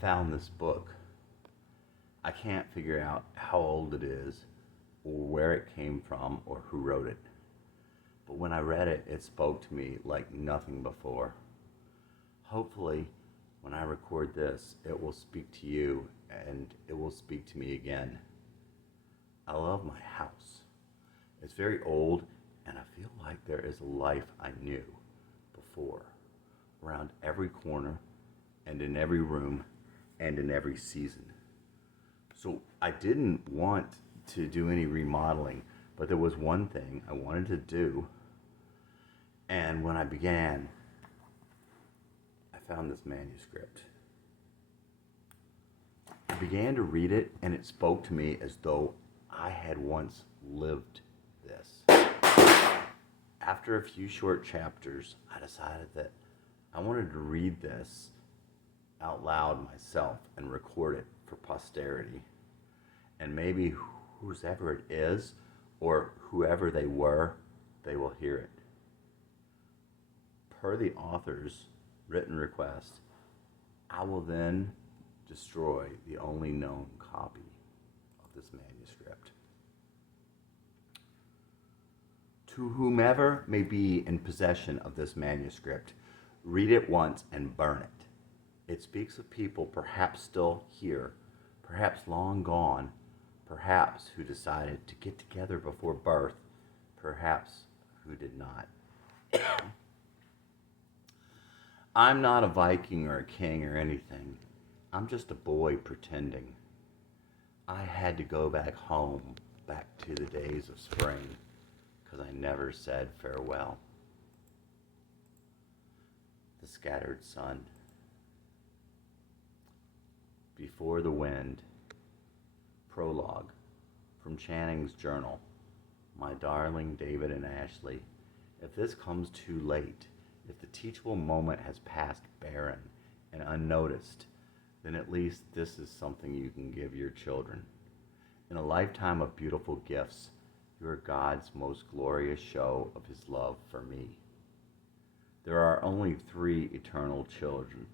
found this book. I can't figure out how old it is, or where it came from, or who wrote it. But when I read it, it spoke to me like nothing before. Hopefully, when I record this, it will speak to you and it will speak to me again. I love my house. It's very old, and I feel like there is a life I knew before, around every corner and in every room and in every season. So I didn't want to do any remodeling, but there was one thing I wanted to do. And when I began, I found this manuscript. I began to read it, and it spoke to me as though I had once lived this. After a few short chapters, I decided that I wanted to read this out loud myself and record it for posterity. And maybe whoever it is, or whoever they were, they will hear it. Per the author's written request, I will then destroy the only known copy of this manuscript. To whomever may be in possession of this manuscript, read it once and burn it. It speaks of people perhaps still here, perhaps long gone, perhaps who decided to get together before birth, perhaps who did not. I'm not a Viking or a king or anything. I'm just a boy pretending. I had to go back home, back to the days of spring, because I never said farewell. The scattered sun. Before the wind. Prologue from Channing's journal. My darling David and Ashley, if this comes too late, if the teachable moment has passed barren and unnoticed, then at least this is something you can give your children. In a lifetime of beautiful gifts, you are God's most glorious show of his love for me. There are only three eternal treasures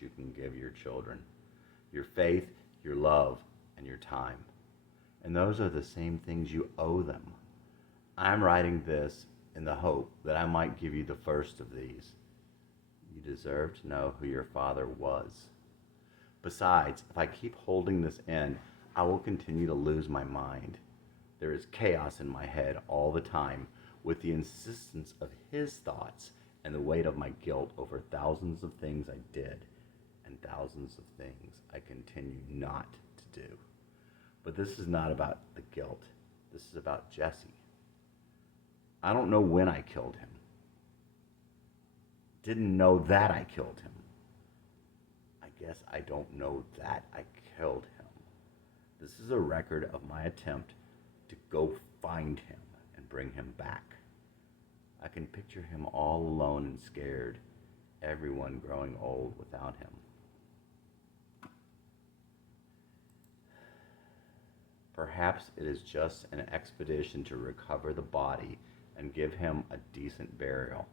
you can give your children: your faith, your love, and your time. And those are the same things you owe them. I'm writing this in the hope that I might give you the first of these. You deserve to know who your father was. Besides, if I keep holding this in, I will continue to lose my mind. There is chaos in my head all the time, with the insistence of his thoughts and the weight of my guilt over thousands of things I did and thousands of things I continue not to do. But this is not about the guilt. This is about Jesse. I don't know when I killed him. Didn't know that I killed him. I guess I don't know that I killed him. This is a record of my attempt to go find him and bring him back. I can picture him all alone and scared, everyone growing old without him. Perhaps it is just an expedition to recover the body and give him a decent burial.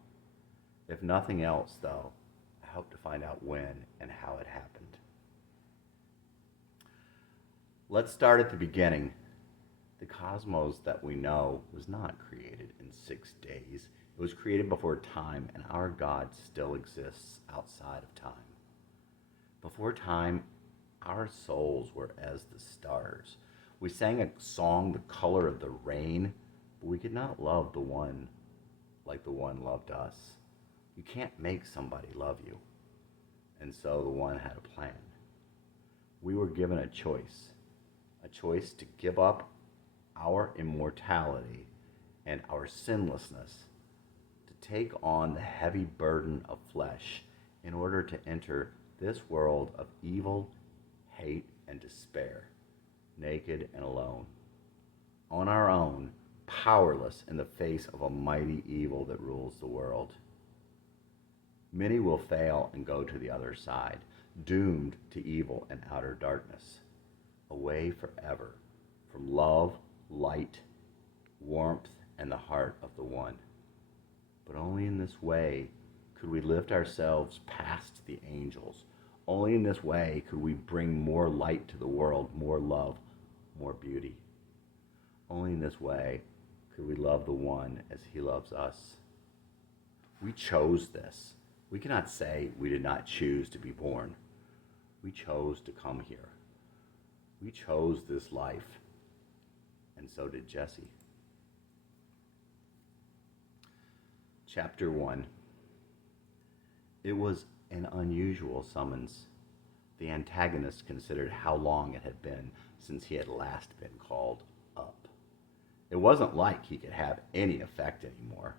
If nothing else, though, I hope to find out when and how it happened. Let's start at the beginning. The cosmos that we know was not created in 6 days. It was created before time, and our God still exists outside of time. Before time, our souls were as the stars. We sang a song, The Color of the Rain, but we could not love the one like the one loved us. You can't make somebody love you. And so the one had a plan. We were given a choice to give up our immortality and our sinlessness, to take on the heavy burden of flesh in order to enter this world of evil, hate, and despair, naked and alone, on our own, powerless in the face of a mighty evil that rules the world. Many will fail and go to the other side, doomed to evil and outer darkness, away forever from love, light, warmth, and the heart of the one. But only in this way could we lift ourselves past the angels. Only in this way could we bring more light to the world, more love, more beauty. Only in this way could we love the one as he loves us. We chose this. We cannot say we did not choose to be born. We chose to come here. We chose this life, and so did Jesse. Chapter 1. It was an unusual summons. The antagonist considered how long it had been since he had last been called up. It wasn't like he could have any effect anymore.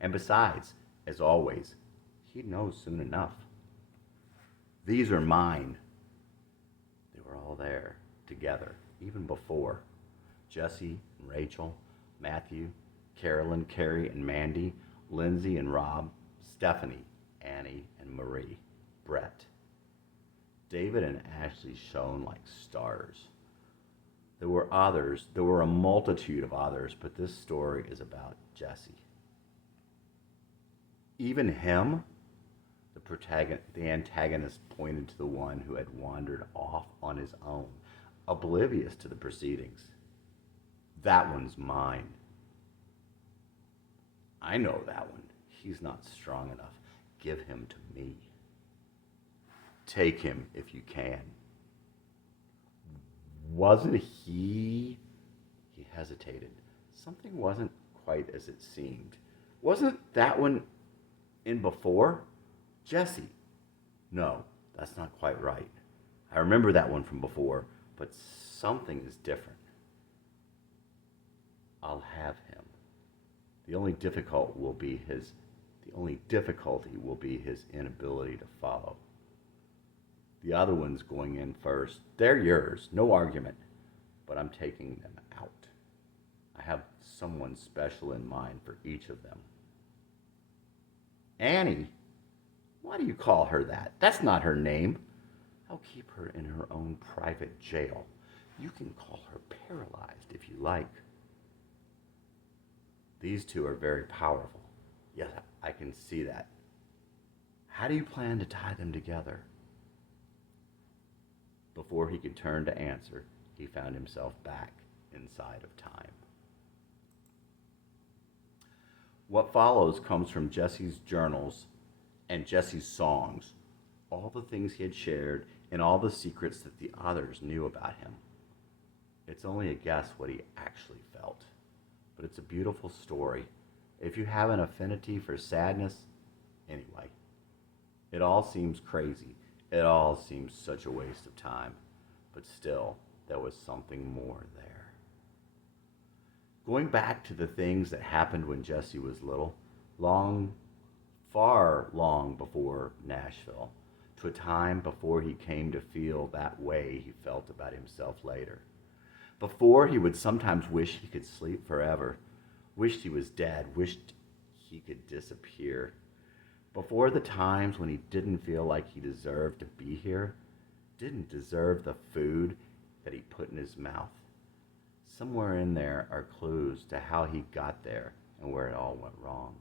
And besides, as always, he'd know soon enough. These are mine. They were all there, together, even before. Jesse and Rachel, Matthew, Carolyn, Carrie and Mandy, Lindsay and Rob, Stephanie, Annie and Marie, Brett. David and Ashley shone like stars. There were others, there were a multitude of others, but this story is about Jesse. Even him, the antagonist pointed to the one who had wandered off on his own, oblivious to the proceedings. That one's mine. I know that one. He's not strong enough. Give him to me. Take him if you can. Wasn't he? He hesitated. Something wasn't quite as it seemed. Wasn't that one in before? Jesse. No, that's not quite right. I remember that one from before, but something is different. I'll have him. The only difficulty will be his inability to follow. The other one's going in first. They're yours, no argument, but I'm taking them out. I have someone special in mind for each of them. Annie? Why do you call her that? That's not her name. I'll keep her in her own private jail. You can call her paralyzed if you like. These two are very powerful. Yes, I can see that. How do you plan to tie them together? Before he could turn to answer, he found himself back inside of time. What follows comes from Jesse's journals and Jesse's songs, all the things he had shared and all the secrets that the others knew about him. It's only a guess what he actually felt, but it's a beautiful story. If you have an affinity for sadness, anyway, it all seems crazy. It all seems such a waste of time, but still, there was something more there. Going back to the things that happened when Jesse was little, far long before Nashville, to a time before he came to feel that way he felt about himself later. Before he would sometimes wish he could sleep forever, wished he was dead, wished he could disappear. Before the times when he didn't feel like he deserved to be here, didn't deserve the food that he put in his mouth. Somewhere in there are clues to how he got there and where it all went wrong,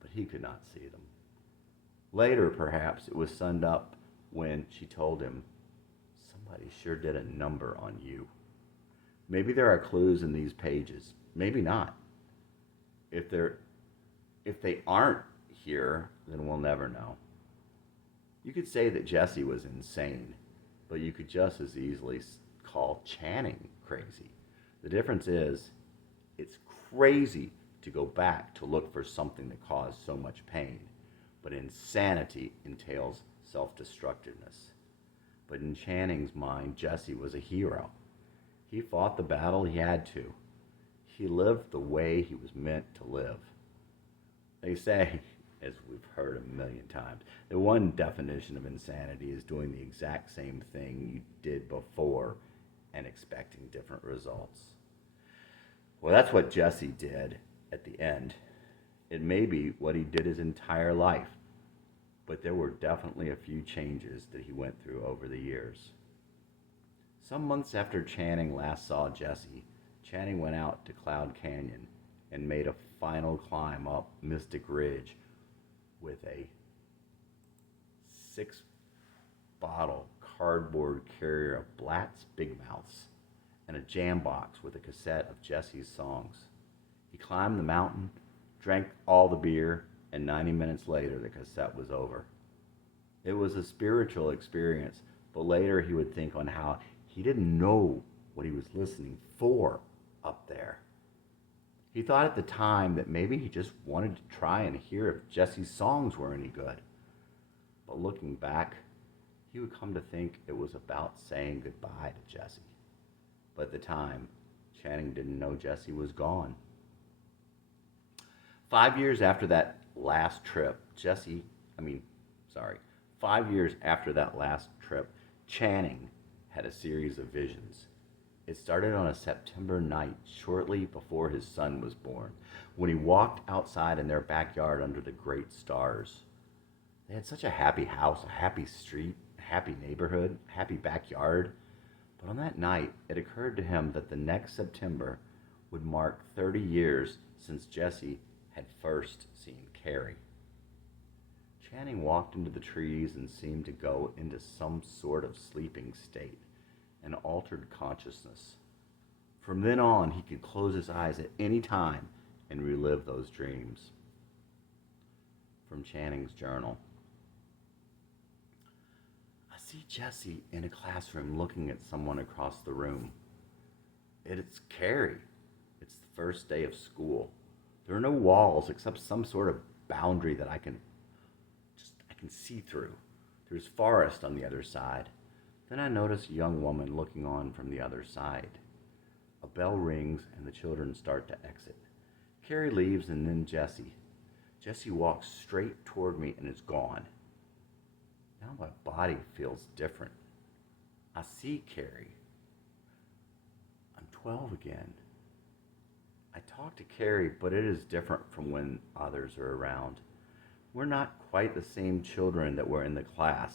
but he could not see them. Later, perhaps, it was summed up when she told him, "Somebody sure did a number on you." Maybe there are clues in these pages, maybe not. If they aren't here, then we'll never know. You could say that Jesse was insane, but you could just as easily call Channing crazy. The difference is, it's crazy to go back to look for something that caused so much pain, but insanity entails self-destructiveness. But in Channing's mind, Jesse was a hero. He fought the battle he had to. He lived the way he was meant to live. They say, as we've heard a million times, that one definition of insanity is doing the exact same thing you did before and expecting different results. Well, that's what Jesse did at the end. It may be what he did his entire life, but there were definitely a few changes that he went through over the years. Some months after Channing last saw Jesse, Channing went out to Cloud Canyon and made a final climb up Mystic Ridge, with a 6-bottle cardboard carrier of Blatt's Big Mouths and a jam box with a cassette of Jesse's songs. He climbed the mountain, drank all the beer, and 90 minutes later the cassette was over. It was a spiritual experience, but later he would think on how he didn't know what he was listening for up there. He thought at the time that maybe he just wanted to try and hear if Jesse's songs were any good. But looking back, he would come to think it was about saying goodbye to Jesse. But at the time, Channing didn't know Jesse was gone. 5 years after that last trip, 5 years after that last trip, Channing had a series of visions. It started on a September night shortly before his son was born, when he walked outside in their backyard under the great stars. They had such a happy house, a happy street, a happy neighborhood, a happy backyard. But on that night, it occurred to him that the next September would mark 30 years since Jesse had first seen Carrie. Channing walked into the trees and seemed to go into some sort of sleeping state, an altered consciousness. From then on, he could close his eyes at any time and relive those dreams. From Channing's journal. I see Jesse in a classroom looking at someone across the room. It's Carrie. It's the first day of school. There are no walls except some sort of boundary that I can see through. There's forest on the other side. Then I notice a young woman looking on from the other side. A bell rings and the children start to exit. Carrie leaves and then Jesse. Jesse walks straight toward me and is gone. Now my body feels different. I see Carrie. I'm 12 again. I talk to Carrie, but it is different from when others are around. We're not quite the same children that were in the class,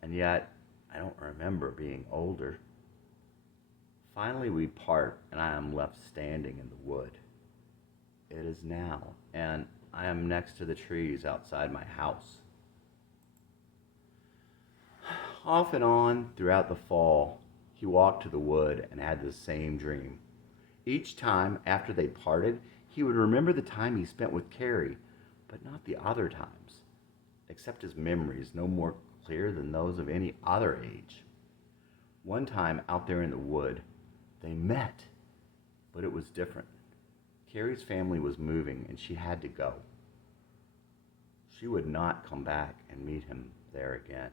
and yet I don't remember being older. Finally we part, and I am left standing in the wood. It is now, and I am next to the trees outside my house. Off and on throughout the fall, he walked to the wood and had the same dream. Each time after they parted, he would remember the time he spent with Carrie, but not the other times, except his memories no more clear than those of any other age. One time out there in the wood, they met, but it was different. Carrie's family was moving and she had to go. She would not come back and meet him there again.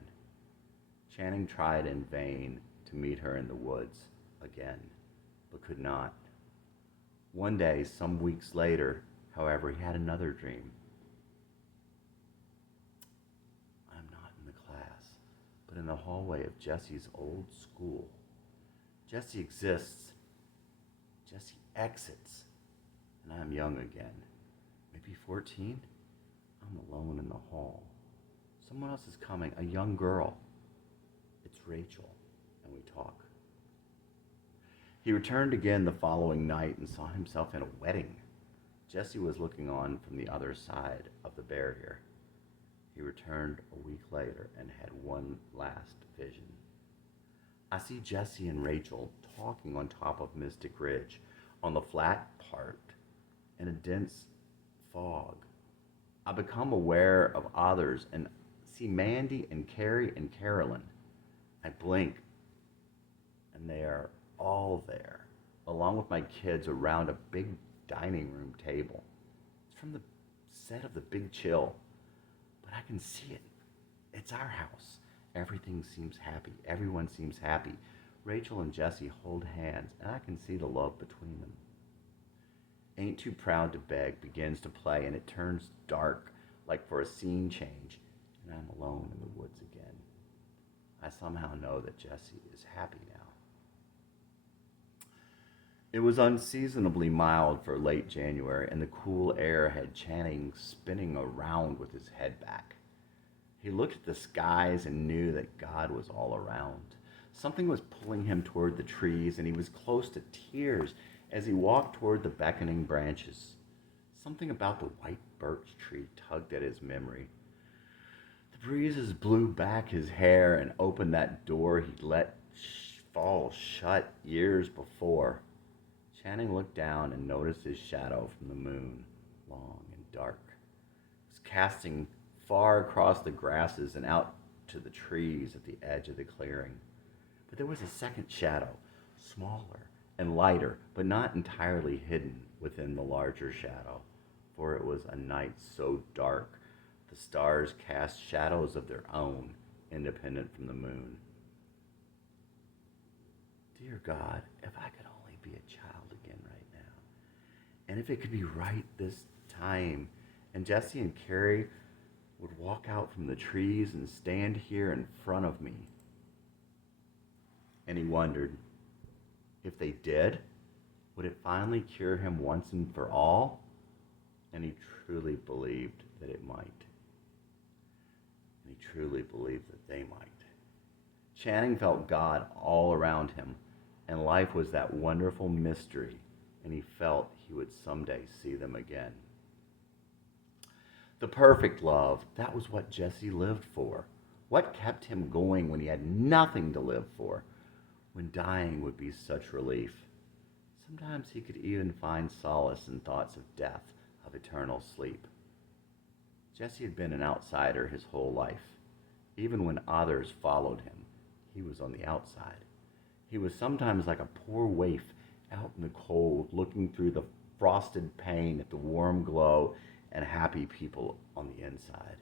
Channing tried in vain to meet her in the woods again, but could not. One day, some weeks later, however, he had another dream. I'm not in the class, but in the hallway of Jesse's old school. Jesse exists. Jesse exits. And I'm young again. Maybe 14? I'm alone in the hall. Someone else is coming, a young girl. It's Rachel, and we talk. He returned again the following night and saw himself in a wedding. Jesse was looking on from the other side of the barrier. He returned a week later and had one last vision. I see Jesse and Rachel talking on top of Mystic Ridge, on the flat part, in a dense fog. I become aware of others and see Mandy and Carrie and Carolyn. I blink, and they are all there, along with my kids around a big dining room table. It's from the set of The Big Chill, but I can see it. It's our house. Everything seems happy. Everyone seems happy. Rachel and Jesse hold hands, and I can see the love between them. Ain't Too Proud to Beg begins to play, and it turns dark, like for a scene change, and I'm alone in the woods again. I somehow know that Jesse is happy now. It was unseasonably mild for late January, and the cool air had Channing spinning around with his head back. He looked at the skies and knew that God was all around. Something was pulling him toward the trees, and he was close to tears as he walked toward the beckoning branches. Something about the white birch tree tugged at his memory. The breezes blew back his hair and opened that door he'd let fall shut years before. Channing looked down and noticed his shadow from the moon, long and dark. It was casting far across the grasses and out to the trees at the edge of the clearing. But there was a second shadow, smaller and lighter, but not entirely hidden within the larger shadow, for it was a night so dark the stars cast shadows of their own, independent from the moon. Dear God, if I could only be a child again right now, and if it could be right this time, and Jesse and Carrie would walk out from the trees and stand here in front of me. And he wondered, if they did, would it finally cure him once and for all? And he truly believed that it might. And he truly believed that they might. Channing felt God all around him, and life was that wonderful mystery, and he felt he would someday see them again. The perfect love, that was what Jesse lived for. What kept him going when he had nothing to live for? When dying would be such relief. Sometimes he could even find solace in thoughts of death, of eternal sleep. Jesse had been an outsider his whole life. Even when others followed him, he was on the outside. He was sometimes like a poor waif out in the cold, looking through the frosted pane at the warm glow and happy people on the inside.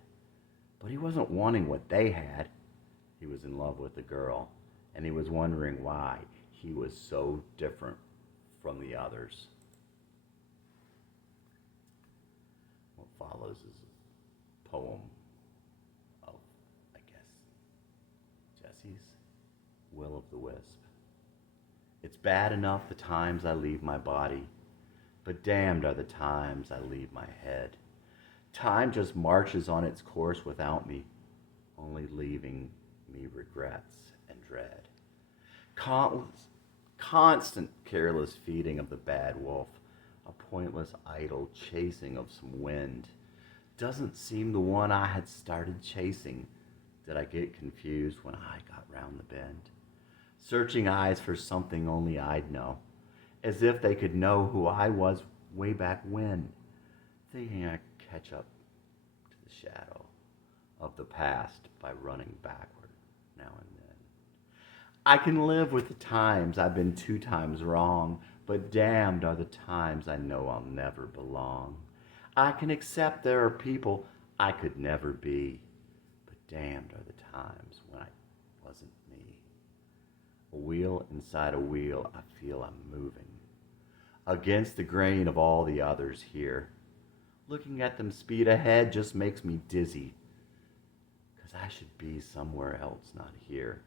But he wasn't wanting what they had. He was in love with the girl, and he was wondering why he was so different from the others. What follows is a poem of, I guess, Jesse's Will of the Wisp. It's bad enough the times I leave my body, but damned are the times I leave my head. Time just marches on its course without me, only leaving me regrets and dread. Constant careless feeding of the bad wolf, a pointless idle chasing of some wind. Doesn't seem the one I had started chasing. Did I get confused when I got round the bend? Searching eyes for something only I'd know, as if they could know who I was way back when, thinking I'd catch up to the shadow of the past by running backward now and then. I can live with the times I've been 2 times wrong, but damned are the times I know I'll never belong. I can accept there are people I could never be, but damned are the times when I wasn't me. A wheel inside a wheel, I feel I'm moving against the grain of all the others here. Looking at them speed ahead just makes me dizzy, 'cause I should be somewhere else, not here.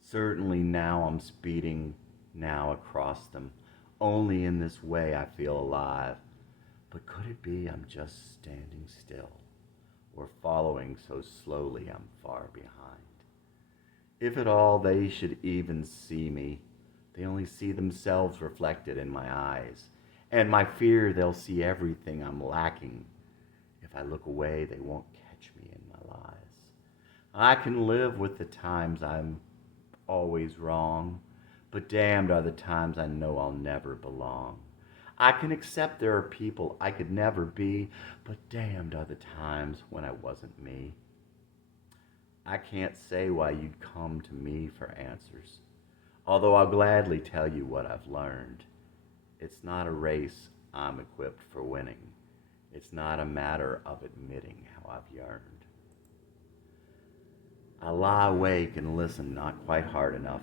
Certainly now I'm speeding now across them. Only in this way I feel alive. But could it be I'm just standing still, or following so slowly I'm far behind? If at all they should even see me, they only see themselves reflected in my eyes, and my fear they'll see everything I'm lacking. If I look away, they won't catch me in my lies. I can live with the times I'm always wrong, but damned are the times I know I'll never belong. I can accept there are people I could never be, but damned are the times when I wasn't me. I can't say why you'd come to me for answers, although I'll gladly tell you what I've learned. It's not a race I'm equipped for winning. It's not a matter of admitting how I've yearned. I lie awake and listen not quite hard enough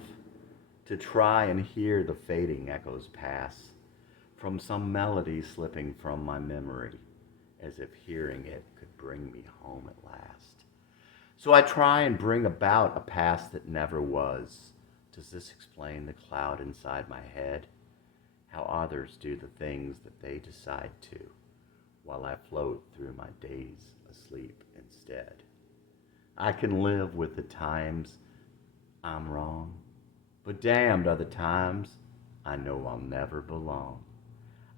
to try and hear the fading echoes pass from some melody slipping from my memory, as if hearing it could bring me home at last. So I try and bring about a past that never was. Does this explain the cloud inside my head? How others do the things that they decide to, while I float through my days asleep instead. I can live with the times I'm wrong, but damned are the times I know I'll never belong.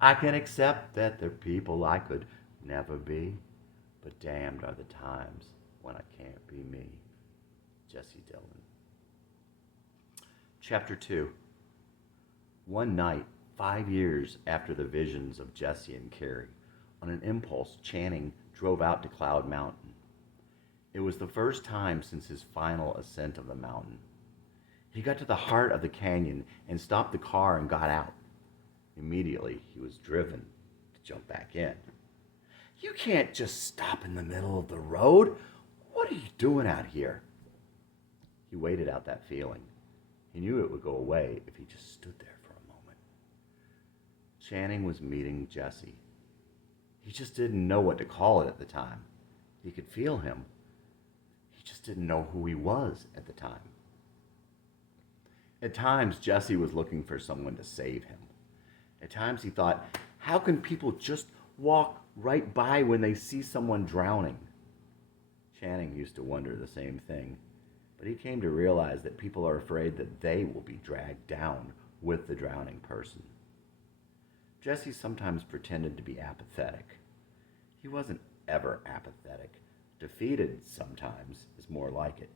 I can accept that they're people I could never be, but damned are the times when I can't be me. Jesse Dillon. Chapter 2. One night, 5 years after the visions of Jesse and Carrie, on an impulse, Channing drove out to Cloud Mountain. It was the first time since his final ascent of the mountain. He got to the heart of the canyon and stopped the car and got out. Immediately, he was driven to jump back in. "You can't just stop in the middle of the road. What are you doing out here?" He waited out that feeling. He knew it would go away if he just stood there for a moment. Channing was meeting Jesse. He just didn't know what to call it at the time. He could feel him. He just didn't know who he was at the time. At times, Jesse was looking for someone to save him. At times, he thought, how can people just walk right by when they see someone drowning? Channing used to wonder the same thing, but he came to realize that people are afraid that they will be dragged down with the drowning person. Jesse sometimes pretended to be apathetic. He wasn't ever apathetic. Defeated sometimes is more like it.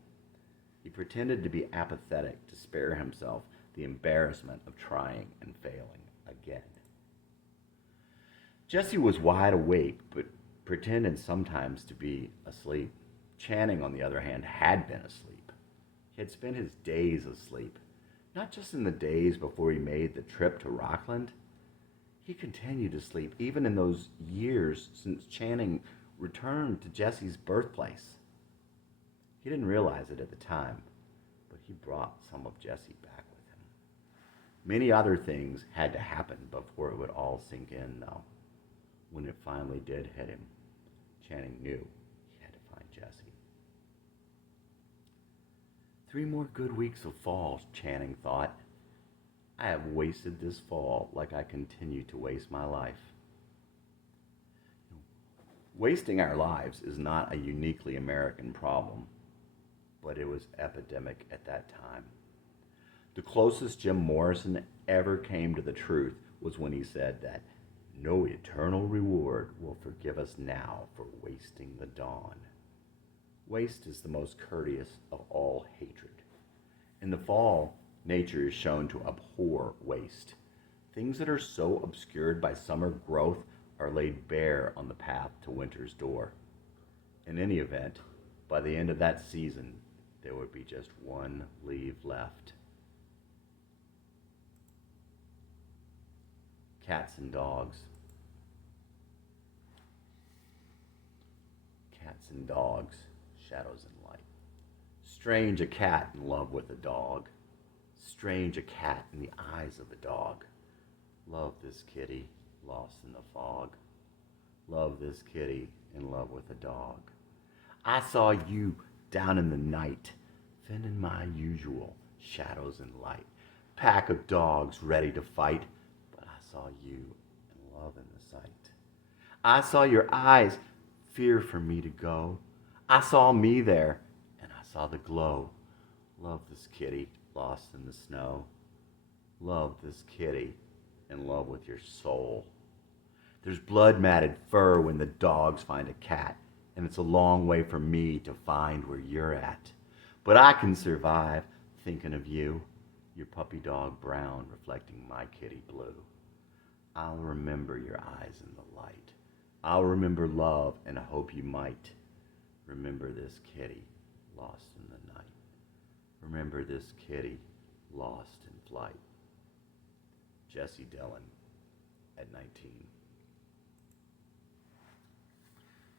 He pretended to be apathetic to spare himself the embarrassment of trying and failing again. Jesse was wide awake, but pretended sometimes to be asleep. Channing, on the other hand, had been asleep. He had spent his days asleep, not just in the days before he made the trip to Rockland. He continued to sleep even in those years since Channing returned to Jesse's birthplace. He didn't realize it at the time, but he brought some of Jesse back with him. Many other things had to happen before it would all sink in, though. When it finally did hit him, Channing knew he had to find Jesse. 3 more good weeks of fall, Channing thought. I have wasted this fall like I continue to waste my life. Wasting our lives is not a uniquely American problem, but it was epidemic at that time. The closest Jim Morrison ever came to the truth was when he said that no eternal reward will forgive us now for wasting the dawn. Waste is the most courteous of all hatred. In the fall, nature is shown to abhor waste. Things that are so obscured by summer growth are laid bare on the path to winter's door. In any event, by the end of that season, there would be just one leaf left. Cats and dogs. Cats and dogs, shadows and light. Strange a cat in love with a dog. Strange a cat in the eyes of a dog. Love this kitty, lost in the fog. Love this kitty, in love with a dog. I saw you down in the night, fending my usual shadows and light. Pack of dogs ready to fight, but I saw you and love in the sight. I saw your eyes, fear for me to go. I saw me there, and I saw the glow. Love this kitty, lost in the snow. Love this kitty, in love with your soul. There's blood-matted fur when the dogs find a cat, and it's a long way for me to find where you're at. But I can survive thinking of you, your puppy dog brown reflecting my kitty blue. I'll remember your eyes in the light. I'll remember love and hope you might. Remember this kitty lost in the night. Remember this kitty lost in flight. Jesse Dillon at 19.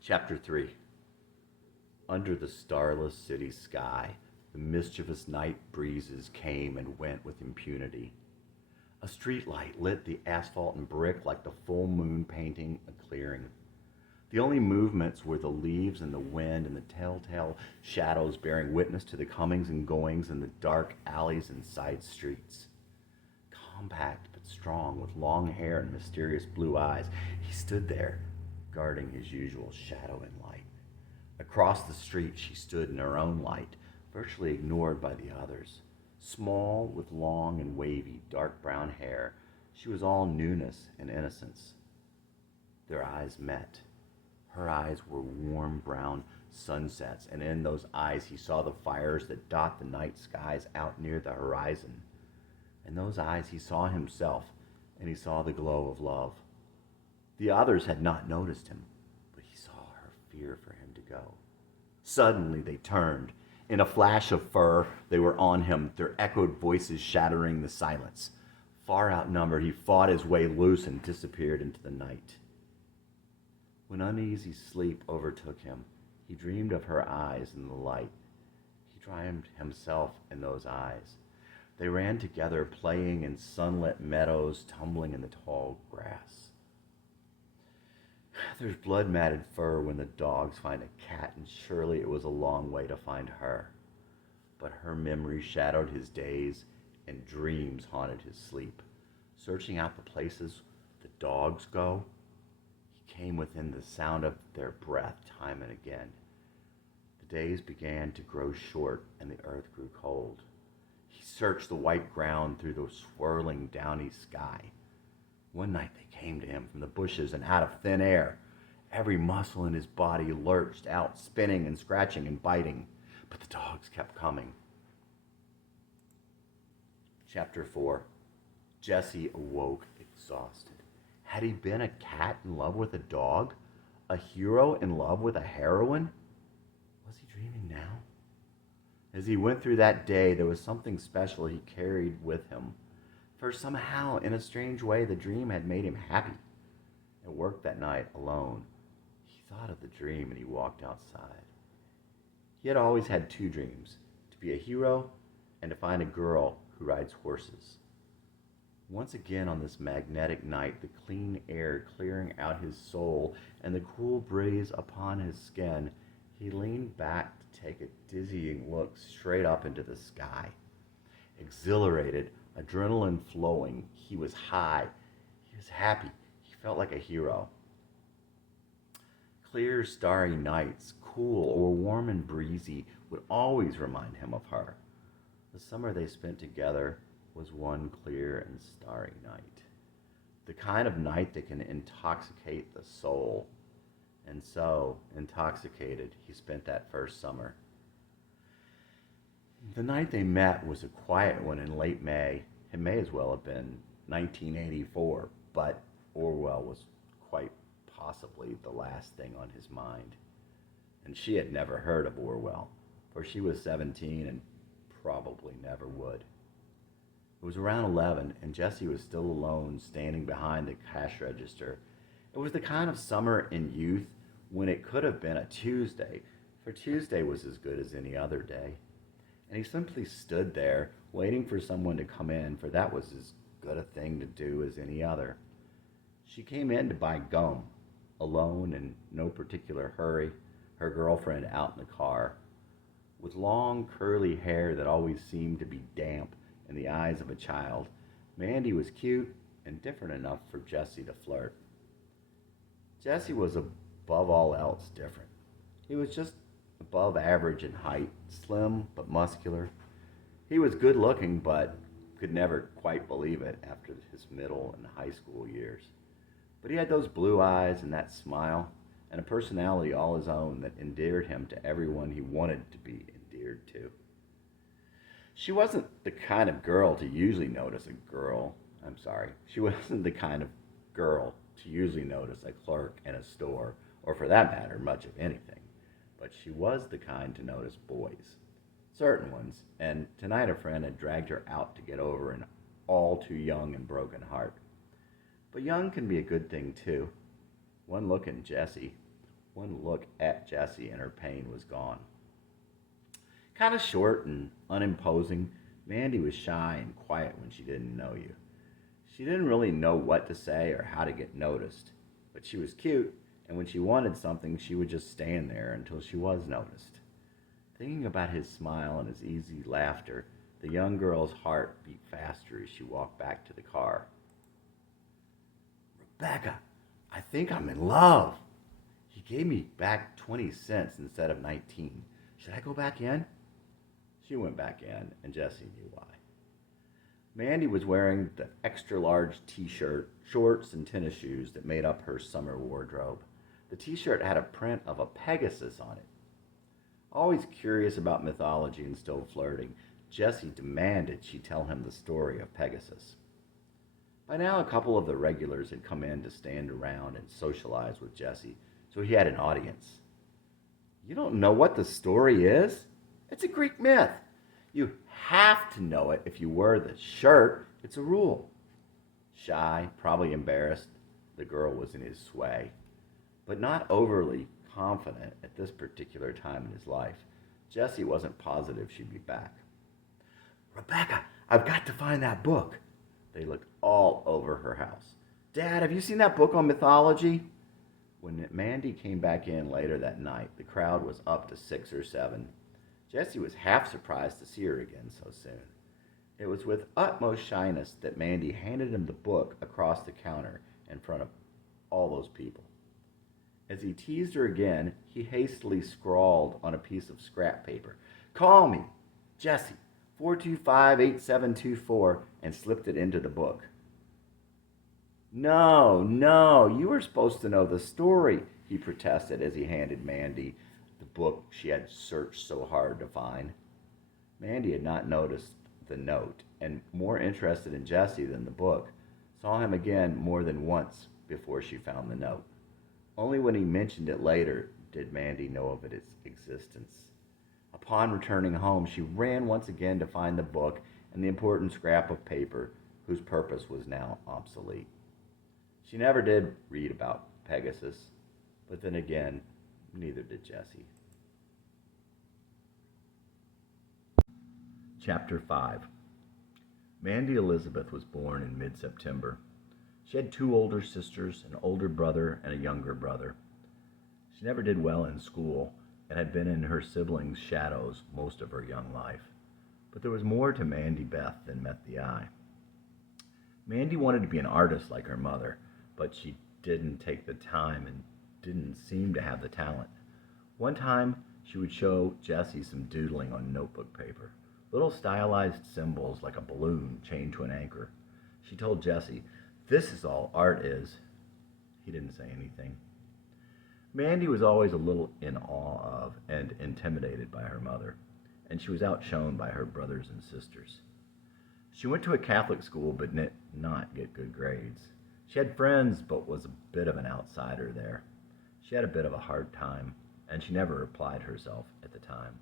Chapter 3. Under the starless city sky, the mischievous night breezes came and went with impunity. A street light lit the asphalt and brick like the full moon painting a clearing. The only movements were the leaves and the wind and the telltale shadows bearing witness to the comings and goings in the dark alleys and side streets. Compact but strong, with long hair and mysterious blue eyes, he stood there, guarding his usual shadow and light. Across the street she stood in her own light, virtually ignored by the others. Small, with long and wavy, dark brown hair, she was all newness and innocence. Their eyes met. Her eyes were warm brown, sunsets, and in those eyes he saw the fires that dot the night skies out near the horizon. In those eyes he saw himself, and he saw the glow of love. The others had not noticed him, but he saw her fear for him to go. Suddenly they turned. In a flash of fur, they were on him, their echoed voices shattering the silence. Far outnumbered, he fought his way loose and disappeared into the night. When uneasy sleep overtook him, he dreamed of her eyes in the light. He dreamed himself in those eyes. They ran together, playing in sunlit meadows, tumbling in the tall grass. There's blood-matted fur when the dogs find a cat, and surely it was a long way to find her. But her memory shadowed his days, and dreams haunted his sleep. Searching out the places the dogs go, he came within the sound of their breath time and again. The days began to grow short, and the earth grew cold. He searched the white ground through the swirling downy sky. One night they came to him from the bushes and out of thin air. Every muscle in his body lurched out, spinning and scratching and biting, but the dogs kept coming. Chapter 4. Jesse awoke exhausted. Had he been a cat in love with a dog? A hero in love with a heroine? Was he dreaming now? As he went through that day, there was something special he carried with him. For somehow, in a strange way, the dream had made him happy. At work that night, alone, he thought of the dream and he walked outside. He had always had two dreams, to be a hero and to find a girl who rides horses. Once again on this magnetic night, the clean air clearing out his soul and the cool breeze upon his skin, he leaned back to take a dizzying look straight up into the sky. Exhilarated, adrenaline flowing, he was high, he was happy, he felt like a hero. Clear, starry nights, cool or warm and breezy, would always remind him of her. The summer they spent together was one clear and starry night. The kind of night that can intoxicate the soul. And so, intoxicated, he spent that first summer. The night they met was a quiet one in late May. It may as well have been 1984, but Orwell was quite possibly the last thing on his mind. And she had never heard of Orwell, for she was 17 and probably never would. It was around 11, and Jesse was still alone, standing behind the cash register. It was the kind of summer in youth when it could have been a Tuesday, for Tuesday was as good as any other day. And he simply stood there, waiting for someone to come in, for that was as good a thing to do as any other. She came in to buy gum, alone, in no particular hurry, her girlfriend out in the car. With long, curly hair that always seemed to be damp in the eyes of a child, Mandy was cute and different enough for Jesse to flirt. Jesse was above all else different. He was just above average in height, slim but muscular. He was good looking, but could never quite believe it after his middle and high school years. But he had those blue eyes and that smile, and a personality all his own that endeared him to everyone he wanted to be endeared to. She wasn't the kind of girl to usually notice She wasn't the kind of girl to usually notice a clerk in a store, or for that matter, much of anything. But she was the kind to notice boys. Certain ones, and tonight a friend had dragged her out to get over an all too young and broken heart. But young can be a good thing too. One look at Jesse, and her pain was gone. Kind of short and unimposing, Mandy was shy and quiet when she didn't know you. She didn't really know what to say or how to get noticed, but she was cute, and when she wanted something, she would just stand there until she was noticed. Thinking about his smile and his easy laughter, the young girl's heart beat faster as she walked back to the car. "Rebecca, I think I'm in love. He gave me back 20 cents instead of 19. Should I go back in?" She went back in, and Jesse knew why. Mandy was wearing the extra-large t-shirt, shorts, and tennis shoes that made up her summer wardrobe. The t-shirt had a print of a Pegasus on it. Always curious about mythology and still flirting, Jesse demanded she tell him the story of Pegasus. By now, a couple of the regulars had come in to stand around and socialize with Jesse, so he had an audience. You don't know what the story is? It's a Greek myth. You have to know it if you wear the shirt. It's a rule. Shy, probably embarrassed, the girl was in his sway, but not overly confident at this particular time in his life. Jesse wasn't positive she'd be back. Rebecca, I've got to find that book. They looked all over her house. Dad, have you seen that book on mythology? When Mandy came back in later that night, the crowd was up to 6 or 7. Jesse was half surprised to see her again so soon. It was with utmost shyness that Mandy handed him the book across the counter in front of all those people. As he teased her again, he hastily scrawled on a piece of scrap paper, "Call me, Jesse, 425-8724," and slipped it into the book. No, you were supposed to know the story, he protested as he handed Mandy the book she had searched so hard to find. Mandy had not noticed the note, and more interested in Jesse than the book, saw him again more than once before she found the note. Only when he mentioned it later did Mandy know of its existence. Upon returning home, she ran once again to find the book and the important scrap of paper whose purpose was now obsolete. She never did read about Pegasus, but then again, neither did Jesse. Chapter 5. Mandy Elizabeth was born in mid-September. She had 2 older sisters, an older brother, and a younger brother. She never did well in school and had been in her siblings' shadows most of her young life. But there was more to Mandy Beth than met the eye. Mandy wanted to be an artist like her mother, but she didn't take the time and didn't seem to have the talent. One time, she would show Jesse some doodling on notebook paper. Little stylized symbols like a balloon chained to an anchor. She told Jesse, "This is all art is." He didn't say anything. Mandy was always a little in awe of and intimidated by her mother, and she was outshone by her brothers and sisters. She went to a Catholic school but did not get good grades. She had friends but was a bit of an outsider there. She had a bit of a hard time, and she never applied herself at the time.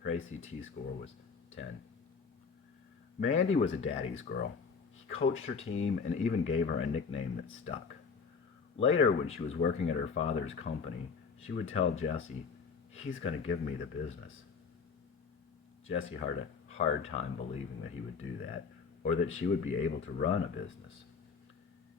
Her ACT score was 10. Mandy was a daddy's girl. He coached her team and even gave her a nickname that stuck. Later, when she was working at her father's company, she would tell Jesse, "He's going to give me the business." Jesse had a hard time believing that he would do that, or that she would be able to run a business.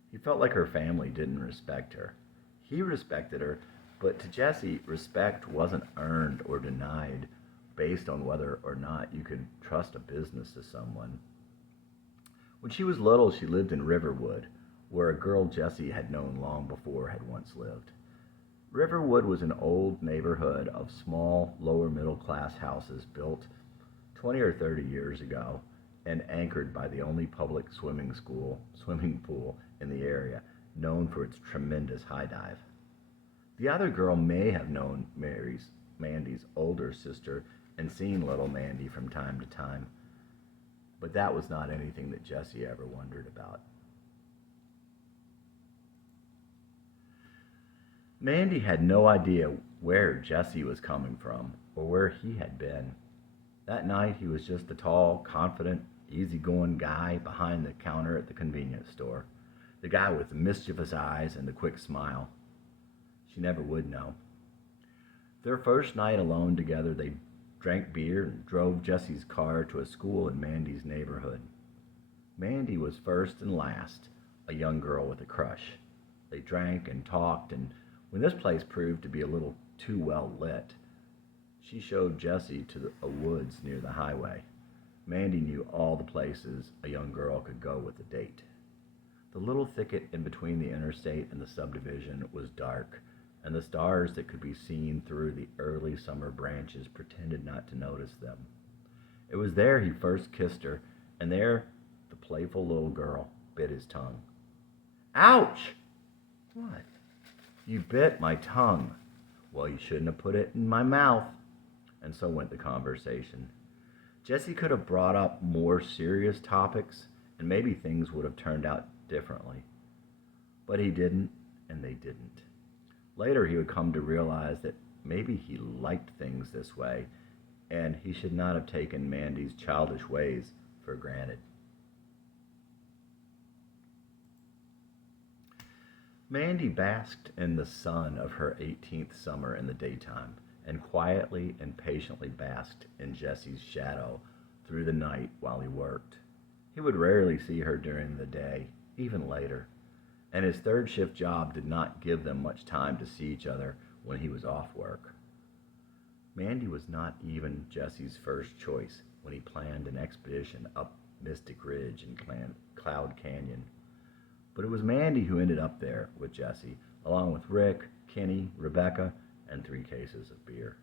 He felt like her family didn't respect her. He respected her, but to Jesse, respect wasn't earned or denied based on whether or not you could trust a business to someone. When she was little, she lived in Riverwood, where a girl Jesse had known long before had once lived. Riverwood was an old neighborhood of small, lower middle class houses built 20 or 30 years ago and anchored by the only public swimming pool in the area, known for its tremendous high dive. The other girl may have known Mandy's older sister and seen little Mandy from time to time, but that was not anything that Jesse ever wondered about. Mandy had no idea where Jesse was coming from or where he had been. That night he was just a tall, confident, easygoing guy behind the counter at the convenience store. The guy with the mischievous eyes and the quick smile. She never would know. Their first night alone together, they drank beer and drove Jesse's car to a school in Mandy's neighborhood. Mandy was first and last, a young girl with a crush. They drank and talked, and when this place proved to be a little too well lit, she showed Jesse to a woods near the highway. Mandy knew all the places a young girl could go with a date. The little thicket in between the interstate and the subdivision was dark, and the stars that could be seen through the early summer branches pretended not to notice them. It was there he first kissed her, and there the playful little girl bit his tongue. "Ouch!" "What?" "You bit my tongue." "Well, you shouldn't have put it in my mouth." and so went the conversation. Jesse could have brought up more serious topics, and maybe things would have turned out differently. But he didn't, and they didn't. Later, he would come to realize that maybe he liked things this way, and he should not have taken Mandy's childish ways for granted. Mandy basked in the sun of her 18th summer in the daytime, and quietly and patiently basked in Jesse's shadow through the night while he worked. He would rarely see her during the day, even later, and his third shift job did not give them much time to see each other when he was off work. Mandy was not even Jesse's first choice when he planned an expedition up Mystic Ridge and Cloud Canyon. But it was Mandy who ended up there with Jesse, along with Rick, Kenny, Rebecca, and 3 cases of beer.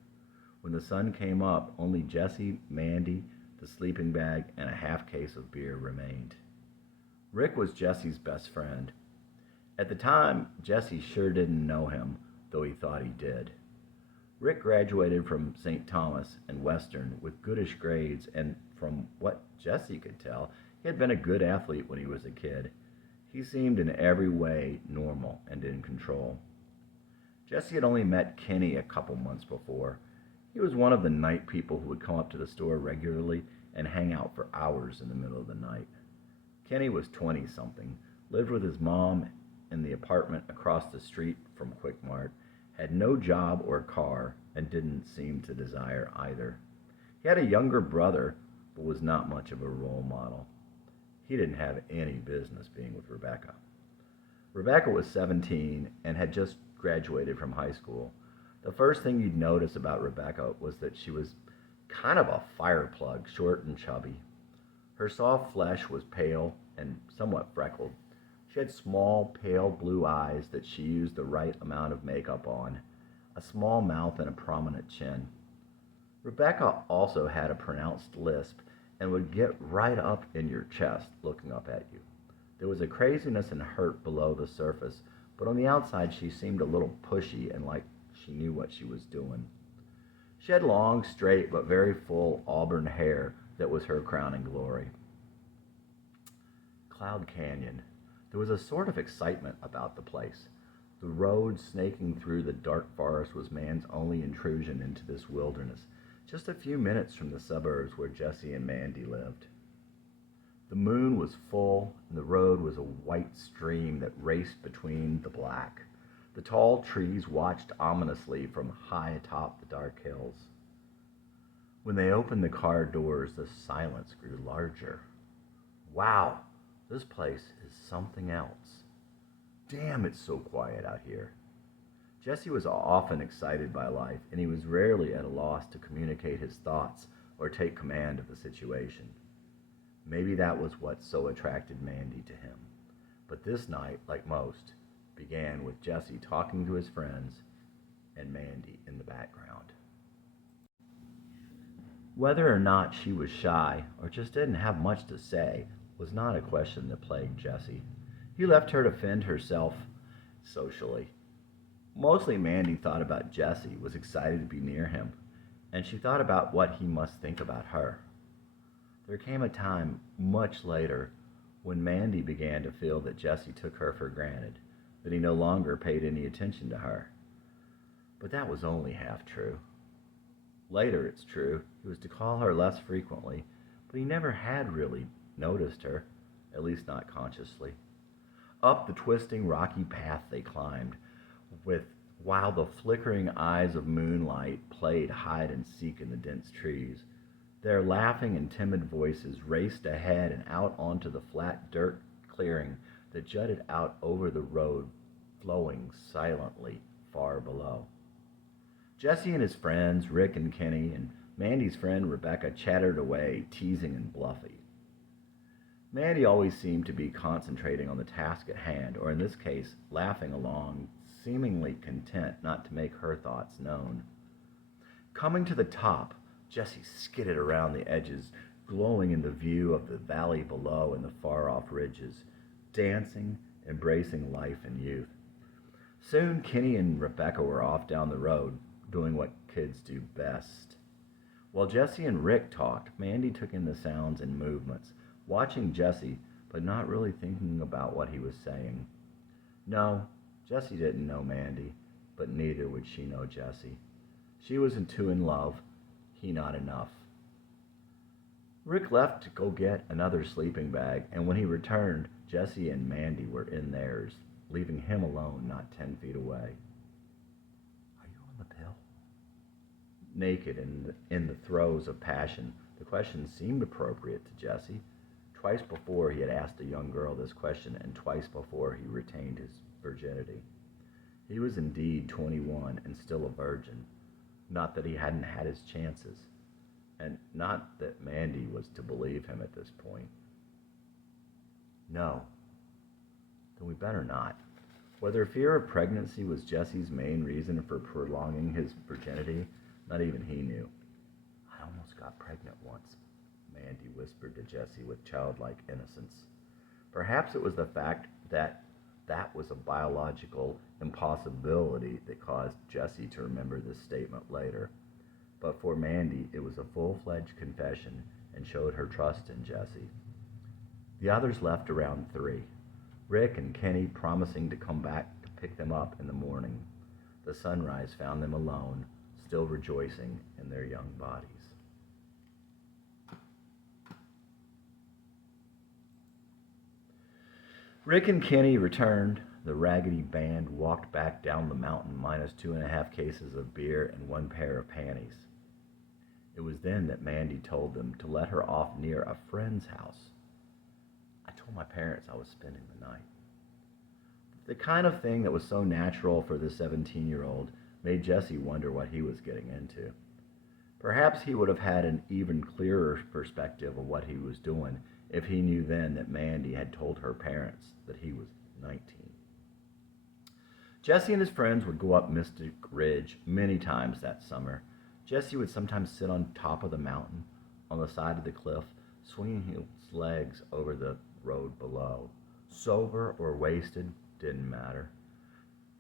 When the sun came up, only Jesse, Mandy, the sleeping bag, and a half case of beer remained. Rick was Jesse's best friend. At the time, Jesse sure didn't know him, though he thought he did. Rick graduated from St. Thomas and Western with goodish grades, and from what Jesse could tell, he had been a good athlete when he was a kid. He seemed in every way normal and in control. Jesse had only met Kenny a couple months before. He was one of the night people who would come up to the store regularly and hang out for hours in the middle of the night. Kenny was 20-something, lived with his mom in the apartment across the street from Quick Mart, had no job or car, and didn't seem to desire either. He had a younger brother, but was not much of a role model. He didn't have any business being with Rebecca. Rebecca was 17 and had just graduated from high school. The first thing you'd notice about Rebecca was that she was kind of a fire plug, short and chubby. Her soft flesh was pale and somewhat freckled. She had small, pale blue eyes that she used the right amount of makeup on, a small mouth and a prominent chin. Rebecca also had a pronounced lisp and would get right up in your chest looking up at you. There was a craziness and hurt below the surface, but on the outside she seemed a little pushy and like she knew what she was doing. She had long, straight, but very full auburn hair that was her crowning glory. Cloud Canyon. There was a sort of excitement about the place. The road snaking through the dark forest was man's only intrusion into this wilderness, just a few minutes from the suburbs where Jesse and Mandy lived. The moon was full, and the road was a white stream that raced between the black. The tall trees watched ominously from high atop the dark hills. When they opened the car doors, the silence grew larger. Wow, this place is something else. Damn, it's so quiet out here. Jesse was often excited by life, and he was rarely at a loss to communicate his thoughts or take command of the situation. Maybe that was what so attracted Mandy to him. But this night, like most, began with Jesse talking to his friends and Mandy in the background. Whether or not she was shy or just didn't have much to say was not a question that plagued Jesse. He left her to fend herself socially. Mostly Mandy thought about Jesse, was excited to be near him, and she thought about what he must think about her. There came a time much later when Mandy began to feel that Jesse took her for granted, that he no longer paid any attention to her. But that was only half true. Later, it's true, he was to call her less frequently, but he never had really noticed her, at least not consciously. Up the twisting rocky path they climbed, while the flickering eyes of moonlight played hide and seek in the dense trees. Their laughing and timid voices raced ahead and out onto the flat dirt clearing that jutted out over the road, flowing silently far below. Jesse and his friends, Rick and Kenny, and Mandy's friend Rebecca chattered away, teasing and bluffing. Mandy always seemed to be concentrating on the task at hand, or in this case, laughing along, seemingly content not to make her thoughts known. Coming to the top, Jesse skidded around the edges, glowing in the view of the valley below and the far-off ridges, dancing, embracing life and youth. Soon, Kenny and Rebecca were off down the road, doing what kids do best, While Jesse and Rick talked, Mandy took in the sounds and movements, watching Jesse, but not really thinking about what he was saying. No, Jesse didn't know Mandy, but neither would she know Jesse. She wasn't too in love, he not enough. Rick left to go get another sleeping bag, and when he returned, Jesse and Mandy were in theirs, leaving him alone not 10 feet away. Are you on the pill? Naked in the throes of passion, the question seemed appropriate to Jesse. Twice before he had asked a young girl this question, and twice before he retained his virginity. He was indeed 21 and still a virgin. Not that he hadn't had his chances, and not that Mandy was to believe him at this point. No, then we better not. Whether fear of pregnancy was Jesse's main reason for prolonging his virginity, not even he knew. I almost got pregnant once, Mandy whispered to Jesse with childlike innocence. Perhaps it was the fact that that was a biological impossibility that caused Jesse to remember this statement later. But for Mandy, it was a full-fledged confession and showed her trust in Jesse. The others left around 3, Rick and Kenny promising to come back to pick them up in the morning. The sunrise found them alone, still rejoicing in their young bodies. Rick and Kenny returned. The raggedy band walked back down the mountain minus 2.5 cases of beer and 1 pair of panties. It was then that Mandy told them to let her off near a friend's house. I told my parents I was spending the night. The kind of thing that was so natural for the 17-year-old made Jesse wonder what he was getting into. Perhaps he would have had an even clearer perspective of what he was doing if he knew then that Mandy had told her parents that he was 19. Jesse and his friends would go up Mystic Ridge many times that summer. Jesse would sometimes sit on top of the mountain, on the side of the cliff, swinging his legs over the road below. Sober or wasted, didn't matter.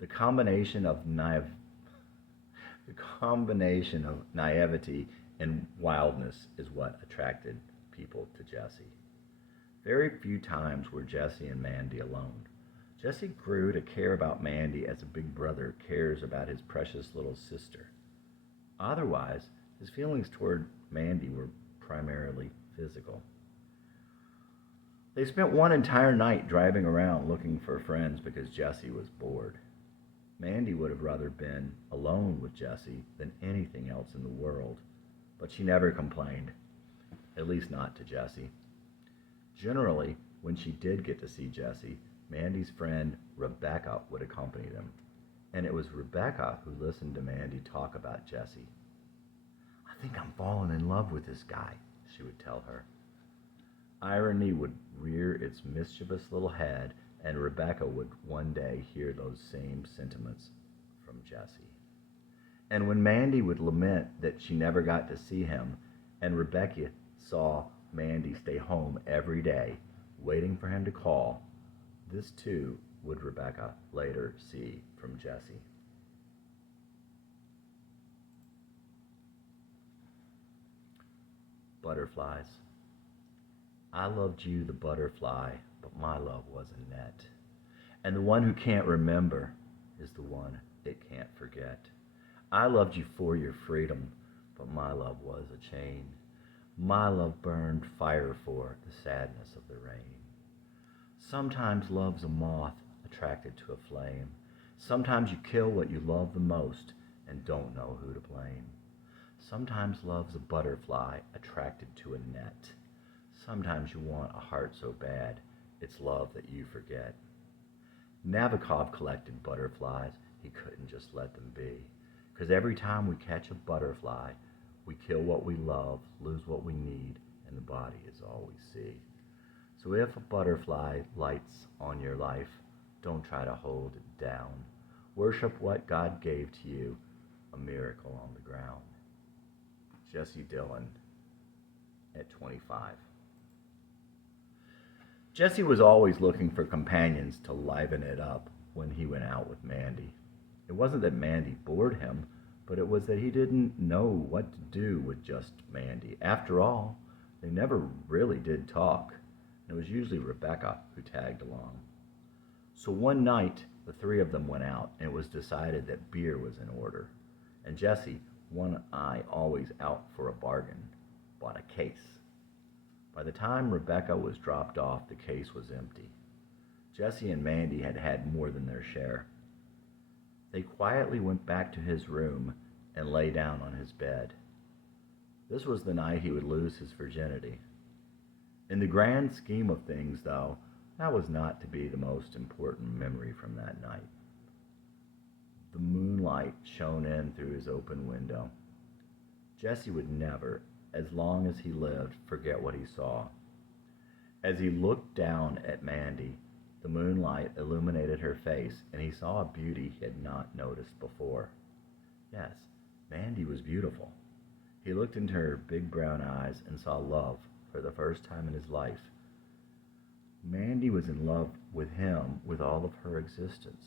The combination of naivety and wildness is what attracted people to Jesse. Very few times were Jesse and Mandy alone. Jesse grew to care about Mandy as a big brother cares about his precious little sister. Otherwise, his feelings toward Mandy were primarily physical. They spent one entire night driving around looking for friends because Jesse was bored. Mandy would have rather been alone with Jesse than anything else in the world, but she never complained, at least not to Jesse. Generally, when she did get to see Jesse, Mandy's friend Rebecca would accompany them, and it was Rebecca who listened to Mandy talk about Jesse. I think I'm falling in love with this guy, she would tell her. Irony would rear its mischievous little head, and Rebecca would one day hear those same sentiments from Jesse. And when Mandy would lament that she never got to see him, and Rebecca saw Mandy stay home every day, waiting for him to call, this too would Rebecca later see from Jesse. Butterflies. I loved you, the butterfly, but my love was a net. And the one who can't remember is the one it can't forget. I loved you for your freedom, but my love was a chain. My love burned fire for the sadness of the rain. Sometimes love's a moth attracted to a flame. Sometimes you kill what you love the most and don't know who to blame. Sometimes love's a butterfly attracted to a net. Sometimes you want a heart so bad, it's love that you forget. Nabokov collected butterflies, he couldn't just let them be. 'Cause every time we catch a butterfly, we kill what we love, lose what we need, and the body is all we see. So if a butterfly lights on your life, don't try to hold it down. Worship what God gave to you, a miracle on the ground. Jesse Dillon at 25. Jesse was always looking for companions to liven it up when he went out with Mandy. It wasn't that Mandy bored him, but it was that he didn't know what to do with just Mandy. After all, they never really did talk. It was usually Rebecca who tagged along. So one night, the three of them went out, and it was decided that beer was in order. And Jesse, one eye always out for a bargain, bought a case. By the time Rebecca was dropped off, the case was empty. Jesse and Mandy had had more than their share. They quietly went back to his room and lay down on his bed. This was the night he would lose his virginity. In the grand scheme of things, though, that was not to be the most important memory from that night. The moonlight shone in through his open window. Jesse would never, as long as he lived, forget what he saw. As he looked down at Mandy, the moonlight illuminated her face, and he saw a beauty he had not noticed before. Yes, Mandy was beautiful. He looked into her big brown eyes and saw love for the first time in his life. Mandy was in love with him with all of her existence.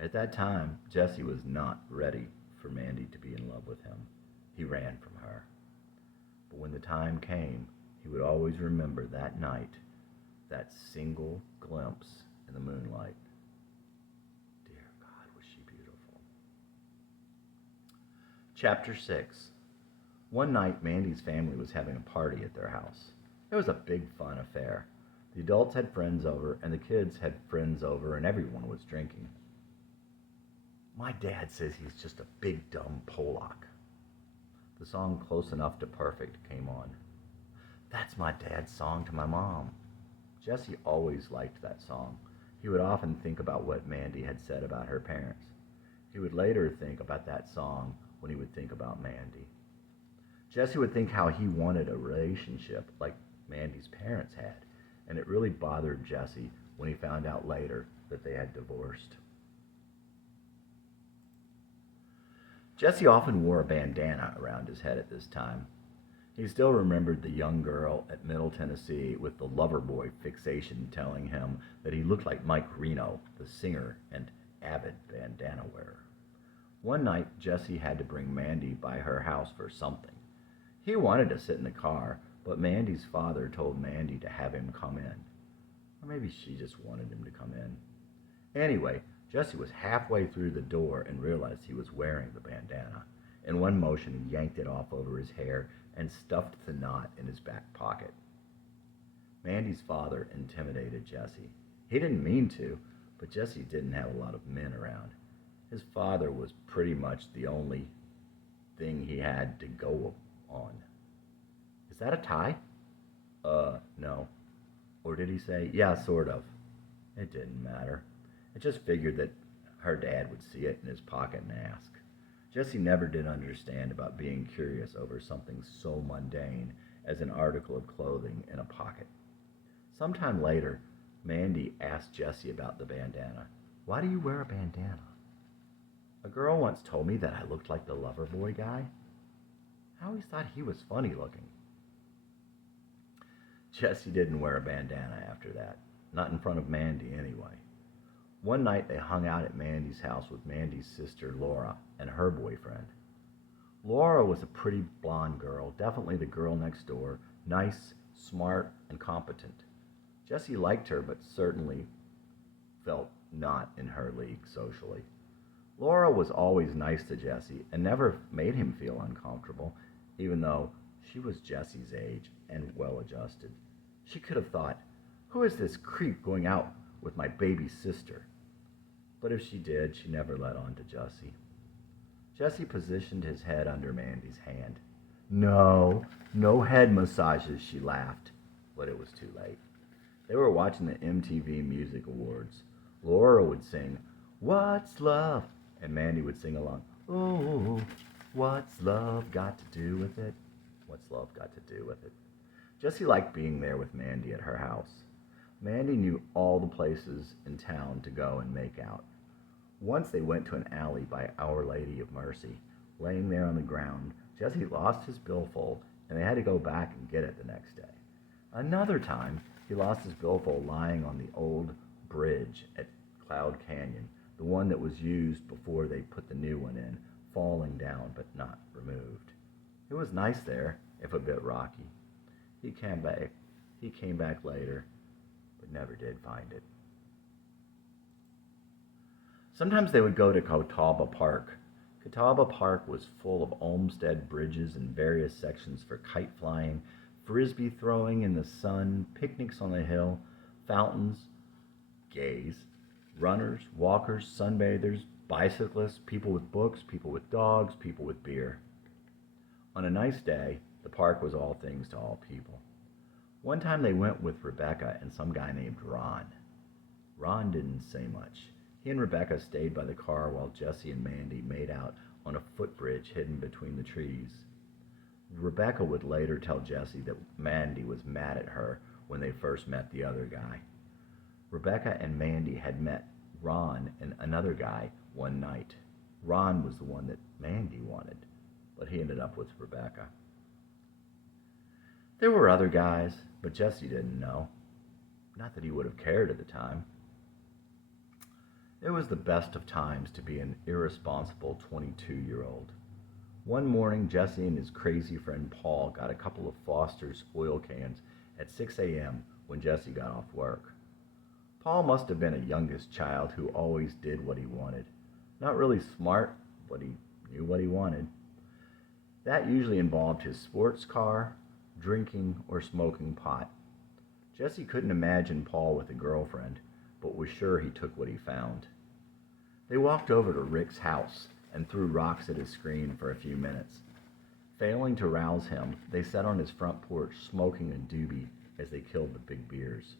At that time, Jesse was not ready for Mandy to be in love with him. He ran from her. But when the time came, he would always remember that night, that single glimpse in the moonlight. Dear God, was she beautiful. Chapter 6. One night, Mandy's family was having a party at their house. It was a big fun affair. The adults had friends over, and the kids had friends over, and everyone was drinking. My dad says he's just a big, dumb Pollock. The song Close Enough to Perfect came on. That's my dad's song to my mom. Jesse always liked that song. He would often think about what Mandy had said about her parents. He would later think about that song when he would think about Mandy. Jesse would think how he wanted a relationship like Mandy's parents had, and it really bothered Jesse when he found out later that they had divorced. Jesse often wore a bandana around his head at this time. He still remembered the young girl at Middle Tennessee with the lover boy fixation telling him that he looked like Mike Reno, the singer and avid bandana wearer. One night, Jesse had to bring Mandy by her house for something. He wanted to sit in the car, but Mandy's father told Mandy to have him come in. Or maybe she just wanted him to come in. Anyway, Jesse was halfway through the door and realized he was wearing the bandana. In one motion, he yanked it off over his hair and stuffed the knot in his back pocket. Mandy's father intimidated Jesse. He didn't mean to, but Jesse didn't have a lot of men around. His father was pretty much the only thing he had to go on. Is that a tie? No. Or did he say, yeah, sort of? It didn't matter. It just figured that her dad would see it in his pocket and ask. Jesse never did understand about being curious over something so mundane as an article of clothing in a pocket. Sometime later, Mandy asked Jesse about the bandana. Why do you wear a bandana? A girl once told me that I looked like the lover boy guy. I always thought he was funny looking. Jesse didn't wear a bandana after that. Not in front of Mandy, anyway. One night they hung out at Mandy's house with Mandy's sister, Laura, and her boyfriend. Laura was a pretty blonde girl, definitely the girl next door, nice, smart, and competent. Jesse liked her, but certainly felt not in her league socially. Laura was always nice to Jesse and never made him feel uncomfortable, even though she was Jesse's age and well-adjusted. She could have thought, who is this creep going out with my baby sister? But if she did, she never let on to Jesse. Jesse positioned his head under Mandy's hand. No head massages, she laughed. But it was too late. They were watching the MTV Music Awards. Laura would sing, "What's Love?" and Mandy would sing along, "Oh, what's love got to do with it? What's love got to do with it?" Jesse liked being there with Mandy at her house. Mandy knew all the places in town to go and make out. Once they went to an alley by Our Lady of Mercy. Laying there on the ground, Jesse lost his billfold, and they had to go back and get it the next day. Another time, he lost his billfold lying on the old bridge at Cloud Canyon, the one that was used before they put the new one in, falling down but not removed. It was nice there, if a bit rocky. He came back. He came back later, but never did find it. Sometimes they would go to Catawba Park. Catawba Park was full of Olmsted bridges and various sections for kite flying, frisbee throwing in the sun, picnics on the hill, fountains, gays, runners, walkers, sunbathers, bicyclists, people with books, people with dogs, people with beer. On a nice day, the park was all things to all people. One time they went with Rebecca and some guy named Ron. Ron didn't say much. He and Rebecca stayed by the car while Jesse and Mandy made out on a footbridge hidden between the trees. Rebecca would later tell Jesse that Mandy was mad at her when they first met the other guy. Rebecca and Mandy had met Ron and another guy one night. Ron was the one that Mandy wanted, but he ended up with Rebecca. There were other guys, but Jesse didn't know. Not that he would have cared at the time. It was the best of times to be an irresponsible 22-year-old. One morning, Jesse and his crazy friend Paul got a couple of Foster's oil cans at 6 a.m. when Jesse got off work. Paul must have been a youngest child who always did what he wanted. Not really smart, but he knew what he wanted. That usually involved his sports car, drinking, or smoking pot. Jesse couldn't imagine Paul with a girlfriend, but was sure he took what he found. They walked over to Rick's house and threw rocks at his screen for a few minutes. Failing to rouse him, they sat on his front porch smoking a doobie as they killed the big beers.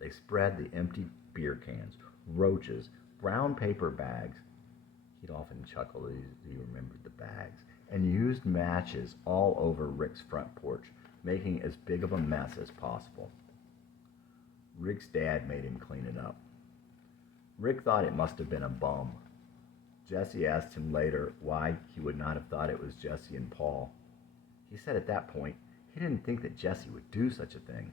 They spread the empty beer cans, roaches, brown paper bags. He'd often chuckle as he remembered the bags, and used matches all over Rick's front porch, making as big of a mess as possible. Rick's dad made him clean it up. Rick thought it must have been a bum. Jesse asked him later why he would not have thought it was Jesse and Paul. He said at that point he didn't think that Jesse would do such a thing.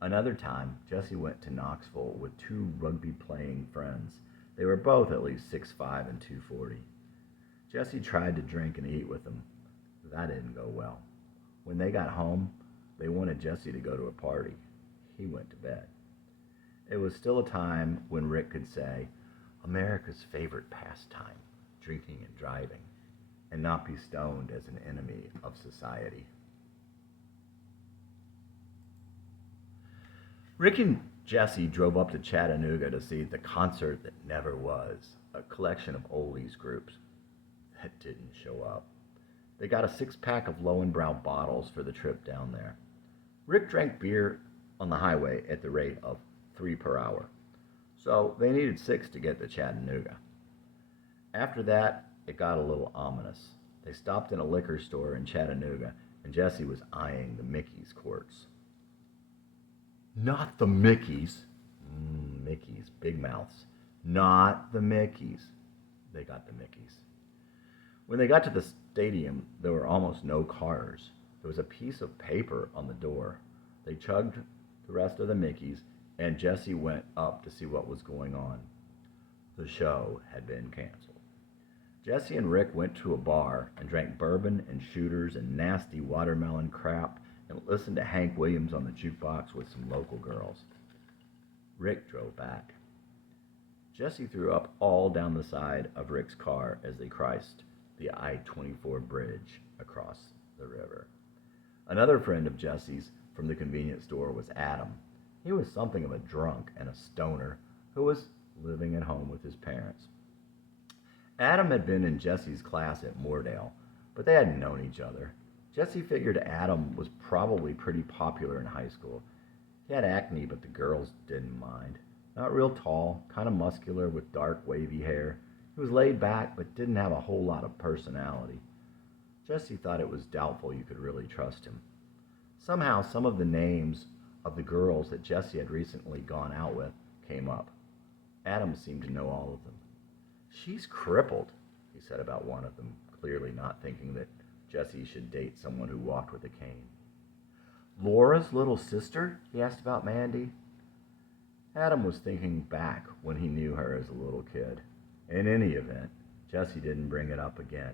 Another time, Jesse went to Knoxville with two rugby-playing friends. They were both at least 6'5" and 240. Jesse tried to drink and eat with them. That didn't go well. When they got home, they wanted Jesse to go to a party. He went to bed. It was still a time when Rick could say, America's favorite pastime, drinking and driving, and not be stoned as an enemy of society. Rick and Jesse drove up to Chattanooga to see the concert that never was, a collection of oldies groups that didn't show up. They got a 6-pack of Lowenbrau bottles for the trip down there. Rick drank beer on the highway at the rate of 3 per hour, so they needed 6 to get to Chattanooga. After that, it got a little ominous. They stopped in a liquor store in Chattanooga, and Jesse was eyeing the Mickey's quarts. Not the Mickeys. Mickeys, big mouths. Not the Mickeys. They got the Mickeys. When they got to the stadium, there were almost no cars. There was a piece of paper on the door. They chugged the rest of the Mickeys, and Jesse went up to see what was going on. The show had been canceled. Jesse and Rick went to a bar and drank bourbon and shooters and nasty watermelon crap and listened to Hank Williams on the jukebox with some local girls. Rick drove back. Jesse threw up all down the side of Rick's car as they crossed the I-24 bridge across the river. Another friend of Jesse's from the convenience store was Adam. He was something of a drunk and a stoner who was living at home with his parents. Adam had been in Jesse's class at Moordale, but they hadn't known each other. Jesse figured Adam was probably pretty popular in high school. He had acne, but the girls didn't mind. Not real tall, kind of muscular with dark, wavy hair. He was laid back, but didn't have a whole lot of personality. Jesse thought it was doubtful you could really trust him. Somehow, some of the names of the girls that Jesse had recently gone out with came up. Adam seemed to know all of them. She's crippled, he said about one of them, clearly not thinking that Jesse should date someone who walked with a cane. Laura's little sister? He asked about Mandy. Adam was thinking back when he knew her as a little kid. In any event, Jesse didn't bring it up again.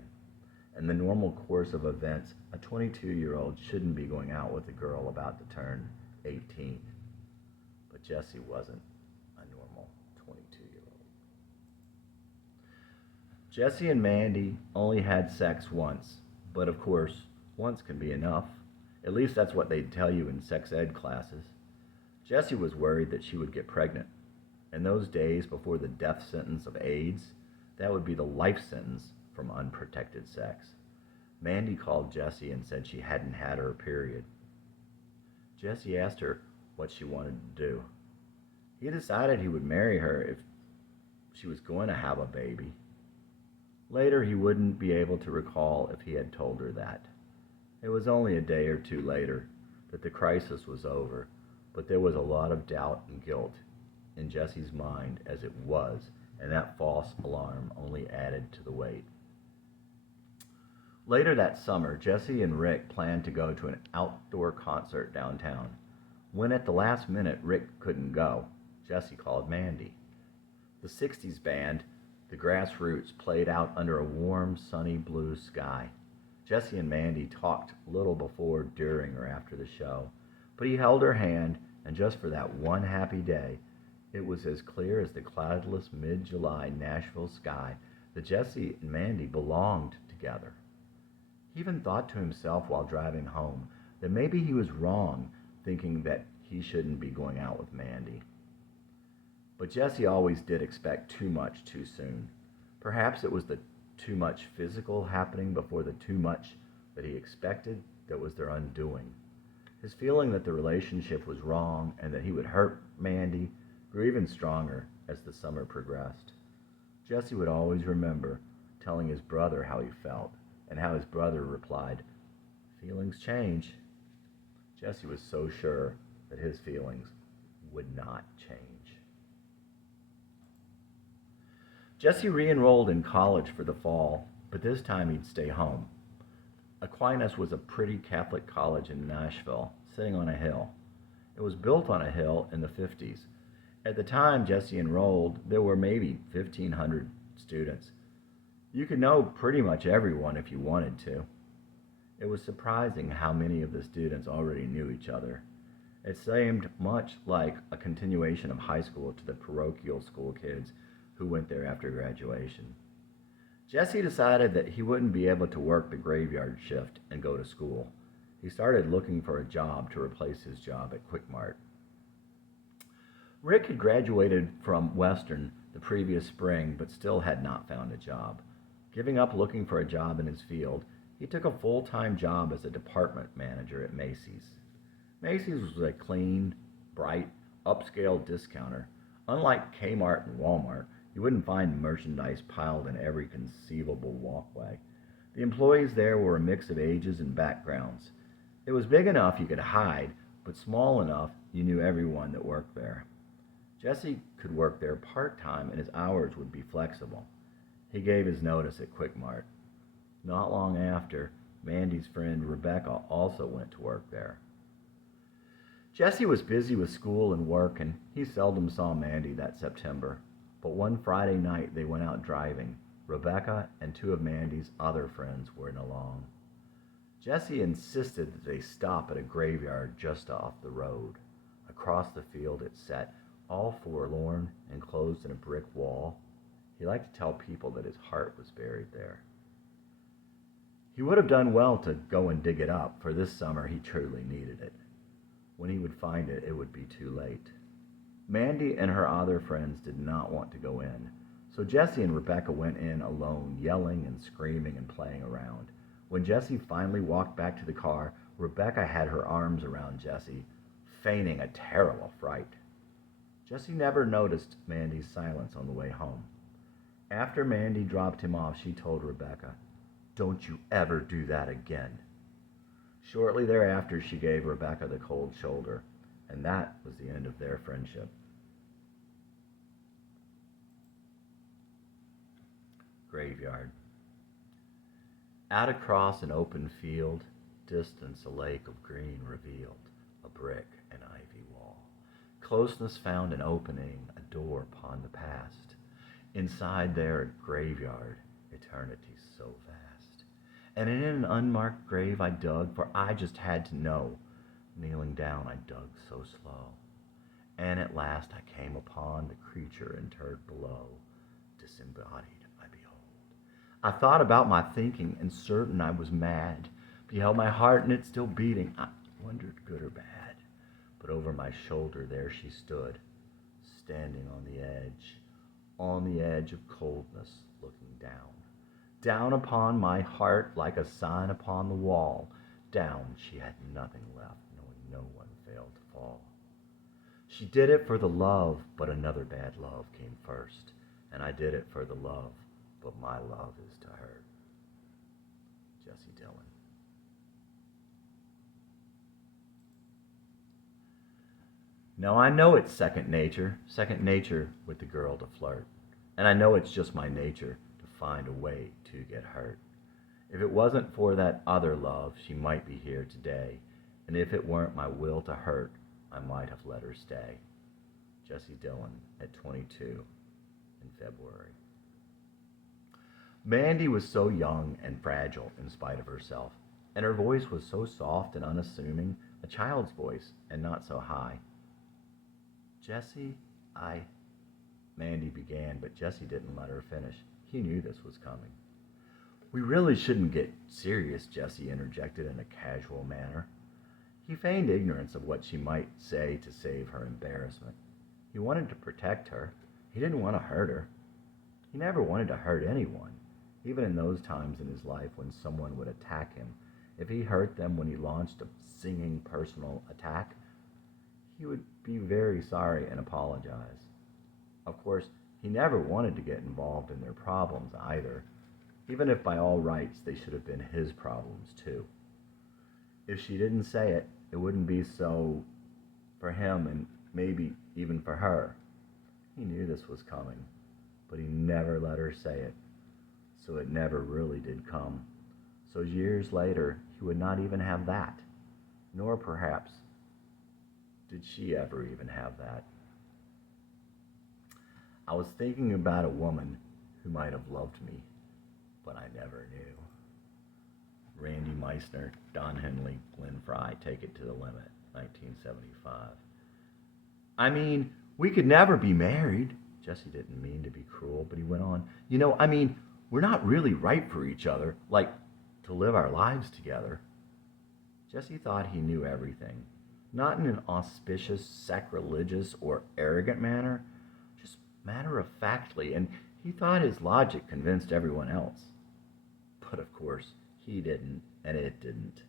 In the normal course of events, a 22-year-old shouldn't be going out with a girl about to turn 18. But Jesse wasn't a normal 22-year-old. Jesse and Mandy only had sex once, but of course, once can be enough. At least that's what they'd tell you in sex ed classes. Jesse was worried that she would get pregnant. In those days before the death sentence of AIDS, that would be the life sentence from unprotected sex. Mandy called Jesse and said she hadn't had her period. Jesse asked her what she wanted to do. He decided he would marry her if she was going to have a baby. Later, he wouldn't be able to recall if he had told her that. It was only a day or two later that the crisis was over, but there was a lot of doubt and guilt in Jesse's mind as it was, and that false alarm only added to the weight. Later that summer, Jesse and Rick planned to go to an outdoor concert downtown. When at the last minute Rick couldn't go, Jesse called Mandy. The 60s band, the Grassroots, played out under a warm, sunny blue sky. Jesse and Mandy talked little before, during, or after the show, but he held her hand, and just for that one happy day, it was as clear as the cloudless mid-July Nashville sky that Jesse and Mandy belonged together. He even thought to himself while driving home that maybe he was wrong thinking that he shouldn't be going out with Mandy. But Jesse always did expect too much too soon. Perhaps it was the too much physical happening before the too much that he expected that was their undoing. His feeling that the relationship was wrong and that he would hurt Mandy grew even stronger as the summer progressed. Jesse would always remember telling his brother how he felt, and how his brother replied, "Feelings change." Jesse was so sure that his feelings would not change. Jesse re-enrolled in college for the fall, but this time he'd stay home. Aquinas was a pretty Catholic college in Nashville, sitting on a hill. It was built on a hill in the 50s. At the time Jesse enrolled, there were maybe 1,500 students. You could know pretty much everyone if you wanted to. It was surprising how many of the students already knew each other. It seemed much like a continuation of high school to the parochial school kids who went there after graduation. Jesse decided that he wouldn't be able to work the graveyard shift and go to school. He started looking for a job to replace his job at Quick Mart. Rick had graduated from Western the previous spring, but still had not found a job. Giving up looking for a job in his field, he took a full-time job as a department manager at Macy's. Macy's was a clean, bright, upscale discounter. Unlike Kmart and Walmart, you wouldn't find merchandise piled in every conceivable walkway. The employees there were a mix of ages and backgrounds. It was big enough you could hide, but small enough you knew everyone that worked there. Jesse could work there part-time and his hours would be flexible. He gave his notice at Quick Mart. Not long after, Mandy's friend Rebecca also went to work there. Jesse was busy with school and work, and he seldom saw Mandy that September. But one Friday night they went out driving. Rebecca and two of Mandy's other friends went along. Jesse insisted that they stop at a graveyard just off the road. Across the field it sat, all forlorn, enclosed in a brick wall. He liked to tell people that his heart was buried there. He would have done well to go and dig it up, for this summer he truly needed it. When he would find it, it would be too late. Mandy and her other friends did not want to go in, so Jesse and Rebecca went in alone, yelling and screaming and playing around. When Jesse finally walked back to the car, Rebecca had her arms around Jesse, feigning a terrible fright. Jesse never noticed Mandy's silence on the way home. After Mandy dropped him off, she told Rebecca, "Don't you ever do that again." Shortly thereafter, she gave Rebecca the cold shoulder, and that was the end of their friendship. Graveyard. Out across an open field, distance a lake of green revealed, a brick and ivy wall. Closeness found an opening, a door upon the past. Inside there a graveyard, it Eternity's so vast. And in an unmarked grave I dug, for I just had to know. Kneeling down, I dug so slow. And at last I came upon the creature interred below. Disembodied, I behold. I thought about my thinking, and certain I was mad. Beheld my heart, and it still beating. I wondered, good or bad. But over my shoulder there she stood, standing on the edge of coldness, looking down. Down upon my heart like a sign upon the wall. Down she had nothing left, knowing no one failed to fall. She did it for the love, but another bad love came first. And I did it for the love, but my love is to her. Jesse Dillon. Now I know it's second nature with the girl to flirt. And I know it's just my nature to find a way to get hurt. If it wasn't for that other love, she might be here today. And if it weren't my will to hurt, I might have let her stay. Jesse Dillon at 22 in February. Mandy was so young and fragile in spite of herself, and her voice was so soft and unassuming, a child's voice, and not so high. Jesse, Mandy began, but Jesse didn't let her finish. He knew this was coming. We really shouldn't get serious, Jesse interjected in a casual manner. He feigned ignorance of what she might say to save her embarrassment. He wanted to protect her. He didn't want to hurt her. He never wanted to hurt anyone, even in those times in his life when someone would attack him. If he hurt them when he launched a singing personal attack, he would be very sorry and apologize. Of course, he never wanted to get involved in their problems either, even if by all rights they should have been his problems too. If she didn't say it, it wouldn't be so for him and maybe even for her. He knew this was coming, but he never let her say it, so it never really did come. So years later, he would not even have that, nor perhaps did she ever even have that. I was thinking about a woman who might have loved me, but I never knew. Randy Meisner, Don Henley, Glenn Fry, Take It to the Limit, 1975. I mean, we could never be married. Jesse didn't mean to be cruel, but he went on. We're not really right for each other, like to live our lives together. Jesse thought he knew everything, not in an auspicious, sacrilegious, or arrogant manner, just matter-of-factly, and he thought his logic convinced everyone else. But of course, he didn't, and it didn't,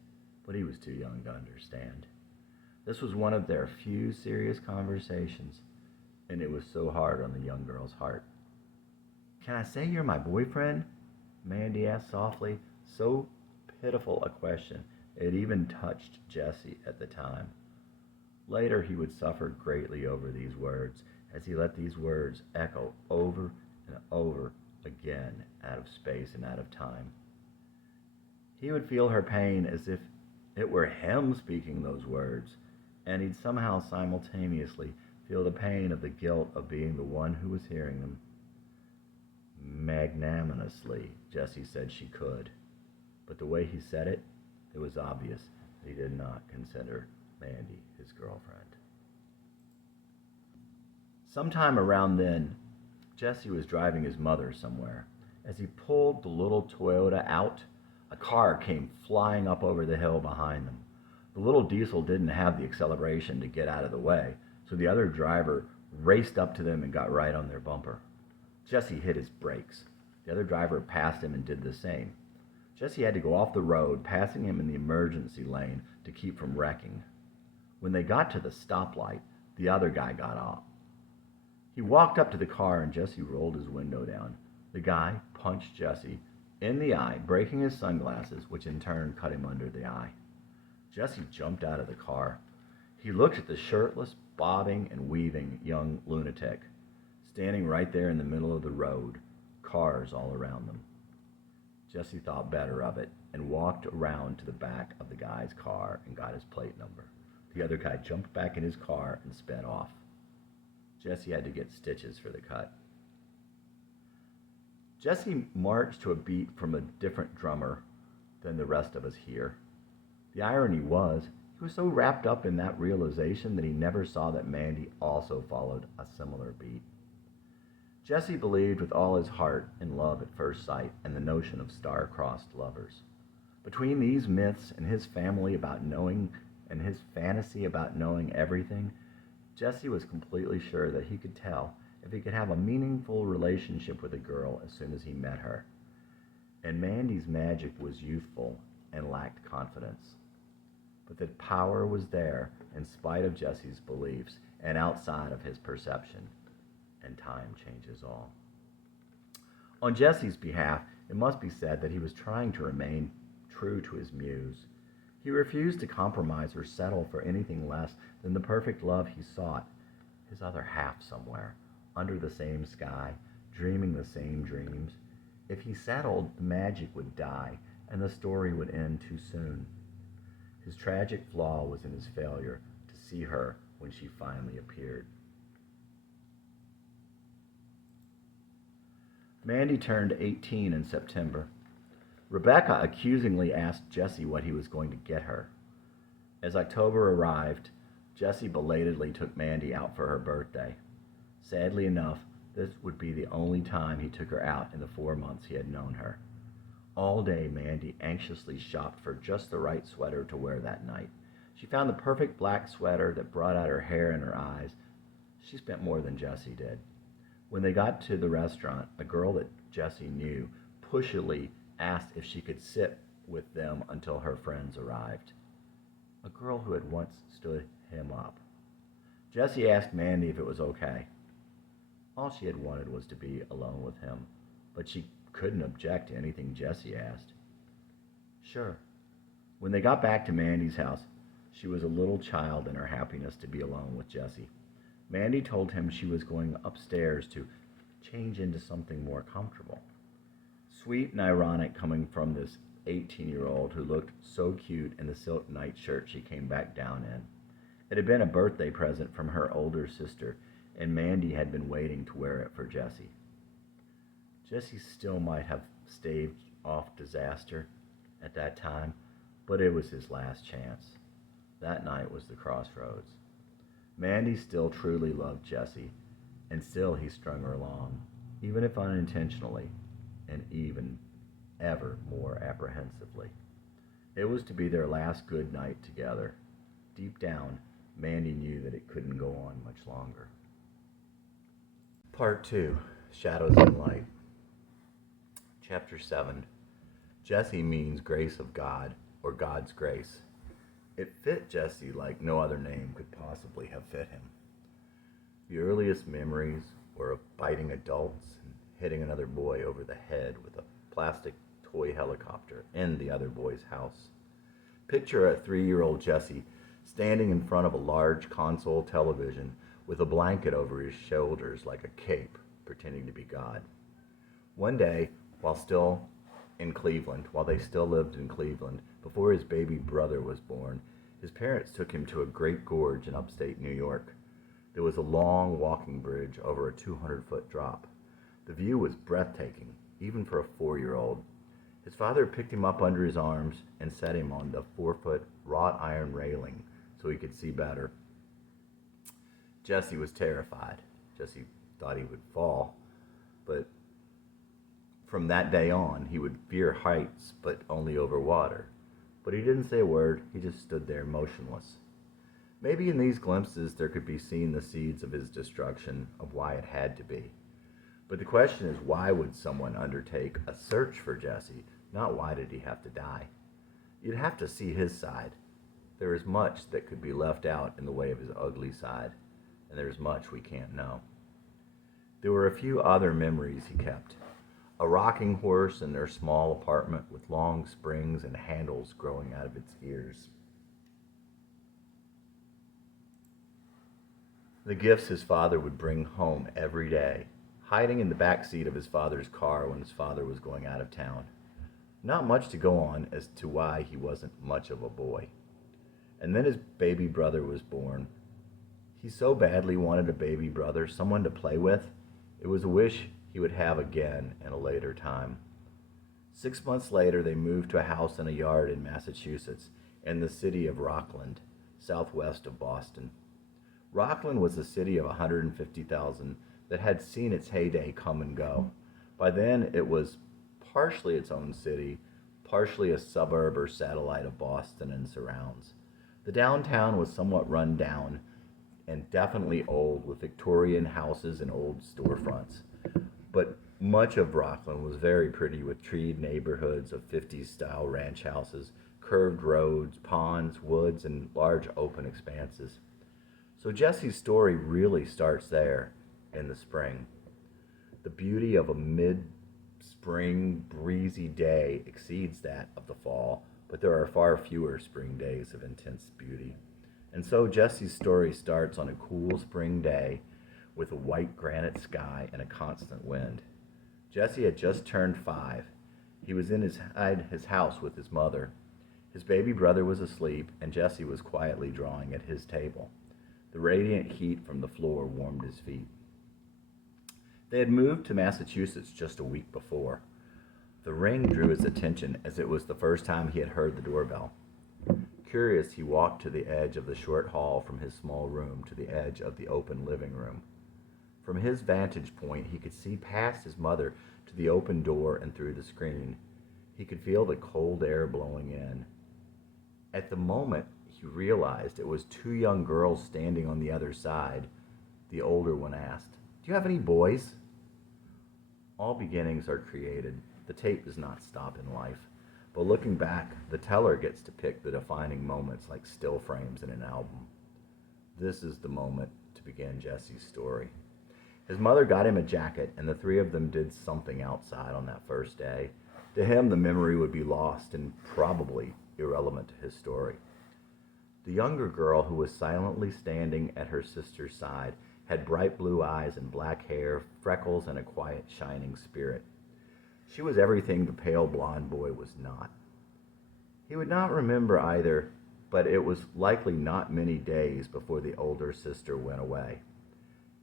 but he was too young to understand. This was one of their few serious conversations, and it was so hard on the young girl's heart. "Can I say you're my boyfriend?" Mandy asked softly, so pitiful a question it even touched Jesse at the time. Later he would suffer greatly over these words, as he let these words echo over and over again out of space and out of time. He would feel her pain as if it were him speaking those words, and he'd somehow simultaneously feel the pain of the guilt of being the one who was hearing them. Magnanimously, Jesse said she could, but the way he said it, it was obvious that he did not consider Mandy his girlfriend. Sometime around then, Jesse was driving his mother somewhere. As he pulled the little Toyota out, a car came flying up over the hill behind them. The little diesel didn't have the acceleration to get out of the way, so the other driver raced up to them and got right on their bumper. Jesse hit his brakes. The other driver passed him and did the same. Jesse had to go off the road, passing him in the emergency lane to keep from wrecking. When they got to the stoplight, the other guy got off. He walked up to the car and Jesse rolled his window down. The guy punched Jesse in the eye, breaking his sunglasses, which in turn cut him under the eye. Jesse jumped out of the car. He looked at the shirtless, bobbing and weaving young lunatic, standing right there in the middle of the road, cars all around them. Jesse thought better of it and walked around to the back of the guy's car and got his plate number. The other guy jumped back in his car and sped off. Jesse had to get stitches for the cut. Jesse marched to a beat from a different drummer than the rest of us here. The irony was, he was so wrapped up in that realization that he never saw that Mandy also followed a similar beat. Jesse believed with all his heart in love at first sight and the notion of star-crossed lovers. Between these myths and his family about knowing and his fantasy about knowing everything, Jesse was completely sure that he could tell if he could have a meaningful relationship with a girl as soon as he met her. And Mandy's magic was youthful and lacked confidence. But that power was there in spite of Jesse's beliefs and outside of his perception. And time changes all. On Jesse's behalf, it must be said that he was trying to remain true to his muse. He refused to compromise or settle for anything less than the perfect love he sought, his other half somewhere, under the same sky, dreaming the same dreams. If he settled, the magic would die, and the story would end too soon. His tragic flaw was in his failure to see her when she finally appeared. Mandy turned 18 in September. Rebecca accusingly asked Jesse what he was going to get her. As October arrived, Jesse belatedly took Mandy out for her birthday. Sadly enough, this would be the only time he took her out in the 4 months he had known her. All day, Mandy anxiously shopped for just the right sweater to wear that night. She found the perfect black sweater that brought out her hair and her eyes. She spent more than Jesse did. When they got to the restaurant, a girl that Jesse knew pushily asked if she could sit with them until her friends arrived. A girl who had once stood him up. Jesse asked Mandy if it was okay. All she had wanted was to be alone with him, but she couldn't object to anything Jesse asked. Sure. When they got back to Mandy's house, she was a little child in her happiness to be alone with Jesse. Mandy told him she was going upstairs to change into something more comfortable. Sweet and ironic coming from this 18-year-old who looked so cute in the silk nightshirt she came back down in. It had been a birthday present from her older sister, and Mandy had been waiting to wear it for Jesse. Jesse still might have staved off disaster at that time, but it was his last chance. That night was the crossroads. Mandy still truly loved Jesse, and still he strung her along, even if unintentionally, and even ever more apprehensively. It was to be their last good night together. Deep down, Mandy knew that it couldn't go on much longer. Part 2, Shadows and Light. Chapter 7, Jesse means grace of God, or God's grace. It fit Jesse like no other name could possibly have fit him. The earliest memories were of biting adults and hitting another boy over the head with a plastic toy helicopter in the other boy's house. Picture a 3-year-old Jesse standing in front of a large console television with a blanket over his shoulders like a cape, pretending to be God. One day, while they still lived in Cleveland, before his baby brother was born, his parents took him to a great gorge in upstate New York. There was a long walking bridge over a 200-foot drop. The view was breathtaking, even for a 4-year-old. His father picked him up under his arms and set him on the 4-foot wrought iron railing so he could see better. Jesse was terrified. Jesse thought he would fall, but from that day on, he would fear heights, but only over water. But he didn't say a word. He just stood there motionless. Maybe in these glimpses there could be seen the seeds of his destruction, of why it had to be. But the question is, why would someone undertake a search for Jesse, not why did he have to die? You'd have to see his side. There is much that could be left out in the way of his ugly side, and there is much we can't know. There were a few other memories he kept. A rocking horse in their small apartment with long springs and handles growing out of its ears. The gifts his father would bring home every day, hiding in the back seat of his father's car when his father was going out of town. Not much to go on as to why he wasn't much of a boy. And then his baby brother was born. He so badly wanted a baby brother, someone to play with. It was a wish he would have again in a later time. 6 months later, they moved to a house and a yard in Massachusetts in the city of Rockland, southwest of Boston. Rockland was a city of 150,000 that had seen its heyday come and go. By then, it was partially its own city, partially a suburb or satellite of Boston and surrounds. The downtown was somewhat run down and definitely old, with Victorian houses and old storefronts. But much of Rockland was very pretty, with treed neighborhoods of 50s style ranch houses, curved roads, ponds, woods, and large open expanses. So Jesse's story really starts there in the spring. The beauty of a mid-spring breezy day exceeds that of the fall, but there are far fewer spring days of intense beauty. And so Jesse's story starts on a cool spring day with a white granite sky and a constant wind. Jesse had just turned 5. He was inside his house with his mother. His baby brother was asleep, and Jesse was quietly drawing at his table. The radiant heat from the floor warmed his feet. They had moved to Massachusetts just a week before. The ring drew his attention, as it was the first time he had heard the doorbell. Curious, he walked to the edge of the short hall from his small room to the edge of the open living room. From his vantage point, he could see past his mother to the open door and through the screen. He could feel the cold air blowing in. At the moment, he realized it was 2 young girls standing on the other side. The older one asked, "Do you have any boys?" All beginnings are created. The tape does not stop in life. But looking back, the teller gets to pick the defining moments like still frames in an album. This is the moment to begin Jesse's story. His mother got him a jacket, and the 3 of them did something outside on that first day. To him, the memory would be lost and probably irrelevant to his story. The younger girl, who was silently standing at her sister's side, had bright blue eyes and black hair, freckles, and a quiet, shining spirit. She was everything the pale blonde boy was not. He would not remember either, but it was likely not many days before the older sister went away.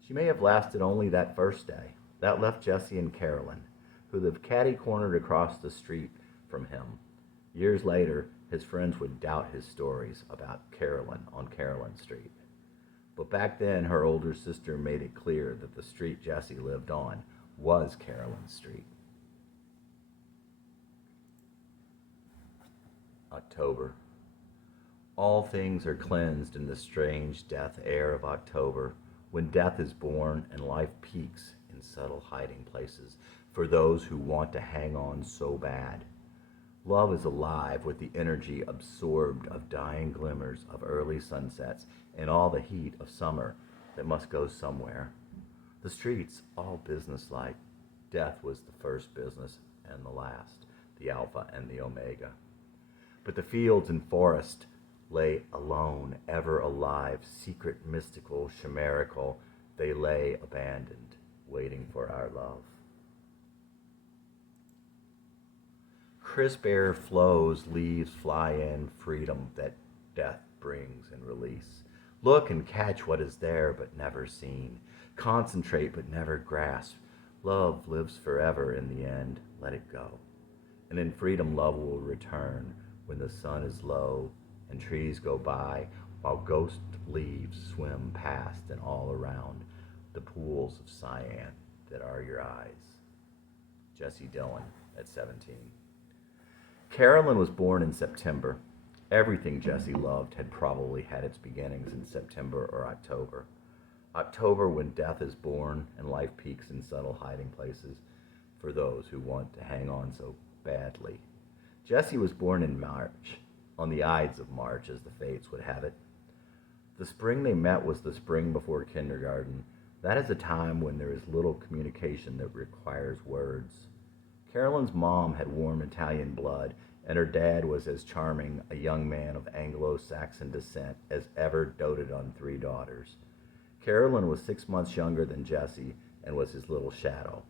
She may have lasted only that first day. That left Jesse and Carolyn, who lived catty-cornered across the street from him. Years later, his friends would doubt his stories about Carolyn on Carolyn Street. But back then, her older sister made it clear that the street Jesse lived on was Carolyn Street. October. All things are cleansed in the strange death air of October, when death is born and life peaks in subtle hiding places for those who want to hang on so bad. Love is alive with the energy absorbed of dying glimmers of early sunsets and all the heat of summer that must go somewhere. The streets, all businesslike. Death was the first business and the last, the alpha and the omega. But the fields and forest lay alone, ever alive, secret, mystical, chimerical. They lay abandoned, waiting for our love. Crisp air flows, leaves fly in, freedom that death brings in release. Look and catch what is there but never seen. Concentrate but never grasp. Love lives forever in the end. Let it go. And in freedom love will return when the sun is low and trees go by, while ghost leaves swim past and all around the pools of cyan that are your eyes. Jesse Dillon at 17. Carolyn was born in September. Everything Jesse loved had probably had its beginnings in September or October. October, when death is born and life peaks in subtle hiding places for those who want to hang on so badly. Jesse was born in March, on the Ides of March, as the fates would have it. The spring they met was the spring before kindergarten. That is a time when there is little communication that requires words. Carolyn's mom had warm Italian blood, and her dad was as charming a young man of Anglo-Saxon descent as ever doted on 3 daughters. Carolyn was 6 months younger than Jesse and was his little shadow.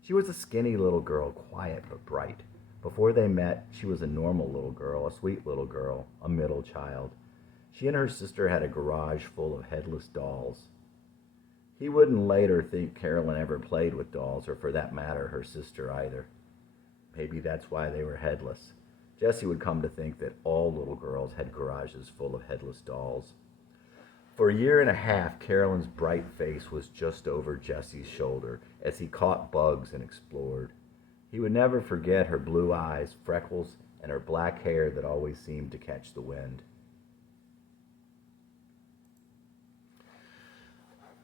She was a skinny little girl, quiet but bright. Before they met, she was a normal little girl, a sweet little girl, a middle child. She and her sister had a garage full of headless dolls. He wouldn't later think Carolyn ever played with dolls, or for that matter, her sister either. Maybe that's why they were headless. Jessie would come to think that all little girls had garages full of headless dolls. For a year and a half, Carolyn's bright face was just over Jessie's shoulder as he caught bugs and explored. He would never forget her blue eyes, freckles, and her black hair that always seemed to catch the wind.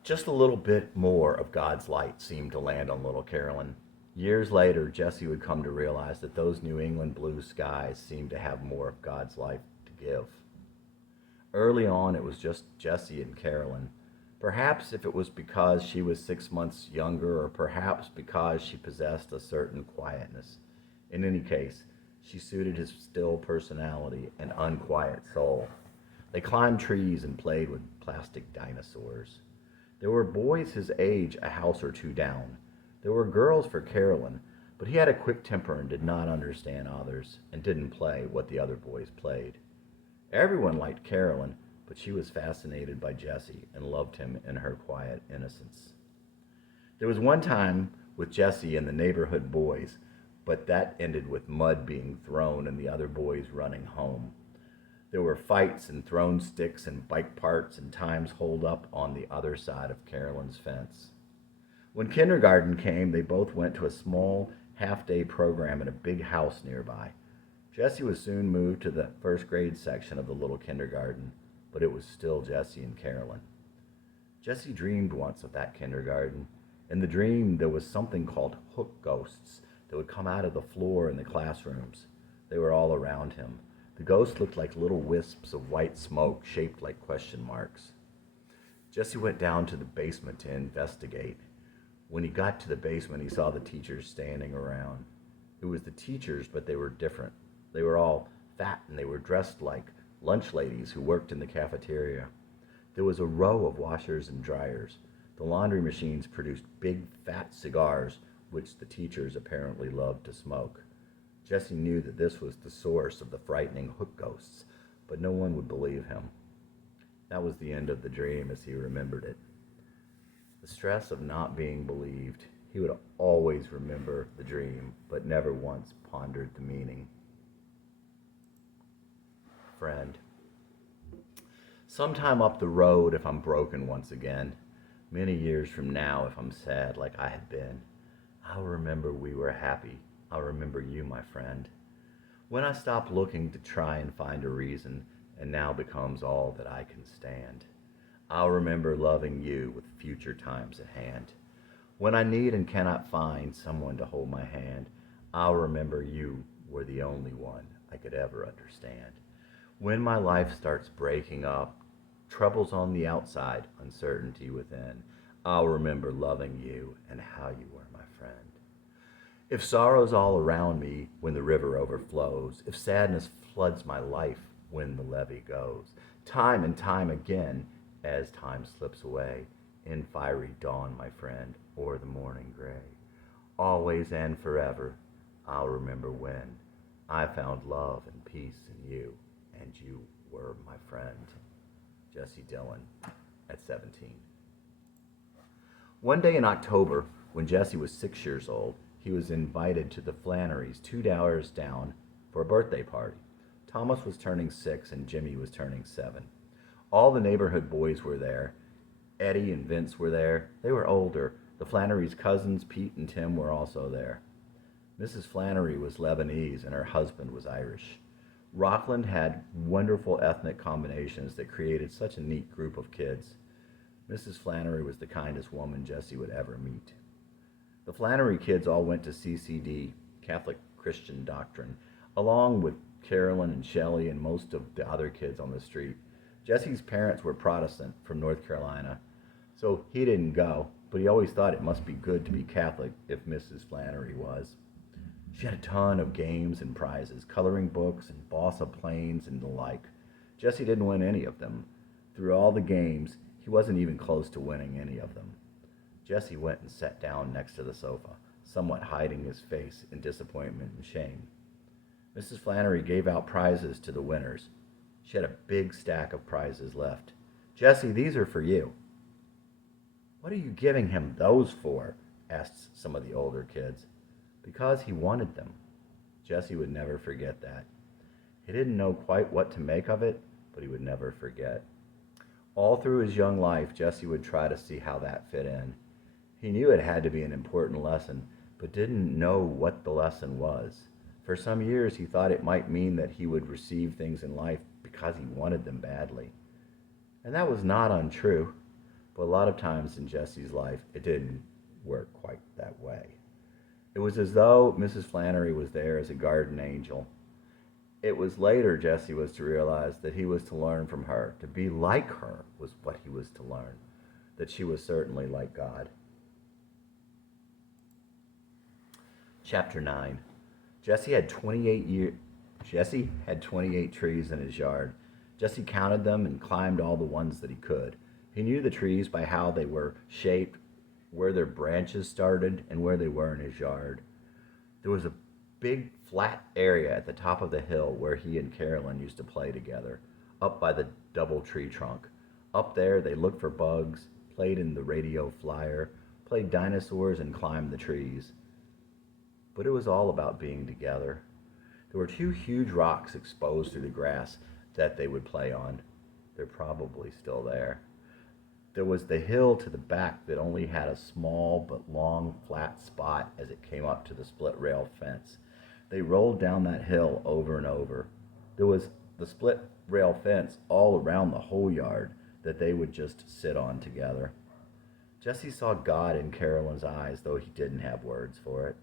Just a little bit more of God's light seemed to land on little Carolyn. Years later, Jessie would come to realize that those New England blue skies seemed to have more of God's light to give. Early on, it was just Jessie and Carolyn. Perhaps if it was because she was 6 months younger, or perhaps because she possessed a certain quietness. In any case, she suited his still personality and unquiet soul. They climbed trees and played with plastic dinosaurs. There were boys his age a house or two down. There were girls for Carolyn, but he had a quick temper and did not understand others, and didn't play what the other boys played. Everyone liked Carolyn, but she was fascinated by Jessie and loved him in her quiet innocence. There was one time with Jessie and the neighborhood boys, but that ended with mud being thrown and the other boys running home. There were fights and thrown sticks and bike parts and times holed up on the other side of Carolyn's fence. When kindergarten came, they both went to a small half-day program in a big house nearby. Jessie was soon moved to the first grade section of the little kindergarten, but it was still Jessie and Carolyn. Jessie dreamed once of that kindergarten. In the dream, there was something called hook ghosts that would come out of the floor in the classrooms. They were all around him. The ghosts looked like little wisps of white smoke shaped like question marks. Jessie went down to the basement to investigate. When he got to the basement, he saw the teachers standing around. It was the teachers, but they were different. They were all fat, and they were dressed like lunch ladies who worked in the cafeteria. There was a row of washers and dryers. The laundry machines produced big, fat cigars, which the teachers apparently loved to smoke. Jessie knew that this was the source of the frightening hook ghosts, but no one would believe him. That was the end of the dream as he remembered it. The stress of not being believed. He would always remember the dream, but never once pondered the meaning. Friend. Sometime up the road, if I'm broken once again, many years from now, if I'm sad like I had been, I'll remember we were happy. I'll remember you, my friend. When I stop looking to try and find a reason, and now becomes all that I can stand, I'll remember loving you with future times at hand. When I need and cannot find someone to hold my hand, I'll remember you were the only one I could ever understand. When my life starts breaking up, troubles on the outside, uncertainty within, I'll remember loving you and how you were my friend. If sorrow's all around me when the river overflows, if sadness floods my life when the levee goes, time and time again, as time slips away, in fiery dawn, my friend, or the morning gray, always and forever, I'll remember when I found love and peace in you, and you were my friend. Jessie Dillon, at 17. One day in October, when Jessie was 6 years old, he was invited to the Flannerys 2 hours down for a birthday party. Thomas was turning 6 and Jimmy was turning 7. All the neighborhood boys were there. Eddie and Vince were there. They were older. The Flannerys' cousins, Pete and Tim, were also there. Mrs. Flannery was Lebanese and her husband was Irish. Rockland had wonderful ethnic combinations that created such a neat group of kids. Mrs. Flannery was the kindest woman Jessie would ever meet. The Flannery kids all went to CCD, Catholic Christian Doctrine, along with Carolyn and Shelley and most of the other kids on the street. Jessie's parents were Protestant from North Carolina, so he didn't go, but he always thought it must be good to be Catholic if Mrs. Flannery was. She had a ton of games and prizes, coloring books and balsa planes and the like. Jessie didn't win any of them. Through all the games, he wasn't even close to winning any of them. Jessie went and sat down next to the sofa, somewhat hiding his face in disappointment and shame. Mrs. Flannery gave out prizes to the winners. She had a big stack of prizes left. "Jessie, these are for you." "What are you giving him those for?" asked some of the older kids. "Because he wanted them." Jesse would never forget that. He didn't know quite what to make of it, but he would never forget. All through his young life, Jesse would try to see how that fit in. He knew it had to be an important lesson, but didn't know what the lesson was. For some years, he thought it might mean that he would receive things in life because he wanted them badly. And that was not untrue, but a lot of times in Jesse's life, it didn't work quite that way. It was as though Mrs. Flannery was there as a guardian angel. It was later Jesse was to realize that he was to learn from her. To be like her was what he was to learn, that she was certainly like God. Chapter 9. Jesse had 28 trees in his yard. Jesse counted them and climbed all the ones that he could. He knew the trees by how they were shaped, where their branches started, and where they were in his yard. There was a big flat area at the top of the hill where he and Carolyn used to play together, up by the double tree trunk. Up there, they looked for bugs, played in the radio flyer, played dinosaurs, and climbed the trees. But it was all about being together. There were two huge rocks exposed through the grass that they would play on. They're probably still there. There was the hill to the back that only had a small but long flat spot as it came up to the split rail fence. They rolled down that hill over and over. There was the split rail fence all around the whole yard that they would just sit on together. Jesse saw God in Carolyn's eyes, though he didn't have words for it.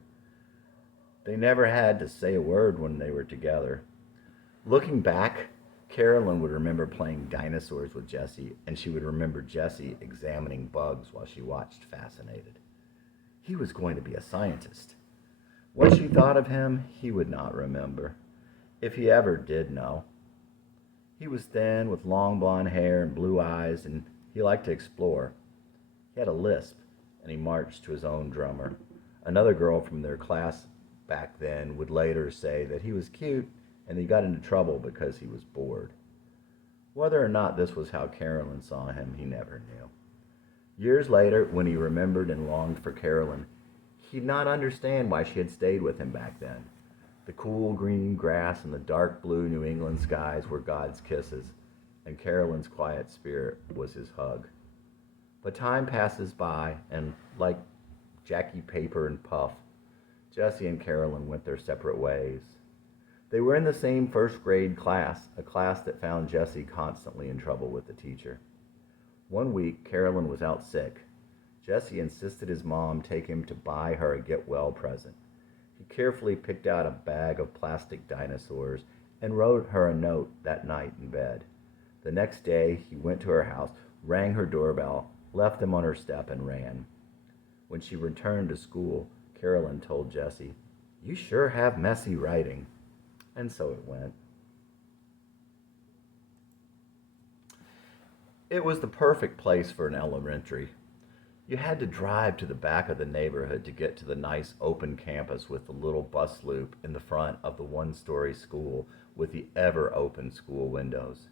They never had to say a word when they were together. Looking back, Carolyn would remember playing dinosaurs with Jesse, and she would remember Jesse examining bugs while she watched fascinated. He was going to be a scientist. What she thought of him, he would not remember, if he ever did know. He was thin, with long blonde hair and blue eyes, and he liked to explore. He had a lisp, and he marched to his own drummer. Another girl from their class back then would later say that he was cute, and he got into trouble because he was bored. Whether or not this was how Carolyn saw him, he never knew. Years later, when he remembered and longed for Carolyn, he'd not understand why she had stayed with him back then. The cool green grass and the dark blue New England skies were God's kisses, and Carolyn's quiet spirit was his hug. But time passes by, and like Jackie Paper and Puff, Jesse and Carolyn went their separate ways. They were in the same first grade class, a class that found Jesse constantly in trouble with the teacher. One week, Carolyn was out sick. Jesse insisted his mom take him to buy her a get-well present. He carefully picked out a bag of plastic dinosaurs and wrote her a note that night in bed. The next day, he went to her house, rang her doorbell, left them on her step, and ran. When she returned to school, Carolyn told Jesse, "You sure have messy writing." And so it went. It was the perfect place for an elementary. You had to drive to the back of the neighborhood to get to the nice open campus with the little bus loop in the front of the one-story school with the ever-open school windows.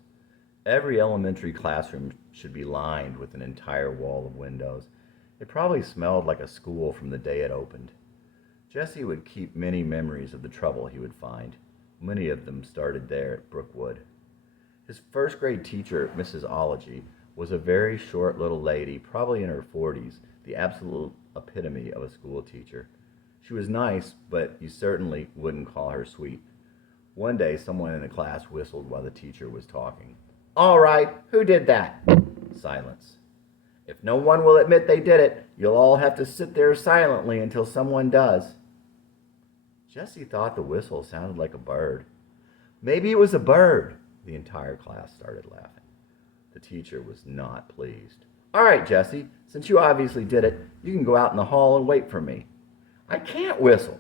Every elementary classroom should be lined with an entire wall of windows. It probably smelled like a school from the day it opened. Jesse would keep many memories of the trouble he would find. Many of them started there at Brookwood. His first grade teacher, Mrs. Ology, was a very short little lady, probably in her 40s, the absolute epitome of a school teacher. She was nice, but you certainly wouldn't call her sweet. One day, someone in the class whistled while the teacher was talking. "All right, who did that?" Silence. "If no one will admit they did it, you'll all have to sit there silently until someone does." Jesse thought the whistle sounded like a bird. "Maybe it was a bird." The entire class started laughing. The teacher was not pleased. "All right, Jesse, since you obviously did it, you can go out in the hall and wait for me." "I can't whistle."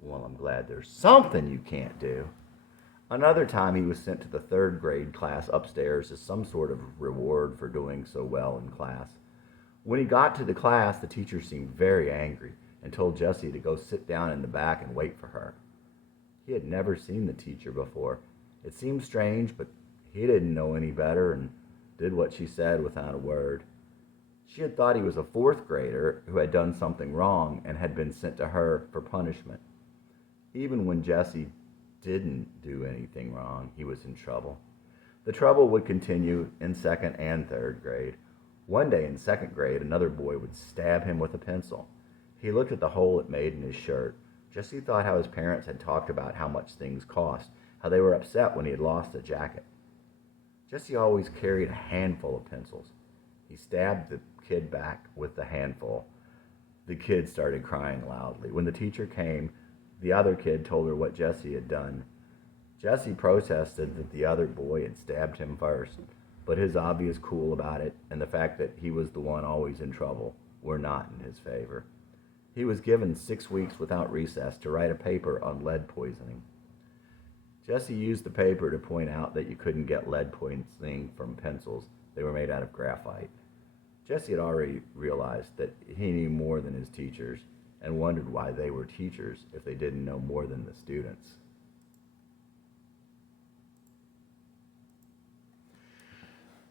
"Well, I'm glad there's something you can't do." Another time he was sent to the third grade class upstairs as some sort of reward for doing so well in class. When he got to the class, the teacher seemed very angry and told Jesse to go sit down in the back and wait for her. He had never seen the teacher before. It seemed strange, but he didn't know any better and did what she said without a word. She had thought he was a fourth grader who had done something wrong and had been sent to her for punishment. Even when Jesse didn't do anything wrong, he was in trouble. The trouble would continue in second and third grade. One day in second grade, another boy would stab him with a pencil. He looked at the hole it made in his shirt. Jesse thought how his parents had talked about how much things cost, how they were upset when he had lost a jacket. Jesse always carried a handful of pencils. He stabbed the kid back with the handful. The kid started crying loudly. When the teacher came, the other kid told her what Jesse had done. Jesse protested that the other boy had stabbed him first, but his obvious cool about it and the fact that he was the one always in trouble were not in his favor. He was given 6 weeks without recess to write a paper on lead poisoning. Jesse used the paper to point out that you couldn't get lead poisoning from pencils. They were made out of graphite. Jesse had already realized that he knew more than his teachers and wondered why they were teachers if they didn't know more than the students.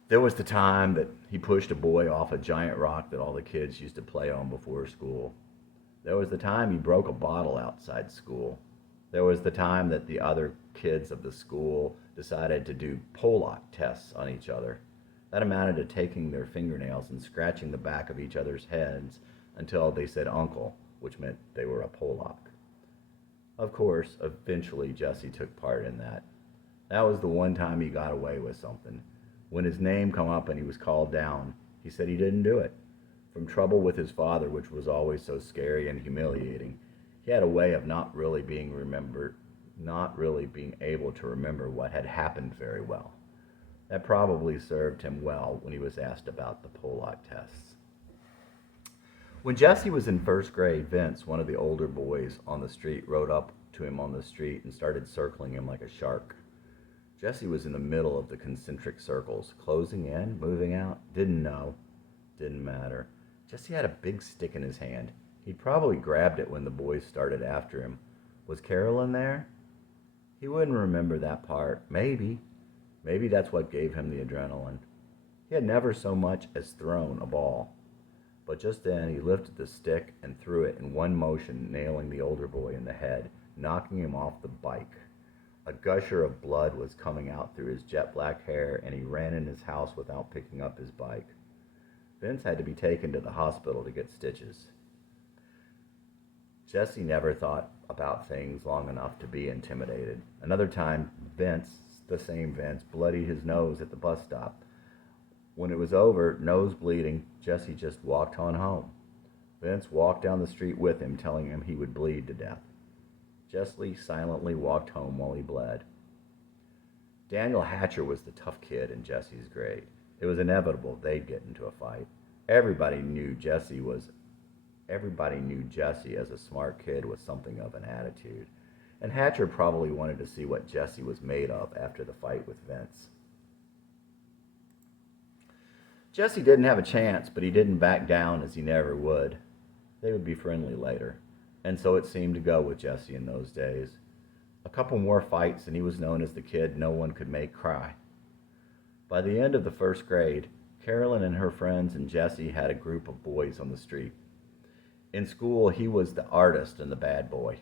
There was the time that he pushed a boy off a giant rock that all the kids used to play on before school. There was the time he broke a bottle outside school. There was the time that the other kids of the school decided to do Pollock tests on each other. That amounted to taking their fingernails and scratching the back of each other's heads until they said uncle, which meant they were a Pollock. Of course, eventually Jesse took part in that. That was the one time he got away with something. When his name come up and he was called down, he said he didn't do it. From trouble with his father, which was always so scary and humiliating, he had a way of not really being able to remember what had happened very well. That probably served him well when he was asked about the Pollock tests. When Jesse was in first grade, Vince, one of the older boys on the street, rode up to him on the street and started circling him like a shark. Jesse was in the middle of the concentric circles, closing in, moving out, didn't know, didn't matter. Jesse had a big stick in his hand. He'd probably grabbed it when the boys started after him. Was Carolyn there? He wouldn't remember that part. Maybe that's what gave him the adrenaline. He had never so much as thrown a ball. But just then he lifted the stick and threw it in one motion, nailing the older boy in the head, knocking him off the bike. A gusher of blood was coming out through his jet black hair, and he ran in his house without picking up his bike. Vince had to be taken to the hospital to get stitches. Jesse never thought about things long enough to be intimidated. Another time, Vince, the same Vince, bloodied his nose at the bus stop. When it was over, nose bleeding, Jesse just walked on home. Vince walked down the street with him, telling him he would bleed to death. Jesse silently walked home while he bled. Daniel Hatcher was the tough kid in Jesse's grade. It was inevitable they'd get into a fight. Everybody knew Jesse as a smart kid with something of an attitude. And Hatcher probably wanted to see what Jesse was made of after the fight with Vince. Jesse didn't have a chance, but he didn't back down, as he never would. They would be friendly later, and so it seemed to go with Jesse in those days. A couple more fights, and he was known as the kid no one could make cry. By the end of the first grade, Carolyn and her friends and Jesse had a group of boys on the street. In school, he was the artist and the bad boy.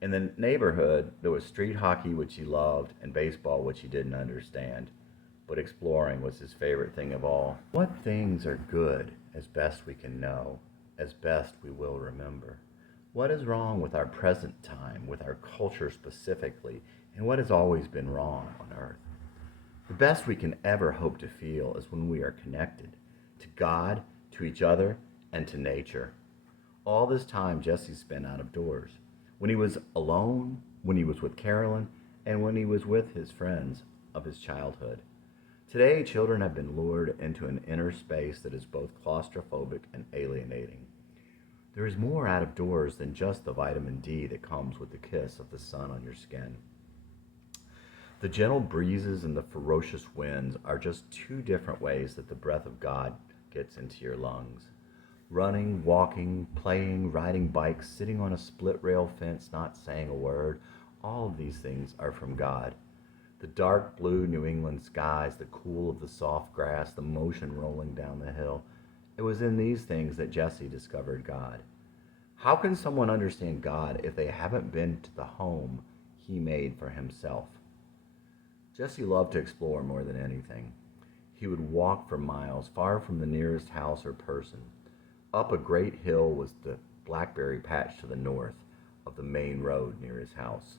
In the neighborhood, there was street hockey, which he loved, and baseball, which he didn't understand. But exploring was his favorite thing of all. What things are good, as best we can know, as best we will remember? What is wrong with our present time, with our culture specifically, and what has always been wrong on earth? The best we can ever hope to feel is when we are connected to God, to each other, and to nature. All this time Jesse spent out of doors. When he was alone, when he was with Carolyn, and when he was with his friends of his childhood. Today, children have been lured into an inner space that is both claustrophobic and alienating. There is more out of doors than just the vitamin D that comes with the kiss of the sun on your skin. The gentle breezes and the ferocious winds are just two different ways that the breath of God gets into your lungs. Running, walking, playing, riding bikes, sitting on a split rail fence, not saying a word, all of these things are from God. The dark blue New England skies, the cool of the soft grass, the motion rolling down the hill, It was in these things that Jesse discovered God. How can someone understand God if they haven't been to the home he made for himself? Jesse loved to explore more than anything. He would walk for miles, far from the nearest house or person. Up a great hill was the blackberry patch to the north of the main road near his house.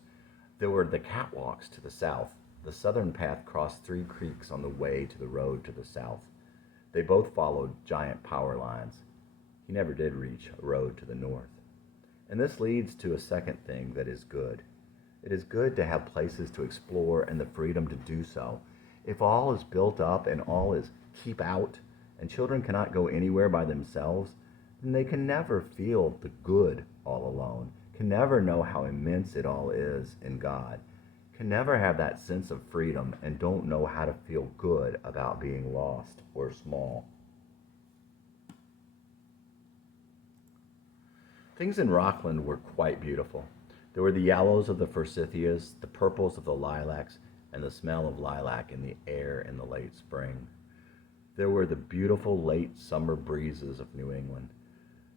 There were the catwalks to the south. The southern path crossed 3 creeks on the way to the road to the south. They both followed giant power lines. He never did reach a road to the north. And this leads to a second thing that is good. It is good to have places to explore and the freedom to do so. If all is built up and all is keep out, and children cannot go anywhere by themselves, then they can never feel the good all alone, can never know how immense it all is in God, can never have that sense of freedom and don't know how to feel good about being lost or small. Things in Rockland were quite beautiful. There were the yellows of the forsythias, the purples of the lilacs, and the smell of lilac in the air in the late spring. There were the beautiful late summer breezes of New England.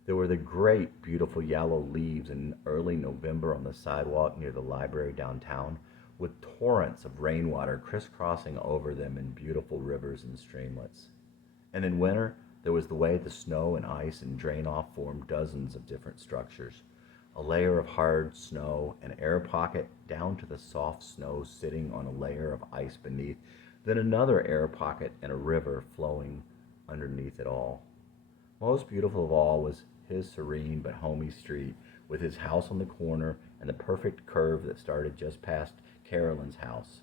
There were the great, beautiful yellow leaves in early November on the sidewalk near the library downtown, with torrents of rainwater crisscrossing over them in beautiful rivers and streamlets. And in winter, there was the way the snow and ice and drain-off formed dozens of different structures. A layer of hard snow, an air pocket down to the soft snow sitting on a layer of ice beneath, then another air pocket and a river flowing underneath it all. Most beautiful of all was his serene but homey street, with his house on the corner and the perfect curve that started just past Carolyn's house.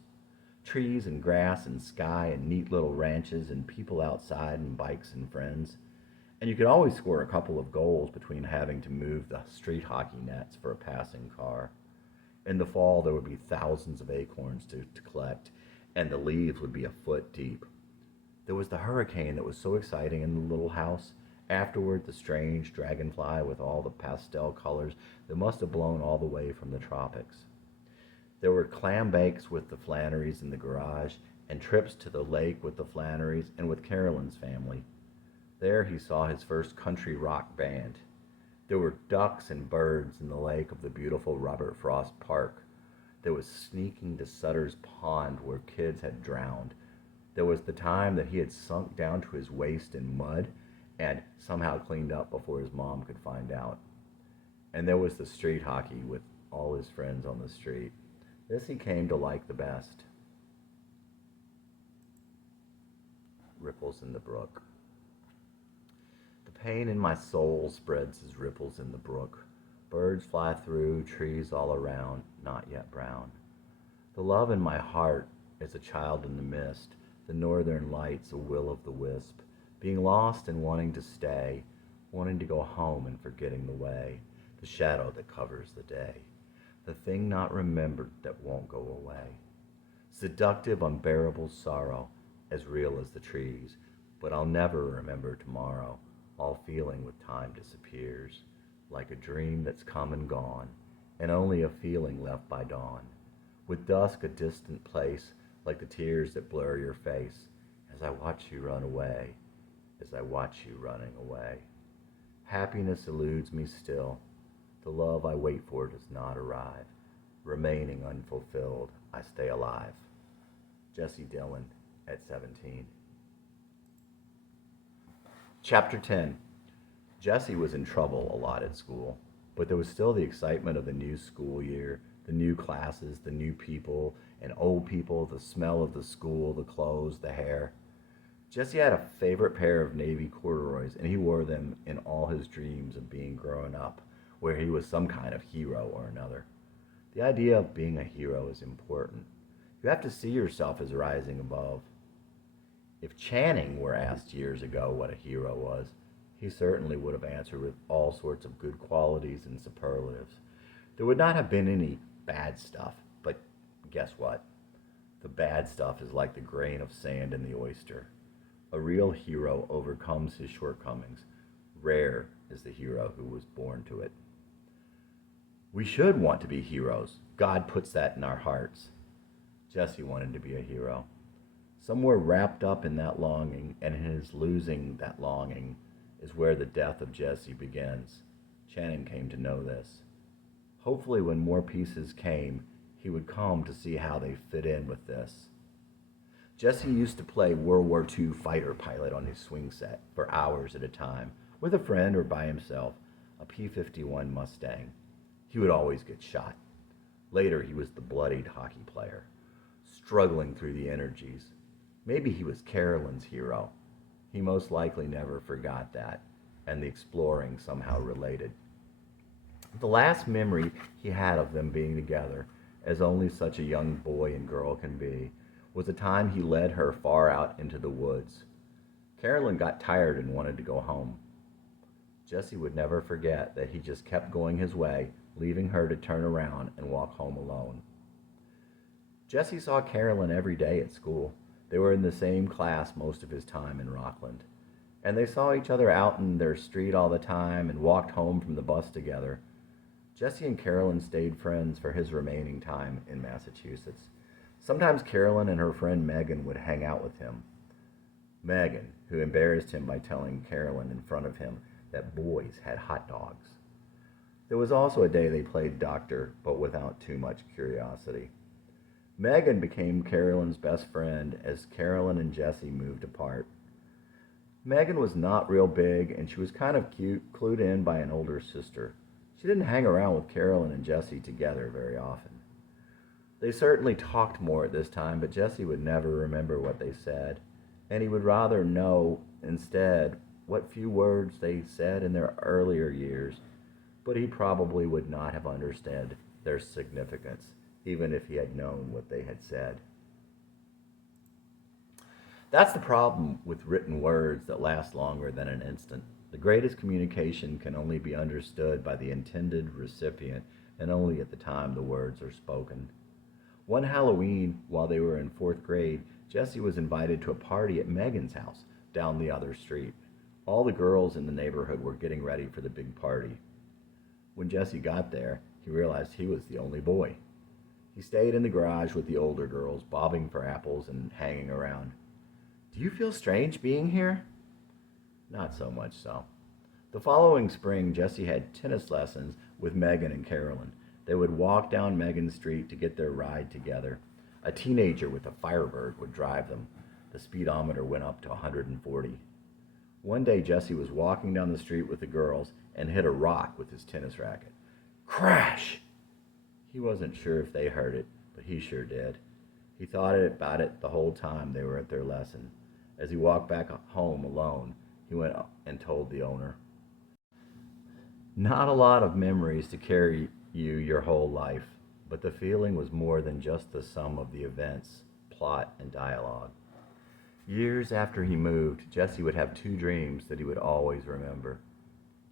Trees and grass and sky and neat little ranches and people outside and bikes and friends. And you could always score a couple of goals between having to move the street hockey nets for a passing car. In the fall, there would be thousands of acorns to collect, and the leaves would be a foot deep. There was the hurricane that was so exciting in the little house. Afterward, the strange dragonfly with all the pastel colors that must have blown all the way from the tropics. There were clam bakes with the Flannerys in the garage, and trips to the lake with the Flannerys and with Carolyn's family. There he saw his first country rock band. There were ducks and birds in the lake of the beautiful Robert Frost Park. There was sneaking to Sutter's Pond where kids had drowned. There was the time that he had sunk down to his waist in mud and somehow cleaned up before his mom could find out. And there was the street hockey with all his friends on the street. This he came to like the best. Ripples in the brook. The pain in my soul spreads as ripples in the brook. Birds fly through, trees all around, not yet brown. The love in my heart is a child in the mist, the northern lights a will o' the wisp, being lost and wanting to stay, wanting to go home and forgetting the way, the shadow that covers the day, the thing not remembered that won't go away. Seductive, unbearable sorrow, as real as the trees, but I'll never remember tomorrow. All feeling with time disappears, like a dream that's come and gone, and only a feeling left by dawn. With dusk a distant place, like the tears that blur your face, as I watch you run away, as I watch you running away. Happiness eludes me still. The love I wait for does not arrive. Remaining unfulfilled, I stay alive. Jesse Dillon at 17. Chapter 10. Jesse was in trouble a lot at school, but there was still the excitement of the new school year, the new classes, the new people and old people, the smell of the school, the clothes, the hair. Jesse had a favorite pair of navy corduroys, and he wore them in all his dreams of being grown up, where he was some kind of hero or another. The idea of being a hero is important. You have to see yourself as rising above. If Channing were asked years ago what a hero was, he certainly would have answered with all sorts of good qualities and superlatives. There would not have been any bad stuff, but guess what? The bad stuff is like the grain of sand in the oyster. A real hero overcomes his shortcomings. Rare is the hero who was born to it. We should want to be heroes. God puts that in our hearts. Jesse wanted to be a hero. Somewhere wrapped up in that longing and in his losing that longing is where the death of Jesse begins. Channing came to know this. Hopefully, when more pieces came, he would come to see how they fit in with this. Jesse used to play World War II fighter pilot on his swing set for hours at a time, with a friend or by himself, a P-51 Mustang. He would always get shot. Later, he was the bloodied hockey player, struggling through the energies. Maybe he was Carolyn's hero. He most likely never forgot that, and the exploring somehow related. The last memory he had of them being together, as only such a young boy and girl can be, was the time he led her far out into the woods. Carolyn got tired and wanted to go home. Jesse would never forget that he just kept going his way, leaving her to turn around and walk home alone. Jesse saw Carolyn every day at school. They were in the same class most of his time in Rockland. And they saw each other out in their street all the time and walked home from the bus together. Jesse and Carolyn stayed friends for his remaining time in Massachusetts. Sometimes Carolyn and her friend Megan would hang out with him. Megan, who embarrassed him by telling Carolyn in front of him that boys had hot dogs. There was also a day they played doctor, but without too much curiosity. Megan became Carolyn's best friend as Carolyn and Jesse moved apart. Megan was not real big, and she was kind of cute, clued in by an older sister. She didn't hang around with Carolyn and Jesse together very often. They certainly talked more at this time, but Jesse would never remember what they said, and he would rather know instead what few words they said in their earlier years, but he probably would not have understood their significance, even if he had known what they had said. That's the problem with written words that last longer than an instant. The greatest communication can only be understood by the intended recipient, and only at the time the words are spoken. One Halloween, while they were in 4th grade, Jesse was invited to a party at Megan's house down the other street. All the girls in the neighborhood were getting ready for the big party. When Jesse got there, he realized he was the only boy. He stayed in the garage with the older girls, bobbing for apples and hanging around. "Do you feel strange being here?" Not so much so. The following spring, Jesse had tennis lessons with Megan and Carolyn. They would walk down Megan Street to get their ride together. A teenager with a Firebird would drive them. The speedometer went up to 140. One day, Jesse was walking down the street with the girls and hit a rock with his tennis racket. Crash! He wasn't sure if they heard it, but he sure did. He thought about it the whole time they were at their lesson. As he walked back home alone, he went up and told the owner. Not a lot of memories to carry you your whole life, but the feeling was more than just the sum of the events, plot, and dialogue. Years after he moved, Jesse would have 2 dreams that he would always remember.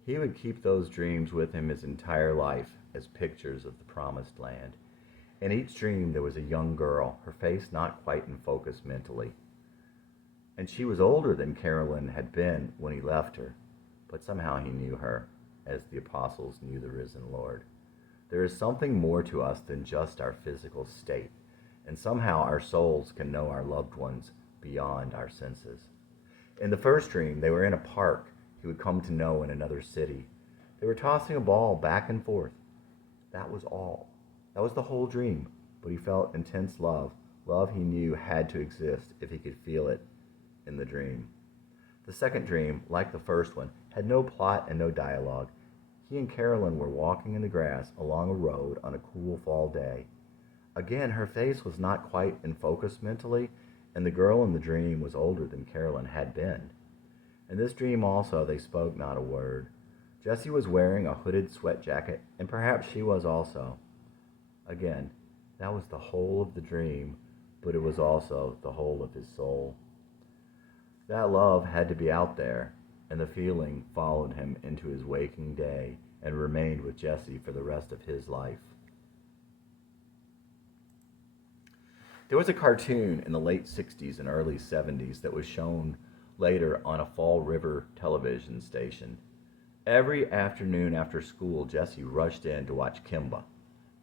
He would keep those dreams with him his entire life as pictures of the promised land. In each dream there was a young girl, her face not quite in focus mentally. And she was older than Carolyn had been when he left her, but somehow he knew her, as the apostles knew the risen Lord. There is something more to us than just our physical state, and somehow our souls can know our loved ones beyond our senses. In the first dream, they were in a park he would come to know in another city. They were tossing a ball back and forth. That was all. That was the whole dream, but he felt intense love, love he knew had to exist if he could feel it in the dream. The second dream, like the first one, had no plot and no dialogue. He and Carolyn were walking in the grass along a road on a cool fall day. Again, her face was not quite in focus mentally, and the girl in the dream was older than Carolyn had been. In this dream also, they spoke not a word. Jesse was wearing a hooded sweat jacket, and perhaps she was also. Again, that was the whole of the dream, but it was also the whole of his soul. That love had to be out there, and the feeling followed him into his waking day and remained with Jesse for the rest of his life. There was a cartoon in the late 60s and early 70s that was shown later on a Fall River television station. Every afternoon after school, Jesse rushed in to watch Kimba.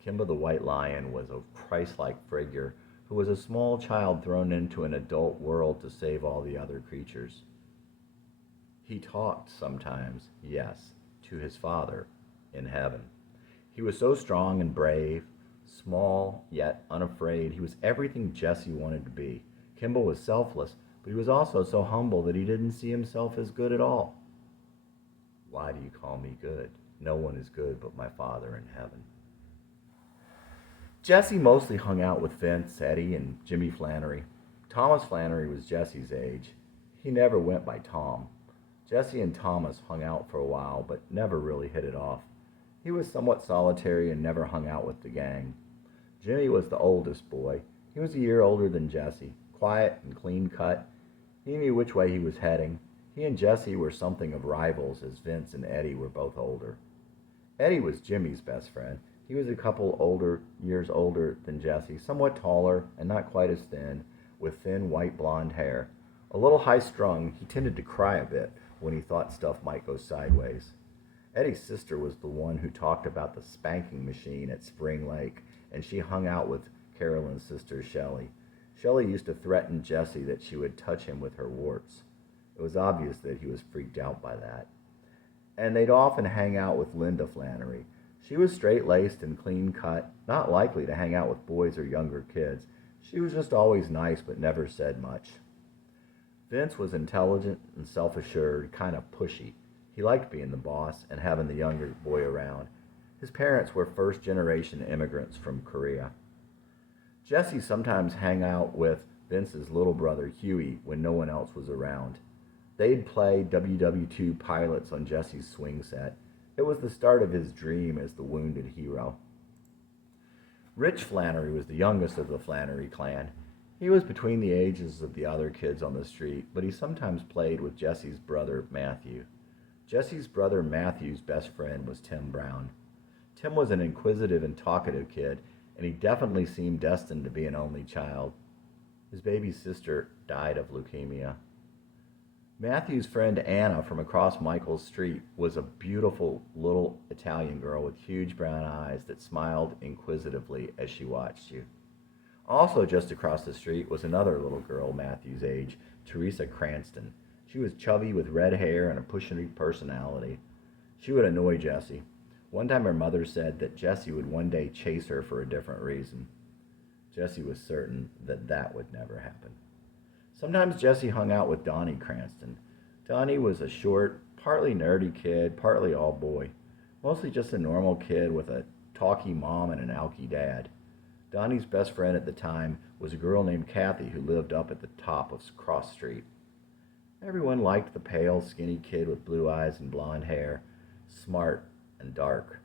Kimba the White Lion was a Christ-like figure who was a small child thrown into an adult world to save all the other creatures. He talked sometimes, yes, to his Father in heaven. He was so strong and brave, small yet unafraid. He was everything Jesse wanted to be. Kimball was selfless, but he was also so humble that he didn't see himself as good at all. Why do you call me good? No one is good but my Father in heaven. Jesse mostly hung out with Vince, Eddie, and Jimmy Flannery. Thomas Flannery was Jesse's age. He never went by Tom. Jesse and Thomas hung out for a while, but never really hit it off. He was somewhat solitary and never hung out with the gang. Jimmy was the oldest boy. He was a year older than Jesse, quiet and clean-cut. He knew which way he was heading. He and Jesse were something of rivals, as Vince and Eddie were both older. Eddie was Jimmy's best friend. He was a couple years older than Jesse, somewhat taller and not quite as thin, with thin white blonde hair. A little high-strung, he tended to cry a bit when he thought stuff might go sideways. Eddie's sister was the one who talked about the spanking machine at Spring Lake, and she hung out with Carolyn's sister, Shelley. Shelley used to threaten Jesse that she would touch him with her warts. It was obvious that he was freaked out by that. And they'd often hang out with Linda Flannery. She was straight-laced and clean-cut, not likely to hang out with boys or younger kids. She was just always nice but never said much. Vince was intelligent and self-assured, kind of pushy. He liked being the boss and having the younger boy around. His parents were first-generation immigrants from Korea. Jesse sometimes hung out with Vince's little brother, Huey, when no one else was around. They'd play WW2 pilots on Jesse's swing set. It was the start of his dream as the wounded hero. Rich Flannery was the youngest of the Flannery clan. He was between the ages of the other kids on the street, but he sometimes played with Jesse's brother, Matthew. Jesse's brother Matthew's best friend was Tim Brown. Tim was an inquisitive and talkative kid, and he definitely seemed destined to be an only child. His baby sister died of leukemia. Matthew's friend Anna from across Michael's street was a beautiful little Italian girl with huge brown eyes that smiled inquisitively as she watched you. Also just across the street was another little girl Matthew's age, Teresa Cranston. She was chubby with red hair and a pushy personality. She would annoy Jesse. One time her mother said that Jesse would one day chase her for a different reason. Jesse was certain that that would never happen. Sometimes Jesse hung out with Donnie Cranston. Donnie was a short, partly nerdy kid, partly all boy. Mostly just a normal kid with a talky mom and an alky dad. Donnie's best friend at the time was a girl named Kathy who lived up at the top of Cross Street. Everyone liked the pale, skinny kid with blue eyes and blonde hair, smart and dark.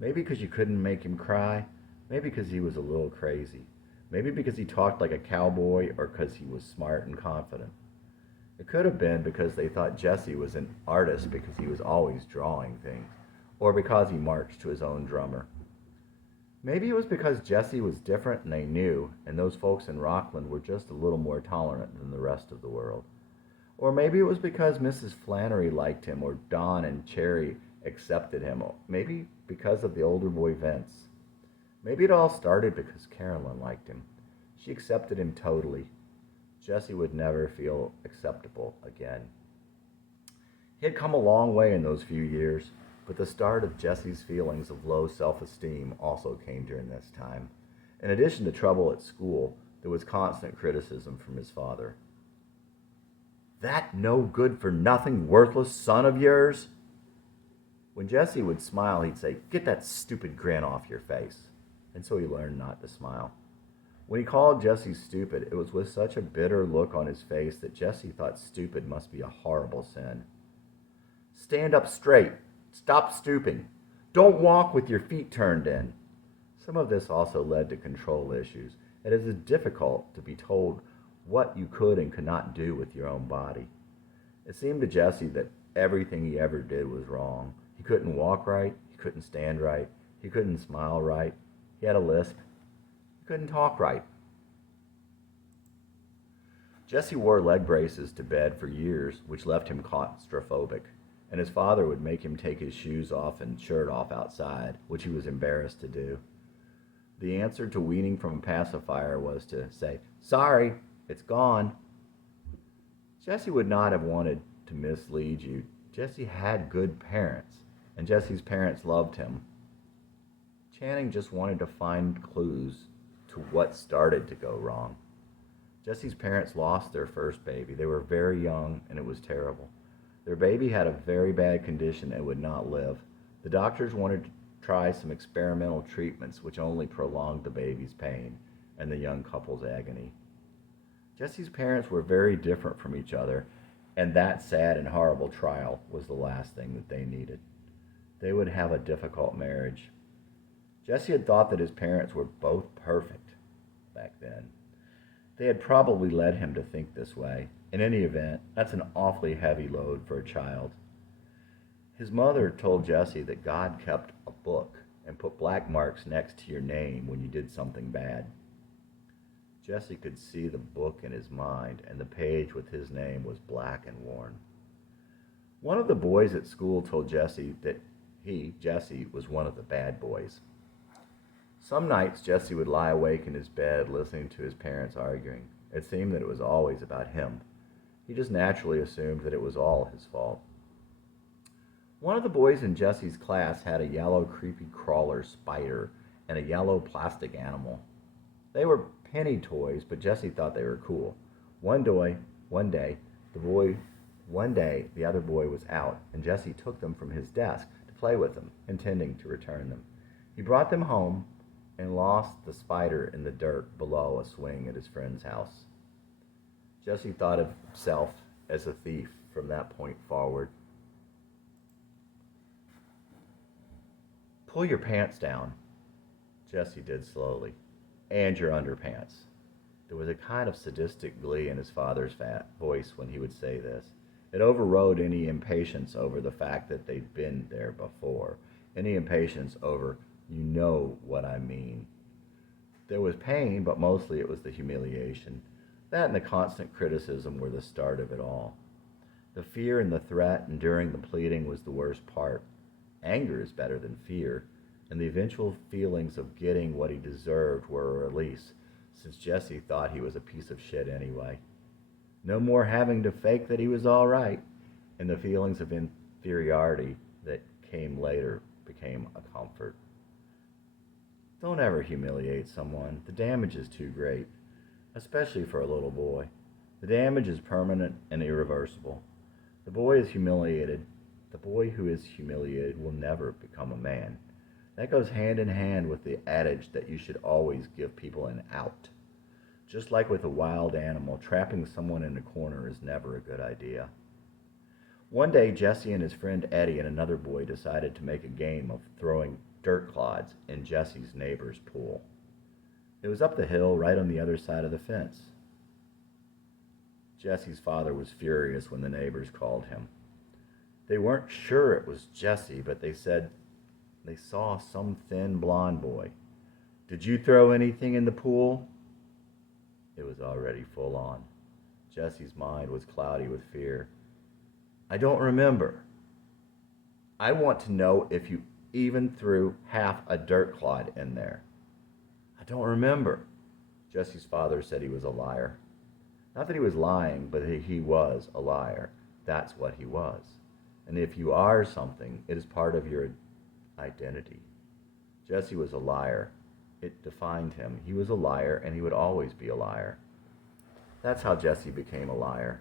Maybe because you couldn't make him cry, maybe because he was a little crazy, maybe because he talked like a cowboy or because he was smart and confident. It could have been because they thought Jesse was an artist because he was always drawing things, or because he marched to his own drummer. Maybe it was because Jesse was different and they knew, and those folks in Rockland were just a little more tolerant than the rest of the world. Or maybe it was because Mrs. Flannery liked him, or Don and Cherry accepted him, or maybe because of the older boy Vince. Maybe it all started because Carolyn liked him. She accepted him totally. Jesse would never feel acceptable again. He had come a long way in those few years, but the start of Jesse's feelings of low self-esteem also came during this time. In addition to trouble at school, there was constant criticism from his father. "That no good for nothing, worthless son of yours?" When Jesse would smile, he'd say, "Get that stupid grin off your face." And so he learned not to smile. When he called Jesse stupid, it was with such a bitter look on his face that Jesse thought stupid must be a horrible sin. "Stand up straight. Stop stooping. Don't walk with your feet turned in." Some of this also led to control issues. It is difficult to be told what you could and could not do with your own body. It seemed to Jesse that everything he ever did was wrong. He couldn't walk right. He couldn't stand right. He couldn't smile right. He had a lisp. He couldn't talk right. Jesse wore leg braces to bed for years, which left him claustrophobic, and his father would make him take his shoes off and shirt off outside, which he was embarrassed to do. The answer to weaning from a pacifier was to say, "Sorry, it's gone." Jesse would not have wanted to mislead you. Jesse had good parents, and Jesse's parents loved him. Channing just wanted to find clues to what started to go wrong. Jesse's parents lost their first baby. They were very young, and it was terrible. Their baby had a very bad condition and would not live. The doctors wanted to try some experimental treatments which only prolonged the baby's pain and the young couple's agony. Jesse's parents were very different from each other, and that sad and horrible trial was the last thing that they needed. They would have a difficult marriage. Jesse had thought that his parents were both perfect back then. They had probably led him to think this way. In any event, that's an awfully heavy load for a child. His mother told Jesse that God kept a book and put black marks next to your name when you did something bad. Jesse could see the book in his mind, and the page with his name was black and worn. One of the boys at school told Jesse that Jesse, was one of the bad boys. Some nights Jesse would lie awake in his bed listening to his parents arguing. It seemed that it was always about him. He just naturally assumed that it was all his fault. One of the boys in Jesse's class had a yellow creepy crawler spider and a yellow plastic animal. They were penny toys, but Jesse thought they were cool. One day, the other boy was out, and Jesse took them from his desk to play with them, intending to return them. He brought them home and lost the spider in the dirt below a swing at his friend's house. Jesse thought of himself as a thief from that point forward. Pull your pants down, Jesse did slowly, and your underpants. There was a kind of sadistic glee in his father's fat voice when he would say this. It overrode any impatience over the fact that they'd been there before, any impatience over, you know what I mean. There was pain, but mostly it was the humiliation. That and the constant criticism were the start of it all. The fear and the threat enduring the pleading was the worst part. Anger is better than fear, and the eventual feelings of getting what he deserved were a release, since Jesse thought he was a piece of shit anyway. No more having to fake that he was all right, and the feelings of inferiority that came later became a comfort. Don't ever humiliate someone. The damage is too great, especially for a little boy. The damage is permanent and irreversible. The boy who is humiliated will never become a man. That goes hand in hand with the adage that you should always give people an out. Just like with a wild animal, trapping someone in a corner is never a good idea. One day, Jesse and his friend Eddie and another boy decided to make a game of throwing dirt clods in Jesse's neighbor's pool. It was up the hill right on the other side of the fence. Jesse's father was furious when the neighbors called him. They weren't sure it was Jesse, but they said they saw some thin blonde boy. Did you throw anything in the pool? It was already full on. Jesse's mind was cloudy with fear. I don't remember. I want to know if you even threw half a dirt clod in there. I don't remember. Jesse's father said he was a liar. Not that he was lying, but he was a liar. That's what he was. And if you are something, it is part of your identity. Jesse was a liar. It defined him. He was a liar, and he would always be a liar. That's how Jesse became a liar.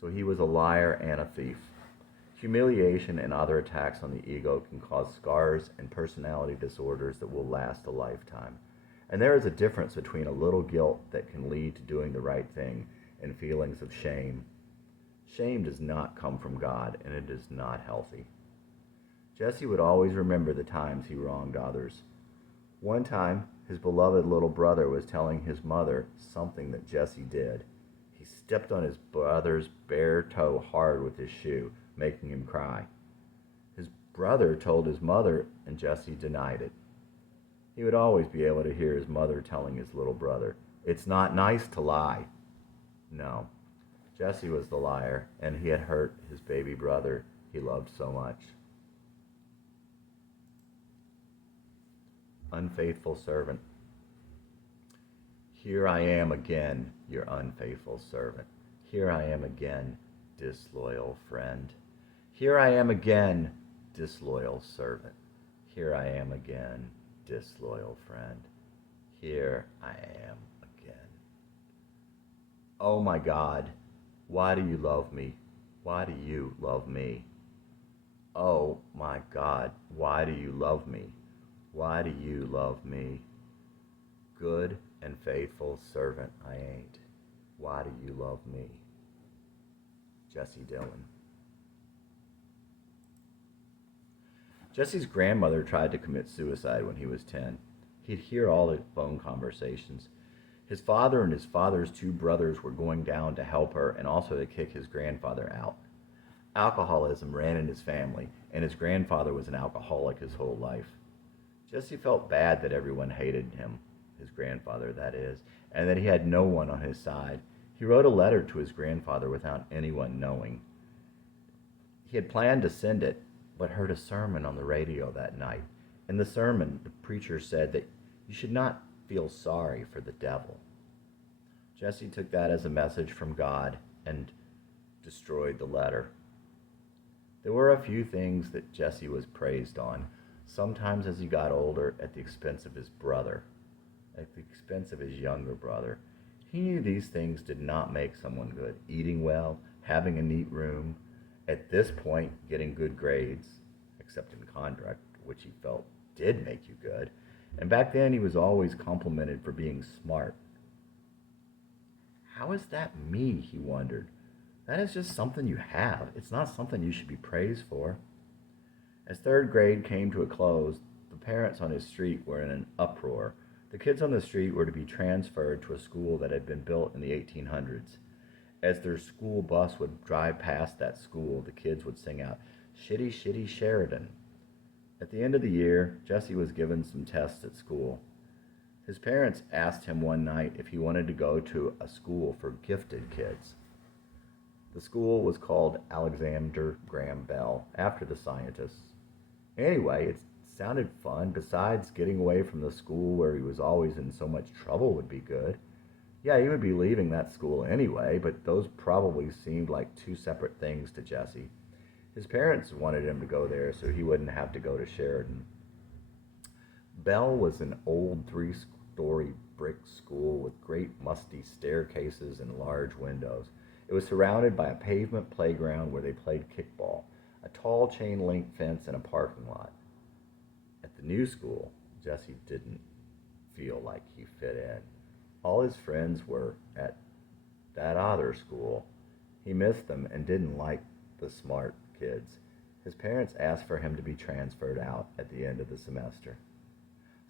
So he was a liar and a thief. Humiliation and other attacks on the ego can cause scars and personality disorders that will last a lifetime. And there is a difference between a little guilt that can lead to doing the right thing and feelings of shame. Shame does not come from God, and it is not healthy. Jesse would always remember the times he wronged others. One time, his beloved little brother was telling his mother something that Jesse did. He stepped on his brother's bare toe hard with his shoe, making him cry. His brother told his mother, and Jesse denied it. He would always be able to hear his mother telling his little brother, "It's not nice to lie." No, Jesse was the liar, and he had hurt his baby brother he loved so much. Unfaithful servant. Here I am again, your unfaithful servant. Here I am again, disloyal friend. Here I am again, disloyal servant. Here I am again, disloyal friend. Here I am again. Oh my God, why do you love me? Why do you love me? Oh my God, why do you love me? Why do you love me? Good and faithful servant I ain't. Why do you love me? Jesse Dillon. Jesse's grandmother tried to commit suicide when he was 10. He'd hear all the phone conversations. His father and his father's two brothers were going down to help her and also to kick his grandfather out. Alcoholism ran in his family, and his grandfather was an alcoholic his whole life. Jesse felt bad that everyone hated him, his grandfather, that is, and that he had no one on his side. He wrote a letter to his grandfather without anyone knowing. He had planned to send it, but heard a sermon on the radio that night. In the sermon, the preacher said that you should not feel sorry for the devil. Jesse took that as a message from God and destroyed the letter. There were a few things that Jesse was praised on, sometimes as he got older at the expense of his brother, at the expense of his younger brother. He knew these things did not make someone good. Eating well, having a neat room, at this point getting good grades, except in conduct, which he felt did make you good. And back then he was always complimented for being smart. How is that me, he wondered. That is just something you have. It's not something you should be praised for. As third grade came to a close, the parents on his street were in an uproar. The kids on the street were to be transferred to a school that had been built in the 1800s. As their school bus would drive past that school, the kids would sing out, "Shitty, shitty Sheridan." At the end of the year, Jesse was given some tests at school. His parents asked him one night if he wanted to go to a school for gifted kids. The school was called Alexander Graham Bell, after the scientists. Anyway, it sounded fun. Besides, getting away from the school where he was always in so much trouble would be good. Yeah, he would be leaving that school anyway, but those probably seemed like two separate things to Jesse. His parents wanted him to go there so he wouldn't have to go to Sheridan. Bell was an old 3-story brick school with great musty staircases and large windows. It was surrounded by a pavement playground where they played kickball, a tall chain-link fence, and a parking lot. At the new school, Jesse didn't feel like he fit in. All his friends were at that other school. He missed them and didn't like the smart kids. His parents asked for him to be transferred out at the end of the semester.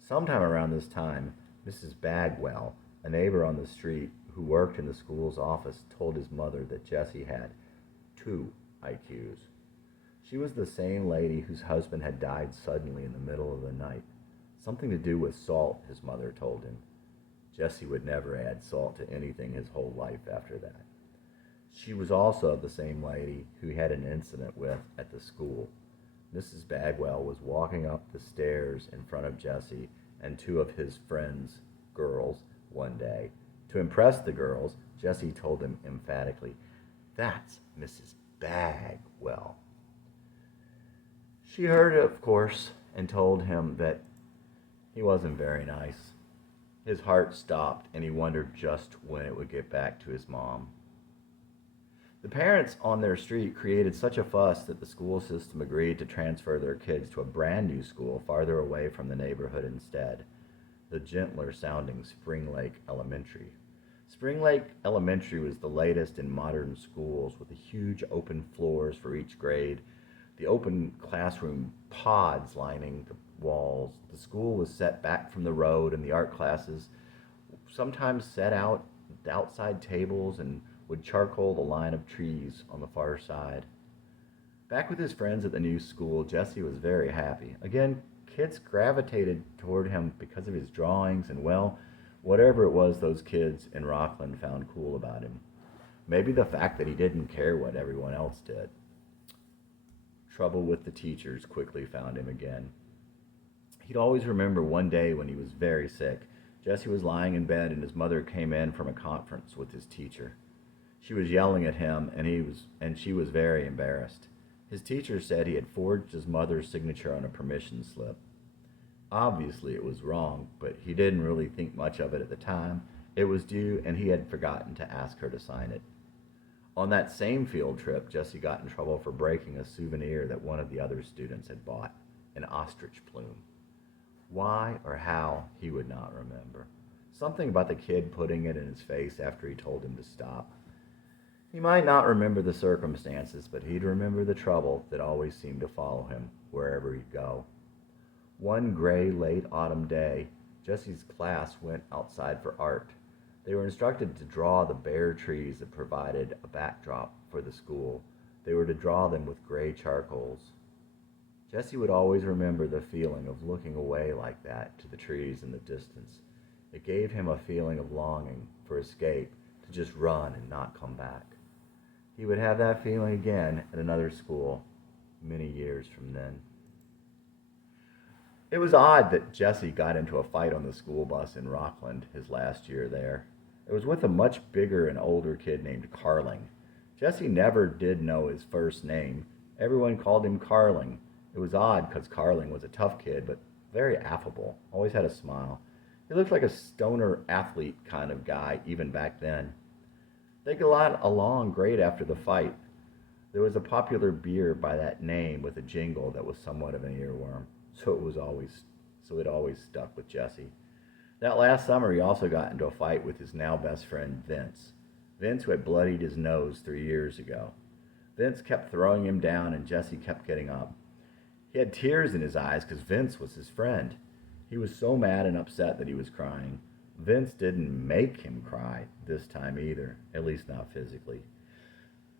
Sometime around this time, Mrs. Bagwell, a neighbor on the street who worked in the school's office, told his mother that Jesse had 2 IQs. She was the same lady whose husband had died suddenly in the middle of the night. Something to do with salt, his mother told him. Jesse would never add salt to anything his whole life after that. She was also the same lady who he had an incident with at the school. Mrs. Bagwell was walking up the stairs in front of Jesse and 2 of his friends' girls one day. To impress the girls, Jesse told them emphatically, "That's Mrs. Bagwell." She heard it, of course, and told him that he wasn't very nice. His heart stopped, and he wondered just when it would get back to his mom. The parents on their street created such a fuss that the school system agreed to transfer their kids to a brand new school farther away from the neighborhood instead, the gentler sounding Spring Lake Elementary. Spring Lake Elementary was the latest in modern schools with the huge open floors for each grade, the open classroom pods lining the walls. The school was set back from the road, and the art classes sometimes set out outside tables and would charcoal the line of trees on the far side. Back with his friends at the new school, Jesse was very happy. Again, kids gravitated toward him because of his drawings and, well, whatever it was those kids in Rockland found cool about him. Maybe the fact that he didn't care what everyone else did. Trouble with the teachers quickly found him again. He'd always remember one day when he was very sick. Jesse was lying in bed and his mother came in from a conference with his teacher. She was yelling at him, and she was very embarrassed. His teacher said he had forged his mother's signature on a permission slip. Obviously, it was wrong, but he didn't really think much of it at the time. It was due, and he had forgotten to ask her to sign it. On that same field trip, Jesse got in trouble for breaking a souvenir that one of the other students had bought, an ostrich plume. Why or how, he would not remember. Something about the kid putting it in his face after he told him to stop. He might not remember the circumstances, but he'd remember the trouble that always seemed to follow him wherever he'd go. One gray late autumn day, Jesse's class went outside for art. They were instructed to draw the bare trees that provided a backdrop for the school. They were to draw them with gray charcoals. Jesse would always remember the feeling of looking away like that to the trees in the distance. It gave him a feeling of longing for escape, to just run and not come back. He would have that feeling again at another school many years from then. It was odd that Jesse got into a fight on the school bus in Rockland his last year there. It was with a much bigger and older kid named Carling. Jesse never did know his first name. Everyone called him Carling. It was odd because Carling was a tough kid, but very affable, always had a smile. He looked like a stoner athlete kind of guy, even back then. They got along great after the fight. There was a popular beer by that name with a jingle that was somewhat of an earworm, so it always stuck with Jesse. That last summer, he also got into a fight with his now best friend, Vince. Vince, who had bloodied his nose 3 years ago. Vince kept throwing him down, and Jesse kept getting up. He had tears in his eyes because Vince was his friend. He was so mad and upset that he was crying. Vince didn't make him cry this time either, at least not physically.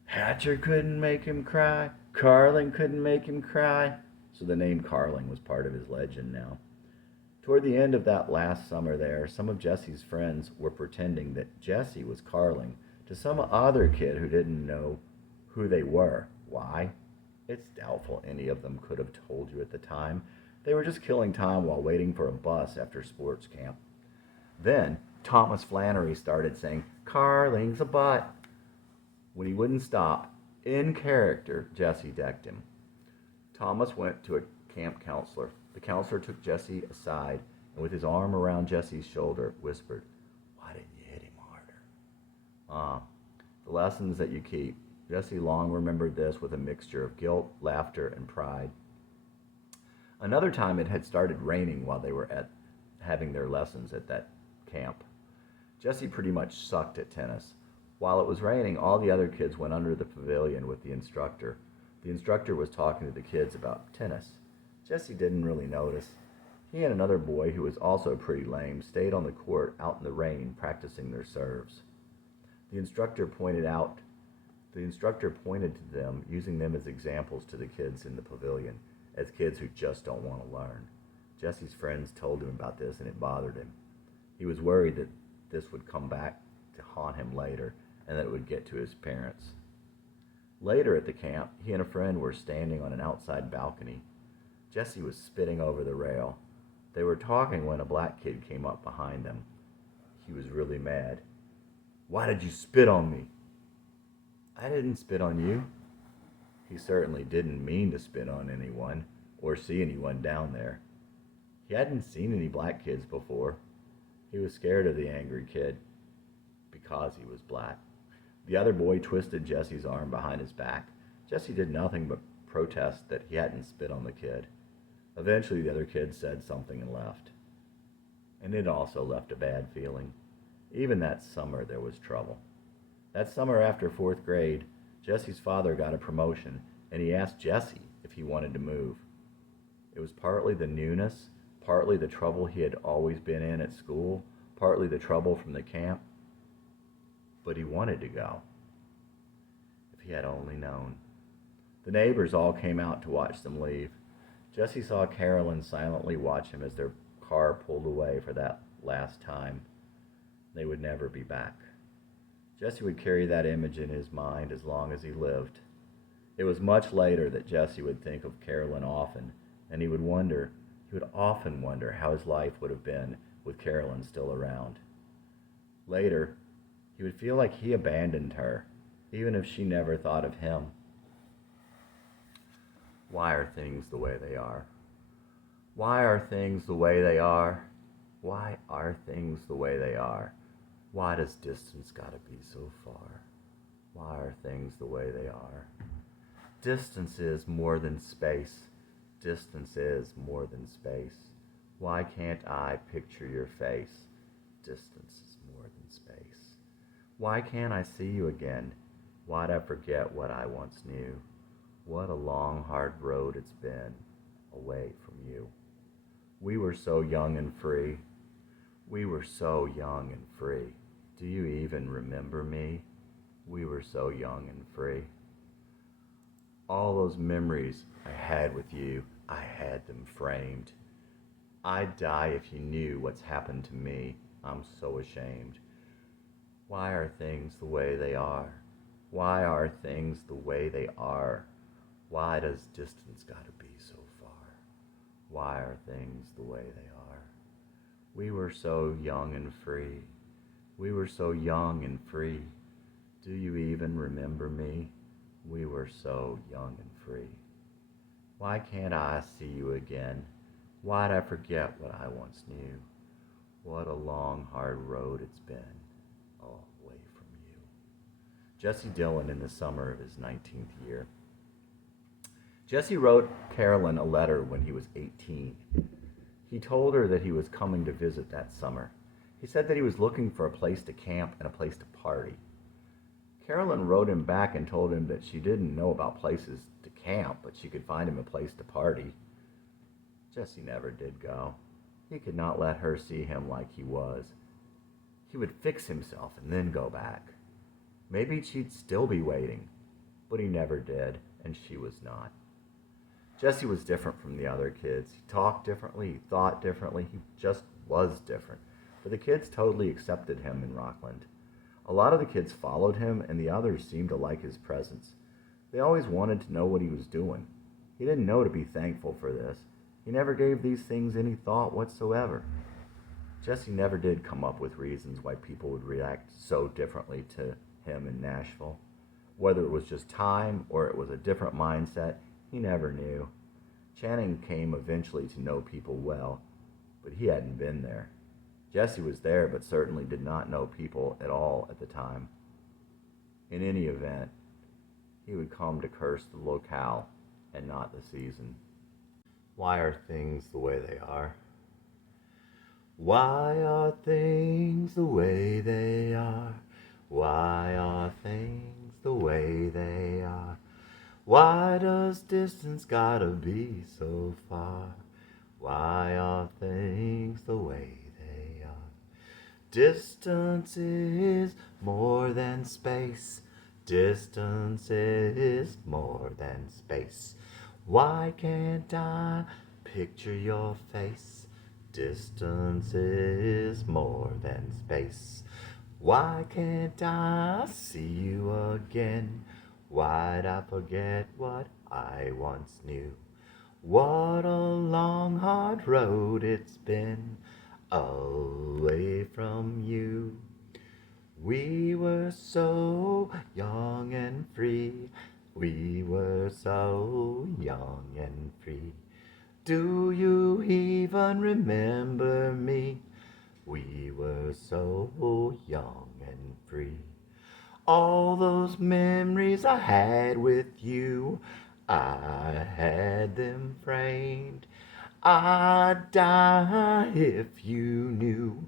Hatcher couldn't make him cry. Carling couldn't make him cry. So the name Carling was part of his legend now. Toward the end of that last summer there, some of Jesse's friends were pretending that Jesse was Carling to some other kid who didn't know who they were. Why? It's doubtful any of them could have told you at the time. They were just killing time while waiting for a bus after sports camp. Then Thomas Flannery started saying, "Carling's a butt." When he wouldn't stop, in character, Jesse decked him. Thomas went to a camp counselor. The counselor took Jesse aside and with his arm around Jesse's shoulder whispered, "Why didn't you hit him harder?" The lessons that you keep. Jesse long remembered this with a mixture of guilt, laughter, and pride. Another time it had started raining while they were having their lessons at that camp. Jesse pretty much sucked at tennis. While it was raining, all the other kids went under the pavilion with the instructor. The instructor was talking to the kids about tennis. Jesse didn't really notice. He and another boy, who was also pretty lame, stayed on the court out in the rain practicing their serves. The instructor pointed to them, using them as examples to the kids in the pavilion, as kids who just don't want to learn. Jesse's friends told him about this, and it bothered him. He was worried that this would come back to haunt him later, and that it would get to his parents. Later at the camp, he and a friend were standing on an outside balcony. Jesse was spitting over the rail. They were talking when a black kid came up behind them. He was really mad. "Why did you spit on me?" "I didn't spit on you." He certainly didn't mean to spit on anyone or see anyone down there. He hadn't seen any black kids before. He was scared of the angry kid because he was black. The other boy twisted Jesse's arm behind his back. Jesse did nothing but protest that he hadn't spit on the kid. Eventually, the other kid said something and left. And it also left a bad feeling. Even that summer, there was trouble. That summer after 4th grade, Jesse's father got a promotion, and he asked Jesse if he wanted to move. It was partly the newness, partly the trouble he had always been in at school, partly the trouble from the camp. But he wanted to go. If he had only known. The neighbors all came out to watch them leave. Jesse saw Carolyn silently watch him as their car pulled away for that last time. They would never be back. Jesse would carry that image in his mind as long as he lived. It was much later that Jesse would think of Carolyn often, and he would often wonder how his life would have been with Carolyn still around. Later, he would feel like he abandoned her, even if she never thought of him. Why are things the way they are? Why are things the way they are? Why are things the way they are? Why does distance gotta be so far? Why are things the way they are? Distance is more than space. Distance is more than space. Why can't I picture your face? Distance is more than space. Why can't I see you again? Why'd I forget what I once knew? What a long, hard road it's been away from you. We were so young and free. We were so young and free. Do you even remember me? We were so young and free. All those memories I had with you, I had them framed. I'd die if you knew what's happened to me. I'm so ashamed. Why are things the way they are? Why are things the way they are? Why does distance gotta be so far? Why are things the way they are? We were so young and free. We were so young and free. Do you even remember me? We were so young and free. Why can't I see you again? Why'd I forget what I once knew? What a long, hard road it's been away from you. Jesse Dillon in the summer of his 19th year. Jesse wrote Carolyn a letter when he was 18. He told her that he was coming to visit that summer. He said that he was looking for a place to camp and a place to party. Carolyn wrote him back and told him that she didn't know about places to camp, but she could find him a place to party. Jesse never did go. He could not let her see him like he was. He would fix himself and then go back. Maybe she'd still be waiting, but he never did, and she was not. Jesse was different from the other kids. He talked differently, he thought differently, he just was different. But the kids totally accepted him in Rockland. A lot of the kids followed him, and the others seemed to like his presence. They always wanted to know what he was doing. He didn't know to be thankful for this. He never gave these things any thought whatsoever. Jesse never did come up with reasons why people would react so differently to him in Nashville. Whether it was just time or it was a different mindset, he never knew. Channing came eventually to know people well, but he hadn't been there. Jesse was there, but certainly did not know people at all at the time. In any event, he would come to curse the locale and not the season. Why are things the way they are? Why are things the way they are? Why are things the way they are? Why does distance gotta be so far? Why are things the way they are? Distance is more than space. Distance is more than space. Why can't I picture your face? Distance is more than space. Why can't I see you again? Why'd I forget what I once knew? What a long, hard road it's been away from you. We were so young and free. We were so young and free. Do you even remember me? We were so young and free. All those memories I had with you, I had them framed. I'd die if you knew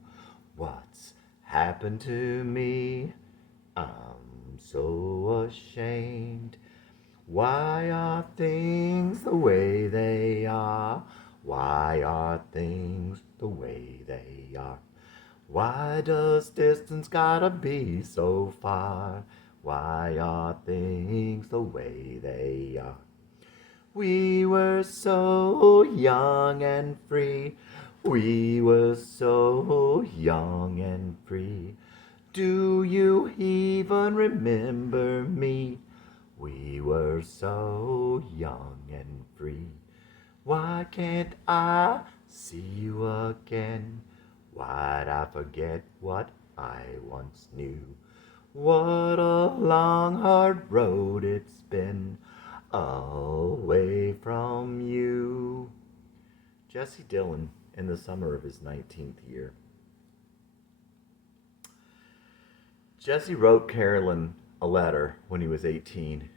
what's happened to me. I'm so ashamed. Why are things the way they are? Why are things the way they are? Why does distance gotta be so far? Why are things the way they are? We were so young and free. We were so young and free. Do you even remember me? We were so young and free. Why can't I see you again? Why'd I forget what I once knew? What a long, hard road it's been away from you. Jesse Dillon in the summer of his 19th year. Jesse wrote Carolyn a letter when he was 18.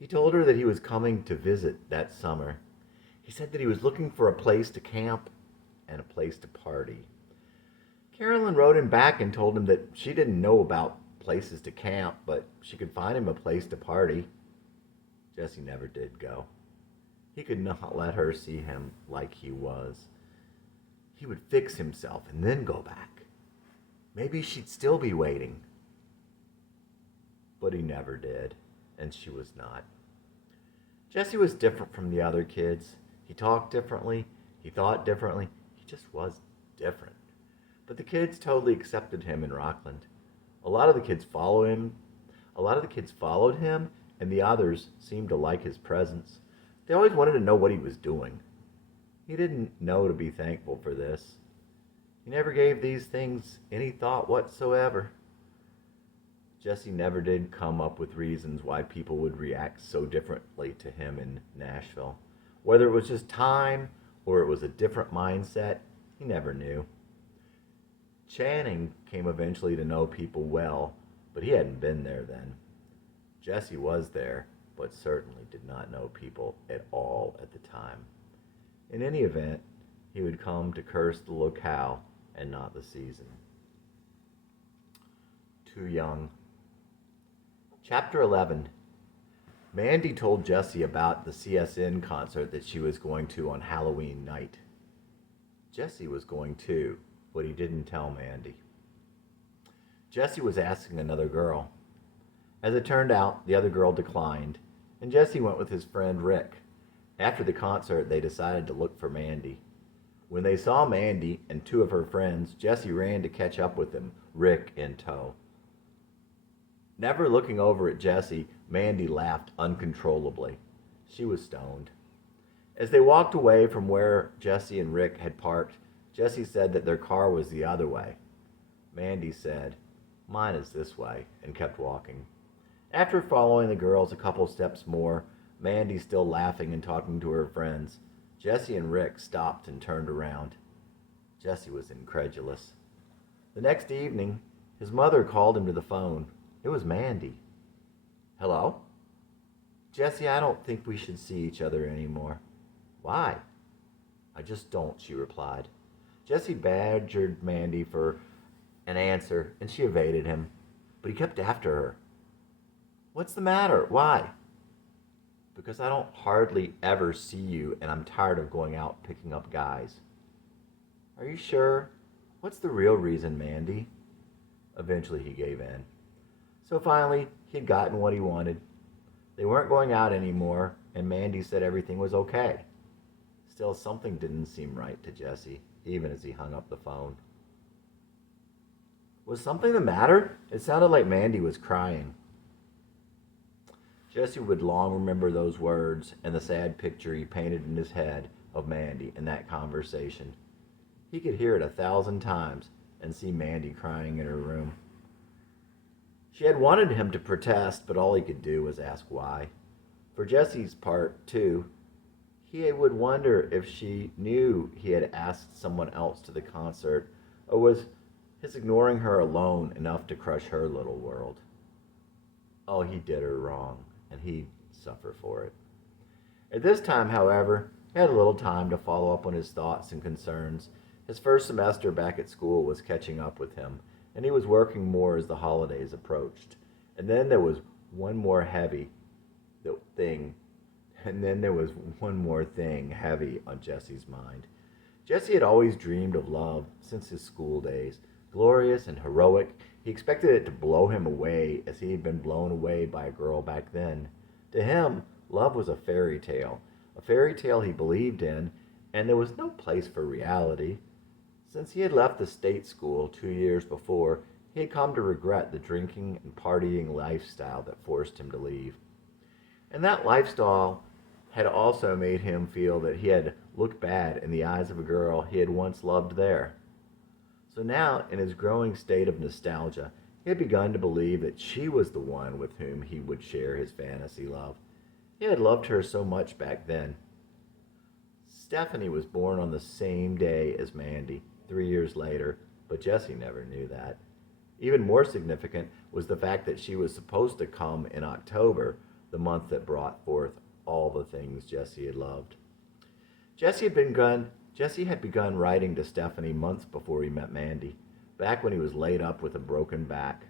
He told her that he was coming to visit that summer. He said that he was looking for a place to camp and a place to party. Carolyn wrote him back and told him that she didn't know about places to camp, but she could find him a place to party. Jesse never did go. He could not let her see him like he was. He would fix himself and then go back. Maybe she'd still be waiting. But he never did, and she was not. Jesse was different from the other kids. He talked differently, he thought differently, he just was different. But the kids totally accepted him in Rockland. A lot of the kids followed him, and the others seemed to like his presence. They always wanted to know what he was doing. He didn't know to be thankful for this. He never gave these things any thought whatsoever. Jesse never did come up with reasons why people would react so differently to him in Nashville. Whether it was just time or it was a different mindset, he never knew. Channing came eventually to know people well, but he hadn't been there then. Jesse was there, but certainly did not know people at all at the time. In any event, he would come to curse the locale and not the season. Too young. Chapter 11. Mandy told Jesse about the CSN concert that she was going to on Halloween night. Jesse was going too, but he didn't tell Mandy. Jesse was asking another girl. As it turned out, the other girl declined, and Jesse went with his friend Rick. After the concert, they decided to look for Mandy. When they saw Mandy and two of her friends, Jesse ran to catch up with them, Rick in tow. Never looking over at Jesse, Mandy laughed uncontrollably. She was stoned. As they walked away from where Jesse and Rick had parked, Jesse said that their car was the other way. Mandy said, "Mine is this way," and kept walking. After following the girls a couple steps more, Mandy still laughing and talking to her friends, Jesse and Rick stopped and turned around. Jesse was incredulous. The next evening, his mother called him to the phone. It was Mandy. "Hello?" "Jesse, I don't think we should see each other anymore." "Why?" "I just don't," she replied. Jesse badgered Mandy for an answer, and she evaded him, but he kept after her. "What's the matter? Why?" "Because I don't hardly ever see you, and I'm tired of going out picking up guys." "Are you sure? What's the real reason, Mandy?" Eventually he gave in. So finally, he had gotten what he wanted. They weren't going out anymore, and Mandy said everything was okay. Still, something didn't seem right to Jesse, even as he hung up the phone. Was something the matter? It sounded like Mandy was crying. Jesse would long remember those words and the sad picture he painted in his head of Mandy in that conversation. He could hear it 1,000 times and see Mandy crying in her room. She had wanted him to protest, but all he could do was ask why. For Jesse's part, too, he would wonder if she knew he had asked someone else to the concert, or was his ignoring her alone enough to crush her little world. Oh, he did her wrong, and he'd suffer for it. At this time, however, he had a little time to follow up on his thoughts and concerns. His first semester back at school was catching up with him, and he was working more as the holidays approached. And then there was one more thing heavy on Jesse's mind. Jesse had always dreamed of love since his school days. Glorious and heroic, he expected it to blow him away as he had been blown away by a girl back then. To him, love was a fairy tale he believed in, and there was no place for reality. Since he had left the state school 2 years before, he had come to regret the drinking and partying lifestyle that forced him to leave. And that lifestyle had also made him feel that he had looked bad in the eyes of a girl he had once loved there. So now, in his growing state of nostalgia, He had begun to believe that she was the one with whom he would share his fantasy love. He had loved her so much back then. Stephanie was born on the same day as Mandy, 3 years later, but Jesse never knew that. Even more significant was the fact that she was supposed to come in October, the month that brought forth all the things Jesse had loved. Jesse had begun writing to Stephanie months before he met Mandy, back when he was laid up with a broken back.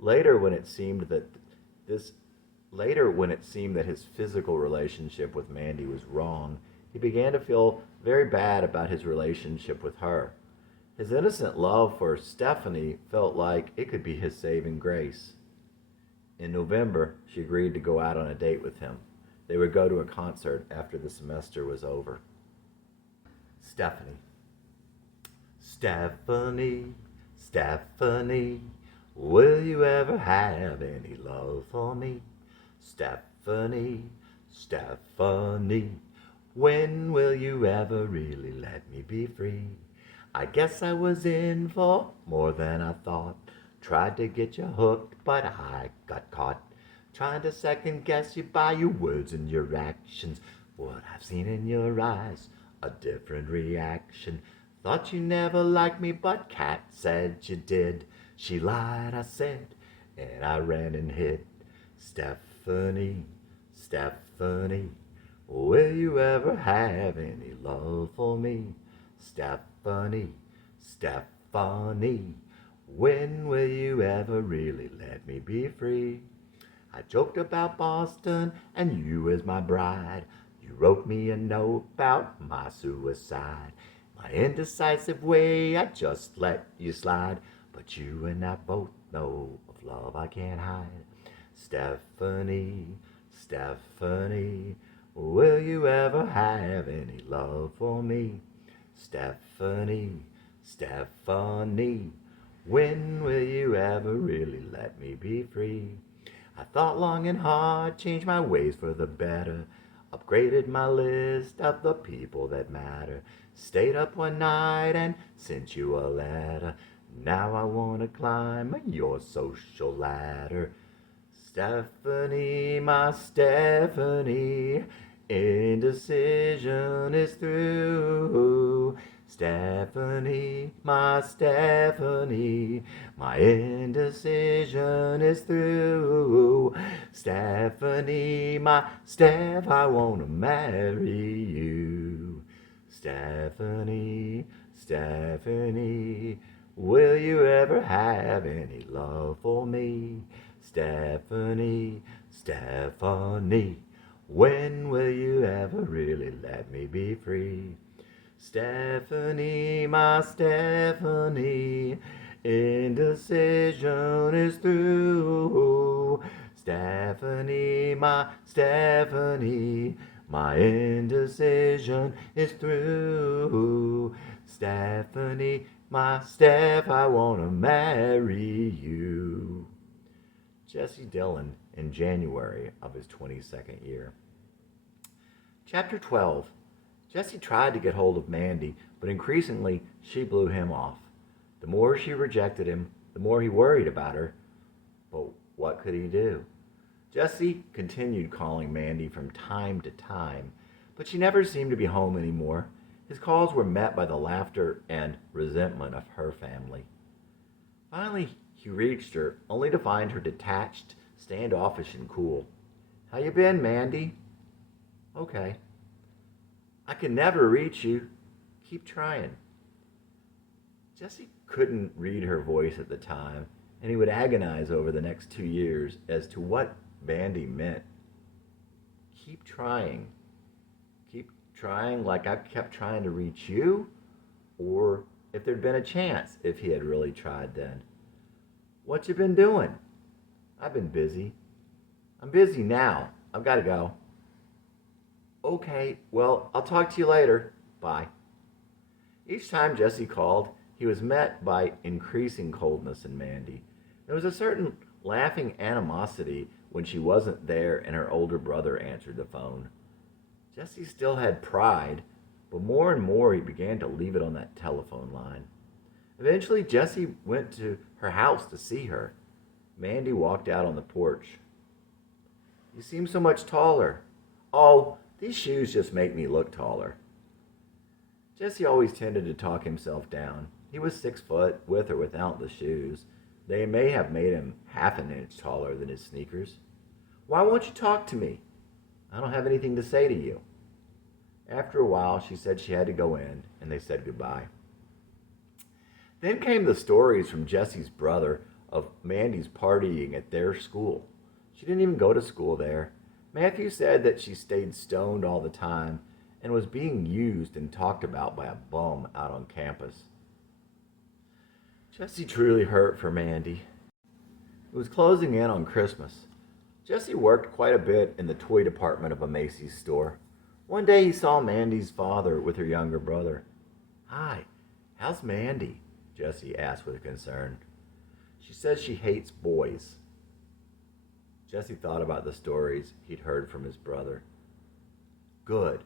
Later, when it seemed that this Later, when it seemed that his physical relationship with Mandy was wrong, he began to feel very bad about his relationship with her. His innocent love for Stephanie felt like it could be his saving grace. In November, she agreed to go out on a date with him. They would go to a concert after the semester was over. Stephanie. Stephanie, Stephanie, will you ever have any love for me? Stephanie, Stephanie, when will you ever really let me be free? I guess I was in for more than I thought. Tried to get you hooked, but I got caught. Trying to second guess you by your words and your actions. What I've seen in your eyes, a different reaction. Thought you never liked me, but Kat said you did. She lied, I said, and I ran and hid. Stephanie, Stephanie, will you ever have any love for me? Stephanie, Stephanie, when will you ever really let me be free? I joked about Boston and you as my bride. You wrote me a note about my suicide. My indecisive way, I just let you slide. But you and I both know of love I can't hide. Stephanie, Stephanie, will you ever have any love for me? Stephanie, Stephanie, when will you ever really let me be free? I thought long and hard, changed my ways for the better, upgraded my list of the people that matter, stayed up one night and sent you a letter. Now I wanna climb your social ladder. Stephanie, my Stephanie, indecision is through. Stephanie, my Stephanie, my indecision is through. Stephanie, my Steph, I wanna marry you. Stephanie, Stephanie, will you ever have any love for me? Stephanie, Stephanie, when will you ever really let me be free? Stephanie, my Stephanie, indecision is through. Stephanie, my Stephanie, my indecision is through. Stephanie, my Steph, I wanna marry you. Jesse Dillon in January of his 22nd year. Chapter 12. Jesse tried to get hold of Mandy, but increasingly she blew him off. The more she rejected him, the more he worried about her. But what could he do? Jesse continued calling Mandy from time to time, but she never seemed to be home anymore. His calls were met by the laughter and resentment of her family. Finally, he reached her, only to find her detached, standoffish, and cool. "How you been, Mandy?" "Okay." "I can never reach you. Keep trying." Jesse couldn't read her voice at the time, and he would agonize over the next 2 years as to what Mandy meant. Keep trying. Keep trying like I kept trying to reach you? Or if there'd been a chance if he had really tried then. "What you been doing?" "I've been busy." "I'm busy now. I've got to go." "Okay, well, I'll talk to you later. Bye." Each time Jesse called, he was met by increasing coldness in Mandy. There was a certain laughing animosity when she wasn't there and her older brother answered the phone. Jesse still had pride, but more and more he began to leave it on that telephone line. Eventually, Jesse went to her house to see her. Mandy walked out on the porch. You seem so much taller. Oh, these shoes just make me look taller. Jesse always tended to talk himself down. He was 6 foot, with or without the shoes. They may have made him half an inch taller than his sneakers. Why won't you talk to me? I don't have anything to say to you. After a while, she said she had to go in, and they said goodbye. Then came the stories from Jesse's brother of Mandy's partying at their school. She didn't even go to school there. Matthew said that she stayed stoned all the time and was being used and talked about by a bum out on campus. Jesse truly hurt for Mandy. It was closing in on Christmas. Jesse worked quite a bit in the toy department of a Macy's store. One day he saw Mandy's father with her younger brother. Hi, how's Mandy? Jesse asked with concern. She says she hates boys. Jesse thought about the stories he'd heard from his brother. Good.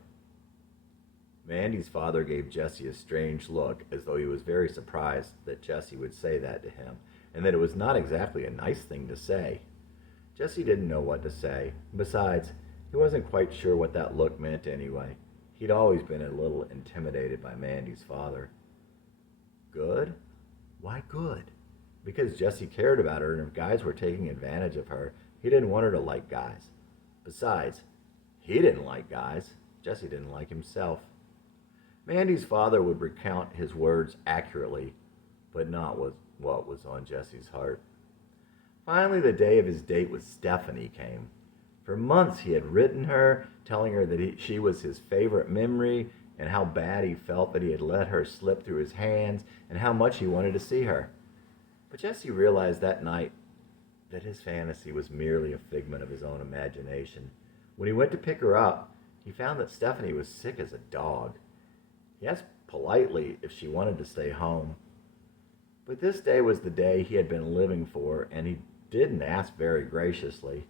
Mandy's father gave Jesse a strange look, as though he was very surprised that Jesse would say that to him, and that it was not exactly a nice thing to say. Jesse didn't know what to say. Besides, he wasn't quite sure what that look meant anyway. He'd always been a little intimidated by Mandy's father. Good? Why good? Because Jesse cared about her, and if guys were taking advantage of her, he didn't want her to like guys. Besides, he didn't like guys. Jesse didn't like himself. Mandy's father would recount his words accurately, but not what was on Jesse's heart. Finally, the day of his date with Stephanie came. For months he had written her, telling her that she was his favorite memory, and how bad he felt that he had let her slip through his hands, and how much he wanted to see her. But Jesse realized that night that his fantasy was merely a figment of his own imagination. When he went to pick her up, he found that Stephanie was sick as a dog. He asked politely if she wanted to stay home. But this day was the day he had been living for, and he didn't ask very graciously.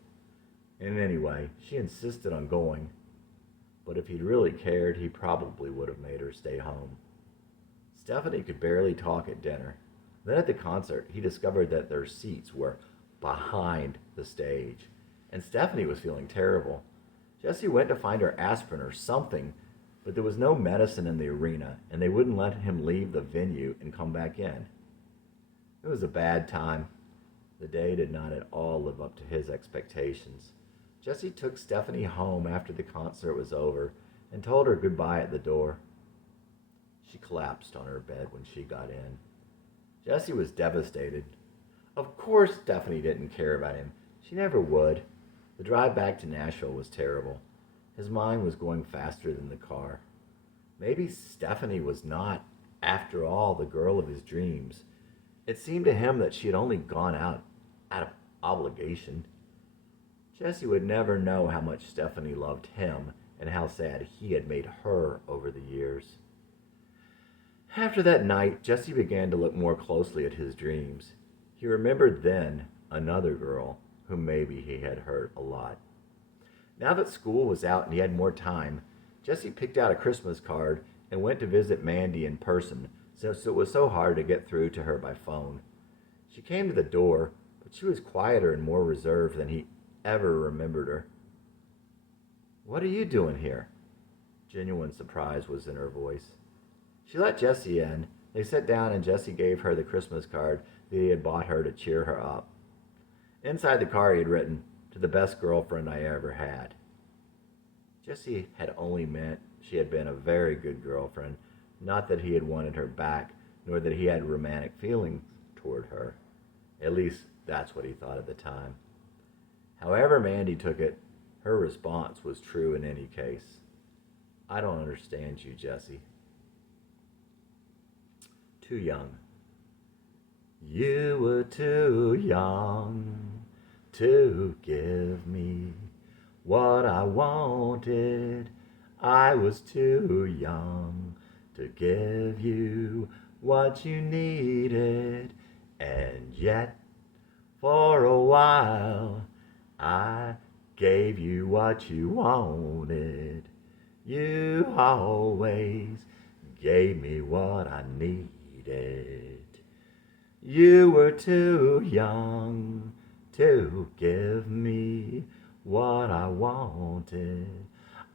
And anyway, she insisted on going. But if he'd really cared, he probably would have made her stay home. Stephanie could barely talk at dinner. Then at the concert, he discovered that their seats were behind the stage, and Stephanie was feeling terrible. Jesse went to find her aspirin or something, but there was no medicine in the arena, and they wouldn't let him leave the venue and come back in. It was a bad time. The day did not at all live up to his expectations. Jesse took Stephanie home after the concert was over and told her goodbye at the door. She collapsed on her bed when she got in. Jesse was devastated. Of course Stephanie didn't care about him. She never would. The drive back to Nashville was terrible. His mind was going faster than the car. Maybe Stephanie was not, after all, the girl of his dreams. It seemed to him that she had only gone out of obligation. Jesse would never know how much Stephanie loved him and how sad he had made her over the years. After that night, Jesse began to look more closely at his dreams. He remembered then another girl whom maybe he had hurt a lot. Now that school was out and he had more time, Jesse picked out a Christmas card and went to visit Mandy in person, since it was so hard to get through to her by phone. She came to the door, but she was quieter and more reserved than he ever remembered her. "What are you doing here?" Genuine surprise was in her voice. She let Jesse in. They sat down and Jesse gave her the Christmas card that he had bought her to cheer her up. Inside the card he had written, "To the best girlfriend I ever had." Jesse had only meant she had been a very good girlfriend, not that he had wanted her back, nor that he had romantic feelings toward her. At least that's what he thought at the time. However Mandy took it, her response was true in any case. "I don't understand you, Jesse." Too young. You were too young to give me what I wanted. I was too young to give you what you needed. And yet, for a while, I gave you what you wanted. You always gave me what I needed. You were too young to give me what I wanted.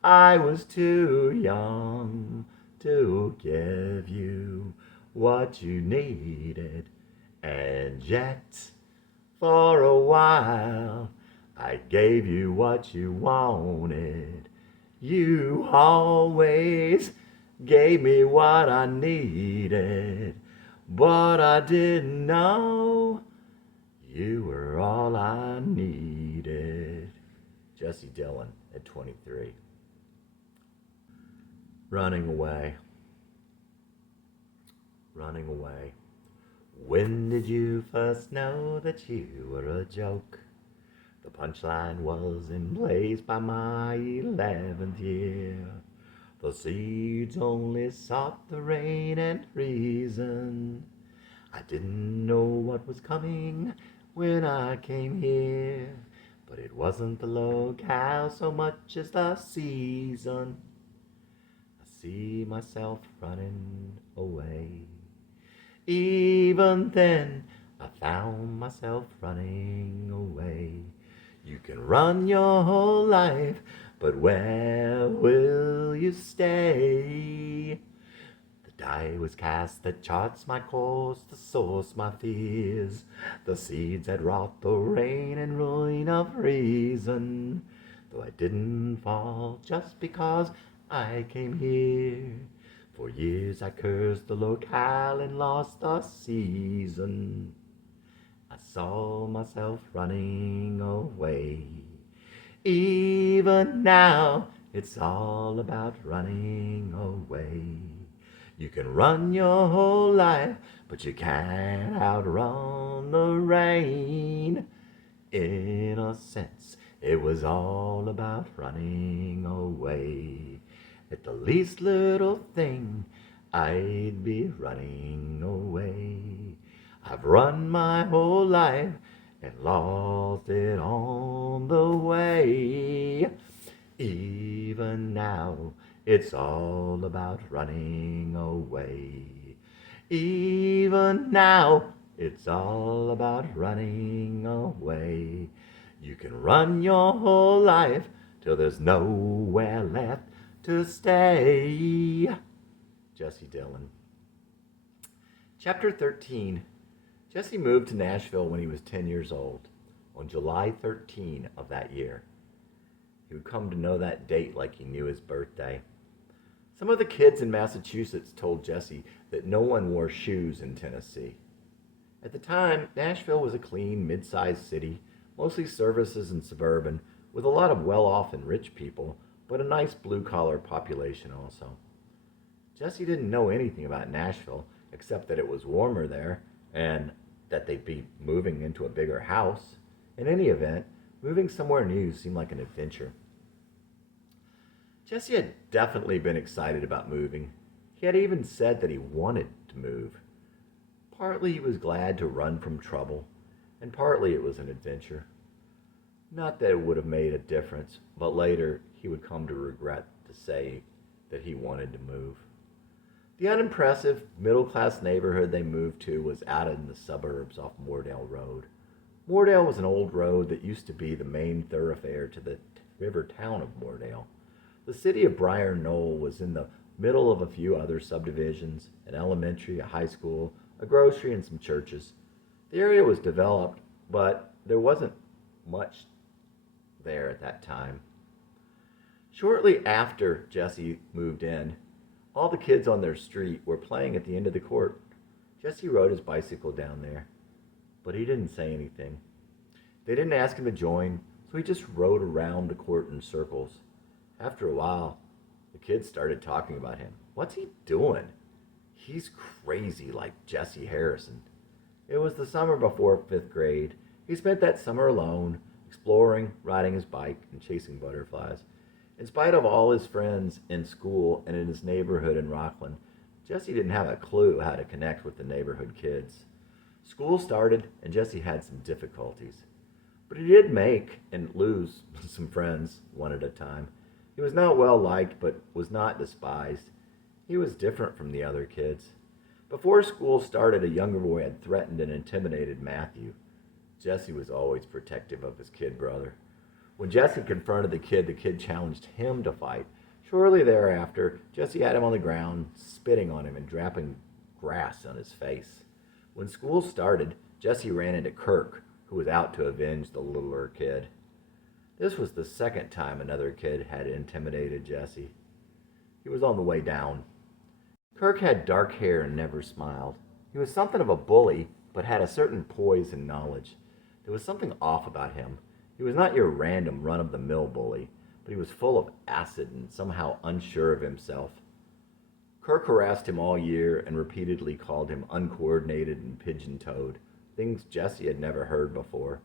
I was too young to give you what you needed. And yet, for a while, I gave you what you wanted. You always gave me what I needed, but I didn't know you were all I needed. Jesse Dillon at 23. Running away. Running away. When did you first know that you were a joke? The punchline was in place by my 11th year. The seeds only sought the rain and reason. I didn't know what was coming when I came here, but it wasn't the locale so much as the season. I see myself running away. Even then, I found myself running away. You can run your whole life, but where will you stay? The die was cast that charts my course, the source my fears. The seeds had wrought the rain and ruin of reason. Though I didn't fall just because I came here. For years I cursed the locale and lost the season. I saw myself running away. Even now, it's all about running away. You can run your whole life, but you can't outrun the rain. In a sense, it was all about running away. At the least little thing, I'd be running away. I've run my whole life and lost it on the way. Even now, it's all about running away. Even now, it's all about running away. You can run your whole life till there's nowhere left to stay. Jesse Dillon. Chapter 13. Jesse moved to Nashville when he was 10 years old, on July 13 of that year. He would come to know that date like he knew his birthday. Some of the kids in Massachusetts told Jesse that no one wore shoes in Tennessee. At the time, Nashville was a clean, mid-sized city, mostly services and suburban, with a lot of well-off and rich people, but a nice blue-collar population also. Jesse didn't know anything about Nashville, except that it was warmer there, and that they'd be moving into a bigger house. In any event, moving somewhere new seemed like an adventure. Jesse had definitely been excited about moving. He had even said that he wanted to move. Partly he was glad to run from trouble, and partly it was an adventure. Not that it would have made a difference, but later he would come to regret to say that he wanted to move. The unimpressive, middle-class neighborhood they moved to was out in the suburbs off Moordale Road. Moordale was an old road that used to be the main thoroughfare to the river town of Moordale. The city of Briar Knoll was in the middle of a few other subdivisions, an elementary, a high school, a grocery, and some churches. The area was developed, but there wasn't much there at that time. Shortly after Jesse moved in, all the kids on their street were playing at the end of the court. Jesse rode his bicycle down there, but he didn't say anything. They didn't ask him to join, so he just rode around the court in circles. After a while, the kids started talking about him. What's he doing? He's crazy like Jesse Harrison. It was the summer before 5th grade. He spent that summer alone, exploring, riding his bike, and chasing butterflies. In spite of all his friends in school and in his neighborhood in Rockland, Jesse didn't have a clue how to connect with the neighborhood kids. School started, and Jesse had some difficulties. But he did make and lose some friends one at a time. He was not well liked, but was not despised. He was different from the other kids. Before school started, a younger boy had threatened and intimidated Matthew. Jesse was always protective of his kid brother. When Jesse confronted the kid challenged him to fight. Shortly thereafter, Jesse had him on the ground, spitting on him and dropping grass on his face. When school started, Jesse ran into Kirk, who was out to avenge the littler kid. This was the second time another kid had intimidated Jesse. He was on the way down. Kirk had dark hair and never smiled. He was something of a bully, but had a certain poise and knowledge. There was something off about him. He was not your random run-of-the-mill bully, but he was full of acid and somehow unsure of himself. Kirk harassed him all year and repeatedly called him uncoordinated and pigeon-toed, things Jesse had never heard before.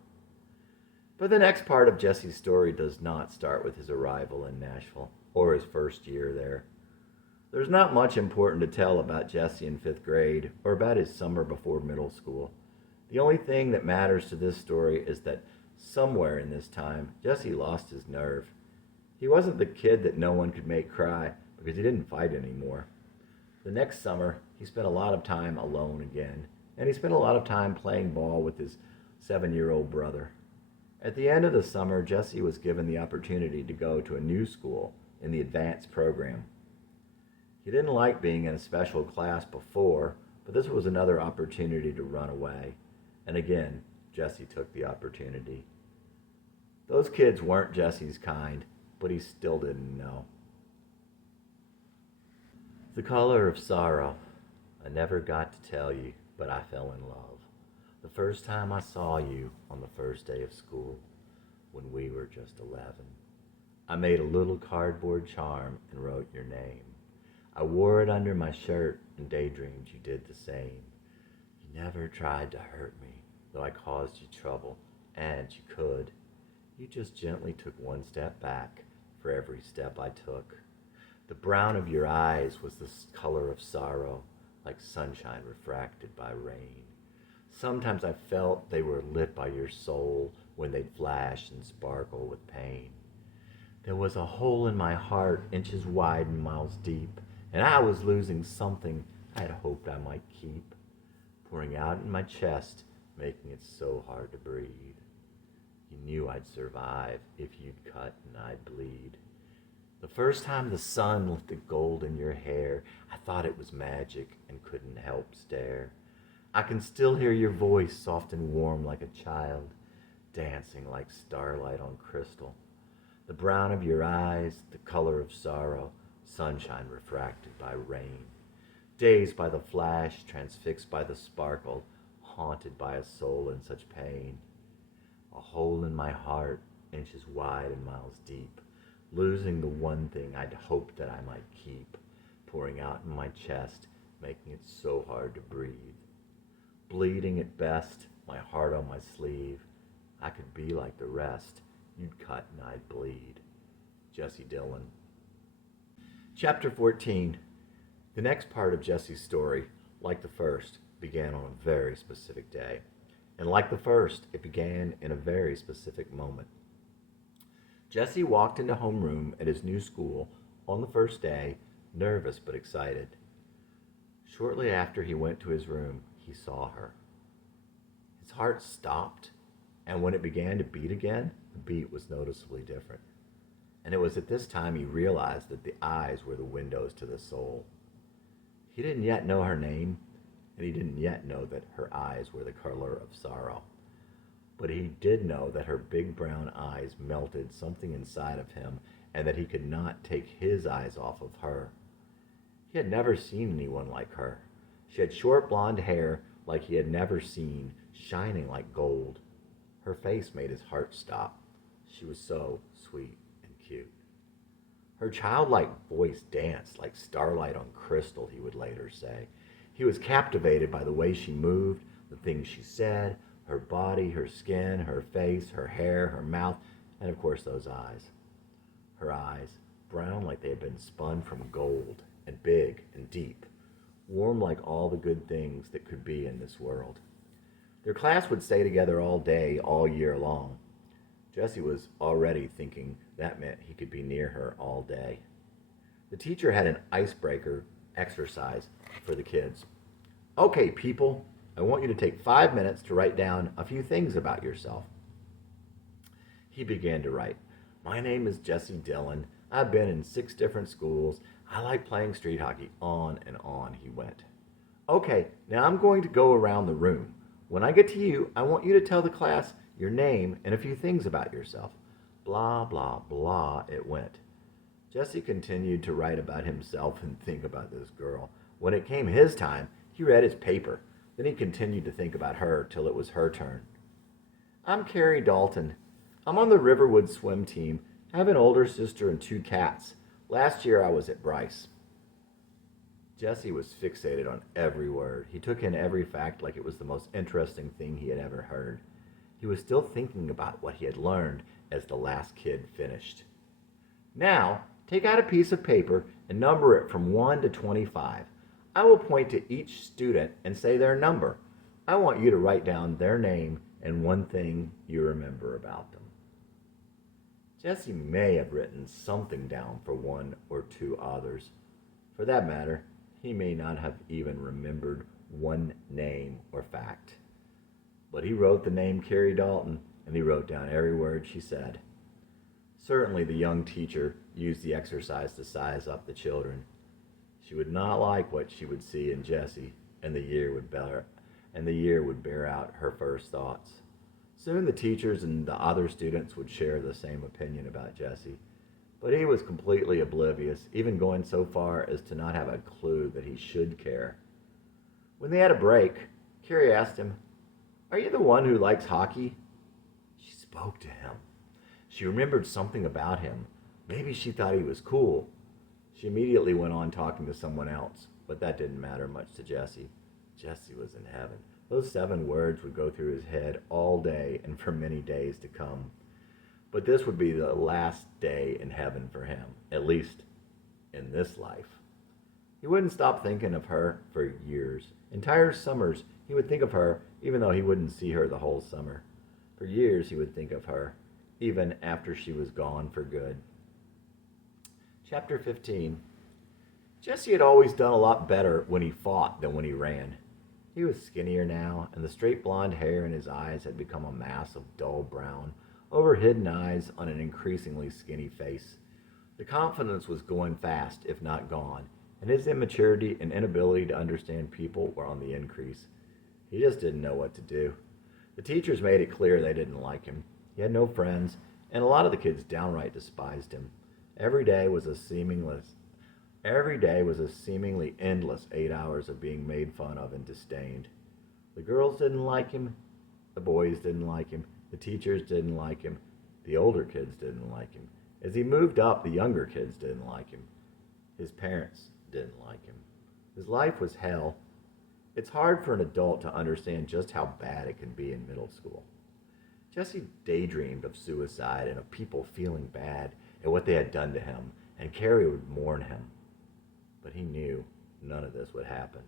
But the next part of Jesse's story does not start with his arrival in Nashville or his first year there. There's not much important to tell about Jesse in 5th grade or about his summer before middle school. The only thing that matters to this story is that somewhere in this time, Jesse lost his nerve. He wasn't the kid that no one could make cry because he didn't fight anymore. The next summer, he spent a lot of time alone again, and he spent a lot of time playing ball with his 7-year-old brother. At the end of the summer, Jesse was given the opportunity to go to a new school in the advanced program. He didn't like being in a special class before, but this was another opportunity to run away. And again, Jesse took the opportunity. Those kids weren't Jesse's kind, but he still didn't know. The color of sorrow. I never got to tell you, but I fell in love. The first time I saw you on the first day of school, when we were just 11. I made a little cardboard charm and wrote your name. I wore it under my shirt and daydreamed you did the same. You never tried to hurt me, though I caused you trouble, and you could. You just gently took one step back for every step I took. The brown of your eyes was the color of sorrow, like sunshine refracted by rain. Sometimes I felt they were lit by your soul when they'd flash and sparkle with pain. There was a hole in my heart, inches wide and miles deep, and I was losing something I had hoped I might keep, pouring out in my chest, making it so hard to breathe. You knew I'd survive if you'd cut and I'd bleed. The first time the sun lifted gold in your hair, I thought it was magic and couldn't help stare. I can still hear your voice, soft and warm like a child, dancing like starlight on crystal. The brown of your eyes, the color of sorrow, sunshine refracted by rain. Dazed by the flash, transfixed by the sparkle, haunted by a soul in such pain. A hole in my heart, inches wide and miles deep, losing the one thing I'd hoped that I might keep, pouring out in my chest, making it so hard to breathe. Bleeding at best, my heart on my sleeve. I could be like the rest. You'd cut and I'd bleed. Jesse Dillon. Chapter 14. The next part of Jesse's story, like the first, began on a very specific day. And like the first, it began in a very specific moment. Jesse walked into homeroom at his new school on the first day, nervous but excited. Shortly after he went to his room, he saw her. His heart stopped, and when it began to beat again, the beat was noticeably different. And it was at this time he realized that the eyes were the windows to the soul. He didn't yet know her name, and he didn't yet know that her eyes were the color of sorrow. But he did know that her big brown eyes melted something inside of him, and that he could not take his eyes off of her. He had never seen anyone like her. She had short blonde hair like he had never seen, shining like gold. Her face made his heart stop. She was so sweet and cute. Her childlike voice danced like starlight on crystal, he would later say. He was captivated by the way she moved, the things she said, her body, her skin, her face, her hair, her mouth, and of course those eyes. Her eyes, brown like they had been spun from gold, and big and deep, warm like all the good things that could be in this world. Their class would stay together all day, all year long. Jesse was already thinking that meant he could be near her all day. The teacher had an icebreaker exercise for the kids. Okay, people, I want you to take 5 minutes to write down a few things about yourself. He began to write. My name is Jesse Dillon. I've been in 6 different schools. I like playing street hockey. On and on he went. Okay, now I'm going to go around the room. When I get to you, I want you to tell the class your name and a few things about yourself. Blah, blah, blah, it went. Jesse continued to write about himself and think about this girl. When it came his time, he read his paper. Then he continued to think about her till it was her turn. I'm Carrie Dalton. I'm on the Riverwood swim team. I have an older sister and 2 cats. Last year I was at Bryce. Jesse was fixated on every word. He took in every fact like it was the most interesting thing he had ever heard. He was still thinking about what he had learned as the last kid finished. Now, take out a piece of paper and number it from 1 to 25. I will point to each student and say their number. I want you to write down their name and one thing you remember about them. Jesse may have written something down for 1 or 2 others. For that matter, he may not have even remembered one name or fact. But he wrote the name Carrie Dalton, and he wrote down every word she said. Certainly the young teacher used the exercise to size up the children. She would not like what she would see in Jesse, and the year would bear out her first thoughts. Soon the teachers and the other students would share the same opinion about Jesse. But he was completely oblivious, even going so far as to not have a clue that he should care. When they had a break, Carrie asked him, Are you the one who likes hockey? She spoke to him. She remembered something about him. Maybe she thought he was cool. She immediately went on talking to someone else, but that didn't matter much to Jesse. Jesse was in heaven. Those 7 words would go through his head all day and for many days to come. But this would be the last day in heaven for him, at least in this life. He wouldn't stop thinking of her for years. Entire summers he would think of her, even though he wouldn't see her the whole summer. For years he would think of her, even after she was gone for good. Chapter 15. Jesse had always done a lot better when he fought than when he ran. He was skinnier now, and the straight blonde hair in his eyes had become a mass of dull brown, over hidden eyes on an increasingly skinny face. The confidence was going fast, if not gone, and his immaturity and inability to understand people were on the increase. He just didn't know what to do. The teachers made it clear they didn't like him. He had no friends, and a lot of the kids downright despised him. Every day was a seemingly endless 8 hours of being made fun of and disdained. The girls didn't like him, the boys didn't like him, the teachers didn't like him, the older kids didn't like him. As he moved up, the younger kids didn't like him. His parents didn't like him. His life was hell. It's hard for an adult to understand just how bad it can be in middle school. Jesse daydreamed of suicide and of people feeling bad at what they had done to him, and Carrie would mourn him. But he knew none of this would happen.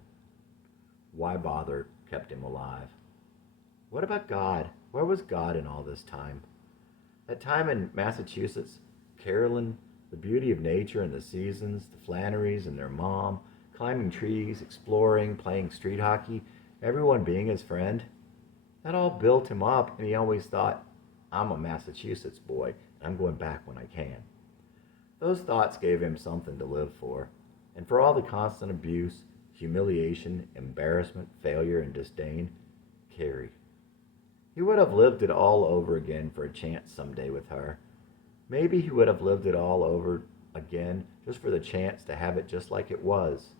Why bother kept him alive. What about God? Where was God in all this time? That time in Massachusetts, Carolyn, the beauty of nature and the seasons, the Flannerys and their mom, climbing trees, exploring, playing street hockey, everyone being his friend, that all built him up, and he always thought, I'm a Massachusetts boy, and I'm going back when I can. Those thoughts gave him something to live for, and for all the constant abuse, humiliation, embarrassment, failure, and disdain, Carrie. He would have lived it all over again for a chance someday with her. Maybe he would have lived it all over again just for the chance to have it just like it was.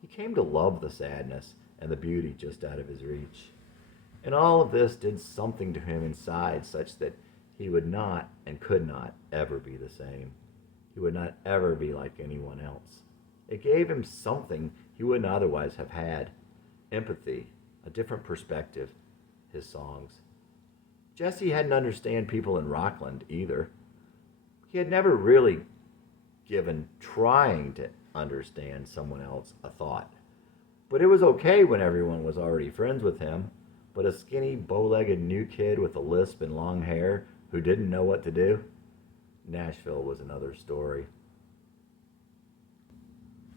He came to love the sadness and the beauty just out of his reach. And all of this did something to him inside such that he would not and could not ever be the same. He would not ever be like anyone else. It gave him something he wouldn't otherwise have had. Empathy, a different perspective, his songs. Jesse hadn't understand people in Rockland either. He had never really given trying to understand someone else a thought. But it was okay when everyone was already friends with him. But a skinny, bow-legged new kid with a lisp and long hair who didn't know what to do? Nashville was another story.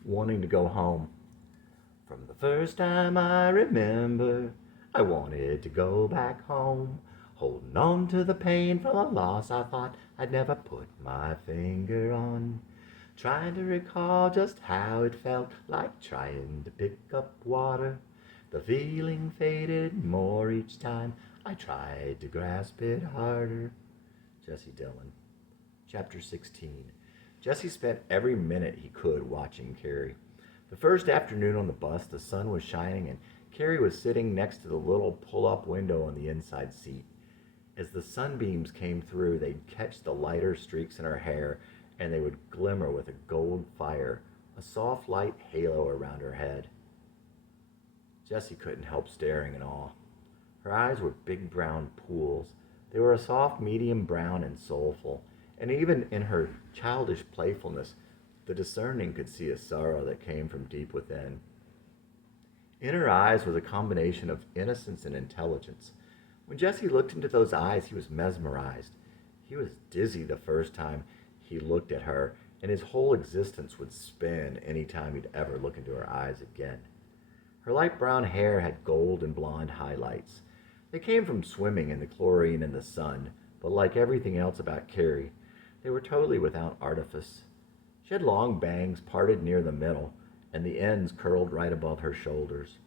Wanting to go home. From the first time I remember, I wanted to go back home. Holding on to the pain from a loss I thought I'd never put my finger on. Trying to recall just how it felt like trying to pick up water. The feeling faded more each time I tried to grasp it harder. Jesse Dillon. Chapter 16. Jesse spent every minute he could watching Carrie. The first afternoon on the bus, the sun was shining and Carrie was sitting next to the little pull-up window on the inside seat. As the sunbeams came through, they'd catch the lighter streaks in her hair and they would glimmer with a gold fire, a soft light halo around her head. Jessie couldn't help staring in awe. Her eyes were big brown pools. They were a soft medium brown and soulful, and even in her childish playfulness, the discerning could see a sorrow that came from deep within. In her eyes was a combination of innocence and intelligence. When Jesse looked into those eyes, he was mesmerized. He was dizzy the first time he looked at her, and his whole existence would spin any time he'd ever look into her eyes again. Her light brown hair had gold and blonde highlights. They came from swimming in the chlorine in the sun, but like everything else about Carrie, they were totally without artifice. She had long bangs parted near the middle, and the ends curled right above her shoulders.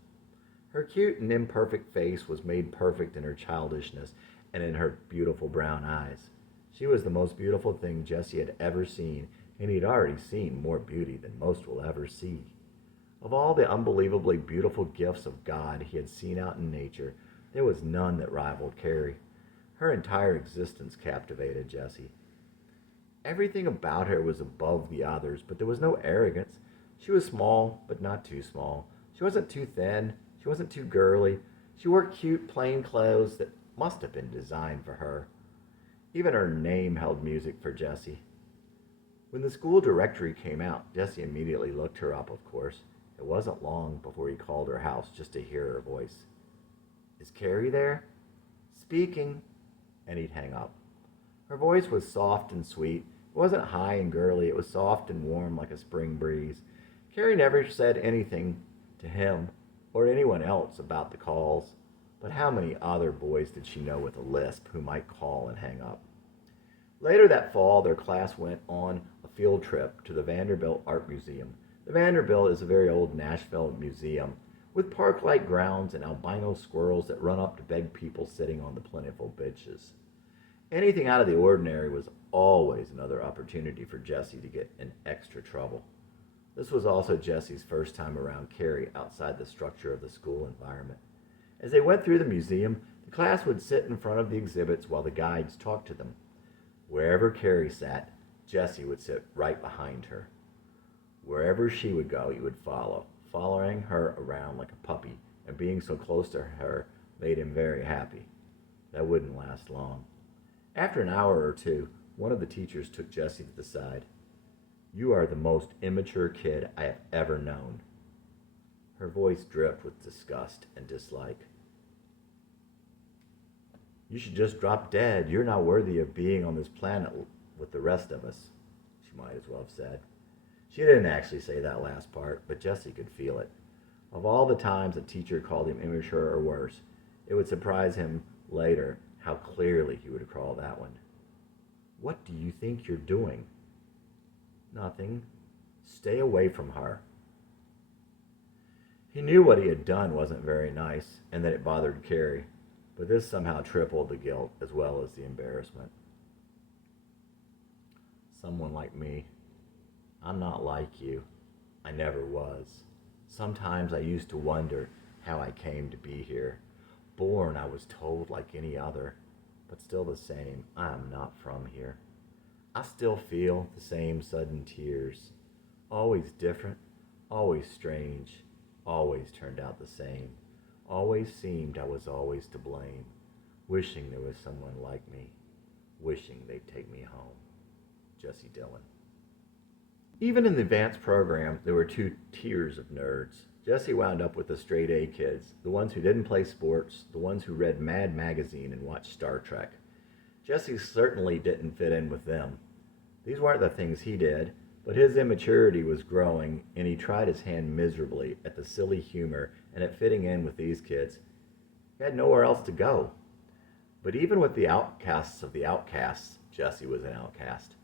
Her cute and imperfect face was made perfect in her childishness and in her beautiful brown eyes. She was the most beautiful thing Jesse had ever seen, and he'd already seen more beauty than most will ever see. Of all the unbelievably beautiful gifts of God he had seen out in nature, there was none that rivaled Carrie. Her entire existence captivated Jesse. Everything about her was above the others, but there was no arrogance. She was small, but not too small. She wasn't too thin. She wasn't too girly. She wore cute, plain clothes that must have been designed for her. Even her name held music for Jessie. When the school directory came out, Jessie immediately looked her up, of course. It wasn't long before he called her house just to hear her voice. "Is Carrie there?" "Speaking." And he'd hang up. Her voice was soft and sweet. It wasn't high and girly. It was soft and warm like a spring breeze. Carrie never said anything to him or anyone else about the calls. But how many other boys did she know with a lisp who might call and hang up? Later that fall, their class went on a field trip to the Vanderbilt Art Museum. The Vanderbilt is a very old Nashville museum with park-like grounds and albino squirrels that run up to beg people sitting on the plentiful benches. Anything out of the ordinary was always another opportunity for Jessie to get in extra trouble. This was also Jessie's first time around Carrie outside the structure of the school environment. As they went through the museum, the class would sit in front of the exhibits while the guides talked to them. Wherever Carrie sat, Jessie would sit right behind her. Wherever she would go, he would follow, following her around like a puppy, and being so close to her made him very happy. That wouldn't last long. After an hour or two, one of the teachers took Jessie to the side. "You are the most immature kid I have ever known." Her voice dripped with disgust and dislike. "You should just drop dead. You're not worthy of being on this planet with the rest of us," she might as well have said. She didn't actually say that last part, but Jessie could feel it. Of all the times a teacher called him immature or worse, it would surprise him later how clearly he would recall that one. "What do you think you're doing?" "Nothing. Stay away from her." He knew what he had done wasn't very nice, and that it bothered Carrie, but this somehow tripled the guilt as well as the embarrassment. "Someone like me. I'm not like you. I never was. Sometimes I used to wonder how I came to be here. Born, I was told, like any other, but still the same. I am not from here. I still feel the same sudden tears. Always different, always strange, always turned out the same. Always seemed I was always to blame. Wishing there was someone like me. Wishing they'd take me home." Jesse Dillon. Even in the advanced program, there were two tiers of nerds. Jesse wound up with the straight A kids, the ones who didn't play sports, the ones who read Mad Magazine and watched Star Trek. Jesse certainly didn't fit in with them. These weren't the things he did, But his immaturity was growing, and he tried his hand miserably at the silly humor and at fitting in with these kids. He had nowhere else to go. But even with the outcasts of the outcasts, Jesse was an outcast.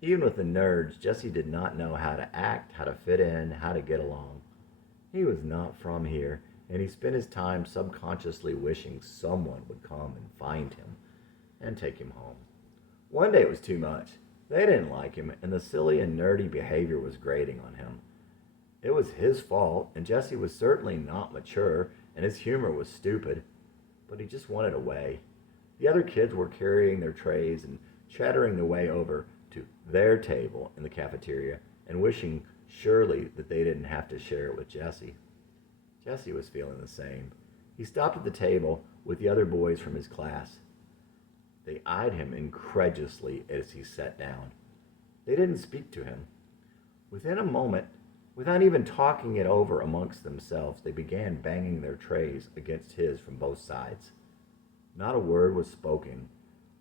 Even with the nerds, Jesse did not know how to act, how to fit in, how to get along. He was not from here, and he spent his time subconsciously wishing someone would come and find him and take him home. One day it was too much. They didn't like him, and the silly and nerdy behavior was grating on him. It was his fault, and Jesse was certainly not mature, and his humor was stupid, but he just wanted away. The other kids were carrying their trays and chattering their way over to their table in the cafeteria and wishing surely that they didn't have to share it with Jesse. Jesse was feeling the same. He stopped at the table with the other boys from his class. They eyed him incredulously as he sat down. They didn't speak to him. Within a moment, without even talking it over amongst themselves, they began banging their trays against his from both sides. Not a word was spoken,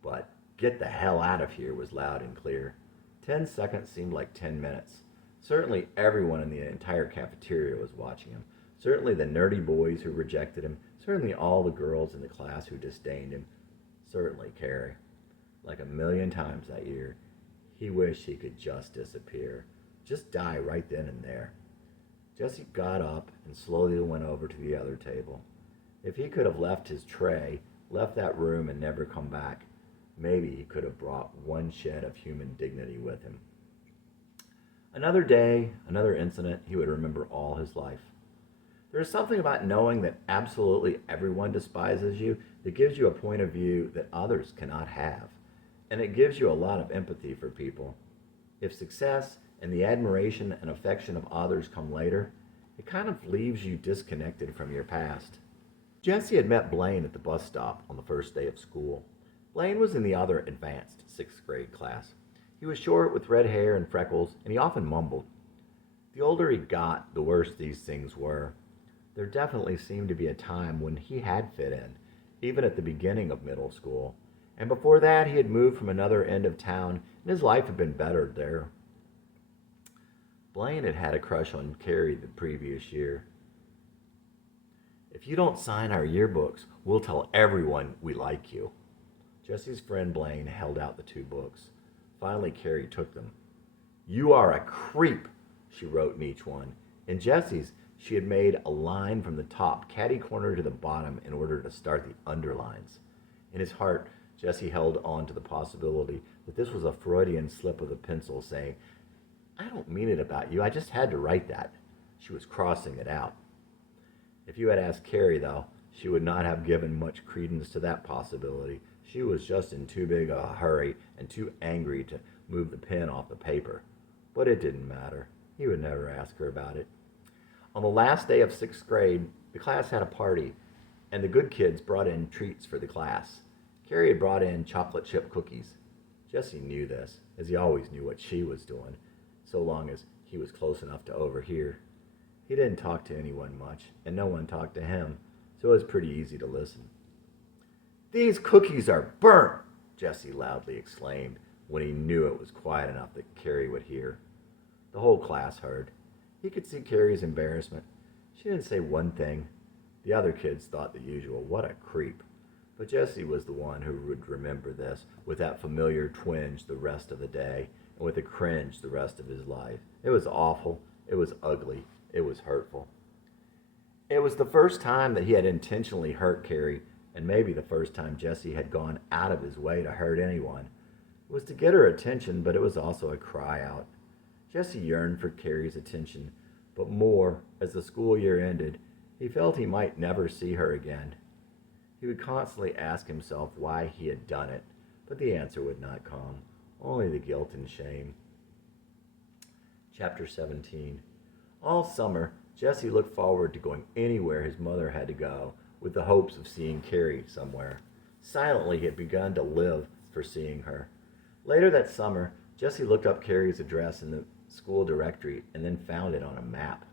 but "Get the hell out of here" was loud and clear. 10 seconds seemed like 10 minutes. Certainly everyone in the entire cafeteria was watching him. Certainly the nerdy boys who rejected him. Certainly all the girls in the class who disdained him. Certainly Carrie. Like a million times that year, he wished he could just disappear. Just die right then and there. Jesse got up and slowly went over to the other table. If he could have left his tray, left that room and never come back, maybe he could have brought one shed of human dignity with him. Another day, another incident he would remember all his life. There is something about knowing that absolutely everyone despises you that gives you a point of view that others cannot have. And it gives you a lot of empathy for people. If success and the admiration and affection of others come later, it kind of leaves you disconnected from your past. Jesse had met Blaine at the bus stop on the first day of school. Blaine was in the other advanced 6th grade class. He was short with red hair and freckles, and he often mumbled. The older he got, the worse these things were. There definitely seemed to be a time when he had fit in, even at the beginning of middle school. And before that, he had moved from another end of town, and his life had been bettered there. Blaine had had a crush on Carrie the previous year. "If you don't sign our yearbooks, we'll tell everyone we like you." Jesse's friend Blaine held out the 2 books. Finally, Carrie took them. "You are a creep," she wrote in each one. In Jesse's, she had made a line from the top, catty-corner to the bottom, in order to start the underlines. In his heart, Jesse held on to the possibility that this was a Freudian slip of the pencil saying, "I don't mean it about you, I just had to write that." She was crossing it out. If you had asked Carrie, though, she would not have given much credence to that possibility. She was just in too big a hurry and too angry to move the pen off the paper. But it didn't matter. He would never ask her about it. On the last day of 6th grade, the class had a party, and the good kids brought in treats for the class. Carrie had brought in chocolate chip cookies. Jesse knew this, as he always knew what she was doing, so long as he was close enough to overhear. He didn't talk to anyone much, and no one talked to him, so it was pretty easy to listen. "These cookies are burnt!" Jesse loudly exclaimed when he knew it was quiet enough that Carrie would hear. The whole class heard. He could see Carrie's embarrassment. She didn't say one thing. The other kids thought the usual, "What a creep." But Jesse was the one who would remember this, with that familiar twinge the rest of the day, and with a cringe the rest of his life. It was awful. It was ugly. It was hurtful. It was the first time that he had intentionally hurt Carrie, and maybe the first time Jesse had gone out of his way to hurt anyone. It was to get her attention, but it was also a cry out. Jesse yearned for Carrie's attention, but more, as the school year ended, he felt he might never see her again. He would constantly ask himself why he had done it, but the answer would not come, only the guilt and shame. Chapter 17. All summer, Jesse looked forward to going anywhere his mother had to go, with the hopes of seeing Carrie somewhere. Silently, he had begun to live for seeing her. Later that summer, Jesse looked up Carrie's address in the school directory and then found it on a map.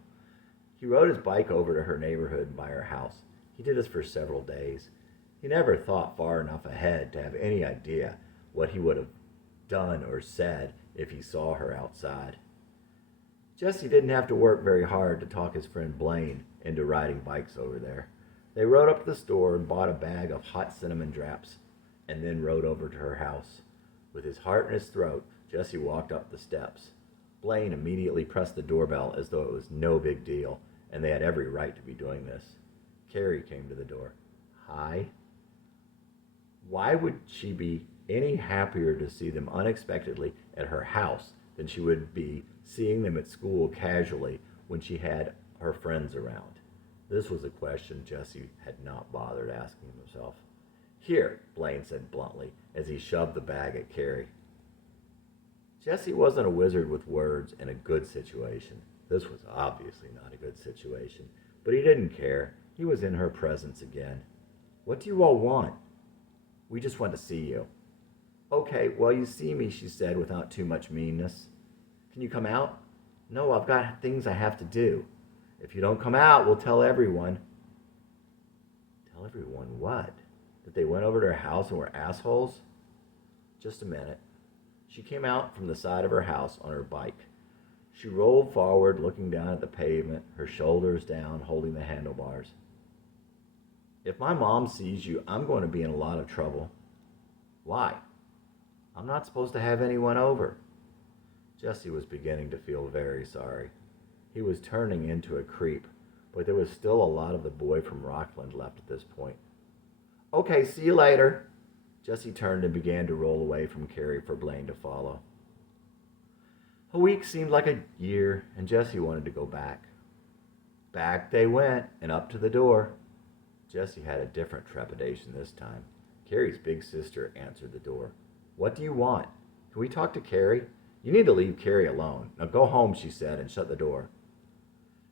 He rode his bike over to her neighborhood and by her house. He did this for several days. He never thought far enough ahead to have any idea what he would have done or said if he saw her outside. Jesse didn't have to work very hard to talk his friend Blaine into riding bikes over there. They rode up to the store and bought a bag of hot cinnamon draps, and then rode over to her house. With his heart in his throat, Jesse walked up the steps. Blaine immediately pressed the doorbell as though it was no big deal, and they had every right to be doing this. Carrie came to the door. Hi. Why would she be any happier to see them unexpectedly at her house than she would be seeing them at school casually when she had her friends around? This was a question Jesse had not bothered asking himself. Here, Blaine said bluntly as he shoved the bag at Carrie. Jesse wasn't a wizard with words in a good situation. This was obviously not a good situation, but he didn't care. He was in her presence again. What do you all want? We just want to see you. Okay, well, you see me, she said without too much meanness. Can you come out? No, I've got things I have to do. If you don't come out, we'll tell everyone. Tell everyone what? That they went over to her house and were assholes? Just a minute. She came out from the side of her house on her bike. She rolled forward, looking down at the pavement, her shoulders down, holding the handlebars. If my mom sees you, I'm going to be in a lot of trouble. Why? I'm not supposed to have anyone over. Jesse was beginning to feel very sorry. He was turning into a creep, but there was still a lot of the boy from Rockland left at this point. Okay, see you later. Jesse turned and began to roll away from Carrie for Blaine to follow. A week seemed like a year, and Jesse wanted to go back. Back they went, and up to the door. Jesse had a different trepidation this time. Carrie's big sister answered the door. What do you want? Can we talk to Carrie? You need to leave Carrie alone. Now go home, she said, and shut the door.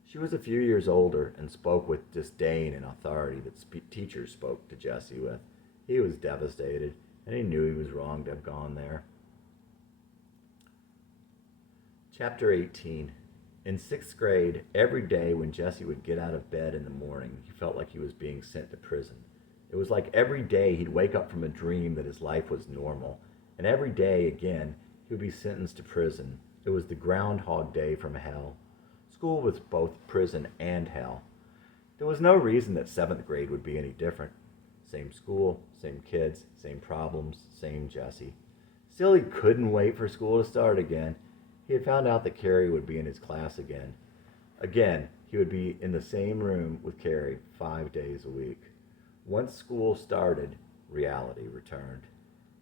She was a few years older and spoke with disdain and authority that teachers spoke to Jesse with. He was devastated, and he knew he was wrong to have gone there. Chapter 18. In 6th grade, every day when Jesse would get out of bed in the morning, he felt like he was being sent to prison. It was like every day he'd wake up from a dream that his life was normal, and every day again he would be sentenced to prison. It was the Groundhog Day from hell. School was both prison and hell. There was no reason that 7th grade would be any different. Same school, same kids, same problems, same Jesse. Still, he couldn't wait for school to start again. He had found out that Carrie would be in his class again. Again, he would be in the same room with Carrie 5 days a week. Once school started, reality returned.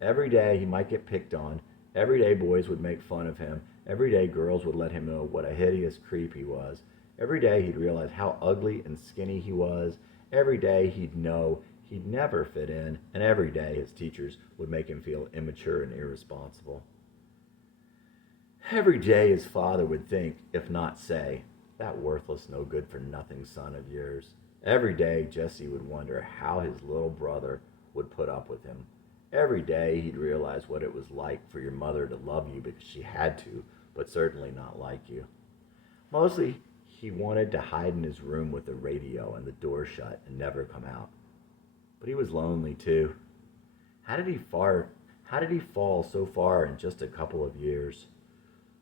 Every day he might get picked on. Every day boys would make fun of him. Every day girls would let him know what a hideous creep he was. Every day he'd realize how ugly and skinny he was. Every day he'd know he'd never fit in. And every day his teachers would make him feel immature and irresponsible. Every day his father would think, if not say, that worthless, no-good-for-nothing son of yours. Every day Jesse would wonder how his little brother would put up with him. Every day he'd realize what it was like for your mother to love you because she had to, but certainly not like you. Mostly he wanted to hide in his room with the radio and the door shut and never come out. But he was lonely too. How did he fall so far in just a couple of years?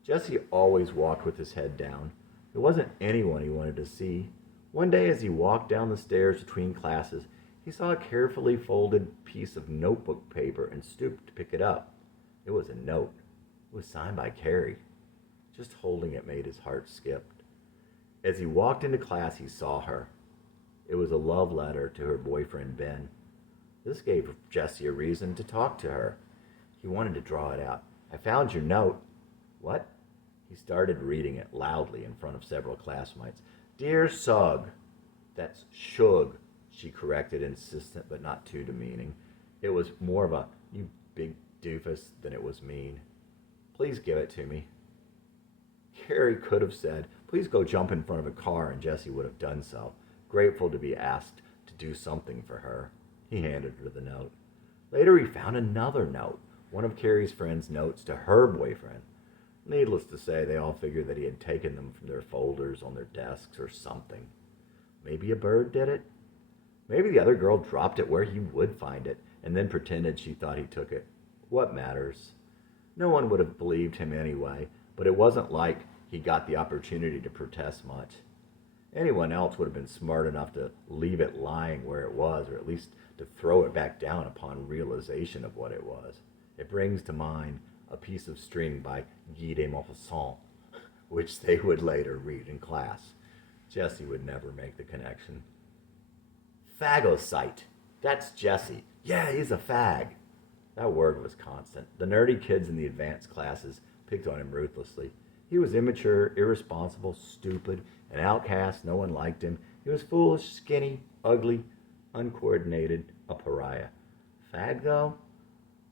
Jesse always walked with his head down. There wasn't anyone he wanted to see. One day as he walked down the stairs between classes, he saw a carefully folded piece of notebook paper and stooped to pick it up. It was a note. It was signed by Carrie. Just holding it made his heart skip. As he walked into class, he saw her. It was a love letter to her boyfriend, Ben. This gave Jesse a reason to talk to her. He wanted to draw it out. I found your note. What? He started reading it loudly in front of several classmates. Dear Sug. That's Shug, she corrected, insistent but not too demeaning. It was more of a, you big doofus, than it was mean. Please give it to me. Carrie could have said, please go jump in front of a car, and Jesse would have done so, grateful to be asked to do something for her. He handed her the note. Later he found another note, one of Carrie's friends' notes to her boyfriend. Needless to say, they all figured that he had taken them from their folders on their desks or something. Maybe a bird did it? Maybe the other girl dropped it where he would find it, and then pretended she thought he took it. What matters? No one would have believed him anyway, but it wasn't like he got the opportunity to protest much. Anyone else would have been smart enough to leave it lying where it was, or at least to throw it back down upon realization of what it was. It brings to mind a piece of string by Guy de Maupassant, which they would later read in class. Jesse would never make the connection. Phagocyte. That's Jesse. Yeah, he's a fag. That word was constant. The nerdy kids in the advanced classes picked on him ruthlessly. He was immature, irresponsible, stupid, an outcast. No one liked him. He was foolish, skinny, ugly, uncoordinated, a pariah. Fag, though?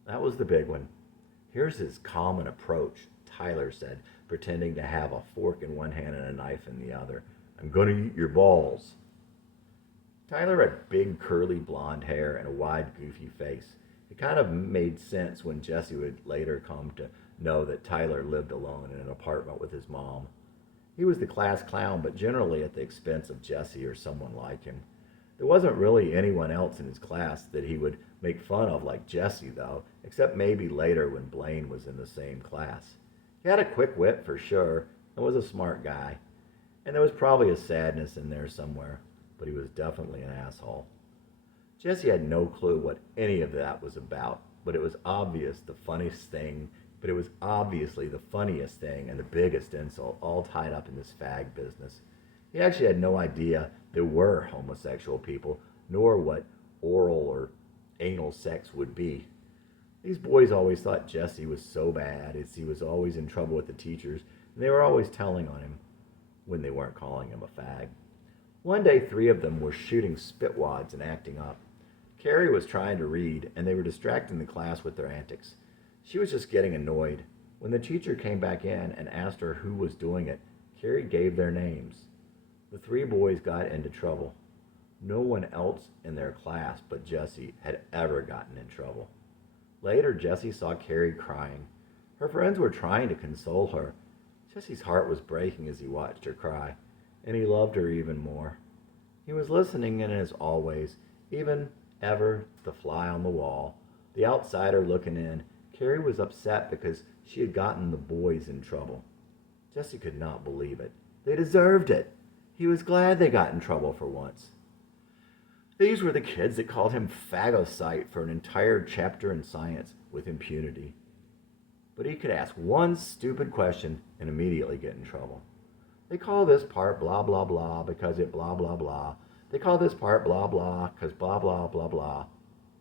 That was the big one. Here's his common approach, Tyler said, pretending to have a fork in one hand and a knife in the other. I'm gonna eat your balls. Tyler had big, curly blonde hair and a wide, goofy face. It kind of made sense when Jesse would later come to know that Tyler lived alone in an apartment with his mom. He was the class clown, but generally at the expense of Jesse or someone like him. There wasn't really anyone else in his class that he would make fun of like Jesse, though, except maybe later when Blaine was in the same class. He had a quick wit for sure and was a smart guy. And there was probably a sadness in there somewhere, but he was definitely an asshole. Jesse had no clue what any of that was about, but it was obviously the funniest thing and the biggest insult, all tied up in this fag business. He actually had no idea there were homosexual people, nor what oral or anal sex would be. These boys always thought Jesse was so bad as he was always in trouble with the teachers, and they were always telling on him when they weren't calling him a fag. One day, 3 of them were shooting spitwads and acting up. Carrie was trying to read, and they were distracting the class with their antics. She was just getting annoyed. When the teacher came back in and asked her who was doing it, Carrie gave their names. The 3 boys got into trouble. No one else in their class but Jesse had ever gotten in trouble. Later, Jesse saw Carrie crying. Her friends were trying to console her. Jesse's heart was breaking as he watched her cry, and he loved her even more. He was listening, and as always, even ever the fly on the wall, the outsider looking in, Carrie was upset because she had gotten the boys in trouble. Jesse could not believe it. They deserved it. He was glad they got in trouble for once. These were the kids that called him phagocyte for an entire chapter in science with impunity. But he could ask one stupid question and immediately get in trouble. They call this part blah blah blah because it blah blah blah. They call this part blah blah because blah blah blah blah.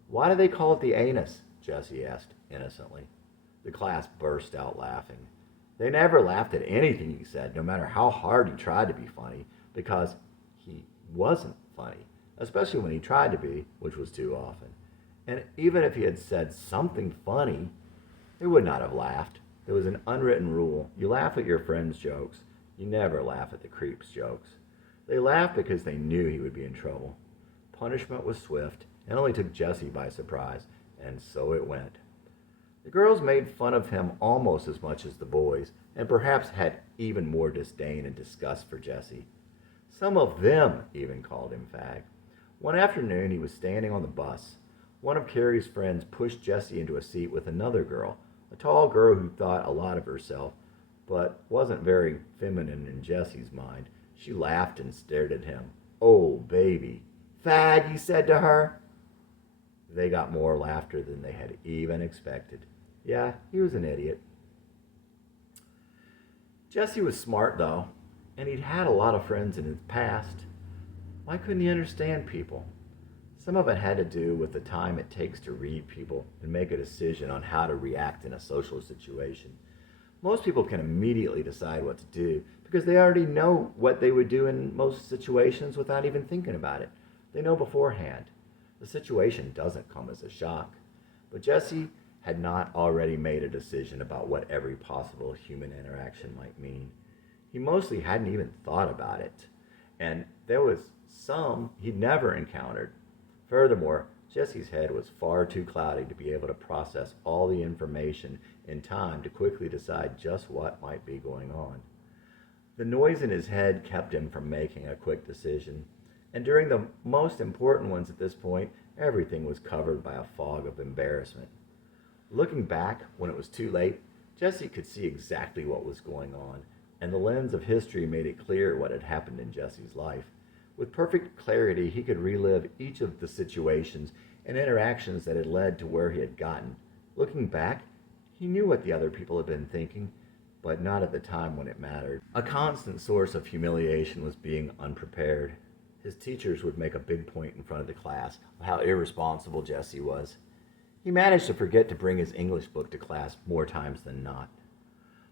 Why do they call it the anus? Jesse asked innocently. The class burst out laughing. They never laughed at anything he said, no matter how hard he tried to be funny, because he wasn't funny, especially when he tried to be, which was too often. And even if he had said something funny, they would not have laughed. There was an unwritten rule. You laugh at your friend's jokes. You never laugh at the creep's jokes. They laughed because they knew he would be in trouble. Punishment was swift and only took Jesse by surprise, and so it went. The girls made fun of him almost as much as the boys, and perhaps had even more disdain and disgust for Jesse. Some of them even called him fag. One afternoon, he was standing on the bus. One of Carrie's friends pushed Jesse into a seat with another girl, a tall girl who thought a lot of herself, but wasn't very feminine in Jesse's mind. She laughed and stared at him. "Oh, baby." "Fag," he said to her. They got more laughter than they had even expected. Yeah, he was an idiot. Jesse was smart, though, and he'd had a lot of friends in his past. Why couldn't he understand people? Some of it had to do with the time it takes to read people and make a decision on how to react in a social situation. Most people can immediately decide what to do because they already know what they would do in most situations without even thinking about it. They know beforehand. The situation doesn't come as a shock. But Jesse had not already made a decision about what every possible human interaction might mean. He mostly hadn't even thought about it. And there was some he'd never encountered. Furthermore, Jesse's head was far too cloudy to be able to process all the information in time to quickly decide just what might be going on. The noise in his head kept him from making a quick decision. And during the most important ones at this point, everything was covered by a fog of embarrassment. Looking back, when it was too late, Jesse could see exactly what was going on, and the lens of history made it clear what had happened in Jesse's life. With perfect clarity, he could relive each of the situations and interactions that had led to where he had gotten. Looking back, he knew what the other people had been thinking, but not at the time when it mattered. A constant source of humiliation was being unprepared. His teachers would make a big point in front of the class of how irresponsible Jesse was. He managed to forget to bring his English book to class more times than not.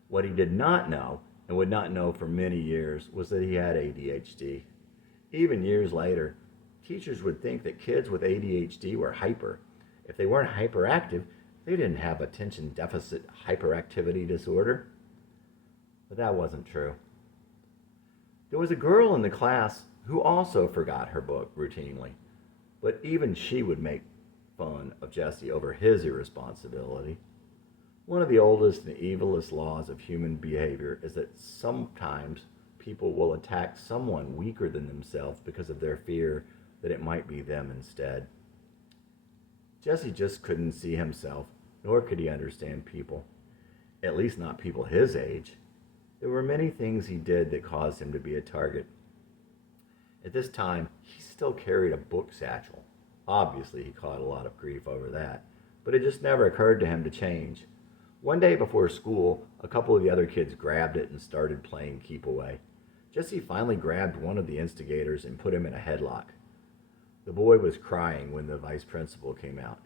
What he did not know, and would not know for many years, was that he had ADHD. Even years later, teachers would think that kids with ADHD were hyper. If they weren't hyperactive, they didn't have attention deficit hyperactivity disorder. But that wasn't true. There was a girl in the class who also forgot her book routinely, but even she would make fun of Jesse over his irresponsibility. One of the oldest and evilest laws of human behavior is that sometimes people will attack someone weaker than themselves because of their fear that it might be them instead. Jesse just couldn't see himself, nor could he understand people, at least not people his age. There were many things he did that caused him to be a target. At this time, he still carried a book satchel. Obviously, he caught a lot of grief over that, but it just never occurred to him to change. One day before school, a couple of the other kids grabbed it and started playing keep away. Jesse finally grabbed one of the instigators and put him in a headlock. The boy was crying when the vice principal came out.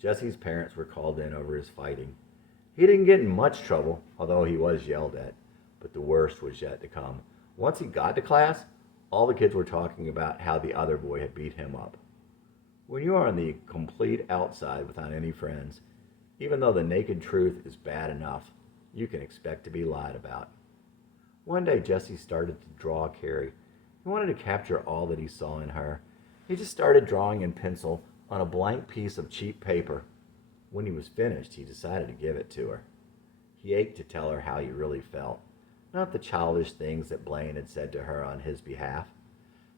Jesse's parents were called in over his fighting. He didn't get in much trouble, although he was yelled at, but the worst was yet to come. Once he got to class, all the kids were talking about how the other boy had beat him up. When you are on the complete outside without any friends, even though the naked truth is bad enough, you can expect to be lied about. One day, Jesse started to draw Carrie. He wanted to capture all that he saw in her. He just started drawing in pencil on a blank piece of cheap paper. When he was finished, he decided to give it to her. He ached to tell her how he really felt, not the childish things that Blaine had said to her on his behalf.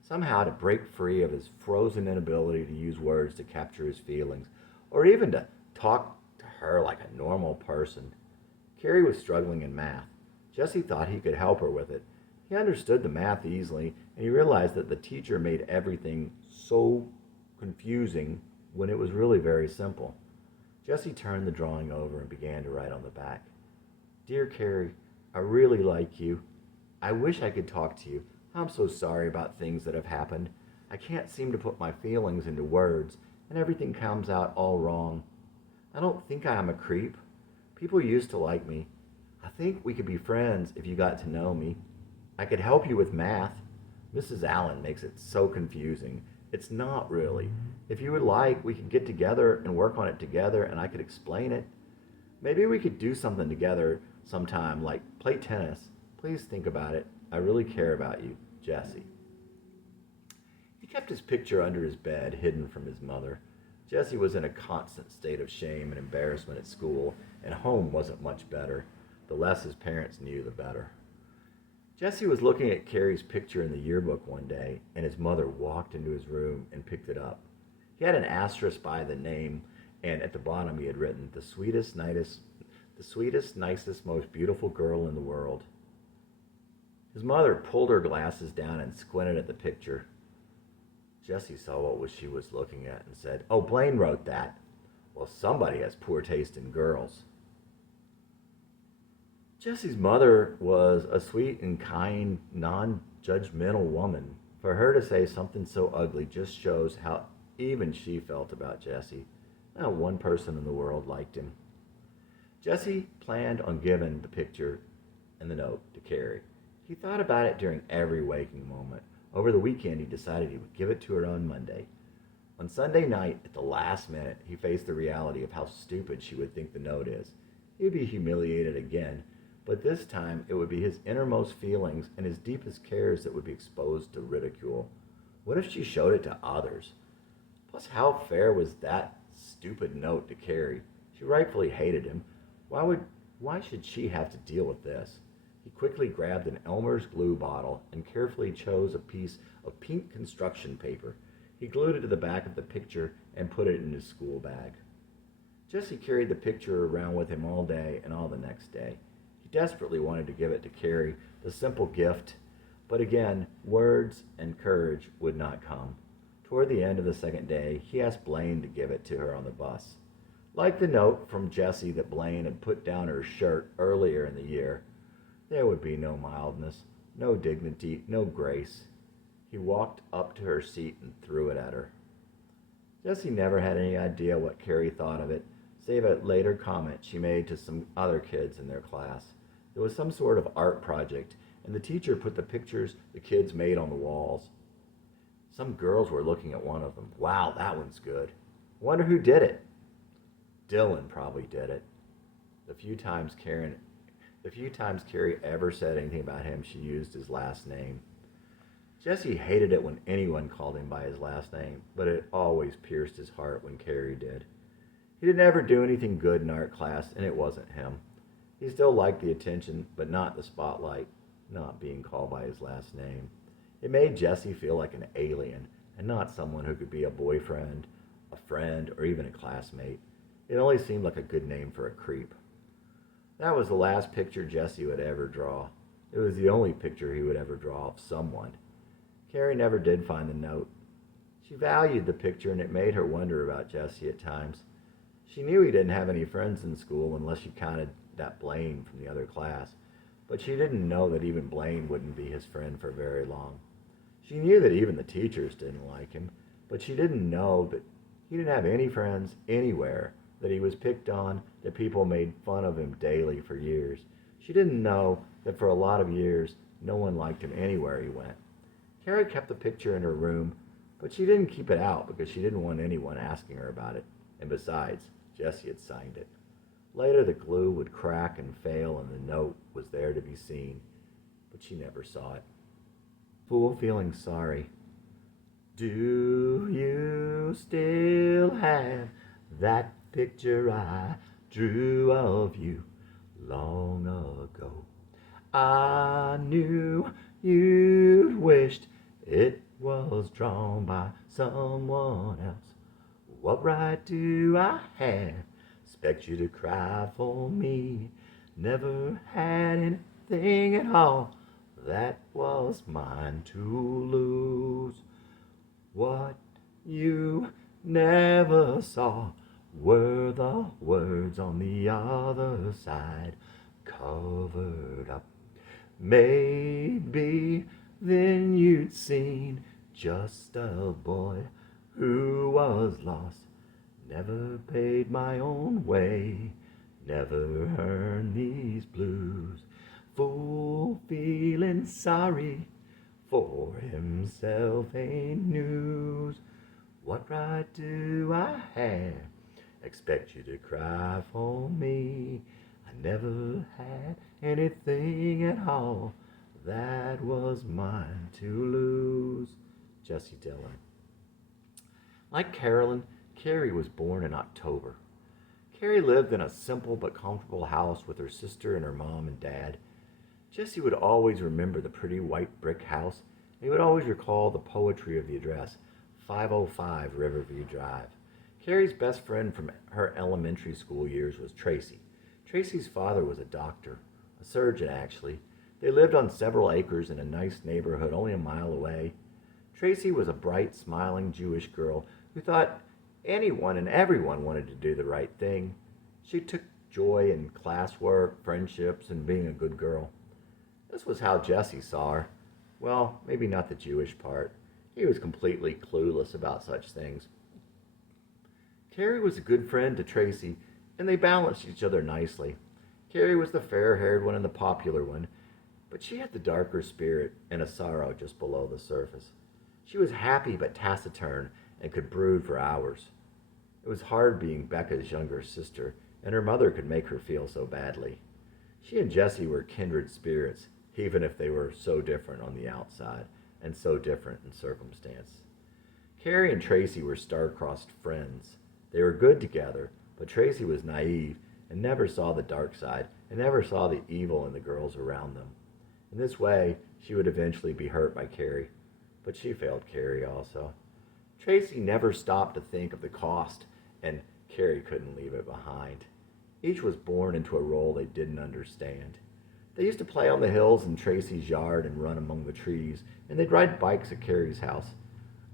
Somehow to break free of his frozen inability to use words to capture his feelings, or even to talk to her like a normal person. Carrie was struggling in math. Jesse thought he could help her with it. He understood the math easily, and he realized that the teacher made everything so confusing when it was really very simple. Jesse turned the drawing over and began to write on the back. Dear Carrie, I really like you. I wish I could talk to you. I'm so sorry about things that have happened. I can't seem to put my feelings into words, and everything comes out all wrong. I don't think I am a creep. People used to like me. I think we could be friends if you got to know me. I could help you with math. Mrs. Allen makes it so confusing. It's not really. If you would like, we could get together and work on it together, and I could explain it. Maybe we could do something together sometime, like play tennis. Please think about it. I really care about you, Jesse. He kept his picture under his bed, hidden from his mother. Jesse was in a constant state of shame and embarrassment at school, and home wasn't much better. The less his parents knew, the better. Jesse was looking at Carrie's picture in the yearbook one day, and his mother walked into his room and picked it up. He had an asterisk by the name, and at the bottom he had written, the sweetest, nicest, most beautiful girl in the world. His mother pulled her glasses down and squinted at the picture. Jesse saw what she was looking at and said, Oh, Blaine wrote that. Well, somebody has poor taste in girls. Jesse's mother was a sweet and kind, non-judgmental woman. For her to say something so ugly just shows how even she felt about Jesse. Not one person in the world liked him. Jesse planned on giving the picture and the note to Carrie. He thought about it during every waking moment. Over the weekend, he decided he would give it to her on Monday. On Sunday night, at the last minute, he faced the reality of how stupid she would think the note is. He would be humiliated again, but this time it would be his innermost feelings and his deepest cares that would be exposed to ridicule. What if she showed it to others? Plus, how fair was that stupid note to Carrie? She rightfully hated him. Why should she have to deal with this? He quickly grabbed an Elmer's glue bottle and carefully chose a piece of pink construction paper. He glued it to the back of the picture and put it in his school bag. Jesse carried the picture around with him all day and all the next day. He desperately wanted to give it to Carrie, the simple gift, but again, words and courage would not come. Toward the end of the second day, he asked Blaine to give it to her on the bus. Like the note from Jessie that Blaine had put down her shirt earlier in the year, there would be no mildness, no dignity, no grace. He walked up to her seat and threw it at her. Jessie never had any idea what Carrie thought of it, save a later comment she made to some other kids in their class. There was some sort of art project, and the teacher put the pictures the kids made on the walls. Some girls were looking at one of them. Wow, that one's good. Wonder who did it. Dylan probably did it. The few times Carrie ever said anything about him, she used his last name. Jesse hated it when anyone called him by his last name, but it always pierced his heart when Carrie did. He didn't ever do anything good in art class, and it wasn't him. He still liked the attention, but not the spotlight, not being called by his last name. It made Jesse feel like an alien, and not someone who could be a boyfriend, a friend, or even a classmate. It only seemed like a good name for a creep. That was the last picture Jesse would ever draw. It was the only picture he would ever draw of someone. Carrie never did find the note. She valued the picture, and it made her wonder about Jesse at times. She knew he didn't have any friends in school unless you counted that Blaine from the other class, but she didn't know that even Blaine wouldn't be his friend for very long. She knew that even the teachers didn't like him, but she didn't know that he didn't have any friends anywhere, that he was picked on, that people made fun of him daily for years. She didn't know that for a lot of years, no one liked him anywhere he went. Carrie kept the picture in her room, but she didn't keep it out because she didn't want anyone asking her about it. And besides, Jesse had signed it. Later, the glue would crack and fail, and the note was there to be seen, but she never saw it. Full feeling sorry. Do you still have that picture I drew of you long ago? I knew you'd wished it was drawn by someone else. What right do I have? Expect you to cry for me. Never had anything at all that was mine to lose. What you never saw were the words on the other side, covered up. Maybe then you'd seen just a boy who was lost. Never paid my own way, never earned these blues. Fool feeling sorry for himself ain't news. What right do I have? Expect you to cry for me. I never had anything at all that was mine to lose. Jesse Dillon. Like Carolyn, Carrie was born in October. Carrie lived in a simple but comfortable house with her sister and her mom and dad. Jesse would always remember the pretty white brick house, and he would always recall the poetry of the address, 505 Riverview Drive. Carrie's best friend from her elementary school years was Tracy. Tracy's father was a doctor, a surgeon actually. They lived on several acres in a nice neighborhood only a mile away. Tracy was a bright, smiling Jewish girl who thought anyone and everyone wanted to do the right thing. She took joy in classwork, friendships, and being a good girl. This was how Jesse saw her. Well, maybe not the Jewish part. He was completely clueless about such things. Carrie was a good friend to Tracy, and they balanced each other nicely. Carrie was the fair-haired one and the popular one, but she had the darker spirit and a sorrow just below the surface. She was happy but taciturn and could brood for hours. It was hard being Becca's younger sister, and her mother could make her feel so badly. She and Jesse were kindred spirits, even if they were so different on the outside and so different in circumstance. Carrie and Tracy were star-crossed friends. They were good together, but Tracy was naive and never saw the dark side and never saw the evil in the girls around them. In this way, she would eventually be hurt by Carrie, but she failed Carrie also. Tracy never stopped to think of the cost, and Carrie couldn't leave it behind. Each was born into a role they didn't understand. They used to play on the hills in Tracy's yard and run among the trees, and they'd ride bikes at Carrie's house.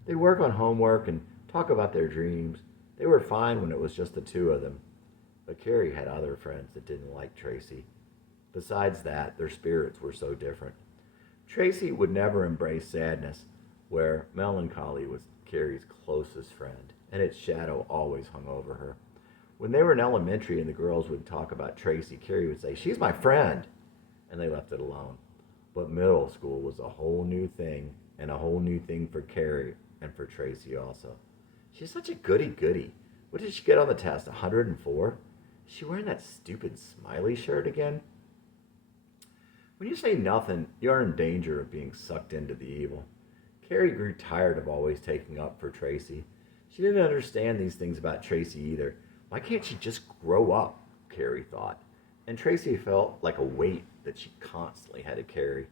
They'd work on homework and talk about their dreams. They were fine when it was just the two of them. But Carrie had other friends that didn't like Tracy. Besides that, their spirits were so different. Tracy would never embrace sadness, where melancholy was Carrie's closest friend, and its shadow always hung over her. When they were in elementary and the girls would talk about Tracy, Carrie would say, "She's my friend," and they left it alone. But middle school was a whole new thing, and a whole new thing for Carrie and for Tracy also. She's such a goody-goody. What did she get on the test, 104? Is she wearing that stupid smiley shirt again? When you say nothing, you're in danger of being sucked into the evil. Carrie grew tired of always taking up for Tracy. She didn't understand these things about Tracy either. Why can't she just grow up, Carrie thought. And Tracy felt like a weight that she constantly had to carry.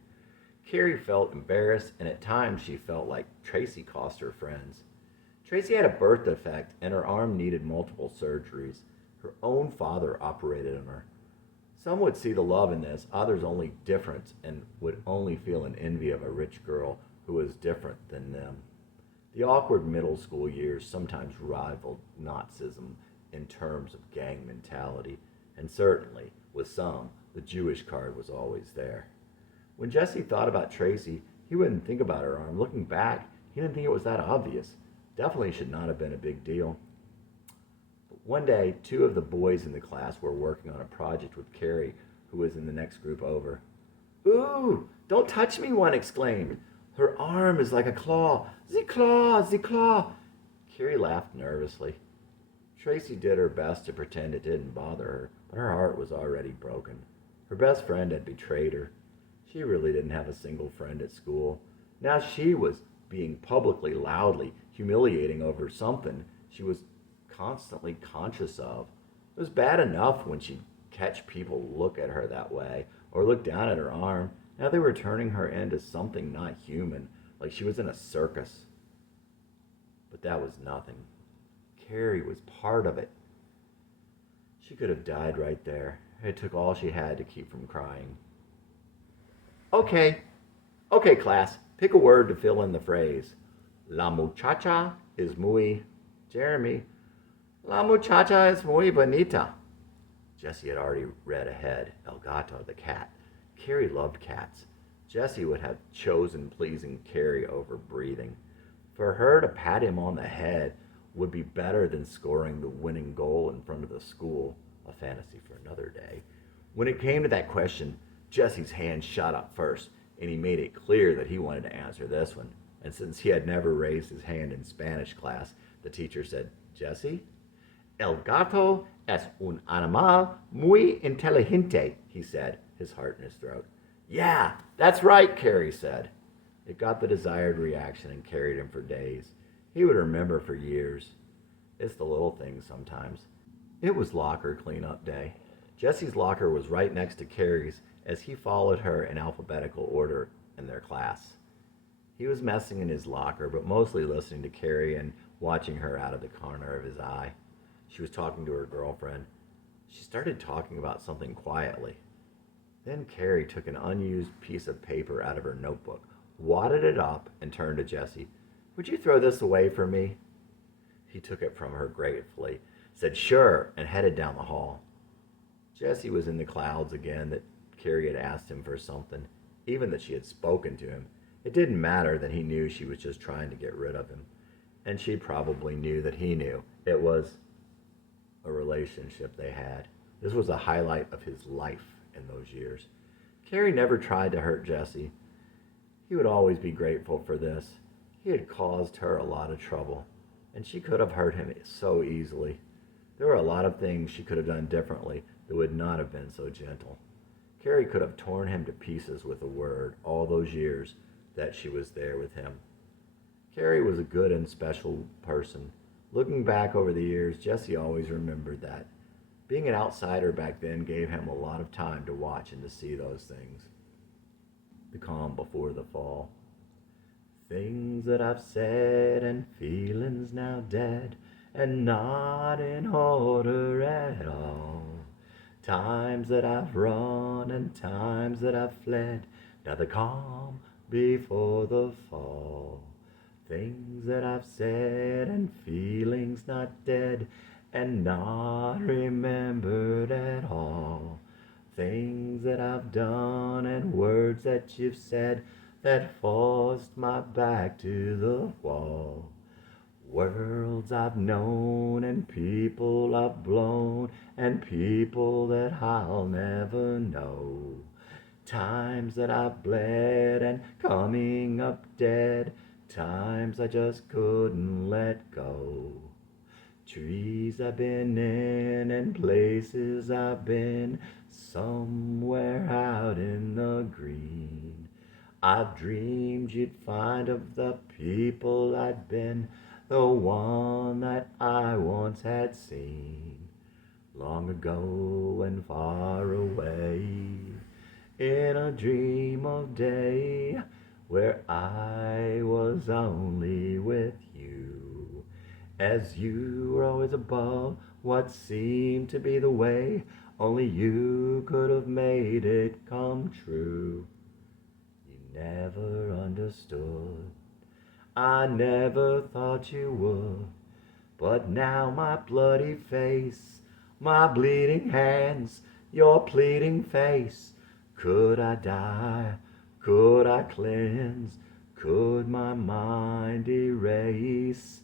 Carrie felt embarrassed, and at times she felt like Tracy cost her friends. Tracy had a birth defect, and her arm needed multiple surgeries. Her own father operated on her. Some would see the love in this, others only difference, and would only feel an envy of a rich girl who was different than them. The awkward middle school years sometimes rivaled Nazism in terms of gang mentality, and certainly, with some, the Jewish card was always there. When Jesse thought about Tracy, he wouldn't think about her arm. Looking back, he didn't think it was that obvious. Definitely should not have been a big deal. But one day, two of the boys in the class were working on a project with Carrie, who was in the next group over. "Ooh, don't touch me," one exclaimed. "Her arm is like a claw. The claw, the claw." Carrie laughed nervously. Tracy did her best to pretend it didn't bother her, but her heart was already broken. Her best friend had betrayed her. She really didn't have a single friend at school. Now she was being publicly, loudly humiliating over something she was constantly conscious of. It was bad enough when she'd catch people look at her that way or look down at her arm. Now they were turning her into something not human, like she was in a circus. But that was nothing. Carrie was part of it. She could have died right there. It took all she had to keep from crying. Okay, class, pick a word to fill in the phrase. La muchacha is muy... Jeremy, la muchacha es muy bonita. Jessie had already read ahead. El gato, the cat. Carrie loved cats. Jessie would have chosen pleasing Carrie over breathing. For her to pat him on the head would be better than scoring the winning goal in front of the school, a fantasy for another day. When it came to that question, Jesse's hand shot up first, and he made it clear that he wanted to answer this one. And since he had never raised his hand in Spanish class, the teacher said, "Jesse, el gato es un animal muy inteligente," he said, his heart in his throat. "Yeah, that's right," Carrie said. It got the desired reaction and carried him for days. He would remember for years. It's the little things sometimes. It was locker cleanup day. Jesse's locker was right next to Carrie's as he followed her in alphabetical order in their class. He was messing in his locker, but mostly listening to Carrie and watching her out of the corner of his eye. She was talking to her girlfriend. She started talking about something quietly. Then Carrie took an unused piece of paper out of her notebook, wadded it up, and turned to Jesse. "Would you throw this away for me?" He took it from her gratefully, said sure, and headed down the hall. Jesse was in the clouds again that Carrie had asked him for something, even that she had spoken to him. It didn't matter that he knew she was just trying to get rid of him. And she probably knew that he knew. It was a relationship they had. This was a highlight of his life in those years. Carrie never tried to hurt Jesse. He would always be grateful for this. He had caused her a lot of trouble, and she could have hurt him so easily. There were a lot of things she could have done differently that would not have been so gentle. Carrie could have torn him to pieces with a word all those years that she was there with him. Carrie was a good and special person. Looking back over the years, Jesse always remembered that. Being an outsider back then gave him a lot of time to watch and to see those things. The calm before the fall. Things that I've said and feelings now dead and not in order at all. Times that I've run and times that I've fled, now the calm before the fall. Things that I've said and feelings not dead and not remembered at all. Things that I've done and words that you've said that forced my back to the wall. Worlds I've known and people I've blown and people that I'll never know. Times that I've bled and coming up dead, times I just couldn't let go. Trees I've been in and places I've been, somewhere out in the green. I've dreamed you'd find of the people I'd been, the one that I once had seen, long ago and far away, in a dream of day, where I was only with you. As you were always above what seemed to be the way, only you could have made it come true. You never understood, I never thought you would, but now my bloody face, my bleeding hands, your pleading face, could I die, could I cleanse, could my mind erase?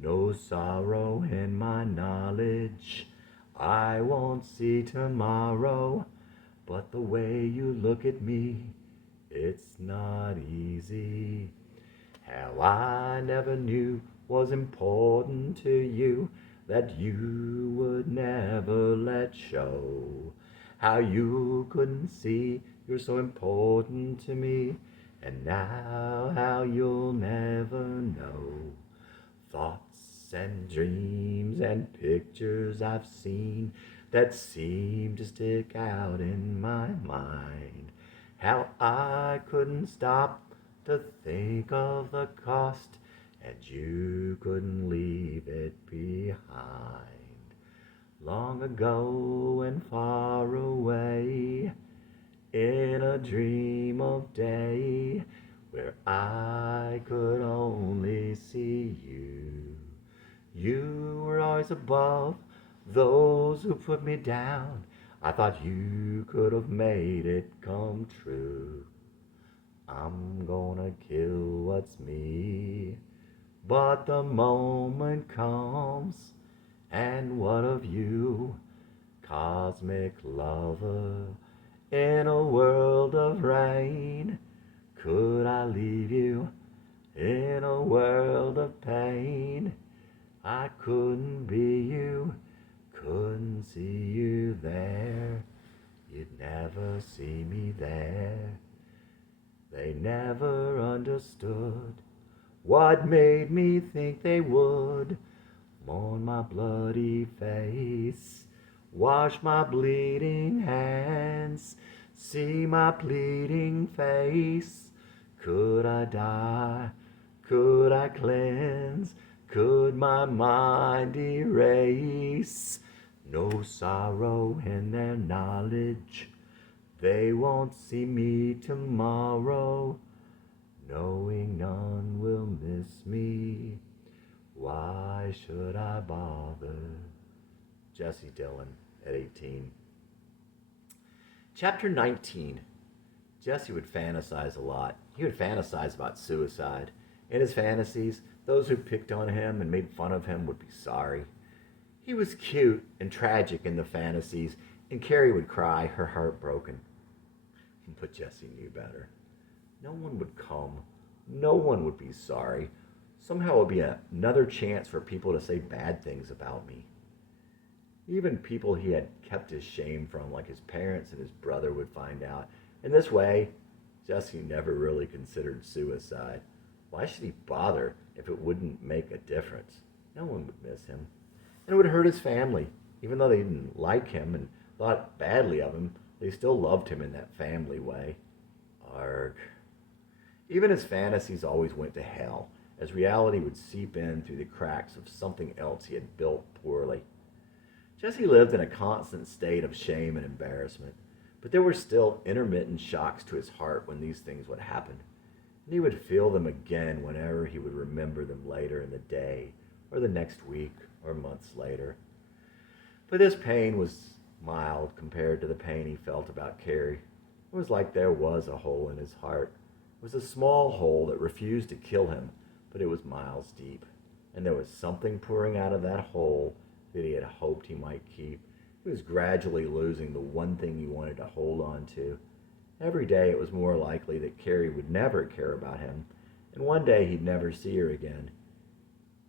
No sorrow in my knowledge, I won't see tomorrow, but the way you look at me, it's not easy. How I never knew was important to you, that you would never let show. How you couldn't see you're so important to me, and now how you'll never know. Thoughts and dreams and pictures I've seen that seem to stick out in my mind. How I couldn't stop to think of the cost, and you couldn't leave it behind. Long ago and far away, in a dream of day, where I could only see you. You were always above those who put me down. I thought you could have made it come true. I'm gonna kill what's me, but the moment comes, and what of you, cosmic lover, in a world of rain? Could I leave you in a world of pain? I couldn't be you, couldn't see you there. You'd never see me there. They never understood what made me think they would. Mourn my bloody face, wash my bleeding hands, see my pleading face. Could I die? Could I cleanse? Could my mind erase? No sorrow in their knowledge, they won't see me tomorrow, knowing none will miss me. Why should I bother? Jesse Dillon at 18. Chapter 19. Jesse would fantasize a lot. He would fantasize about suicide. In his fantasies, those who picked on him and made fun of him would be sorry. He was cute and tragic in the fantasies, and Carrie would cry, her heart broken. But Jesse knew better. No one would come. No one would be sorry. Somehow it would be another chance for people to say bad things about me. Even people he had kept his shame from, like his parents and his brother, would find out. In this way, Jesse never really considered suicide. Why should he bother if it wouldn't make a difference? No one would miss him. And it would hurt his family. Even though they didn't like him and thought badly of him, they still loved him in that family way. Arg. Even his fantasies always went to hell, as reality would seep in through the cracks of something else he had built poorly. Jesse lived in a constant state of shame and embarrassment, but there were still intermittent shocks to his heart when these things would happen, and he would feel them again whenever he would remember them later in the day, or the next week, or months later. But this pain was mild compared to the pain he felt about Carrie. It was like there was a hole in his heart. It was a small hole that refused to kill him, but it was miles deep, and there was something pouring out of that hole that he had hoped he might keep. He was gradually losing the one thing he wanted to hold on to. Every day it was more likely that Carrie would never care about him, and one day he'd never see her again.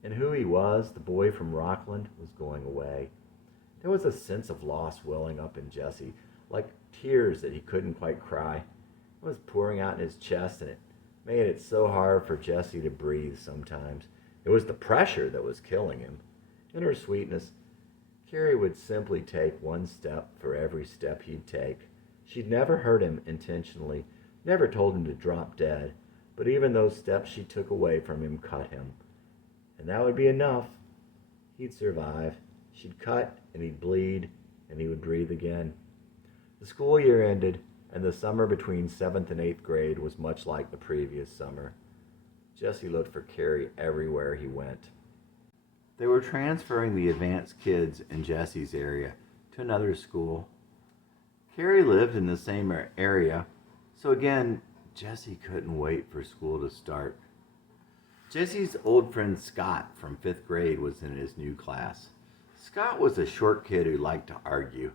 And who he was, the boy from Rockland, was going away. There was a sense of loss welling up in Jesse, like tears that he couldn't quite cry. It was pouring out in his chest, and it made it so hard for Jesse to breathe sometimes. It was the pressure that was killing him. In her sweetness, Carrie would simply take one step for every step he'd take. She'd never hurt him intentionally, never told him to drop dead, but even those steps she took away from him cut him. And that would be enough. He'd survive. She'd cut, and he'd bleed, and he would breathe again. The school year ended, and the summer between 7th and 8th grade was much like the previous summer. Jesse looked for Carrie everywhere he went. They were transferring the advanced kids in Jesse's area to another school. Carrie lived in the same area, so again, Jesse couldn't wait for school to start. Jesse's old friend Scott from 5th grade was in his new class. Scott was a short kid who liked to argue.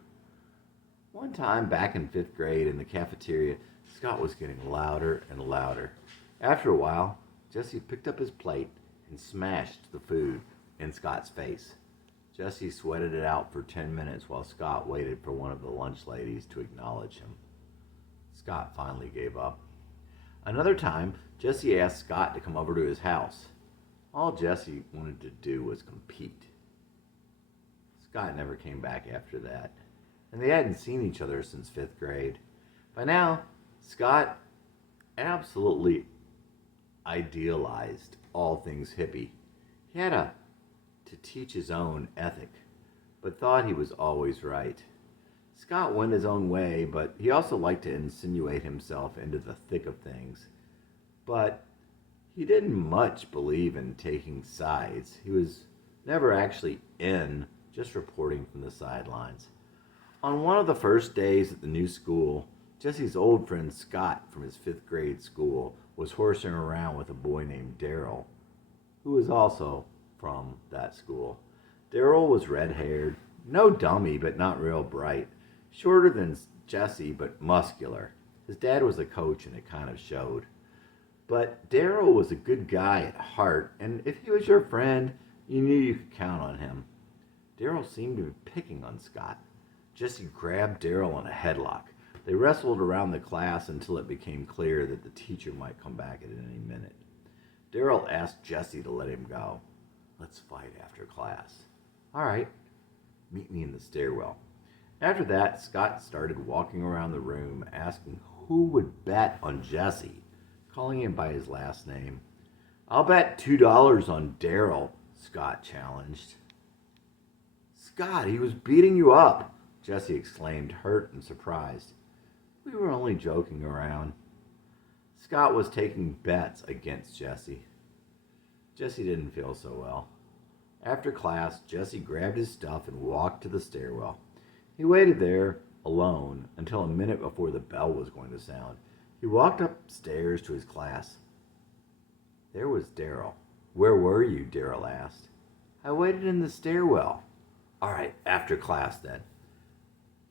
One time back in 5th grade in the cafeteria, Scott was getting louder and louder. After a while, Jesse picked up his plate and smashed the food in Scott's face. Jesse sweated it out for 10 minutes while Scott waited for one of the lunch ladies to acknowledge him. Scott finally gave up. Another time, Jesse asked Scott to come over to his house. All Jesse wanted to do was compete. Scott never came back after that, and they hadn't seen each other since 5th grade. By now, Scott absolutely idealized all things hippie. He had to teach his own ethic, but thought he was always right. Scott went his own way, but he also liked to insinuate himself into the thick of things. But he didn't much believe in taking sides. He was never actually in, just reporting from the sidelines. On one of the first days at the new school, Jesse's old friend Scott from his 5th grade school was horsing around with a boy named Daryl, who was also from that school. Daryl was red-haired, no dummy, but not real bright, shorter than Jesse, but muscular. His dad was a coach, and it kind of showed. But Daryl was a good guy at heart, and if he was your friend, you knew you could count on him. Daryl seemed to be picking on Scott. Jesse grabbed Daryl in a headlock. They wrestled around the class until it became clear that the teacher might come back at any minute. Daryl asked Jesse to let him go. "Let's fight after class." "All right, meet me in the stairwell." After that, Scott started walking around the room asking who would bet on Jesse, calling him by his last name. "I'll bet $2 on Daryl," Scott challenged. "Scott, he was beating you up," Jesse exclaimed, hurt and surprised. "We were only joking around." Scott was taking bets against Jesse. Jesse didn't feel so well. After class, Jesse grabbed his stuff and walked to the stairwell. He waited there, alone, until a minute before the bell was going to sound. He walked upstairs to his class. There was Daryl. "Where were you?" Daryl asked. "I waited in the stairwell." "All right, after class then."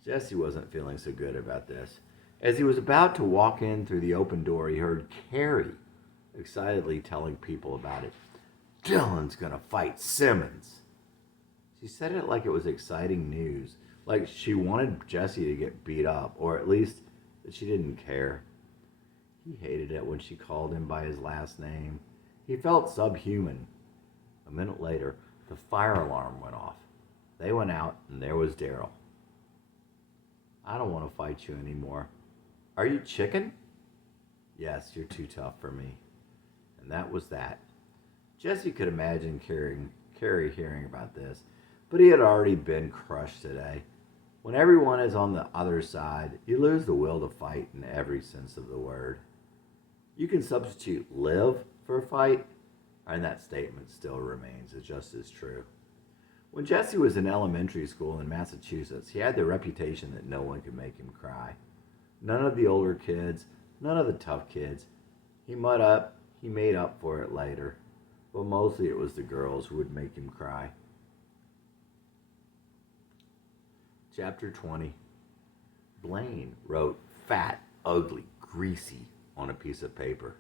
Jesse wasn't feeling so good about this. As he was about to walk in through the open door, he heard Carrie excitedly telling people about it. "Dylan's gonna fight Simmons." She said it like it was exciting news, like she wanted Jesse to get beat up, or at least that she didn't care. He hated it when she called him by his last name. He felt subhuman. A minute later, the fire alarm went off. They went out, and there was Daryl. "I don't want to fight you anymore." "Are you chicken?" "Yes, you're too tough for me." And that was that. Jesse could imagine Carrie hearing about this, but he had already been crushed today. When everyone is on the other side, you lose the will to fight in every sense of the word. You can substitute live for fight, and that statement still remains just as true. When Jesse was in elementary school in Massachusetts, he had the reputation that no one could make him cry. None of the older kids, none of the tough kids. He made up for it later, but mostly it was the girls who would make him cry. Chapter 20. Blaine wrote fat, ugly, greasy on a piece of paper.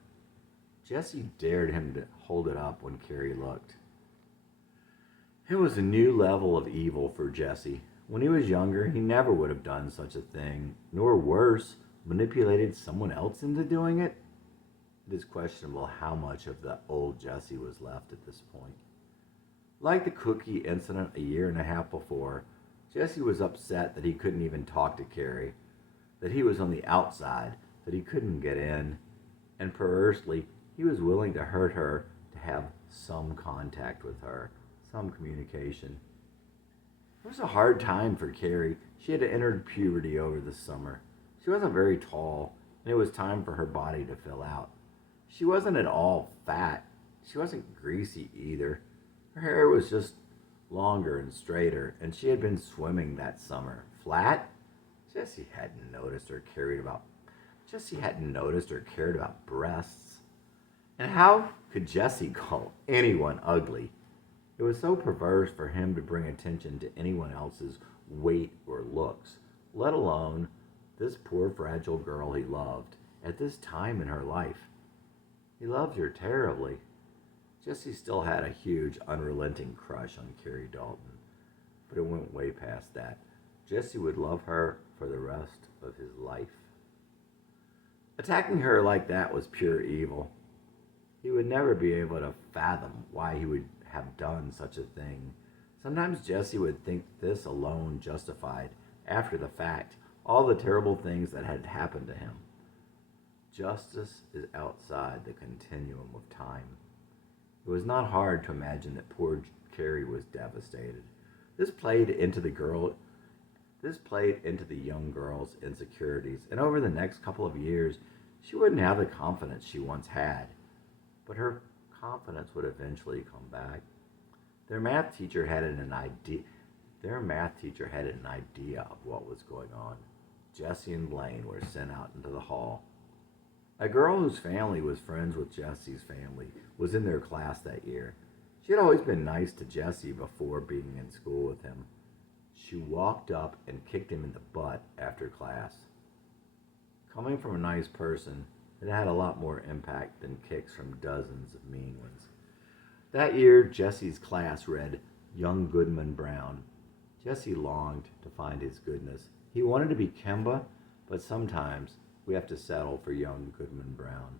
Jesse dared him to hold it up when Carrie looked. It was a new level of evil for Jesse. When he was younger, he never would have done such a thing, nor worse, manipulated someone else into doing it. It is questionable how much of the old Jesse was left at this point. Like the cookie incident a year and a half before, Jesse was upset that he couldn't even talk to Carrie, that he was on the outside, that he couldn't get in, and perversely, he was willing to hurt her to have some contact with her, some communication. It was a hard time for Carrie. She had entered puberty over the summer. She wasn't very tall, and it was time for her body to fill out. She wasn't at all fat. She wasn't greasy either. Her hair was just longer and straighter, and she had been swimming that summer. Flat? Jesse hadn't noticed or cared about breasts. And how could Jesse call anyone ugly? It was so perverse for him to bring attention to anyone else's weight or looks, let alone this poor fragile girl he loved at this time in her life. He loved her terribly. Jesse still had a huge, unrelenting crush on Carrie Dalton, but it went way past that. Jesse would love her for the rest of his life. Attacking her like that was pure evil. He would never be able to fathom why he would have done such a thing. Sometimes Jesse would think this alone justified, after the fact, all the terrible things that had happened to him. Justice is outside the continuum of time. It was not hard to imagine that poor Carrie was devastated. This played into the young girl's insecurities, and over the next couple of years, she wouldn't have the confidence she once had. But her confidence would eventually come back. Their math teacher had an idea of what was going on. Jesse and Blaine were sent out into the hall. A girl whose family was friends with Jesse's family was in their class that year. She had always been nice to Jesse before being in school with him. She walked up and kicked him in the butt after class. Coming from a nice person, it had a lot more impact than kicks from dozens of mean ones. That year, Jesse's class read Young Goodman Brown. Jesse longed to find his goodness. He wanted to be Kemba, but sometimes we have to settle for Young Goodman Brown.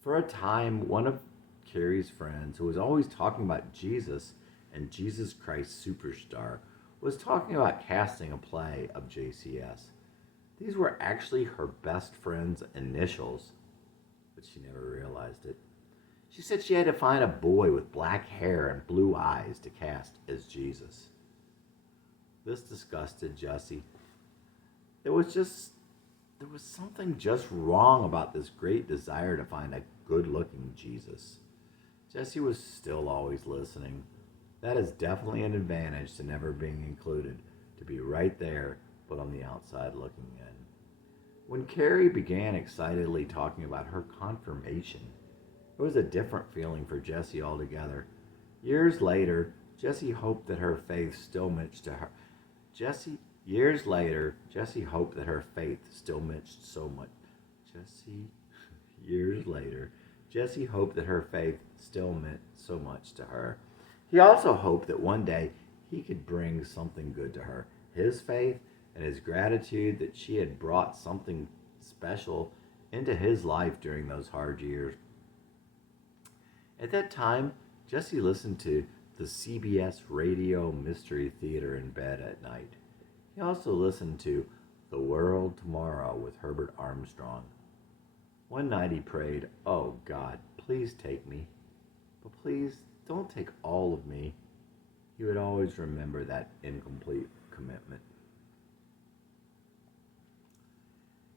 For a time, one of Carrie's friends, who was always talking about Jesus and Jesus Christ Superstar, was talking about casting a play of JCS. These were actually her best friend's initials, but she never realized it. She said she had to find a boy with black hair and blue eyes to cast as Jesus. This disgusted Jesse. There was something just wrong about this great desire to find a good-looking Jesus. Jesse was still always listening. That is definitely an advantage to never being included, to be right there, but on the outside looking in. When Carrie began excitedly talking about her confirmation, it was a different feeling for Jesse altogether. Years later, Jesse hoped that her faith still meant so much. Jesse hoped that her faith still meant so much to her. He also hoped that one day he could bring something good to her. His faith and his gratitude that she had brought something special into his life during those hard years. At that time, Jesse listened to the CBS Radio Mystery Theater in bed at night. He also listened to The World Tomorrow with Herbert Armstrong. One night he prayed, "Oh God, please take me, but please don't take all of me." He would always remember that incomplete commitment.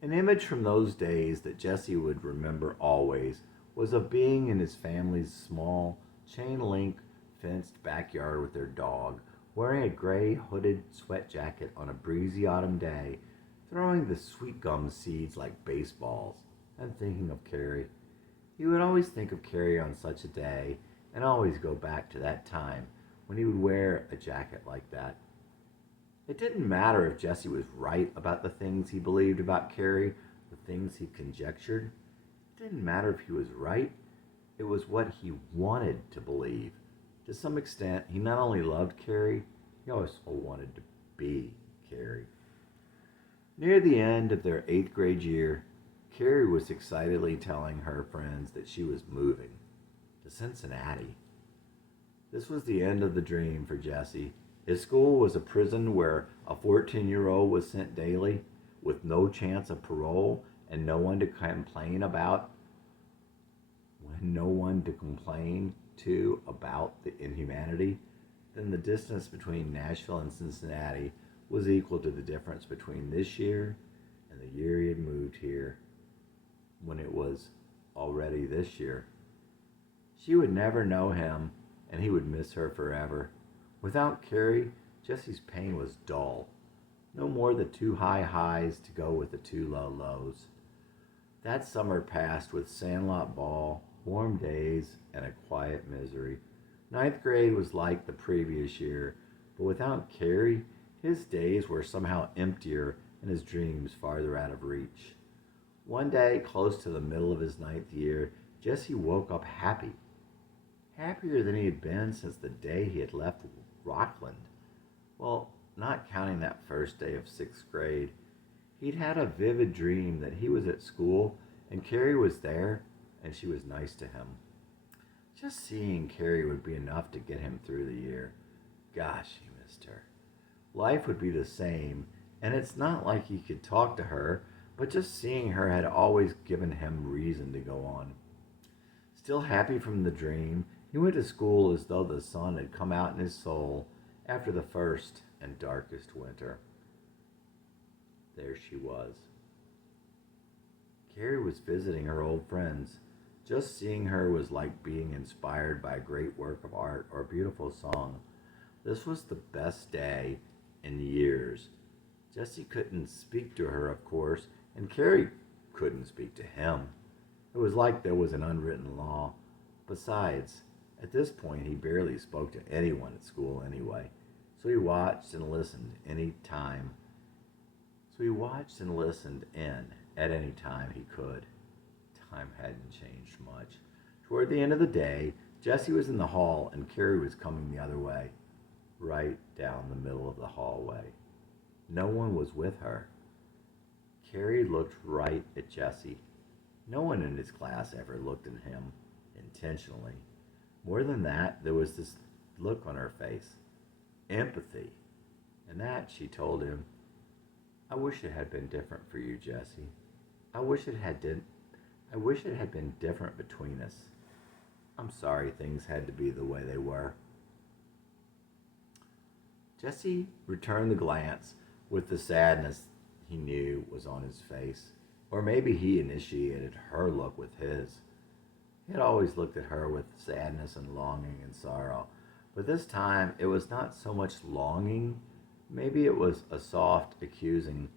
An image from those days that Jesse would remember always was of being in his family's small, chain link fenced backyard with their dog, wearing a gray hooded sweat jacket on a breezy autumn day, throwing the sweet gum seeds like baseballs, and thinking of Carrie. He would always think of Carrie on such a day, and always go back to that time when he would wear a jacket like that. It didn't matter if Jesse was right about the things he believed about Carrie, the things he conjectured. It didn't matter if he was right. It was what he wanted to believe. To some extent, he not only loved Carrie, he also wanted to be Carrie. Near the end of their 8th grade year, Carrie was excitedly telling her friends that she was moving to Cincinnati. This was the end of the dream for Jesse. His school was a prison where a 14-year-old was sent daily with no chance of parole and no one to complain about no one to complain to about the inhumanity. Then the distance between Nashville and Cincinnati was equal to the difference between this year and the year he had moved here, when it was already this year. She would never know him, and he would miss her forever. Without Carrie, Jesse's pain was dull. No more the 2 high highs to go with the 2 low lows. That summer passed with sandlot ball, warm days, and a quiet misery. 9th grade was like the previous year, but without Carrie, his days were somehow emptier and his dreams farther out of reach. One day, close to the middle of his 9th year, Jesse woke up happy. Happier than he had been since the day he had left Rockland. Well, not counting that first day of 6th grade. He'd had a vivid dream that he was at school and Carrie was there and she was nice to him. Just seeing Carrie would be enough to get him through the year. Gosh, he missed her. Life would be the same, and it's not like he could talk to her, but just seeing her had always given him reason to go on. Still happy from the dream, he went to school as though the sun had come out in his soul after the first and darkest winter. There she was. Carrie was visiting her old friends. Just seeing her was like being inspired by a great work of art or a beautiful song. This was the best day in years. Jesse couldn't speak to her, of course, and Carrie couldn't speak to him. It was like there was an unwritten law. Besides, at this point he barely spoke to anyone at school anyway, so he watched and listened any time. So he watched and listened in at any time he could. Time hadn't changed much. Toward the end of the day, Jesse was in the hall and Carrie was coming the other way, right down the middle of the hallway. No one was with her. Carrie looked right at Jesse. No one in his class ever looked at him intentionally. More than that, there was this look on her face. Empathy. And that, she told him, I wish it had been different for you, Jesse. I wish it had been different between us. I'm sorry things had to be the way they were. Jesse returned the glance with the sadness he knew was on his face. Or maybe he initiated her look with his. He had always looked at her with sadness and longing and sorrow. But this time it was not so much longing. Maybe it was a soft, accusing,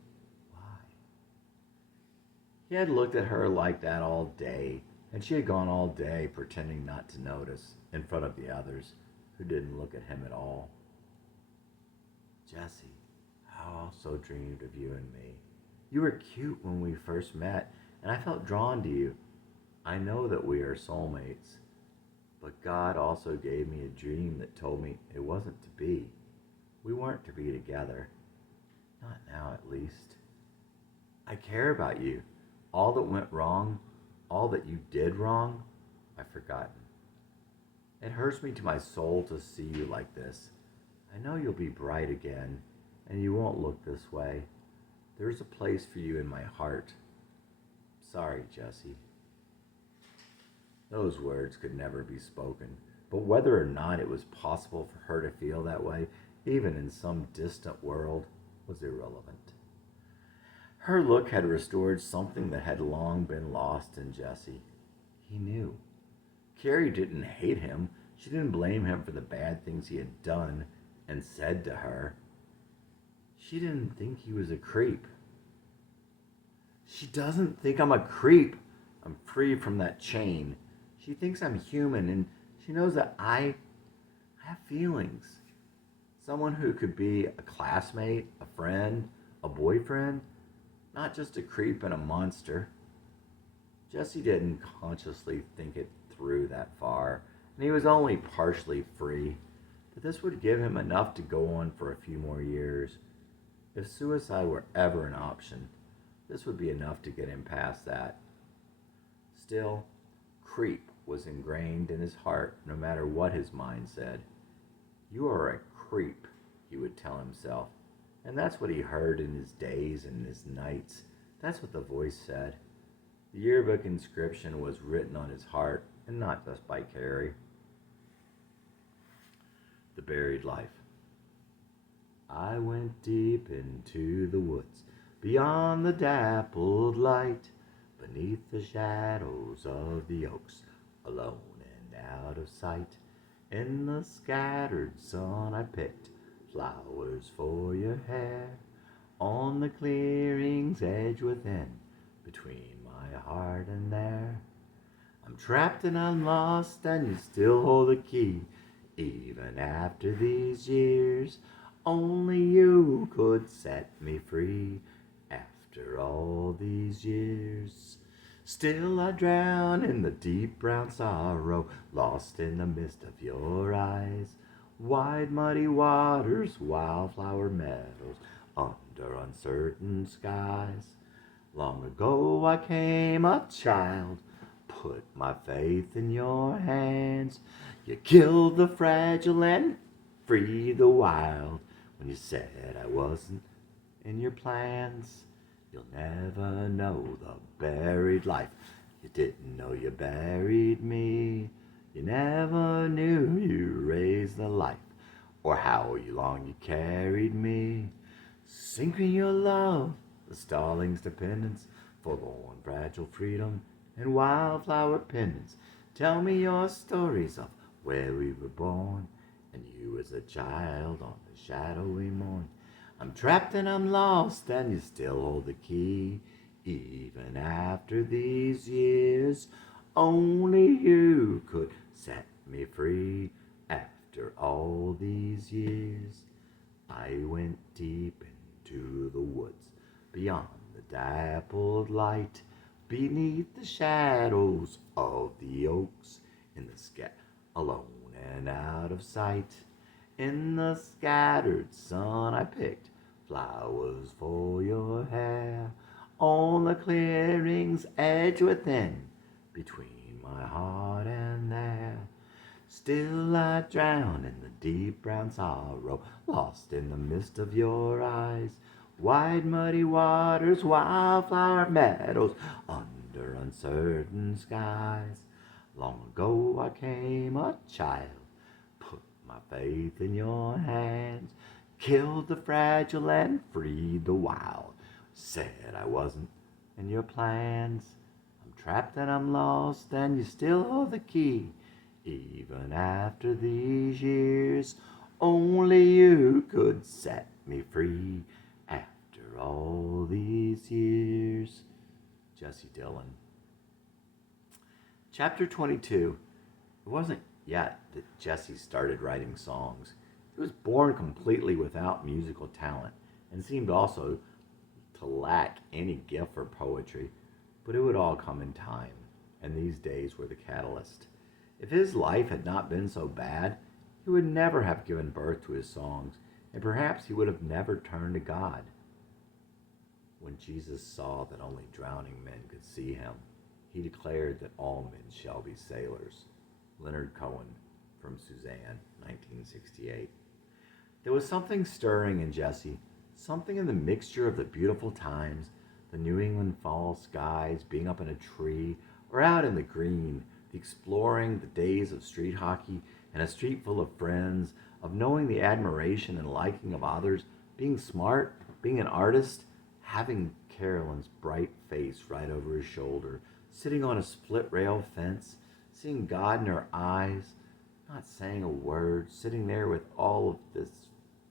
why? He had looked at her like that all day, and she had gone all day pretending not to notice in front of the others who didn't look at him at all. Jesse, I also dreamed of you and me. You were cute when we first met, and I felt drawn to you. I know that we are soulmates, but God also gave me a dream that told me it wasn't to be. We weren't to be together. Not now, at least. I care about you. All that went wrong, all that you did wrong, I've forgotten. It hurts me to my soul to see you like this. I know you'll be bright again, and you won't look this way. There's a place for you in my heart. Sorry, Jesse. Those words could never be spoken, But whether or not it was possible for her to feel that way, even in some distant world, was irrelevant. Her look had restored something that had long been lost in Jesse. He knew. Carrie didn't hate him. She didn't blame him for the bad things he had done and said to her. She didn't think he was a creep. She doesn't think I'm a creep. I'm free from that chain. She thinks I'm human, and she knows that I have feelings. Someone who could be a classmate, a friend, a boyfriend, not just a creep and a monster. Jesse didn't consciously think it through that far, and he was only partially free, but this would give him enough to go on for a few more years. If suicide were ever an option, this would be enough to get him past that. Still, creep was ingrained in his heart no matter what his mind said. You are a creep, he would tell himself. And that's what he heard in his days and his nights. That's what the voice said. The yearbook inscription was written on his heart, and not just by Carrie. The buried life. I went deep into the woods, beyond the dappled light, beneath the shadows of the oaks, alone and out of sight. In the scattered sun I picked flowers for your hair, on the clearing's edge within, between my heart and there. I'm trapped and I'm lost, and you still hold the key. Even after these years, only you could set me free. After all these years, still I drown in the deep brown sorrow, lost in the mist of your eyes. Wide muddy waters, wildflower meadows, under uncertain skies. Long ago I came a child, put my faith in your hands. You killed the fragile and freed the wild when you said I wasn't in your plans. You'll never know the buried life. You didn't know you buried me. You never knew you raised the life, or how long you carried me. Sinking your love, the starling's dependence, forlorn, fragile freedom, and wildflower pendants. Tell me your stories of where we were born, and you as a child on the shadowy morn. I'm trapped and I'm lost, and you still hold the key. Even after these years, only you could set me free. After all these years, I went deep into the woods, beyond the dappled light, beneath the shadows of the oaks, in the sky, alone and out of sight. In the scattered sun I picked flowers for your hair, on the clearing's edge within, between my heart and there. Still I drown in the deep brown sorrow, lost in the mist of your eyes. Wide muddy waters, wildflower meadows, under uncertain skies. Long ago I came a child, put my faith in your hands, killed the fragile and freed the wild. Said I wasn't in your plans. I'm trapped and I'm lost, and you still hold the key. Even after these years, only you could set me free. After all these years. Jesse Dillon. Chapter 22. It wasn't yet that Jesse started writing songs. He was born completely without musical talent and seemed also to lack any gift for poetry, but it would all come in time, and these days were the catalyst. If his life had not been so bad, he would never have given birth to his songs, and perhaps he would have never turned to God. When Jesus saw that only drowning men could see him, he declared that all men shall be sailors. Leonard Cohen, from Suzanne, 1968. There was something stirring in Jesse, something in the mixture of the beautiful times, the New England fall skies, being up in a tree, or out in the green, the exploring, the days of street hockey, and a street full of friends, of knowing the admiration and liking of others, being smart, being an artist, having Carolyn's bright face right over his shoulder, sitting on a split rail fence, seeing God in her eyes, not saying a word, sitting there with all of his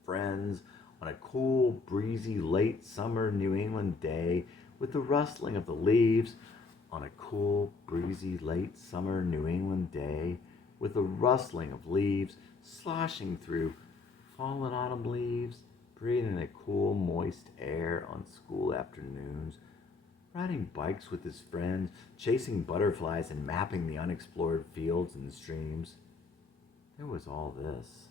friends on a cool, breezy, late summer New England day, with the rustling of the leaves, on a cool, breezy, late summer New England day, with the rustling of leaves sloshing through fallen autumn leaves, breathing the cool, moist air on school afternoons, riding bikes with his friends, chasing butterflies and mapping the unexplored fields and streams. There was all this.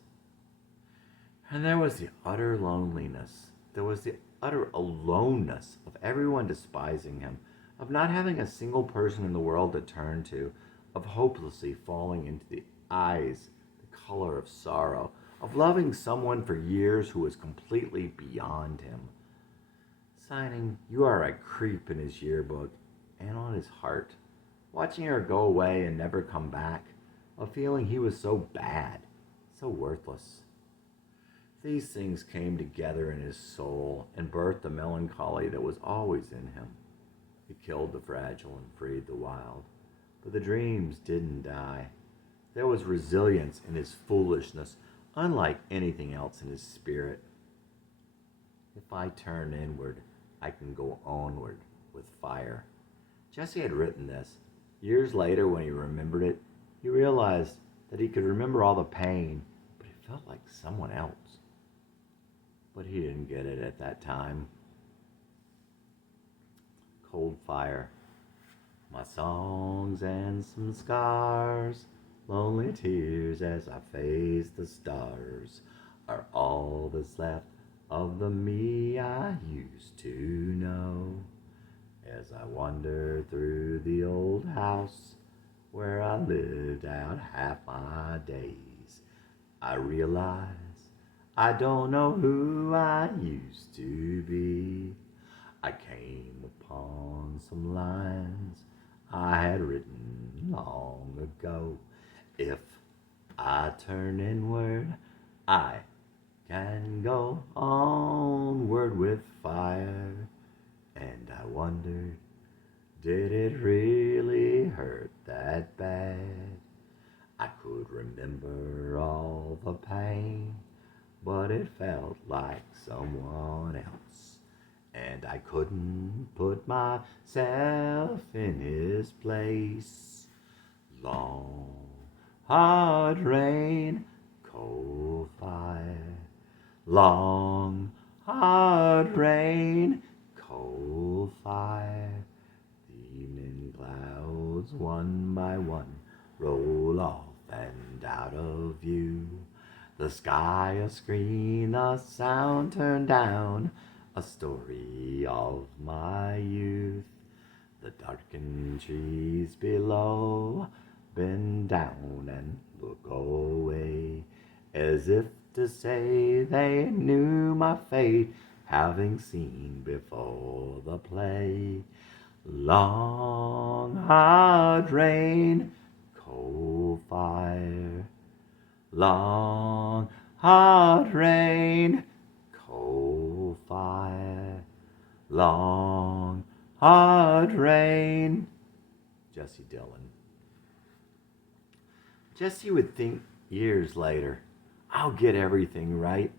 And there was the utter loneliness. There was the utter aloneness of everyone despising him, of not having a single person in the world to turn to, of hopelessly falling into the eyes, the color of sorrow, of loving someone for years who was completely beyond him. Signing, "You are a creep" in his yearbook, and on his heart, watching her go away and never come back, of feeling he was so bad, so worthless. These things came together in his soul and birthed the melancholy that was always in him. It killed the fragile and freed the wild. But the dreams didn't die. There was resilience in his foolishness, unlike anything else in his spirit. If I turn inward, I can go onward with fire. Jesse had written this. Years later, when he remembered it, he realized that he could remember all the pain, but it felt like someone else. But he didn't get it at that time. Cold fire. My songs and some scars, lonely tears as I face the stars, are all that's left of the me I used to know. As I wander through the old house where I lived out half my days, I realize I don't know who I used to be. I came upon some lines I had written long ago. If I turn inward, I can go onward with fire. And I wondered, did it really hurt that bad? I could remember all the pain, but it felt like someone else. And I couldn't put myself in his place. Long, hard rain, cold fire. Long, hard rain, cold fire. The evening clouds, one by one, roll off and out of view. The sky a screen, the sound turned down, a story of my youth. The darkened trees below bend down and look away, as if to say they knew my fate, having seen before the play. Long, hard rain, cold fire. Long, hard rain, cold fire. Long, hard rain. Jesse Dillon. Jesse would think years later, I'll get everything right,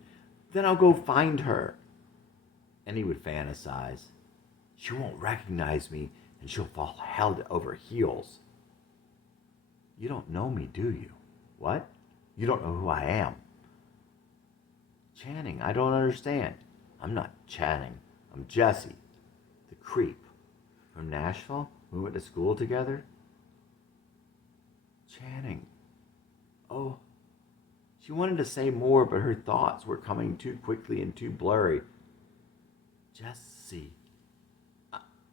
then I'll go find her. And he would fantasize, she won't recognize me and she'll fall hell over heels. You don't know me, do you? What? You don't know who I am. Channing, I don't understand. I'm not Channing. I'm Jesse, the creep. From Nashville? We went to school together? Channing. Oh. She wanted to say more, but her thoughts were coming too quickly and too blurry. Jesse.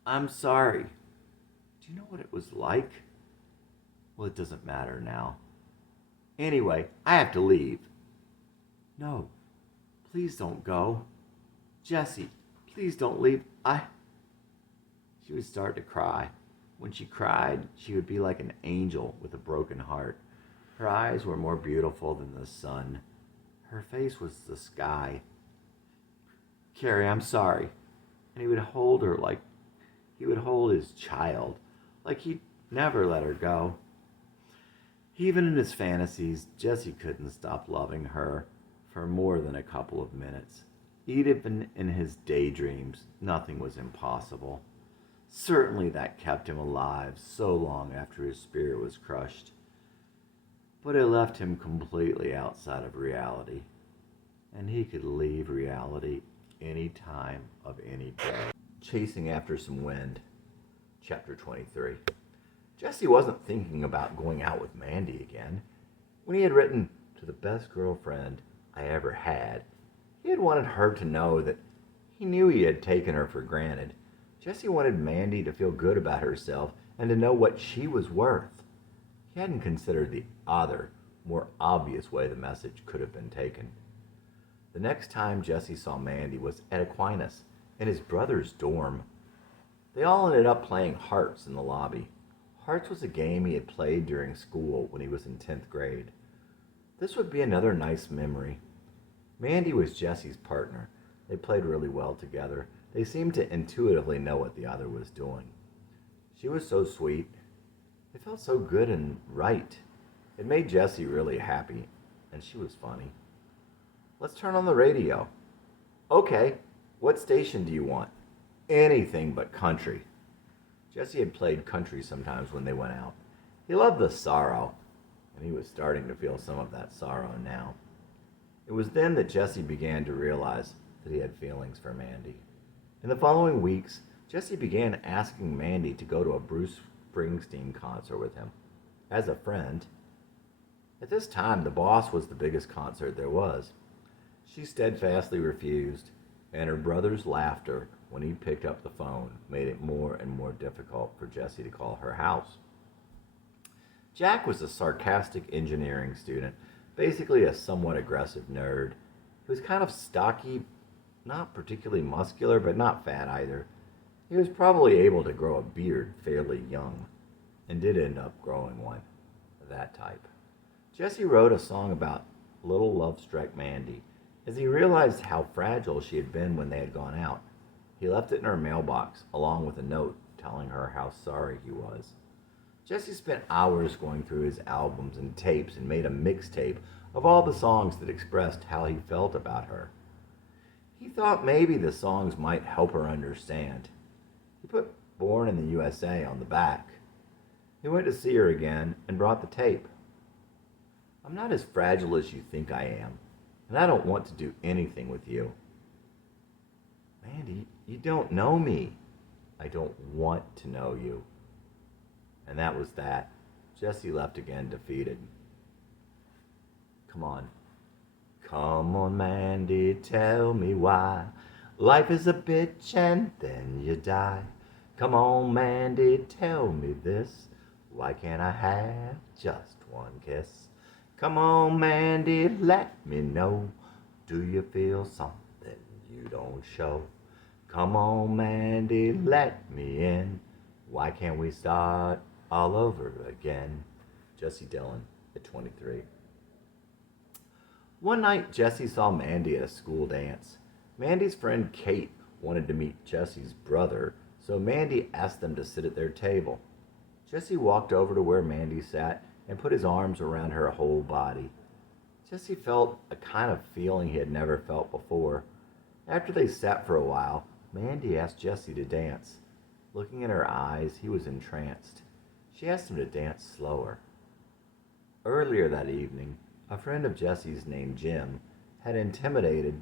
I'm sorry. Do you know what it was like? Well, it doesn't matter now. Anyway, I have to leave. No, please don't go. Jesse, please don't leave. She would start to cry. When she cried, she would be like an angel with a broken heart. Her eyes were more beautiful than the sun. Her face was the sky. Carrie, I'm sorry. And he would hold her like he would hold his child, like he'd never let her go. Even in his fantasies, Jesse couldn't stop loving her for more than a couple of minutes. Even in his daydreams, nothing was impossible. Certainly that kept him alive so long after his spirit was crushed. But it left him completely outside of reality. And he could leave reality any time of any day. Chasing after some wind, chapter 23. Jesse wasn't thinking about going out with Mandy again. When he had written to the best girlfriend I ever had, he had wanted her to know that he knew he had taken her for granted. Jesse wanted Mandy to feel good about herself and to know what she was worth. He hadn't considered the other, more obvious way the message could have been taken. The next time Jesse saw Mandy was at Aquinas, in his brother's dorm. They all ended up playing Hearts in the lobby. Hearts was a game he had played during school when he was in 10th grade. This would be another nice memory. Mandy was Jesse's partner. They played really well together. They seemed to intuitively know what the other was doing. She was so sweet. It felt so good and right. It made Jesse really happy, and she was funny. Let's turn on the radio. Okay, what station do you want? Anything but country. Jesse had played country sometimes when they went out. He loved the sorrow, and he was starting to feel some of that sorrow now. It was then that Jesse began to realize that he had feelings for Mandy. In the following weeks, Jesse began asking Mandy to go to a Bruce Springsteen concert with him, as a friend. At this time, the Boss was the biggest concert there was. She steadfastly refused, and her brother's laughter when he picked up the phone made it more and more difficult for Jesse to call her house. Jack was a sarcastic engineering student, basically a somewhat aggressive nerd. He was kind of stocky, not particularly muscular, but not fat either. He was probably able to grow a beard fairly young, and did end up growing one, that type. Jesse wrote a song about little love-struck Mandy. As he realized how fragile she had been when they had gone out, he left it in her mailbox, along with a note telling her how sorry he was. Jesse spent hours going through his albums and tapes and made a mixtape of all the songs that expressed how he felt about her. He thought maybe the songs might help her understand. He put Born in the USA on the back. He went to see her again and brought the tape. I'm not as fragile as you think I am, and I don't want to do anything with you. Mandy, you don't know me. I don't want to know you. And that was that. Jesse left again defeated. Come on. Come on, Mandy, tell me why. Life is a bitch and then you die. Come on, Mandy, tell me this. Why can't I have just one kiss? Come on, Mandy, let me know. Do you feel something you don't show? Come on, Mandy, let me in. Why can't we start all over again? Jesse Dillon at 23. One night, Jesse saw Mandy at a school dance. Mandy's friend Kate wanted to meet Jesse's brother, so Mandy asked them to sit at their table. Jesse walked over to where Mandy sat and put his arms around her whole body. Jesse felt a kind of feeling he had never felt before. After they sat for a while, Mandy asked Jesse to dance. Looking in her eyes, he was entranced. She asked him to dance slower. Earlier that evening, a friend of Jesse's named Jim had intimated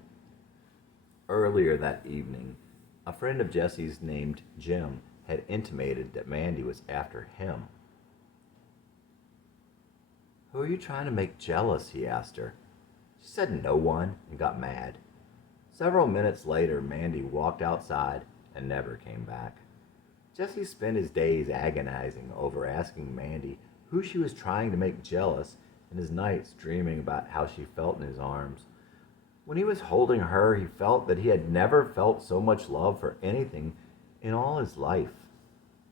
that Mandy was after him. Who are you trying to make jealous? He asked her. She said no one and got mad. Several minutes later, Mandy walked outside and never came back. Jesse spent his days agonizing over asking Mandy who she was trying to make jealous, and his nights dreaming about how she felt in his arms. When he was holding her, he felt that he had never felt so much love for anything in all his life.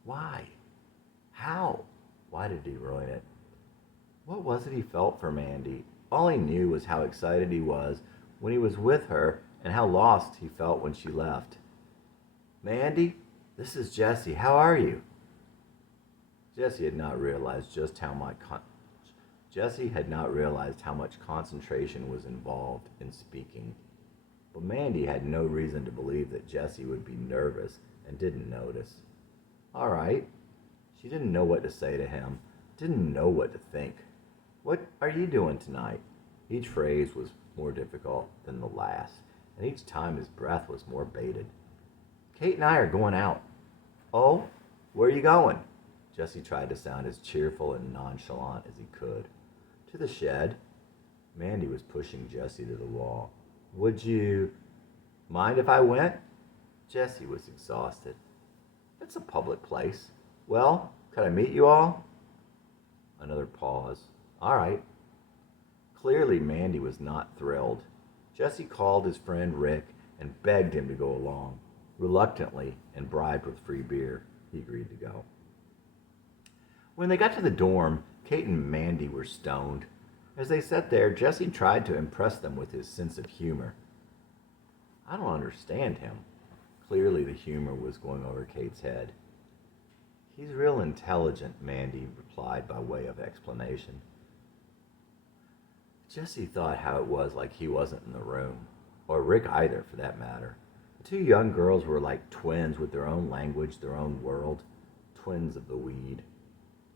Why? How? Why did he ruin it? What was it he felt for Mandy? All he knew was how excited he was when he was with her and how lost he felt when she left. Mandy, this is Jesse. How are you? Jesse had not realized just how much Jesse had not realized how much concentration was involved in speaking. But Mandy had no reason to believe that Jesse would be nervous and didn't notice. All right. She didn't know what to say to him, didn't know what to think. What are you doing tonight? Each phrase was more difficult than the last, and each time his breath was more bated. Kate and I are going out. Oh, where are you going? Jesse tried to sound as cheerful and nonchalant as he could. To the shed. Mandy was pushing Jesse to the wall. Would you mind if I went? Jesse was exhausted. It's a public place. Well, could I meet you all? Another pause. All right. Clearly, Mandy was not thrilled. Jesse called his friend Rick and begged him to go along. Reluctantly, and bribed with free beer, he agreed to go. When they got to the dorm, Kate and Mandy were stoned. As they sat there, Jesse tried to impress them with his sense of humor. I don't understand him. Clearly, the humor was going over Kate's head. He's real intelligent, Mandy replied by way of explanation. Jesse thought how it was like he wasn't in the room, or Rick either, for that matter. The two young girls were like twins with their own language, their own world, twins of the weed.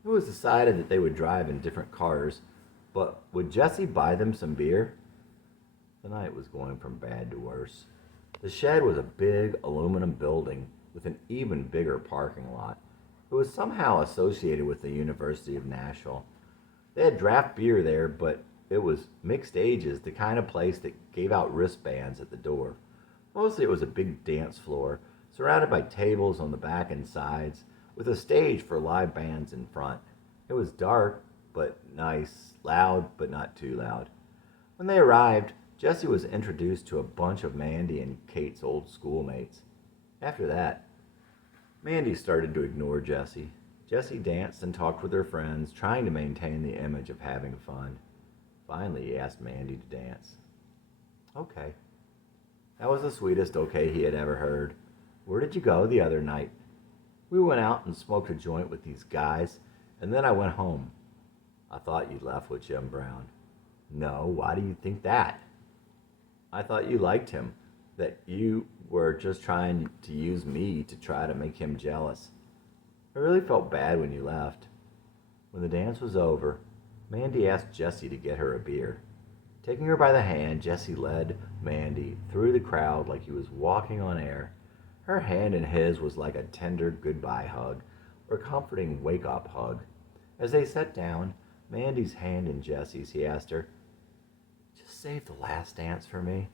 It was decided that they would drive in different cars, but would Jesse buy them some beer? The night was going from bad to worse. The shed was a big aluminum building with an even bigger parking lot. It was somehow associated with the University of Nashville. They had draft beer there, but it was mixed ages, the kind of place that gave out wristbands at the door. Mostly it was a big dance floor, surrounded by tables on the back and sides, with a stage for live bands in front. It was dark, but nice, loud, but not too loud. When they arrived, Jesse was introduced to a bunch of Mandy and Kate's old schoolmates. After that, Mandy started to ignore Jesse. Jesse danced and talked with her friends, trying to maintain the image of having fun. Finally, he asked Mandy to dance. Okay. That was the sweetest okay he had ever heard. Where did you go the other night? We went out and smoked a joint with these guys, and then I went home. I thought you'd left with Jim Brown. No, why do you think that? I thought you liked him, that you were just trying to use me to try to make him jealous. I really felt bad when you left. When the dance was over, Mandy asked Jesse to get her a beer. Taking her by the hand, Jesse led Mandy through the crowd like he was walking on air. Her hand in his was like a tender goodbye hug, or a comforting wake-up hug. As they sat down, Mandy's hand in Jesse's, he asked her, "Just save the last dance for me."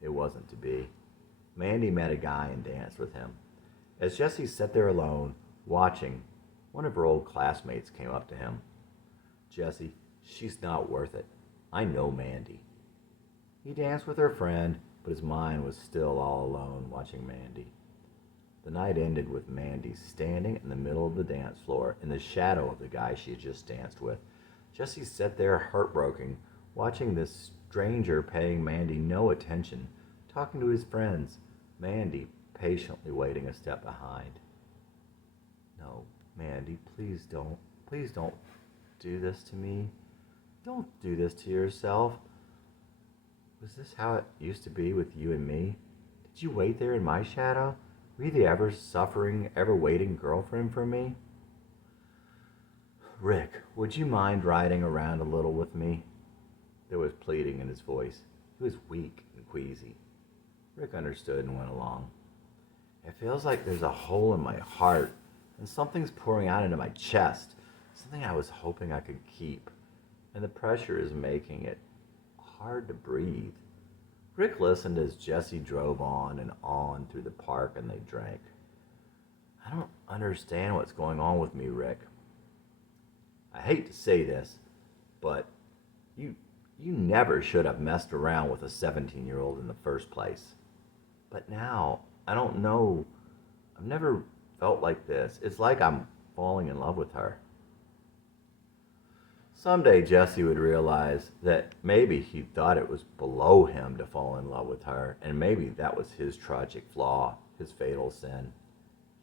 It wasn't to be. Mandy met a guy and danced with him. As Jesse sat there alone, watching, one of her old classmates came up to him. "Jesse, she's not worth it. I know Mandy." He danced with her friend, but his mind was still all alone watching Mandy. The night ended with Mandy standing in the middle of the dance floor in the shadow of the guy she had just danced with. Jesse sat there heartbroken, watching this stranger paying Mandy no attention, talking to his friends, Mandy patiently waiting a step behind. "No, Mandy, please don't do this to me. Don't do this to yourself. Was this how it used to be with you and me? Did you wait there in my shadow? Were you the ever-suffering, ever-waiting girlfriend for me?" "Rick, would you mind riding around a little with me?" There was pleading in his voice. He was weak and queasy. Rick understood and went along. "It feels like there's a hole in my heart, and something's pouring out into my chest, something I was hoping I could keep, and the pressure is making it hard to breathe." Rick listened as Jesse drove on and on through the park and they drank. "I don't understand what's going on with me, Rick. I hate to say this, but you never should have messed around with a 17-year-old in the first place. But now, I don't know, I've never felt like this. It's like I'm falling in love with her." Someday Jesse would realize that maybe he thought it was below him to fall in love with her, and maybe that was his tragic flaw, his fatal sin.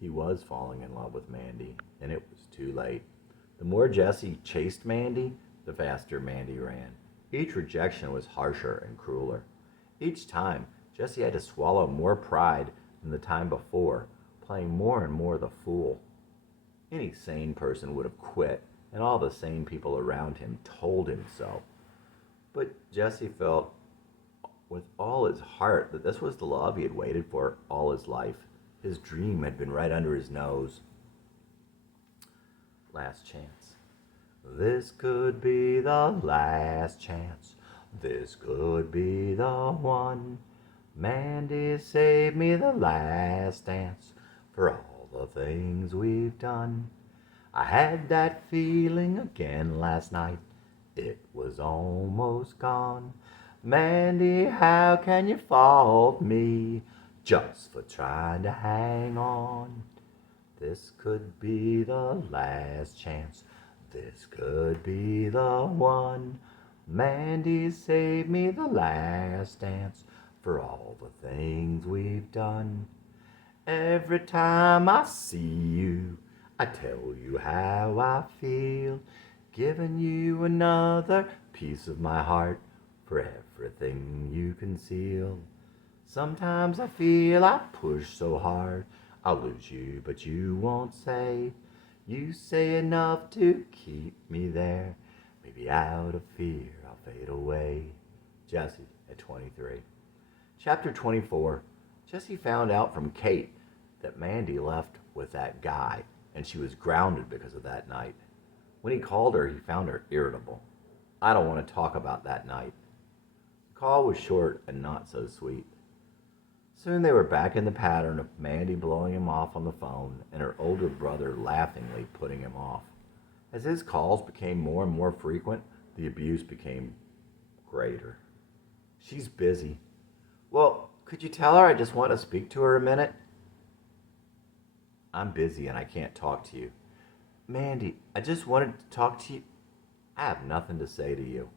He was falling in love with Mandy, and it was too late. The more Jesse chased Mandy, the faster Mandy ran. Each rejection was harsher and crueler. Each time, Jesse had to swallow more pride than the time before, playing more and more the fool. Any sane person would have quit, and all the sane people around him told him so. But Jesse felt with all his heart that this was the love he had waited for all his life. His dream had been right under his nose. Last chance. This could be the last chance. This could be the one. Mandy, save me the last dance for all the things we've done. I had that feeling again last night. It was almost gone. Mandy, how can you fault me just for trying to hang on? This could be the last chance. This could be the one. Mandy, save me the last dance for all the things we've done. Every time I see you, I tell you how I feel, giving you another piece of my heart for everything you conceal. Sometimes I feel I push so hard, I'll lose you, but you won't say. You say enough to keep me there. Maybe out of fear I'll fade away. Jesse at 23. Chapter 24. Jesse found out from Kate that Mandy left with that guy, and she was grounded because of that night. When he called her, he found her irritable. I don't want to talk about that night. The call was short and not so sweet. Soon they were back in the pattern of Mandy blowing him off on the phone and her older brother laughingly putting him off. As his calls became more and more frequent, the abuse became greater. She's busy. Well, could you tell her I just want to speak to her a minute? I'm busy and I can't talk to you. Mandy, I just wanted to talk to you. I have nothing to say to you.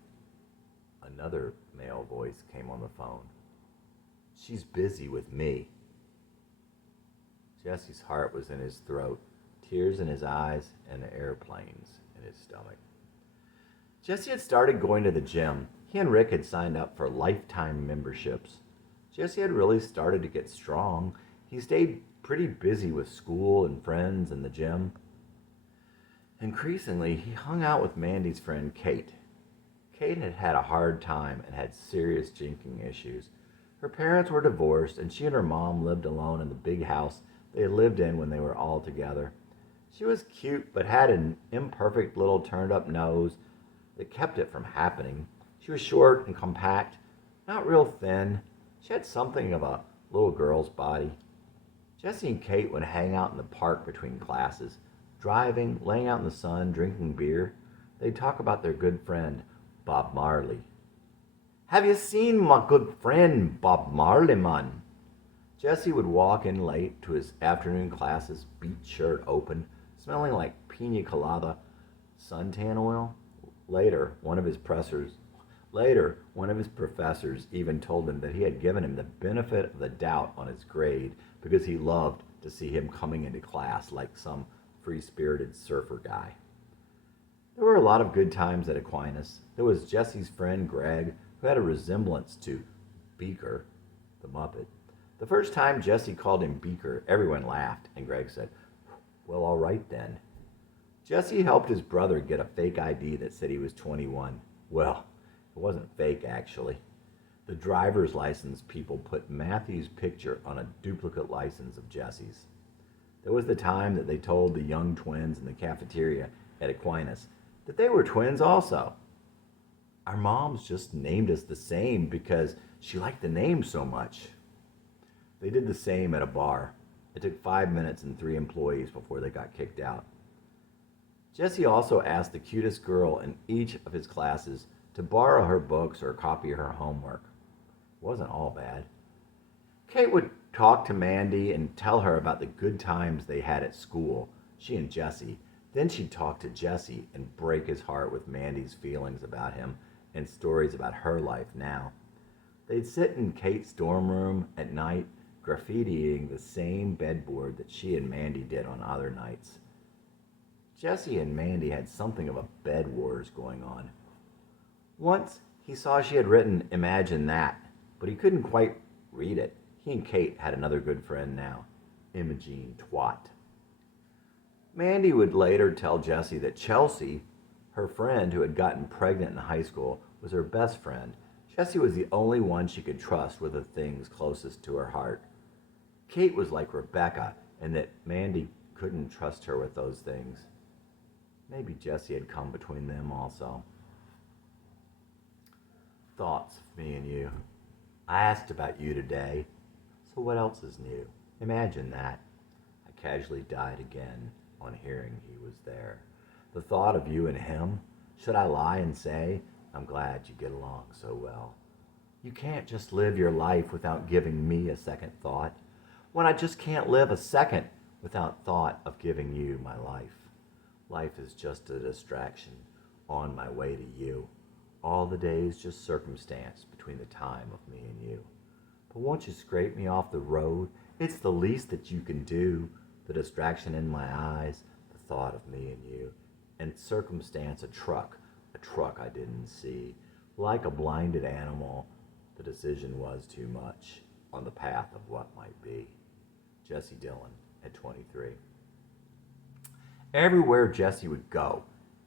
Another male voice came on the phone. She's busy with me. Jesse's heart was in his throat, tears in his eyes, and airplanes in his stomach. Jesse had started going to the gym. He and Rick had signed up for lifetime memberships. Jesse had really started to get strong. He stayed pretty busy with school and friends and the gym. Increasingly, he hung out with Mandy's friend Kate. Kate had had a hard time and had serious drinking issues. Her parents were divorced, and she and her mom lived alone in the big house they lived in when they were all together. She was cute, but had an imperfect little turned-up nose that kept it from happening. She was short and compact, not real thin. She had something of a little girl's body. Jesse and Kate would hang out in the park between classes, driving, laying out in the sun, drinking beer. They'd talk about their good friend, Bob Marley. Have you seen my good friend, Bob Marley, man? Jesse would walk in late to his afternoon classes, beat shirt open, smelling like pina colada suntan oil. Later, one of his professors even told him that he had given him the benefit of the doubt on his grade because he loved to see him coming into class like some free-spirited surfer guy. There were a lot of good times at Aquinas. There was Jesse's friend Greg, who had a resemblance to Beaker, the Muppet. The first time Jesse called him Beaker, everyone laughed, and Greg said, "Well, all right then." Jesse helped his brother get a fake ID that said he was 21. Well, it wasn't fake, actually. The driver's license people put Matthew's picture on a duplicate license of Jesse's. There was the time that they told the young twins in the cafeteria at Aquinas that they were twins also. Our moms just named us the same because she liked the name so much. They did the same at a bar. It took 5 minutes and 3 employees before they got kicked out. Jesse also asked the cutest girl in each of his classes to borrow her books or copy her homework. It wasn't all bad. Kate would talk to Mandy and tell her about the good times they had at school, she and Jesse. Then she'd talk to Jesse and break his heart with Mandy's feelings about him and stories about her life now. They'd sit in Kate's dorm room at night, graffitiing the same bedboard that she and Mandy did on other nights. Jesse and Mandy had something of a bed wars going on. Once he saw she had written Imagine That, but he couldn't quite read it. He and Kate had another good friend now, Imogene Twat. Mandy would later tell Jesse that Chelsea, her friend who had gotten pregnant in high school, was her best friend. Jessie was the only one she could trust with the things closest to her heart. Kate was like Rebecca, and that Mandy couldn't trust her with those things. Maybe Jessie had come between them also. Thoughts of me and you. I asked about you today, so what else is new? Imagine that. I casually died again on hearing he was there. The thought of you and him, should I lie and say, I'm glad you get along so well. You can't just live your life without giving me a second thought, when I just can't live a second without thought of giving you my life. Life is just a distraction on my way to you. All the days just circumstance between the time of me and you. But won't you scrape me off the road? It's the least that you can do. The distraction in my eyes, the thought of me and you, and circumstance a truck I didn't see. Like a blinded animal, the decision was too much on the path of what might be. Jesse Dillon at 23. Everywhere Jesse would go,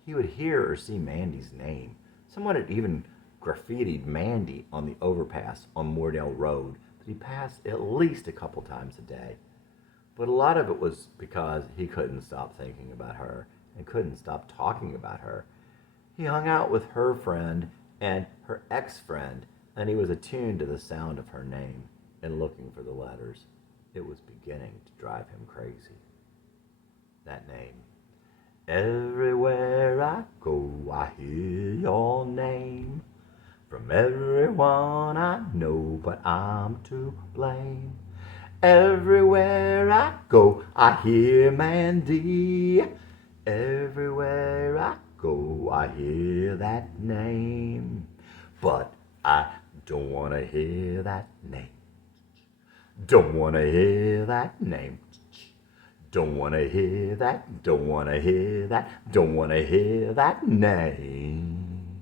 he would hear or see Mandy's name. Someone had even graffitied Mandy on the overpass on Moordale Road that he passed at least a couple times a day. But a lot of it was because he couldn't stop thinking about her and couldn't stop talking about her. He hung out with her friend and her ex-friend, and he was attuned to the sound of her name and looking for the letters. It was beginning to drive him crazy. That name. Everywhere I go, I hear your name. From everyone I know, but I'm to blame. Everywhere I go, I hear Mandy. Everywhere I go, I hear that name. But I don't want to hear that name. Don't want to hear that name. Don't want to hear that. Don't want to hear that. Don't want to hear that name.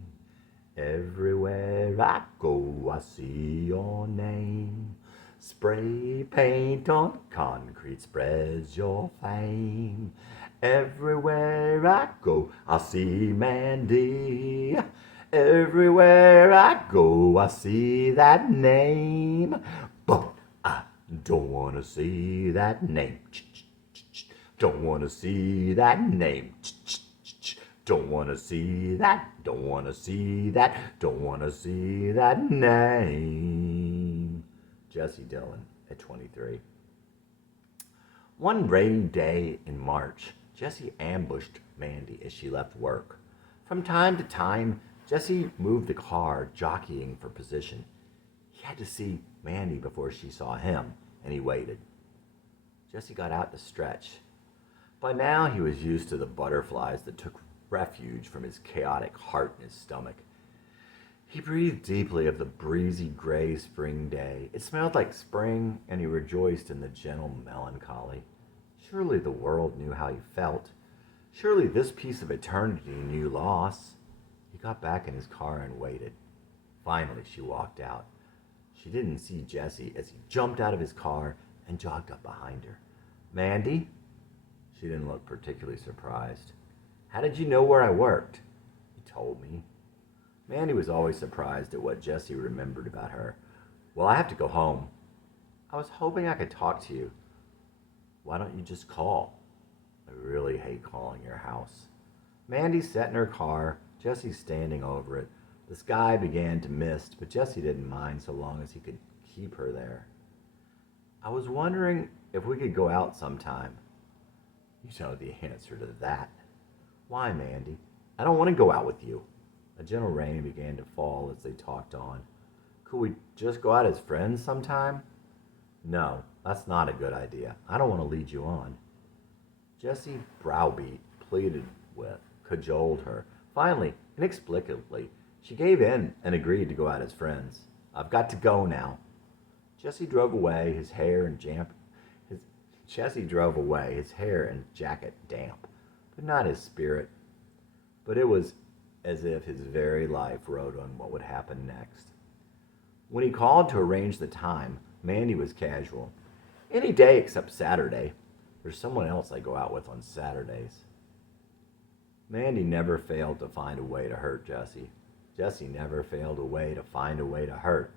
Everywhere I go, I see your name. Spray paint on concrete spreads your fame. Everywhere I go, I see Mandy. Everywhere I go, I see that name. But I don't want to see that name. Don't want to see that name. Don't want to see that. Don't want to see that. Don't want to see that name. Jesse Dillon at 23. One rainy day in March, Jesse ambushed Mandy as she left work. From time to time, Jesse moved the car, jockeying for position. He had to see Mandy before she saw him, and he waited. Jesse got out to stretch. By now, he was used to the butterflies that took refuge from his chaotic heart in his stomach. He breathed deeply of the breezy gray spring day. It smelled like spring, and he rejoiced in the gentle melancholy. Surely the world knew how he felt. Surely this piece of eternity knew loss. He got back in his car and waited. Finally, she walked out. She didn't see Jesse as he jumped out of his car and jogged up behind her. Mandy? She didn't look particularly surprised. How did you know where I worked? He told me. Mandy was always surprised at what Jesse remembered about her. Well, I have to go home. I was hoping I could talk to you. Why don't you just call? I really hate calling your house. Mandy sat in her car, Jesse standing over it. The sky began to mist, but Jesse didn't mind so long as he could keep her there. I was wondering if we could go out sometime. You know the answer to that. Why, Mandy? I don't want to go out with you. A gentle rain began to fall as they talked on. Could we just go out as friends sometime? No, that's not a good idea. I don't want to lead you on. Jesse browbeat, pleaded with, cajoled her. Finally, inexplicably, she gave in and agreed to go out as friends. I've got to go now. Jesse drove away, Jesse drove away, his hair and jacket damp, but not his spirit. But it was as if his very life rode on what would happen next. When he called to arrange the time, Mandy was casual. Any day except Saturday. There's someone else I go out with on Saturdays. Mandy never failed to find a way to hurt Jesse. Jesse never failed a way to find a way to hurt.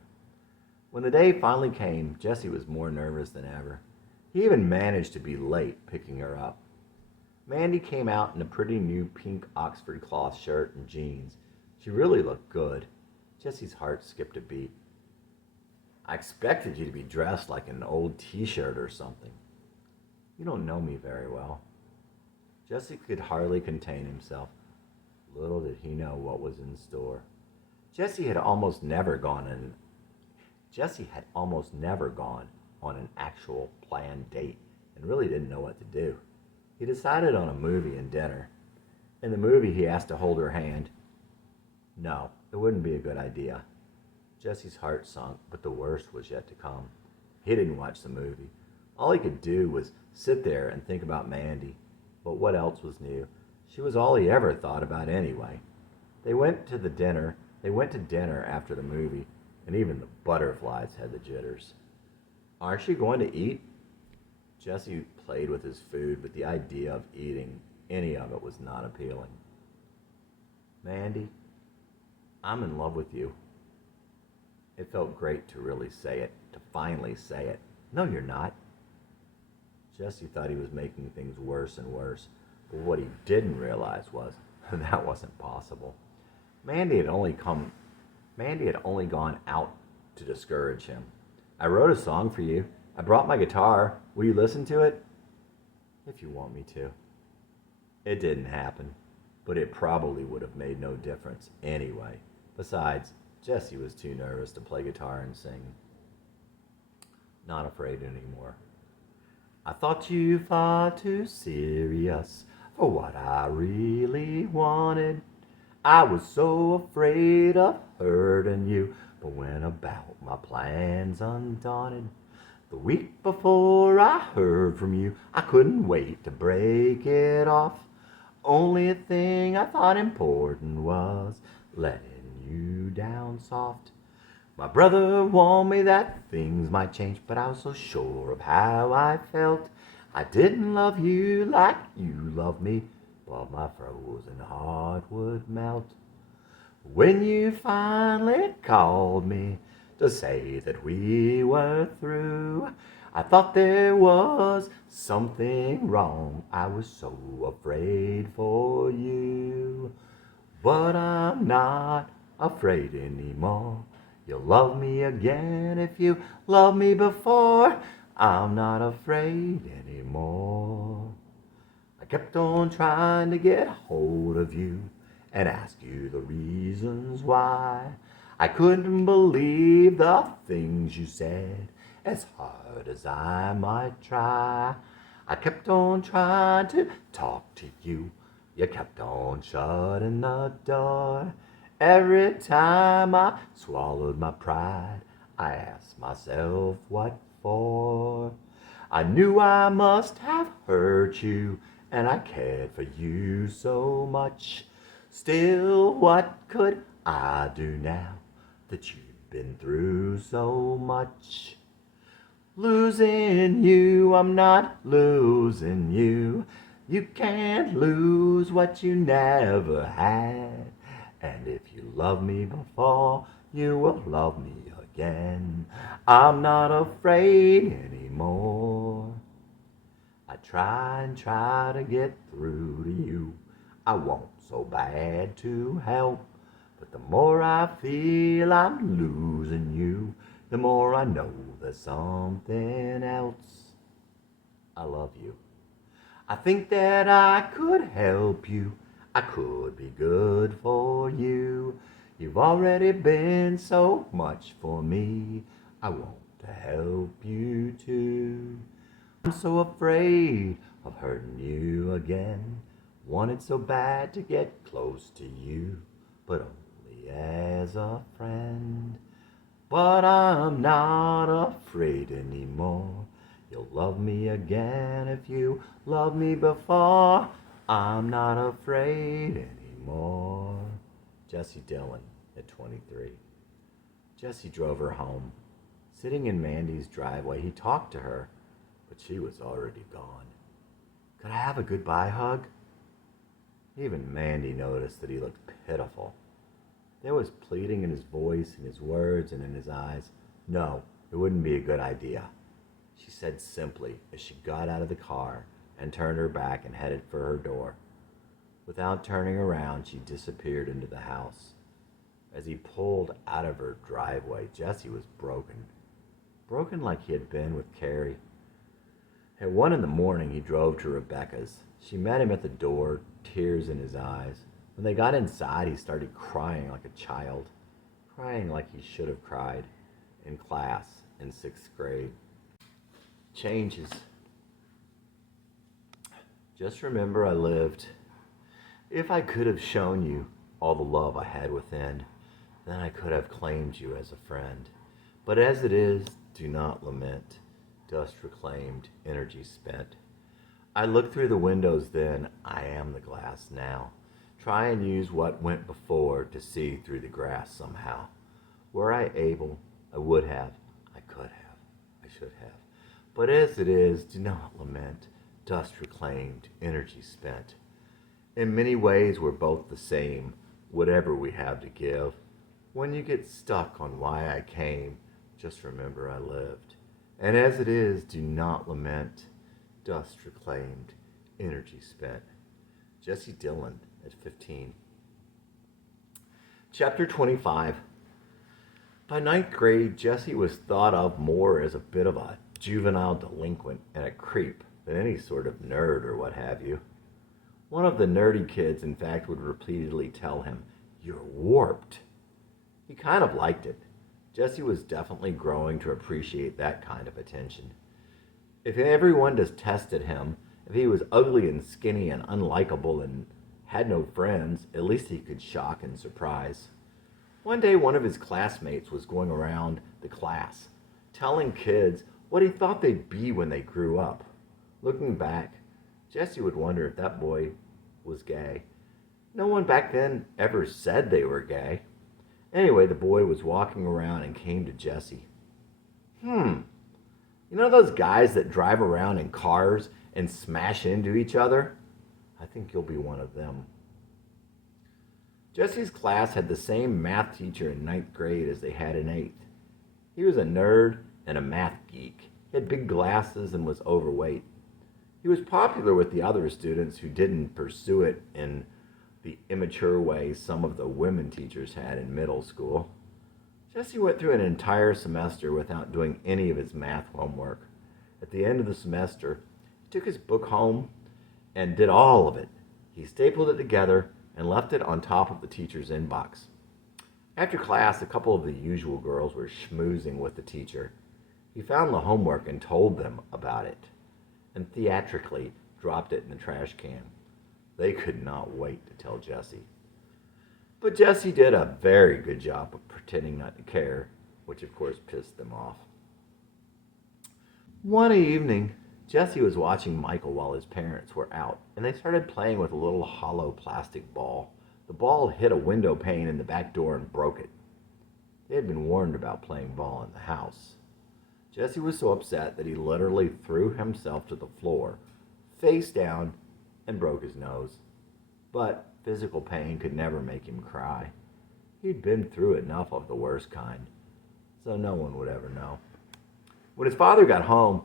When the day finally came, Jesse was more nervous than ever. He even managed to be late picking her up. Mandy came out in a pretty new pink Oxford cloth shirt and jeans. She really looked good. Jesse's heart skipped a beat. I expected you to be dressed like an old t-shirt or something. You don't know me very well. Jesse could hardly contain himself. Little did he know what was in store. Jesse had almost never gone on an actual planned date and really didn't know what to do. He decided on a movie and dinner. In the movie, he asked to hold her hand. No, it wouldn't be a good idea. Jesse's heart sunk, but the worst was yet to come. He didn't watch the movie. All he could do was sit there and think about Mandy. But what else was new? She was all he ever thought about anyway. They went to dinner after the movie, and even the butterflies had the jitters. Aren't you going to eat? Jesse played with his food, but the idea of eating any of it was not appealing. Mandy, I'm in love with you. It felt great to really say it, to finally say it. No, you're not. Jesse thought he was making things worse and worse, but what he didn't realize was that wasn't possible. Mandy had only gone out to discourage him. I wrote a song for you. I brought my guitar. Will you listen to it? If you want me to. It didn't happen, but it probably would have made no difference anyway. Besides, Jesse was too nervous to play guitar and sing. Not afraid anymore. I thought you far too serious for what I really wanted. I was so afraid of hurting you, but went about my plans undaunted. The week before I heard from you, I couldn't wait to break it off. Only thing I thought important was letting you down soft. My brother warned me that things might change, but I was so sure of how I felt. I didn't love you like you loved me, but my frozen heart would melt. When you finally called me to say that we were through, I thought there was something wrong. I was so afraid for you. But I'm not afraid anymore. You'll love me again if you loved me before. I'm not afraid anymore. I kept on trying to get hold of you and ask you the reasons why. I couldn't believe the things you said, as hard as I might try. I kept on trying to talk to you. You kept on shutting the door. Every time I swallowed my pride, I asked myself what for. I knew I must have hurt you, and I cared for you so much. Still, what could I do now that you've been through so much? Losing you, I'm not losing you. You can't lose what you never had. And if you loved me before, you will love me again. I'm not afraid anymore. I try and try to get through to you. I want so bad to help. But the more I feel I'm losing you, the more I know there's something else. I love you. I think that I could help you. I could be good for you. You've already been so much for me. I want to help you too. I'm so afraid of hurting you again. Wanted so bad to get close to you, but only as a friend. But I'm not afraid anymore. You'll love me again if you loved me before. I'm not afraid anymore. Jessie Dillon at 23. Jessie drove her home. Sitting in Mandy's driveway, he talked to her, but she was already gone. Could I have a goodbye hug? Even Mandy noticed that he looked pitiful. There was pleading in his voice, in his words, and in his eyes. No, it wouldn't be a good idea, she said simply as she got out of the car and turned her back and headed for her door. Without turning around, she disappeared into the house. As he pulled out of her driveway, Jessie was broken. Broken like he had been with Carrie. At 1 a.m, he drove to Rebecca's. She met him at the door, tears in his eyes. When they got inside, he started crying like a child, crying like he should have cried in class in 6th grade. Changes. Just remember I lived. If I could have shown you all the love I had within, then I could have claimed you as a friend. But as it is, do not lament. Dust reclaimed, energy spent. I look through the windows then, I am the glass now. Try and use what went before to see through the grass somehow. Were I able, I would have, I could have, I should have. But as it is, do not lament. Dust reclaimed, energy spent. In many ways, we're both the same, whatever we have to give. When you get stuck on why I came, just remember I lived. And as it is, do not lament. Dust reclaimed, energy spent. Jessie Dillon at 15. Chapter 25. By 9th grade, Jessie was thought of more as a bit of a juvenile delinquent and a creep than any sort of nerd or what have you. One of the nerdy kids, in fact, would repeatedly tell him, "You're warped." He kind of liked it. Jessie was definitely growing to appreciate that kind of attention. If everyone detested him, if he was ugly and skinny and unlikable and had no friends, at least he could shock and surprise. One day, one of his classmates was going around the class, telling kids what he thought they'd be when they grew up. Looking back, Jessie would wonder if that boy was gay. No one back then ever said they were gay. Anyway, the boy was walking around and came to Jessie. You know those guys that drive around in cars and smash into each other? I think you'll be one of them. Jessie's class had the same math teacher in 9th grade as they had in 8th. He was a nerd and a math geek. He had big glasses and was overweight. He was popular with the other students who didn't pursue it in the immature way some of the women teachers had in middle school. Jessie went through an entire semester without doing any of his math homework. At the end of the semester, he took his book home and did all of it. He stapled it together and left it on top of the teacher's inbox. After class, a couple of the usual girls were schmoozing with the teacher. He found the homework and told them about it, and theatrically dropped it in the trash can. They could not wait to tell Jessie. But Jessie did a very good job of pretending not to care, which of course pissed them off. One evening, Jessie was watching Michael while his parents were out, and they started playing with a little hollow plastic ball. The ball hit a window pane in the back door and broke it. They had been warned about playing ball in the house. Jessie was so upset that he literally threw himself to the floor, face down, and broke his nose. But physical pain could never make him cry. He'd been through enough of the worst kind, so no one would ever know. When his father got home,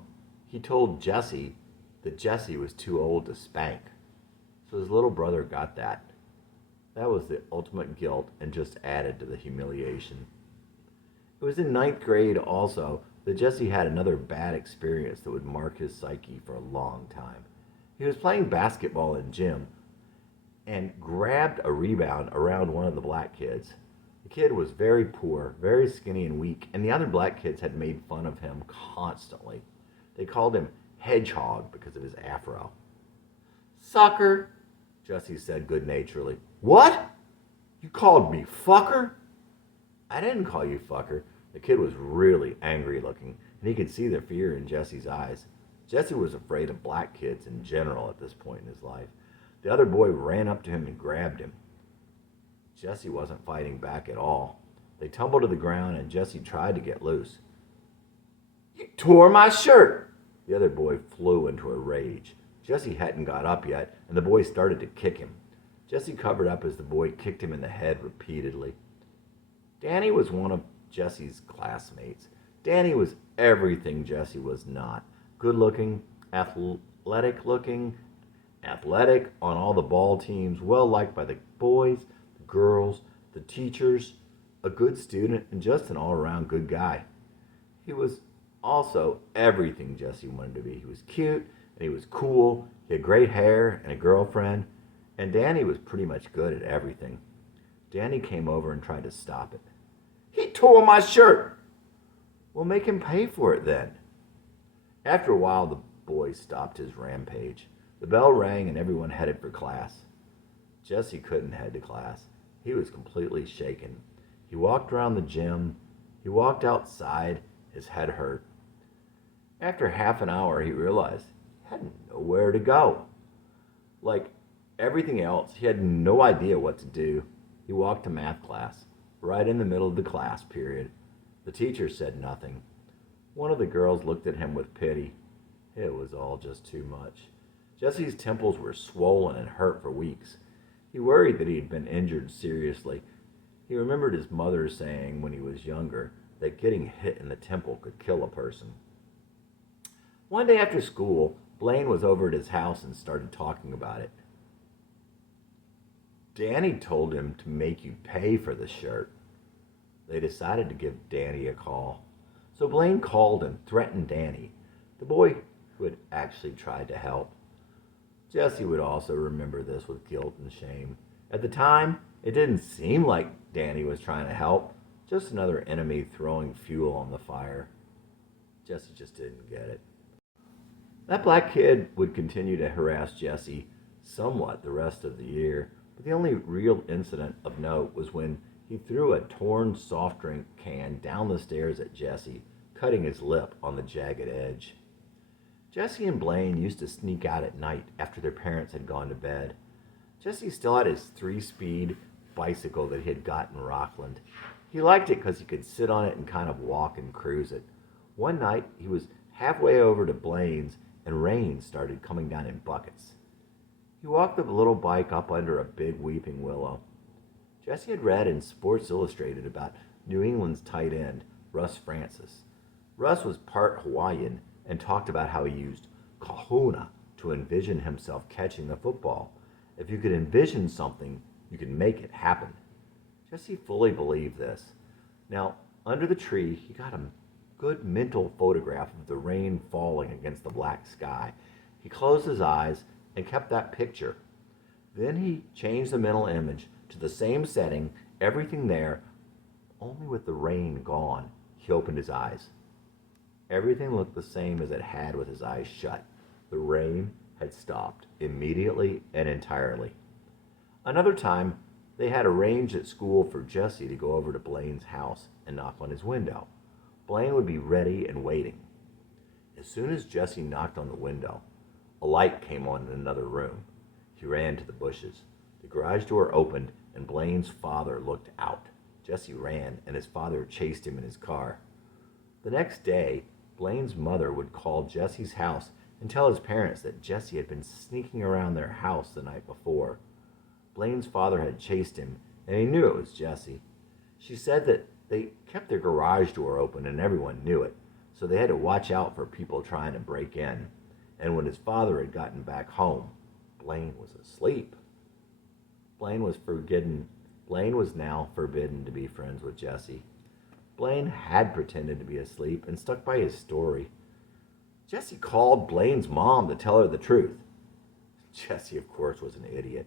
he told Jessie that Jessie was too old to spank. So his little brother got that. That was the ultimate guilt and just added to the humiliation. It was in 9th grade also that Jessie had another bad experience that would mark his psyche for a long time. He was playing basketball in gym and grabbed a rebound around one of the black kids. The kid was very poor, very skinny and weak, and the other black kids had made fun of him constantly. They called him Hedgehog because of his afro. "Sucker," Jesse said good-naturedly. What? You called me fucker? I didn't call you fucker. The kid was really angry looking, and he could see the fear in Jesse's eyes. Jesse was afraid of black kids in general at this point in his life. The other boy ran up to him and grabbed him. Jesse wasn't fighting back at all. They tumbled to the ground, and Jesse tried to get loose. You tore my shirt! The other boy flew into a rage. Jesse hadn't got up yet, and the boy started to kick him. Jesse covered up as the boy kicked him in the head repeatedly. Danny was one of Jesse's classmates. Danny was everything Jesse was not. Good-looking, athletic-looking, athletic on all the ball teams, well-liked by the boys, the girls, the teachers, a good student, and just an all-around good guy. He was also everything Jesse wanted to be. He was cute, and he was cool, he had great hair and a girlfriend, and Danny was pretty much good at everything. Danny came over and tried to stop it. He tore my shirt! Well, make him pay for it then. After a while, the boy stopped his rampage. The bell rang and everyone headed for class. Jesse couldn't head to class. He was completely shaken. He walked around the gym. He walked outside. His head hurt. After half an hour, he realized he had nowhere to go. Like everything else, he had no idea what to do. He walked to math class, right in the middle of the class period. The teacher said nothing. One of the girls looked at him with pity. It was all just too much. Jesse's temples were swollen and hurt for weeks. He worried that he had been injured seriously. He remembered his mother saying when he was younger that getting hit in the temple could kill a person. One day after school, Blaine was over at his house and started talking about it. Danny told him to make you pay for the shirt. They decided to give Danny a call. So Blaine called and threatened Danny, the boy who had actually tried to help. Jesse would also remember this with guilt and shame. At the time, it didn't seem like Danny was trying to help, just another enemy throwing fuel on the fire. Jesse just didn't get it. That black kid would continue to harass Jesse somewhat the rest of the year, but the only real incident of note was when he threw a torn soft drink can down the stairs at Jesse, cutting his lip on the jagged edge. Jesse and Blaine used to sneak out at night after their parents had gone to bed. Jesse still had his 3-speed bicycle that he had got in Rockland. He liked it because he could sit on it and kind of walk and cruise it. One night, he was halfway over to Blaine's and rain started coming down in buckets. He walked the little bike up under a big weeping willow. Jesse had read in Sports Illustrated about New England's tight end, Russ Francis. Russ was part Hawaiian and talked about how he used kahuna to envision himself catching the football. If you could envision something, you could make it happen. Jesse fully believed this. Now, under the tree, he got a good mental photograph of the rain falling against the black sky. He closed his eyes and kept that picture. Then he changed the mental image to the same setting, everything there, only with the rain gone. He opened his eyes. Everything looked the same as it had with his eyes shut. The rain had stopped immediately and entirely. Another time, they had arranged at school for Jesse to go over to Blaine's house and knock on his window. Blaine would be ready and waiting. As soon as Jesse knocked on the window, a light came on in another room. He ran to the bushes. The garage door opened and Blaine's father looked out. Jesse ran and his father chased him in his car. The next day, Blaine's mother would call Jesse's house and tell his parents that Jesse had been sneaking around their house the night before. Blaine's father had chased him, and he knew it was Jesse. She said that they kept their garage door open and everyone knew it, so they had to watch out for people trying to break in. And when his father had gotten back home, Blaine was asleep. Blaine was now forbidden to be friends with Jesse. Blaine had pretended to be asleep and stuck by his story. Jesse called Blaine's mom to tell her the truth. Jesse, of course, was an idiot.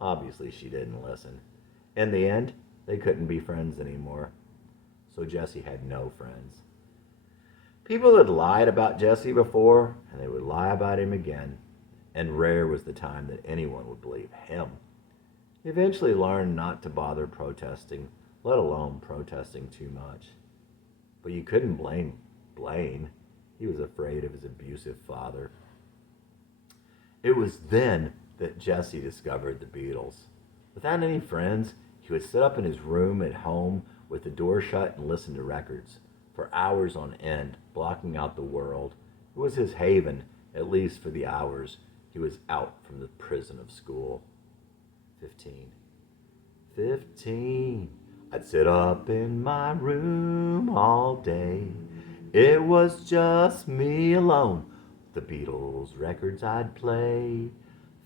Obviously, she didn't listen. In the end, they couldn't be friends anymore. So Jesse had no friends. People had lied about Jesse before, and they would lie about him again. and rare was the time that anyone would believe him. He eventually learned not to bother protesting, let alone protesting too much. But you couldn't blame Blaine. He was afraid of his abusive father. It was then that Jesse discovered the Beatles. Without any friends, he would sit up in his room at home with the door shut and listen to records for hours on end, blocking out the world. It was his haven, at least for the hours he was out from the prison of school. 15. 15. I'd sit up in my room all day. It was just me alone. The Beatles records I'd play.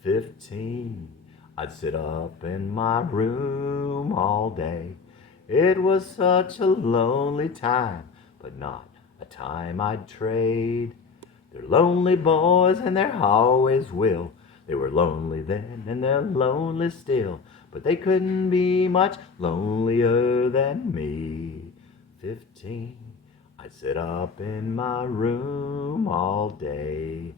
15. I'd sit up in my room all day. It was such a lonely time, but not a time I'd trade. They're lonely boys and they always will. They were lonely then and they're lonely still, but they couldn't be much lonelier than me. 15. I'd sit up in my room all day.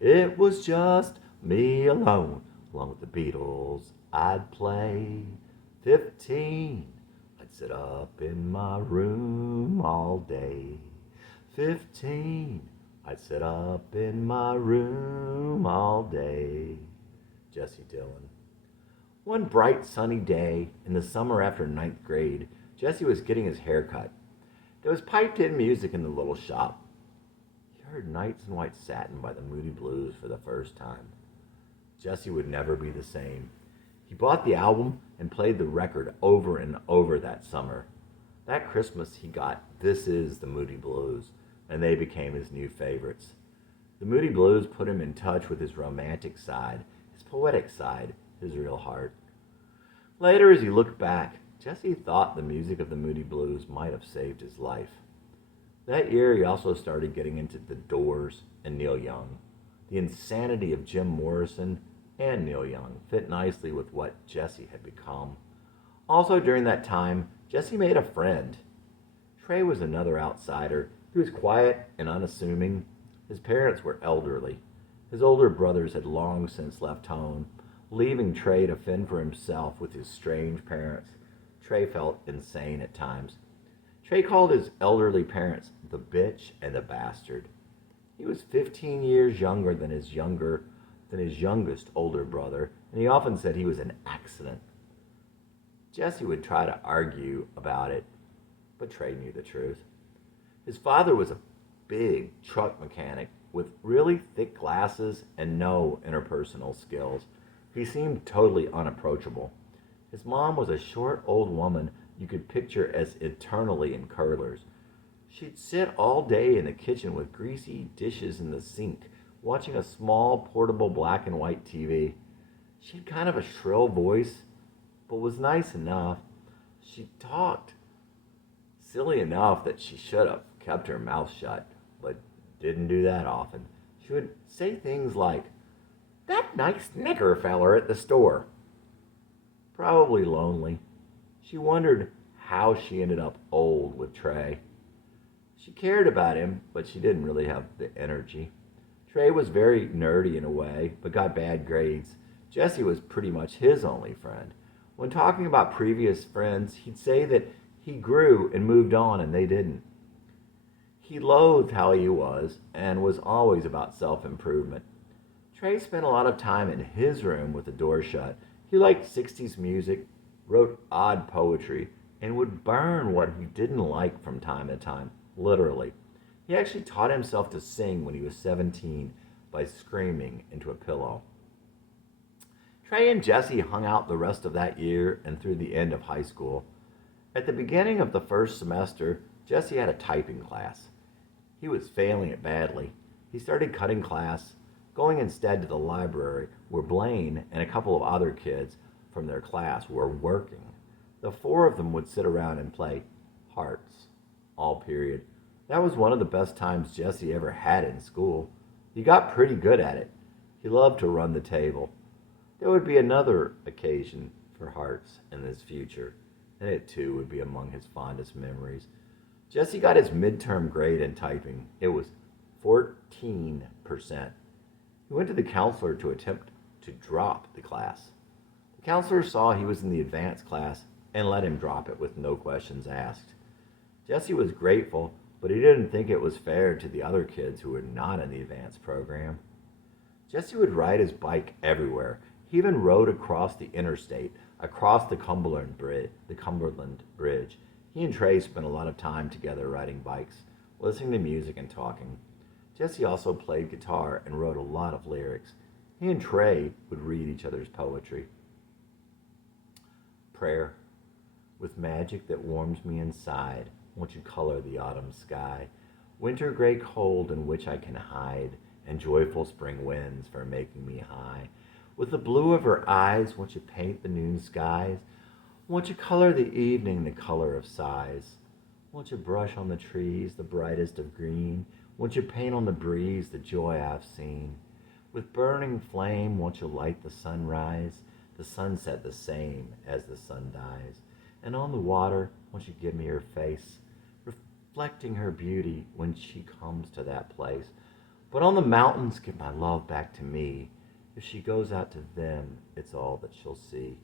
It was just me alone, along with the Beatles I'd play. 15. I'd sit up in my room all day. 15. I'd sit up in my room all day. Jesse Dillon. One bright sunny day in the summer after ninth grade, Jesse was getting his hair cut. There was piped-in music in the little shop. He heard Nights in White Satin by the Moody Blues for the first time. Jesse would never be the same. He bought the album and played the record over and over that summer. That Christmas he got This Is the Moody Blues, and they became his new favorites. The Moody Blues put him in touch with his romantic side, his poetic side, his real heart. Later, as he looked back, Jesse thought the music of the Moody Blues might have saved his life. That year, he also started getting into The Doors and Neil Young. The insanity of Jim Morrison and Neil Young fit nicely with what Jesse had become. Also during that time, Jesse made a friend. Trey was another outsider. He was quiet and unassuming. His parents were elderly. His older brothers had long since left home, leaving Trey to fend for himself with his strange parents. Trey felt insane at times. Trey called his elderly parents the bitch and the bastard. He was 15 years younger than his youngest older brother, and he often said he was an accident. Jesse would try to argue about it, but Trey knew the truth. His father was a big truck mechanic with really thick glasses and no interpersonal skills. He seemed totally unapproachable. His mom was a short old woman you could picture as eternally in curlers. She'd sit all day in the kitchen with greasy dishes in the sink, watching a small portable black and white TV. She had kind of a shrill voice, but was nice enough. She talked silly enough that she should have kept her mouth shut, but didn't do that often. She would say things like, "That nice nigger feller at the store." Probably lonely. She wondered how she ended up old with Trey. She cared about him, but she didn't really have the energy. Trey was very nerdy in a way, but got bad grades. Jesse was pretty much his only friend. When talking about previous friends, he'd say that he grew and moved on and they didn't. He loathed how he was and was always about self-improvement. Trey spent a lot of time in his room with the door shut. He liked 60s music, wrote odd poetry, and would burn what he didn't like from time to time, literally. He actually taught himself to sing when he was 17 by screaming into a pillow. Trey and Jesse hung out the rest of that year and through the end of high school. At the beginning of the first semester, Jesse had a typing class. He was failing it badly. He started cutting class, going instead to the library where Blaine and a couple of other kids from their class were working. The four of them would sit around and play hearts, all period. That was one of the best times Jesse ever had in school. He got pretty good at it. He loved to run the table. There would be another occasion for hearts in his future, and it too would be among his fondest memories. Jesse got his midterm grade in typing. It was 14%. He went to the counselor to attempt to drop the class. The counselor saw he was in the advanced class and let him drop it with no questions asked. Jesse was grateful, but he didn't think it was fair to the other kids who were not in the advanced program. Jesse would ride his bike everywhere. He even rode across the interstate, across the Cumberland Bridge. He and Trey spent a lot of time together riding bikes, listening to music and talking. Jesse also played guitar and wrote a lot of lyrics. He and Trey would read each other's poetry. Prayer. With magic that warms me inside, won't you color the autumn sky? Winter gray cold in which I can hide, and joyful spring winds for making me high. With the blue of her eyes, won't you paint the noon skies? Won't you color the evening the color of sighs? Won't you brush on the trees the brightest of green? Won't you paint on the breeze the joy I've seen? With burning flame, won't you light the sunrise, the sunset the same as the sun dies? And on the water, won't you give me her face, reflecting her beauty when she comes to that place? But on the mountains, give my love back to me. If she goes out to them, it's all that she'll see.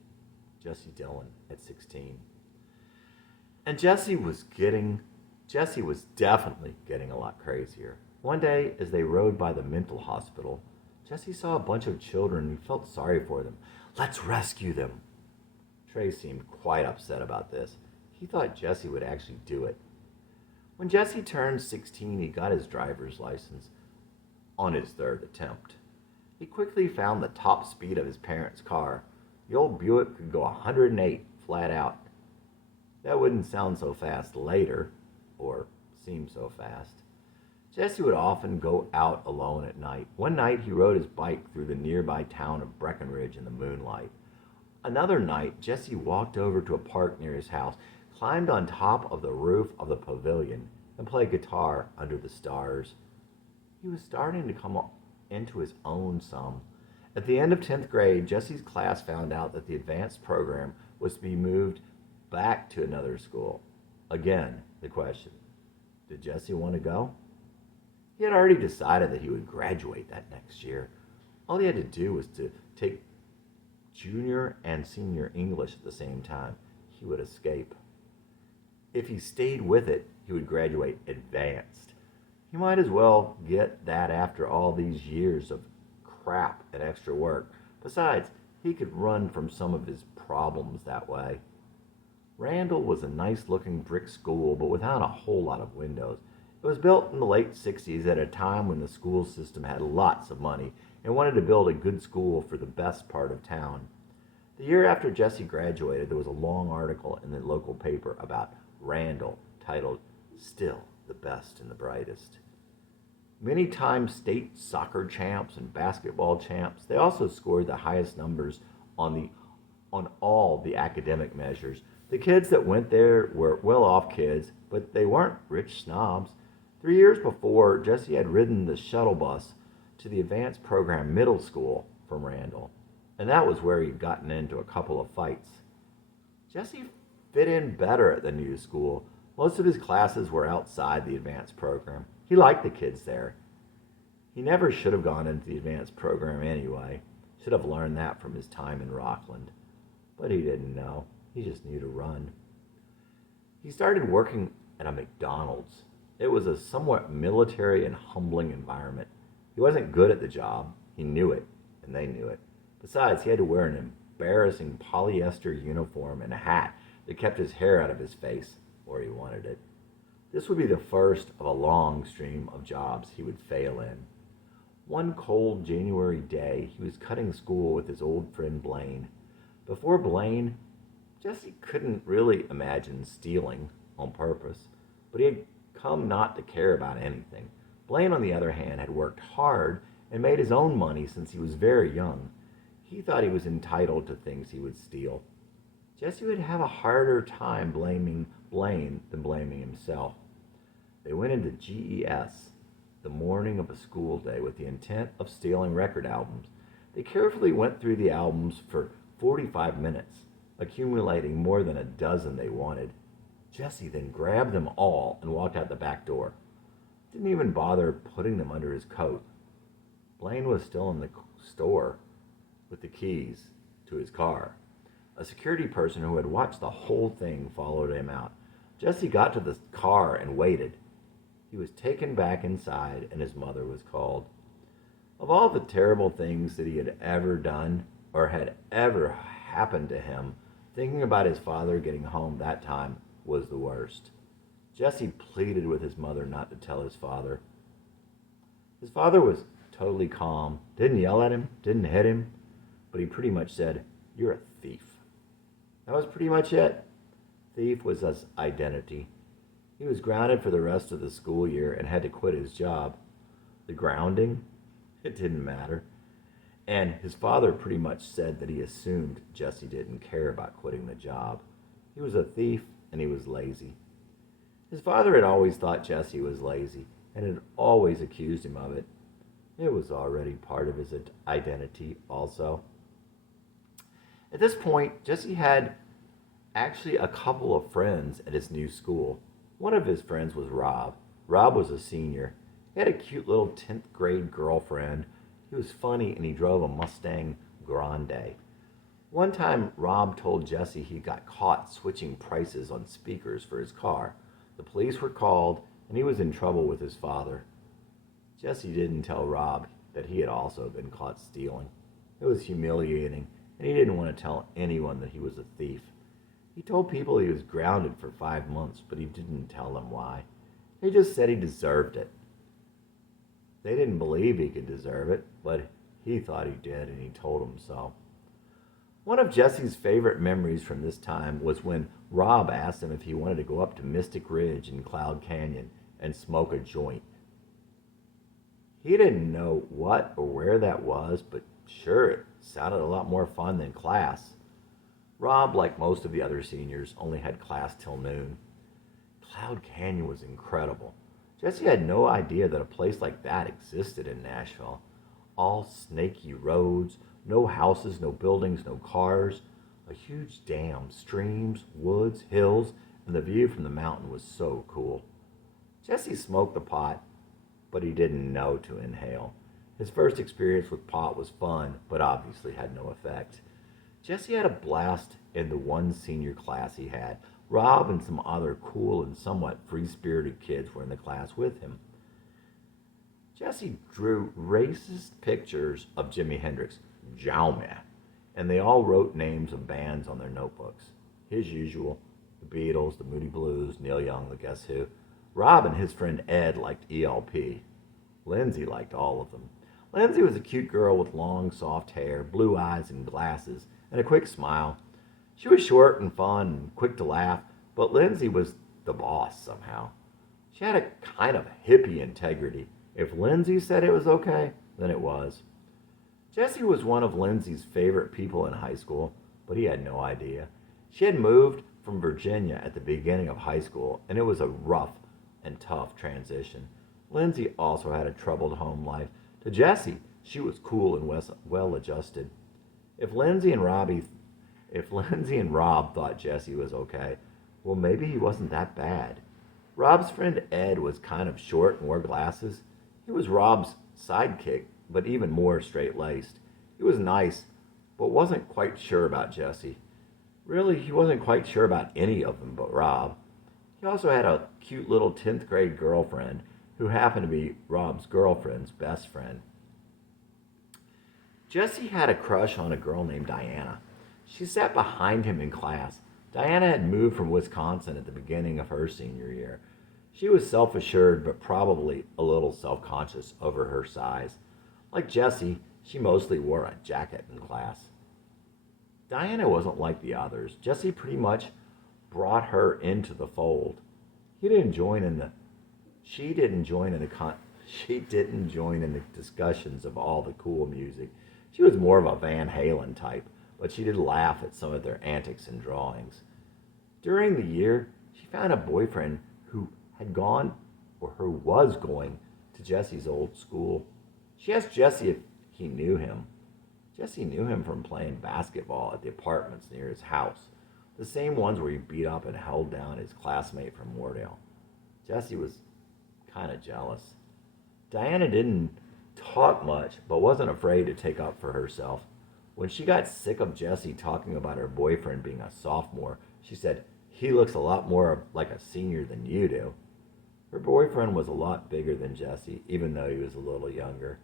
Jesse Dillon at 16. And Jesse was definitely getting a lot crazier. One day, as they rode by the mental hospital, Jesse saw a bunch of children and he felt sorry for them. Let's rescue them. Trey seemed quite upset about this. He thought Jesse would actually do it. When Jesse turned 16, he got his driver's license on his third attempt. He quickly found the top speed of his parents' car. The old Buick could go 108 flat out. That wouldn't sound so fast later, or seem so fast. Jesse would often go out alone at night. One night he rode his bike through the nearby town of Breckenridge in the moonlight. Another night, Jesse walked over to a park near his house, climbed on top of the roof of the pavilion, and played guitar under the stars. He was starting to come into his own some. At the end of 10th grade, Jesse's class found out that the advanced program was to be moved back to another school. Again, the question, did Jesse want to go? He had already decided that he would graduate that next year. All he had to do was to take junior and senior English at the same time. He would escape. If he stayed with it, he would graduate advanced. He might as well get that after all these years of crap and extra work. Besides, he could run from some of his problems that way. Randall was a nice-looking brick school, but without a whole lot of windows. It was built in the late 60s at a time when the school system had lots of money and wanted to build a good school for the best part of town. The year after Jesse graduated, there was a long article in the local paper about Randall titled, "Still the Best and the Brightest." Many times state soccer champs and basketball champs, they also scored the highest numbers on all the academic measures. The kids that went there were well-off kids, but they weren't rich snobs. 3 years before, Jesse had ridden the shuttle bus to the advanced program middle school from Randall, and that was where he'd gotten into a couple of fights. Jesse fit in better at the new school. Most of his classes were outside the advanced program. He liked the kids there. He never should have gone into the advanced program anyway. Should have learned that from his time in Rockland. But he didn't know. He just knew to run. He started working at a McDonald's. It was a somewhat military and humbling environment. He wasn't good at the job. He knew it, and they knew it. Besides, he had to wear an embarrassing polyester uniform and a hat that kept his hair out of his face, or he wanted it. This would be the first of a long stream of jobs he would fail in. One cold January day, he was cutting school with his old friend Blaine. Before Blaine, Jesse couldn't really imagine stealing on purpose, but he had come not to care about anything. Blaine, on the other hand, had worked hard and made his own money since he was very young. He thought he was entitled to things he would steal. Jesse would have a harder time blaming Blaine than blaming himself. They went into GES the morning of a school day with the intent of stealing record albums. They carefully went through the albums for 45 minutes, accumulating more than a dozen they wanted. Jesse then grabbed them all and walked out the back door. Didn't even bother putting them under his coat. Blaine was still in the store with the keys to his car. A security person who had watched the whole thing followed him out. Jesse got to the car and waited. He was taken back inside, and his mother was called. Of all the terrible things that he had ever done or had ever happened to him, thinking about his father getting home that time was the worst. Jesse pleaded with his mother not to tell his father. His father was totally calm, didn't yell at him, didn't hit him, but he pretty much said, "You're a thief." That was pretty much it. Thief was his identity. He was grounded for the rest of the school year and had to quit his job. The grounding? It didn't matter. And his father pretty much said that he assumed Jesse didn't care about quitting the job. He was a thief and he was lazy. His father had always thought Jesse was lazy and had always accused him of it. It was already part of his identity also. At this point, Jesse had actually a couple of friends at his new school. One of his friends was Rob. Rob was a senior. He had a cute little 10th grade girlfriend. He was funny and he drove a Mustang Grande. One time, Rob told Jesse he got caught switching prices on speakers for his car. The police were called and he was in trouble with his father. Jesse didn't tell Rob that he had also been caught stealing. It was humiliating, and he didn't want to tell anyone that he was a thief. He told people he was grounded for 5 months, but he didn't tell them why. He just said he deserved it. They didn't believe he could deserve it, but he thought he did, and he told them so. One of Jesse's favorite memories from this time was when Rob asked him if he wanted to go up to Mystic Ridge in Cloud Canyon and smoke a joint. He didn't know what or where that was, but sure, it sounded a lot more fun than class. Rob, like most of the other seniors, only had class till noon. Cloud Canyon was incredible. Jesse had no idea that a place like that existed in Nashville. All snaky roads, no houses, no buildings, no cars. A huge dam, streams, woods, hills, and the view from the mountain was so cool. Jesse smoked the pot, but he didn't know to inhale. His first experience with pot was fun, but obviously had no effect. Jesse had a blast in the one senior class he had. Rob and some other cool and somewhat free-spirited kids were in the class with him. Jesse drew racist pictures of Jimi Hendrix, Jaume, and they all wrote names of bands on their notebooks. His usual, the Beatles, the Moody Blues, Neil Young, the Guess Who. Rob and his friend Ed liked ELP. Lindsay liked all of them. Lindsay was a cute girl with long, soft hair, blue eyes and glasses, and a quick smile. She was short and fun and quick to laugh, but Lindsay was the boss somehow. She had a kind of hippie integrity. If Lindsay said it was okay, then it was. Jesse was one of Lindsay's favorite people in high school, but he had no idea. She had moved from Virginia at the beginning of high school, and it was a rough and tough transition. Lindsay also had a troubled home life. To Jesse, she was cool and well-adjusted. If Lindsay and Rob thought Jesse was okay, well, maybe he wasn't that bad. Rob's friend Ed was kind of short and wore glasses. He was Rob's sidekick, but even more straight-laced. He was nice, but wasn't quite sure about Jesse. Really, he wasn't quite sure about any of them but Rob. He also had a cute little 10th grade girlfriend who happened to be Rob's girlfriend's best friend. Jesse had a crush on a girl named Diana. She sat behind him in class. Diana had moved from Wisconsin at the beginning of her senior year. She was self-assured, but probably a little self-conscious over her size. Like Jesse, she mostly wore a jacket in class. Diana wasn't like the others. Jesse pretty much brought her into the fold. She didn't join in the discussions of all the cool music. She was more of a Van Halen type, but she did laugh at some of their antics and drawings. During the year, she found a boyfriend who was going to Jesse's old school. She asked Jesse if he knew him. Jesse knew him from playing basketball at the apartments near his house, the same ones where he beat up and held down his classmate from Wardale. Jesse was kind of jealous. Diana didn't talked much, but wasn't afraid to take up for herself. When she got sick of Jessie talking about her boyfriend being a sophomore, she said, "He looks a lot more like a senior than you do." Her boyfriend was a lot bigger than Jessie, even though he was a little younger.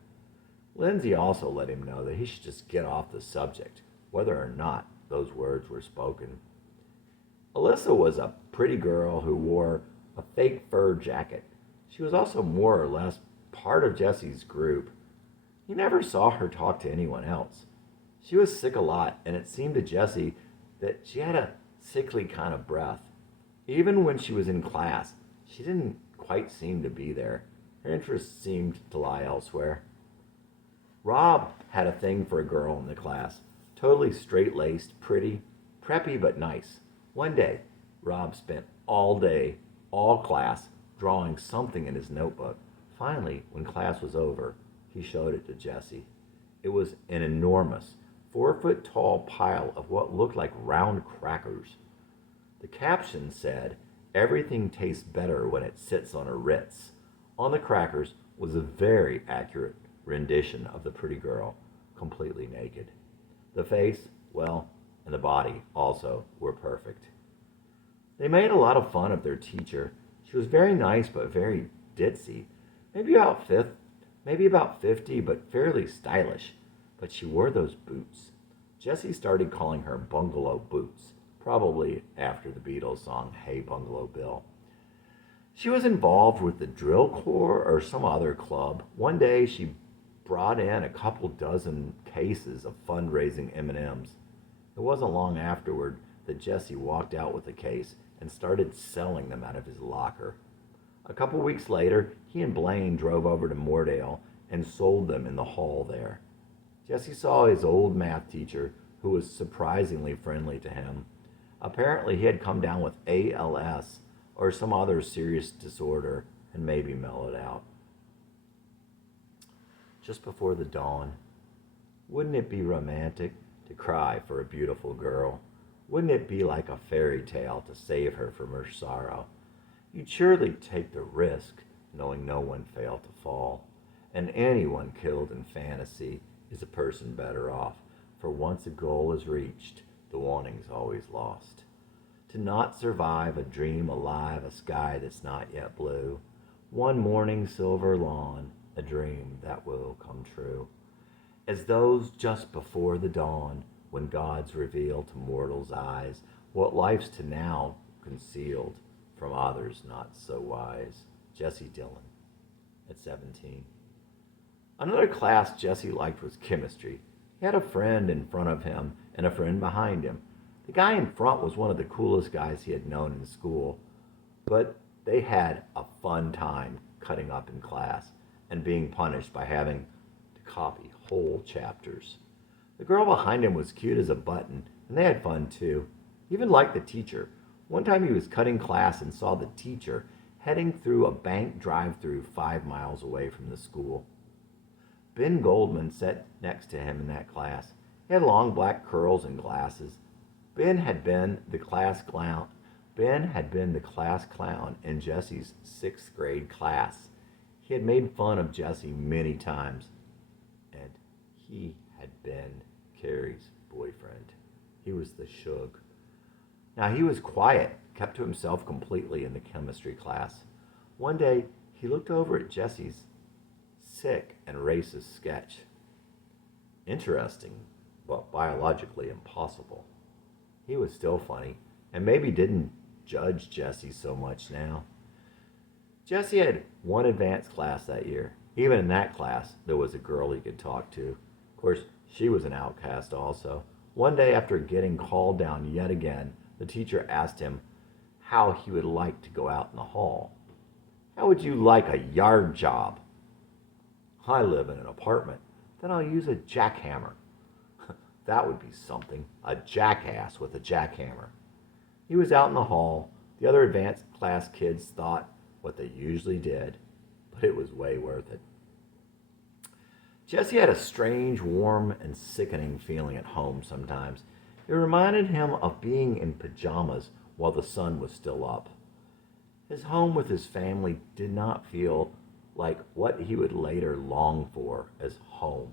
Lindsay also let him know that he should just get off the subject, whether or not those words were spoken. Alyssa was a pretty girl who wore a fake fur jacket. She was also more or less part of Jessie's group. He never saw her talk to anyone else. She was sick a lot, and it seemed to Jessie that she had a sickly kind of breath. Even when she was in class, she didn't quite seem to be there. Her interests seemed to lie elsewhere. Rob had a thing for a girl in the class, totally straight-laced, pretty, preppy but nice. One day, Rob spent all day, all class, drawing something in his notebook. Finally, when class was over, he showed it to Jessie. It was an enormous, 4-foot tall pile of what looked like round crackers. The caption said, "Everything tastes better when it sits on a Ritz." On the crackers was a very accurate rendition of the pretty girl, completely naked. The face, well, and the body also were perfect. They made a lot of fun of their teacher. She was very nice but very ditzy. Maybe about 50, but fairly stylish. But she wore those boots. Jessie started calling her Bungalow Boots, probably after the Beatles song Hey Bungalow Bill. She was involved with the drill corps or some other club. One day she brought in a couple dozen cases of fundraising M&Ms. It wasn't long afterward that Jessie walked out with a case and started selling them out of his locker. A couple weeks later, he and Blaine drove over to Moordale and sold them in the hall there. Jessie saw his old math teacher, who was surprisingly friendly to him. Apparently, he had come down with ALS or some other serious disorder and maybe mellowed out. Just before the dawn, wouldn't it be romantic to cry for a beautiful girl? Wouldn't it be like a fairy tale to save her from her sorrow? You'd surely take the risk, knowing no one failed to fall. And anyone killed in fantasy is a person better off, for once a goal is reached, the wanting's always lost. To not survive a dream alive, a sky that's not yet blue, one morning silver lawn, a dream that will come true. As those just before the dawn, when gods reveal to mortals' eyes what life's to now concealed from others not so wise. Jessie Dillon, at 17. Another class Jessie liked was chemistry. He had a friend in front of him and a friend behind him. The guy in front was one of the coolest guys he had known in school, but they had a fun time cutting up in class and being punished by having to copy whole chapters. The girl behind him was cute as a button, and they had fun too. He even liked the teacher. One time he was cutting class and saw the teacher heading through a bank drive-through 5 miles away from the school. Ben Goldman sat next to him in that class. He had long black curls and glasses. Ben had been the class clown in Jessie's 6th grade class. He had made fun of Jessie many times, and he had been Carrie's boyfriend. He was the Shug. Now he was quiet, kept to himself completely in the chemistry class. One day he looked over at Jessie's sick and racist sketch. Interesting, but biologically impossible. He was still funny, and maybe didn't judge Jessie so much now. Jessie had one advanced class that year. Even in that class, there was a girl he could talk to. Of course, she was an outcast also. One day after getting called down yet again, the teacher asked him how he would like to go out in the hall. "How would you like a yard job?" "I live in an apartment. Then I'll use a jackhammer." That would be something. A jackass with a jackhammer. He was out in the hall. The other advanced class kids thought what they usually did, but it was way worth it. Jessie had a strange, warm, and sickening feeling at home sometimes. It reminded him of being in pajamas while the sun was still up. His home with his family did not feel like what he would later long for as home.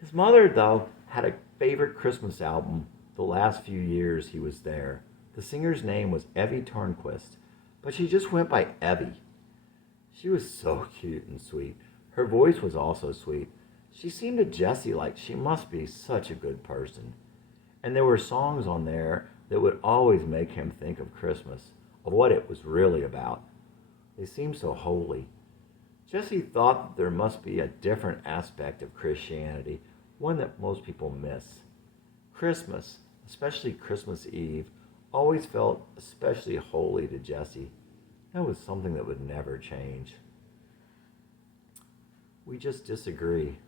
His mother, though, had a favorite Christmas album the last few years he was there. The singer's name was Evie Tornquist, but she just went by Evie. She was so cute and sweet. Her voice was also sweet. She seemed to Jesse like she must be such a good person. And there were songs on there that would always make him think of Christmas, of what it was really about. They seemed so holy. Jesse thought that there must be a different aspect of Christianity, one that most people miss. Christmas, especially Christmas Eve, always felt especially holy to Jesse. That was something that would never change. We just disagree.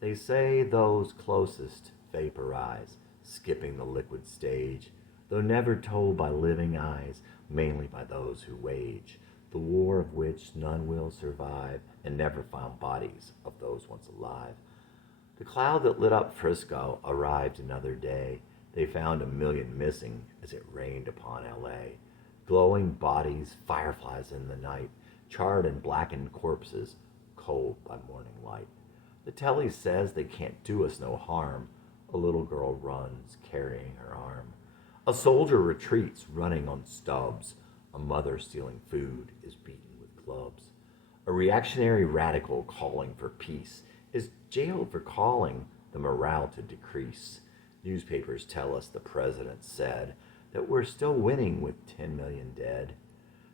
They say those closest vaporize, skipping the liquid stage, though never told by living eyes, mainly by those who wage the war of which none will survive, and never found bodies of those once alive. The cloud that lit up Frisco arrived another day. They found 1,000,000 missing as it rained upon L.A. Glowing bodies, fireflies in the night, charred and blackened corpses, cold by morning light. The telly says they can't do us no harm. A little girl runs, carrying her arm. A soldier retreats, running on stubs. A mother stealing food is beaten with clubs. A reactionary radical calling for peace is jailed for calling the morale to decrease. Newspapers tell us the president said that we're still winning with 10 million dead.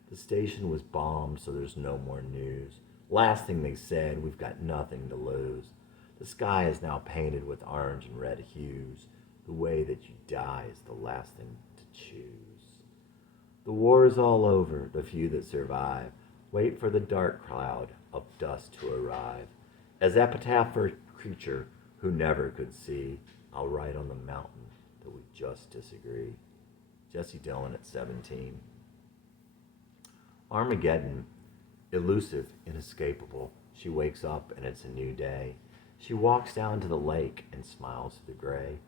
The station was bombed, so there's no more news. Last thing they said, we've got nothing to lose. The sky is now painted with orange and red hues. The way that you die is the last thing to choose. The war is all over, the few that survive wait for the dark cloud of dust to arrive. As epitaph for a creature who never could see, I'll write on the mountain that we just disagree. Jesse Dillon at 17. Armageddon, elusive, inescapable. She wakes up and it's a new day. She walks down to the lake and smiles to the gray.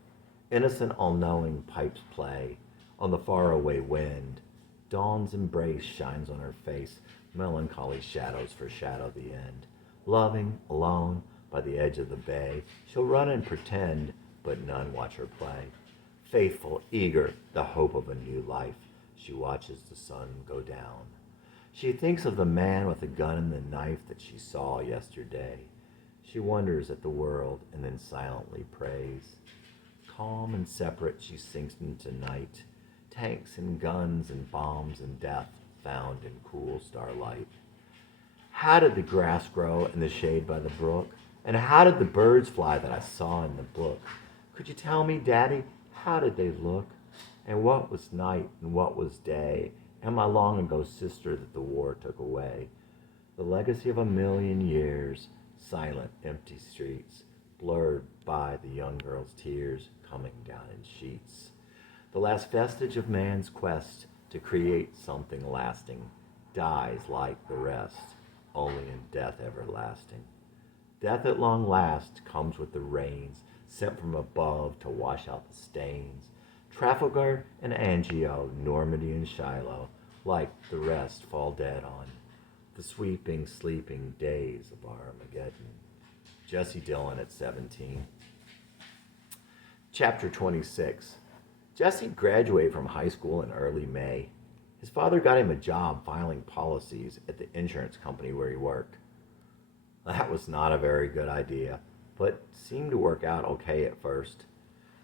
Innocent, all-knowing pipes play on the faraway wind. Dawn's embrace shines on her face. Melancholy shadows foreshadow the end. Loving, alone, by the edge of the bay, she'll run and pretend, but none watch her play. Faithful, eager, the hope of a new life, she watches the sun go down. She thinks of the man with the gun and the knife that she saw yesterday. She wonders at the world and then silently prays. Calm and separate, she sinks into night. Tanks and guns and bombs and death found in cool starlight. How did the grass grow in the shade by the brook? And how did the birds fly that I saw in the book? Could you tell me, Daddy, how did they look? And what was night and what was day? And my long ago sister that the war took away? The legacy of 1,000,000 years, silent, empty streets, blurred by the young girl's tears coming down in sheets. The last vestige of man's quest to create something lasting dies like the rest, only in death everlasting. Death at long last comes with the rains sent from above to wash out the stains. Trafalgar and Angio, Normandy and Shiloh, like the rest, fall dead on the sweeping, sleeping days of Armageddon. Jesse Dillon at 17. Chapter 26. Jesse graduated from high school in early May. His father got him a job filing policies at the insurance company where he worked. That was not a very good idea, but seemed to work out okay at first.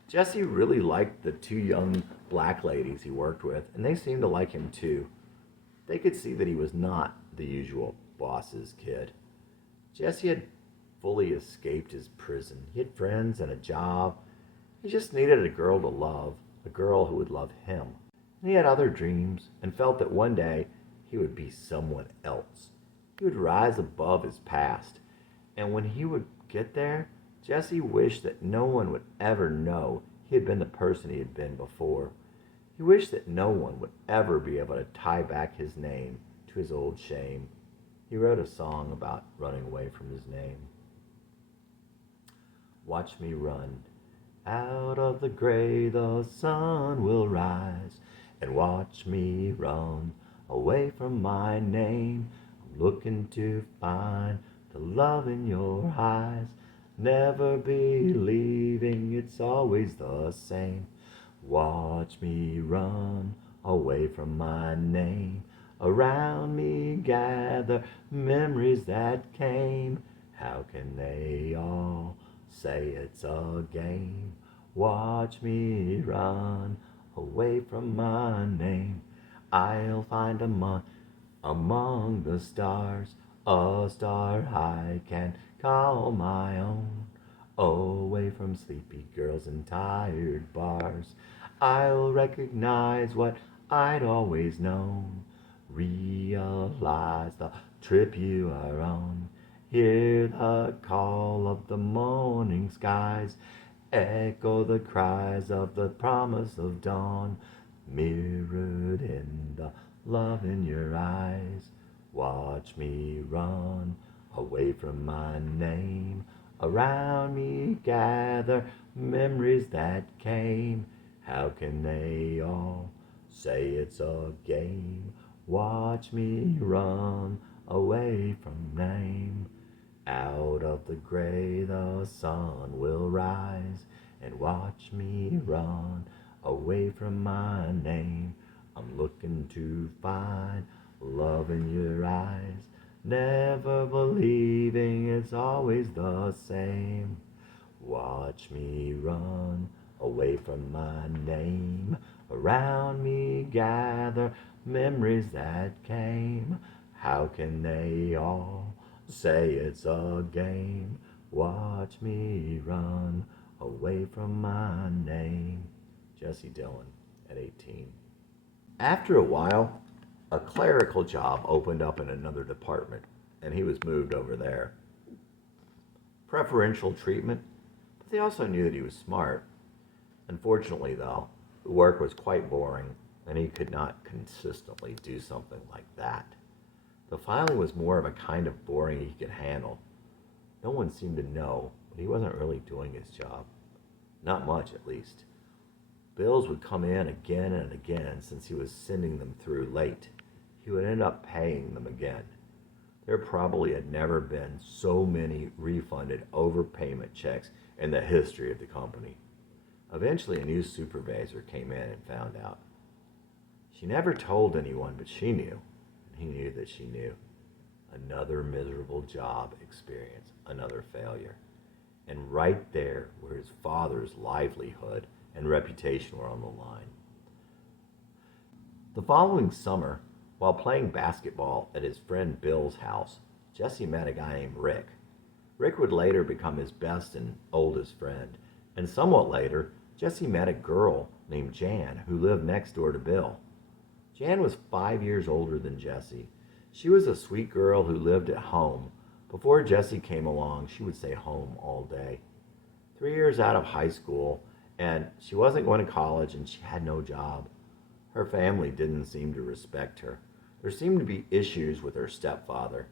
Jesse really liked the two young black ladies he worked with, and they seemed to like him too. They could see that he was not the usual boss's kid. Jesse had fully escaped his prison. He had friends and a job. He just needed a girl to love, a girl who would love him. And he had other dreams and felt that one day he would be someone else. He would rise above his past. And when he would get there, Jesse wished that no one would ever know he had been the person he had been before. He wished that no one would ever be able to tie back his name to his old shame. He wrote a song about running away from his name. Watch me run. Out of the gray the sun will rise, and watch me run away from my name. looking to find the love in your eyes. Never believing it's always the same. Watch me run away from my name. Around me gather memories that came. How can they all say it's a game? Watch me run away from my name. I'll find among the stars a star I can call my own. Away from sleepy girls and tired bars, I'll recognize what I'd always known. Realize the trip you are on. Hear the call of the morning skies. Echo the cries of the promise of dawn. Mirrored in the love in your eyes. Watch me run away from my name. Around me gather memories that came. How can they all say it's a game? Watch me run away from name. Out of the gray the sun will rise, and watch me run away from my name. I'm looking to find love in your eyes, never believing it's always the same. Watch me run away from my name. Around me gather memories that came. How can they all say it's a game? Watch me run away from my name. Jesse Dillon at 18. After a while, a clerical job opened up in another department, and he was moved over there. Preferential treatment, but they also knew that he was smart. Unfortunately, though, the work was quite boring, and he could not consistently do something like that. The filing was more of a kind of boring he could handle. No one seemed to know, but he wasn't really doing his job. Not much, at least. Bills would come in again and again since he was sending them through late. He would end up paying them again. There probably had never been so many refunded overpayment checks in the history of the company. Eventually, a new supervisor came in and found out. She never told anyone, but she knew, and he knew that she knew. Another miserable job experience, another failure. And right there where his father's livelihood and reputation were on the line. The following summer, while playing basketball at his friend Bill's house, Jesse met a guy named Rick. Rick would later become his best and oldest friend, and somewhat later, Jesse met a girl named Jan who lived next door to Bill. Jan was 5 years older than Jesse. She was a sweet girl who lived at home. Before Jesse came along, she would stay home all day. 3 years out of high school, and she wasn't going to college, and she had no job. Her family didn't seem to respect her. There seemed to be issues with her stepfather.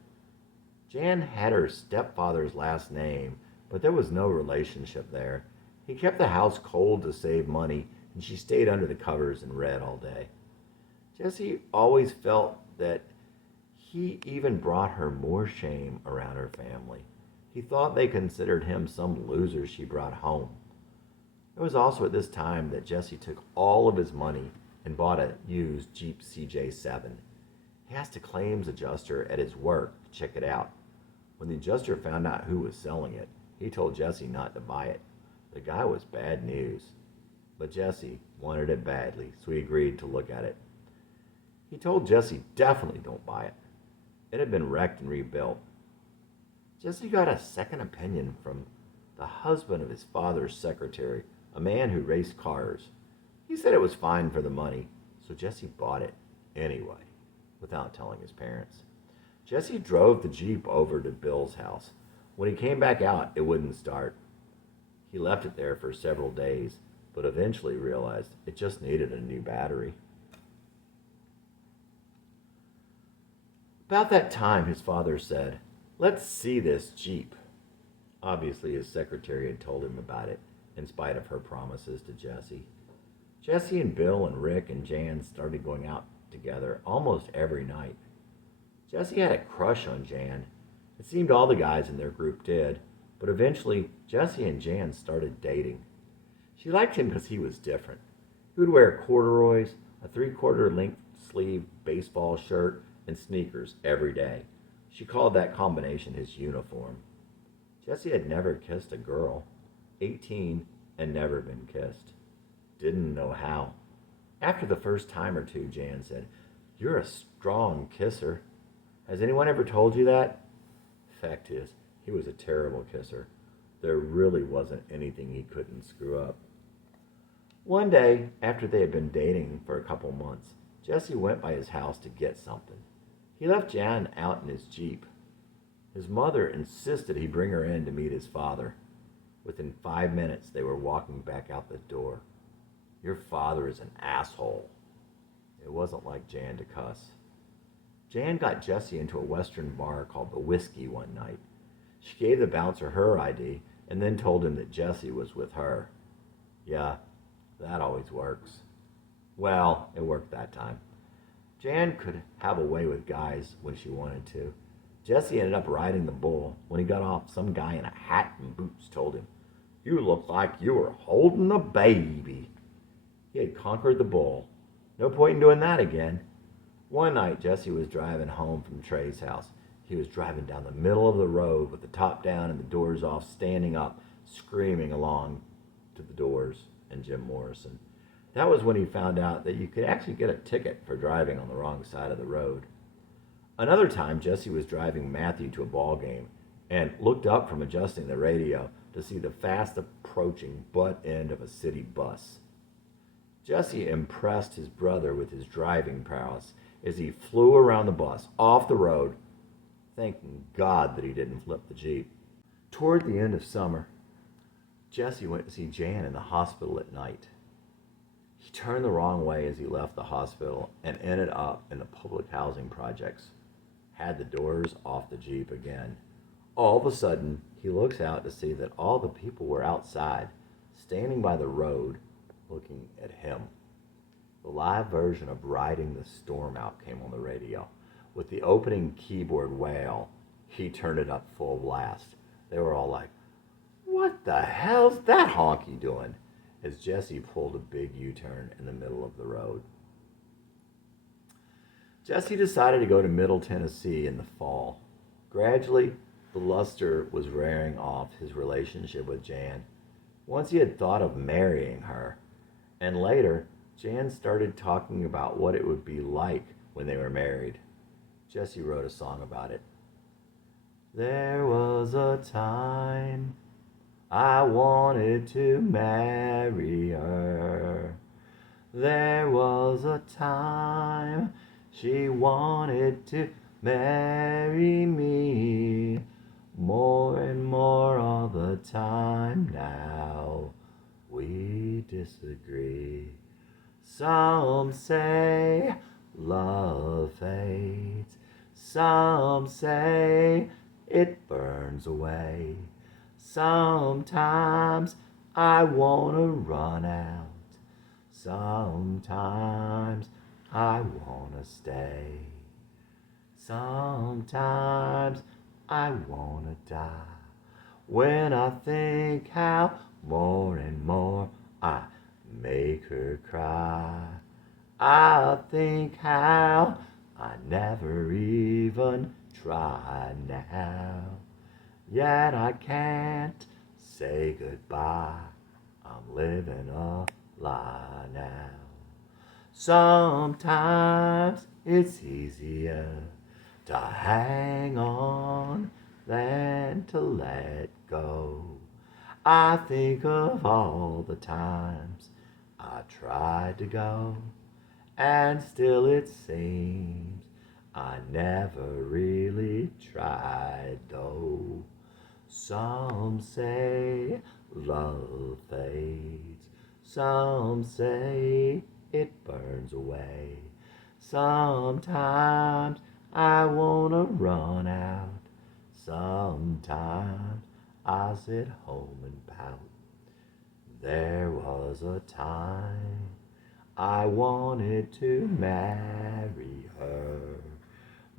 Jan had her stepfather's last name, but there was no relationship there. He kept the house cold to save money, and she stayed under the covers and read all day. Jesse always felt that he even brought her more shame around her family. He thought they considered him some loser she brought home. It was also at this time that Jesse took all of his money and bought a used Jeep CJ7. He asked a claims adjuster at his work to check it out. When the adjuster found out who was selling it, he told Jesse not to buy it. The guy was bad news. But Jesse wanted it badly, so he agreed to look at it. He told Jesse definitely don't buy it. It had been wrecked and rebuilt. Jesse got a second opinion from the husband of his father's secretary, a man who raced cars. He said it was fine for the money, so Jesse bought it anyway, without telling his parents. Jesse drove the Jeep over to Bill's house. When he came back out, it wouldn't start. He left it there for several days, but eventually realized it just needed a new battery. About that time, his father said, "Let's see this Jeep." Obviously, his secretary had told him about it, in spite of her promises to Jesse. Jesse and Bill and Rick and Jan started going out together almost every night. Jesse had a crush on Jan. It seemed all the guys in their group did, but eventually Jesse and Jan started dating. She liked him because he was different. He would wear corduroys, a three-quarter length sleeve baseball shirt, and sneakers every day. She called that combination his uniform. Jesse had never kissed a girl, 18 and never been kissed. Didn't know how. After the first time or two, Jan said, "You're a strong kisser. Has anyone ever told you that?" Fact is, he was a terrible kisser. There really wasn't anything he couldn't screw up. One day, after they had been dating for a couple months, Jesse went by his house to get something. He left Jan out in his Jeep. His mother insisted he bring her in to meet his father. Within 5 minutes, they were walking back out the door. "Your father is an asshole." It wasn't like Jan to cuss. Jan got Jesse into a western bar called the Whiskey one night. She gave the bouncer her ID and then told him that Jesse was with her. Yeah, that always works. Well, it worked that time. Jan could have a way with guys when she wanted to. Jesse ended up riding the bull. When he got off, some guy in a hat and boots told him, "You look like you were holding a baby." He had conquered the bull. No point in doing that again. One night, Jesse was driving home from Trey's house. He was driving down the middle of the road with the top down and the doors off, standing up, screaming along to the Doors and Jim Morrison. That was when he found out that you could actually get a ticket for driving on the wrong side of the road. Another time, Jesse was driving Matthew to a ball game and looked up from adjusting the radio to see the fast approaching butt end of a city bus. Jesse impressed his brother with his driving prowess as he flew around the bus, off the road, thanking God that he didn't flip the Jeep. Toward the end of summer, Jesse went to see Jan in the hospital at night. He turned the wrong way as he left the hospital and ended up in the public housing projects. Had the doors off the Jeep again. All of a sudden, he looks out to see that all the people were outside, standing by the road, looking at him. The live version of Riding the Storm Out came on the radio. With the opening keyboard wail, he turned it up full blast. They were all like, "What the hell's that honky doing?" as Jesse pulled a big U-turn in the middle of the road. Jesse decided to go to Middle Tennessee in the fall. Gradually, the luster was wearing off his relationship with Jan. Once he had thought of marrying her, and later, Jan started talking about what it would be like when they were married. Jesse wrote a song about it. There was a time I wanted to marry her. There was a time she wanted to marry me. More and more all the time now we disagree. Some say love fades. Some say it burns away. Sometimes I wanna run out. Sometimes I wanna stay. Sometimes I wanna die. When I think how more and more I make her cry, I think how I never even try now. Yet I can't say goodbye. I'm living a lie now. Sometimes it's easier to hang on than to let go. I think of all the times I tried to go, and still it seems I never really tried though. Some say love fades. Some say it burns away. Sometimes I wanna run out. Sometimes I sit home and pout. There was a time I wanted to marry her.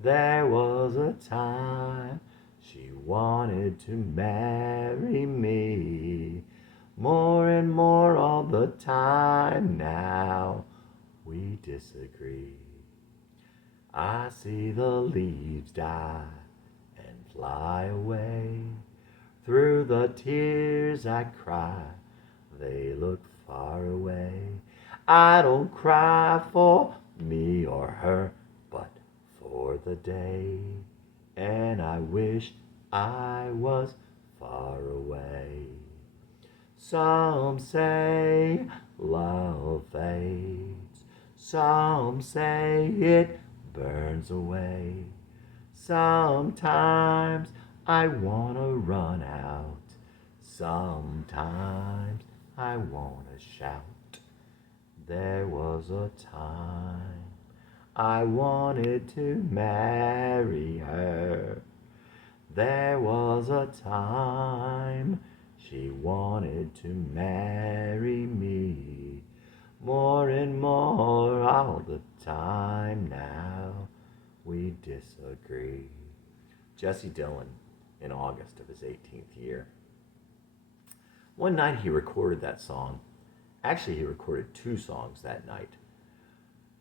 There was a time she wanted to marry me. More and more all the time now we disagree. I see the leaves die and fly away. Through the tears I cry, they look far away. I don't cry for me or her, but for the day. And I wish I was far away. Some say love fades, some say it burns away. Sometimes I wanna run out, sometimes I wanna shout. There was a time I wanted to marry her. There was a time she wanted to marry me. More and more all the time now we disagree. Jesse Dillon in August of his 18th year. One night he recorded that song. Actually, he recorded 2 songs that night.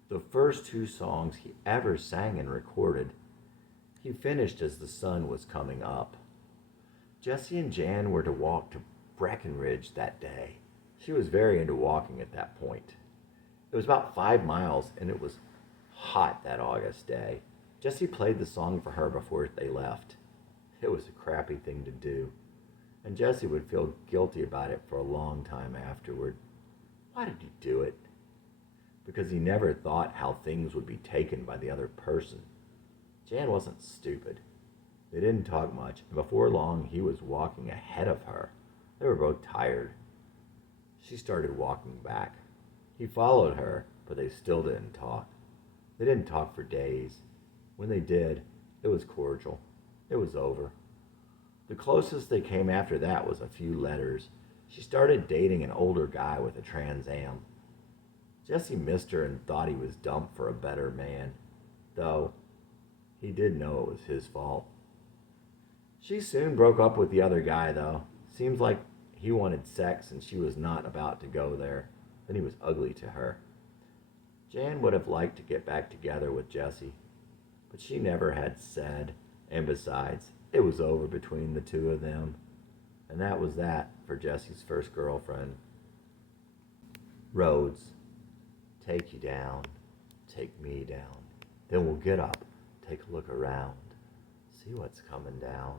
The first 2 songs he ever sang and recorded, he finished as the sun was coming up. Jesse and Jan were to walk to Breckenridge that day. She was very into walking at that point. It was about 5 miles and it was hot that August day. Jesse played the song for her before they left. It was a crappy thing to do, and Jesse would feel guilty about it for a long time afterward. Why did he do it? Because he never thought how things would be taken by the other person. Jan wasn't stupid. They didn't talk much, and before long he was walking ahead of her. They were both tired. She started walking back. He followed her, but they still didn't talk. They didn't talk for days. When they did, it was cordial. It was over. The closest they came after that was a few letters. She started dating an older guy with a Trans Am. Jesse missed her and thought he was dumped for a better man, though he did know it was his fault. She soon broke up with the other guy, though. Seems like he wanted sex and she was not about to go there. Then he was ugly to her. Jan would have liked to get back together with Jesse, but she never had said, and besides, it was over between the two of them. And that was that for Jesse's first girlfriend. Roads, take you down, take me down. Then we'll get up, take a look around, see what's coming down.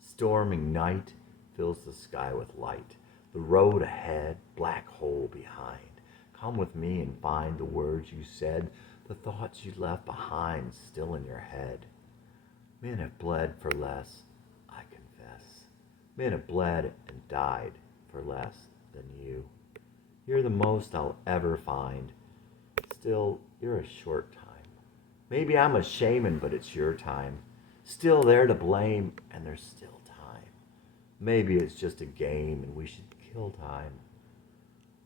Storming night fills the sky with light. The road ahead, black hole behind. Come with me and find the words you said, the thoughts you left behind still in your head. Men have bled for less, I confess. Men have bled and died for less than you. You're the most I'll ever find. Still, you're a short time. Maybe I'm a shaman, but it's your time. Still there to blame, and there's still time. Maybe it's just a game, and we should kill time.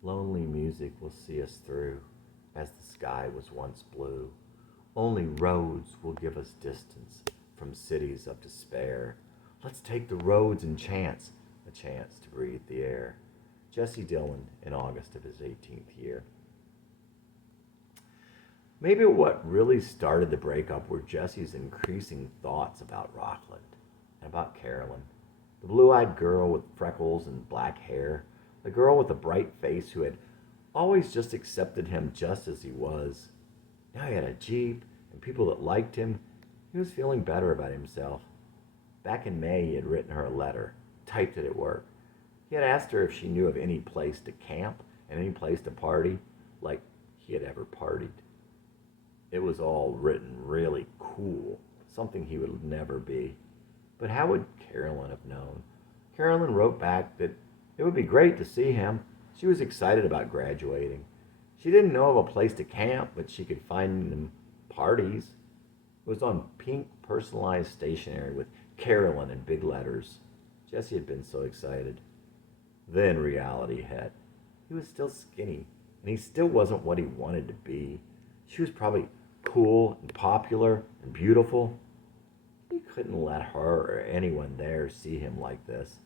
Lonely music will see us through, as the sky was once blue. Only roads will give us distance from cities of despair. Let's take the roads and chance, a chance to breathe the air. Jesse Dillon in August of his 18th year. Maybe what really started the breakup were Jesse's increasing thoughts about Rockland and about Carolyn, the blue-eyed girl with freckles and black hair, the girl with a bright face who had always just accepted him just as he was. Now he had a Jeep and people that liked him. He was feeling better about himself. Back in May, he had written her a letter, typed it at work. He had asked her if she knew of any place to camp and any place to party, like he had ever partied. It was all written really cool, something he would never be. But how would Carolyn have known? Carolyn wrote back that it would be great to see him. She was excited about graduating. She didn't know of a place to camp, but she could find them parties. It was on pink personalized stationery with Carolyn in big letters. Jesse had been so excited. Then reality hit. He was still skinny, and he still wasn't what he wanted to be. She was probably cool and popular and beautiful. He couldn't let her or anyone there see him like this.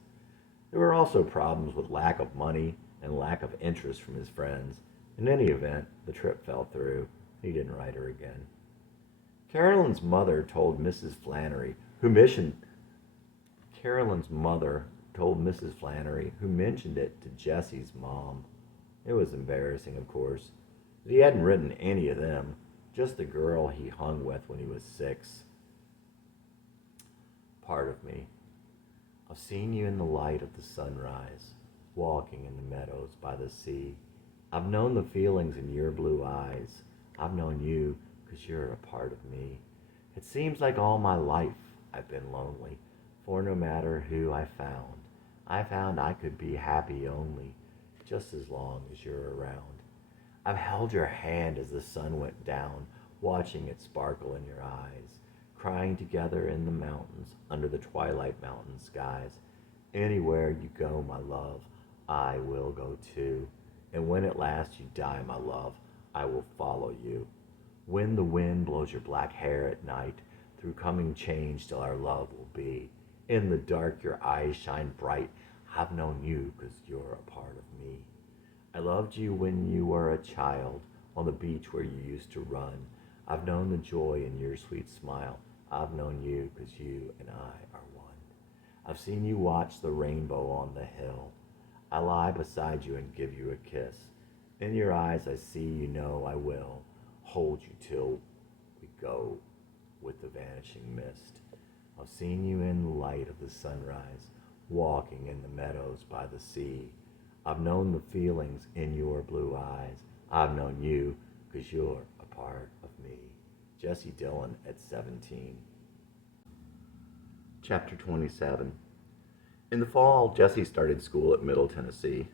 There were also problems with lack of money and lack of interest from his friends. In any event, the trip fell through. He didn't write her again. Carolyn's mother told Mrs. Flannery, who mentioned Carolyn's mother told Mrs. Flannery, who mentioned it to Jesse's mom. It was embarrassing, of course, that he hadn't written any of them, just the girl he hung with when he was 6. Part of me. I've seen you in the light of the sunrise, walking in the meadows by the sea. I've known the feelings in your blue eyes. I've known you because you're a part of me. It seems like all my life I've been lonely, for no matter who I found I could be happy only, just as long as you're around. I've held your hand as the sun went down, watching it sparkle in your eyes, crying together in the mountains under the twilight mountain skies. Anywhere you go, my love, I will go too. And when at last you die, my love, I will follow you. When the wind blows your black hair at night, through coming change till our love will be. In the dark your eyes shine bright. I've known you 'cause you're a part of me. I loved you when you were a child, on the beach where you used to run. I've known the joy in your sweet smile. I've known you 'cause you and I are one. I've seen you watch the rainbow on the hill. I lie beside you and give you a kiss. In your eyes I see you know I will hold you till we go with the vanishing mist. I've seen you in the light of the sunrise, walking in the meadows by the sea. I've known the feelings in your blue eyes. I've known you 'cause you're a part of me. Jesse Dillon at 17. Chapter 27. In the fall, Jesse started school at Middle Tennessee.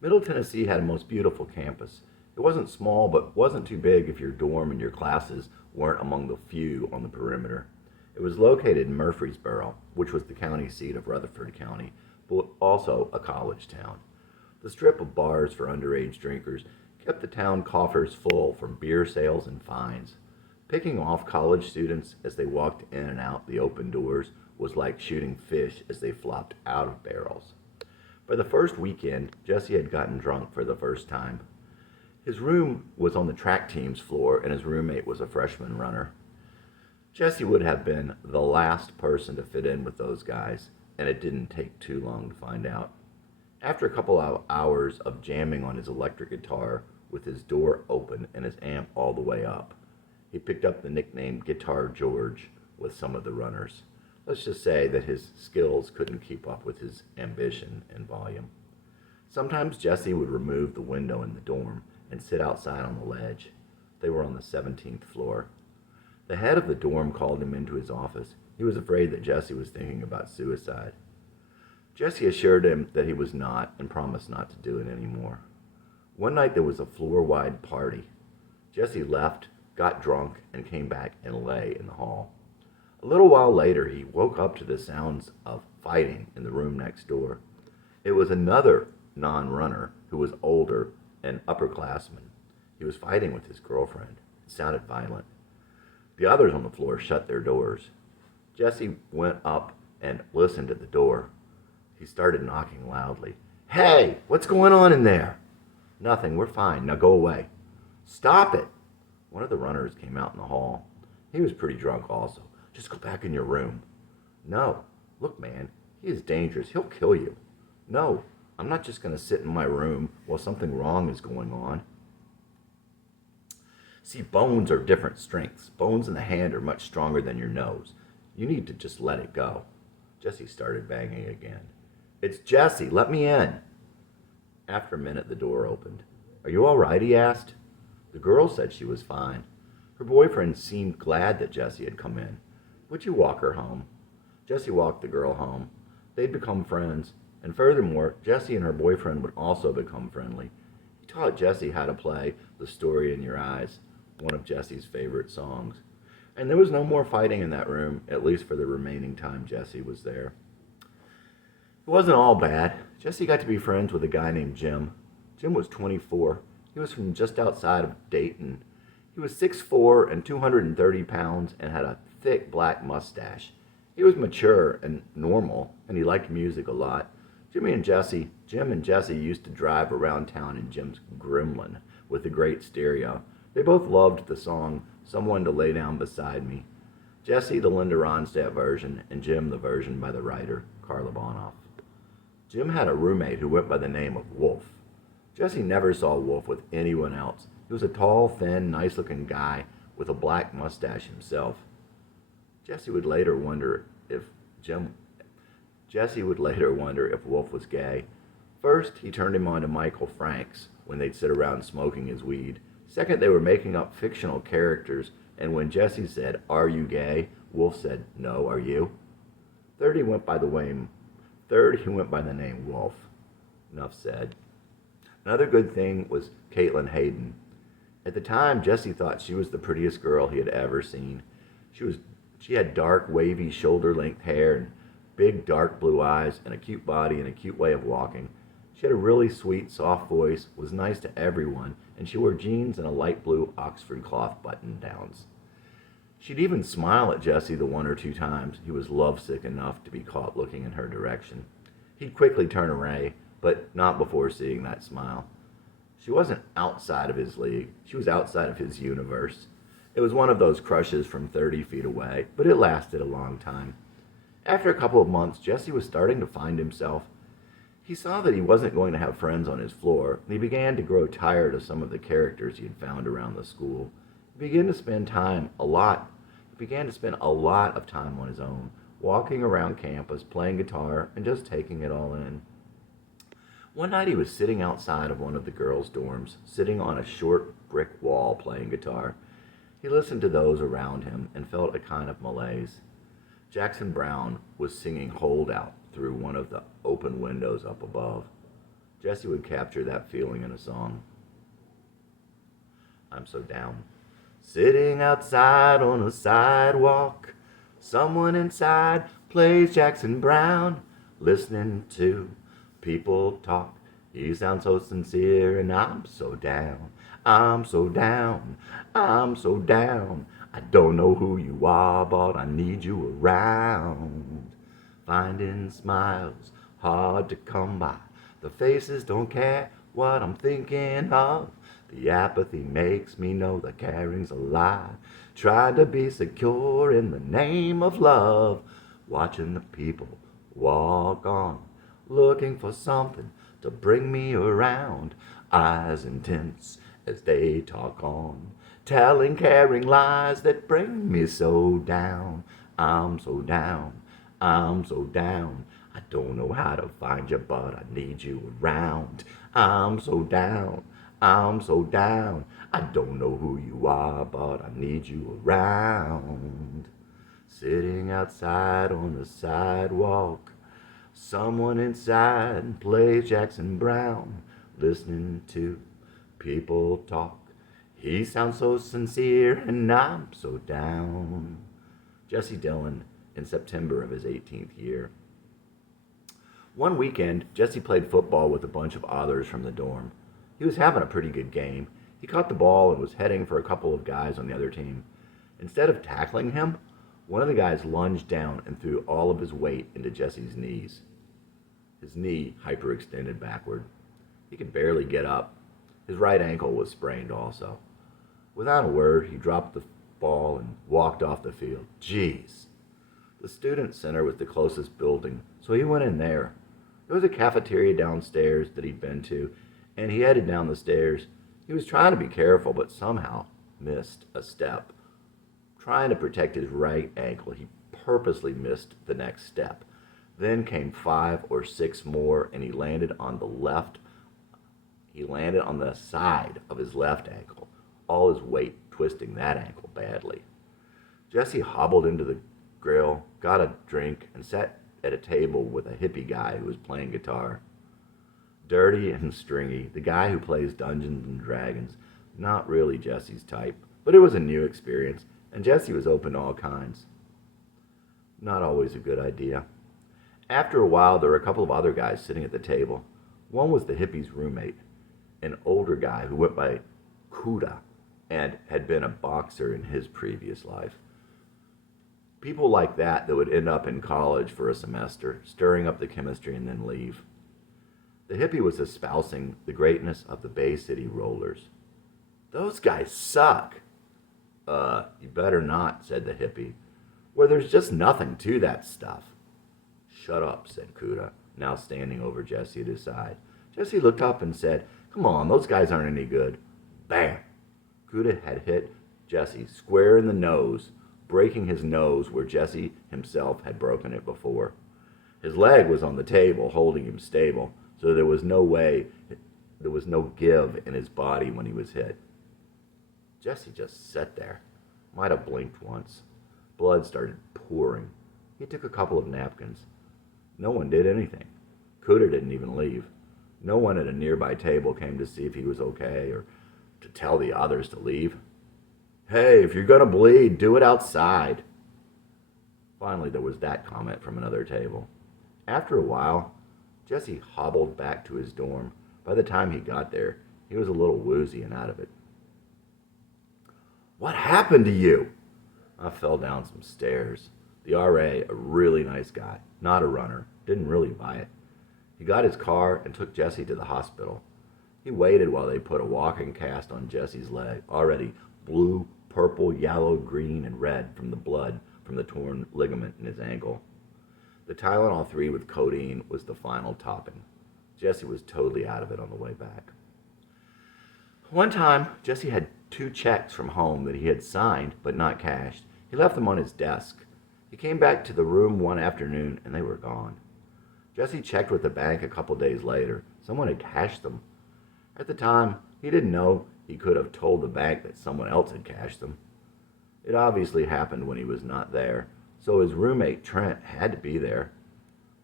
Middle Tennessee had a most beautiful campus. It wasn't small, but wasn't too big if your dorm and your classes weren't among the few on the perimeter. It was located in Murfreesboro, which was the county seat of Rutherford County, but also a college town. The strip of bars for underage drinkers kept the town coffers full from beer sales and fines. Picking off college students as they walked in and out the open doors was like shooting fish as they flopped out of barrels. By the first weekend, Jesse had gotten drunk for the first time. His room was on the track team's floor, and his roommate was a freshman runner. Jesse would have been the last person to fit in with those guys, and it didn't take too long to find out. After a couple of hours of jamming on his electric guitar with his door open and his amp all the way up, he picked up the nickname Guitar George with some of the runners. Let's just say that his skills couldn't keep up with his ambition and volume. Sometimes Jesse would remove the window in the dorm and sit outside on the ledge. They were on the 17th floor. The head of the dorm called him into his office. He was afraid that Jesse was thinking about suicide. Jesse assured him that he was not and promised not to do it anymore. One night there was a floor-wide party. Jesse left, got drunk, and came back and lay in the hall. A little while later, he woke up to the sounds of fighting in the room next door. It was another non-runner who was older, an upperclassman. He was fighting with his girlfriend. It sounded violent. The others on the floor shut their doors. Jesse went up and listened at the door. He started knocking loudly. "Hey, what's going on in there?" "Nothing, we're fine. Now go away." "Stop it." One of the runners came out in the hall. He was pretty drunk also. "Just go back in your room." "No. Look, man, he is dangerous. He'll kill you." "No, I'm not just going to sit in my room while something wrong is going on." See, bones are different strengths. Bones in the hand are much stronger than your nose. You need to just let it go. Jesse started banging again. "It's Jesse. Let me in." After a minute, the door opened. "Are you all right?" he asked. The girl said she was fine. Her boyfriend seemed glad that Jesse had come in. "Would you walk her home?" Jesse walked the girl home. They'd become friends. And furthermore, Jesse and her boyfriend would also become friendly. He taught Jesse how to play "The Story in Your Eyes," one of Jesse's favorite songs. And there was no more fighting in that room, at least for the remaining time Jesse was there. It wasn't all bad. Jesse got to be friends with a guy named Jim. Jim was 24. He was from just outside of Dayton. He was 6'4" and 230 pounds and had a thick black mustache. He was mature and normal, and he liked music a lot. Jim and Jesse used to drive around town in Jim's Gremlin with a great stereo. They both loved the song Someone to Lay Down Beside Me. Jesse, the Linda Ronstadt version, and Jim, the version by the writer Carla Bonoff. Jim had a roommate who went by the name of Wolf. Jesse never saw Wolf with anyone else. He was a tall, thin, nice-looking guy with a black mustache himself. Jesse would later wonder if Wolf was gay. First, he turned him on to Michael Franks when they'd sit around smoking his weed. Second, they were making up fictional characters, and when Jesse said, "Are you gay?" Wolf said, "No, are you?" Third, he went by the name Wolf. Enough said. Another good thing was Caitlin Hayden. At the time, Jesse thought she was the prettiest girl he had ever seen. She had dark, wavy, shoulder-length hair and big, dark blue eyes and a cute body and a cute way of walking. She had a really sweet, soft voice, was nice to everyone, and she wore jeans and a light blue Oxford cloth button-downs. She'd even smile at Jesse the one or two times he was lovesick enough to be caught looking in her direction. He'd quickly turn away, but not before seeing that smile. She wasn't outside of his league. She was outside of his universe. It was one of those crushes from 30 feet away, but it lasted a long time. After a couple of months, Jesse was starting to find himself. He saw that he wasn't going to have friends on his floor, and he began to grow tired of some of the characters he had found around the school. He began to spend a lot of time on his own, walking around campus, playing guitar, and just taking it all in. One night he was sitting outside of one of the girls' dorms, sitting on a short brick wall playing guitar. He listened to those around him and felt a kind of malaise. Jackson Browne was singing Hold Out through one of the open windows up above. Jesse would capture that feeling in a song. I'm so down. Sitting outside on a sidewalk, someone inside plays Jackson Browne, listening to people talk. He sounds so sincere and I'm so down. I'm so down. I'm so down. I don't know who you are, but I need you around. Finding smiles hard to come by. The faces don't care what I'm thinking of. The apathy makes me know the caring's a lie. Trying to be secure in the name of love. Watching the people walk on, looking for something to bring me around. Eyes intense as they talk on, telling caring lies that bring me so down. I'm so down. I'm so down. I don't know how to find you, but I need you around. I'm so down. I'm so down. I don't know who you are, but I need you around. Sitting outside on the sidewalk, someone inside plays Jackson Browne, listening to people talk. He sounds so sincere and I'm so down. Jesse Dillon in September of his 18th year. One weekend, Jesse played football with a bunch of others from the dorm. He was having a pretty good game. He caught the ball and was heading for a couple of guys on the other team. Instead of tackling him, one of the guys lunged down and threw all of his weight into Jesse's knees. His knee hyperextended backward. He could barely get up. His right ankle was sprained also. Without a word, he dropped the ball and walked off the field. Jeez. The student center was the closest building, so he went in there. There was a cafeteria downstairs that he'd been to, and he headed down the stairs. He was trying to be careful, but somehow missed a step. Trying to protect his right ankle, he purposely missed the next step. Then came 5 or 6 more, and he landed on the side of his left ankle, all his weight twisting that ankle badly. Jesse hobbled into the grill, got a drink, and sat at a table with a hippie guy who was playing guitar. Dirty and stringy, the guy who plays Dungeons and Dragons, not really Jesse's type, but it was a new experience, and Jesse was open to all kinds. Not always a good idea. After a while, there were a couple of other guys sitting at the table. One was the hippie's roommate, an older guy who went by Kuda. and had been a boxer in his previous life. People like that would end up in college for a semester, stirring up the chemistry and then leave. The hippie was espousing the greatness of the Bay City Rollers. Those guys suck. You better not, said the hippie. Well, there's just nothing to that stuff. Shut up, said Kuda, now standing over Jesse at his side. Jesse looked up and said, come on, those guys aren't any good. Bam! Kuda had hit Jesse square in the nose, breaking his nose where Jesse himself had broken it before. His leg was on the table, holding him stable, so there was no give in his body when he was hit. Jesse just sat there. Might have blinked once. Blood started pouring. He took a couple of napkins. No one did anything. Kuda didn't even leave. No one at a nearby table came to see if he was okay or to tell the others to leave. Hey, if you're going to bleed, do it outside. Finally, there was that comment from another table. After a while, Jesse hobbled back to his dorm. By the time he got there, he was a little woozy and out of it. What happened to you? I fell down some stairs. The RA, a really nice guy, not a runner, didn't really buy it. He got his car and took Jesse to the hospital. He waited while they put a walking cast on Jesse's leg, already blue, purple, yellow, green, and red from the blood from the torn ligament in his ankle. The Tylenol 3 with codeine was the final topping. Jesse was totally out of it on the way back. One time, Jesse had 2 checks from home that he had signed but not cashed. He left them on his desk. He came back to the room one afternoon and they were gone. Jesse checked with the bank a couple days later. Someone had cashed them. At the time, he didn't know he could have told the bank that someone else had cashed them. It obviously happened when he was not there, so his roommate Trent had to be there.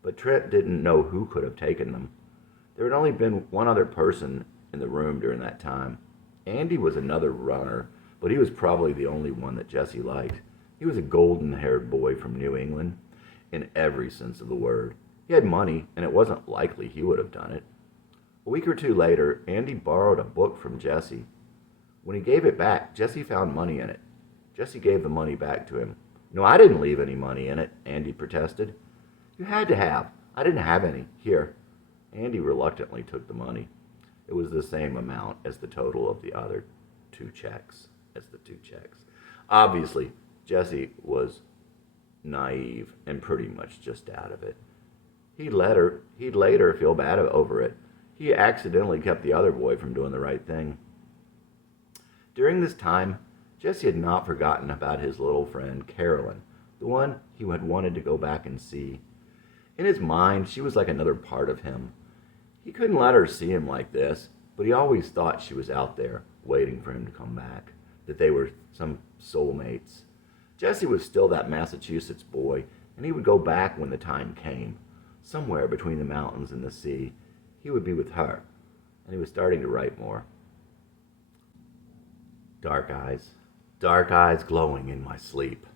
But Trent didn't know who could have taken them. There had only been one other person in the room during that time. Andy was another runner, but he was probably the only one that Jesse liked. He was a golden-haired boy from New England, in every sense of the word. He had money, and it wasn't likely he would have done it. A week or 2 later, Andy borrowed a book from Jesse. When he gave it back, Jesse found money in it. Jesse gave the money back to him. No, I didn't leave any money in it, Andy protested. You had to have. I didn't have any. Here. Andy reluctantly took the money. It was the same amount as the total of the other 2 checks. Obviously, Jesse was naive and pretty much just out of it. He'd later feel bad over it. He accidentally kept the other boy from doing the right thing. During this time, Jesse had not forgotten about his little friend, Carolyn, the one he had wanted to go back and see. In his mind, she was like another part of him. He couldn't let her see him like this, but he always thought she was out there, waiting for him to come back, that they were some soulmates. Jesse was still that Massachusetts boy, and he would go back when the time came. Somewhere between the mountains and the sea, he would be with her, and he was starting to write more. Dark eyes glowing in my sleep,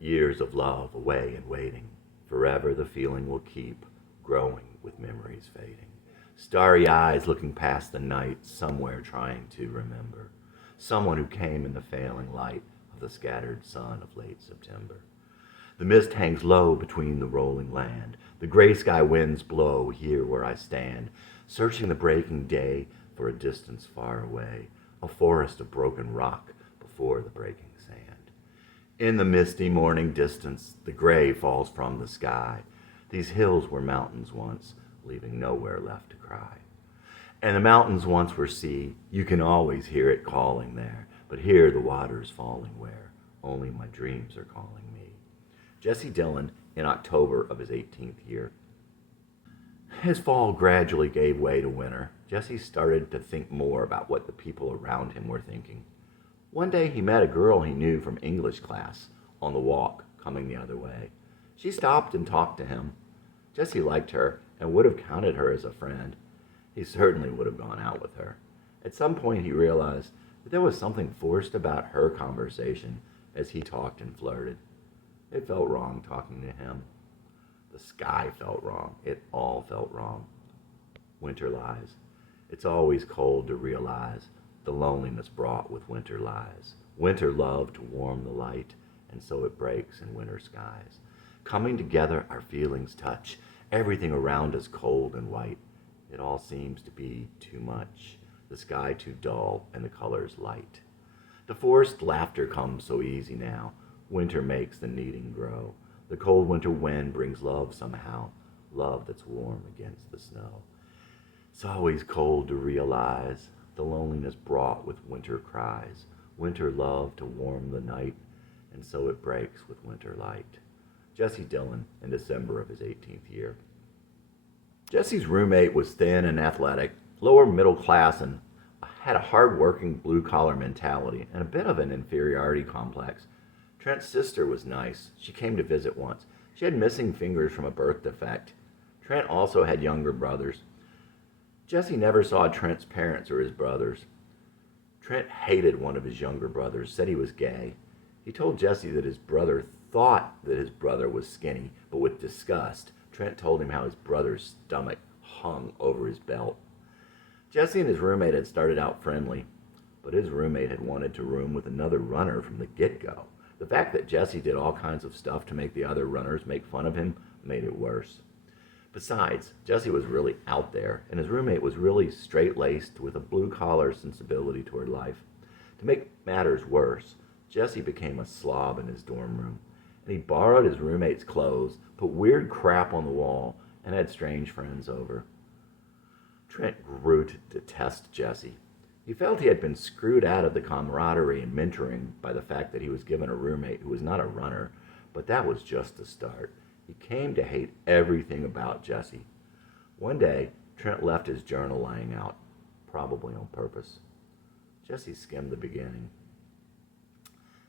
years of love away and waiting, forever the feeling will keep, growing with memories fading. Starry eyes looking past the night, somewhere trying to remember, someone who came in the failing light of the scattered sun of late September. The mist hangs low between the rolling land, the gray sky winds blow here where I stand, searching the breaking day for a distance far away, a forest of broken rock before the breaking sand. In the misty morning distance, the gray falls from the sky. These hills were mountains once, leaving nowhere left to cry. And the mountains once were sea, you can always hear it calling there, but here the water's falling where only my dreams are calling me. Jesse Dillon in October of his 18th year. His fall gradually gave way to winter. Jesse started to think more about what the people around him were thinking. One day he met a girl he knew from English class on the walk coming the other way. She stopped and talked to him. Jesse liked her and would have counted her as a friend. He certainly would have gone out with her. At some point he realized that there was something forced about her conversation as he talked and flirted. It felt wrong talking to him. The sky felt wrong. It all felt wrong. Winter lies. It's always cold to realize the loneliness brought with winter lies. Winter love to warm the light, and so it breaks in winter skies. Coming together, our feelings touch, everything around us cold and white. It all seems to be too much, the sky too dull, and the colors light. The forced laughter comes so easy now. Winter makes the needing grow. The cold winter wind brings love somehow, love that's warm against the snow. It's always cold to realize the loneliness brought with winter cries. Winter love to warm the night, and so it breaks with winter light. Jesse Dillon in December of his 18th year. Jesse's roommate was thin and athletic, lower middle class, and had a hard-working blue-collar mentality and a bit of an inferiority complex. Trent's sister was nice. She came to visit once. She had missing fingers from a birth defect. Trent also had younger brothers. Jesse never saw Trent's parents or his brothers. Trent hated one of his younger brothers, said he was gay. He told Jesse that his brother thought that his brother was skinny, but with disgust, Trent told him how his brother's stomach hung over his belt. Jesse and his roommate had started out friendly, but his roommate had wanted to room with another runner from the get-go. The fact that Jesse did all kinds of stuff to make the other runners make fun of him made it worse. Besides, Jesse was really out there, and his roommate was really straight-laced with a blue-collar sensibility toward life. To make matters worse, Jesse became a slob in his dorm room, and he borrowed his roommate's clothes, put weird crap on the wall, and had strange friends over. Trent grew to detest Jesse. He felt he had been screwed out of the camaraderie and mentoring by the fact that he was given a roommate who was not a runner, but that was just the start. He came to hate everything about Jesse. One day, Trent left his journal lying out, probably on purpose. Jesse skimmed the beginning.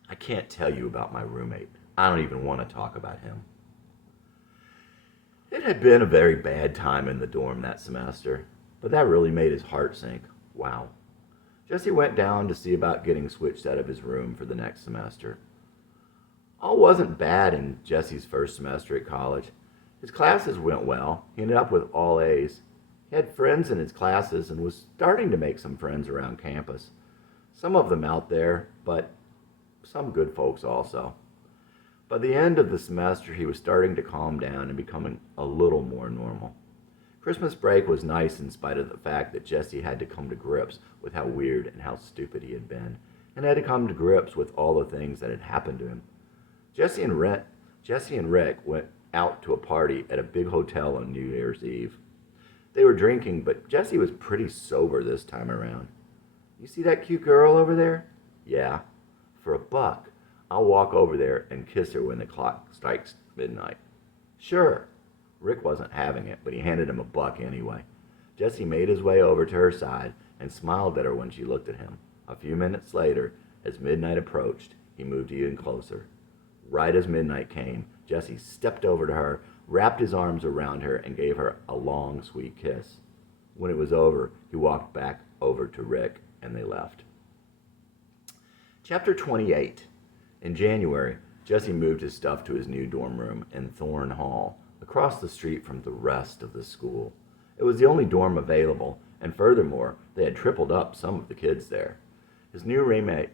I can't tell you about my roommate. I don't even want to talk about him. It had been a very bad time in the dorm that semester, but that really made his heart sink. Wow. Jesse went down to see about getting switched out of his room for the next semester. All wasn't bad in Jesse's first semester at college. His classes went well. He ended up with all A's. He had friends in his classes and was starting to make some friends around campus. Some of them out there, but some good folks also. By the end of the semester, he was starting to calm down and becoming a little more normal. Christmas break was nice in spite of the fact that Jesse had to come to grips with how weird and how stupid he had been, and had to come to grips with all the things that had happened to him. Jesse and Rick went out to a party at a big hotel on New Year's Eve. They were drinking, but Jesse was pretty sober this time around. You see that cute girl over there? Yeah. For $1, I'll walk over there and kiss her when the clock strikes midnight. Sure. Rick wasn't having it, but he handed him $1 anyway. Jesse made his way over to her side and smiled at her when she looked at him. A few minutes later, as midnight approached, he moved even closer. Right as midnight came, Jesse stepped over to her, wrapped his arms around her, and gave her a long, sweet kiss. When it was over, he walked back over to Rick, and they left. Chapter 28. In January, Jesse moved his stuff to his new dorm room in Thorne Hall, across the street from the rest of the school. It was the only dorm available, and furthermore, they had tripled up some of the kids there. His new roommate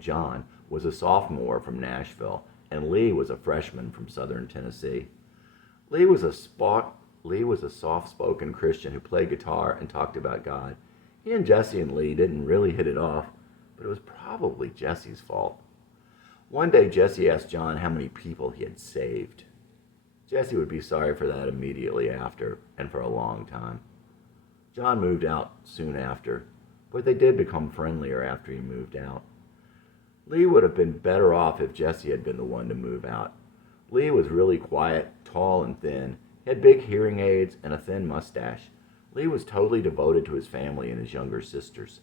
John was a sophomore from Nashville, and Lee was a freshman from Southern Tennessee. Lee was a soft-spoken Christian who played guitar and talked about God. He and Jesse and Lee didn't really hit it off, but it was probably Jesse's fault. One day, Jesse asked John how many people he had saved. Jesse would be sorry for that immediately after, and for a long time. John moved out soon after, but they did become friendlier after he moved out. Lee would have been better off if Jesse had been the one to move out. Lee was really quiet, tall and thin. He had big hearing aids and a thin mustache. Lee was totally devoted to his family and his younger sisters.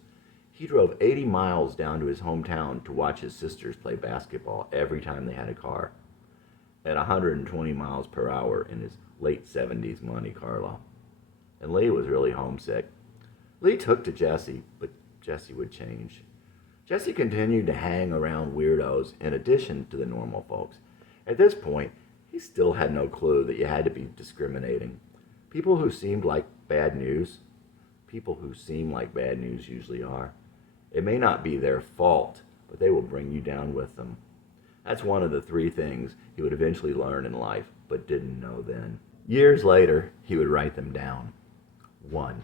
He drove 80 miles down to his hometown to watch his sisters play basketball every time they had a car, at 120 miles per hour in his late 70s Monte Carlo. And Lee was really homesick. Lee took to Jesse, but Jesse would change. Jesse continued to hang around weirdos in addition to the normal folks. At this point, he still had no clue that you had to be discriminating. People who seemed like bad news, People who seem like bad news usually are. It may not be their fault, but they will bring you down with them. That's one of the three things he would eventually learn in life, but didn't know then. Years later, he would write them down. 1.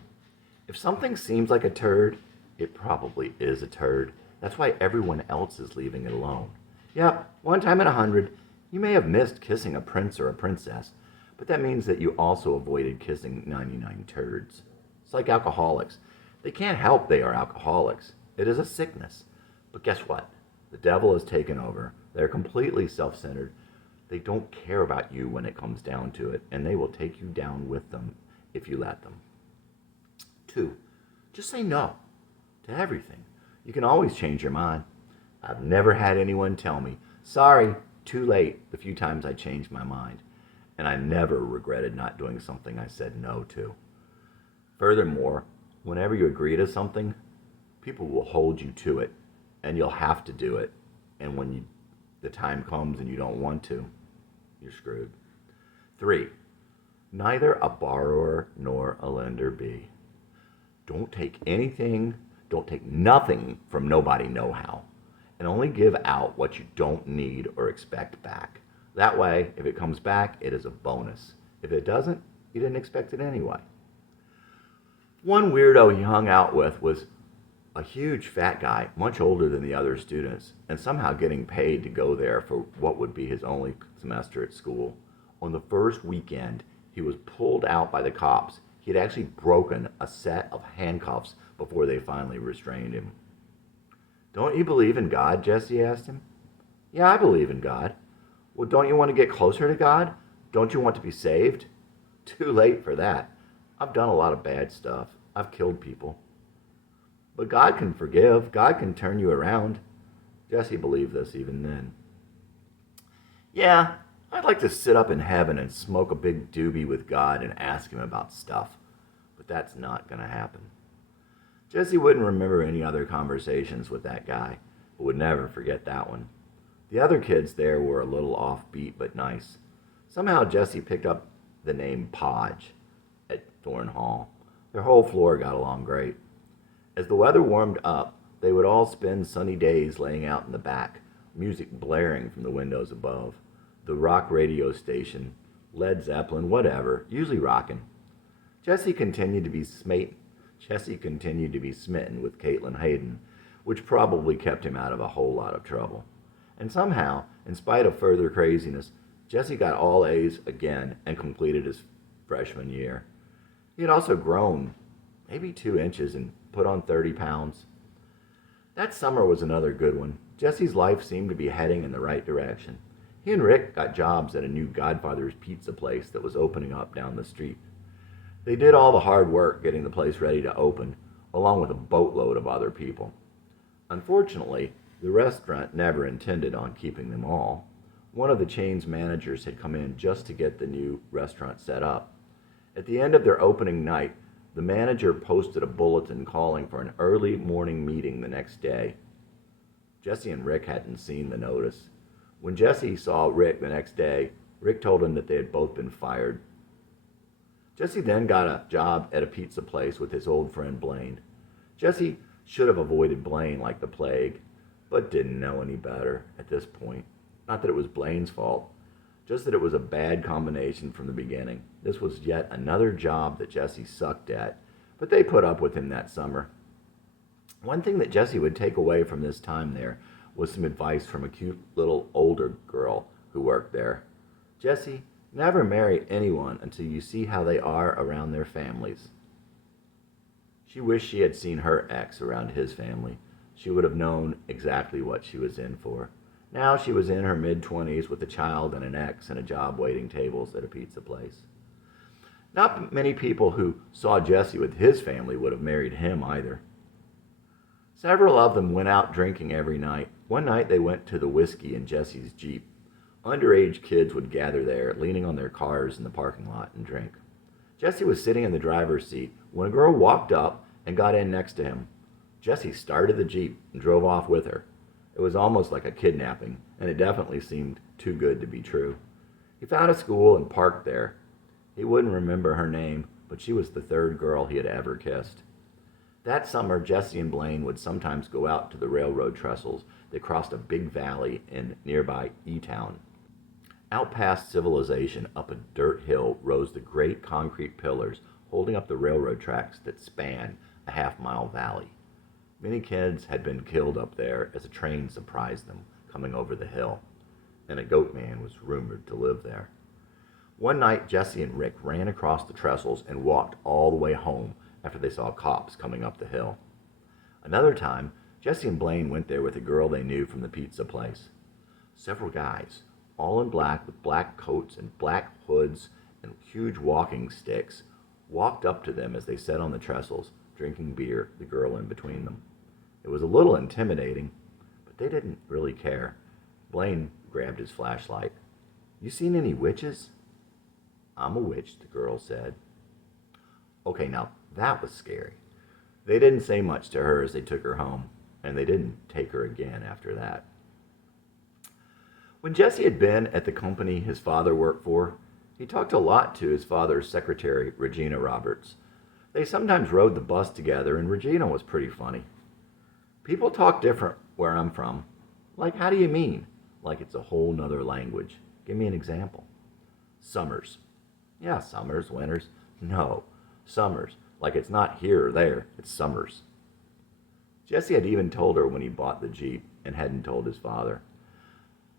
If something seems like a turd, it probably is a turd. That's why everyone else is leaving it alone. Yep, one time in 100, you may have missed kissing a prince or a princess, but that means that you also avoided kissing 99 turds. It's like alcoholics. They can't help they are alcoholics. It is a sickness. But guess what? The devil has taken over. They're completely self-centered. They don't care about you when it comes down to it, and they will take you down with them if you let them. 2. Just say no to everything. You can always change your mind. I've never had anyone tell me, sorry, too late, the few times I changed my mind. And I never regretted not doing something I said no to. Furthermore, whenever you agree to something, people will hold you to it, and you'll have to do it. And when the time comes and you don't want to, you're screwed. 3. Neither a borrower nor a lender be. Don't take anything, don't take nothing from nobody no-how, and only give out what you don't need or expect back. That way, if it comes back, it is a bonus. If it doesn't, you didn't expect it anyway. One weirdo he hung out with was a huge fat guy, much older than the other students, and somehow getting paid to go there for what would be his only semester at school. On the first weekend, he was pulled out by the cops. He had actually broken a set of handcuffs before they finally restrained him. Don't you believe in God, Jesse asked him. Yeah, I believe in God. Well, don't you want to get closer to God? Don't you want to be saved? Too late for that. I've done a lot of bad stuff. I've killed people. But God can forgive. God can turn you around. Jesse believed this even then. Yeah, I'd like to sit up in heaven and smoke a big doobie with God and ask him about stuff. But that's not going to happen. Jesse wouldn't remember any other conversations with that guy, but would never forget that one. The other kids there were a little offbeat but nice. Somehow Jesse picked up the name Podge at Thorn Hall. Their whole floor got along great. As the weather warmed up, they would all spend sunny days laying out in the back, music blaring from the windows above. The rock radio station, Led Zeppelin, whatever, usually rocking. Jesse continued to be smitten with Caitlin Hayden, which probably kept him out of a whole lot of trouble. And somehow, in spite of further craziness, Jesse got all A's again and completed his freshman year. He had also grown maybe 2 inches and put on 30 pounds. That summer was another good one. Jesse's life seemed to be heading in the right direction. He and Rick got jobs at a new Godfather's pizza place that was opening up down the street. They did all the hard work getting the place ready to open, along with a boatload of other people. Unfortunately, the restaurant never intended on keeping them all. One of the chain's managers had come in just to get the new restaurant set up. At the end of their opening night, the manager posted a bulletin calling for an early morning meeting the next day. Jesse and Rick hadn't seen the notice. When Jesse saw Rick the next day, Rick told him that they had both been fired. Jesse then got a job at a pizza place with his old friend Blaine. Jesse should have avoided Blaine like the plague, but didn't know any better at this point. Not that it was Blaine's fault, just that it was a bad combination from the beginning. This was yet another job that Jesse sucked at, but they put up with him that summer. One thing that Jesse would take away from this time there was some advice from a cute little older girl who worked there. Jesse, never marry anyone until you see how they are around their families. She wished she had seen her ex around his family. She would have known exactly what she was in for. Now she was in her mid-20s with a child and an ex and a job waiting tables at a pizza place. Not many people who saw Jesse with his family would have married him either. Several of them went out drinking every night. One night they went to the Whiskey in Jesse's Jeep. Underage kids would gather there, leaning on their cars in the parking lot and drink. Jesse was sitting in the driver's seat when a girl walked up and got in next to him. Jesse started the Jeep and drove off with her. It was almost like a kidnapping, and it definitely seemed too good to be true. He found a school and parked there. He wouldn't remember her name, but she was the third girl he had ever kissed. That summer, Jesse and Blaine would sometimes go out to the railroad trestles that crossed a big valley in nearby E-Town. Out past civilization, up a dirt hill, rose the great concrete pillars holding up the railroad tracks that span a half-mile valley. Many kids had been killed up there as a train surprised them coming over the hill, and a goat man was rumored to live there. One night, Jesse and Rick ran across the trestles and walked all the way home after they saw cops coming up the hill. Another time, Jesse and Blaine went there with a girl they knew from the pizza place. Several guys, all in black with black coats and black hoods and huge walking sticks, walked up to them as they sat on the trestles, drinking beer, the girl in between them. It was a little intimidating, but they didn't really care. Blaine grabbed his flashlight. "You seen any witches?" "I'm a witch," the girl said. Okay, now that was scary. They didn't say much to her as they took her home, and they didn't take her again after that. When Jesse had been at the company his father worked for, he talked a lot to his father's secretary, Regina Roberts. They sometimes rode the bus together, and Regina was pretty funny. "People talk different where I'm from." "Like, how do you mean?" "Like it's a whole nother language." "Give me an example." "Summers." "Yeah, summers, winters." "No, summers. Like it's not here or there, it's summers." Jesse had even told her when he bought the Jeep and hadn't told his father.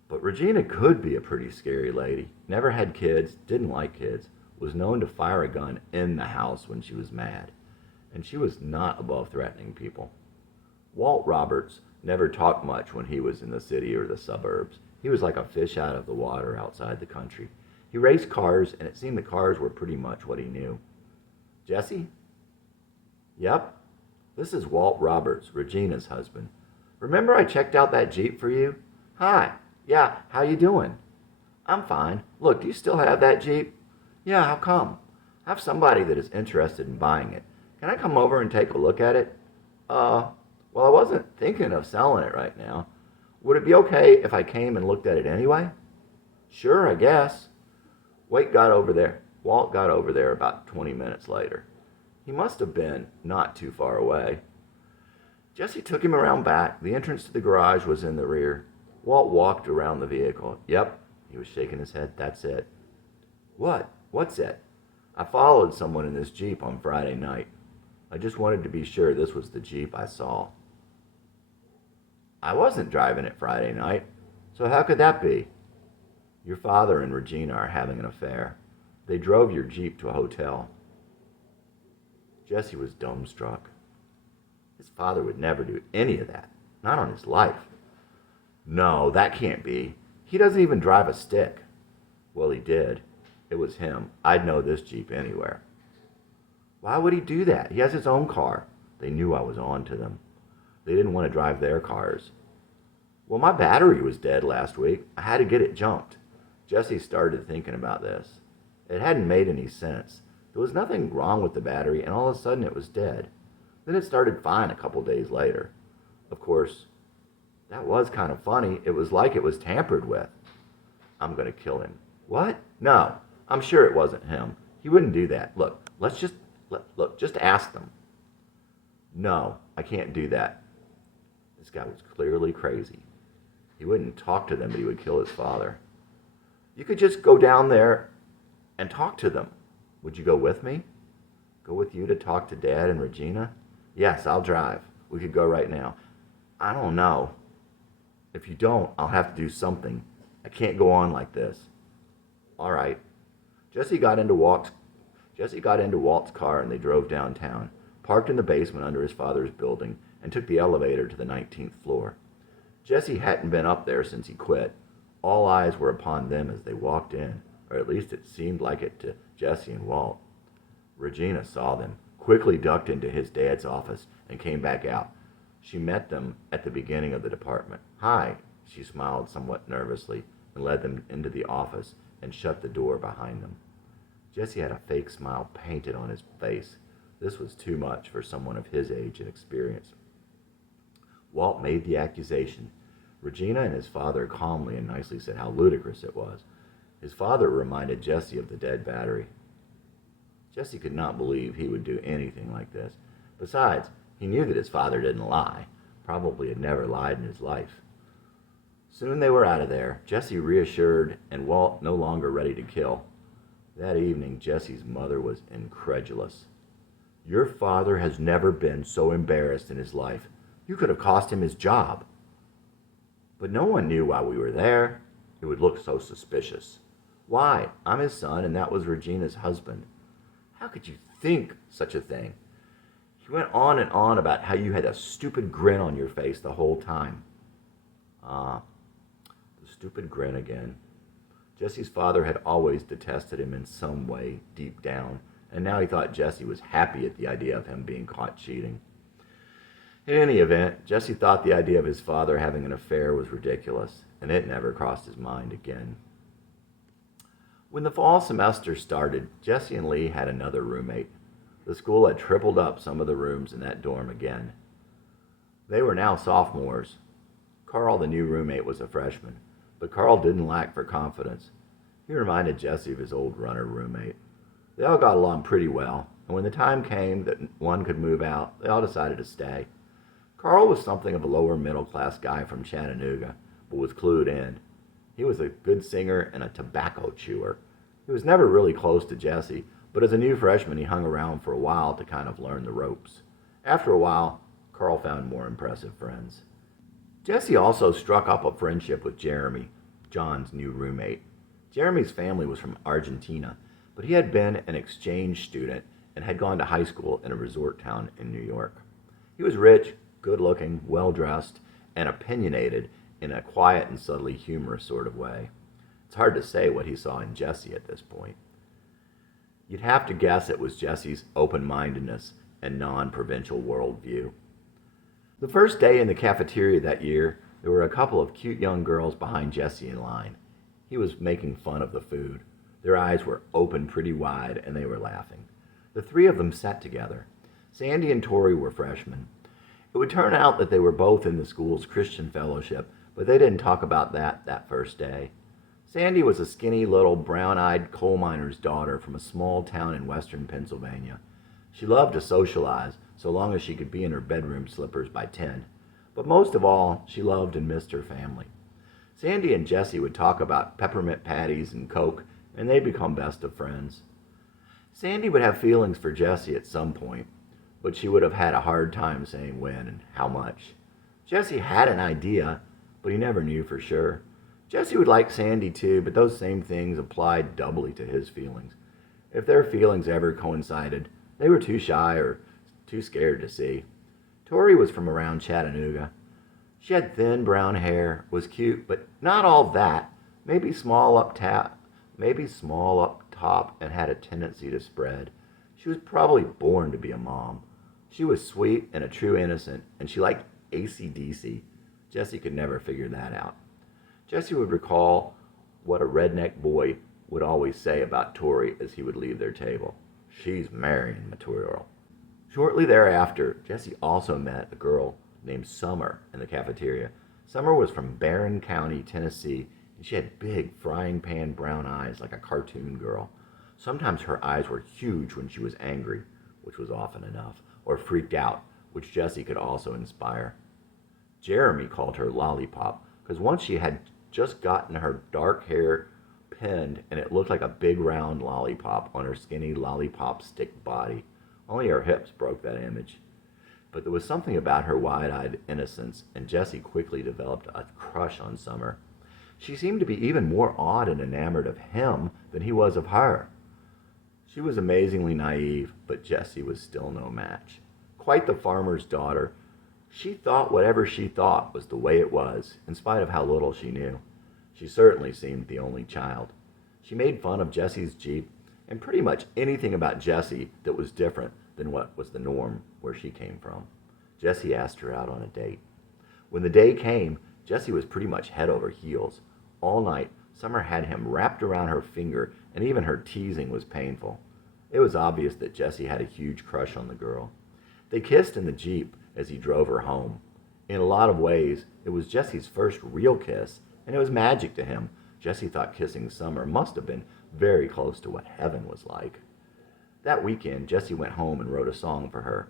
But Regina could be a pretty scary lady. Never had kids, didn't like kids, was known to fire a gun in the house when she was mad. And she was not above threatening people. Walt Roberts never talked much when he was in the city or the suburbs. He was like a fish out of the water outside the country. He raced cars, and it seemed the cars were pretty much what he knew. "Jesse?" "Yep. This is Walt Roberts, Regina's husband. Remember I checked out that Jeep for you?" "Hi. Yeah, how you doing?" "I'm fine. Look, do you still have that Jeep?" "Yeah, how come?" "I have somebody that is interested in buying it. Can I come over and take a look at it?" Well, I wasn't thinking of selling it right now. Would it be okay if I came and looked at it anyway?" "Sure, I guess." Walt got over there about 20 minutes later. He must have been not too far away. Jesse took him around back. The entrance to the garage was in the rear. Walt walked around the vehicle. "Yep," he was shaking his head. "That's it." "What? What's it?" "I followed someone in this Jeep on Friday night. I just wanted to be sure this was the Jeep I saw." "I wasn't driving it Friday night. So how could that be?" "Your father and Regina are having an affair. They drove your Jeep to a hotel." Jesse was dumbstruck. His father would never do any of that. Not on his life. "No, that can't be. He doesn't even drive a stick." "Well, he did. It was him. I'd know this Jeep anywhere." "Why would he do that? He has his own car." They knew I was on to them. They didn't want to drive their cars. "Well, my battery was dead last week. I had to get it jumped." Jesse started thinking about this. It hadn't made any sense. There was nothing wrong with the battery, and all of a sudden it was dead. Then it started fine a couple days later. Of course, that was kind of funny. It was like it was tampered with. "I'm going to kill him." "What?" "No, I'm sure it wasn't him. He wouldn't do that. Look, just ask them." "No, I can't do that." This guy was clearly crazy. He wouldn't talk to them, but he would kill his father. "You could just go down there and talk to them." "Would you go with me?" "Go with you to talk to Dad and Regina?" "Yes, I'll drive. We could go right now." "I don't know." "If you don't, I'll have to do something. I can't go on like this." "All right." Jesse got into Walt's car, and they drove downtown, parked in the basement under his father's building, and took the elevator to the 19th floor. Jesse hadn't been up there since he quit. All eyes were upon them as they walked in, or at least it seemed like it to Jesse and Walt. Regina saw them, quickly ducked into his dad's office, and came back out. She met them at the beginning of the department. "Hi," she smiled somewhat nervously, and led them into the office and shut the door behind them. Jesse had a fake smile painted on his face. This was too much for someone of his age and experience. Walt made the accusation. Regina and his father calmly and nicely said how ludicrous it was. His father reminded Jesse of the dead battery. Jesse could not believe he would do anything like this. Besides, He knew that his father didn't lie, probably had never lied in his life. Soon they were out of there, Jesse reassured and Walt no longer ready to kill. That evening, Jesse's mother was incredulous. "Your father has never been so embarrassed in his life. You could have cost him his job." "But no one knew why we were there. It would look so suspicious." "Why? I'm his son, and that was Regina's husband." "How could you think such a thing?" He went on and on about how you had a stupid grin on your face the whole time. Ah, the stupid grin again. Jesse's father had always detested him in some way, deep down, and now he thought Jesse was happy at the idea of him being caught cheating. In any event, Jesse thought the idea of his father having an affair was ridiculous, and it never crossed his mind again. When the fall semester started, Jesse and Lee had another roommate. The school had tripled up some of the rooms in that dorm again. They were now sophomores. Carl, the new roommate, was a freshman, but Carl didn't lack for confidence. He reminded Jesse of his old runner roommate. They all got along pretty well, and when the time came that one could move out, they all decided to stay. Carl was something of a lower middle class guy from Chattanooga, but was clued in. He was a good singer and a tobacco chewer. He was never really close to Jesse, but as a new freshman he hung around for a while to kind of learn the ropes. After a while, Carl found more impressive friends. Jesse also struck up a friendship with Jeremy, John's new roommate. Jeremy's family was from Argentina, but he had been an exchange student and had gone to high school in a resort town in New York. He was rich, good-looking, well-dressed, and opinionated in a quiet and subtly humorous sort of way. It's hard to say what he saw in Jesse at this point. You'd have to guess it was Jesse's open-mindedness and non-provincial worldview. The first day in the cafeteria that year, there were a couple of cute young girls behind Jesse in line. He was making fun of the food. Their eyes were open pretty wide, and they were laughing. The three of them sat together. Sandy and Tori were freshmen. It would turn out that they were both in the school's Christian fellowship, but they didn't talk about that first day. Sandy was a skinny little brown-eyed coal miner's daughter from a small town in western Pennsylvania. She loved to socialize, so long as she could be in her bedroom slippers by 10. But most of all, she loved and missed her family. Sandy and Jesse would talk about peppermint patties and Coke, and they'd become best of friends. Sandy would have feelings for Jesse at some point, but she would have had a hard time saying when and how much. Jesse had an idea, but he never knew for sure. Jesse would like Sandy too, but those same things applied doubly to his feelings. If their feelings ever coincided, they were too shy or too scared to see. Tori was from around Chattanooga. She had thin brown hair, was cute, but not all that. Maybe small up top, and had a tendency to spread. She was probably born to be a mom. She was sweet and a true innocent, and she liked AC/DC. Jesse could never figure that out. Jesse would recall what a redneck boy would always say about Tori as he would leave their table. "She's marrying material." Shortly thereafter, Jesse also met a girl named Summer in the cafeteria. Summer was from Barron County, Tennessee, and she had big frying pan brown eyes like a cartoon girl. Sometimes her eyes were huge when she was angry, which was often enough, or freaked out, which Jesse could also inspire. Jeremy called her Lollipop, because once she had just gotten her dark hair pinned, and it looked like a big round lollipop on her skinny lollipop stick body. Only her hips broke that image. But there was something about her wide-eyed innocence, and Jesse quickly developed a crush on Summer. She seemed to be even more awed and enamored of him than he was of her. She was amazingly naive, but Jesse was still no match. Quite the farmer's daughter, she thought whatever she thought was the way it was, in spite of how little she knew. She certainly seemed the only child. She made fun of Jesse's Jeep, and pretty much anything about Jesse that was different than what was the norm where she came from. Jesse asked her out on a date. When the day came, Jesse was pretty much head over heels. All night, Summer had him wrapped around her finger, and even her teasing was painful. It was obvious that Jesse had a huge crush on the girl. They kissed in the Jeep as he drove her home. In a lot of ways, it was Jesse's first real kiss, and it was magic to him. Jesse thought kissing Summer must have been very close to what heaven was like. That weekend, Jesse went home and wrote a song for her.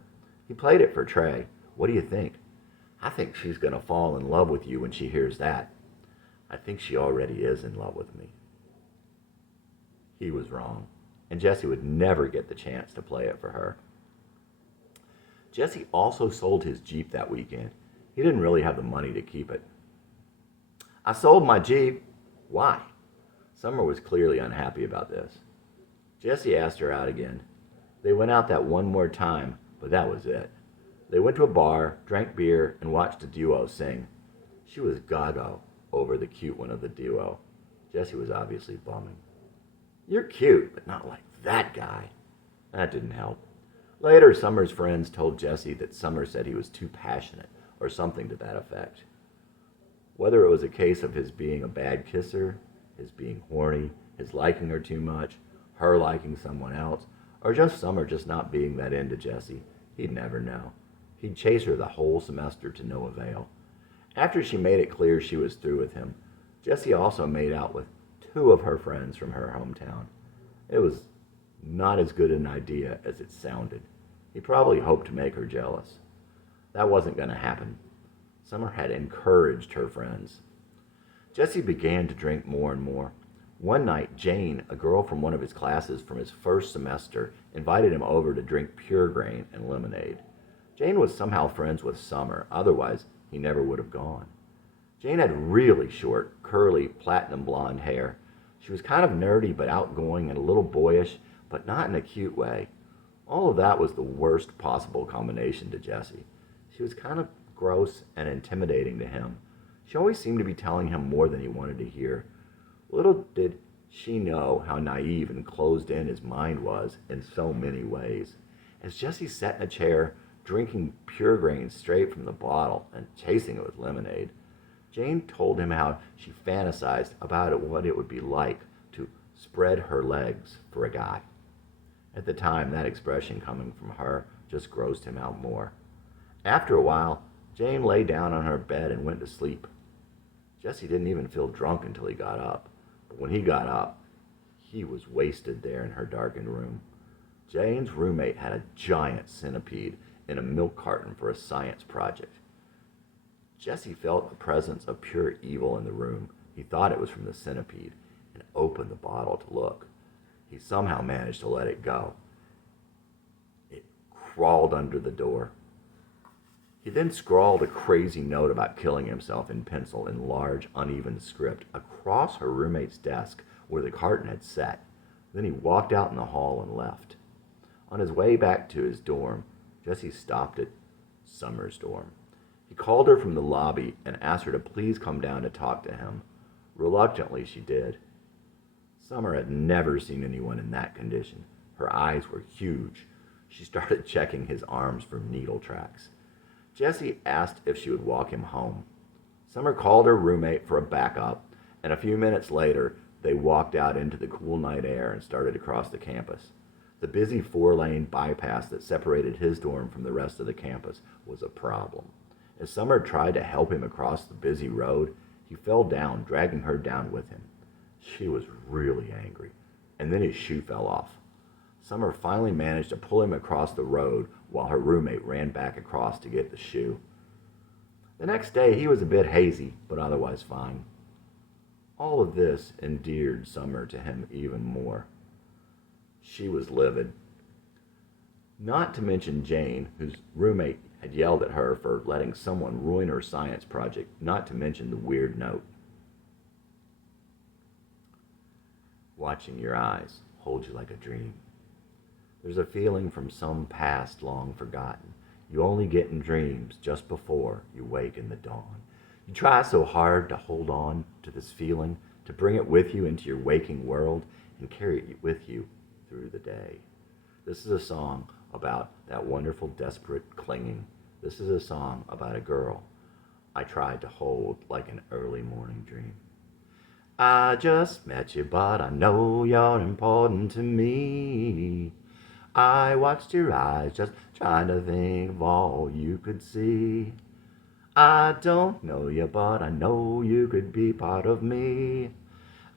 He played it for Trey. What do you think? I think she's going to fall in love with you when she hears that. I think she already is in love with me. He was wrong, and Jesse would never get the chance to play it for her. Jesse also sold his Jeep that weekend. He didn't really have the money to keep it. I sold my Jeep. Why? Summer was clearly unhappy about this. Jesse asked her out again. They went out that one more time, but that was it. They went to a bar, drank beer, and watched a duo sing. She was gaga over the cute one of the duo. Jesse was obviously bumming. You're cute, but not like that guy. That didn't help. Later, Summer's friends told Jesse that Summer said he was too passionate, or something to that effect. Whether it was a case of his being a bad kisser, his being horny, his liking her too much, her liking someone else, or just Summer just not being that into Jesse, he'd never know. He'd chase her the whole semester to no avail. After she made it clear she was through with him, Jessie also made out with two of her friends from her hometown. It was not as good an idea as it sounded. He probably hoped to make her jealous. That wasn't going to happen. Summer had encouraged her friends. Jessie began to drink more and more. One night, Jane, a girl from one of his classes from his first semester, invited him over to drink pure grain and lemonade. Jane was somehow friends with Summer, otherwise he never would have gone. Jane had really short, curly, platinum blonde hair. She was kind of nerdy but outgoing and a little boyish, but not in a cute way. All of that was the worst possible combination to Jesse. She was kind of gross and intimidating to him. She always seemed to be telling him more than he wanted to hear. Little did she know how naive and closed in his mind was in so many ways. As Jesse sat in a chair, drinking pure grain straight from the bottle and chasing it with lemonade, Jane told him how she fantasized about what it would be like to spread her legs for a guy. At the time, that expression coming from her just grossed him out more. After a while, Jane lay down on her bed and went to sleep. Jesse didn't even feel drunk until he got up. But when he got up, he was wasted there in her darkened room. Jane's roommate had a giant centipede in a milk carton for a science project. Jesse felt a presence of pure evil in the room. He thought it was from the centipede and opened the bottle to look. He somehow managed to let it go. It crawled under the door. He then scrawled a crazy note about killing himself in pencil in large, uneven script across her roommate's desk where the carton had sat. Then he walked out in the hall and left. On his way back to his dorm, Jesse stopped at Summer's dorm. He called her from the lobby and asked her to please come down to talk to him. Reluctantly, she did. Summer had never seen anyone in that condition. Her eyes were huge. She started checking his arms for needle tracks. Jesse asked if she would walk him home. Summer called her roommate for a backup, and a few minutes later, they walked out into the cool night air and started across the campus. The busy 4-lane bypass that separated his dorm from the rest of the campus was a problem. As Summer tried to help him across the busy road, he fell down, dragging her down with him. She was really angry, and then his shoe fell off. Summer finally managed to pull him across the road while her roommate ran back across to get the shoe. The next day, he was a bit hazy, but otherwise fine. All of this endeared Summer to him even more. She was livid. Not to mention Jane, whose roommate had yelled at her for letting someone ruin her science project, not to mention the weird note. Watching your eyes hold you like a dream. There's a feeling from some past long forgotten. You only get in dreams just before you wake in the dawn. You try so hard to hold on to this feeling, to bring it with you into your waking world and carry it with you through the day. This is a song about that wonderful, desperate clinging. This is a song about a girl I tried to hold like an early morning dream. I just met you, but I know you're important to me. I watched your eyes just trying to think of all you could see. I don't know you, but I know you could be part of me.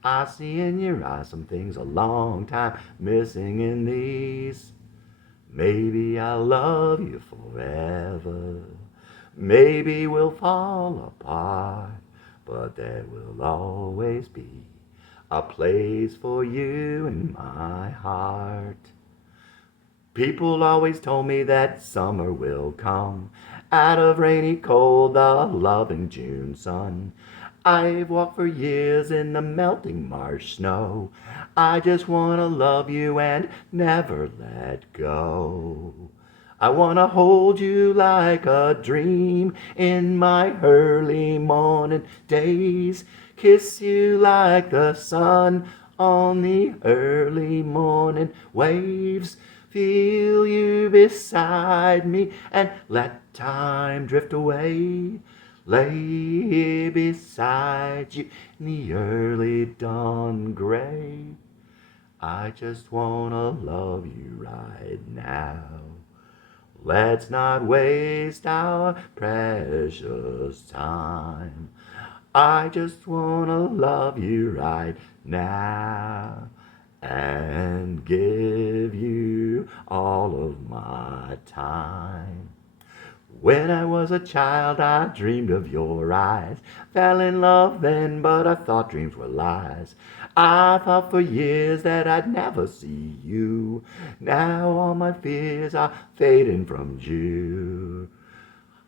I see in your eyes some things a long time missing in these. Maybe I'll love you forever. Maybe we'll fall apart, but there will always be a place for you in my heart. People always told me that summer will come out of rainy, cold, the loving June sun. I've walked for years in the melting March snow. I just wanna love you and never let go. I wanna hold you like a dream in my early morning days. Kiss you like the sun on the early morning waves. Feel you beside me and let time drift away. Lay here beside you in the early dawn gray. I just wanna love you right now. Let's not waste our precious time. I just wanna love you right now and give you all of my time. When I was a child, I dreamed of your eyes. Fell in love then, but I thought dreams were lies. I thought for years that I'd never see you. Now all my fears are fading from you.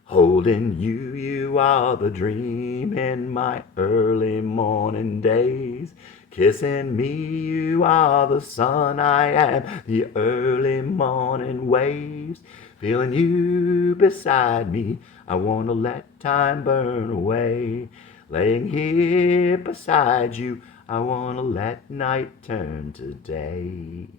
Holding you, you are the dream in my early morning days. Kissing me, you are the sun, I am the early morning waves. Feeling you beside me, I want to let time burn away. Laying here beside you, I want to let night turn to day.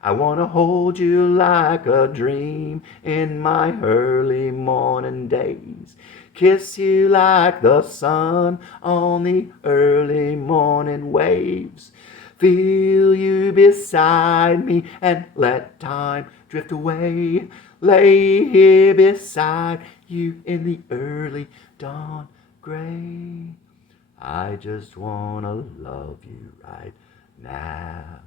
I want to hold you like a dream in my early morning days. Kiss you like the sun on the early morning waves. Feel you beside me and let time drift away. Lay here beside you in the early dawn gray. I just want to love you right now.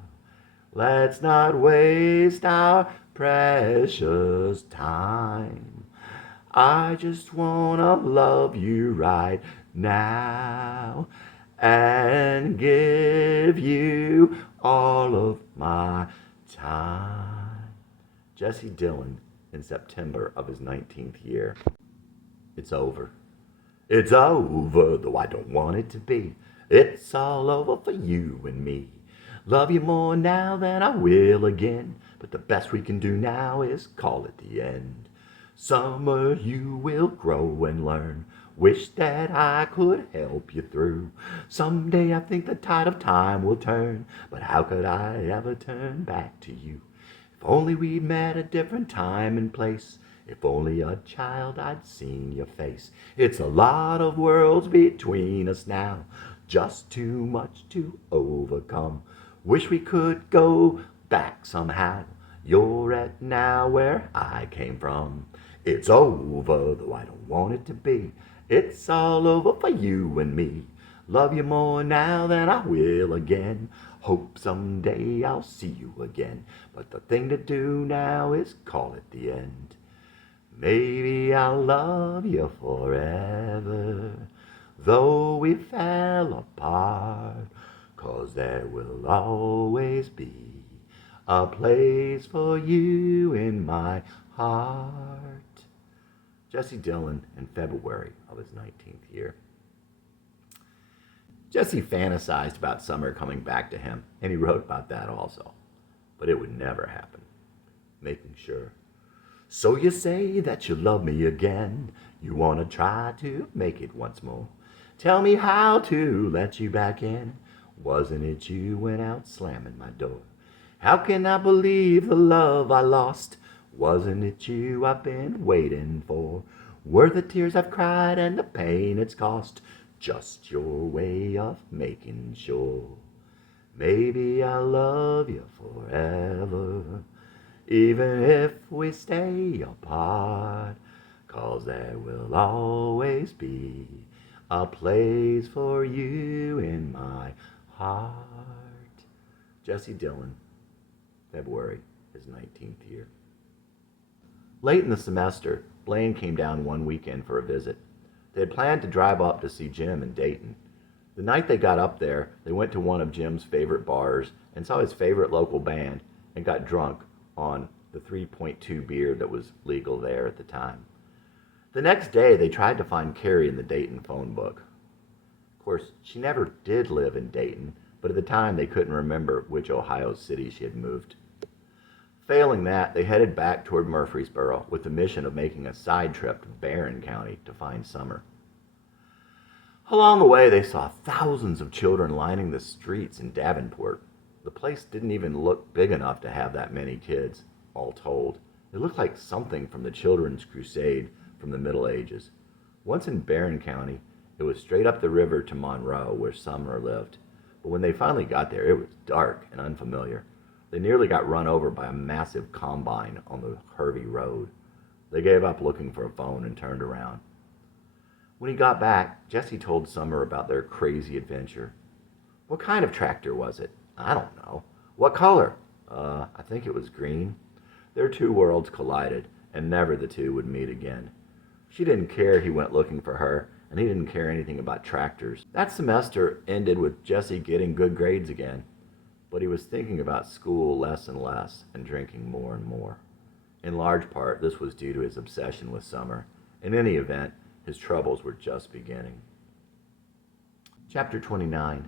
Let's not waste our precious time. I just wanna love you right now and give you all of my time. Jesse Dillon in September of his 19th year. It's over. It's over, though I don't want it to be. It's all over for you and me. Love you more now than I will again, but the best we can do now is call it the end. Summer, you will grow and learn. Wish that I could help you through. Someday I think the tide of time will turn, but how could I ever turn back to you? If only we'd met a different time and place. If only a child I'd seen your face. It's a lot of worlds between us now, just too much to overcome. Wish we could go back somehow. You're at now where I came from. It's over, though I don't want it to be. It's all over for you and me. Love you more now than I will again. Hope someday I'll see you again. But the thing to do now is call it the end. Maybe I'll love you forever, though we fell apart. 'Cause there will always be a place for you in my heart. Jesse Dillon in February of his 19th year. Jesse fantasized about summer coming back to him, and he wrote about that also. But it would never happen. Making sure. So you say that you love me again. You want to try to make it once more. Tell me how to let you back in. Wasn't it you went out slamming my door? How can I believe the love I lost? Wasn't it you I've been waiting for? Were the tears I've cried and the pain it's cost just your way of making sure? Maybe I'll love you forever, even if we stay apart. 'Cause there will always be a place for you in my heart. Jesse Dillon, February his 19th year. Late in the semester, Blaine came down one weekend for a visit. They had planned to drive up to see Jim in Dayton. The night they got up there, they went to one of Jim's favorite bars and saw his favorite local band and got drunk on the 3.2 beer that was legal there at the time. The next day, they tried to find Carrie in the Dayton phone book. Of course, she never did live in Dayton, but at the time they couldn't remember which Ohio city she had moved. Failing that, they headed back toward Murfreesboro with the mission of making a side trip to Barron County to find Summer. Along the way, they saw thousands of children lining the streets in Davenport. The place didn't even look big enough to have that many kids, all told. It looked like something from the Children's Crusade from the Middle Ages. Once in Barron County, it was straight up the river to Monroe, where Summer lived. But when they finally got there, it was dark and unfamiliar. They nearly got run over by a massive combine on the Hervey Road. They gave up looking for a phone and turned around. When he got back, Jesse told Summer about their crazy adventure. What kind of tractor was it? I don't know. What color? I think it was green. Their two worlds collided, and never the two would meet again. She didn't care he went looking for her, and he didn't care anything about tractors. That semester ended with Jesse getting good grades again, but he was thinking about school less and less and drinking more and more. In large part, this was due to his obsession with Summer. In any event, his troubles were just beginning. Chapter 29.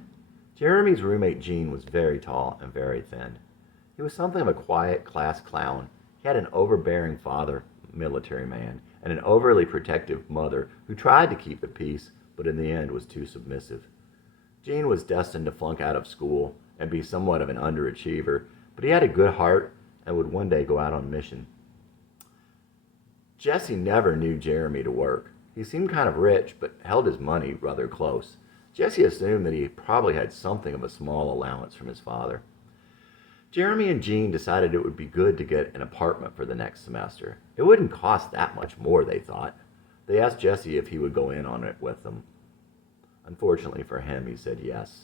Jeremy's roommate Gene was very tall and very thin. He was something of a quiet class clown. He had an overbearing father, military man, and an overly protective mother who tried to keep the peace, but in the end was too submissive. Gene was destined to flunk out of school and be somewhat of an underachiever, but he had a good heart and would one day go out on mission. Jesse never knew Jeremy to work. He seemed kind of rich, but held his money rather close. Jesse assumed that he probably had something of a small allowance from his father. Jeremy and Gene decided it would be good to get an apartment for the next semester. It wouldn't cost that much more, they thought. They asked Jesse if he would go in on it with them. Unfortunately for him, he said yes.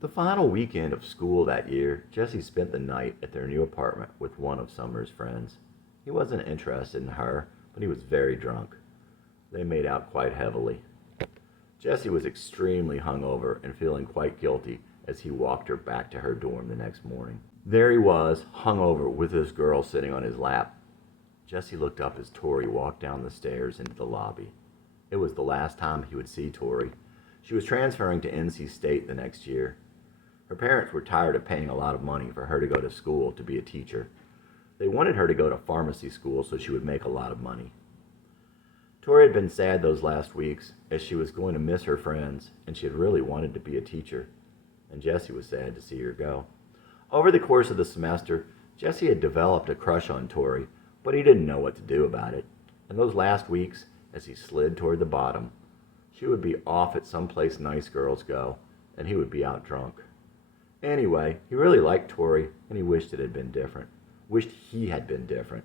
The final weekend of school that year, Jesse spent the night at their new apartment with one of Summer's friends. He wasn't interested in her, but he was very drunk. They made out quite heavily. Jesse was extremely hungover and feeling quite guilty as he walked her back to her dorm the next morning. There he was, hungover, with this girl sitting on his lap. Jesse looked up as Tori walked down the stairs into the lobby. It was the last time he would see Tori. She was transferring to NC State the next year. Her parents were tired of paying a lot of money for her to go to school to be a teacher. They wanted her to go to pharmacy school so she would make a lot of money. Tori had been sad those last weeks as she was going to miss her friends, and she had really wanted to be a teacher, and Jesse was sad to see her go. Over the course of the semester, Jesse had developed a crush on Tori, but he didn't know what to do about it. And those last weeks, as he slid toward the bottom, she would be off at some place nice girls go, and he would be out drunk. Anyway, he really liked Tori, and he wished it had been different. Wished he had been different.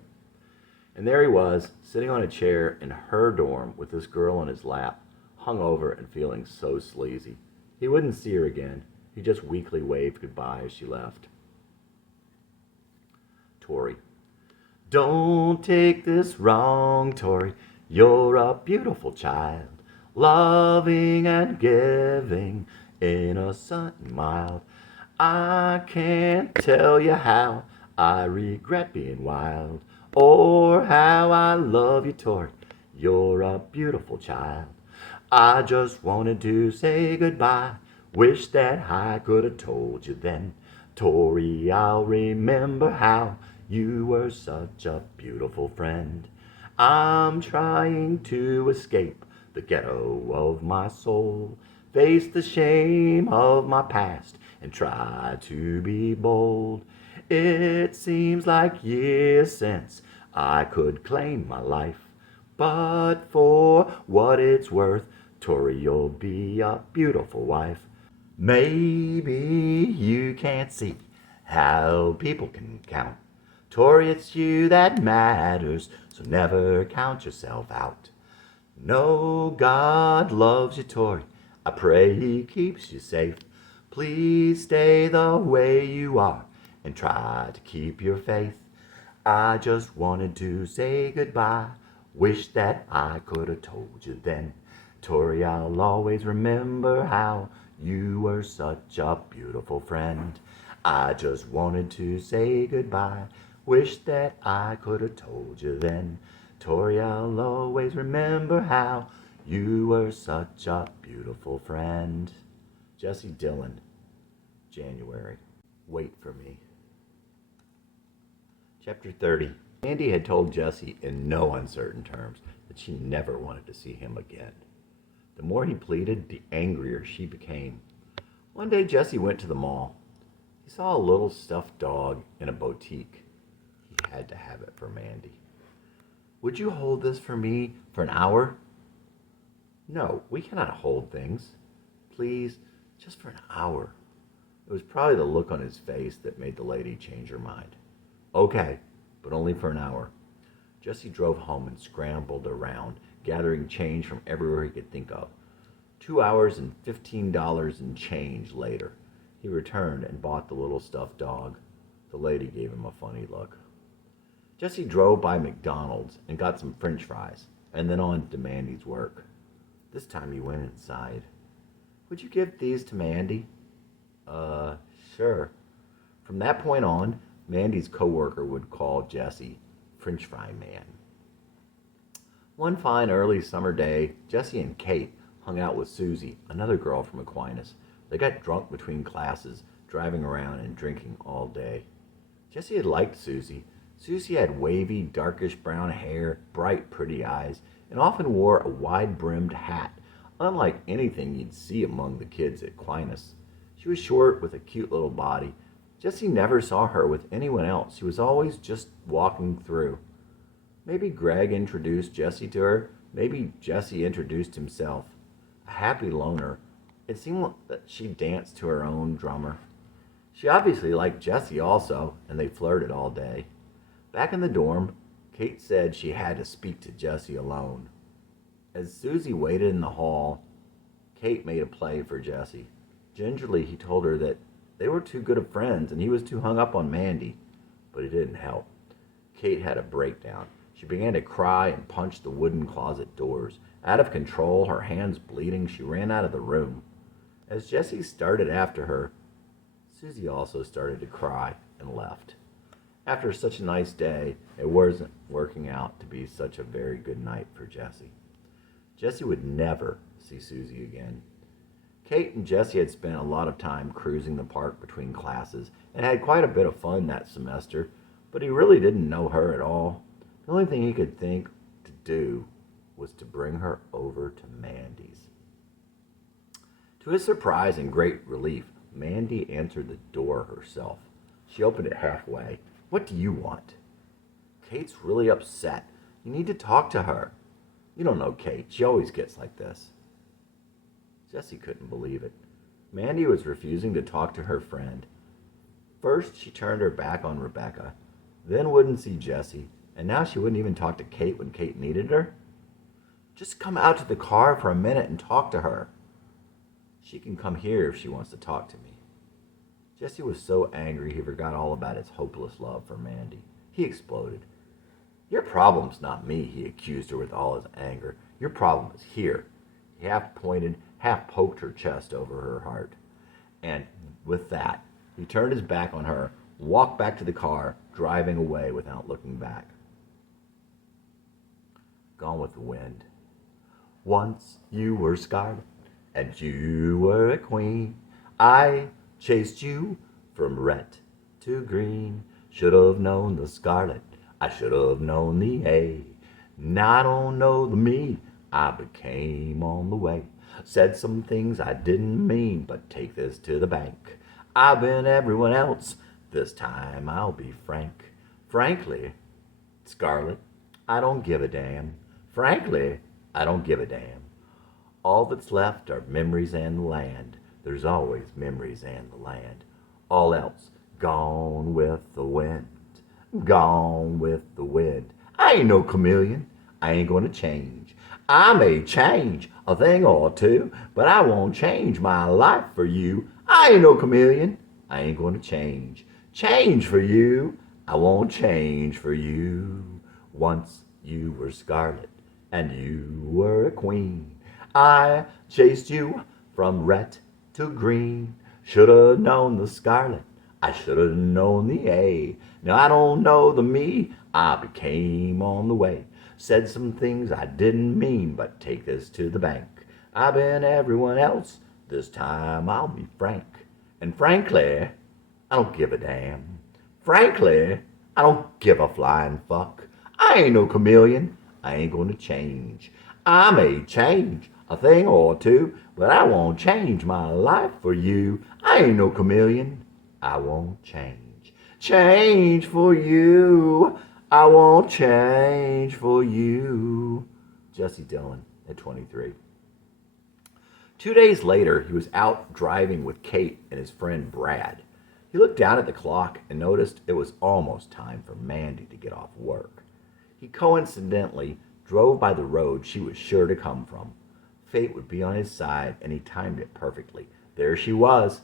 And there he was, sitting on a chair in her dorm with this girl on his lap, hungover and feeling so sleazy. He wouldn't see her again. He just weakly waved goodbye as she left. Tori. Don't take this wrong, Tori. You're a beautiful child, loving and giving, innocent and mild. I can't tell you how I regret being wild, or how I love you, Tori. You're a beautiful child. I just wanted to say goodbye. Wish that I could have told you then. Tori, I'll remember how you were such a beautiful friend. I'm trying to escape the ghetto of my soul, face the shame of my past, and try to be bold. It seems like years since I could claim my life, but for what it's worth, Tori, you'll be a beautiful wife. Maybe you can't see how people can count. Tori, it's you that matters, so never count yourself out. No, God loves you, Tori. I pray he keeps you safe. Please stay the way you are and try to keep your faith. I just wanted to say goodbye. Wish that I could have told you then. Tori, I'll always remember how you were such a beautiful friend. I just wanted to say goodbye. Wish that I could have told you then. Tori, I'll always remember how you were such a beautiful friend. Jesse Dillon, January. Wait for me. Chapter 30. Mandy had told Jesse in no uncertain terms that she never wanted to see him again. The more he pleaded, the angrier she became. One day Jesse went to the mall. He saw a little stuffed dog in a boutique. He had to have it for Mandy. Would you hold this for me for an hour? No, we cannot hold things. Please, just for an hour. It was probably the look on his face that made the lady change her mind. Okay, but only for an hour. Jesse drove home and scrambled around, gathering change from everywhere he could think of. 2 hours and $15 in change later, he returned and bought the little stuffed dog. The lady gave him a funny look. Jesse drove by McDonald's and got some French fries, and then on to Mandy's work. This time he went inside. Would you give these to Mandy? Sure. From that point on, Mandy's coworker would call Jesse French Fry Man. One fine early summer day, Jesse and Kate hung out with Susie, another girl from Aquinas. They got drunk between classes, driving around and drinking all day. Jesse had liked Susie. Susie had wavy, darkish brown hair, bright, pretty eyes, and often wore a wide-brimmed hat, unlike anything you'd see among the kids at Aquinas. She was short with a cute little body. Jesse never saw her with anyone else. She was always just walking through. Maybe Greg introduced Jesse to her. Maybe Jesse introduced himself. A happy loner, it seemed that she danced to her own drummer. She obviously liked Jesse also, and they flirted all day. Back in the dorm, Kate said she had to speak to Jesse alone. As Susie waited in the hall, Kate made a play for Jesse. Gingerly, he told her that they were too good of friends and he was too hung up on Mandy, but it didn't help. Kate had a breakdown. She began to cry and punch the wooden closet doors. Out of control, her hands bleeding, she ran out of the room. As Jessie started after her, Susie also started to cry and left. After such a nice day, it wasn't working out to be such a very good night for Jessie. Jessie would never see Susie again. Kate and Jessie had spent a lot of time cruising the park between classes and had quite a bit of fun that semester, but he really didn't know her at all. The only thing he could think to do was to bring her over to Mandy's. To his surprise and great relief, Mandy answered the door herself. She opened it halfway. What do you want? Kate's really upset. You need to talk to her. You don't know Kate. She always gets like this. Jessie couldn't believe it. Mandy was refusing to talk to her friend. First, she turned her back on Rebecca, then wouldn't see Jessie, and now she wouldn't even talk to Kate when Kate needed her. Just come out to the car for a minute and talk to her. She can come here if she wants to talk to me. Jessie was so angry he forgot all about his hopeless love for Mandy. He exploded. Your problem's not me, he accused her with all his anger. Your problem is here. He half pointed, half poked her chest over her heart. And with that, he turned his back on her, walked back to the car, driving away without looking back. Gone with the Wind. Once you were scarlet, and you were a queen. I chased you from red to green. Should have known the scarlet, I should have known the A. Now I don't know the me I became on the way. Said some things I didn't mean, but take this to the bank. I've been everyone else, this time I'll be frank. Frankly, Scarlet, I don't give a damn. Frankly, I don't give a damn. All that's left are memories and the land. There's always memories and the land. All else gone with the wind. Gone with the wind. I ain't no chameleon. I ain't gonna change. I may change a thing or two, but I won't change my life for you. I ain't no chameleon. I ain't gonna change. Change for you. I won't change for you. Once you were scarlet, and you were a queen. I chased you from red to green. Shoulda known the scarlet, I shoulda known the A. Now I don't know the me I became on the way. Said some things I didn't mean, but take this to the bank. I've been everyone else, this time I'll be frank. And frankly, I don't give a damn. Frankly, I don't give a flying fuck. I ain't no chameleon. I ain't gonna change. I may change a thing or two, but I won't change my life for you. I ain't no chameleon. I won't change. Change for you. I won't change for you. Jesse Dillon at 23. 2 days later, he was out driving with Kate and his friend Brad. He looked down at the clock and noticed it was almost time for Mandy to get off work. He coincidentally drove by the road she was sure to come from. Fate would be on his side, and he timed it perfectly. There she was.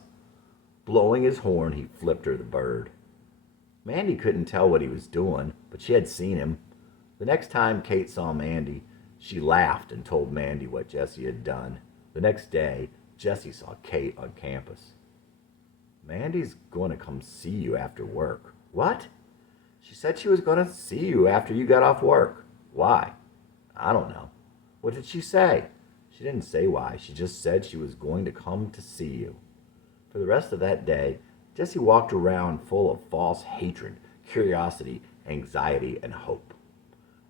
Blowing his horn, he flipped her the bird. Mandy couldn't tell what he was doing, but she had seen him. The next time Kate saw Mandy, she laughed and told Mandy what Jesse had done. The next day, Jesse saw Kate on campus. Mandy's going to come see you after work. What? She said she was going to see you after you got off work. Why? I don't know. What did she say? She didn't say why. She just said she was going to come to see you. For the rest of that day, Jesse walked around full of false hatred, curiosity, anxiety, and hope.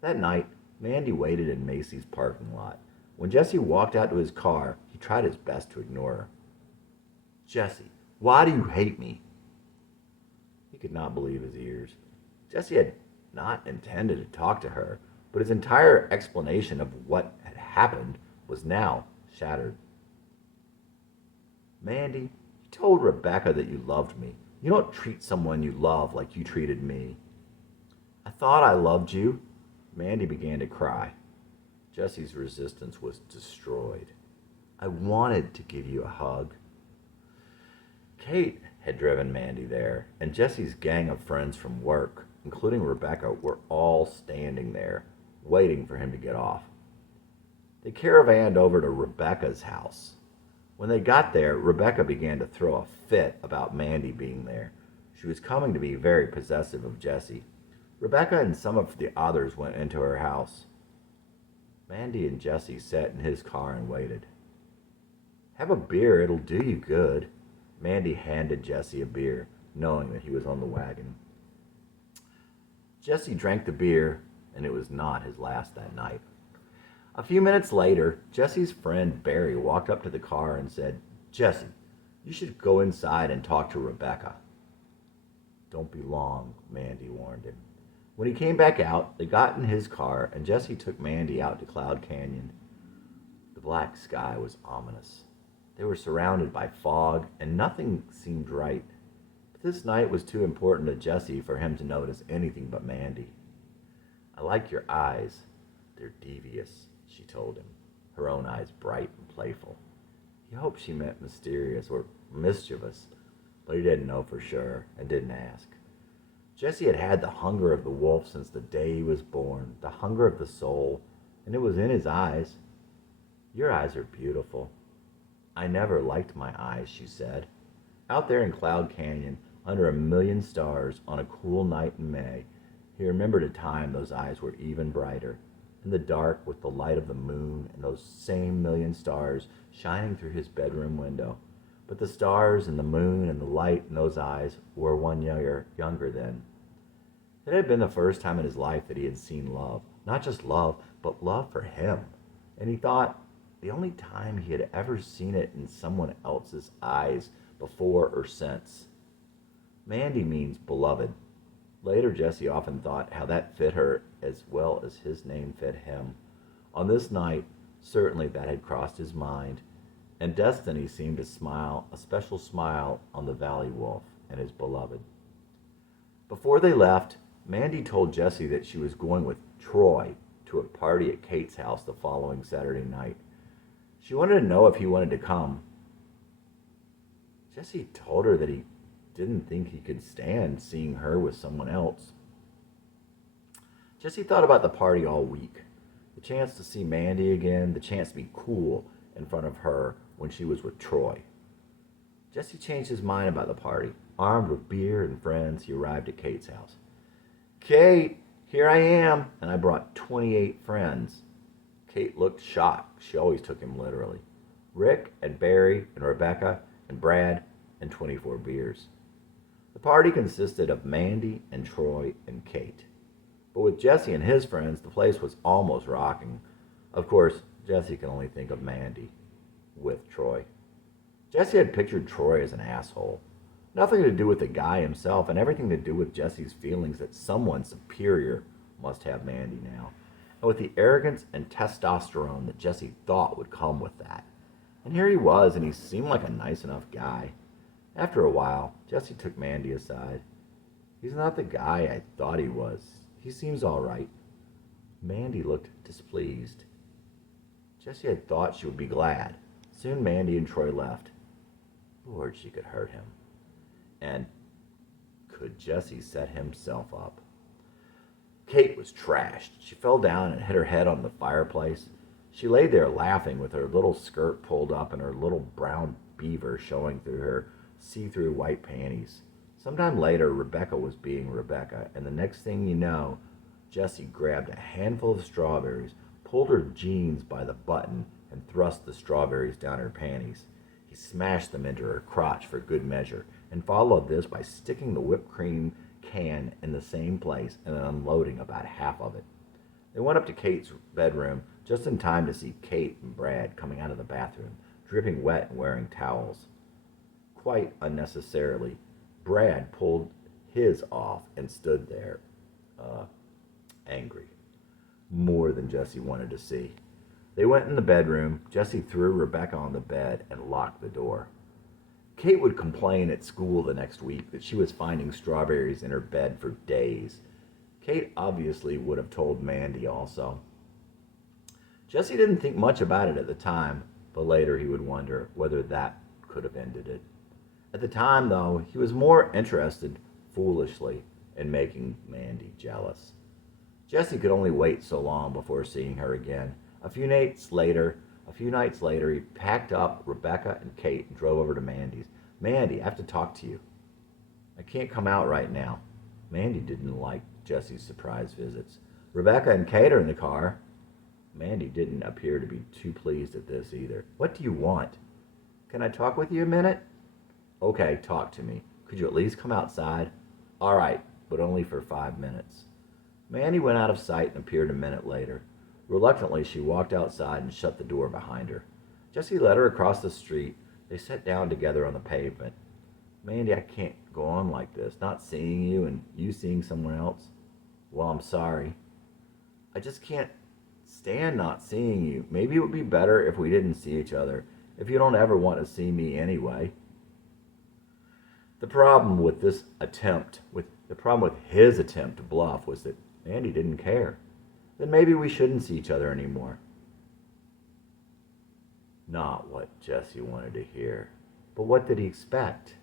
That night, Mandy waited in Macy's parking lot. When Jesse walked out to his car, he tried his best to ignore her. Jesse, why do you hate me? He could not believe his ears. Jesse had not intended to talk to her, but his entire explanation of what had happened was now shattered. Mandy, you told Rebecca that you loved me. You don't treat someone you love like you treated me. I thought I loved you. Mandy began to cry. Jesse's resistance was destroyed. I wanted to give you a hug. Kate had driven Mandy there, and Jesse's gang of friends from work, including Rebecca, were all standing there, waiting for him to get off. They caravanned over to Rebecca's house. When they got there, Rebecca began to throw a fit about Mandy being there. She was coming to be very possessive of Jesse. Rebecca and some of the others went into her house. Mandy and Jesse sat in his car and waited. Have a beer, it'll do you good. Mandy handed Jesse a beer, knowing that he was on the wagon. Jesse drank the beer, and it was not his last that night. A few minutes later, Jesse's friend Barry walked up to the car and said, Jesse, you should go inside and talk to Rebecca. Don't be long, Mandy warned him. When he came back out, they got in his car, and Jesse took Mandy out to Cloud Canyon. The black sky was ominous. They were surrounded by fog, and nothing seemed right. But this night was too important to Jesse for him to notice anything but Mandy. I like your eyes. They're devious, she told him, her own eyes bright and playful. He hoped she meant mysterious or mischievous, but he didn't know for sure and didn't ask. Jesse had had the hunger of the wolf since the day he was born, the hunger of the soul, and it was in his eyes. Your eyes are beautiful. I never liked my eyes, she said. Out there in Cloud Canyon, under 1,000,000 stars on a cool night in May, he remembered a time those eyes were even brighter, in the dark with the light of the moon and those same 1,000,000 stars shining through his bedroom window. But the stars and the moon and the light in those eyes were one younger then. It had been the first time in his life that he had seen love. Not just love, but love for him. And he thought the only time he had ever seen it in someone else's eyes before or since. Mandy means beloved. Later, Jesse often thought how that fit her as well as his name fit him. On this night, certainly that had crossed his mind, and destiny seemed to smile, a special smile, on the Valley Wolf and his beloved. Before they left, Mandy told Jesse that she was going with Troy to a party at Kate's house the following Saturday night. She wanted to know if he wanted to come. Jesse told her that he didn't think he could stand seeing her with someone else. Jesse thought about the party all week. The chance to see Mandy again, the chance to be cool in front of her when she was with Troy. Jesse changed his mind about the party. Armed with beer and friends, he arrived at Kate's house. "Kate, here I am, and I brought 28 friends." Kate looked shocked. She always took him literally. Rick and Barry and Rebecca and Brad and 24 beers. The party consisted of Mandy and Troy and Kate. But with Jesse and his friends, the place was almost rocking. Of course, Jesse can only think of Mandy with Troy. Jesse had pictured Troy as an asshole. Nothing to do with the guy himself, and everything to do with Jesse's feelings that someone superior must have Mandy now. And with the arrogance and testosterone that Jesse thought would come with that. And here he was, and he seemed like a nice enough guy. After a while, Jesse took Mandy aside. "He's not the guy I thought he was. He seems all right." Mandy looked displeased. Jesse had thought she would be glad. Soon Mandy and Troy left. Lord, she could hurt him. And could Jesse set himself up? Kate was trashed. She fell down and hit her head on the fireplace. She lay there laughing with her little skirt pulled up and her little brown beaver showing through her see-through white panties. Sometime later, Rebecca was being Rebecca, and the next thing you know, Jesse grabbed a handful of strawberries, pulled her jeans by the button, and thrust the strawberries down her panties. He smashed them into her crotch for good measure, and followed this by sticking the whipped cream can in the same place and then unloading about half of it. They went up to Kate's bedroom just in time to see Kate and Brad coming out of the bathroom, dripping wet and wearing towels. Quite unnecessarily, Brad pulled his off and stood there, angry. More than Jesse wanted to see. They went in the bedroom. Jesse threw Rebecca on the bed and locked the door. Kate would complain at school the next week that she was finding strawberries in her bed for days. Kate obviously would have told Mandy also. Jesse didn't think much about it at the time, but later he would wonder whether that could have ended it. At the time, though, he was more interested, foolishly, in making Mandy jealous. Jesse could only wait so long before seeing her again. A few nights later, he packed up Rebecca and Kate and drove over to Mandy's. "Mandy, I have to talk to you." "I can't come out right now." Mandy didn't like Jesse's surprise visits. "Rebecca and Kate are in the car." Mandy didn't appear to be too pleased at this either. "What do you want?" "Can I talk with you a minute?" "Okay, talk to me. Could you at least come outside?" "All right, but only for 5 minutes." Mandy went out of sight and appeared a minute later. Reluctantly, she walked outside and shut the door behind her. Jesse led her across the street. They sat down together on the pavement. "Mandy, I can't go on like this, not seeing you and you seeing someone else." "Well, I'm sorry." "I just can't stand not seeing you. Maybe it would be better if we didn't see each other, if you don't ever want to see me anyway." The problem with his attempt to bluff was that Mandy didn't care. "Then maybe we shouldn't see each other anymore." Not what Jesse wanted to hear. But what did he expect?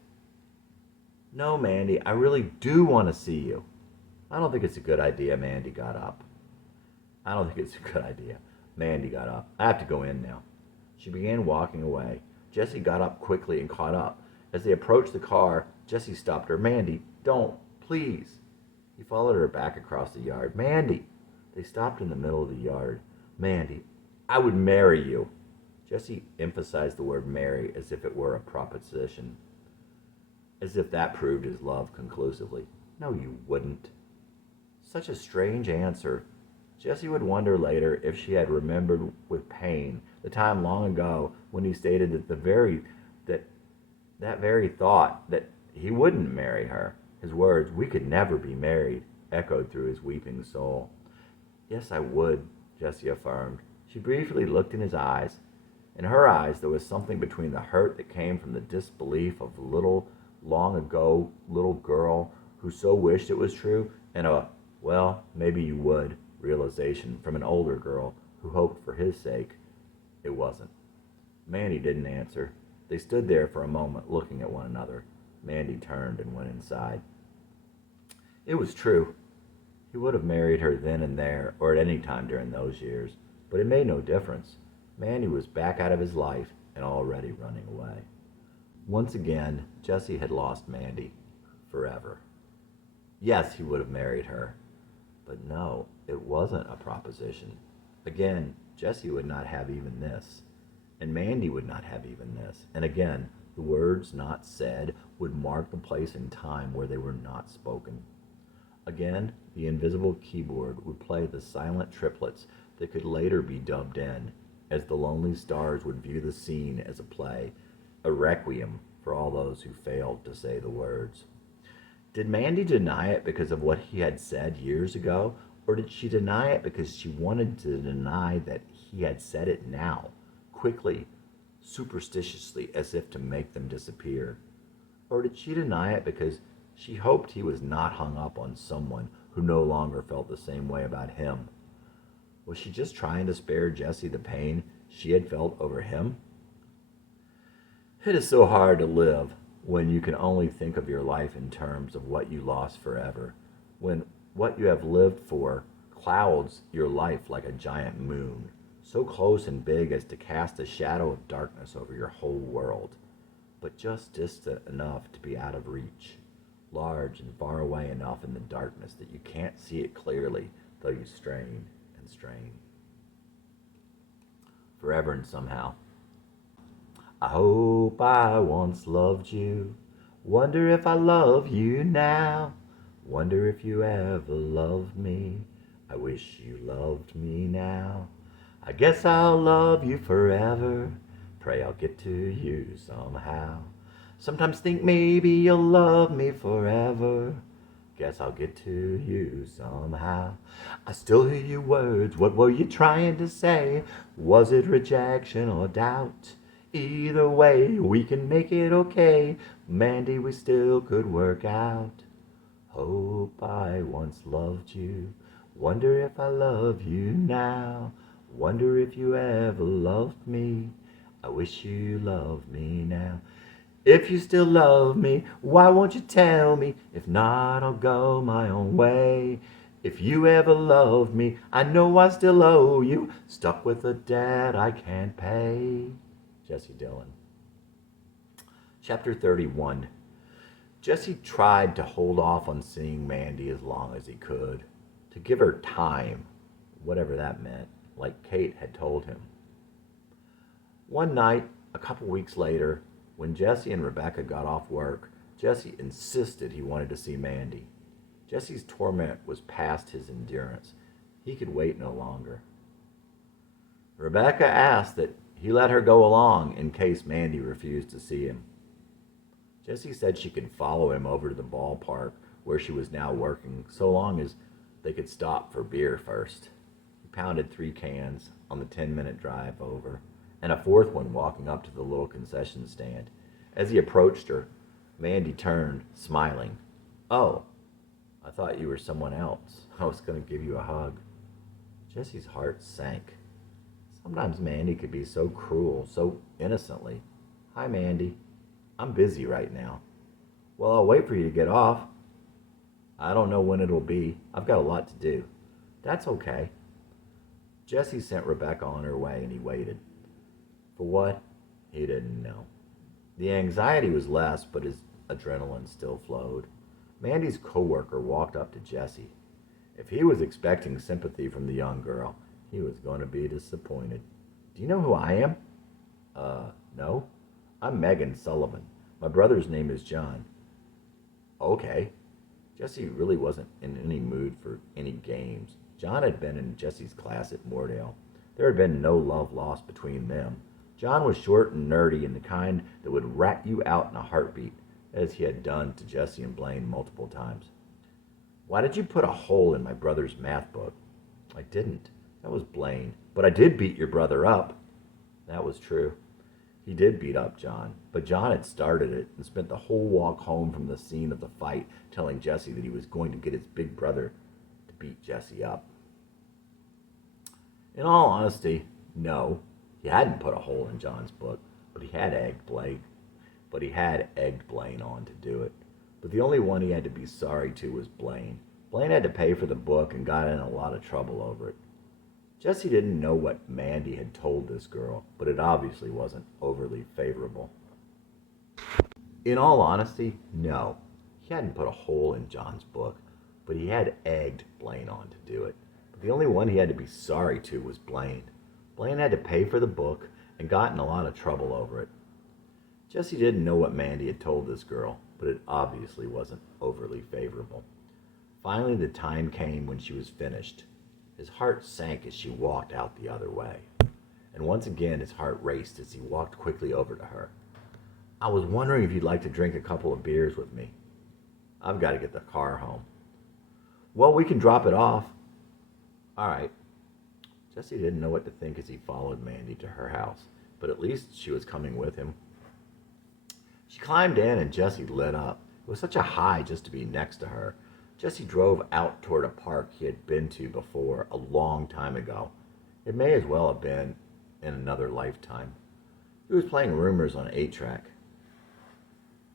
"No, Mandy, I really do want to see you." "I don't think it's a good idea." Mandy got up. "I don't think it's a good idea." Mandy got up. "I have to go in now." She began walking away. Jesse got up quickly and caught up. As they approached the car, Jesse stopped her. "Mandy, don't, please." He followed her back across the yard. "Mandy." They stopped in the middle of the yard. "Mandy, I would marry you." Jesse emphasized the word marry as if it were a proposition, as if that proved his love conclusively. "No, you wouldn't." Such a strange answer. Jesse would wonder later if she had remembered with pain the time long ago when he stated that very thought that he wouldn't marry her. His words, "We could never be married," echoed through his weeping soul. "Yes, I would," Jessie affirmed. She briefly looked in his eyes. In her eyes, there was something between the hurt that came from the disbelief of the long ago little girl who so wished it was true, and a, well, maybe you would, realization from an older girl who hoped for his sake it wasn't. Mandy didn't answer. They stood there for a moment looking at one another. Mandy turned and went inside. It was true. He would have married her then and there, or at any time during those years, but it made no difference. Mandy was back out of his life and already running away. Once again, Jesse had lost Mandy forever. Yes, he would have married her, but no, it wasn't a proposition. Again, Jesse would not have even this, and Mandy would not have even this. And again, the words not said would mark the place in time where they were not spoken. Again, the invisible keyboard would play the silent triplets that could later be dubbed in, as the lonely stars would view the scene as a play, a requiem for all those who failed to say the words. Did Mandy deny it because of what he had said years ago, or did she deny it because she wanted to deny that he had said it now, quickly, superstitiously, as if to make them disappear? Or did she deny it because she hoped he was not hung up on someone who no longer felt the same way about him? Was she just trying to spare Jesse the pain she had felt over him? It is so hard to live when you can only think of your life in terms of what you lost forever, when what you have lived for clouds your life like a giant moon, so close and big as to cast a shadow of darkness over your whole world, but just distant enough to be out of reach, large and far away enough in the darkness that you can't see it clearly, though you strain and strain. Forever and somehow. I hope I once loved you. Wonder if I love you now. Wonder if you ever loved me. I wish you loved me now. I guess I'll love you forever. Pray I'll get to you somehow. Sometimes think maybe you'll love me forever. Guess I'll get to you somehow. I still hear your words. What were you trying to say? Was it rejection or doubt? Either way, we can make it okay. Mandy, we still could work out. Hope I once loved you. Wonder if I love you now. Wonder if you ever loved me. I wish you loved me now. If you still love me, why won't you tell me? If not, I'll go my own way. If you ever loved me, I know I still owe you. Stuck with a debt I can't pay. Jesse Dillon. Chapter 31. Jesse tried to hold off on seeing Mandy as long as he could, to give her time, whatever that meant, like Kate had told him. One night, a couple weeks later, when Jesse and Rebecca got off work, Jesse insisted he wanted to see Mandy. Jesse's torment was past his endurance. He could wait no longer. Rebecca asked that he let her go along in case Mandy refused to see him. Jesse said she could follow him over to the ballpark where she was now working, so long as they could stop for beer first. He pounded 3 cans on the 10-minute drive over, and a 4th one walking up to the little concession stand. As he approached her, Mandy turned, smiling. "Oh, I thought you were someone else. I was going to give you a hug." Jesse's heart sank. Sometimes Mandy could be so cruel, so innocently. "Hi, Mandy. I'm busy right now." "Well, I'll wait for you to get off." "I don't know when it'll be. I've got a lot to do." "That's okay." Jesse sent Rebecca on her way, and he waited. For what? He didn't know. The anxiety was less, but his adrenaline still flowed. Mandy's coworker walked up to Jesse. If he was expecting sympathy from the young girl, he was going to be disappointed. "Do you know who I am?" No. I'm Megan Sullivan. My brother's name is John." "Okay." Jesse really wasn't in any mood for any games. John had been in Jesse's class at Moordale. There had been no love lost between them. John was short and nerdy and the kind that would rat you out in a heartbeat, as he had done to Jesse and Blaine multiple times. "Why did you put a hole in my brother's math book?" "I didn't. That was Blaine. But I did beat your brother up." That was true. He did beat up John, but John had started it and spent the whole walk home from the scene of the fight telling Jesse that he was going to get his big brother to beat Jesse up. In all honesty, no, he hadn't put a hole in John's book, but he had egged Blake. but he had egged Blaine on to do it. But the only one he had to be sorry to was Blaine. Blaine had to pay for the book and got in a lot of trouble over it. Jesse didn't know what Mandy had told this girl, but it obviously wasn't overly favorable. In all honesty, no. He hadn't put a hole in John's book, but he had egged Blaine on to do it. But the only one he had to be sorry to was Blaine. Blaine had to pay for the book and got in a lot of trouble over it. Jesse didn't know what Mandy had told this girl, but it obviously wasn't overly favorable. Finally, the time came when she was finished. His heart sank as she walked out the other way. And once again, his heart raced as he walked quickly over to her. I was wondering if you'd like to drink a couple of beers with me. I've got to get the car home. Well, we can drop it off. All right. Jesse didn't know what to think as he followed Mandy to her house, but at least she was coming with him. She climbed in and Jesse lit up. It was such a high just to be next to her. Jesse drove out toward a park he had been to before a long time ago. It may as well have been in another lifetime. He was playing Rumors on 8-track.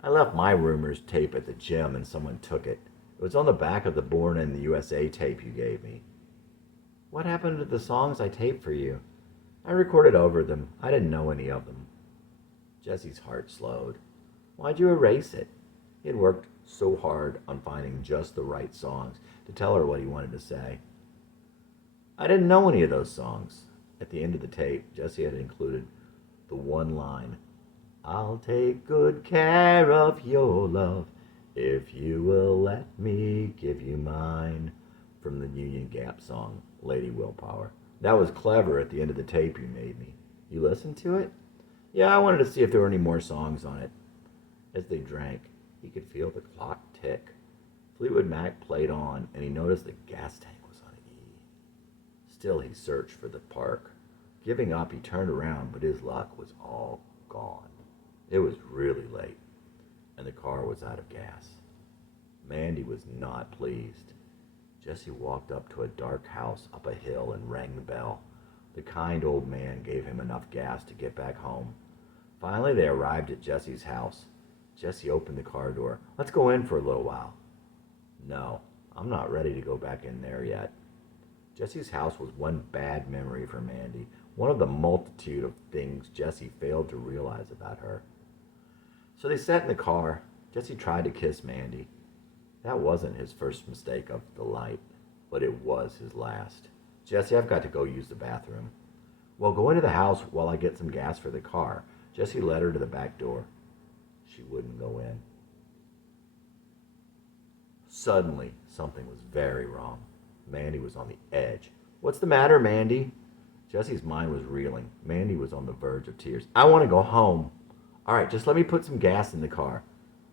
I left my Rumors tape at the gym and someone took it. It was on the back of the Born in the USA tape you gave me. What happened to the songs I taped for you? I recorded over them. I didn't know any of them. Jesse's heart slowed. Why'd you erase it? He had worked so hard on finding just the right songs to tell her what he wanted to say. I didn't know any of those songs. At the end of the tape, Jesse had included the one line, I'll take good care of your love if you will let me give you mine, from the Union Gap song, Lady Willpower. That was clever at the end of the tape you made me. You listened to it? Yeah, I wanted to see if there were any more songs on it. As they drank, he could feel the clock tick. Fleetwood Mac played on, and he noticed the gas tank was on E. Still, he searched for the park. Giving up, he turned around, but his luck was all gone. It was really late, and the car was out of gas. Mandy was not pleased. Jesse walked up to a dark house up a hill and rang the bell. The kind old man gave him enough gas to get back home. Finally, they arrived at Jesse's house. Jesse opened the car door. Let's go in for a little while. No, I'm not ready to go back in there yet. Jesse's house was one bad memory for Mandy, one of the multitude of things Jesse failed to realize about her. So they sat in the car. Jesse tried to kiss Mandy. That wasn't his first mistake of the night, but it was his last. Jesse, I've got to go use the bathroom. Well, go into the house while I get some gas for the car. Jesse led her to the back door. She wouldn't go in. Suddenly, something was very wrong. Mandy was on the edge. What's the matter, Mandy? Jesse's mind was reeling. Mandy was on the verge of tears. I want to go home. All right, just let me put some gas in the car.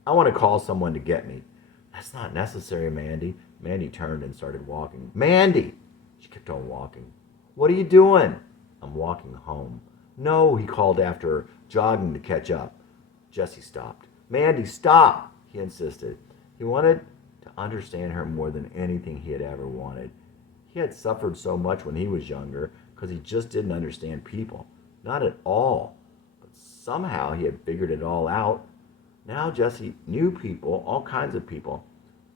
I want to call someone to get me. That's not necessary, Mandy. Mandy turned and started walking. Mandy! She kept on walking. What are you doing? I'm walking home. No, he called after her, jogging to catch up. Jesse stopped. Mandy, stop, he insisted. He wanted to understand her more than anything he had ever wanted. He had suffered so much when he was younger because he just didn't understand people. Not at all. But somehow he had figured it all out. Now Jesse knew people, all kinds of people,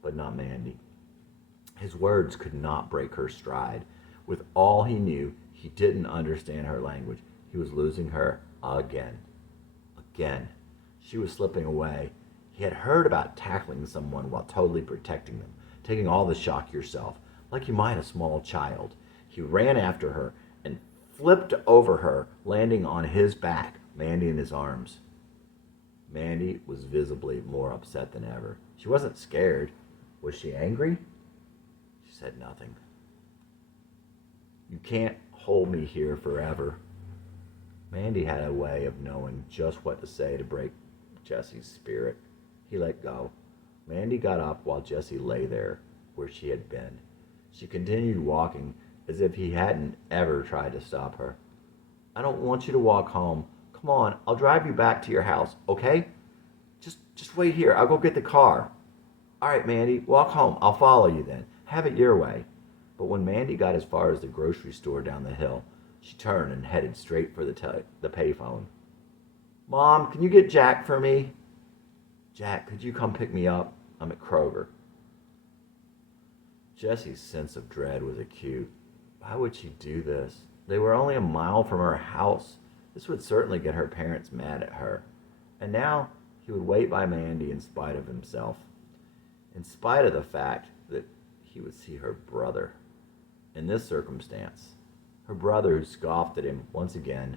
but not Mandy. His words could not break her stride. With all he knew, he didn't understand her language. He was losing her again. Again. She was slipping away. He had heard about tackling someone while totally protecting them, taking all the shock yourself, like you might a small child. He ran after her and flipped over her, landing on his back, Mandy in his arms. Mandy was visibly more upset than ever. She wasn't scared. Was she angry? She said nothing. You can't hold me here forever. Mandy had a way of knowing just what to say to break Jesse's spirit. He let go. Mandy got up while Jesse lay there where she had been. She continued walking as if he hadn't ever tried to stop her. I don't want you to walk home. Come on, I'll drive you back to your house, okay? Just wait here. I'll go get the car. All right, Mandy, walk home. I'll follow you then. Have it your way. But when Mandy got as far as the grocery store down the hill, she turned and headed straight for the payphone. Mom, can you get Jack for me? Jack, could you come pick me up? I'm at Kroger. Jessie's sense of dread was acute. Why would she do this? They were only a mile from her house. This would certainly get her parents mad at her. And now he would wait by Mandy in spite of himself, in spite of the fact that he would see her brother. In this circumstance, her brother who scoffed at him once again,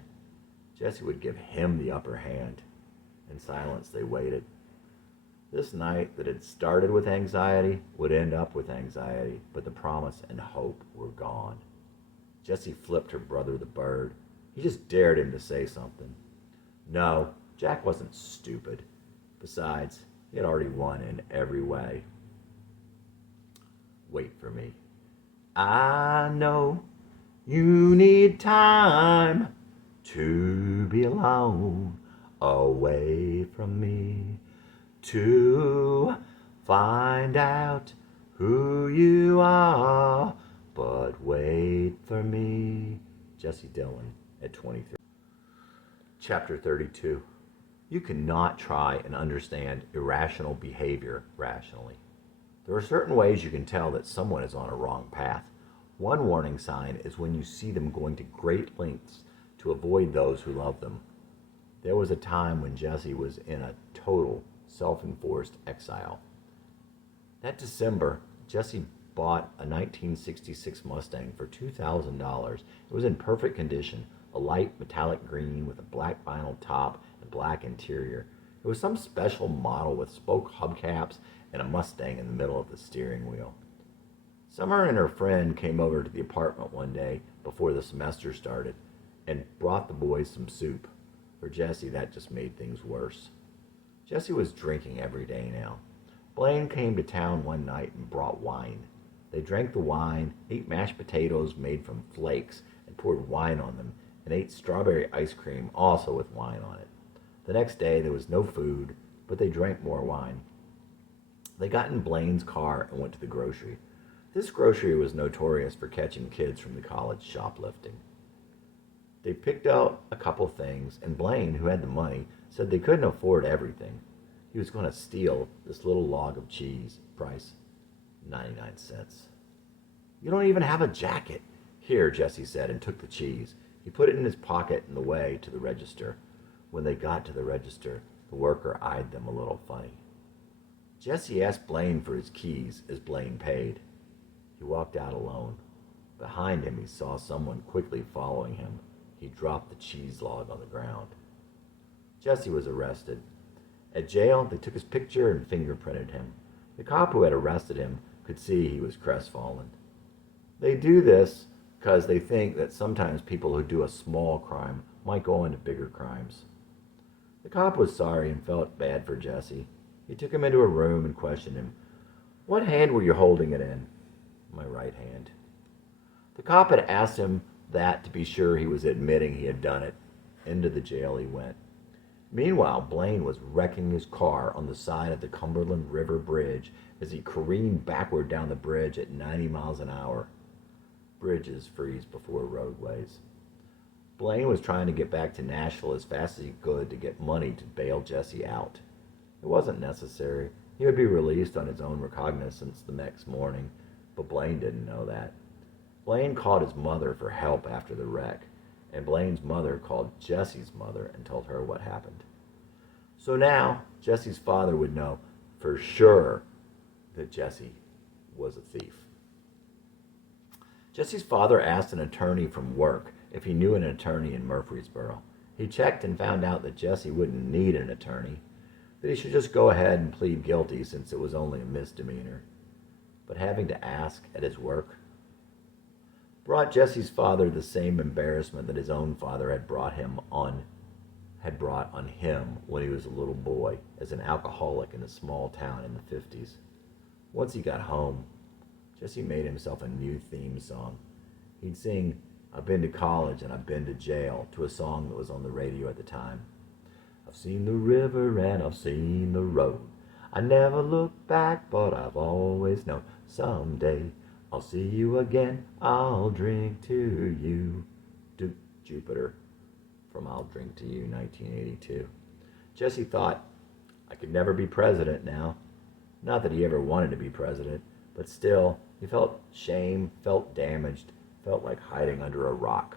Jessie would give him the upper hand. In silence they waited. This night that had started with anxiety would end up with anxiety, but the promise and hope were gone. Jessie flipped her brother the bird. He just dared him to say something. No, Jack wasn't stupid. Besides, he had already won in every way. Wait for me. I know you need time to be alone, away from me, to find out who you are, but wait for me. Jesse Dillon at 23. Chapter 32. You cannot try and understand irrational behavior rationally. There are certain ways you can tell that someone is on a wrong path. One warning sign is when you see them going to great lengths to avoid those who love them. There was a time when Jesse was in a total self-enforced exile. That December, Jesse bought a 1966 Mustang for $2,000. It was in perfect condition, a light metallic green with a black vinyl top and black interior. It was some special model with spoke hubcaps and a Mustang in the middle of the steering wheel. Summer and her friend came over to the apartment one day before the semester started and brought the boys some soup. For Jesse, that just made things worse. Jesse was drinking every day now. Blaine came to town one night and brought wine. They drank the wine, ate mashed potatoes made from flakes and poured wine on them, and ate strawberry ice cream also with wine on it. The next day there was no food, but they drank more wine. They got in Blaine's car and went to the grocery. This grocery was notorious for catching kids from the college shoplifting. They picked out a couple things, and Blaine, who had the money, said they couldn't afford everything. He was going to steal this little log of cheese, price 99 cents. You don't even have a jacket. Here, Jesse said, and took the cheese. He put it in his pocket on the way to the register. When they got to the register, the worker eyed them a little funny. Jesse asked Blaine for his keys as Blaine paid. He walked out alone. Behind him, he saw someone quickly following him. He dropped the cheese log on the ground. Jesse was arrested. At jail, they took his picture and fingerprinted him. The cop who had arrested him could see he was crestfallen. They do this because they think that sometimes people who do a small crime might go into bigger crimes. The cop was sorry and felt bad for Jesse. He took him into a room and questioned him. What hand were you holding it in? My right hand. The cop had asked him that to be sure he was admitting he had done it. Into the jail he went. Meanwhile, Blaine was wrecking his car on the side of the Cumberland River Bridge as he careened backward down the bridge at 90 miles an hour. Bridges freeze before roadways. Blaine was trying to get back to Nashville as fast as he could to get money to bail Jesse out. It wasn't necessary. He would be released on his own recognizance the next morning, but Blaine didn't know that. Blaine called his mother for help after the wreck, and Blaine's mother called Jesse's mother and told her what happened. So now, Jesse's father would know for sure that Jesse was a thief. Jesse's father asked an attorney from work if he knew an attorney in Murfreesboro. He checked and found out that Jesse wouldn't need an attorney, that he should just go ahead and plead guilty since it was only a misdemeanor. But having to ask at his work brought Jesse's father the same embarrassment that his own father had brought on him when he was a little boy as an alcoholic in a small town in the 50s. Once he got home, Jesse made himself a new theme song. He'd sing, "I've been to college and I've been to jail," to a song that was on the radio at the time. I've seen the river and I've seen the road. I never look back, but I've always known someday I'll see you again, I'll drink to you. Duke Jupiter from I'll Drink to You, 1982. Jesse thought, I could never be president now. Not that he ever wanted to be president, but still, he felt shame, felt damaged, felt like hiding under a rock.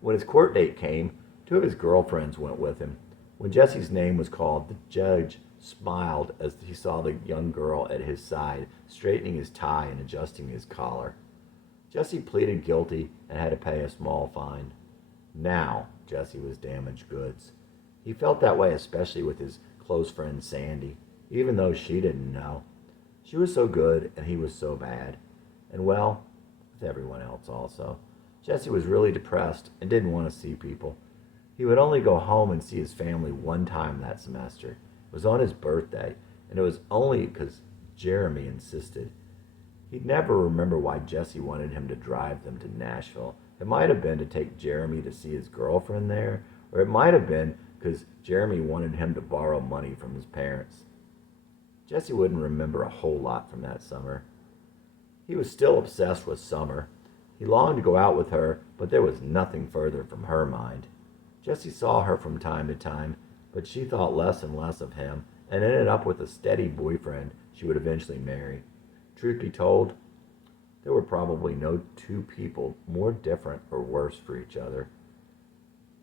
When his court date came, two of his girlfriends went with him. When Jesse's name was called, the judge smiled as he saw the young girl at his side, straightening his tie and adjusting his collar. Jesse pleaded guilty and had to pay a small fine. Now, Jesse was damaged goods. He felt that way especially with his close friend Sandy, even though she didn't know. She was so good and he was so bad. And well, with everyone else also. Jesse was really depressed and didn't want to see people. He would only go home and see his family one time that semester. It was on his birthday, and it was only because Jeremy insisted. He'd never remember why Jesse wanted him to drive them to Nashville. It might have been to take Jeremy to see his girlfriend there, or it might have been because Jeremy wanted him to borrow money from his parents. Jesse wouldn't remember a whole lot from that summer. He was still obsessed with Summer. He longed to go out with her, but there was nothing further from her mind. Jesse saw her from time to time, but she thought less and less of him and ended up with a steady boyfriend she would eventually marry. Truth be told, there were probably no two people more different or worse for each other.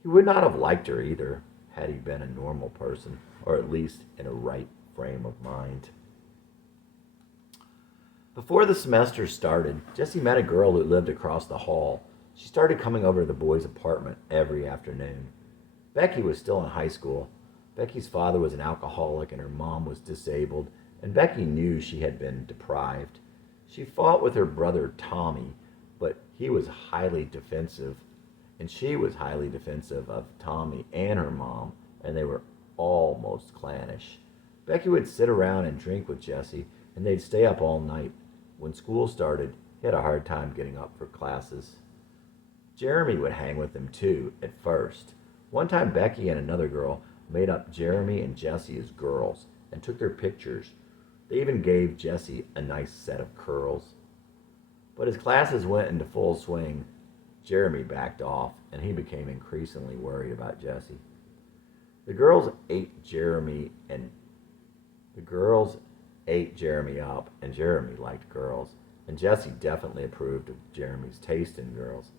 He would not have liked her either, had he been a normal person, or at least in a right frame of mind. Before the semester started, Jesse met a girl who lived across the hall. She started coming over to the boys' apartment every afternoon. Becky was still in high school. Becky's father was an alcoholic and her mom was disabled, and Becky knew she had been deprived. She fought with her brother Tommy, but he was highly defensive, and she was highly defensive of Tommy and her mom, and they were almost clannish. Becky would sit around and drink with Jesse, and they'd stay up all night. When school started, he had a hard time getting up for classes. Jeremy would hang with them too, at first. One time Becky and another girl made up Jeremy and Jesse as girls and took their pictures. They even gave Jesse a nice set of curls. But as classes went into full swing, Jeremy backed off and he became increasingly worried about Jesse. The girls ate Jeremy up, and Jeremy liked girls, and Jesse definitely approved of Jeremy's taste in girls.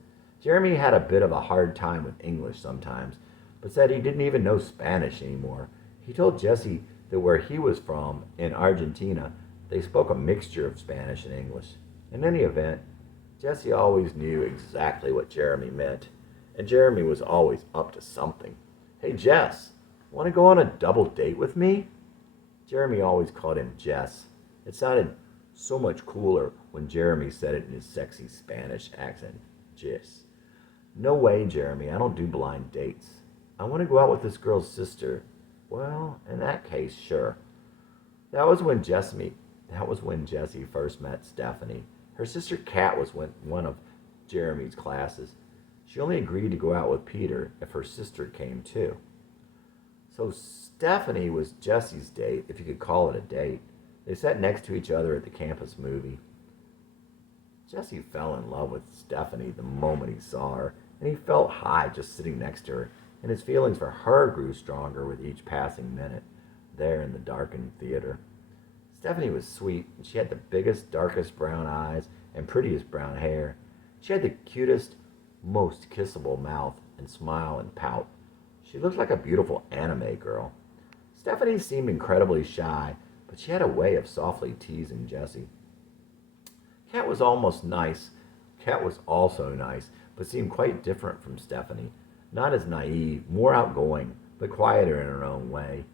Jeremy had a bit of a hard time with English sometimes, but said he didn't even know Spanish anymore. He told Jesse that where he was from, in Argentina, they spoke a mixture of Spanish and English. In any event, Jesse always knew exactly what Jeremy meant, and Jeremy was always up to something. "Hey, Jess, want to go on a double date with me?" Jeremy always called him Jess. It sounded so much cooler when Jeremy said it in his sexy Spanish accent. Jess. "No way, Jeremy. I don't do blind dates. I want to go out with this girl's sister." "Well, in that case, sure." That was when Jesse first met Stephanie. Her sister Kat was one of Jeremy's classes. She only agreed to go out with Peter if her sister came too. So Stephanie was Jesse's date, if you could call it a date. They sat next to each other at the campus movie. Jesse fell in love with Stephanie the moment he saw her, and he felt high just sitting next to her, and his feelings for her grew stronger with each passing minute there in the darkened theater. Stephanie was sweet, and she had the biggest, darkest brown eyes and prettiest brown hair. She had the cutest, most kissable mouth and smile and pout. She looked like a beautiful anime girl. Stephanie seemed incredibly shy, but she had a way of softly teasing Jesse. Kat was also nice, but seemed quite different from Stephanie. Not as naive, more outgoing, but quieter in her own way.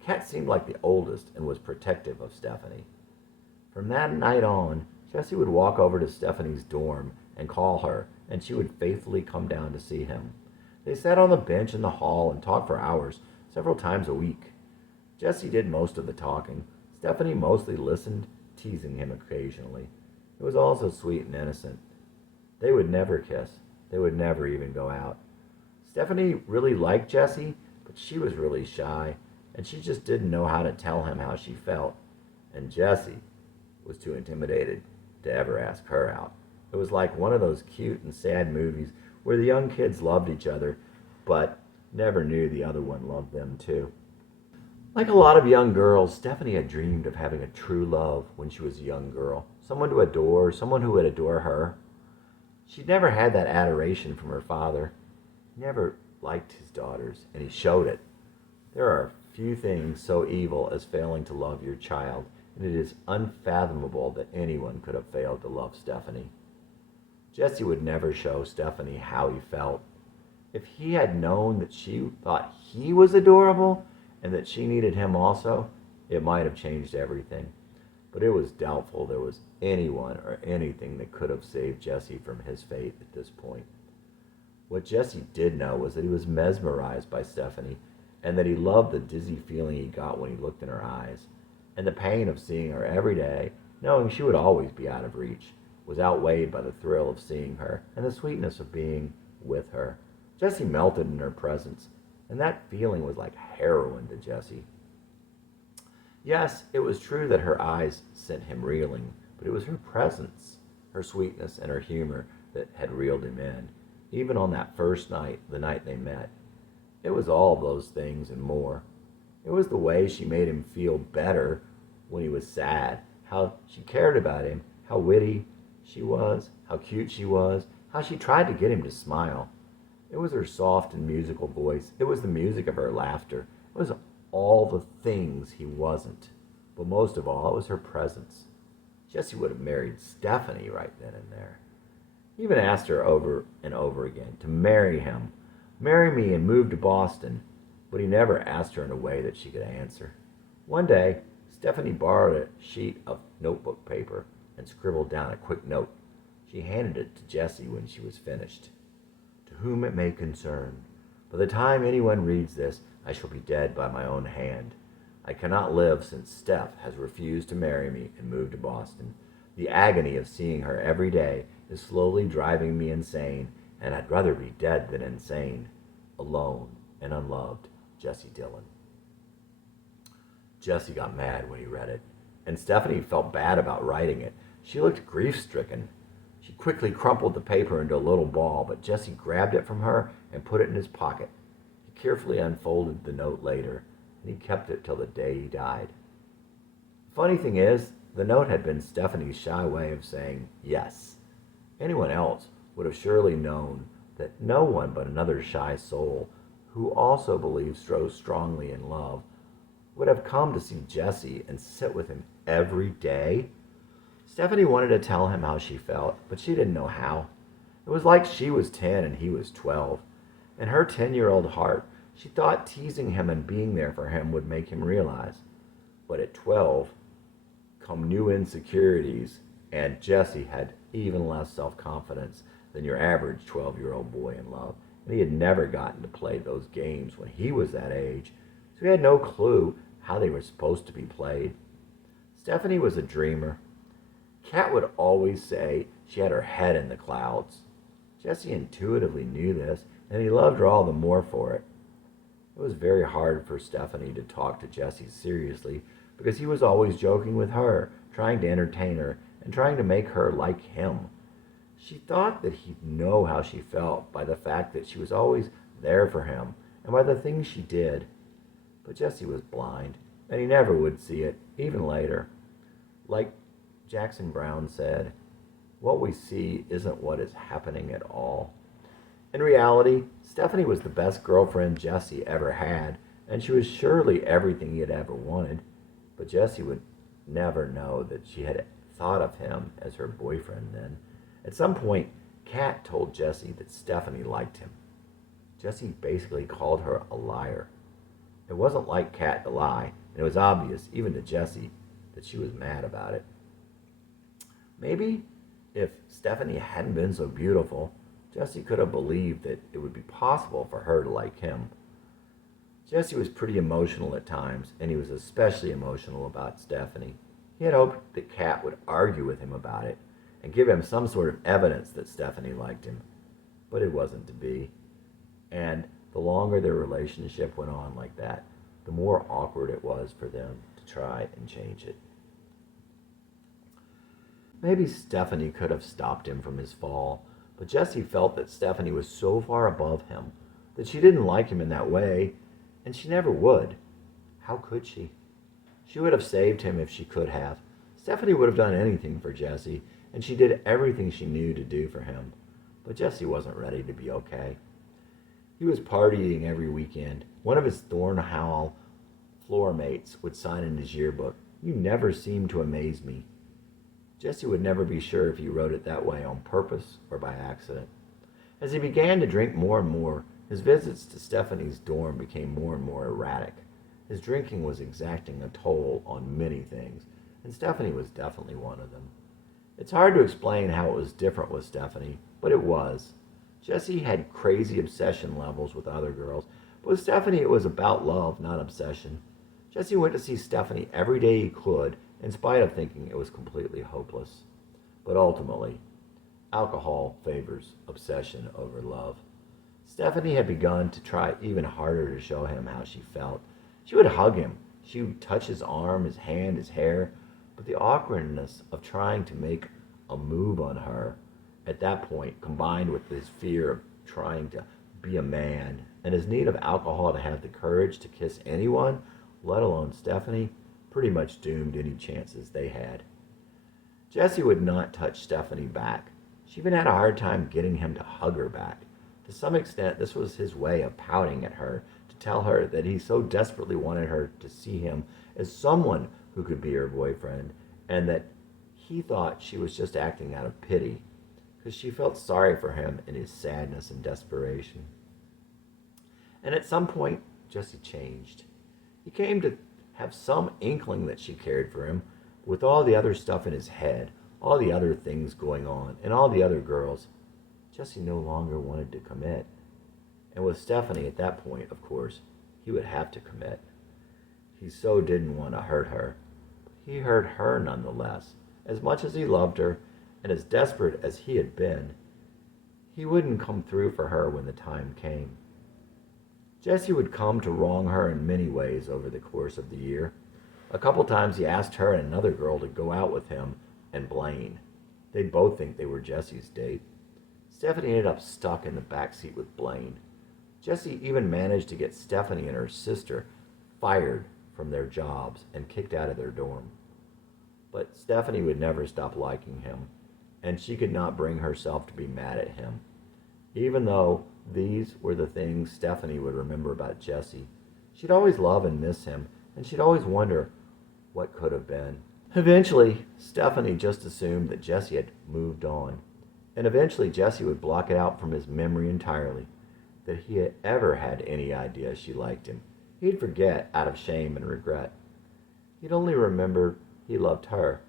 Kat seemed like the oldest and was protective of Stephanie. From that night on, Jesse would walk over to Stephanie's dorm and call her, and she would faithfully come down to see him. They sat on the bench in the hall and talked for hours, several times a week. Jesse did most of the talking. Stephanie mostly listened, teasing him occasionally. It was all so sweet and innocent. They would never kiss. They would never even go out. Stephanie really liked Jesse, but she was really shy, and she just didn't know how to tell him how she felt. And Jesse was too intimidated to ever ask her out. It was like one of those cute and sad movies where the young kids loved each other, but never knew the other one loved them too. Like a lot of young girls, Stephanie had dreamed of having a true love when she was a young girl, someone to adore, someone who would adore her. She'd never had that adoration from her father. He never liked his daughters, and he showed it. There are few things so evil as failing to love your child, and it is unfathomable that anyone could have failed to love Stephanie. Jesse would never show Stephanie how he felt. If he had known that she thought he was adorable and that she needed him also, it might have changed everything. But it was doubtful there was anyone or anything that could have saved Jesse from his fate at this point. What Jesse did know was that he was mesmerized by Stephanie and that he loved the dizzy feeling he got when he looked in her eyes. And the pain of seeing her every day, knowing she would always be out of reach, was outweighed by the thrill of seeing her and the sweetness of being with her. Jesse melted in her presence, and that feeling was like heroin to Jesse. Yes, it was true that her eyes sent him reeling, but it was her presence, her sweetness, and her humor that had reeled him in, even on that first night, the night they met. It was all those things and more. It was the way she made him feel better when he was sad, how she cared about him, how witty she was, how cute she was, how she tried to get him to smile. It was her soft and musical voice. It was the music of her laughter. It was all the things he wasn't. But most of all, it was her presence. Jesse would have married Stephanie right then and there. He even asked her over and over again to marry him. Marry me and move to Boston. But he never asked her in a way that she could answer. One day, Stephanie borrowed a sheet of notebook paper and scribbled down a quick note. She handed it to Jesse when she was finished. To whom it may concern, by the time anyone reads this, I shall be dead by my own hand. I cannot live since Steph has refused to marry me and move to Boston. The agony of seeing her every day is slowly driving me insane, and I'd rather be dead than insane. Alone and unloved, Jesse Dillon. Jesse got mad when he read it, and Stephanie felt bad about writing it. She looked grief-stricken. She quickly crumpled the paper into a little ball, but Jesse grabbed it from her and put it in his pocket. He carefully unfolded the note later, and he kept it till the day he died. The funny thing is, the note had been Stephanie's shy way of saying yes. Anyone else would have surely known that no one but another shy soul, who also believes so strongly in love, would have come to see Jesse and sit with him every day. Stephanie wanted to tell him how she felt, but she didn't know how. It was like she was 10 and he was 12. In her 10-year-old heart, she thought teasing him and being there for him would make him realize. But at 12, come new insecurities, and Jesse had even less self-confidence than your average 12-year-old boy in love. And he had never gotten to play those games when he was that age, so he had no clue how they were supposed to be played. Stephanie was a dreamer. Kat would always say she had her head in the clouds. Jesse intuitively knew this, and he loved her all the more for it. It was very hard for Stephanie to talk to Jesse seriously because he was always joking with her, trying to entertain her, and trying to make her like him. She thought that he'd know how she felt by the fact that she was always there for him and by the things she did. But Jesse was blind, and he never would see it, even later. Like Jackson Browne said, what we see isn't what is happening at all. In reality, Stephanie was the best girlfriend Jesse ever had, and she was surely everything he had ever wanted. But Jesse would never know that she had thought of him as her boyfriend then. At some point, Kat told Jesse that Stephanie liked him. Jesse basically called her a liar. It wasn't like Kat to lie, and it was obvious, even to Jesse, that she was mad about it. Maybe if Stephanie hadn't been so beautiful, Jesse could have believed that it would be possible for her to like him. Jesse was pretty emotional at times, and he was especially emotional about Stephanie. He had hoped that Kat would argue with him about it and give him some sort of evidence that Stephanie liked him. But it wasn't to be. And the longer their relationship went on like that, the more awkward it was for them to try and change it. Maybe Stephanie could have stopped him from his fall, but Jesse felt that Stephanie was so far above him that she didn't like him in that way, and she never would. How could she? She would have saved him if she could have. Stephanie would have done anything for Jesse, and she did everything she knew to do for him. But Jesse wasn't ready to be okay. He was partying every weekend. One of his Thornhall floor mates would sign in his yearbook, "You never seem to amaze me." Jesse would never be sure if he wrote it that way on purpose or by accident. As he began to drink more and more, his visits to Stephanie's dorm became more and more erratic. His drinking was exacting a toll on many things, and Stephanie was definitely one of them. It's hard to explain how it was different with Stephanie, but it was. Jesse had crazy obsession levels with other girls, but with Stephanie it was about love, not obsession. Jesse went to see Stephanie every day he could, in spite of thinking it was completely hopeless. But ultimately, alcohol favors obsession over love. Stephanie had begun to try even harder to show him how she felt. She would hug him. She would touch his arm, his hand, his hair. But the awkwardness of trying to make a move on her at that point, combined with his fear of trying to be a man and his need of alcohol to have the courage to kiss anyone, let alone Stephanie, pretty much doomed any chances they had. Jesse would not touch Stephanie back. She even had a hard time getting him to hug her back. To some extent, this was his way of pouting at her, to tell her that he so desperately wanted her to see him as someone who could be her boyfriend, and that he thought she was just acting out of pity, because she felt sorry for him in his sadness and desperation. And at some point, Jesse changed. He came to have some inkling that she cared for him, with all the other stuff in his head, all the other things going on, and all the other girls. Jesse no longer wanted to commit. And with Stephanie at that point, of course, he would have to commit. He so didn't want to hurt her. He hurt her nonetheless. As much as he loved her, and as desperate as he had been, he wouldn't come through for her when the time came. Jesse would come to wrong her in many ways over the course of the year. A couple times he asked her and another girl to go out with him and Blaine. They'd both think they were Jesse's date. Stephanie ended up stuck in the back seat with Blaine. Jesse even managed to get Stephanie and her sister fired from their jobs and kicked out of their dorm. But Stephanie would never stop liking him, and she could not bring herself to be mad at him. Even though these were the things Stephanie would remember about Jesse, she'd always love and miss him, and she'd always wonder what could have been. Eventually, Stephanie just assumed that Jesse had moved on, and eventually Jesse would block it out from his memory entirely, that he had ever had any idea she liked him. He'd forget out of shame and regret. He'd only remember he loved her,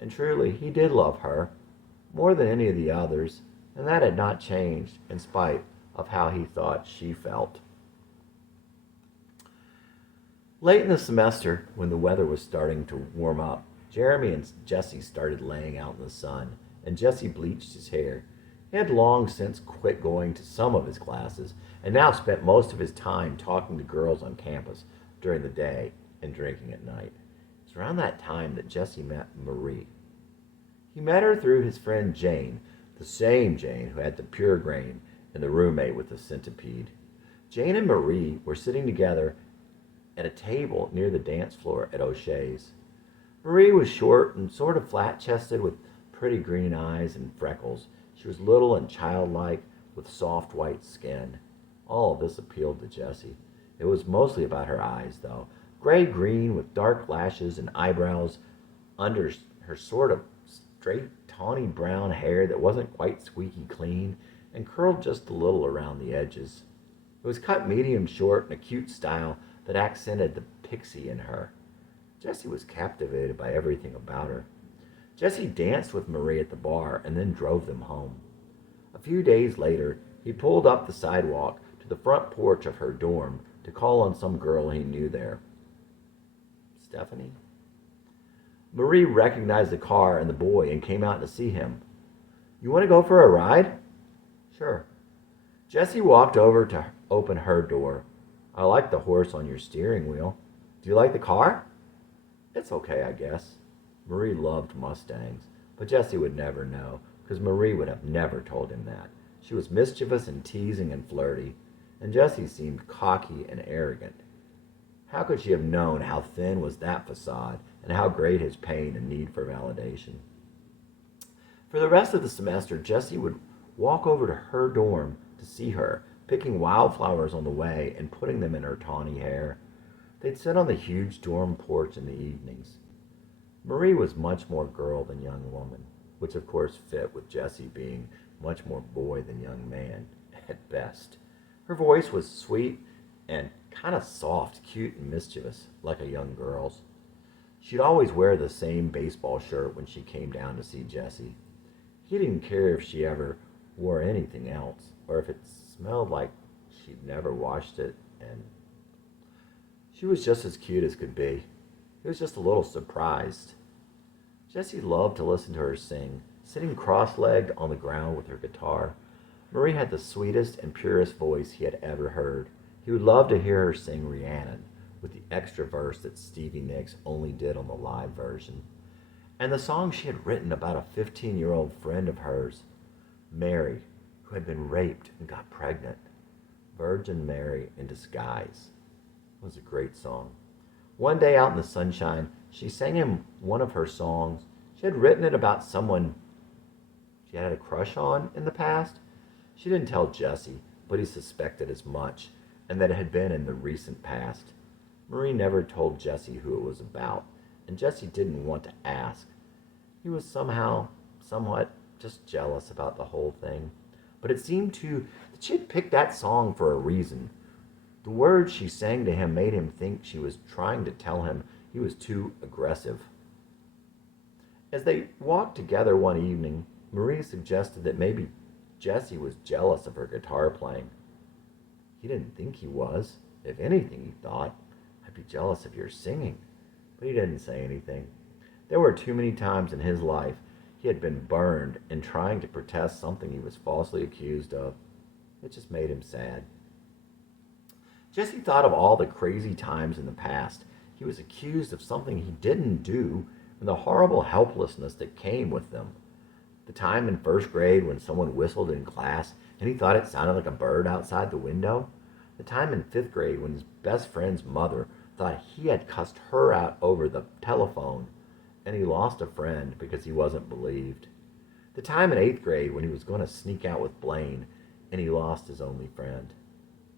and truly he did love her, more than any of the others, and that had not changed in spite of how he thought she felt. Late in the semester, when the weather was starting to warm up, Jeremy and Jesse started laying out in the sun, and Jesse bleached his hair. He had long since quit going to some of his classes, and now spent most of his time talking to girls on campus during the day and drinking at night. It's around that time that Jesse met Marie. He met her through his friend Jane, the same Jane who had the pure grain and the roommate with the centipede. Jane and Marie were sitting together at a table near the dance floor at O'Shea's. Marie was short and sort of flat-chested with pretty green eyes and freckles. She was little and childlike with soft white skin. All of this appealed to Jesse. It was mostly about her eyes, though. Gray-green with dark lashes and eyebrows under her sort of straight, tawny brown hair that wasn't quite squeaky clean and curled just a little around the edges. It was cut medium short in a cute style that accented the pixie in her. Jesse was captivated by everything about her. Jesse danced with Marie at the bar and then drove them home. A few days later, he pulled up the sidewalk to the front porch of her dorm to call on some girl he knew there. Stephanie? Marie recognized the car and the boy and came out to see him. "You want to go for a ride?" "Sure." Jesse walked over to open her door. "I like the horse on your steering wheel. Do you like the car?" "It's okay, I guess." Marie loved Mustangs, but Jesse would never know, because Marie would have never told him that. She was mischievous and teasing and flirty, and Jesse seemed cocky and arrogant. How could she have known how thin was that facade and how great his pain and need for validation? For the rest of the semester, Jessie would walk over to her dorm to see her, picking wildflowers on the way and putting them in her tawny hair. They'd sit on the huge dorm porch in the evenings. Marie was much more girl than young woman, which of course fit with Jessie being much more boy than young man, at best. Her voice was sweet and kind of soft, cute, and mischievous, like a young girl's. She'd always wear the same baseball shirt when she came down to see Jessie. He didn't care if she ever wore anything else, or if it smelled like she'd never washed it, and she was just as cute as could be. He was just a little surprised. Jessie loved to listen to her sing, sitting cross-legged on the ground with her guitar. Marie had the sweetest and purest voice he had ever heard. He would love to hear her sing Rhiannon, with the extra verse that Stevie Nicks only did on the live version. And the song she had written about a 15-year-old friend of hers, Mary, who had been raped and got pregnant. Virgin Mary in Disguise. It was a great song. One day out in the sunshine, she sang him one of her songs. She had written it about someone she had a crush on in the past. She didn't tell Jessie, but he suspected as much, and that it had been in the recent past. Marie never told Jessie who it was about, and Jessie didn't want to ask. He was somewhat just jealous about the whole thing. But it seemed that she had picked that song for a reason. The words she sang to him made him think she was trying to tell him he was too aggressive. As they walked together one evening, Marie suggested that maybe Jessie was jealous of her guitar playing. He didn't think he was. If anything, he thought, I'd be jealous of your singing. But he didn't say anything. There were too many times in his life he had been burned in trying to protest something he was falsely accused of. It just made him sad. Jessie thought of all the crazy times in the past he was accused of something he didn't do and the horrible helplessness that came with them. The time in first grade when someone whistled in class and he thought it sounded like a bird outside the window. The time in fifth grade when his best friend's mother thought he had cussed her out over the telephone and he lost a friend because he wasn't believed. The time in eighth grade when he was going to sneak out with Blaine and he lost his only friend.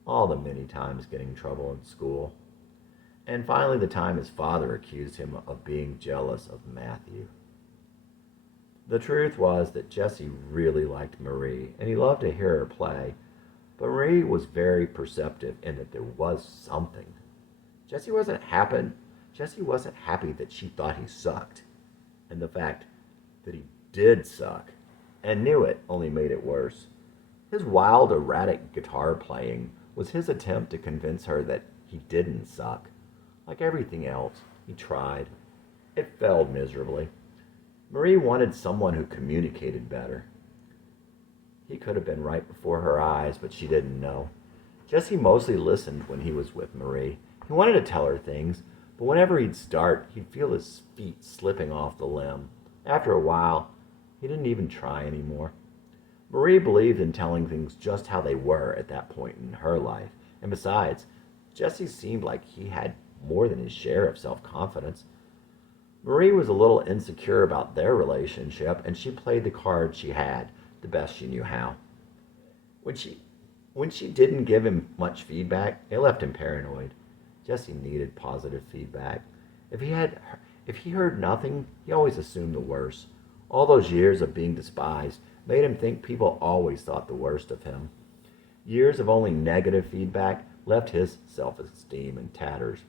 All the many times getting in trouble in school. And finally the time his father accused him of being jealous of Matthew. The truth was that Jessie really liked Marie, and he loved to hear her play, but Marie was very perceptive in that there was something. Jessie wasn't happy that she thought he sucked, and the fact that he did suck, and knew it, only made it worse. His wild, erratic guitar playing was his attempt to convince her that he didn't suck. Like everything else, he tried. It failed miserably. Marie wanted someone who communicated better. He could have been right before her eyes, but she didn't know. Jessie mostly listened when he was with Marie. He wanted to tell her things, but whenever he'd start, he'd feel his feet slipping off the limb. After a while, he didn't even try anymore. Marie believed in telling things just how they were at that point in her life. And besides, Jessie seemed like he had more than his share of self-confidence. Marie was a little insecure about their relationship, and she played the cards she had the best she knew how. When she didn't give him much feedback, it left him paranoid. Jessie needed positive feedback. If he heard nothing, he always assumed the worst. All those years of being despised made him think people always thought the worst of him. Years of only negative feedback left his self-esteem in tatters.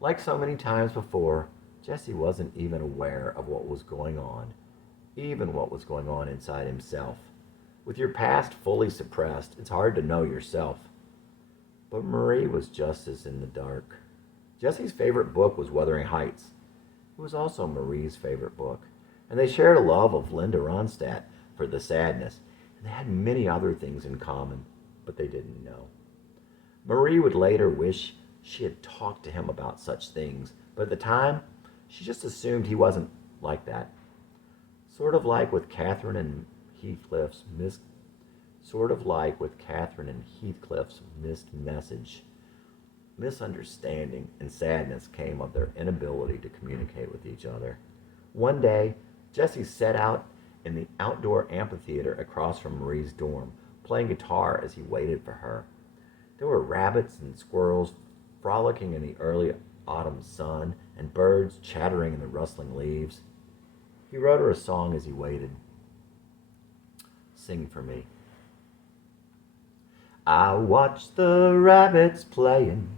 Like so many times before, Jessie wasn't even aware of what was going on, even what was going on inside himself. With your past fully suppressed, it's hard to know yourself. But Marie was just as in the dark. Jessie's favorite book was Wuthering Heights. It was also Marie's favorite book, and they shared a love of Linda Ronstadt for the sadness, and they had many other things in common, but they didn't know. Marie would later wish she had talked to him about such things, but at the time, she just assumed he wasn't like that. Sort of like with Catherine and Heathcliff's missed message. Misunderstanding and sadness came of their inability to communicate with each other. One day, Jesse set out in the outdoor amphitheater across from Marie's dorm, playing guitar as he waited for her. There were rabbits and squirrels frolicking in the early autumn sun and birds chattering in the rustling leaves. He wrote her a song as he waited. Sing for me. I watch the rabbits playing.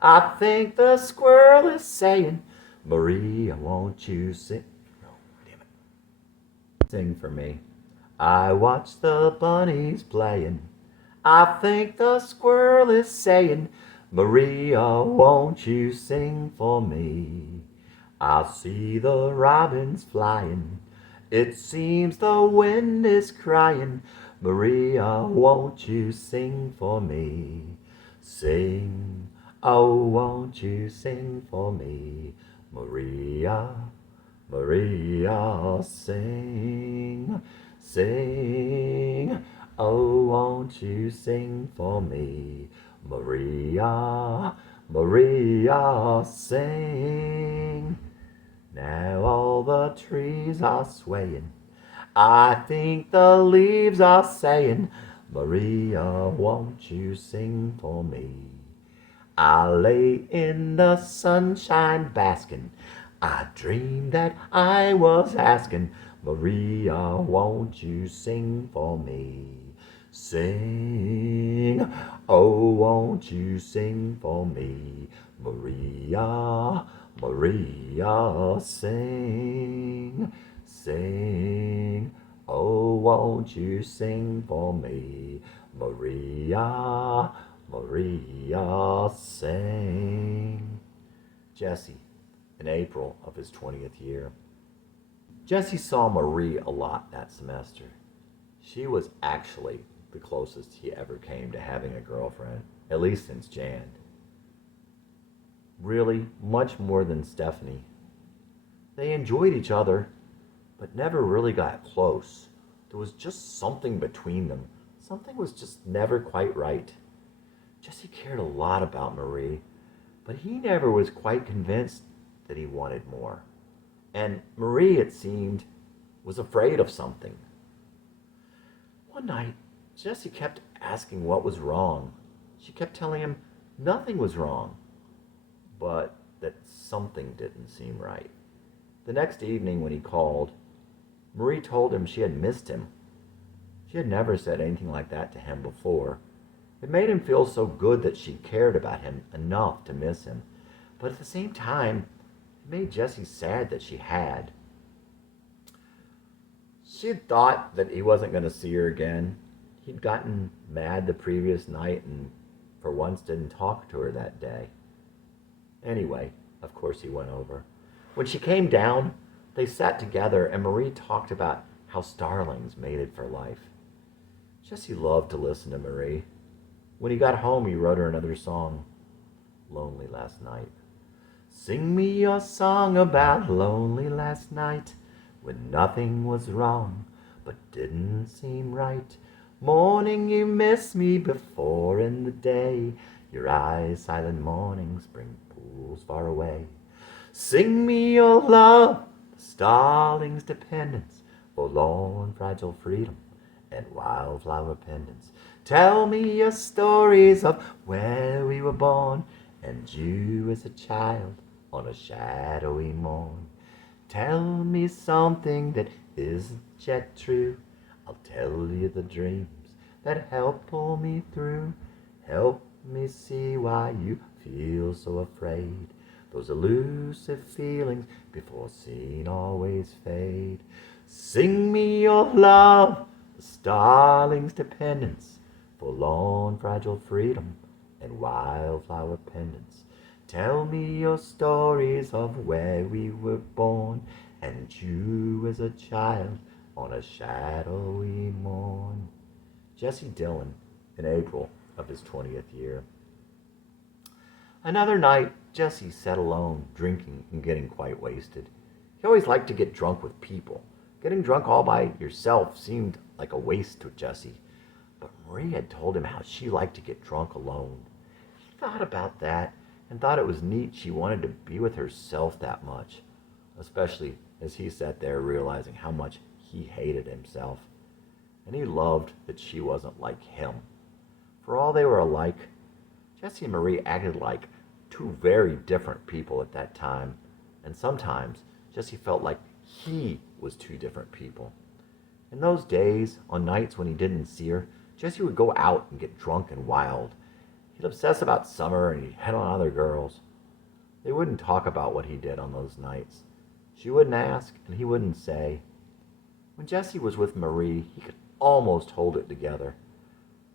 I think the squirrel is saying, Maria, won't you sing? No, damn it. Sing for me. I watch the bunnies playing. I think the squirrel is saying, Maria, won't you sing for me? I see the robins flying. It seems the wind is crying, Maria, won't you sing for me? Sing, oh, won't you sing for me? Maria, Maria, sing, sing, oh, won't you sing for me? Maria, Maria, sing. Now all the trees are swaying. I think the leaves are saying, Maria, won't you sing for me? I lay in the sunshine basking. I dreamed that I was asking, Maria, won't you sing for me? Sing, oh, won't you sing for me? Maria, Maria, sing, sing, oh, won't you sing for me? Maria, Maria, sing. Jesse, in April of his 20th year. Jesse saw Marie a lot that semester. She was actually the closest he ever came to having a girlfriend, at least since Jan. Really, much more than Stephanie. They enjoyed each other, but never really got close. There was just something between them. Something was just never quite right. Jesse cared a lot about Marie, but he never was quite convinced that he wanted more. And Marie, it seemed, was afraid of something. One night, Jesse kept asking what was wrong. She kept telling him nothing was wrong, but that something didn't seem right. The next evening when he called, Marie told him she had missed him. She had never said anything like that to him before. It made him feel so good that she cared about him enough to miss him, but at the same time, it made Jesse sad that she had. She had thought that he wasn't going to see her again. He'd gotten mad the previous night and for once didn't talk to her that day. Anyway, of course he went over. When she came down, they sat together and Marie talked about how starlings mated for life. Jesse loved to listen to Marie. When he got home, he wrote her another song, Lonely Last Night. Sing me your song about lonely last night, when nothing was wrong, but didn't seem right. Morning, you miss me before in the day. Your eyes, silent mornings, bring pools far away. Sing me your love, the starling's dependence, forlorn, fragile freedom, and wildflower pendants. Tell me your stories of where we were born, and you as a child on a shadowy morn. Tell me something that isn't yet true. I'll tell you the dreams that help pull me through. Help me see why you feel so afraid. Those elusive feelings before seen always fade. Sing me your love, the starling's dependence, forlorn, fragile freedom, and wildflower pendants. Tell me your stories of where we were born, and you as a child on a shadowy morn. Jesse Dillon, in April of his 20th year. Another night, Jesse sat alone, drinking and getting quite wasted. He always liked to get drunk with people. Getting drunk all by yourself seemed like a waste to Jesse. But Marie had told him how she liked to get drunk alone. He thought about that, and thought it was neat she wanted to be with herself that much, especially as he sat there realizing how much he hated himself. And he loved that she wasn't like him. For all they were alike, Jesse and Marie acted like two very different people at that time, and sometimes Jesse felt like he was two different people. In those days, on nights when he didn't see her, Jesse would go out and get drunk and wild. He'd obsess about Summer and he'd hit on other girls. They wouldn't talk about what he did on those nights. She wouldn't ask, and he wouldn't say. When Jesse was with Marie, he could almost hold it together.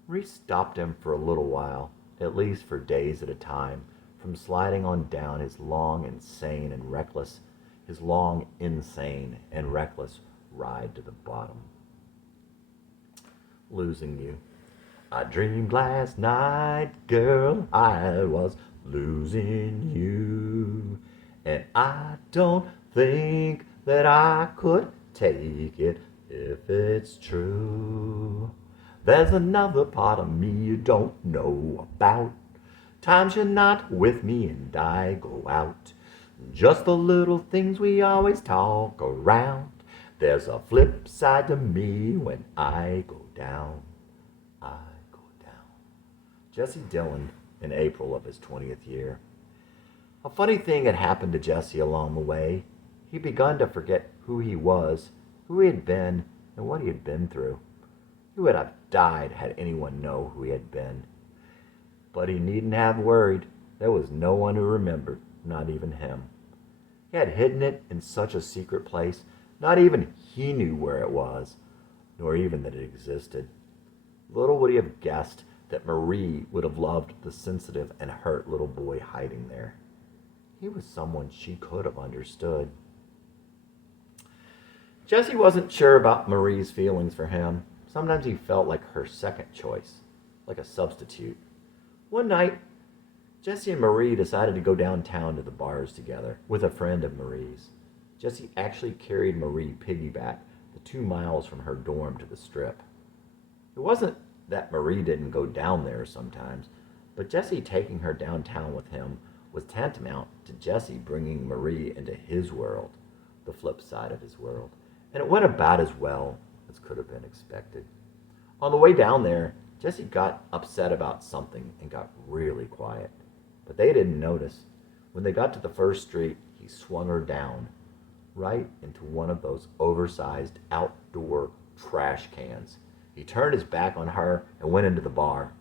Marie stopped him for a little while, at least for days at a time, from sliding on down his long, insane, and reckless ride to the bottom. Losing you. I dreamed last night, girl, I was losing you. And I don't think that I could take it if it's true. There's another part of me you don't know about. Times you're not with me and I go out. Just the little things we always talk around. There's a flip side to me when I go down. I go down. Jesse Dillon in April of his 20th year. A funny thing had happened to Jesse along the way. He'd begun to forget who he was, who he had been, and what he had been through. He would have died had anyone known who he had been. But he needn't have worried. There was no one who remembered, not even him. He had hidden it in such a secret place, not even he knew where it was, nor even that it existed. Little would he have guessed that Marie would have loved the sensitive and hurt little boy hiding there. He was someone she could have understood. Jesse wasn't sure about Marie's feelings for him. Sometimes he felt like her second choice, like a substitute. One night, Jesse and Marie decided to go downtown to the bars together with a friend of Marie's. Jesse actually carried Marie piggyback the 2 miles from her dorm to the Strip. It wasn't that Marie didn't go down there sometimes, but Jesse taking her downtown with him was tantamount to Jesse bringing Marie into his world, the flip side of his world, and it went about as well as could have been expected. On the way down there, Jesse got upset about something and got really quiet, but they didn't notice. When they got to the first street, he swung her down, right into one of those oversized outdoor trash cans. He turned his back on her and went into the bar.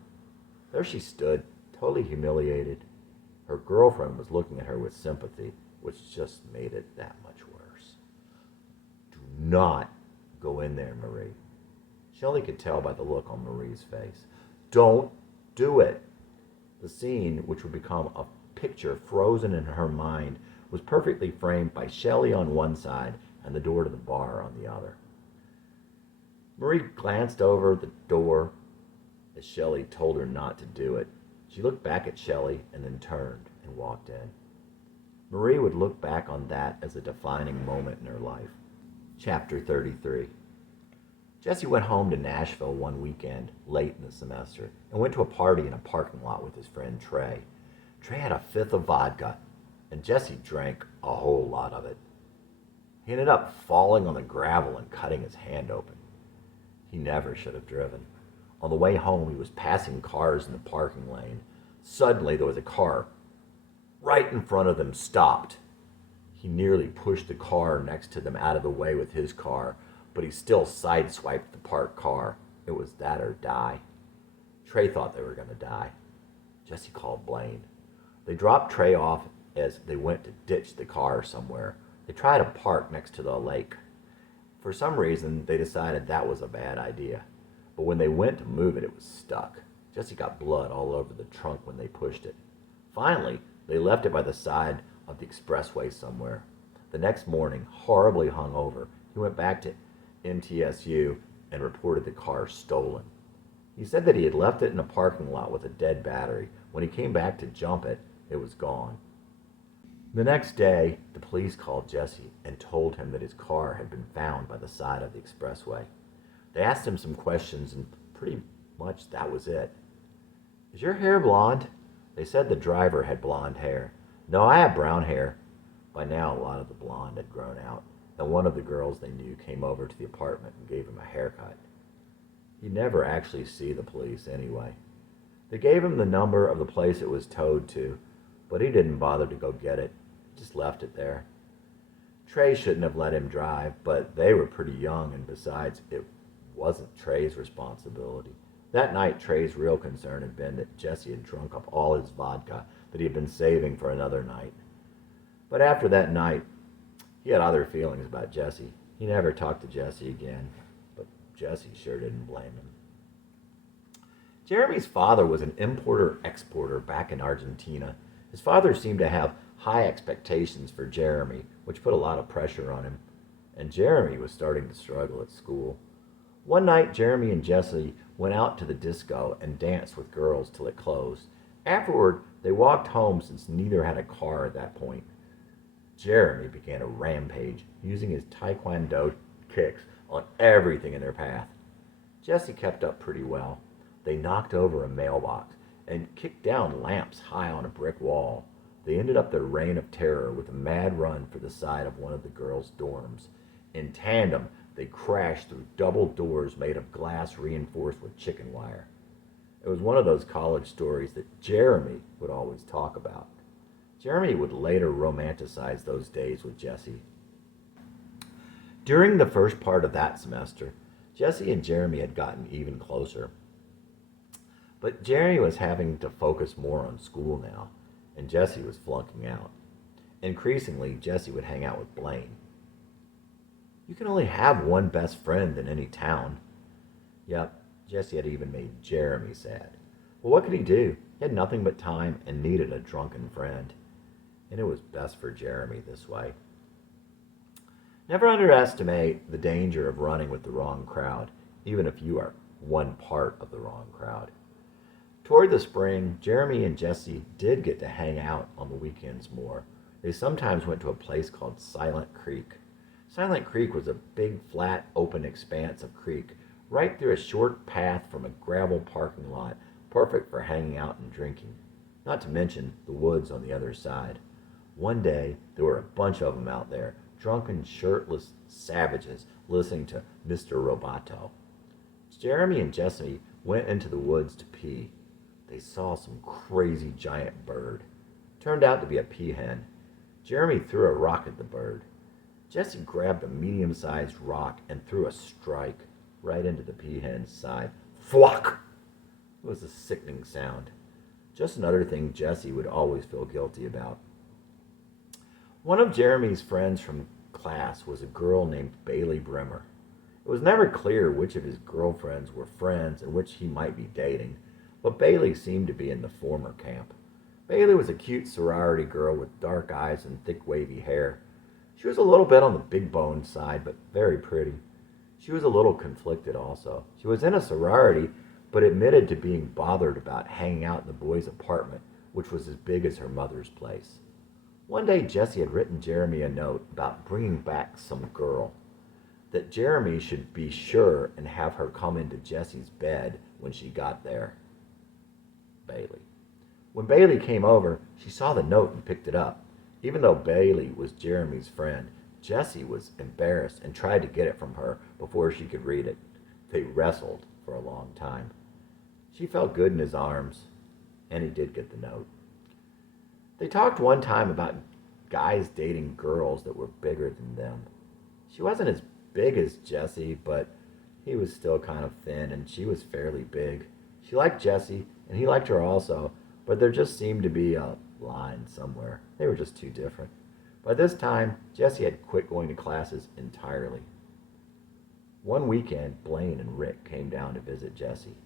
There she stood, totally humiliated. Her girlfriend was looking at her with sympathy, which just made it that much worse. Do not go in there, Marie. Shelley could tell by the look on Marie's face. Don't do it. The scene, which would become a picture frozen in her mind, was perfectly framed by Shelley on one side and the door to the bar on the other. Marie glanced over the door as Shelley told her not to do it. She looked back at Shelley and then turned and walked in. Marie would look back on that as a defining moment in her life. Chapter 33. Jesse went home to Nashville one weekend, late in the semester, and went to a party in a parking lot with his friend Trey. Trey had a fifth of vodka, and Jesse drank a whole lot of it. He ended up falling on the gravel and cutting his hand open. He never should have driven. On the way home, he was passing cars in the parking lane. Suddenly, there was a car right in front of them stopped. He nearly pushed the car next to them out of the way with his car, but he still sideswiped the parked car. It was that or die. Trey thought they were going to die. Jesse called Blaine. They dropped Trey off as they went to ditch the car somewhere. They tried to park next to the lake. For some reason, they decided that was a bad idea. But when they went to move it, it was stuck. Jesse got blood all over the trunk when they pushed it. Finally, they left it by the side of the expressway somewhere. The next morning, horribly hungover, he went back to MTSU and reported the car stolen. He said that he had left it in a parking lot with a dead battery. When he came back to jump it, it was gone. The next day, the police called Jesse and told him that his car had been found by the side of the expressway. They asked him some questions, and pretty much that was it. Is your hair blonde? They said the driver had blonde hair. No, I have brown hair. By now, a lot of the blonde had grown out, and one of the girls they knew came over to the apartment and gave him a haircut. He'd never actually see the police anyway. They gave him the number of the place it was towed to, but he didn't bother to go get it. Just left it there. Trey shouldn't have let him drive, but they were pretty young, and besides, it wasn't Trey's responsibility. That night, Trey's real concern had been that Jesse had drunk up all his vodka that he had been saving for another night. But after that night, he had other feelings about Jesse. He never talked to Jesse again, but Jesse sure didn't blame him. Jeremy's father was an importer-exporter back in Argentina. His father seemed to have high expectations for Jeremy, which put a lot of pressure on him, and Jeremy was starting to struggle at school. One night, Jeremy and Jesse went out to the disco and danced with girls till it closed. Afterward, they walked home since neither had a car at that point. Jeremy began a rampage, using his taekwondo kicks on everything in their path. Jesse kept up pretty well. They knocked over a mailbox and kicked down lamps high on a brick wall. They ended up their reign of terror with a mad run for the side of one of the girls' dorms. In tandem, they crashed through double doors made of glass reinforced with chicken wire. It was one of those college stories that Jeremy would always talk about. Jeremy would later romanticize those days with Jesse. During the first part of that semester, Jesse and Jeremy had gotten even closer. But Jeremy was having to focus more on school now, and Jesse was flunking out. Increasingly, Jesse would hang out with Blaine. You can only have one best friend in any town. Yep, Jesse had even made Jeremy sad. Well, what could he do? He had nothing but time and needed a drunken friend. And it was best for Jeremy this way. Never underestimate the danger of running with the wrong crowd, even if you are one part of the wrong crowd. Toward the spring, Jeremy and Jesse did get to hang out on the weekends more. They sometimes went to a place called Silent Creek. Silent Creek was a big, flat, open expanse of creek right through a short path from a gravel parking lot, perfect for hanging out and drinking, not to mention the woods on the other side. One day, there were a bunch of them out there, drunken, shirtless savages listening to Mr. Roboto. Jeremy and Jesse went into the woods to pee. They saw some crazy giant bird. Turned out to be a peahen. Jeremy threw a rock at the bird. Jesse grabbed a medium-sized rock and threw a strike right into the peahen's side. Thwack! It was a sickening sound. Just another thing Jesse would always feel guilty about. One of Jeremy's friends from class was a girl named Bailey Bremer. It was never clear which of his girlfriends were friends and which he might be dating, but Bailey seemed to be in the former camp. Bailey was a cute sorority girl with dark eyes and thick wavy hair. She was a little bit on the big bone side, but very pretty. She was a little conflicted also. She was in a sorority, but admitted to being bothered about hanging out in the boys' apartment, which was as big as her mother's place. One day, Jesse had written Jeremy a note about bringing back some girl, that Jeremy should be sure and have her come into Jesse's bed when she got there. Bailey. When Bailey came over, she saw the note and picked it up. Even though Bailey was Jeremy's friend, Jesse was embarrassed and tried to get it from her before she could read it. They wrestled for a long time. She felt good in his arms, and he did get the note. They talked one time about guys dating girls that were bigger than them. She wasn't as big as Jesse, but he was still kind of thin, and she was fairly big. She liked Jesse, and he liked her also, but there just seemed to be a line somewhere. They were just too different. By this time, Jesse had quit going to classes entirely. One weekend, Blaine and Rick came down to visit Jesse.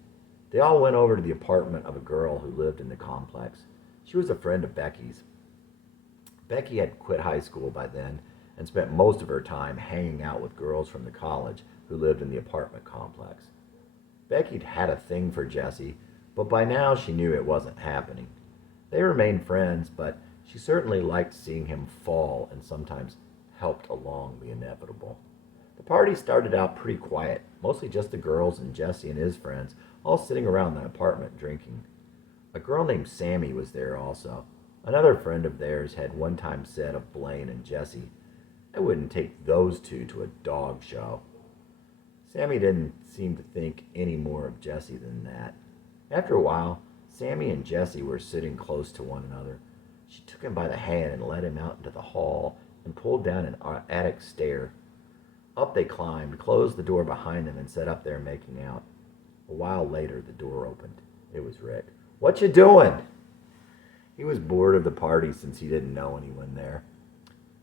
They all went over to the apartment of a girl who lived in the complex. She was a friend of Becky's. Becky had quit high school by then and spent most of her time hanging out with girls from the college who lived in the apartment complex. Becky'd had a thing for Jesse, but by now she knew it wasn't happening. They remained friends, but she certainly liked seeing him fall and sometimes helped along the inevitable. The party started out pretty quiet, mostly just the girls and Jesse and his friends all sitting around the apartment drinking. A girl named Sammy was there also. Another friend of theirs had one time said of Blaine and Jesse, "I wouldn't take those two to a dog show." Sammy didn't seem to think any more of Jesse than that. After a while, Sammy and Jesse were sitting close to one another. She took him by the hand and led him out into the hall and pulled down an attic stair. Up they climbed, closed the door behind them, and sat up there making out. A while later, the door opened. It was Rick. "What you doing?" He was bored of the party since he didn't know anyone there.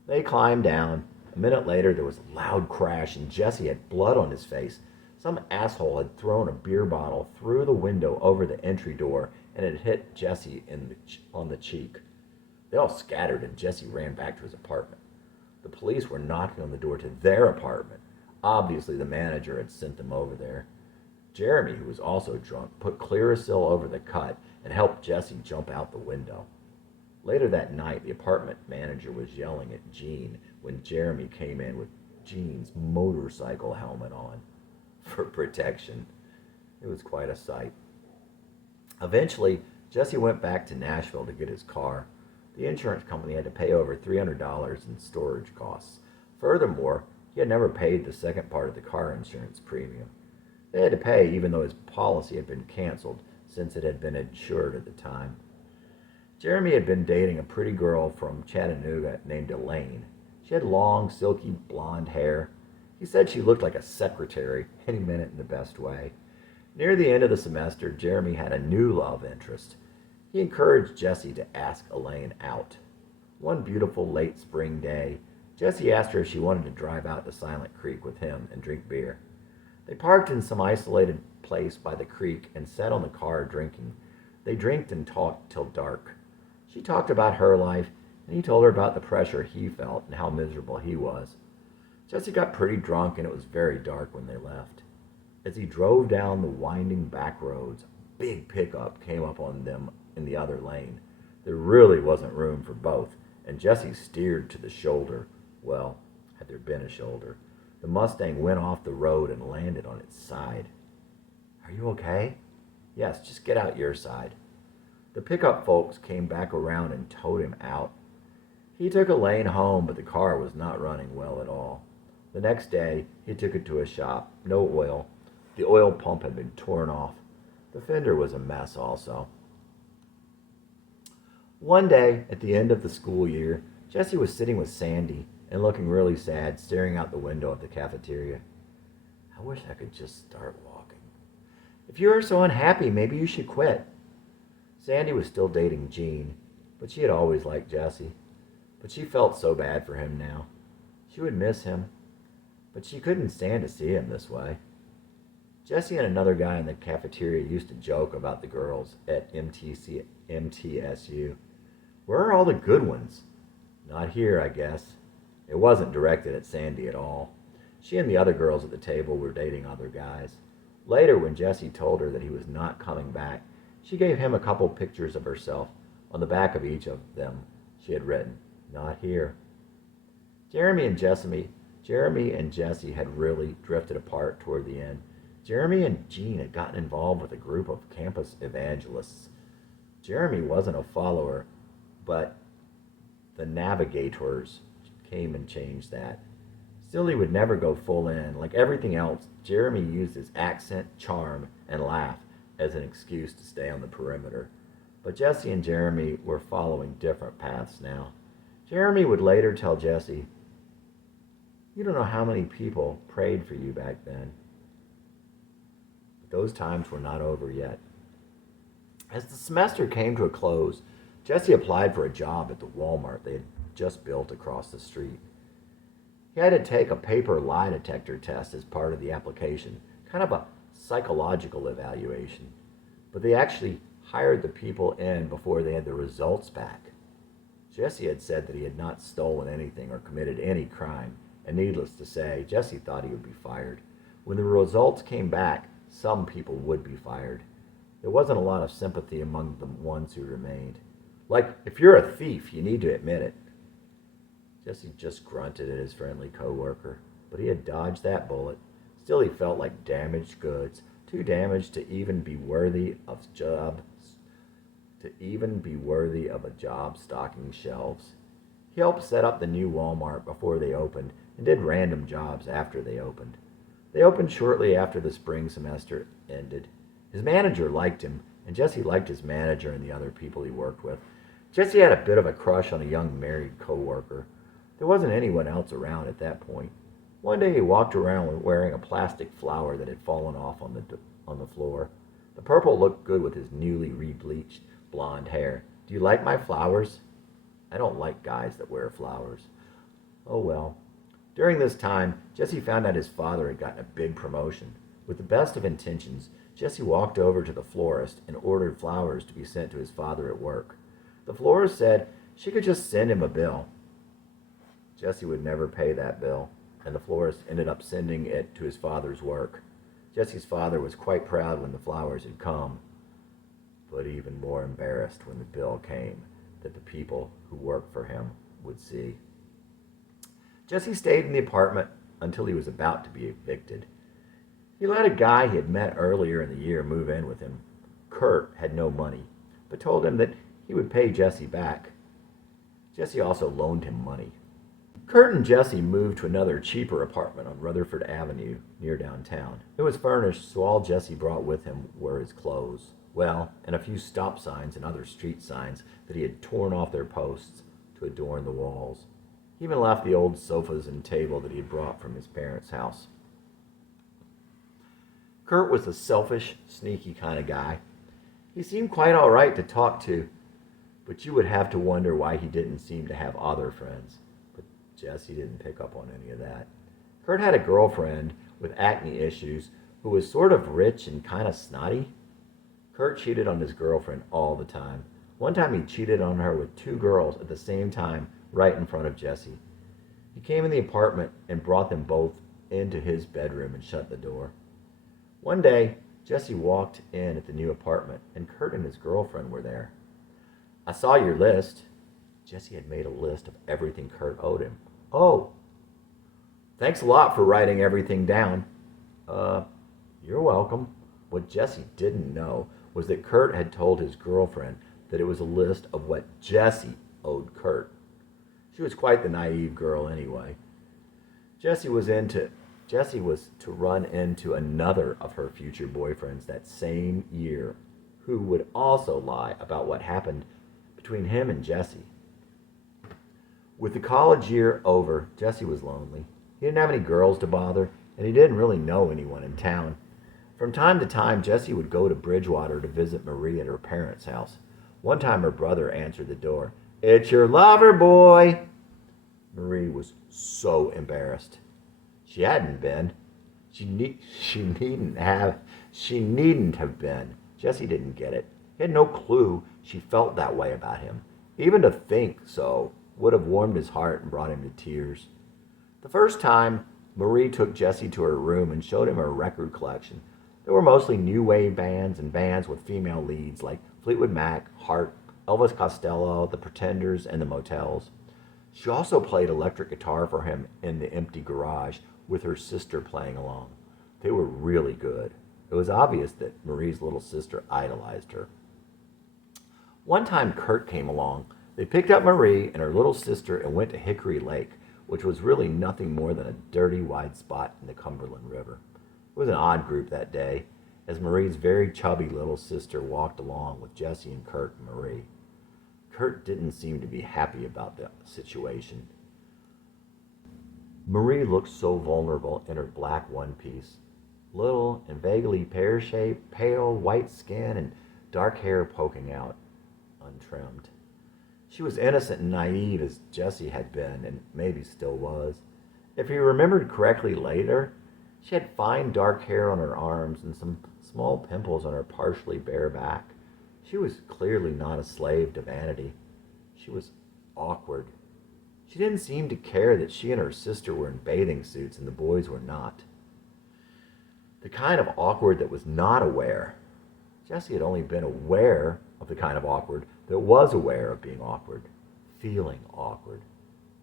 They climbed down. A minute later, there was a loud crash, and Jesse had blood on his face. Some asshole had thrown a beer bottle through the window over the entry door, and it hit Jesse on the cheek. They all scattered, and Jesse ran back to his apartment. The police were knocking on the door to their apartment. Obviously, the manager had sent them over there. Jeremy, who was also drunk, put Clearasil over the cut and helped Jesse jump out the window. Later that night, the apartment manager was yelling at Gene when Jeremy came in with Gene's motorcycle helmet on for protection. It was quite a sight. Eventually, Jesse went back to Nashville to get his car. The insurance company had to pay over $300 in storage costs. Furthermore, he had never paid the second part of the car insurance premium. They had to pay even though his policy had been canceled since it had been insured at the time. Jeremy had been dating a pretty girl from Chattanooga named Elaine. She had long, silky blonde hair. He said she looked like a secretary, and he meant it in the best way. Near the end of the semester, Jeremy had a new love interest. He encouraged Jesse to ask Elaine out. One beautiful late spring day, Jesse asked her if she wanted to drive out to Silent Creek with him and drink beer. They parked in some isolated place by the creek and sat on the car drinking. They drank and talked till dark. She talked about her life, and he told her about the pressure he felt and how miserable he was. Jesse got pretty drunk, and it was very dark when they left. As he drove down the winding back roads, a big pickup came up on them in the other lane. There really wasn't room for both, and Jesse steered to the shoulder. Well, had there been a shoulder. The Mustang went off the road and landed on its side. "Are you okay?" "Yes, just get out your side." The pickup folks came back around and towed him out. He took Elaine home, but the car was not running well at all. The next day, he took it to a shop. No oil. The oil pump had been torn off. The fender was a mess also. One day, at the end of the school year, Jesse was sitting with Sandy and looking really sad, staring out the window of the cafeteria. "I wish I could just start walking." "If you are so unhappy, maybe you should quit." Sandy was still dating Gene, but she had always liked Jesse. But she felt so bad for him now. She would miss him, but she couldn't stand to see him this way. Jesse and another guy in the cafeteria used to joke about the girls at MTSU. "Where are all the good ones?" "Not here, I guess." It wasn't directed at Sandy at all. She and the other girls at the table were dating other guys. Later, when Jesse told her that he was not coming back, she gave him a couple pictures of herself. On the back of each of them, she had written, "Not here." Jeremy and Jesse had really drifted apart toward the end. Jeremy and Gene had gotten involved with a group of campus evangelists. Jeremy wasn't a follower, but the navigators came and changed that. Still, he would never go full in. Like everything else, Jeremy used his accent, charm, and laugh as an excuse to stay on the perimeter. But Jesse and Jeremy were following different paths now. Jeremy would later tell Jesse, "You don't know how many people prayed for you back then." But those times were not over yet. As the semester came to a close, Jesse applied for a job at the Walmart they had just built across the street. He had to take a paper lie detector test as part of the application, kind of a psychological evaluation. But they actually hired the people in before they had the results back. Jesse had said that he had not stolen anything or committed any crime, and needless to say, Jesse thought he would be fired. When the results came back, some people would be fired. There wasn't a lot of sympathy among the ones who remained. Like, if you're a thief, you need to admit it. Jesse just grunted at his friendly coworker, but he had dodged that bullet. Still, he felt like damaged goods, too damaged to even be worthy of job to even be worthy of a job stocking shelves. He helped set up the new Walmart before they opened and did random jobs after they opened. They opened shortly after the spring semester ended. His manager liked him, and Jesse liked his manager and the other people he worked with. Jesse had a bit of a crush on a young married coworker. There wasn't anyone else around at that point. One day he walked around wearing a plastic flower that had fallen off on the floor. The purple looked good with his newly rebleached blonde hair. "Do you like my flowers?" "I don't like guys that wear flowers." "Oh well." During this time, Jesse found out his father had gotten a big promotion. With the best of intentions, Jesse walked over to the florist and ordered flowers to be sent to his father at work. The florist said she could just send him a bill. Jesse would never pay that bill, and the florist ended up sending it to his father's work. Jesse's father was quite proud when the flowers had come, but even more embarrassed when the bill came that the people who worked for him would see. Jesse stayed in the apartment until he was about to be evicted. He let a guy he had met earlier in the year move in with him. Kurt had no money, but told him that he would pay Jesse back. Jesse also loaned him money. Kurt and Jesse moved to another cheaper apartment on Rutherford Avenue near downtown. It was furnished, so all Jesse brought with him were his clothes. Well, and a few stop signs and other street signs that he had torn off their posts to adorn the walls. He even left the old sofas and table that he had brought from his parents' house. Kurt was a selfish, sneaky kind of guy. He seemed quite all right to talk to, but you would have to wonder why he didn't seem to have other friends. But Jesse didn't pick up on any of that. Kurt had a girlfriend with acne issues who was sort of rich and kind of snotty. Kurt cheated on his girlfriend all the time. One time he cheated on her with two girls at the same time right in front of Jesse. He came in the apartment and brought them both into his bedroom and shut the door. One day, Jesse walked in at the new apartment, and Kurt and his girlfriend were there. "I saw your list." Jesse had made a list of everything Kurt owed him. "Oh, thanks a lot for writing everything down." You're welcome." What Jesse didn't know was that Kurt had told his girlfriend that it was a list of what Jesse owed Kurt. She was quite the naive girl anyway. Jesse was to run into another of her future boyfriends that same year who would also lie about what happened between him and Jesse. With the college year over, Jesse was lonely. He didn't have any girls to bother, and he didn't really know anyone in town. From time to time, Jesse would go to Bridgewater to visit Marie at her parents' house. One time her brother answered the door. "It's your lover, boy." Marie was so embarrassed. She hadn't been. She needn't have been. Jesse didn't get it. He had no clue she felt that way about him. Even to think so would have warmed his heart and brought him to tears. The first time, Marie took Jesse to her room and showed him her record collection. There were mostly new wave bands and bands with female leads like Fleetwood Mac, Heart, Elvis Costello, The Pretenders, and the Motels. She also played electric guitar for him in the empty garage with her sister playing along. They were really good. It was obvious that Marie's little sister idolized her. One time Kurt came along. They picked up Marie and her little sister and went to Hickory Lake, which was really nothing more than a dirty, wide spot in the Cumberland River. It was an odd group that day, as Marie's very chubby little sister walked along with Jesse and Kurt and Marie. Kurt didn't seem to be happy about the situation. Marie looked so vulnerable in her black one-piece. Little and vaguely pear-shaped, pale, white skin and dark hair poking out, untrimmed. She was innocent and naive as Jesse had been, and maybe still was. If he remembered correctly later, she had fine dark hair on her arms and some small pimples on her partially bare back. She was clearly not a slave to vanity. She was awkward. She didn't seem to care that she and her sister were in bathing suits and the boys were not. The kind of awkward that was not aware. Jesse had only been aware of the kind of awkward that was aware of being awkward, feeling awkward.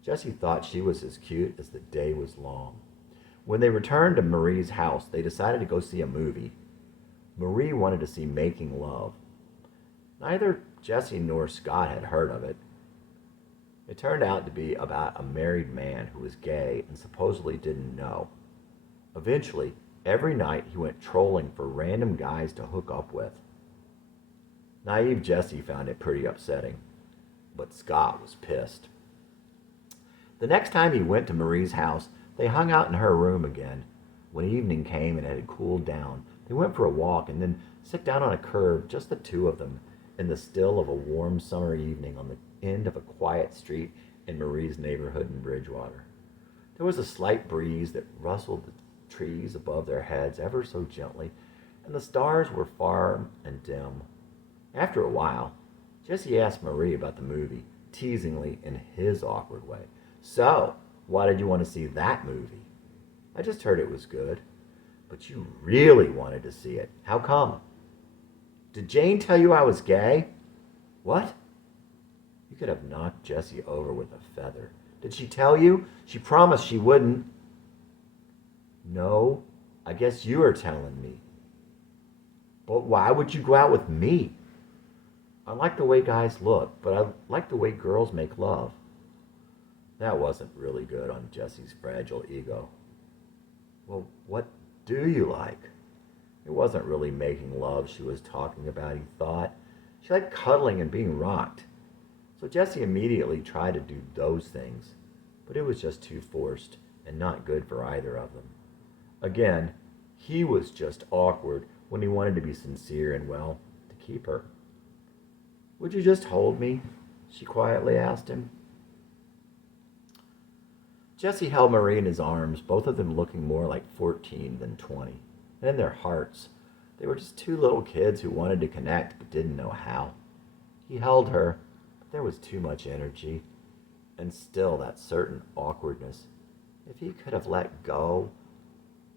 Jesse thought she was as cute as the day was long. When they returned to Marie's house, they decided to go see a movie. Marie wanted to see Making Love. Neither Jesse nor Scott had heard of it. It turned out to be about a married man who was gay and supposedly didn't know. Eventually, every night he went trolling for random guys to hook up with. Naive Jesse found it pretty upsetting, but Scott was pissed. The next time he went to Marie's house, they hung out in her room again. When evening came and it had cooled down, they went for a walk and then sat down on a curb, just the two of them, in the still of a warm summer evening on the end of a quiet street in Marie's neighborhood in Bridgewater. There was a slight breeze that rustled the trees above their heads ever so gently, and the stars were far and dim. After a while, Jesse asked Marie about the movie, teasingly in his awkward way. "So, why did you want to see that movie?" "I just heard it was good." "But you really wanted to see it. How come?" "Did Jane tell you I was gay?" "What?" You could have knocked Jesse over with a feather. "Did she tell you? She promised she wouldn't." "No, I guess you are telling me." "But why would you go out with me?" "I like the way guys look, but I like the way girls make love." That wasn't really good on Jesse's fragile ego. "Well, what do you like?" It wasn't really making love she was talking about, he thought. She liked cuddling and being rocked. So Jesse immediately tried to do those things, but it was just too forced and not good for either of them. Again, he was just awkward when he wanted to be sincere and, well, to keep her. "Would you just hold me?" she quietly asked him. Jesse held Marie in his arms, both of them looking more like 14 than 20. And in their hearts, they were just two little kids who wanted to connect but didn't know how. He held her, but there was too much energy, and still that certain awkwardness. If he could have let go,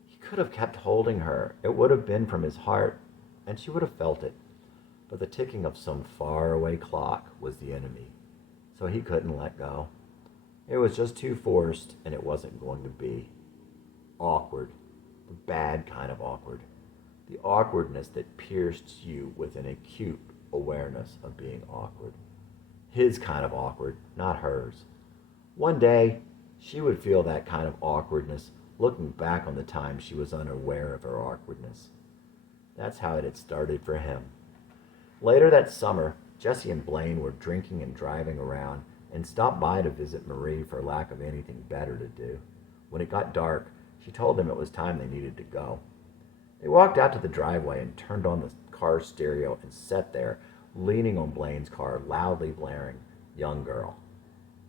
he could have kept holding her. It would have been from his heart, and she would have felt it. But the ticking of some faraway clock was the enemy, so he couldn't let go. It was just too forced, and it wasn't going to be. Awkward. The bad kind of awkward. The awkwardness that pierced you with an acute awareness of being awkward. His kind of awkward, not hers. One day, she would feel that kind of awkwardness looking back on the time she was unaware of her awkwardness. That's how it had started for him. Later that summer, Jesse and Blaine were drinking and driving around and stopped by to visit Marie for lack of anything better to do. When it got dark, she told them it was time they needed to go. They walked out to the driveway and turned on the car stereo and sat there, leaning on Blaine's car, loudly blaring "Young Girl,"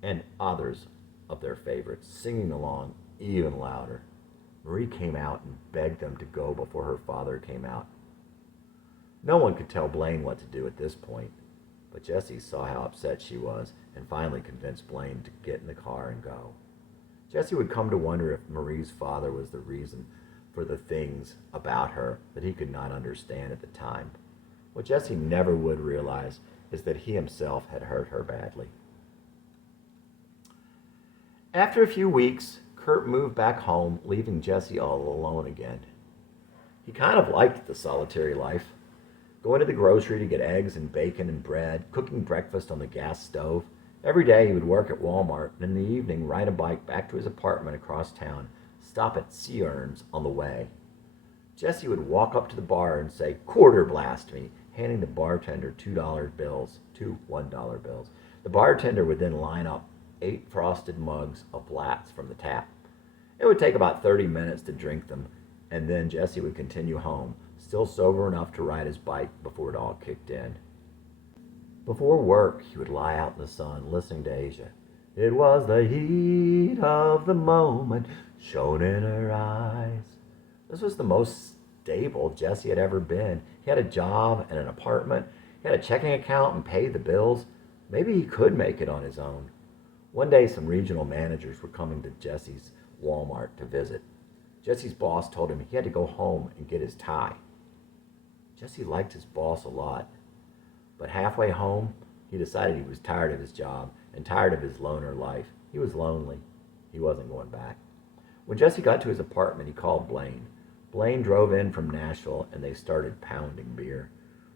and others of their favorites, singing along even louder. Marie came out and begged them to go before her father came out. No one could tell Blaine what to do at this point, but Jesse saw how upset she was and finally convinced Blaine to get in the car and go. Jesse would come to wonder if Marie's father was the reason for the things about her that he could not understand at the time. What Jesse never would realize is that he himself had hurt her badly. After a few weeks, Kurt moved back home, leaving Jesse all alone again. He kind of liked the solitary life. Going to the grocery to get eggs and bacon and bread, cooking breakfast on the gas stove. Every day he would work at Walmart, and in the evening ride a bike back to his apartment across town, stop at Searns on the way. Jesse would walk up to the bar and say, "Quarter blast me," handing the bartender two $1 bills. The bartender would then line up 8 frosted mugs of Blatz from the tap. It would take about 30 minutes to drink them, and then Jesse would continue home, still sober enough to ride his bike before it all kicked in. Before work, he would lie out in the sun, listening to Asia. It was the heat of the moment, shone in her eyes. This was the most stable Jesse had ever been. He had a job and an apartment. He had a checking account and paid the bills. Maybe he could make it on his own. One day, some regional managers were coming to Jesse's Walmart to visit. Jesse's boss told him he had to go home and get his tie. Jesse liked his boss a lot, but halfway home, he decided he was tired of his job and tired of his loner life. He was lonely. He wasn't going back. When Jesse got to his apartment, he called Blaine. Blaine drove in from Nashville, and they started pounding beer.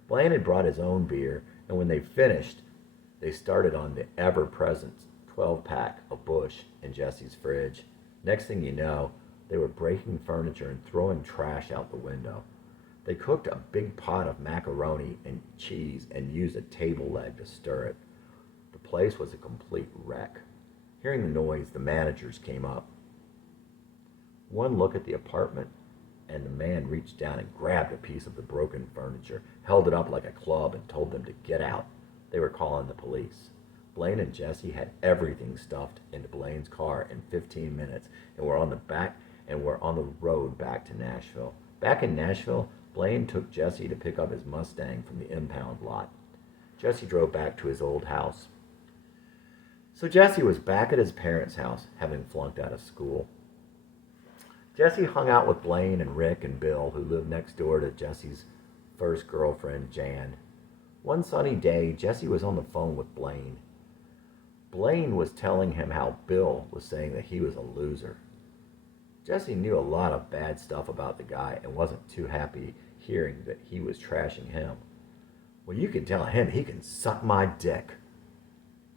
Blaine had brought his own beer, And when they finished, they started on the ever-present 12-pack of Bush in Jesse's fridge. Next thing you know, they were breaking furniture and throwing trash out the window. They cooked a big pot of macaroni and cheese and used a table leg to stir it. The place was a complete wreck. Hearing the noise, the managers came up. One look at the apartment, and the man reached down and grabbed a piece of the broken furniture, held it up like a club, and told them to get out. They were calling the police. Blaine and Jesse had everything stuffed into Blaine's car in 15 minutes and were on the road back to Nashville. Back in Nashville, Blaine took Jesse to pick up his Mustang from the impound lot. Jesse drove back to his old house. So Jesse was back at his parents' house, having flunked out of school. Jesse hung out with Blaine and Rick and Bill, who lived next door to Jesse's first girlfriend, Jan. One sunny day, Jesse was on the phone with Blaine. Blaine was telling him how Bill was saying that he was a loser. Jesse knew a lot of bad stuff about the guy and wasn't too happy hearing that he was trashing him. Well, you can tell him he can suck my dick.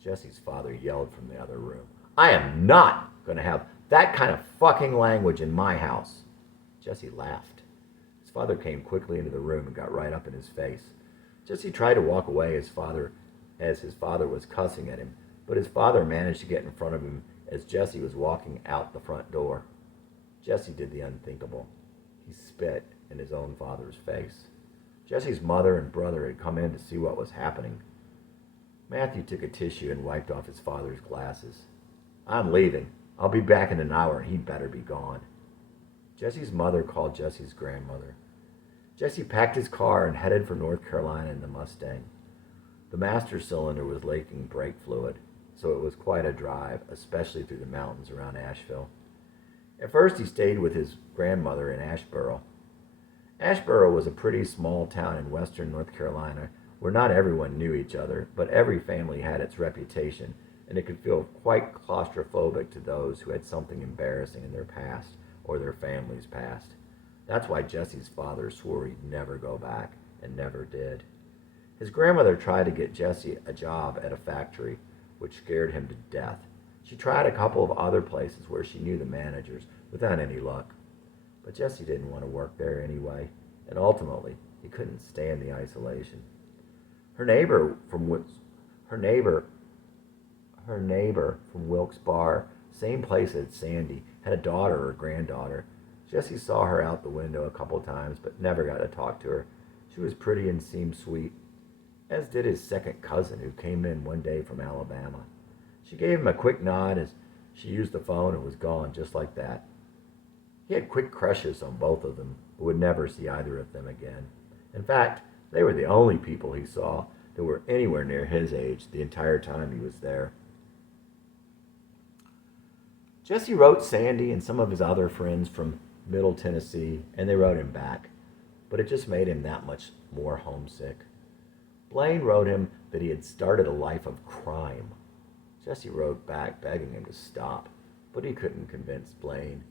Jesse's father yelled from the other room. I am not going to have that kind of fucking language in my house. Jesse laughed. His father came quickly into the room and got right up in his face. Jesse tried to walk away as his father was cussing at him, but his father managed to get in front of him as Jesse was walking out the front door. Jesse did the unthinkable. He spit in his own father's face. Jesse's mother and brother had come in to see what was happening. Matthew took a tissue and wiped off his father's glasses. I'm leaving. I'll be back in an hour and he'd better be gone. Jesse's mother called Jesse's grandmother. Jesse packed his car and headed for North Carolina in the Mustang. The master cylinder was leaking brake fluid, so it was quite a drive, especially through the mountains around Asheville. At first he stayed with his grandmother in Asheboro. Asheboro was a pretty small town in western North Carolina where not everyone knew each other, but every family had its reputation, and it could feel quite claustrophobic to those who had something embarrassing in their past or their family's past. That's why Jesse's father swore he'd never go back, and never did. His grandmother tried to get Jesse a job at a factory, which scared him to death. She tried a couple of other places where she knew the managers, without any luck. But Jesse didn't want to work there anyway, and ultimately, he couldn't stand the isolation. Her neighbor from Wilkes Barre, same place as Sandy, had a daughter or granddaughter. Jesse saw her out the window a couple times, but never got to talk to her. She was pretty and seemed sweet, as did his second cousin, who came in one day from Alabama. She gave him a quick nod as she used the phone and was gone just like that. He had quick crushes on both of them, but would never see either of them again. In fact, they were the only people he saw that were anywhere near his age the entire time he was there. Jesse wrote Sandy and some of his other friends from Middle Tennessee, and they wrote him back, but it just made him that much more homesick. Blaine wrote him that he had started a life of crime. Jesse wrote back begging him to stop, but he couldn't convince Blaine,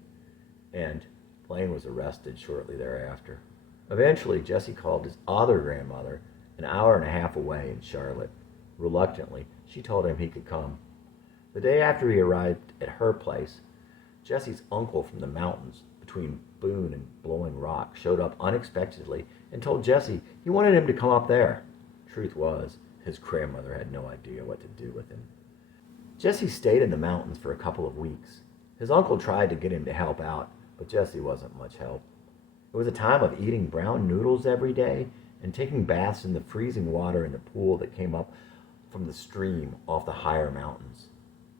and Blaine was arrested shortly thereafter. Eventually, Jesse called his other grandmother, an hour and a half away in Charlotte. Reluctantly, she told him he could come. The day after he arrived at her place, Jesse's uncle from the mountains between Boone and Blowing Rock showed up unexpectedly and told Jesse he wanted him to come up there. Truth was, his grandmother had no idea what to do with him. Jesse stayed in the mountains for a couple of weeks. His uncle tried to get him to help out, but Jesse wasn't much help. It was a time of eating brown noodles every day and taking baths in the freezing water in the pool that came up from the stream off the higher mountains.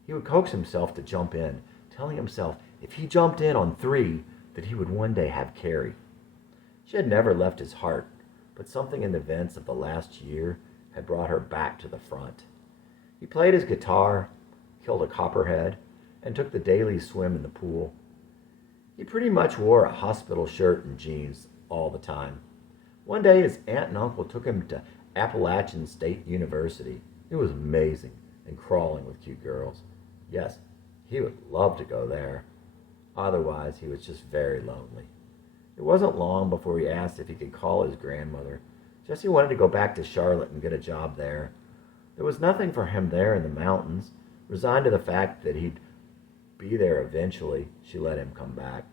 He would coax himself to jump in, telling himself if he jumped in on 3, that he would one day have Carrie. She had never left his heart, but something in the events of the last year had brought her back to the front. He played his guitar, killed a copperhead, and took the daily swim in the pool. He pretty much wore a hospital shirt and jeans all the time. One day his aunt and uncle took him to Appalachian State University. It was amazing and crawling with cute girls. Yes, he would love to go there. Otherwise, he was just very lonely. It wasn't long before he asked if he could call his grandmother. Jesse wanted to go back to Charlotte and get a job there. There was nothing for him there in the mountains. Resigned to the fact that he'd be there eventually, she let him come back.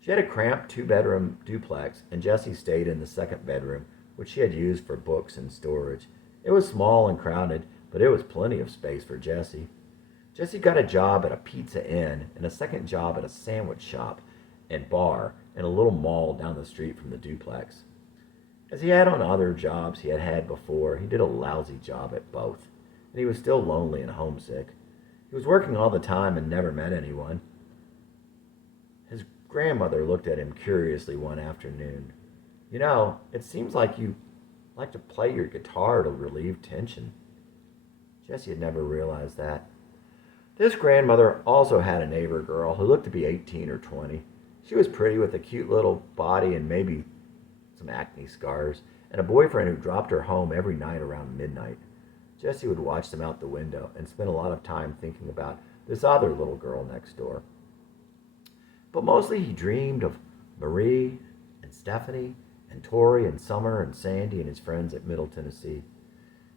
She had a cramped two-bedroom duplex, and Jessie stayed in the second bedroom, which she had used for books and storage. It was small and crowded, but it was plenty of space for Jessie. Jessie got a job at a pizza inn and a second job at a sandwich shop and bar in a little mall down the street from the duplex. As he had on other jobs he had had before, he did a lousy job at both, and he was still lonely and homesick. He was working all the time and never met anyone. His grandmother looked at him curiously one afternoon. "You know, it seems like you like to play your guitar to relieve tension." Jessie had never realized that. This grandmother also had a neighbor girl who looked to be 18 or 20. She was pretty with a cute little body and maybe some acne scars, and a boyfriend who dropped her home every night around midnight. Jessie would watch them out the window and spend a lot of time thinking about this other little girl next door. But mostly he dreamed of Marie and Stephanie and Tori and Summer and Sandy and his friends at Middle Tennessee.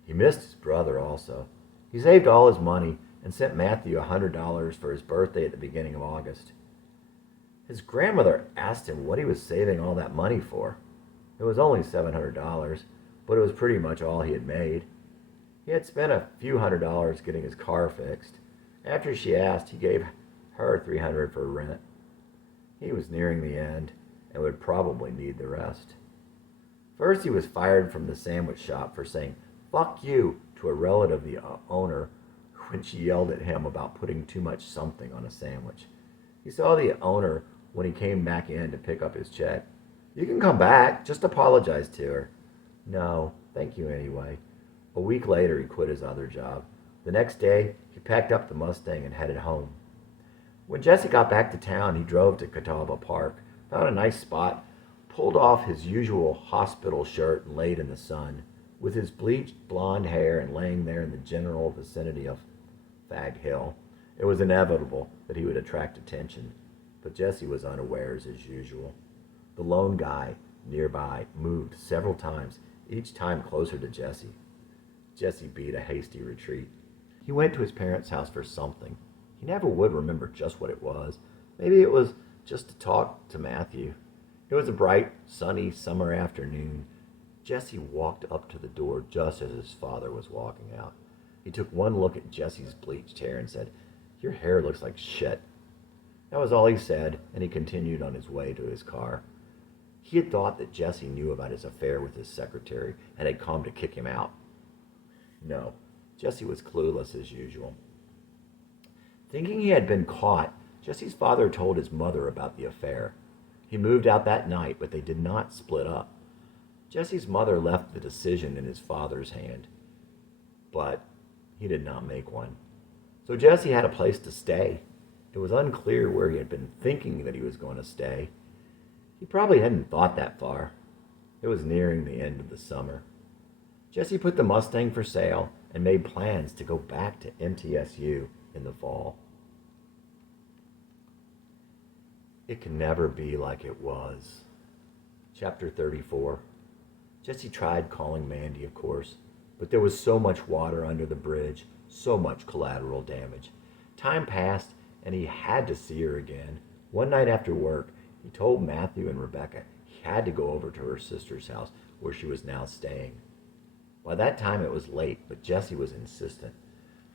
He missed his brother also. He saved all his money and sent Matthew $100 for his birthday at the beginning of August. His grandmother asked him what he was saving all that money for. It was only $700, but it was pretty much all he had made. He had spent a few $100s getting his car fixed. After she asked, he gave her $300 for rent. He was nearing the end and would probably need the rest. First, he was fired from the sandwich shop for saying, "Fuck you," to a relative of the owner when she yelled at him about putting too much something on a sandwich. He saw the owner when he came back in to pick up his check. "You can come back, just apologize to her." "No, thank you anyway." A week later, he quit his other job. The next day, he packed up the Mustang and headed home. When Jesse got back to town, he drove to Catawba Park, found a nice spot, pulled off his usual hospital shirt and laid in the sun. With his bleached blonde hair and laying there in the general vicinity of Fag Hill, it was inevitable that he would attract attention, but Jesse was unawares as usual. The lone guy nearby moved several times, each time closer to Jesse. Jesse beat a hasty retreat. He went to his parents' house for something. He never would remember just what it was. Maybe it was just to talk to Matthew. It was a bright, sunny summer afternoon. Jesse walked up to the door just as his father was walking out. He took one look at Jesse's bleached hair and said, "Your hair looks like shit." That was all he said, and he continued on his way to his car. He had thought that Jesse knew about his affair with his secretary and had come to kick him out. No, Jesse was clueless as usual. Thinking he had been caught, Jesse's father told his mother about the affair. He moved out that night, but they did not split up. Jesse's mother left the decision in his father's hand, but he did not make one. So Jesse had a place to stay. It was unclear where he had been thinking that he was going to stay. He probably hadn't thought that far. It was nearing the end of the summer. Jesse put the Mustang for sale and made plans to go back to MTSU in the fall. It can never be like it was. Chapter 34. Jesse tried calling Mandy, of course, but there was so much water under the bridge, so much collateral damage. Time passed, and he had to see her again. One night after work, he told Matthew and Rebecca he had to go over to her sister's house, where she was now staying. By that time it was late, but Jesse was insistent.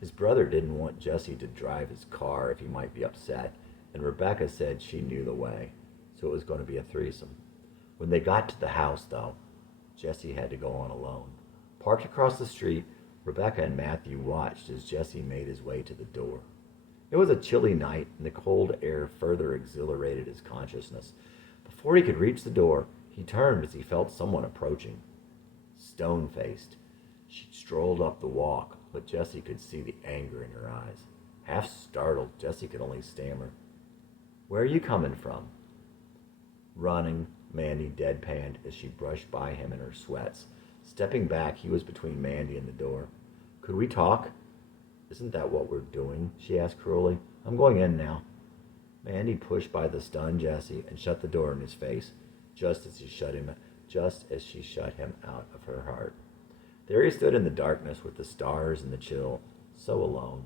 His brother didn't want Jesse to drive his car if he might be upset, and Rebecca said she knew the way, so it was going to be a threesome. When they got to the house, though, Jesse had to go on alone. Parked across the street, Rebecca and Matthew watched as Jesse made his way to the door. It was a chilly night, and the cold air further exhilarated his consciousness. Before he could reach the door, he turned as he felt someone approaching. Stone-faced, she strolled up the walk, but Jesse could see the anger in her eyes. Half startled, Jesse could only stammer, "Where are you coming from?" Running, Mandy deadpanned as she brushed by him in her sweats. Stepping back, he was between Mandy and the door. "Could we talk?" "Isn't that what we're doing?" she asked cruelly. "I'm going in now." Mandy pushed by the stunned Jesse and shut the door in his face. Just as he shut him, just as she shut him out of her heart. There he stood in the darkness with the stars and the chill, so alone.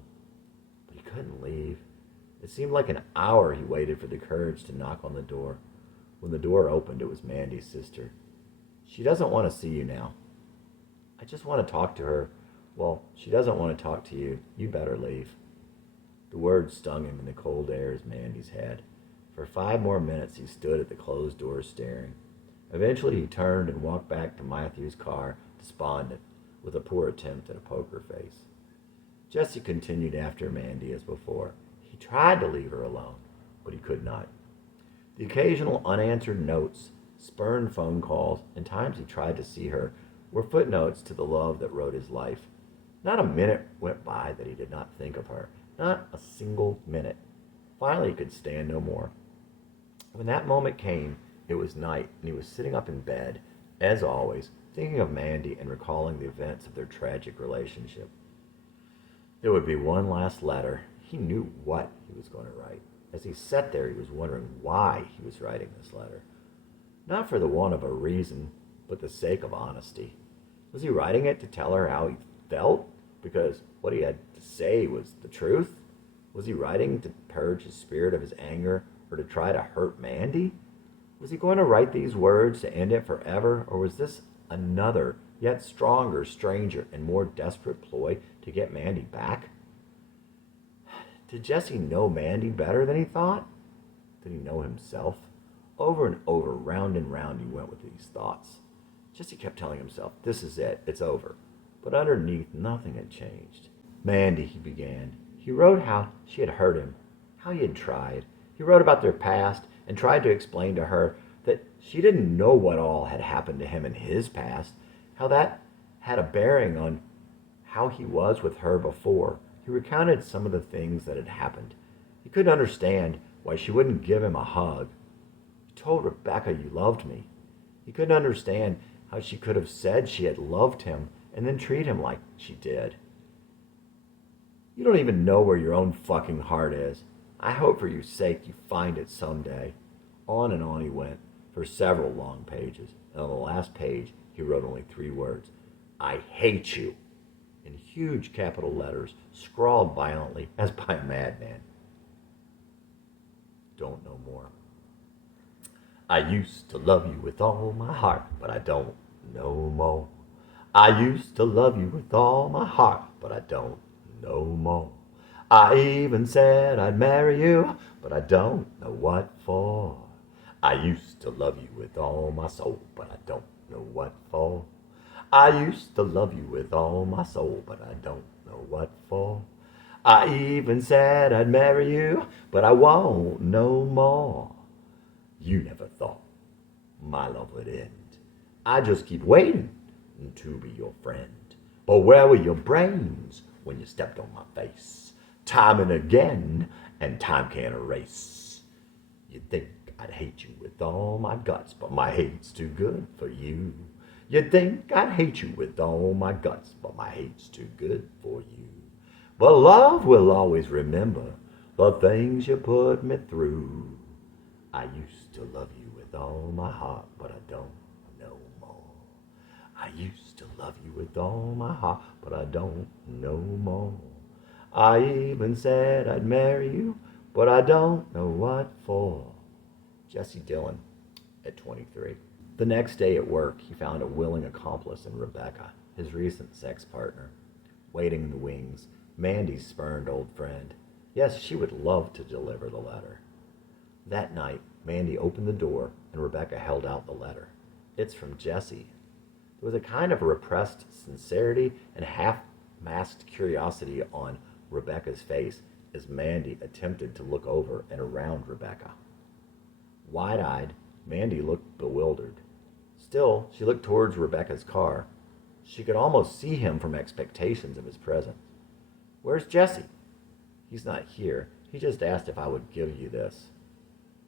But he couldn't leave. It seemed like an hour he waited for the courage to knock on the door. When the door opened, it was Mandy's sister. She doesn't want to see you now. I just want to talk to her. Well, she doesn't want to talk to you. You better leave. The words stung him in the cold air as Mandy's had. For 5 more minutes he stood at the closed door staring. Eventually he turned and walked back to Matthew's car, despondent, with a poor attempt at a poker face. Jesse continued after Mandy as before. He tried to leave her alone, but he could not. The occasional unanswered notes, spurned phone calls, and times he tried to see her were footnotes to the love that wrote his life. Not a minute went by that he did not think of her. Not a single minute. Finally he could stand no more. When that moment came, it was night, and he was sitting up in bed, as always, thinking of Mandy and recalling the events of their tragic relationship. There would be one last letter. He knew what he was going to write. As he sat there, he was wondering why he was writing this letter. Not for the want of a reason, but the sake of honesty. Was he writing it to tell her how he felt? Because what he had to say was the truth? Was he writing to purge his spirit of his anger or to try to hurt Mandy? Was he going to write these words to end it forever, or was this another, yet stronger, stranger, and more desperate ploy to get Mandy back? Did Jesse know Mandy better than he thought? Did he know himself? Over and over, round and round he went with these thoughts. Jesse kept telling himself, this is it, it's over. But underneath, nothing had changed. Mandy, he began. He wrote how she had hurt him, how he had tried. He wrote about their past and tried to explain to her that she didn't know what all had happened to him in his past, how that had a bearing on how he was with her before. He recounted some of the things that had happened. He couldn't understand why she wouldn't give him a hug. You told Rebecca you loved me. He couldn't understand how she could have said she had loved him and then treat him like she did. You don't even know where your own fucking heart is. I hope for your sake you find it someday. On and on he went for several long pages. And on the last page, he wrote only 3 words. I hate you. In huge capital letters, scrawled violently as by a madman. Don't know more. I used to love you with all my heart, but I don't no more. I used to love you with all my heart, but I don't no more. I even said I'd marry you, but I don't know what for. I used to love you with all my soul, but I don't know what for. I used to love you with all my soul, but I don't know what for. I even said I'd marry you, but I won't no more. You never thought my love would end. I just keep waiting to be your friend. But where were your brains when you stepped on my face? Time and again, and time can't erase. You'd think I'd hate you with all my guts, but my hate's too good for you. You'd think I'd hate you with all my guts, but my hate's too good for you. But love will always remember the things you put me through. I used to love you with all my heart, but I don't no more. I used to love you with all my heart, but I don't no more. I even said I'd marry you, but I don't know what for. Jesse Dillon at 23. The next day at work, he found a willing accomplice in Rebecca, his recent sex partner. Waiting in the wings, Mandy's spurned old friend. Yes, she would love to deliver the letter. That night, Mandy opened the door, and Rebecca held out the letter. It's from Jesse. There was a kind of repressed sincerity and half-masked curiosity on Rebecca's face as Mandy attempted to look over and around Rebecca. Wide-eyed, Mandy looked bewildered. Still, she looked towards Rebecca's car. She could almost see him from expectations of his presence. Where's Jesse? He's not here. He just asked if I would give you this.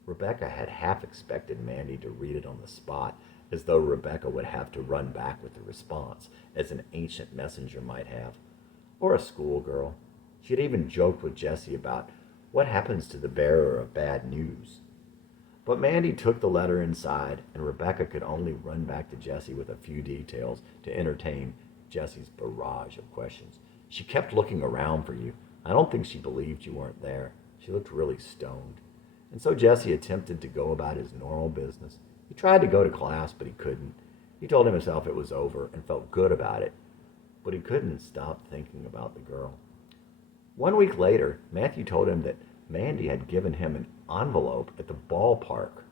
Rebecca had half expected Mandy to read it on the spot, as though Rebecca would have to run back with the response, as an ancient messenger might have, or a schoolgirl. She had even joked with Jesse about what happens to the bearer of bad news. But Mandy took the letter inside, and Rebecca could only run back to Jessie with a few details to entertain Jessie's barrage of questions. She kept looking around for you. I don't think she believed you weren't there. She looked really stoned. And so Jessie attempted to go about his normal business. He tried to go to class, but he couldn't. He told himself it was over and felt good about it, but he couldn't stop thinking about the girl. 1 week later, Matthew told him that Mandy had given him an envelope at the ballpark.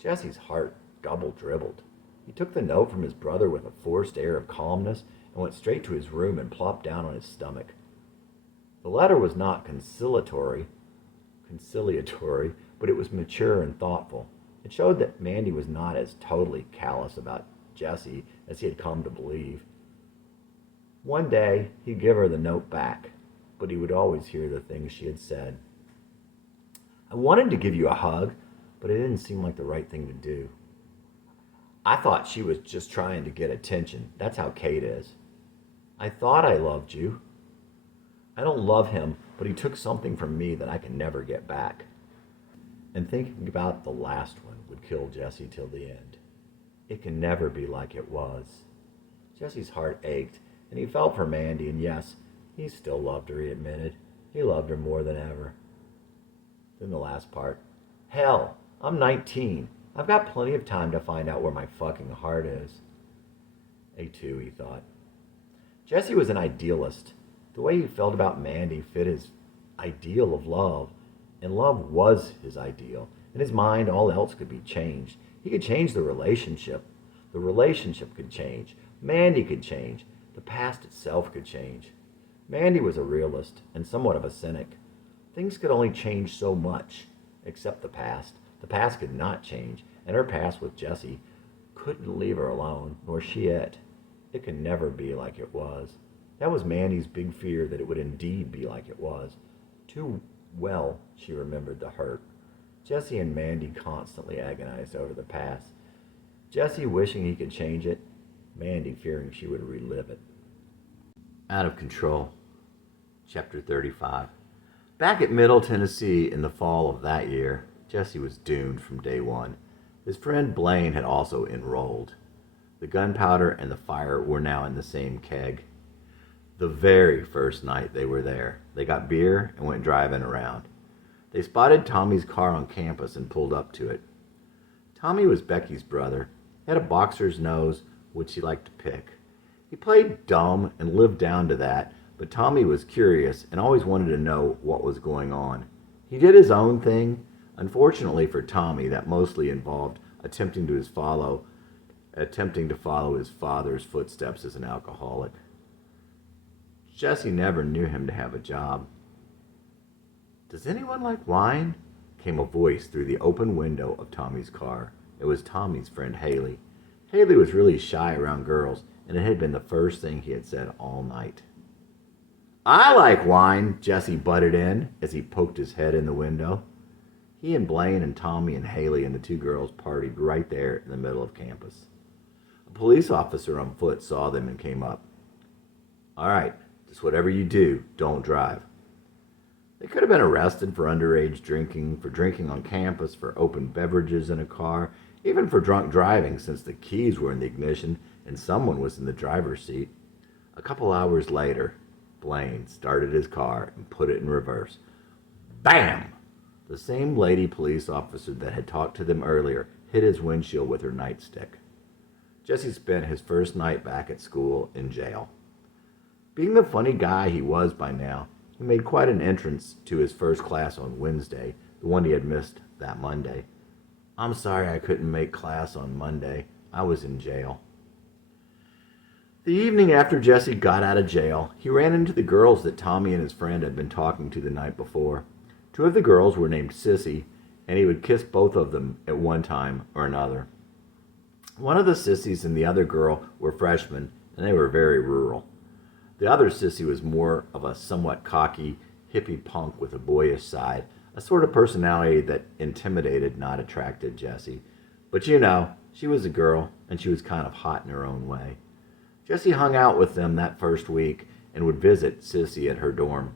Jesse's heart double-dribbled. He took the note from his brother with a forced air of calmness and went straight to his room and plopped down on his stomach. The letter was not conciliatory, but it was mature and thoughtful. It showed that Mandy was not as totally callous about Jessie as he had come to believe. One day, he'd give her the note back, but he would always hear the things she had said. I wanted to give you a hug, but it didn't seem like the right thing to do. I thought she was just trying to get attention. That's how Kate is. I thought I loved you. I don't love him, but he took something from me that I can never get back. And thinking about the last one would kill Jessie till the end. It can never be like it was. Jesse's heart ached, and he felt for Mandy, and yes, he still loved her, he admitted. He loved her more than ever. Then the last part. Hell, I'm 19. I've got plenty of time to find out where my fucking heart is. A2, he thought. Jesse was an idealist. The way he felt about Mandy fit his ideal of love, and love was his ideal. In his mind, all else could be changed. He could change the relationship. The relationship could change. Mandy could change. The past itself could change. Mandy was a realist and somewhat of a cynic. Things could only change so much, except the past. The past could not change, and her past with Jesse couldn't leave her alone, nor she it. It could never be like it was. That was Mandy's big fear, that it would indeed be like it was. Too well she remembered the hurt. Jesse and Mandy constantly agonized over the past. Jesse wishing he could change it, Mandy fearing she would relive it. Out of Control, Chapter 35. Back at Middle Tennessee in the fall of that year, Jesse was doomed from day one. His friend Blaine had also enrolled. The gunpowder and the fire were now in the same keg. The very first night they were there, they got beer and went driving around. They spotted Tommy's car on campus and pulled up to it. Tommy was Becky's brother. He had a boxer's nose, which he liked to pick. He played dumb and lived down to that, but Tommy was curious and always wanted to know what was going on. He did his own thing. Unfortunately for Tommy, that mostly involved attempting to follow his father's footsteps as an alcoholic. Jesse never knew him to have a job. Does anyone like wine? Came a voice through the open window of Tommy's car. It was Tommy's friend Haley. Haley was really shy around girls, and it had been the first thing he had said all night. I like wine, Jesse butted in as he poked his head in the window. He and Blaine and Tommy and Haley and the two girls partied right there in the middle of campus. A police officer on foot saw them and came up. All right, just whatever you do, don't drive. They could have been arrested for underage drinking, for drinking on campus, for open beverages in a car, even for drunk driving since the keys were in the ignition and someone was in the driver's seat. A couple hours later, Blaine started his car and put it in reverse. Bam! The same lady police officer that had talked to them earlier hit his windshield with her nightstick. Jesse spent his first night back at school in jail. Being the funny guy he was by now, he made quite an entrance to his first class on Wednesday, the one he had missed that Monday. I'm sorry I couldn't make class on Monday. I was in jail. The evening after Jesse got out of jail, he ran into the girls that Tommy and his friend had been talking to the night before. Two of the girls were named Sissy, and he would kiss both of them at one time or another. One of the sissies and the other girl were freshmen, and they were very rural. The other sissy was more of a somewhat cocky, hippie punk with a boyish side, a sort of personality that intimidated, not attracted Jesse. But you know, she was a girl, and she was kind of hot in her own way. Jesse hung out with them that first week and would visit Sissy at her dorm.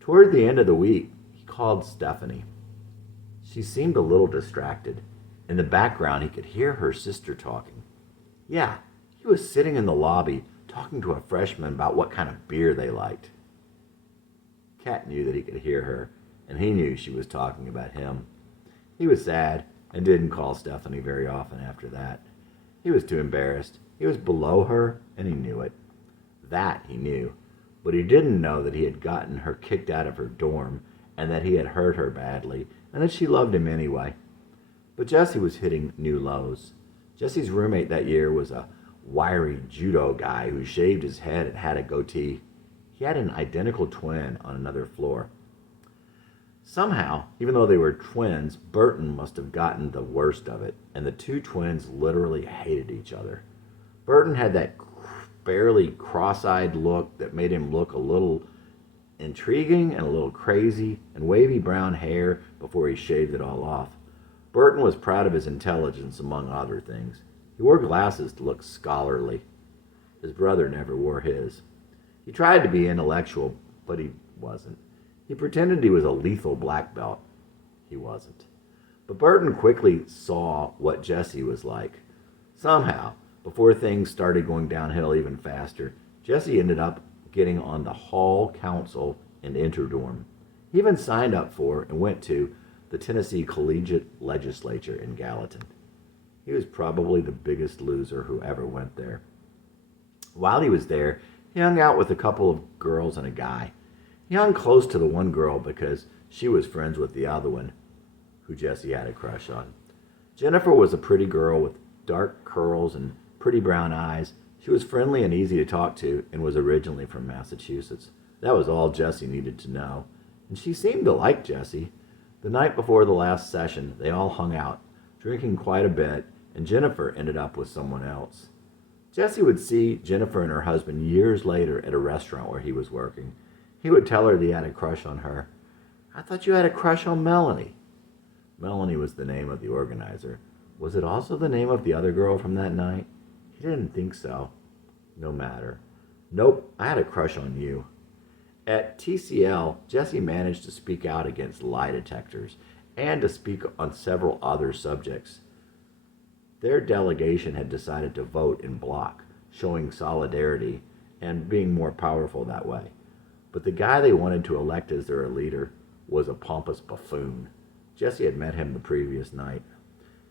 Toward the end of the week, he called Stephanie. She seemed a little distracted. In the background, he could hear her sister talking. Yeah, he was sitting in the lobby talking to a freshman about what kind of beer they liked. Cat knew that he could hear her, and he knew she was talking about him. He was sad and didn't call Stephanie very often after that. He was too embarrassed. He was below her, and he knew it. That he knew. But he didn't know that he had gotten her kicked out of her dorm, and that he had hurt her badly, and that she loved him anyway. But Jesse was hitting new lows. Jesse's roommate that year was a wiry judo guy who shaved his head and had a goatee. He had an identical twin on another floor. Somehow, even though they were twins, Burton must have gotten the worst of it, and the two twins literally hated each other. Burton had that barely cross-eyed look that made him look a little intriguing and a little crazy, and wavy brown hair before he shaved it all off. Burton was proud of his intelligence, among other things. He wore glasses to look scholarly. His brother never wore his. He tried to be intellectual, but he wasn't. He pretended he was a lethal black belt. He wasn't. But Burton quickly saw what Jesse was like. Somehow, before things started going downhill even faster, Jesse ended up getting on the hall council and interdorm. He even signed up for and went to the Tennessee Collegiate Legislature in Gallatin. He was probably the biggest loser who ever went there. While he was there, he hung out with a couple of girls and a guy. He hung close to the one girl because she was friends with the other one, who Jesse had a crush on. Jennifer was a pretty girl with dark curls and pretty brown eyes. She was friendly and easy to talk to and was originally from Massachusetts. That was all Jesse needed to know. And she seemed to like Jesse. The night before the last session, they all hung out, drinking quite a bit, and Jennifer ended up with someone else. Jesse would see Jennifer and her husband years later at a restaurant where he was working. He would tell her that he had a crush on her. I thought you had a crush on Melanie. Melanie was the name of the organizer. Was it also the name of the other girl from that night? He didn't think so. No matter. Nope, I had a crush on you. At TCL, Jesse managed to speak out against lie detectors and to speak on several other subjects. Their delegation had decided to vote in block, showing solidarity and being more powerful that way. But the guy they wanted to elect as their leader was a pompous buffoon. Jesse had met him the previous night.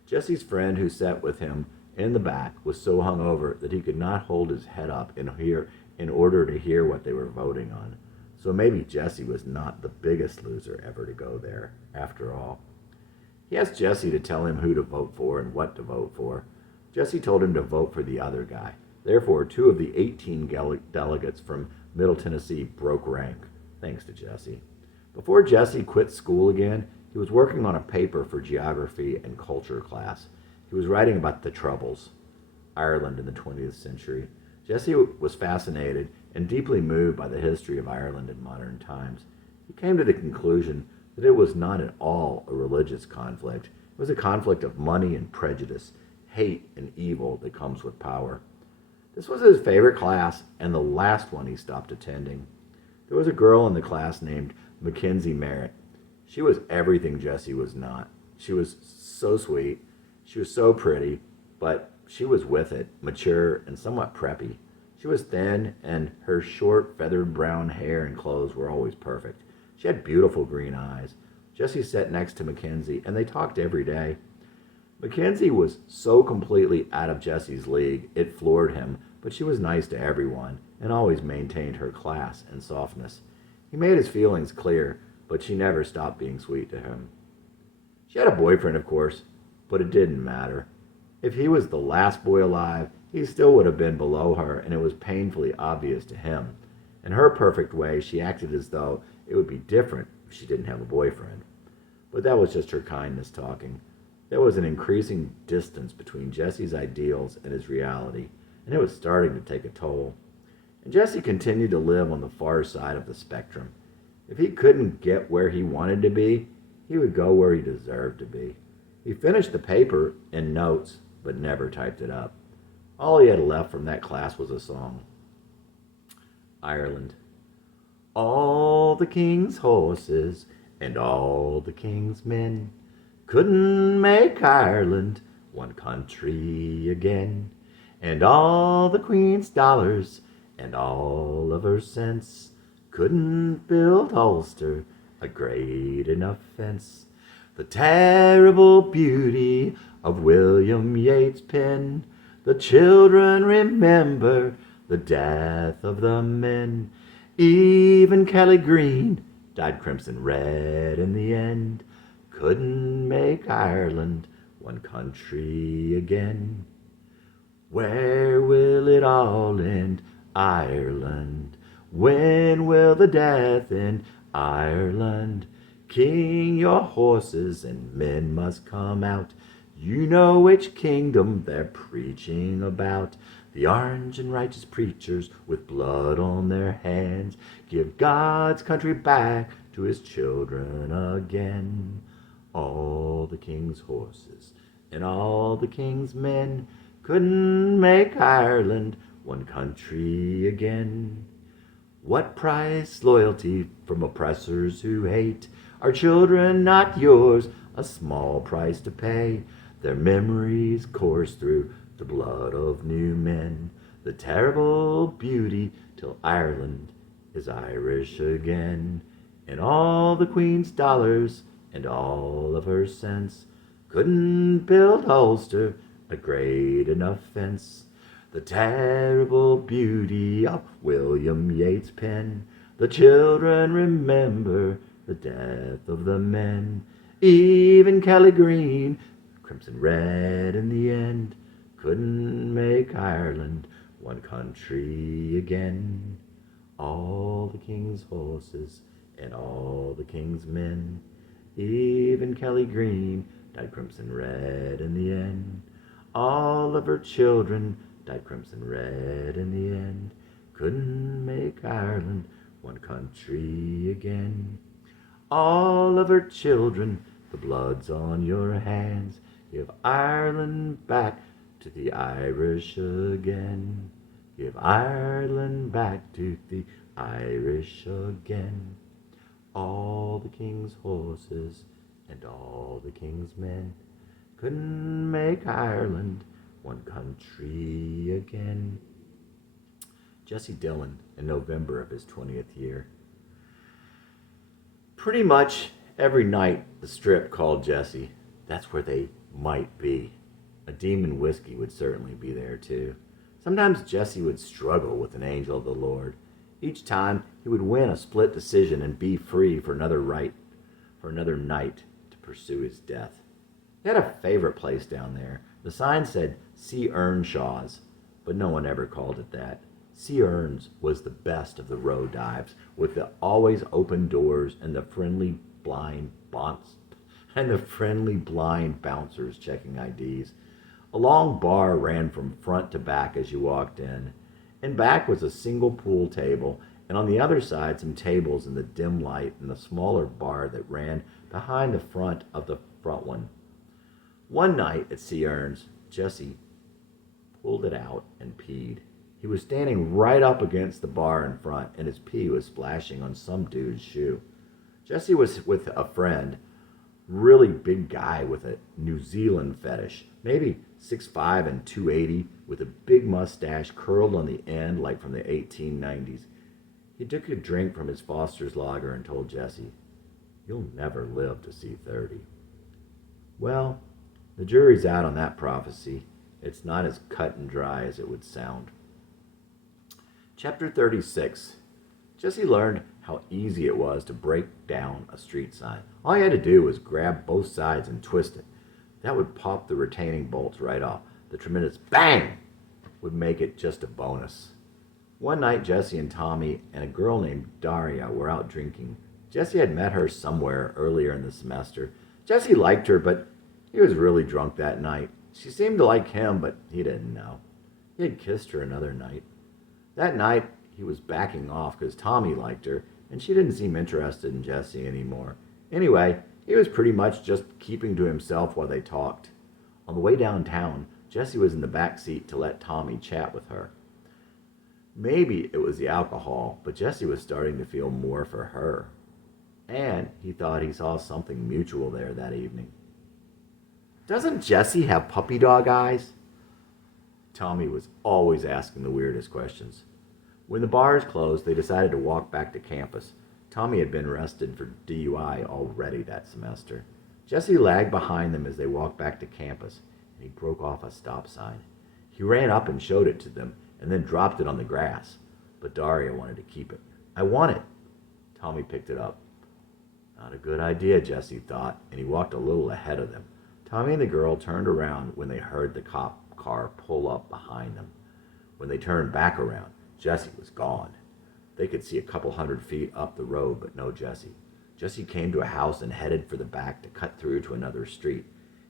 Jesse's friend who sat with him in the back was so hungover that he could not hold his head up in order to hear what they were voting on. So maybe Jesse was not the biggest loser ever to go there, after all. He asked Jesse to tell him who to vote for and what to vote for. Jesse told him to vote for the other guy. Therefore, 2 of the 18 delegates from Middle Tennessee broke rank, thanks to Jesse. Before Jesse quit school again, he was working on a paper for geography and culture class. He was writing about the Troubles, Ireland in the 20th century. Jesse was fascinated and deeply moved by the history of Ireland in modern times. He came to the conclusion that it was not at all a religious conflict. It was a conflict of money and prejudice, hate and evil that comes with power. This was his favorite class and the last one he stopped attending. There was a girl in the class named Mackenzie Merritt. She was everything Jesse was not. She was so sweet. She was so pretty, but she was with it, mature and somewhat preppy. She was thin, and her short, feathered brown hair and clothes were always perfect. She had beautiful green eyes. Jesse sat next to Mackenzie, and they talked every day. Mackenzie was so completely out of Jesse's league, it floored him, but she was nice to everyone, and always maintained her class and softness. He made his feelings clear, but she never stopped being sweet to him. She had a boyfriend, of course, but it didn't matter. If he was the last boy alive, he still would have been below her, and it was painfully obvious to him. In her perfect way, she acted as though it would be different if she didn't have a boyfriend. But that was just her kindness talking. There was an increasing distance between Jesse's ideals and his reality, and it was starting to take a toll. And Jesse continued to live on the far side of the spectrum. If he couldn't get where he wanted to be, he would go where he deserved to be. He finished the paper in notes, but never typed it up. All he had left from that class was a song. Ireland. All the king's horses and all the king's men couldn't make Ireland one country again. And all the Queen's dollars and all of her cents couldn't build Ulster a great enough fence. The terrible beauty of William Yeats' pen, the children remember the death of the men. Even Kelly Green dyed crimson red in the end, couldn't make Ireland one country again. Where will it all end, Ireland? When will the death end, Ireland? King, your horses and men must come out. You know which kingdom they're preaching about. The orange and righteous preachers with blood on their hands give God's country back to his children again. All the king's horses and all the king's men couldn't make Ireland one country again. What price loyalty from oppressors who hate our children, not yours, a small price to pay. Their memories course through the blood of new men, the terrible beauty till Ireland is Irish again. And all the Queen's dollars and all of her cents couldn't build Ulster a great enough fence. The terrible beauty of William Yeats' pen, the children remember the death of the men. Even Kelly Green, crimson red in the end, couldn't make Ireland one country again. All the king's horses and all the king's men, even Kelly Green dyed crimson red in the end. All of her children dyed crimson red in the end, couldn't make Ireland one country again. All of her children, the blood's on your hands, give Ireland back to the Irish again. Give Ireland back to the Irish again. All the king's horses and all the king's men couldn't make Ireland one country again. Jesse Dillon in November of his 20th year. Pretty much every night the Strip called Jesse. That's where they might be. A Demon Whiskey would certainly be there too. Sometimes Jesse would struggle with an angel of the Lord. Each time he would win a split decision and be free for another night to pursue his death. He had a favorite place down there. The sign said See Earnshaw's, but no one ever called it that. See Earns was the best of the road dives, with the always open doors and the friendly blind bouncers checking IDs. A long bar ran from front to back as you walked in. In back was a single pool table, and on the other side some tables in the dim light and the smaller bar that ran behind the front of the front one. One night at C. Earns, Jesse pulled it out and peed. He was standing right up against the bar in front, and his pee was splashing on some dude's shoe. Jesse was with a friend, really big guy with a New Zealand fetish, maybe 6'5" and 280, with a big mustache curled on the end like from the 1890s. He took a drink from his Foster's lager and told Jesse, "You'll never live to see 30. Well, the jury's out on that prophecy. It's not as cut and dry as it would sound. Chapter 36. Jesse learned how easy it was to break down a street sign. All he had to do was grab both sides and twist it. That would pop the retaining bolts right off. The tremendous bang would make it just a bonus. One night, Jesse and Tommy and a girl named Daria were out drinking. Jesse had met her somewhere earlier in the semester. Jesse liked her, but he was really drunk that night. She seemed to like him, but he didn't know. He had kissed her another night. That night, he was backing off because Tommy liked her, and she didn't seem interested in Jesse anymore. Anyway, he was pretty much just keeping to himself while they talked. On the way downtown, Jesse was in the back seat to let Tommy chat with her. Maybe it was the alcohol, but Jesse was starting to feel more for her. And he thought he saw something mutual there that evening. Doesn't Jesse have puppy dog eyes? Tommy was always asking the weirdest questions. When the bars closed, they decided to walk back to campus. Tommy had been arrested for DUI already that semester. Jesse lagged behind them as they walked back to campus, and he broke off a stop sign. He ran up and showed it to them, and then dropped it on the grass. But Daria wanted to keep it. I want it. Tommy picked it up. Not a good idea, Jesse thought, and he walked a little ahead of them. Tommy and the girl turned around when they heard the cop car pull up behind them. When they turned back around, Jesse was gone. They could see a couple 100 feet up the road, but no Jesse. Jesse came to a house and headed for the back to cut through to another street.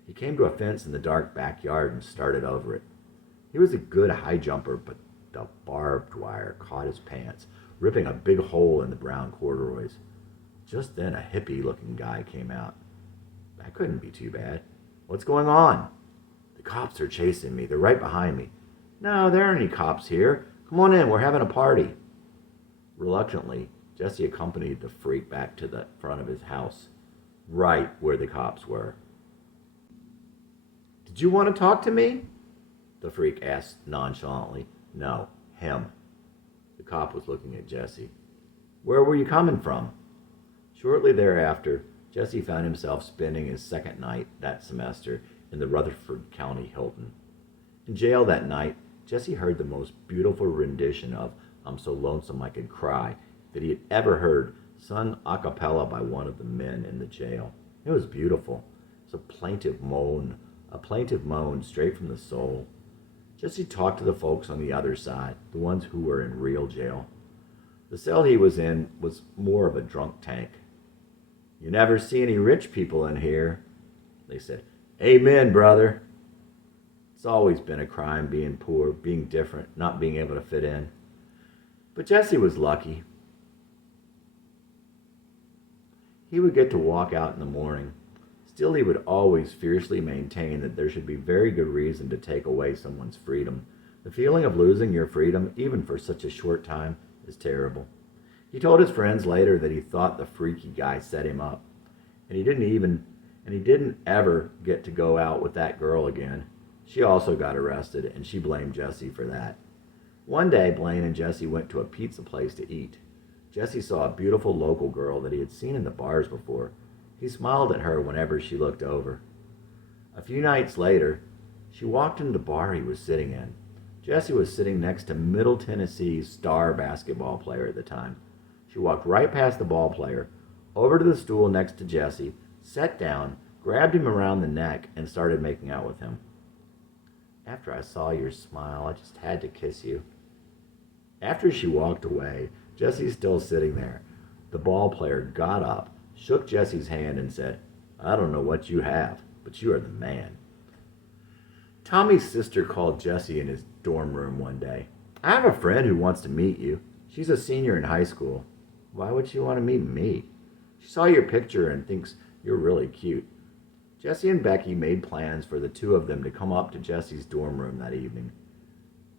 He came to a fence in the dark backyard and started over it. He was a good high jumper, but the barbed wire caught his pants, ripping a big hole in the brown corduroys. Just then a hippie-looking guy came out. That couldn't be too bad. What's going on? The cops are chasing me. They're right behind me. No, there aren't any cops here. Come on in, we're having a party. Reluctantly, Jesse accompanied the freak back to the front of his house, right where the cops were. Did you want to talk to me? The freak asked nonchalantly. No, him. The cop was looking at Jesse. Where were you coming from? Shortly thereafter, Jesse found himself spending his second night that semester in the Rutherford County Hilton. In jail that night, Jesse heard the most beautiful rendition of I'm So Lonesome I Could Cry that he had ever heard, sung a cappella by one of the men in the jail. It was beautiful. It was a plaintive moan straight from the soul. Jesse talked to the folks on the other side, the ones who were in real jail. The cell he was in was more of a drunk tank. You never see any rich people in here, they said. Amen, brother. It's always been a crime being poor, being different, not being able to fit in. But Jesse was lucky. He would get to walk out in the morning. Still, he would always fiercely maintain that there should be very good reason to take away someone's freedom. The feeling of losing your freedom, even for such a short time, is terrible. He told his friends later that he thought the freaky guy set him up, and he didn't ever get to go out with that girl again. She also got arrested, and she blamed Jesse for that. One day, Blaine and Jesse went to a pizza place to eat. Jesse saw a beautiful local girl that he had seen in the bars before. He smiled at her whenever she looked over. A few nights later, she walked into the bar he was sitting in. Jesse was sitting next to Middle Tennessee's star basketball player at the time. She walked right past the ball player, over to the stool next to Jesse, sat down, grabbed him around the neck, and started making out with him. After I saw your smile, I just had to kiss you. After she walked away, Jesse's still sitting there. The ball player got up, shook Jesse's hand, and said, I don't know what you have, but you are the man. Tommy's sister called Jesse in his dorm room one day. I have a friend who wants to meet you. She's a senior in high school. Why would she want to meet me? She saw your picture and thinks you're really cute. Jesse and Becky made plans for the two of them to come up to Jesse's dorm room that evening.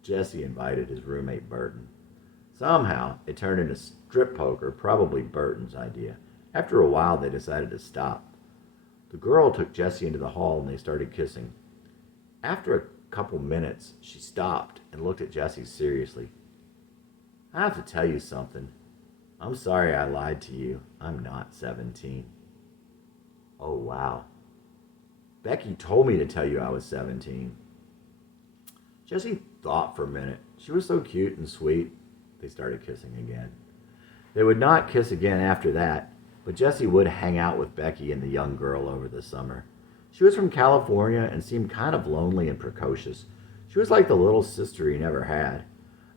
Jesse invited his roommate Burton. Somehow, it turned into strip poker, probably Burton's idea. After a while, they decided to stop. The girl took Jesse into the hall and they started kissing. After a couple minutes, she stopped and looked at Jesse seriously. I have to tell you something. I'm sorry I lied to you. I'm not 17. Oh, wow. Becky told me to tell you I was 17. Jesse thought for a minute. She was so cute and sweet. They started kissing again. They would not kiss again after that, but Jesse would hang out with Becky and the young girl over the summer. She was from California and seemed kind of lonely and precocious. She was like the little sister he never had.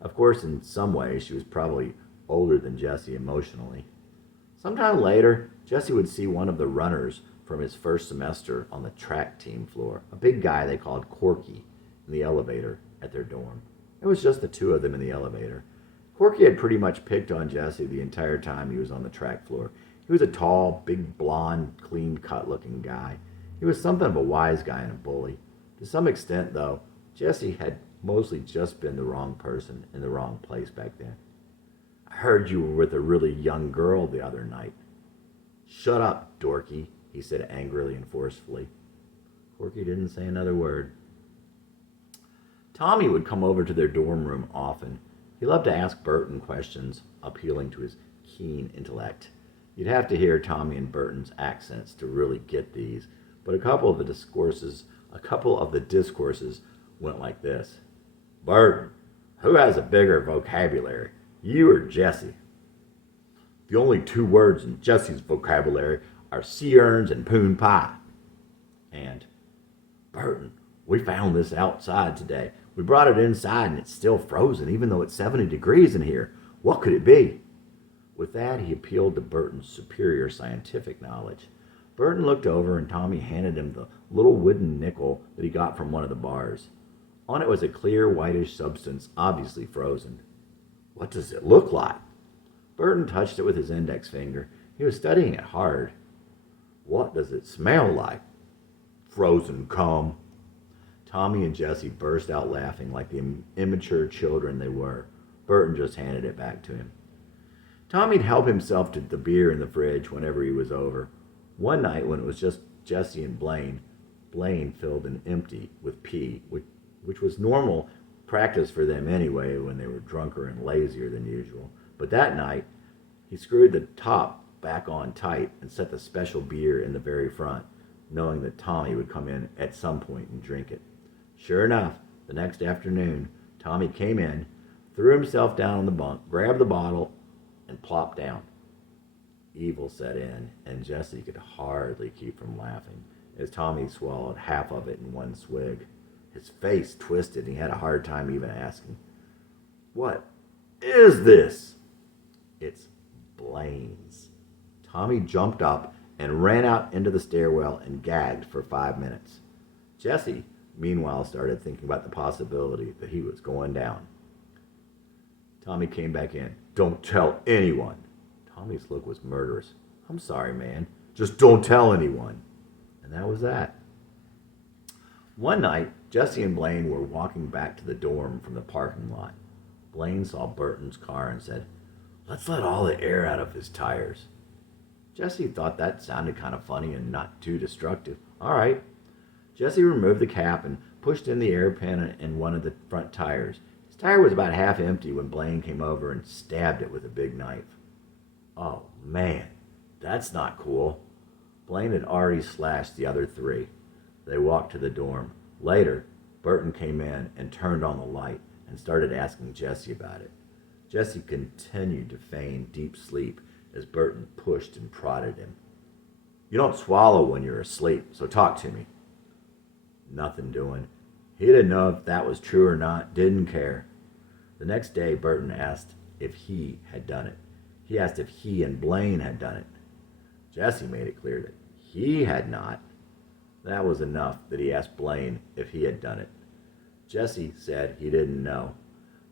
Of course, in some ways, she was probably older than Jesse emotionally. Sometime later, Jesse would see one of the runners from his first semester on the track team floor, a big guy they called Corky, in the elevator at their dorm. It was just the two of them in the elevator. Corky had pretty much picked on Jesse the entire time he was on the track floor. He was a tall, big, blonde, clean-cut looking guy. He was something of a wise guy and a bully. To some extent, though, Jesse had mostly just been the wrong person in the wrong place back then. I heard you were with a really young girl the other night. Shut up, dorky, he said angrily and forcefully. Corky didn't say another word. Tommy would come over to their dorm room often. He loved to ask Burton questions, appealing to his keen intellect. You'd have to hear Tommy and Burton's accents to really get these, but a couple of the discourses went like this. Burton, who has a bigger vocabulary, you or Jessie? The only two words in Jessie's vocabulary are sea urns and poon pie. And, Burton, we found this outside today. We brought it inside and it's still frozen, even though it's 70 degrees in here. What could it be? With that, he appealed to Burton's superior scientific knowledge. Burton looked over and Tommy handed him the little wooden nickel that he got from one of the bars. On it was a clear, whitish substance, obviously frozen. What does it look like? Burton touched it with his index finger. He was studying it hard. What does it smell like? Frozen cum. Tommy and Jessie burst out laughing like the immature children they were. Burton just handed it back to him. Tommy'd help himself to the beer in the fridge whenever he was over. One night, when it was just Jessie and Blaine filled an empty with pee, which was normal practice for them anyway when they were drunker and lazier than usual. But that night, he screwed the top back on tight and set the special beer in the very front, knowing that Tommy would come in at some point and drink it. Sure enough, the next afternoon, Tommy came in, threw himself down on the bunk, grabbed the bottle, and plopped down. Evil set in, and Jessie could hardly keep from laughing as Tommy swallowed half of it in one swig. His face twisted, and he had a hard time even asking, "What is this?" "It's Blaine's." Tommy jumped up and ran out into the stairwell and gagged for 5 minutes. Jessie, meanwhile, started thinking about the possibility that he was going down. Tommy came back in. "Don't tell anyone." Tommy's look was murderous. "I'm sorry, man. Just don't tell anyone." And that was that. One night, Jessie and Blaine were walking back to the dorm from the parking lot. Blaine saw Burton's car and said, "Let's let all the air out of his tires." Jessie thought that sounded kind of funny and not too destructive. All right. Jessie removed the cap and pushed in the air pan in one of the front tires. His tire was about half empty when Blaine came over and stabbed it with a big knife. "Oh, man, that's not cool." Blaine had already slashed the other 3. They walked to the dorm. Later, Burton came in and turned on the light and started asking Jessie about it. Jessie continued to feign deep sleep as Burton pushed and prodded him. "You don't swallow when you're asleep, so talk to me." Nothing doing. He didn't know if that was true or not, didn't care. The next day, Burton asked if he had done it. He asked if he and Blaine had done it. Jessie made it clear that he had not. That was enough that he asked Blaine if he had done it. Jessie said he didn't know,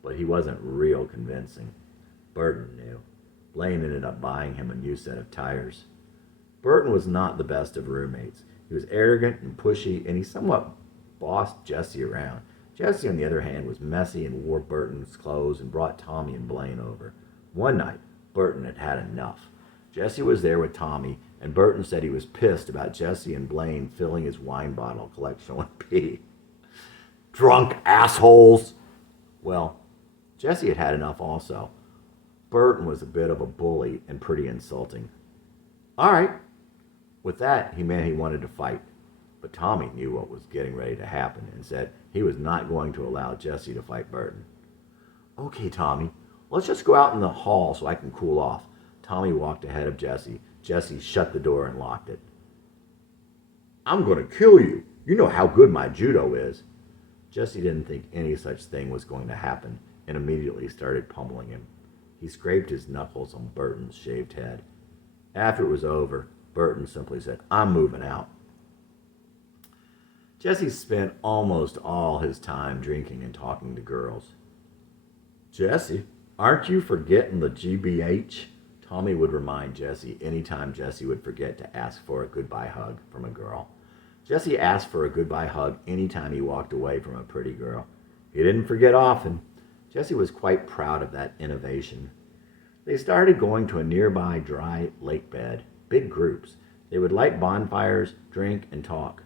but he wasn't real convincing. Burton knew. Blaine ended up buying him a new set of tires. Burton was not the best of roommates. He was arrogant and pushy, and he somewhat bossed Jessie around. Jessie, on the other hand, was messy and wore Burton's clothes and brought Tommy and Blaine over. One night, Burton had had enough. Jessie was there with Tommy, and Burton said he was pissed about Jessie and Blaine filling his wine bottle collection with pee. "Drunk assholes!" Well, Jessie had had enough also. Burton was a bit of a bully and pretty insulting. All right. With that, he meant he wanted to fight. But Tommy knew what was getting ready to happen and said he was not going to allow Jessie to fight Burton. "Okay, Tommy, let's just go out in the hall so I can cool off." Tommy walked ahead of Jessie. Jessie shut the door and locked it. "I'm going to kill you. You know how good my judo is." Jessie didn't think any such thing was going to happen and immediately started pummeling him. He scraped his knuckles on Burton's shaved head. After it was over, Burton simply said, "I'm moving out." Jessie spent almost all his time drinking and talking to girls. "Jessie, aren't you forgetting the GBH?" Tommy would remind Jessie anytime Jessie would forget to ask for a goodbye hug from a girl. Jessie asked for a goodbye hug anytime he walked away from a pretty girl. He didn't forget often. Jessie was quite proud of that innovation. They started going to a nearby dry lake bed, big groups. They would light bonfires, drink, and talk.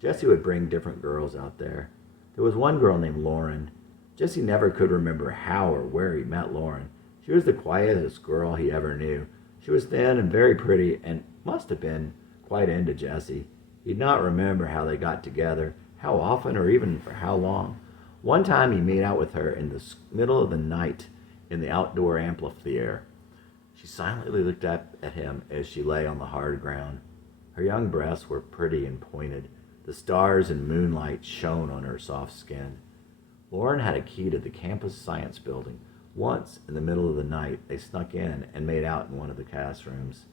Jesse would bring different girls out there. There was one girl named Lauren. Jesse never could remember how or where he met Lauren. She was the quietest girl he ever knew. She was thin and very pretty and must have been quite into Jesse. He'd not remember how they got together, how often, or even for how long. One time he made out with her in the middle of the night in the outdoor amphitheater. She silently looked up at him as she lay on the hard ground. Her young breasts were pretty and pointed. The stars and moonlight shone on her soft skin. Lauren had a key to the campus science building. Once, in the middle of the night, they snuck in and made out in one of the classrooms.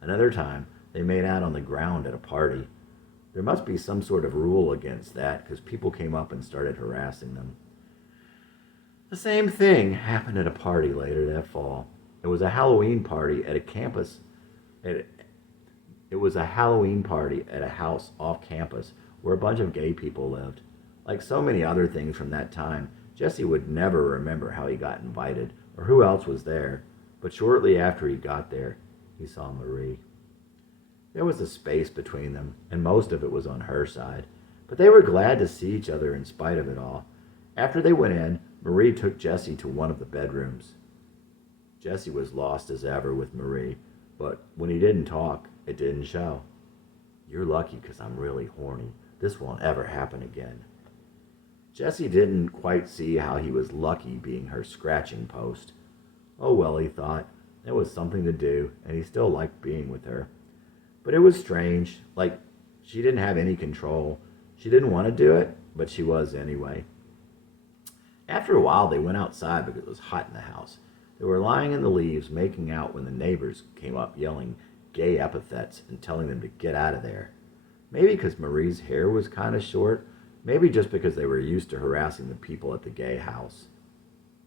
Another time, they made out on the ground at a party. There must be some sort of rule against that because people came up and started harassing them. The same thing happened at a party later that fall. It was a Halloween party at a campus. It was a Halloween party at a house off campus where a bunch of gay people lived. Like so many other things from that time, Jesse would never remember how he got invited or who else was there, but shortly after he got there, he saw Marie. There was a space between them, and most of it was on her side, but they were glad to see each other in spite of it all. After they went in, Marie took Jesse to one of the bedrooms. Jesse was lost as ever with Marie, but when he didn't talk, it didn't show. "You're lucky because I'm really horny. This won't ever happen again." Jesse didn't quite see how he was lucky being her scratching post. Oh well, he thought, it was something to do, and he still liked being with her. But it was strange, like she didn't have any control. She didn't want to do it, but she was anyway. After a while, they went outside because it was hot in the house. They were lying in the leaves, making out when the neighbors came up yelling gay epithets and telling them to get out of there. Maybe because Marie's hair was kind of short, maybe just because they were used to harassing the people at the gay house.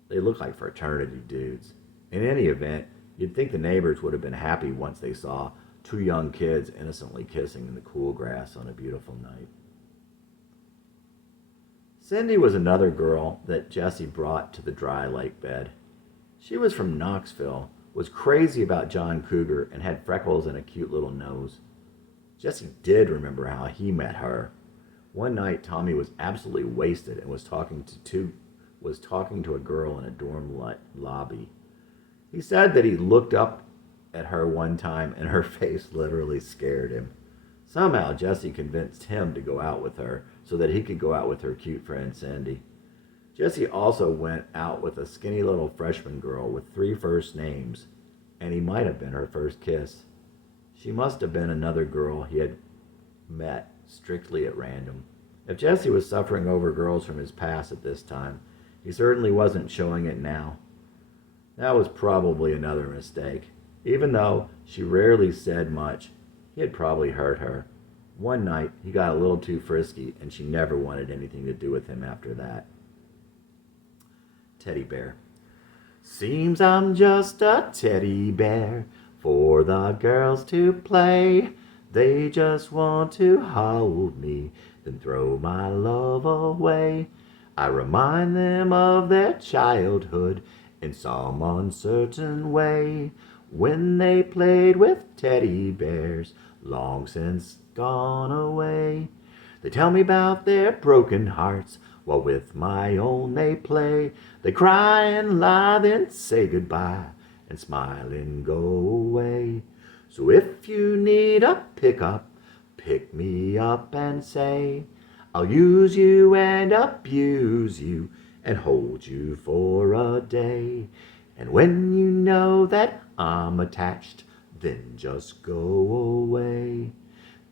They looked like fraternity dudes. In any event, you'd think the neighbors would have been happy once they saw two young kids innocently kissing in the cool grass on a beautiful night. Cindy was another girl that Jesse brought to the dry lake bed. She was from Knoxville, was crazy about John Cougar, and had freckles and a cute little nose. Jesse did remember how he met her. One night, Tommy was absolutely wasted and was talking to a girl in a dorm lobby. He said that he looked up at her one time and her face literally scared him. Somehow, Jesse convinced him to go out with her so that he could go out with her cute friend Cindy. Jesse also went out with a skinny little freshman girl with 3 first names, and he might have been her first kiss. She must have been another girl he had met strictly at random. If Jesse was suffering over girls from his past at this time, he certainly wasn't showing it now. That was probably another mistake. Even though she rarely said much, he had probably hurt her. One night, he got a little too frisky, and she never wanted anything to do with him after that. Teddy bear. Seems I'm just a teddy bear for the girls to play. They just want to hold me, then throw my love away. I remind them of their childhood in some uncertain way, when they played with teddy bears, long since gone away. They tell me about their broken hearts, while with my own they play. They cry and lie, then say goodbye, and smile and go away. So if you need a pickup, pick me up and say, I'll use you and abuse you and hold you for a day. And when you know that I'm attached, then just go away.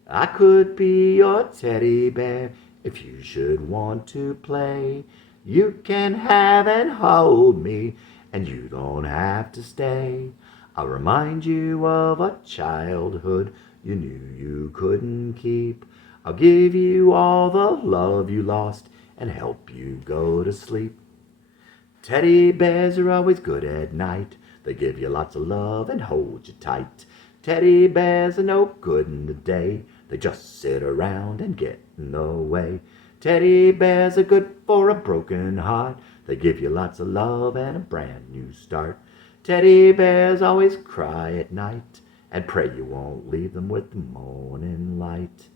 I could be your teddy bear if you should want to play. You can have and hold me, and you don't have to stay. I'll remind you of a childhood you knew you couldn't keep. I'll give you all the love you lost and help you go to sleep. Teddy bears are always good at night. They give you lots of love and hold you tight. Teddy bears are no good in the day. They just sit around and get in the way. Teddy bears are good for a broken heart. They give you lots of love and a brand new start. Teddy bears always cry at night and pray you won't leave them with the morning light.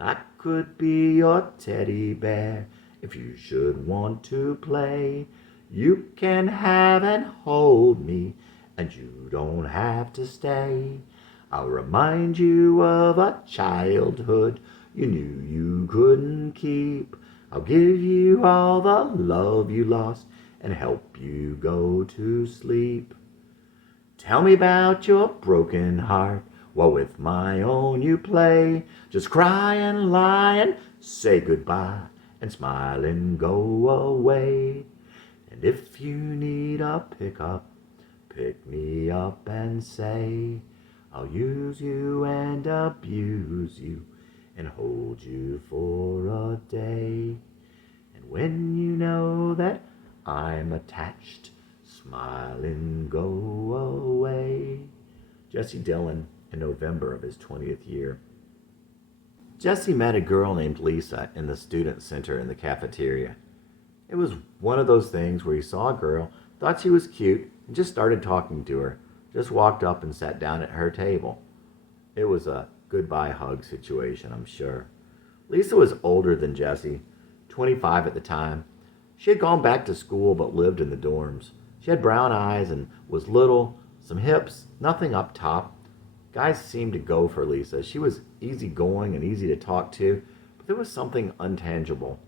I could be your teddy bear if you should want to play. You can have and hold me, and you don't have to stay. I'll remind you of a childhood you knew you couldn't keep. I'll give you all the love you lost and help you go to sleep. Tell me about your broken heart while with my own you play. Just cry and lie and say goodbye and smile and go away. And if you need a pickup, pick me up and say, I'll use you and abuse you and hold you for a day. And when you know that I'm attached, smile and go away. Jesse Dillon in November of his 20th year. Jesse met a girl named Lisa in the student center in the cafeteria. It was one of those things where he saw a girl, thought she was cute, and just started talking to her. Just walked up and sat down at her table. It was a goodbye hug situation, I'm sure. Lisa was older than Jesse, 25 at the time. She had gone back to school but lived in the dorms. She had brown eyes and was little, some hips, nothing up top. Guys seemed to go for Lisa. She was easygoing and easy to talk to, but there was something untangible.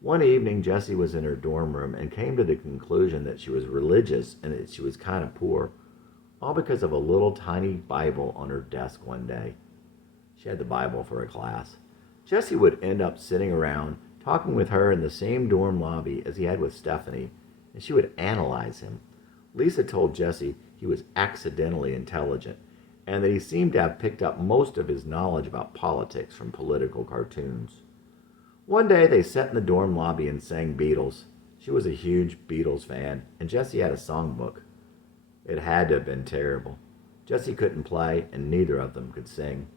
One evening, Jessie was in her dorm room and came to the conclusion that she was religious and that she was kind of poor, all because of a little tiny Bible on her desk one day. She had the Bible for a class. Jessie would end up sitting around, talking with her in the same dorm lobby as he had with Stephanie, and she would analyze him. Lisa told Jessie he was accidentally intelligent, and that he seemed to have picked up most of his knowledge about politics from political cartoons. One day they sat in the dorm lobby and sang Beatles. She was a huge Beatles fan, and Jessie had a songbook. It had to have been terrible. Jessie couldn't play, and neither of them could sing.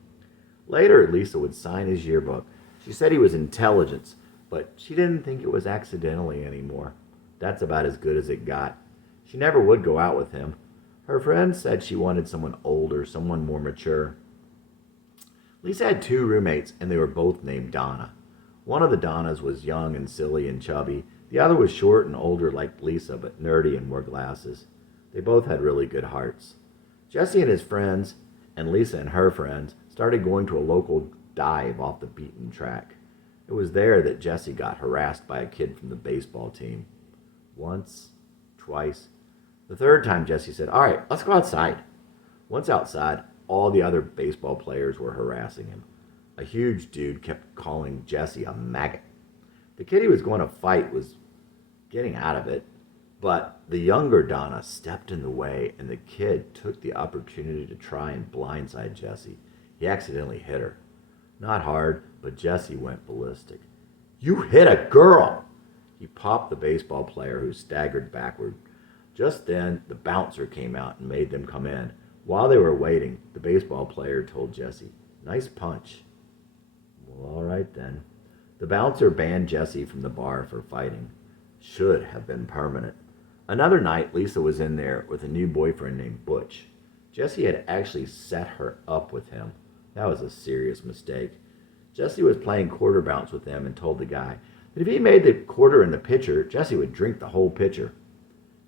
Later, Lisa would sign his yearbook. She said he was intelligent, but she didn't think it was accidentally anymore. That's about as good as it got. She never would go out with him. Her friends said she wanted someone older, someone more mature. Lisa had 2 roommates, and they were both named Donna. One of the Donnas was young and silly and chubby. The other was short and older like Lisa, but nerdy and wore glasses. They both had really good hearts. Jesse and his friends, and Lisa and her friends, started going to a local dive off the beaten track. It was there that Jesse got harassed by a kid from the baseball team. Once, twice. The third time, Jesse said, "All right, let's go outside." Once outside, all the other baseball players were harassing him. A huge dude kept calling Jesse a maggot. The kid he was going to fight was getting out of it, but the younger Donna stepped in the way, and the kid took the opportunity to try and blindside Jesse. He accidentally hit her. Not hard, but Jesse went ballistic. "You hit a girl!" He popped the baseball player, who staggered backward. Just then, the bouncer came out and made them come in. While they were waiting, the baseball player told Jesse, "Nice punch." "Well, all right then." The bouncer banned Jesse from the bar for fighting. Should have been permanent. Another night, Lisa was in there with a new boyfriend named Butch. Jesse had actually set her up with him. That was a serious mistake. Jesse was playing quarter bounce with them and told the guy that if he made the quarter in the pitcher, Jesse would drink the whole pitcher.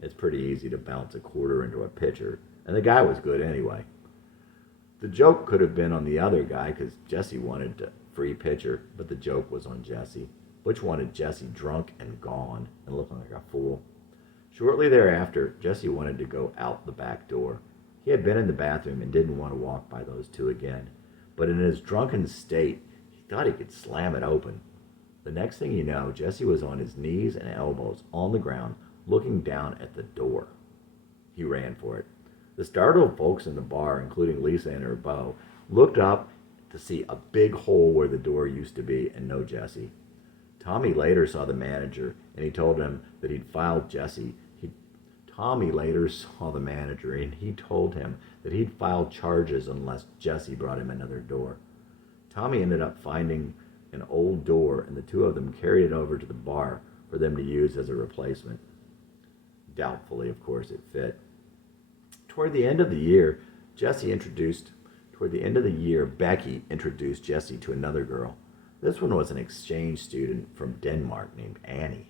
It's pretty easy to bounce a quarter into a pitcher, and the guy was good anyway. The joke could have been on the other guy because Jesse wanted a free pitcher, but the joke was on Jesse. Butch wanted Jesse drunk and gone and looking like a fool. Shortly thereafter, Jesse wanted to go out the back door. He had been in the bathroom and didn't want to walk by those two again, but in his drunken state, he thought he could slam it open. The next thing you know, Jesse was on his knees and elbows on the ground, looking down at the door. He ran for it. The startled folks in the bar, including Lisa and her beau, looked up to see a big hole where the door used to be and no Jesse. Tommy later saw the manager, and he told him that he'd filed Jesse. Tommy later saw the manager, and he told him that he'd filed charges unless Jesse brought him another door. Tommy ended up finding an old door, and the two of them carried it over to the bar for them to use as a replacement. Doubtfully, of course, it fit. Toward the end of the year, Becky introduced Jesse to another girl. This one was an exchange student from Denmark named Annie.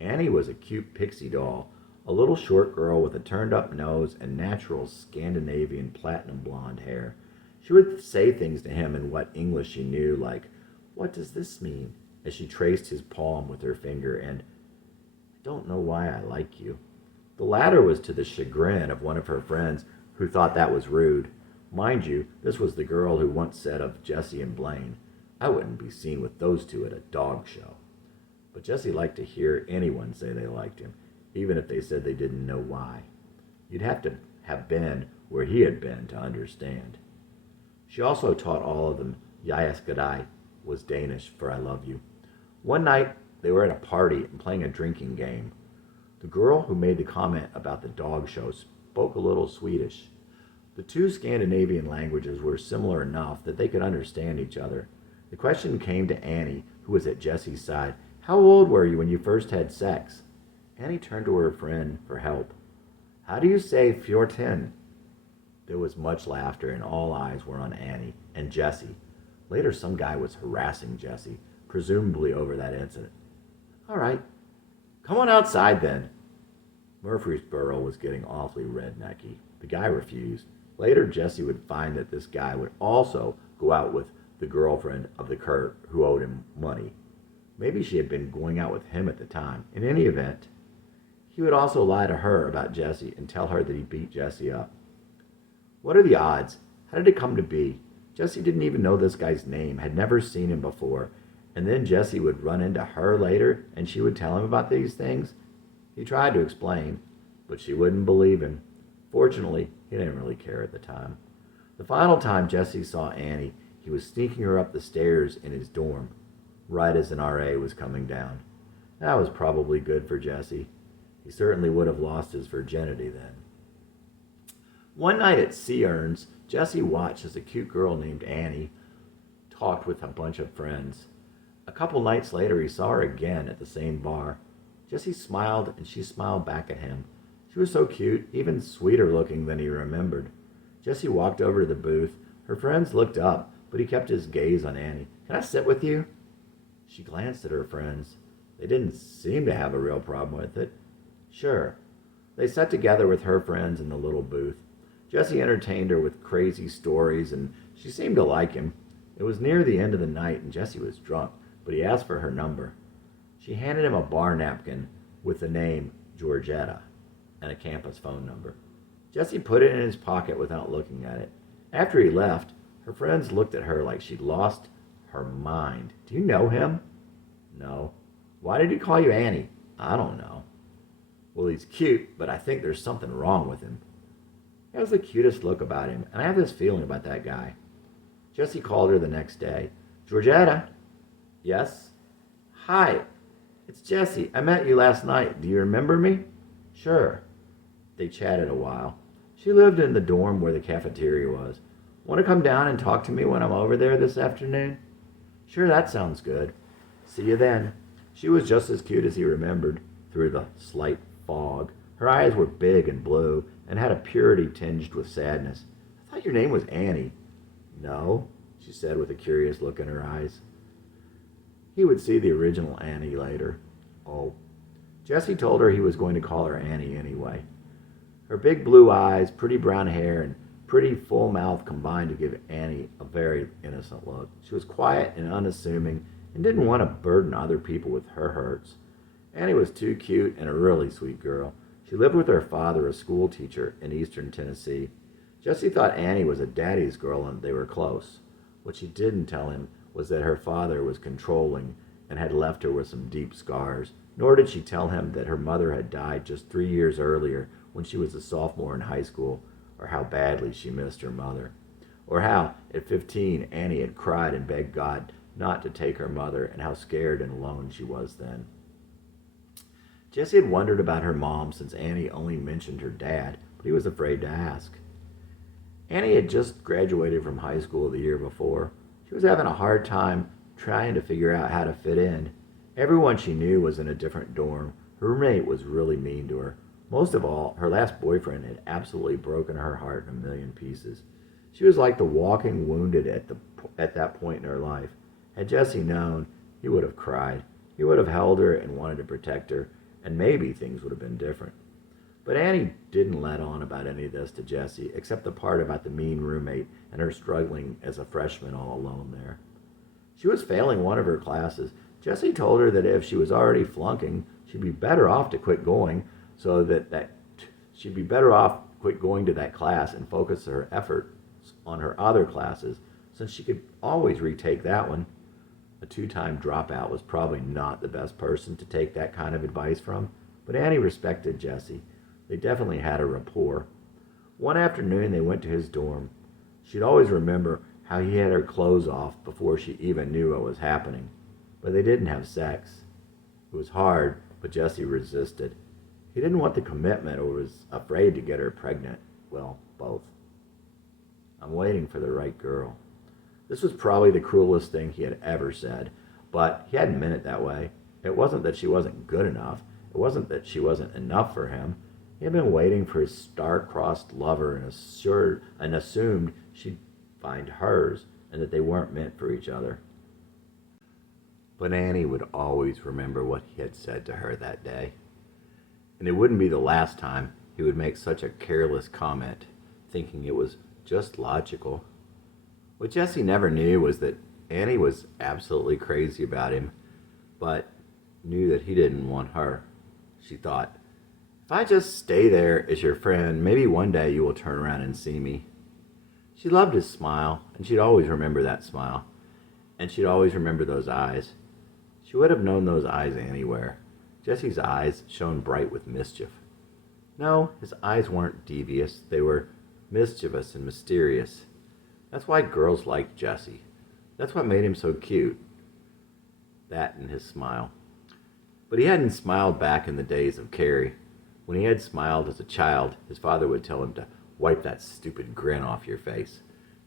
Annie was a cute pixie doll, a little short girl with a turned up nose and natural Scandinavian platinum blonde hair. She would say things to him in what English she knew, like, "What does this mean?" as she traced his palm with her finger, and "I don't know why I like you." The latter was to the chagrin of one of her friends who thought that was rude. Mind you, this was the girl who once said of Jesse and Blaine, "I wouldn't be seen with those two at a dog show." But Jesse liked to hear anyone say they liked him, even if they said they didn't know why. You'd have to have been where he had been to understand. She also taught all of them Jæskadai was Danish for I love you. One night, they were at a party and playing a drinking game. The girl who made the comment about the dog show spoke a little Swedish. The two Scandinavian languages were similar enough that they could understand each other. The question came to Annie, who was at Jesse's side. "How old were you when you first had sex?" Annie turned to her friend for help. "How do you say 14?" There was much laughter, and all eyes were on Annie and Jesse. Later, some guy was harassing Jesse, presumably over that incident. "All right, come on outside then." Murfreesboro was getting awfully rednecky. The guy refused. Later, Jesse would find that this guy would also go out with the girlfriend of the Kurt who owed him money. Maybe she had been going out with him at the time. In any event, he would also lie to her about Jesse and tell her that he beat Jesse up. What are the odds? How did it come to be? Jesse didn't even know this guy's name, had never seen him before, and then Jesse would run into her later and she would tell him about these things? He tried to explain, but she wouldn't believe him. Fortunately, he didn't really care at the time. The final time Jesse saw Annie, he was sneaking her up the stairs in his dorm, right as an RA was coming down. That was probably good for Jesse. He certainly would have lost his virginity then. One night at Sea Urns, Jesse watched as a cute girl named Annie talked with a bunch of friends. A couple nights later, he saw her again at the same bar. Jesse smiled, and she smiled back at him. She was so cute, even sweeter looking than he remembered. Jesse walked over to the booth. Her friends looked up, but he kept his gaze on Annie. "Can I sit with you?" She glanced at her friends. They didn't seem to have a real problem with it. Sure. They sat together with her friends in the little booth. Jesse entertained her with crazy stories, and she seemed to like him. It was near the end of the night, and Jesse was drunk, but he asked for her number. She handed him a bar napkin with the name Georgetta and a campus phone number. Jesse put it in his pocket without looking at it. After he left, her friends looked at her like she'd lost her mind. "Do you know him?" "No." "Why did he call you Annie?" "I don't know." "Well, he's cute, but I think there's something wrong with him." That was the cutest look about him, and I have this feeling about that guy. Jesse called her the next day. "Georgetta?" "Yes?" "Hi, it's Jesse. I met you last night. Do you remember me?" "Sure." They chatted a while. She lived in the dorm where the cafeteria was. "Want to come down and talk to me when I'm over there this afternoon?" "Sure, that sounds good." "See you then." She was just as cute as he remembered, through the slight fog. Her eyes were big and blue, and had a purity tinged with sadness. "I thought your name was Annie." "No," she said with a curious look in her eyes. He would see the original Annie later. Oh. Jesse told her he was going to call her Annie anyway. Her big blue eyes, pretty brown hair, and pretty full mouth combined to give Annie a very innocent look. She was quiet and unassuming and didn't want to burden other people with her hurts. Annie was too cute and a really sweet girl. She lived with her father, a school teacher in eastern Tennessee. Jesse thought Annie was a daddy's girl and they were close. What she didn't tell him was that her father was controlling and had left her with some deep scars. Nor did she tell him that her mother had died just 3 years earlier when she was a sophomore in high school, or how badly she missed her mother. Or how, at 15, Annie had cried and begged God not to take her mother, and how scared and alone she was then. Jesse had wondered about her mom since Annie only mentioned her dad, but he was afraid to ask. Annie had just graduated from high school the year before. She was having a hard time trying to figure out how to fit in. Everyone she knew was in a different dorm. Her roommate was really mean to her. Most of all, her last boyfriend had absolutely broken her heart in a million pieces. She was like the walking wounded at that point in her life. Had Jesse known, he would have cried. He would have held her and wanted to protect her, and maybe things would have been different. But Annie didn't let on about any of this to Jessie, except the part about the mean roommate and her struggling as a freshman all alone there. She was failing one of her classes. Jessie told her that if she was already flunking, she'd be better off to quit going, so that she'd be better off quit going to that class and focus her efforts on her other classes, since she could always retake that one. A two-time dropout was probably not the best person to take that kind of advice from, but Annie respected Jessie. They definitely had a rapport. One afternoon they went to his dorm. She'd always remember how he had her clothes off before she even knew what was happening. But they didn't have sex. It was hard, but Jessie resisted. He didn't want the commitment or was afraid to get her pregnant. Well, both. I'm waiting for the right girl. This was probably the cruelest thing he had ever said, but he hadn't meant it that way. It wasn't that she wasn't good enough. It wasn't that she wasn't enough for him. He had been waiting for his star-crossed lover and assumed she'd find hers and that they weren't meant for each other. But Annie would always remember what he had said to her that day. And it wouldn't be the last time he would make such a careless comment, thinking it was just logical. What Jessie never knew was that Annie was absolutely crazy about him, but knew that he didn't want her. She thought, if I just stay there as your friend, maybe one day you will turn around and see me. She loved his smile, and she'd always remember that smile. And she'd always remember those eyes. She would have known those eyes anywhere. Jessie's eyes shone bright with mischief. No, his eyes weren't devious. They were mischievous and mysterious. That's why girls liked Jesse. That's what made him so cute. That and his smile. But he hadn't smiled back in the days of Carrie. When he had smiled as a child, his father would tell him to wipe that stupid grin off your face.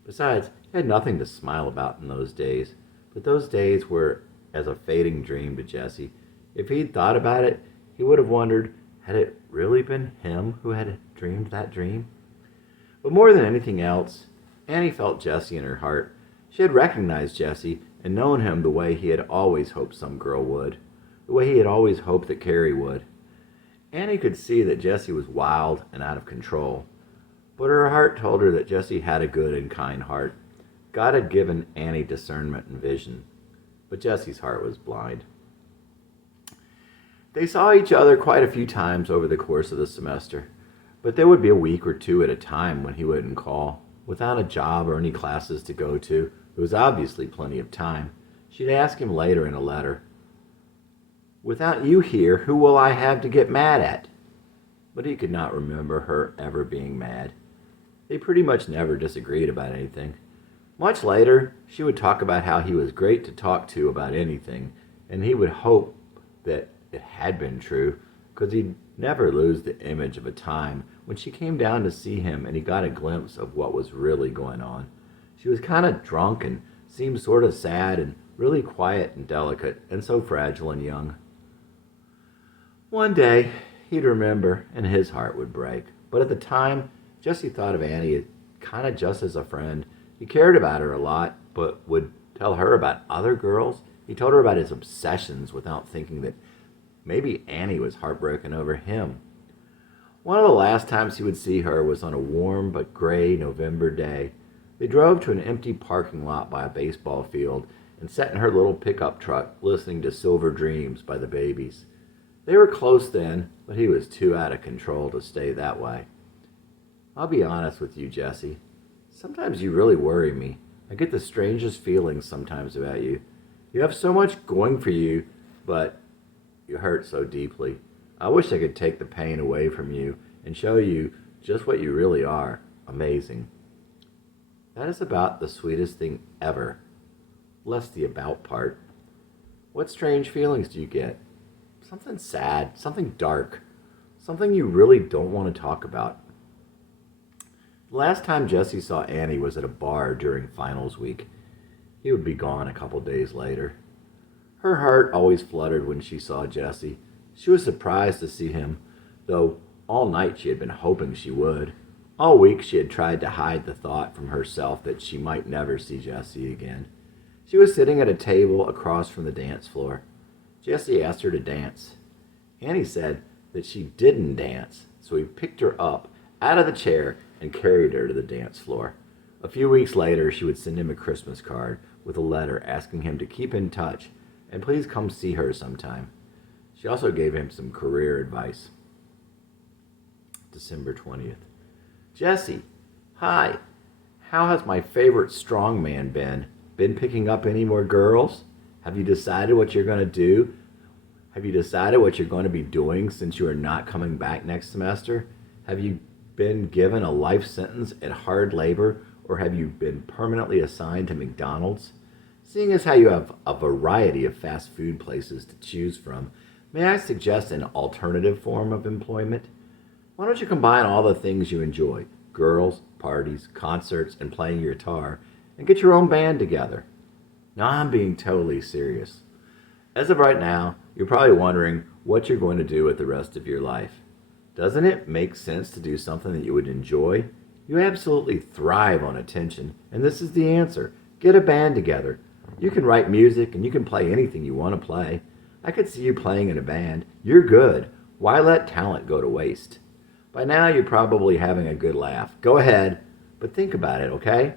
Besides, he had nothing to smile about in those days. But those days were as a fading dream to Jesse. If he'd thought about it, he would have wondered, had it really been him who had dreamed that dream? But more than anything else, Annie felt Jesse in her heart. She had recognized Jesse and known him the way he had always hoped some girl would, the way he had always hoped that Carrie would. Annie could see that Jesse was wild and out of control, but her heart told her that Jesse had a good and kind heart. God had given Annie discernment and vision, but Jesse's heart was blind. They saw each other quite a few times over the course of the semester, but there would be a week or two at a time when he wouldn't call. Without a job or any classes to go to, there was obviously plenty of time. She'd ask him later in a letter, "Without you here, who will I have to get mad at?" But he could not remember her ever being mad. They pretty much never disagreed about anything. Much later, she would talk about how he was great to talk to about anything, and he would hope that it had been true, because he'd never lose the image of a time when she came down to see him and he got a glimpse of what was really going on. She was kind of drunk and seemed sort of sad and really quiet and delicate and so fragile and young. One day, he'd remember and his heart would break. But at the time, Jesse thought of Annie kind of just as a friend. He cared about her a lot, but would tell her about other girls. He told her about his obsessions without thinking that maybe Annie was heartbroken over him. One of the last times he would see her was on a warm but gray November day. They drove to an empty parking lot by a baseball field and sat in her little pickup truck listening to Silver Dreams by the Babies. They were close then, but he was too out of control to stay that way. I'll be honest with you, Jesse. Sometimes you really worry me. I get the strangest feelings sometimes about you. You have so much going for you, but you hurt so deeply. I wish I could take the pain away from you and show you just what you really are. Amazing. That is about the sweetest thing ever. Less the about part. What strange feelings do you get? Something sad, something dark, something you really don't want to talk about. The last time Jesse saw Annie was at a bar during finals week. He would be gone a couple days later. Her heart always fluttered when she saw Jesse. She was surprised to see him, though all night she had been hoping she would. All week she had tried to hide the thought from herself that she might never see Jesse again. She was sitting at a table across from the dance floor. Jesse asked her to dance. Annie said that she didn't dance, so he picked her up out of the chair and carried her to the dance floor. A few weeks later, she would send him a Christmas card with a letter asking him to keep in touch and please come see her sometime. She also gave him some career advice. December 20th. Jesse, hi. How has my favorite strongman been? Been picking up any more girls? Have you decided what you're going to do? Have you decided what you're going to be doing since you are not coming back next semester? Have you been given a life sentence at hard labor, or have you been permanently assigned to McDonald's? Seeing as how you have a variety of fast food places to choose from, may I suggest an alternative form of employment? Why don't you combine all the things you enjoy, girls, parties, concerts, and playing your guitar, and get your own band together? Now I'm being totally serious. As of right now, you're probably wondering what you're going to do with the rest of your life. Doesn't it make sense to do something that you would enjoy? You absolutely thrive on attention, and this is the answer. Get a band together. You can write music, and you can play anything you want to play. I could see you playing in a band. You're good. Why let talent go to waste? By now, you're probably having a good laugh. Go ahead, but think about it, okay?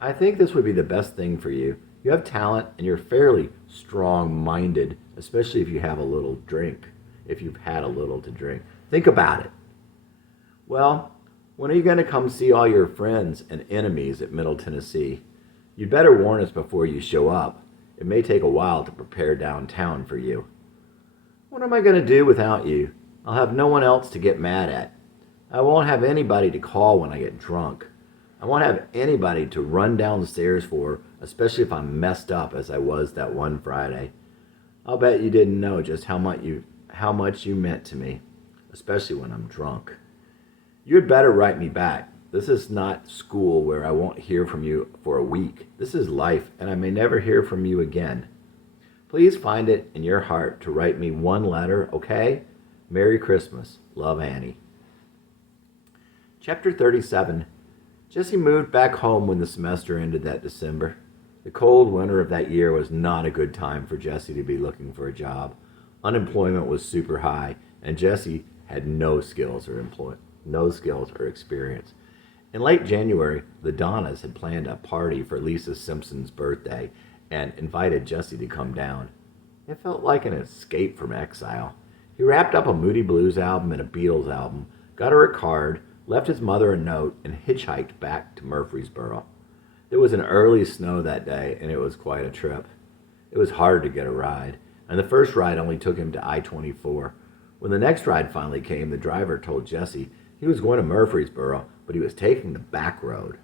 I think this would be the best thing for you. You have talent, and you're fairly strong-minded, especially if you have a little drink, if you've had a little to drink. Think about it. Well, when are you going to come see all your friends and enemies at Middle Tennessee? You'd better warn us before you show up. It may take a while to prepare downtown for you. What am I going to do without you? I'll have no one else to get mad at. I won't have anybody to call when I get drunk. I won't have anybody to run downstairs for, especially if I'm messed up as I was that one Friday. I'll bet you didn't know just how much you meant to me, especially when I'm drunk. You had better write me back. This is not school where I won't hear from you for a week. This is life, and I may never hear from you again. Please find it in your heart to write me one letter, okay? Merry Christmas. Love, Annie. Chapter 37. Jesse moved back home when the semester ended that December. The cold winter of that year was not a good time for Jesse to be looking for a job. Unemployment was super high, and Jesse had no skills or experience. In late January, the Donnas had planned a party for Lisa Simpson's birthday and invited Jesse to come down. It felt like an escape from exile. He wrapped up a Moody Blues album and a Beatles album, got her a card, left his mother a note, and hitchhiked back to Murfreesboro. There was an early snow that day, and it was quite a trip. It was hard to get a ride, and the first ride only took him to I-24. When the next ride finally came, the driver told Jesse he was going to Murfreesboro, but he was taking the back road.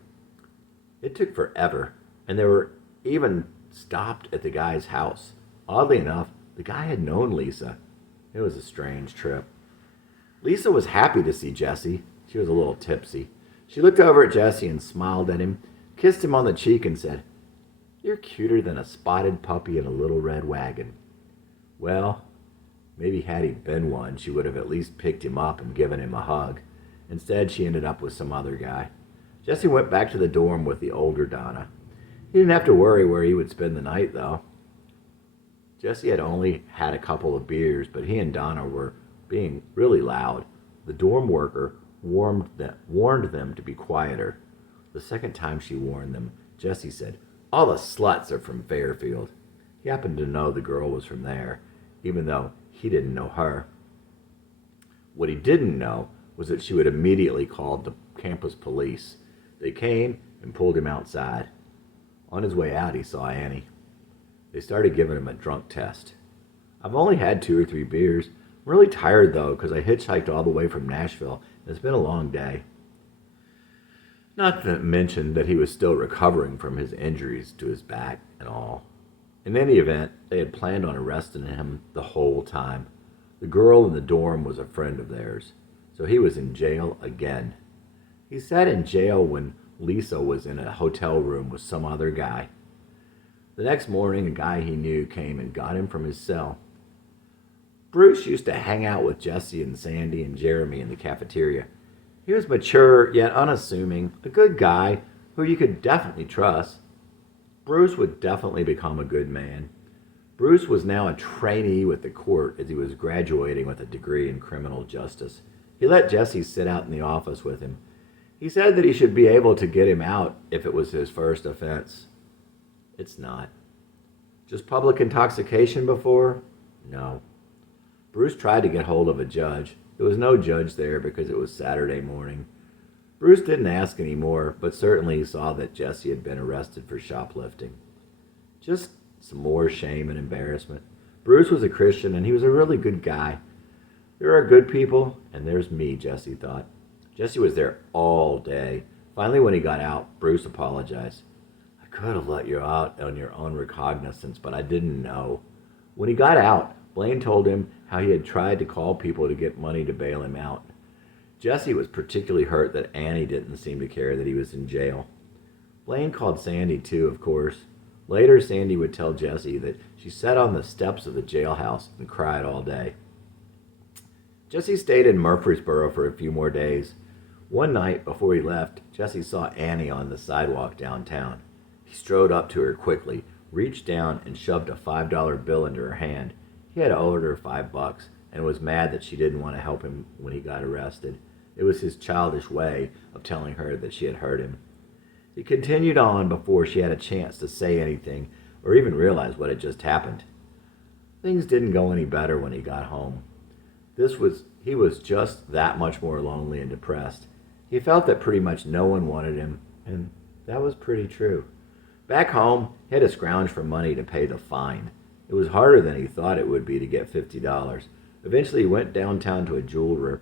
It took forever, and they were even stopped at the guy's house. Oddly enough, the guy had known Lisa. It was a strange trip. Lisa was happy to see Jesse. She was a little tipsy. She looked over at Jesse and smiled at him, kissed him on the cheek, and said, "You're cuter than a spotted puppy in a little red wagon." Well, maybe had he been one, she would have at least picked him up and given him a hug. Instead, she ended up with some other guy. Jesse went back to the dorm with the older Donna. He didn't have to worry where he would spend the night, though. Jesse had only had a couple of beers, but he and Donna were being really loud. The dorm worker warned them to be quieter. The second time she warned them, Jesse said, "All the sluts are from Fairfield." He happened to know the girl was from there, even though he didn't know her. What he didn't know was that she would immediately call the campus police. They came and pulled him outside. On his way out, he saw Annie. They started giving him a drunk test. "I've only had 2 or 3 beers. I'm really tired, though, because I hitchhiked all the way from Nashville, and it's been a long day." Not to mention that he was still recovering from his injuries to his back and all. In any event, they had planned on arresting him the whole time. The girl in the dorm was a friend of theirs, so he was in jail again. He sat in jail when Lisa was in a hotel room with some other guy. The next morning, a guy he knew came and got him from his cell. Bruce used to hang out with Jesse and Sandy and Jeremy in the cafeteria. He was mature, yet unassuming, a good guy who you could definitely trust. Bruce would definitely become a good man. Bruce was now a trainee with the court as he was graduating with a degree in criminal justice. He let Jesse sit out in the office with him. He said that he should be able to get him out if it was his first offense. It's not. Just public intoxication before? No. Bruce tried to get hold of a judge. There was no judge there because it was Saturday morning. Bruce didn't ask any more, but certainly he saw that Jesse had been arrested for shoplifting. Just some more shame and embarrassment. Bruce was a Christian and he was a really good guy. There are good people, and there's me, Jesse thought. Jesse was there all day. Finally, when he got out, Bruce apologized. I could have let you out on your own recognizance, but I didn't know. When he got out, Blaine told him how he had tried to call people to get money to bail him out. Jesse was particularly hurt that Annie didn't seem to care that he was in jail. Blaine called Sandy too, of course. Later, Sandy would tell Jesse that she sat on the steps of the jailhouse and cried all day. Jesse stayed in Murfreesboro for a few more days. One night before he left, Jesse saw Annie on the sidewalk downtown. He strode up to her quickly, reached down, and shoved a $5 bill into her hand. He had owed her $5 and was mad that she didn't want to help him when he got arrested. It was his childish way of telling her that she had hurt him. He continued on before she had a chance to say anything or even realize what had just happened. Things didn't go any better when he got home. He was just that much more lonely and depressed. He felt that pretty much no one wanted him, and that was pretty true. Back home, he had to scrounge for money to pay the fine. It was harder than he thought it would be to get $50. Eventually, he went downtown to a jeweler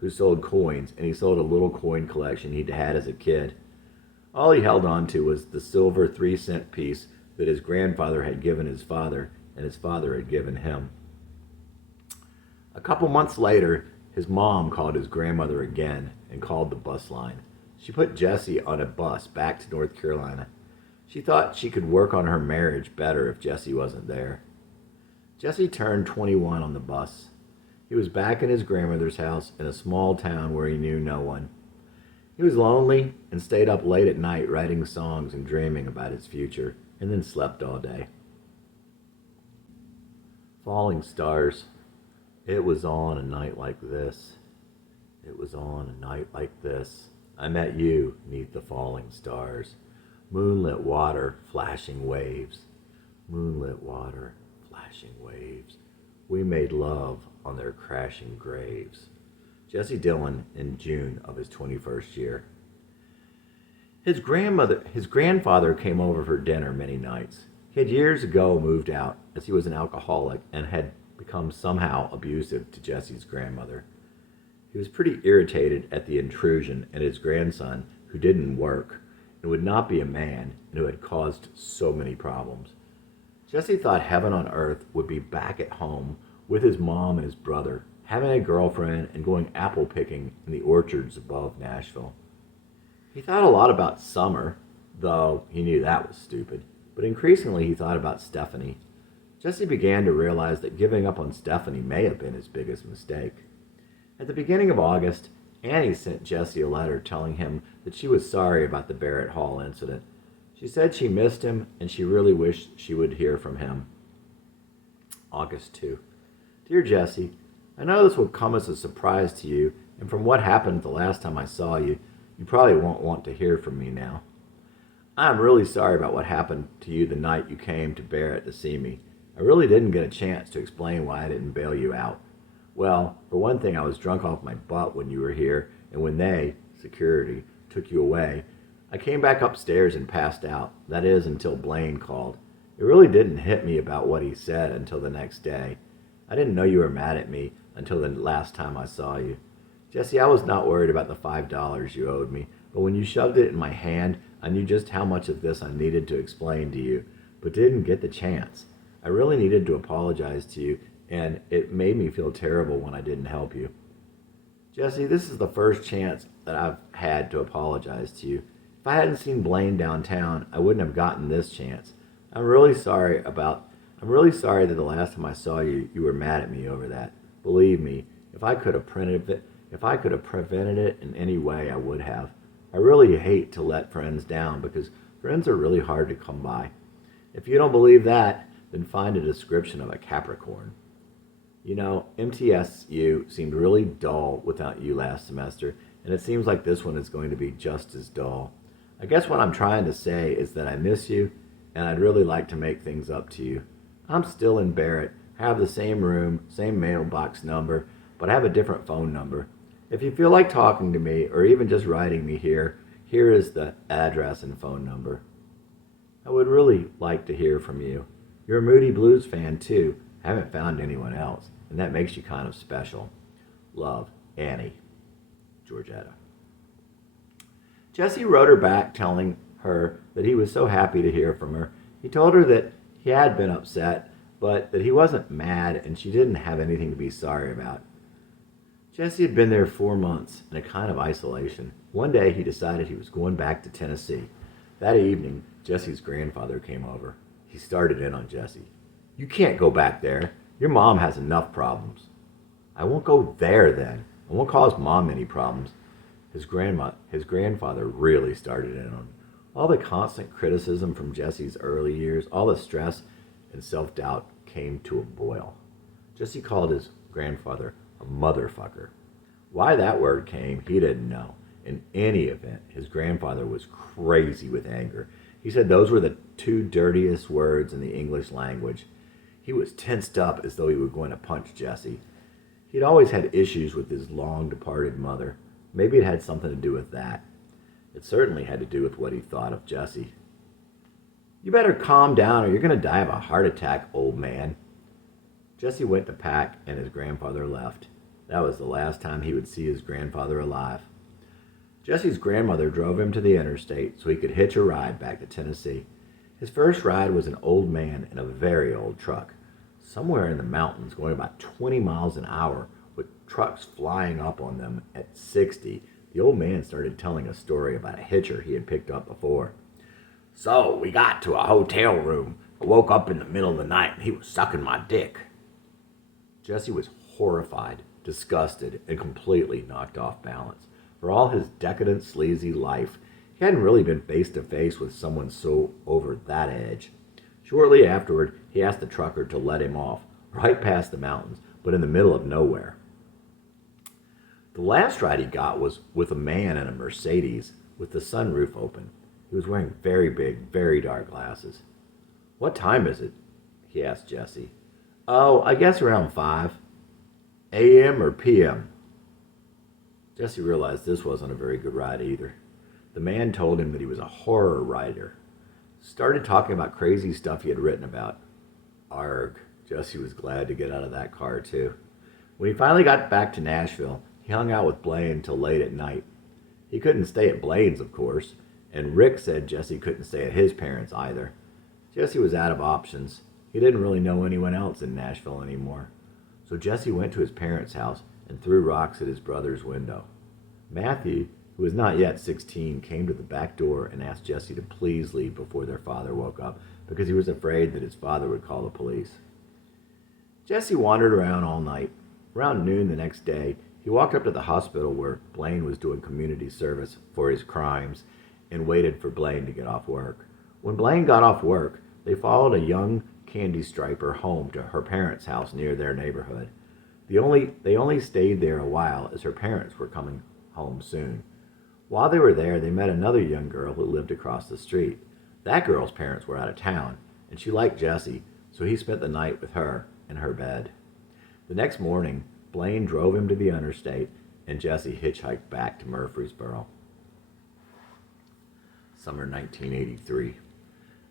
who sold coins, and he sold a little coin collection he'd had as a kid. All he held on to was the silver 3-cent piece that his grandfather had given his father, and his father had given him. A couple months later, his mom called his grandmother again and called the bus line. She put Jesse on a bus back to North Carolina. She thought she could work on her marriage better if Jesse wasn't there. Jesse turned 21 on the bus. He was back in his grandmother's house in a small town where he knew no one. He was lonely and stayed up late at night writing songs and dreaming about his future, and then slept all day. Falling stars. It was on a night like this. It was on a night like this. I met you 'neath the falling stars. Moonlit water, flashing waves. Moonlit water, flashing waves. We made love on their crashing graves. Jesse Dillon in June of his 21st year. His grandfather came over for dinner many nights. He had years ago moved out as he was an alcoholic and had become somehow abusive to Jesse's grandmother. He was pretty irritated at the intrusion and his grandson, who didn't work and would not be a man and who had caused so many problems. Jesse thought heaven on earth would be back at home with his mom and his brother, having a girlfriend and going apple picking in the orchards above Nashville. He thought a lot about summer, though he knew that was stupid, but increasingly he thought about Stephanie. Jesse began to realize that giving up on Stephanie may have been his biggest mistake. At the beginning of August, Annie sent Jesse a letter telling him that she was sorry about the Barrett Hall incident. She said she missed him and she really wished she would hear from him. August 2. Dear Jesse, I know this will come as a surprise to you, and from what happened the last time I saw you, you probably won't want to hear from me now. I am really sorry about what happened to you the night you came to Barrett to see me. I really didn't get a chance to explain why I didn't bail you out. Well, for one thing, I was drunk off my butt when you were here, and when they, security, took you away, I came back upstairs and passed out. That is, until Blaine called. It really didn't hit me about what he said until the next day. I didn't know you were mad at me until the last time I saw you. Jesse, I was not worried about the $5 you owed me, but when you shoved it in my hand, I knew just how much of this I needed to explain to you, but didn't get the chance. I really needed to apologize to you, and it made me feel terrible when I didn't help you. Jesse, this is the first chance that I've had to apologize to you. If I hadn't seen Blaine downtown, I wouldn't have gotten this chance. I'm really sorry that the last time I saw you, you were mad at me over that. Believe me, if I could have prevented it in any way, I would have. I really hate to let friends down because Friends are really hard to come by. If you don't believe that, then find a description of a Capricorn. You know, MTSU seemed really dull without you last semester, and it seems like this one is going to be just as dull. I guess what I'm trying to say is that I miss you, and I'd really like to make things up to you. I'm still in Barrett, have the same room, same mailbox number, but I have a different phone number. If you feel like talking to me, or even just writing me here is the address and phone number. I would really like to hear from you. You're a Moody Blues fan too. I haven't found anyone else, and that makes you kind of special. Love, Annie, Georgetta. Jesse wrote her back telling her that he was so happy to hear from her. He told her that he had been upset, but that he wasn't mad and she didn't have anything to be sorry about. Jesse had been there 4 months in a kind of isolation. One day he decided he was going back to Tennessee. That evening, Jesse's grandfather came over. He started in on Jesse. You can't go back there. Your mom has enough problems. I won't go there then. I won't cause mom any problems. His grandfather really started in on him. All the constant criticism from Jesse's early years, all the stress and self-doubt came to a boil. Jesse called his grandfather a motherfucker. Why that word came, he didn't know. In any event, his grandfather was crazy with anger. He said those were the two dirtiest words in the English language. He was tensed up as though he were going to punch Jesse. He'd always had issues with his long-departed mother. Maybe it had something to do with that. It certainly had to do with what he thought of Jesse. You better calm down or you're going to die of a heart attack, old man. Jesse went to pack and his grandfather left. That was the last time he would see his grandfather alive. Jesse's grandmother drove him to the interstate so he could hitch a ride back to Tennessee. His first ride was an old man in a very old truck. Somewhere in the mountains, going about 20 miles an hour, with trucks flying up on them at 60, the old man started telling a story about a hitcher he had picked up before. So we got to a hotel room. I woke up in the middle of the night and he was sucking my dick. Jesse was horrified, disgusted, and completely knocked off balance. For all his decadent, sleazy life, he hadn't really been face to face with someone so over that edge. Shortly afterward, he asked the trucker to let him off, right past the mountains, but in the middle of nowhere. The last ride he got was with a man in a Mercedes with the sunroof open. He was wearing very big, very dark glasses. What time is it? He asked Jesse. Oh, I guess around 5. A.M. or P.M.? Jesse realized this wasn't a very good ride either. The man told him that he was a horror writer. Started talking about crazy stuff he had written about. Arg, Jesse was glad to get out of that car too. When he finally got back to Nashville, he hung out with Blaine until late at night. He couldn't stay at Blaine's, of course, and Rick said Jesse couldn't stay at his parents' either. Jesse was out of options. He didn't really know anyone else in Nashville anymore. So Jesse went to his parents' house and threw rocks at his brother's window. Matthew, who was not yet 16, came to the back door and asked Jesse to please leave before their father woke up because he was afraid that his father would call the police. Jesse wandered around all night. Around noon the next day, he walked up to the hospital where Blaine was doing community service for his crimes and waited for Blaine to get off work. When Blaine got off work, they followed a young candy striper home to her parents' house near their neighborhood. They only stayed there a while as her parents were coming home soon. While they were there, they met another young girl who lived across the street. That girl's parents were out of town, and she liked Jesse, so he spent the night with her in her bed. The next morning, Blaine drove him to the interstate, and Jesse hitchhiked back to Murfreesboro. Summer 1983.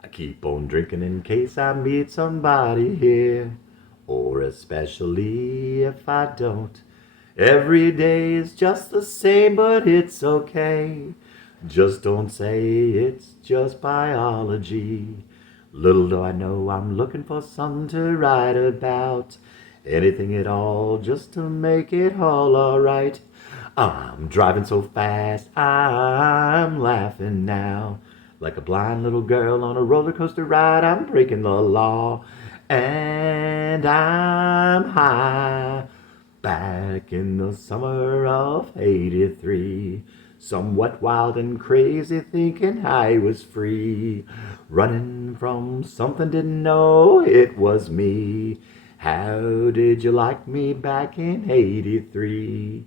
I keep on drinking in case I meet somebody here, or especially if I don't. Every day is just the same, but it's okay. Just don't say it's just biology. Little do I know I'm looking for something to write about. Anything at all just to make it all alright. I'm driving so fast, I'm laughing now. Like a blind little girl on a roller coaster ride, I'm breaking the law. And I'm high. Back in the summer of '83. somewhat wild and crazy, thinking I was free, running from something, didn't know it was me. How did you like me back in '83?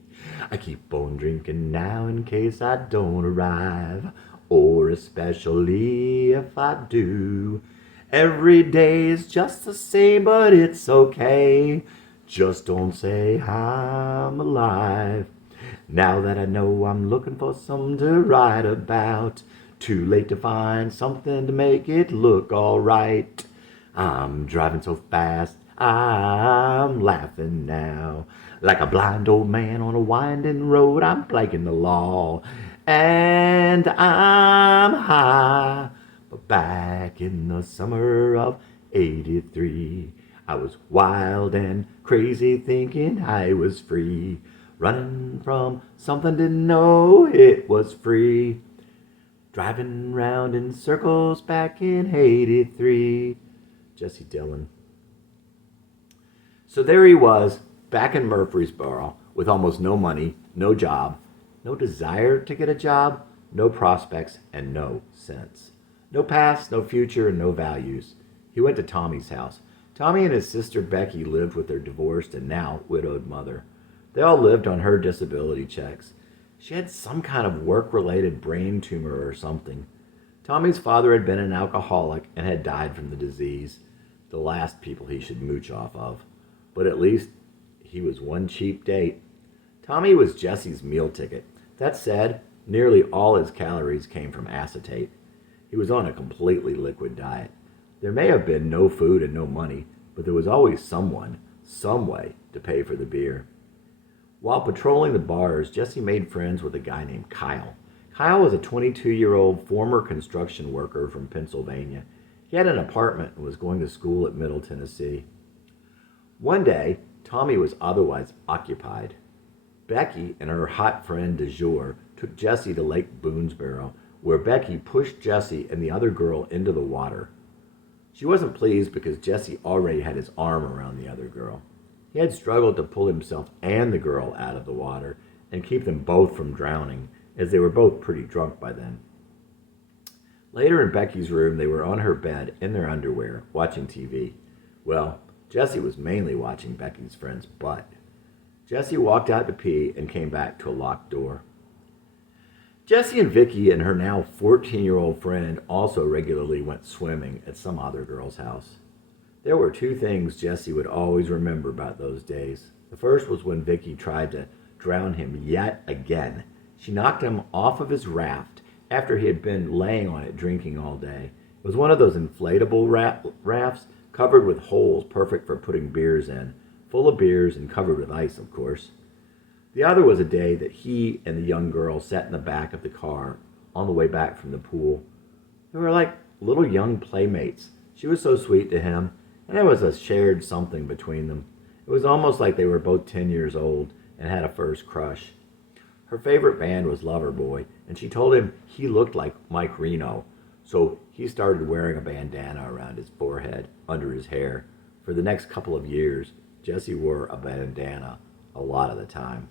I keep on drinking now in case I don't arrive, or especially if I do. Every day is just the same, but it's okay. Just don't say I'm alive. Now that I know I'm looking for something to write about, too late to find something to make it look alright. I'm driving so fast, I'm laughing now. Like a blind old man on a winding road, I'm breaking the law. And I'm high. But back in the summer of '83, I was wild and crazy, thinking I was free. Running from something, didn't know it was free. Driving round in circles back in '83. Jesse Dillon. So there he was, back in Murfreesboro, with almost no money, no job, no desire to get a job, no prospects, and no sense. No past, no future, and no values. He went to Tommy's house. Tommy and his sister Becky lived with their divorced and now widowed mother. They all lived on her disability checks. She had some kind of work-related brain tumor or something. Tommy's father had been an alcoholic and had died from the disease, the last people he should mooch off of. But at least he was one cheap date. Tommy was Jesse's meal ticket. That said, nearly all his calories came from acetate. He was on a completely liquid diet. There may have been no food and no money, but there was always someone, some way, to pay for the beer. While patrolling the bars, Jesse made friends with a guy named Kyle. Kyle was a 22-year-old former construction worker from Pennsylvania. He had an apartment and was going to school at Middle Tennessee. One day, Tommy was otherwise occupied. Becky and her hot friend de jour took Jesse to Lake Boonesboro, where Becky pushed Jesse and the other girl into the water. She wasn't pleased because Jesse already had his arm around the other girl. He had struggled to pull himself and the girl out of the water and keep them both from drowning, as they were both pretty drunk by then. Later in Becky's room, they were on her bed in their underwear, watching TV. Well, Jesse was mainly watching Becky's friend's butt. Jesse walked out to pee and came back to a locked door. Jesse and Vicky and her now 14-year-old friend also regularly went swimming at some other girl's house. There were two things Jesse would always remember about those days. The first was when Vicky tried to drown him yet again. She knocked him off of his raft after he had been laying on it drinking all day. It was one of those inflatable rafts covered with holes perfect for putting beers in, full of beers and covered with ice, of course. The other was a day that he and the young girl sat in the back of the car on the way back from the pool. They were like little young playmates. She was so sweet to him, and there was a shared something between them. It was almost like they were both 10 years old and had a first crush. Her favorite band was Loverboy, and she told him he looked like Mike Reno, so he started wearing a bandana around his forehead, under his hair. For the next couple of years, Jesse wore a bandana a lot of the time.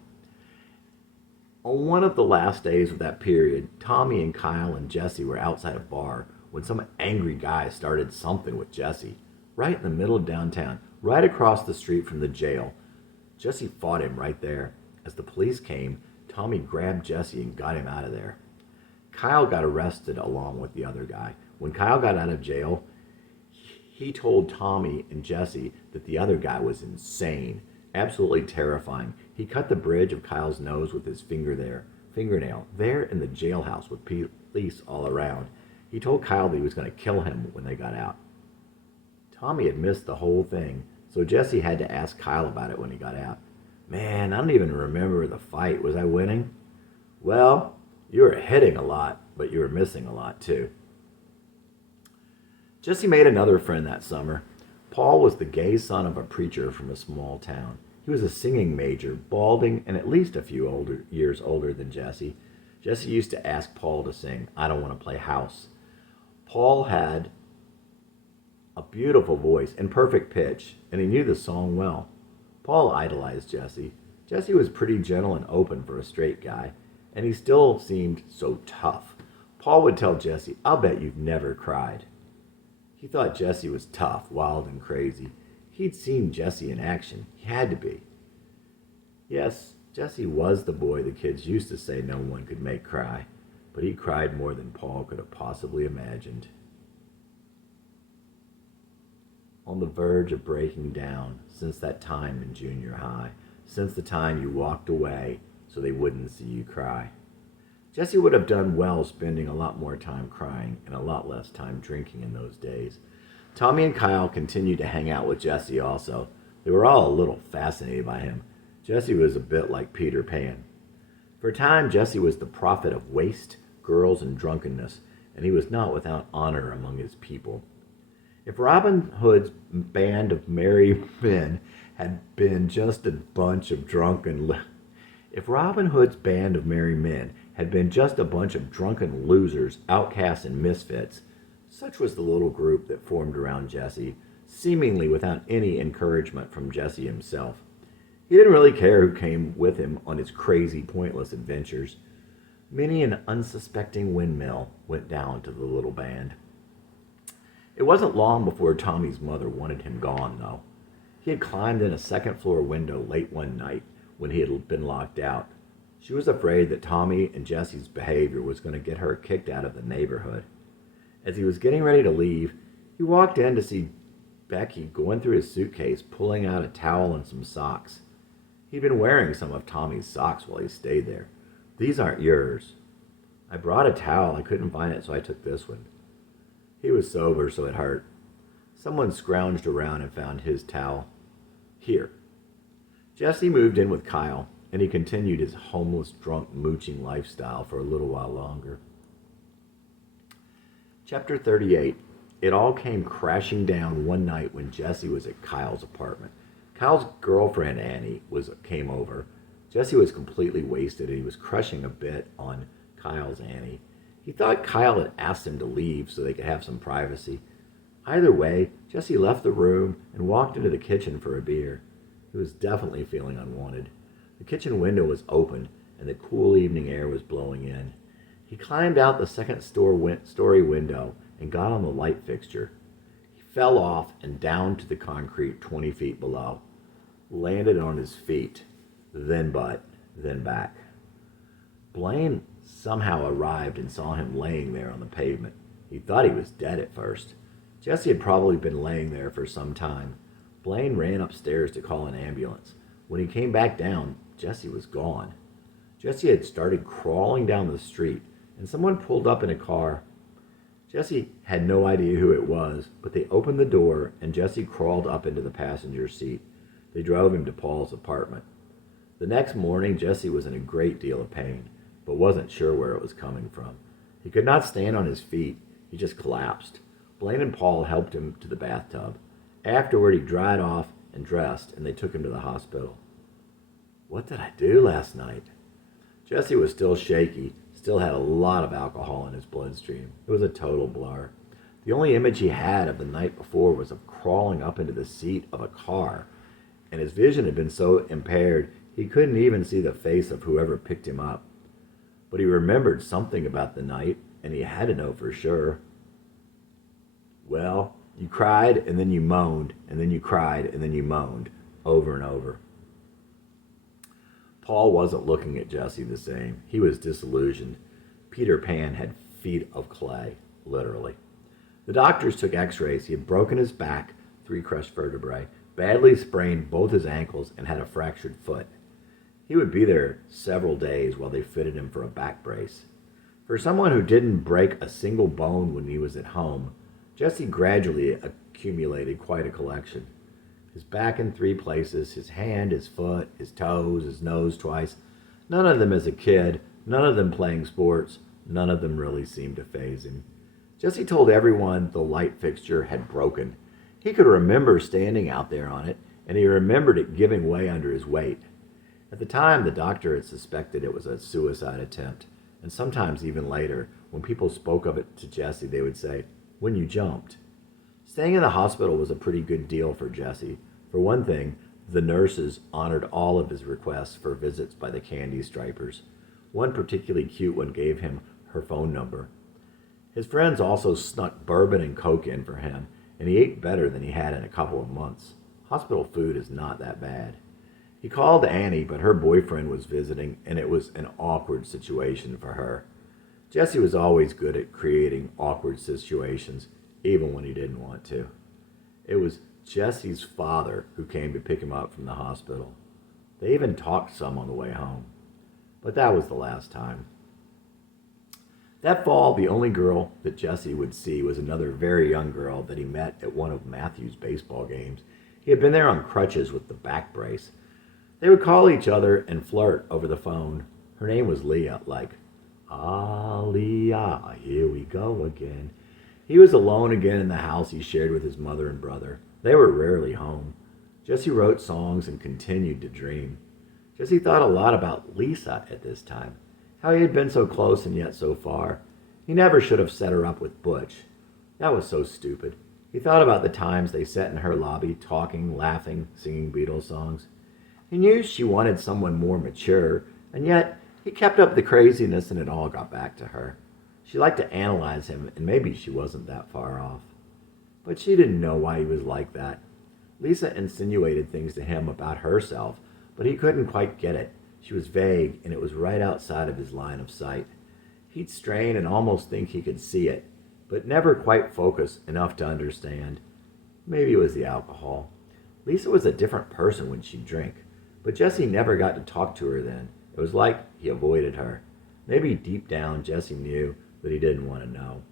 On one of the last days of that period, Tommy and Kyle and Jesse were outside a bar when some angry guy started something with Jesse, right in the middle of downtown, right across the street from the jail. Jesse fought him right there. As the police came, Tommy grabbed Jesse and got him out of there. Kyle got arrested along with the other guy. When Kyle got out of jail, he told Tommy and Jesse that the other guy was insane, absolutely terrifying. He cut the bridge of Kyle's nose with his fingernail, there in the jailhouse with police all around. He told Kyle that he was going to kill him when they got out. Tommy had missed the whole thing, so Jesse had to ask Kyle about it when he got out. Man, I don't even remember the fight. Was I winning? Well, you were hitting a lot, but you were missing a lot too. Jesse made another friend that summer. Paul was the gay son of a preacher from a small town. He was a singing major, balding, and at least a few years older than Jesse. Jesse used to ask Paul to sing, "I Don't Want to Play House." Paul had a beautiful voice and perfect pitch, and he knew the song well. Paul idolized Jesse. Jesse was pretty gentle and open for a straight guy. and he still seemed so tough. Paul would tell Jesse, "I'll bet you've never cried." He thought Jesse was tough, wild, and crazy. He'd seen Jesse in action. He had to be. Yes, Jesse was the boy the kids used to say no one could make cry, but he cried more than Paul could have possibly imagined. On the verge of breaking down since that time in junior high, since the time you walked away so they wouldn't see you cry. Jesse would have done well spending a lot more time crying and a lot less time drinking in those days. Tommy and Kyle continued to hang out with Jesse also. They were all a little fascinated by him. Jesse was a bit like Peter Pan. For a time, Jesse was the prophet of waste, girls, and drunkenness, and he was not without honor among his people. If Robin Hood's band of merry men had been just a bunch of drunken losers, outcasts, and misfits, such was the little group that formed around Jesse, seemingly without any encouragement from Jesse himself. He didn't really care who came with him on his crazy, pointless adventures. Many an unsuspecting windmill went down to the little band. It wasn't long before Tommy's mother wanted him gone, though. He had climbed in a second-floor window late one night when he had been locked out. She was afraid that Tommy and Jesse's behavior was going to get her kicked out of the neighborhood. As he was getting ready to leave, he walked in to see Becky going through his suitcase, pulling out a towel and some socks. He'd been wearing some of Tommy's socks while he stayed there. "These aren't yours." "I brought a towel. I couldn't find it, so I took this one." He was sober, so it hurt. Someone scrounged around and found his towel. "Here." Jesse moved in with Kyle, and he continued his homeless, drunk, mooching lifestyle for a little while longer. Chapter 38. It all came crashing down one night when Jesse was at Kyle's apartment. Kyle's girlfriend, Annie, came over. Jesse was completely wasted, and he was crushing a bit on Kyle's Annie. He thought Kyle had asked him to leave so they could have some privacy. Either way, Jesse left the room and walked into the kitchen for a beer. He was definitely feeling unwanted. The kitchen window was open, and the cool evening air was blowing in. He climbed out the second-story window and got on the light fixture. He fell off and down to the concrete 20 feet below. Landed on his feet, then butt, then back. Blaine somehow arrived and saw him laying there on the pavement. He thought he was dead at first. Jesse had probably been laying there for some time. Blaine ran upstairs to call an ambulance. When he came back down, Jesse was gone. Jesse had started crawling down the street, and someone pulled up in a car. Jesse had no idea who it was, but they opened the door, and Jesse crawled up into the passenger seat. They drove him to Paul's apartment. The next morning, Jesse was in a great deal of pain, but wasn't sure where it was coming from. He could not stand on his feet. He just collapsed. Blaine and Paul helped him to the bathtub. Afterward, he dried off and dressed, and they took him to the hospital. "What did I do last night?" Jesse was still shaky, still had a lot of alcohol in his bloodstream. It was a total blur. The only image he had of the night before was of crawling up into the seat of a car, and his vision had been so impaired he couldn't even see the face of whoever picked him up. But he remembered something about the night, and he had to know for sure. "Well, you cried, and then you moaned, and then you cried, and then you moaned," over and over. Paul wasn't looking at Jesse the same. He was disillusioned. Peter Pan had feet of clay, literally. The doctors took x-rays. He had broken his back, 3 crushed vertebrae, badly sprained both his ankles, and had a fractured foot. He would be there several days while they fitted him for a back brace. For someone who didn't break a single bone when he was at home, Jesse gradually accumulated quite a collection. His back in 3 places, his hand, his foot, his toes, his nose twice. None of them as a kid, none of them playing sports, none of them really seemed to faze him. Jesse told everyone the light fixture had broken. He could remember standing out there on it, and he remembered it giving way under his weight. At the time, the doctor had suspected it was a suicide attempt, and sometimes even later, when people spoke of it to Jesse, they would say, "When you jumped." Staying in the hospital was a pretty good deal for Jesse. For one thing, the nurses honored all of his requests for visits by the candy stripers. One particularly cute one gave him her phone number. His friends also snuck bourbon and coke in for him, and he ate better than he had in a couple of months. Hospital food is not that bad. He called Annie, but her boyfriend was visiting, and it was an awkward situation for her. Jesse was always good at creating awkward situations, even when he didn't want to. It was Jesse's father who came to pick him up from the hospital. They even talked some on the way home. But that was the last time. That fall, the only girl that Jesse would see was another very young girl that he met at one of Matthew's baseball games. He had been there on crutches with the back brace. They would call each other and flirt over the phone. Her name was Leah, like, "Ah, Leah, here we go again." He was alone again in the house he shared with his mother and brother. They were rarely home. Jesse wrote songs and continued to dream. Jesse thought a lot about Lisa at this time, how he had been so close and yet so far. He never should have set her up with Butch. That was so stupid. He thought about the times they sat in her lobby, talking, laughing, singing Beatles songs. He knew she wanted someone more mature, and yet he kept up the craziness and it all got back to her. She liked to analyze him, and maybe she wasn't that far off. But she didn't know why he was like that. Lisa insinuated things to him about herself, but he couldn't quite get it. She was vague, and it was right outside of his line of sight. He'd strain and almost think he could see it, but never quite focus enough to understand. Maybe it was the alcohol. Lisa was a different person when she'd drink, but Jesse never got to talk to her then. It was like he avoided her. Maybe deep down Jesse knew that he didn't want to know.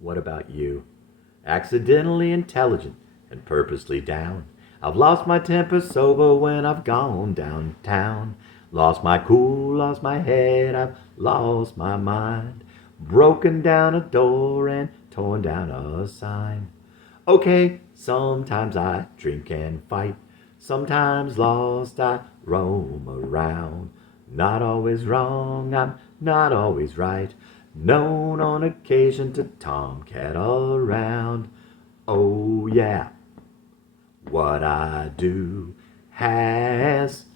What about you? Accidentally intelligent and purposely down. I've lost my temper sober when I've gone downtown. Lost my cool, lost my head, I've lost my mind. Broken down a door and torn down a sign. Okay, sometimes I drink and fight. Sometimes lost I roam around. Not always wrong, I'm not always right. Known on occasion to tomcat around. Oh yeah, what I do has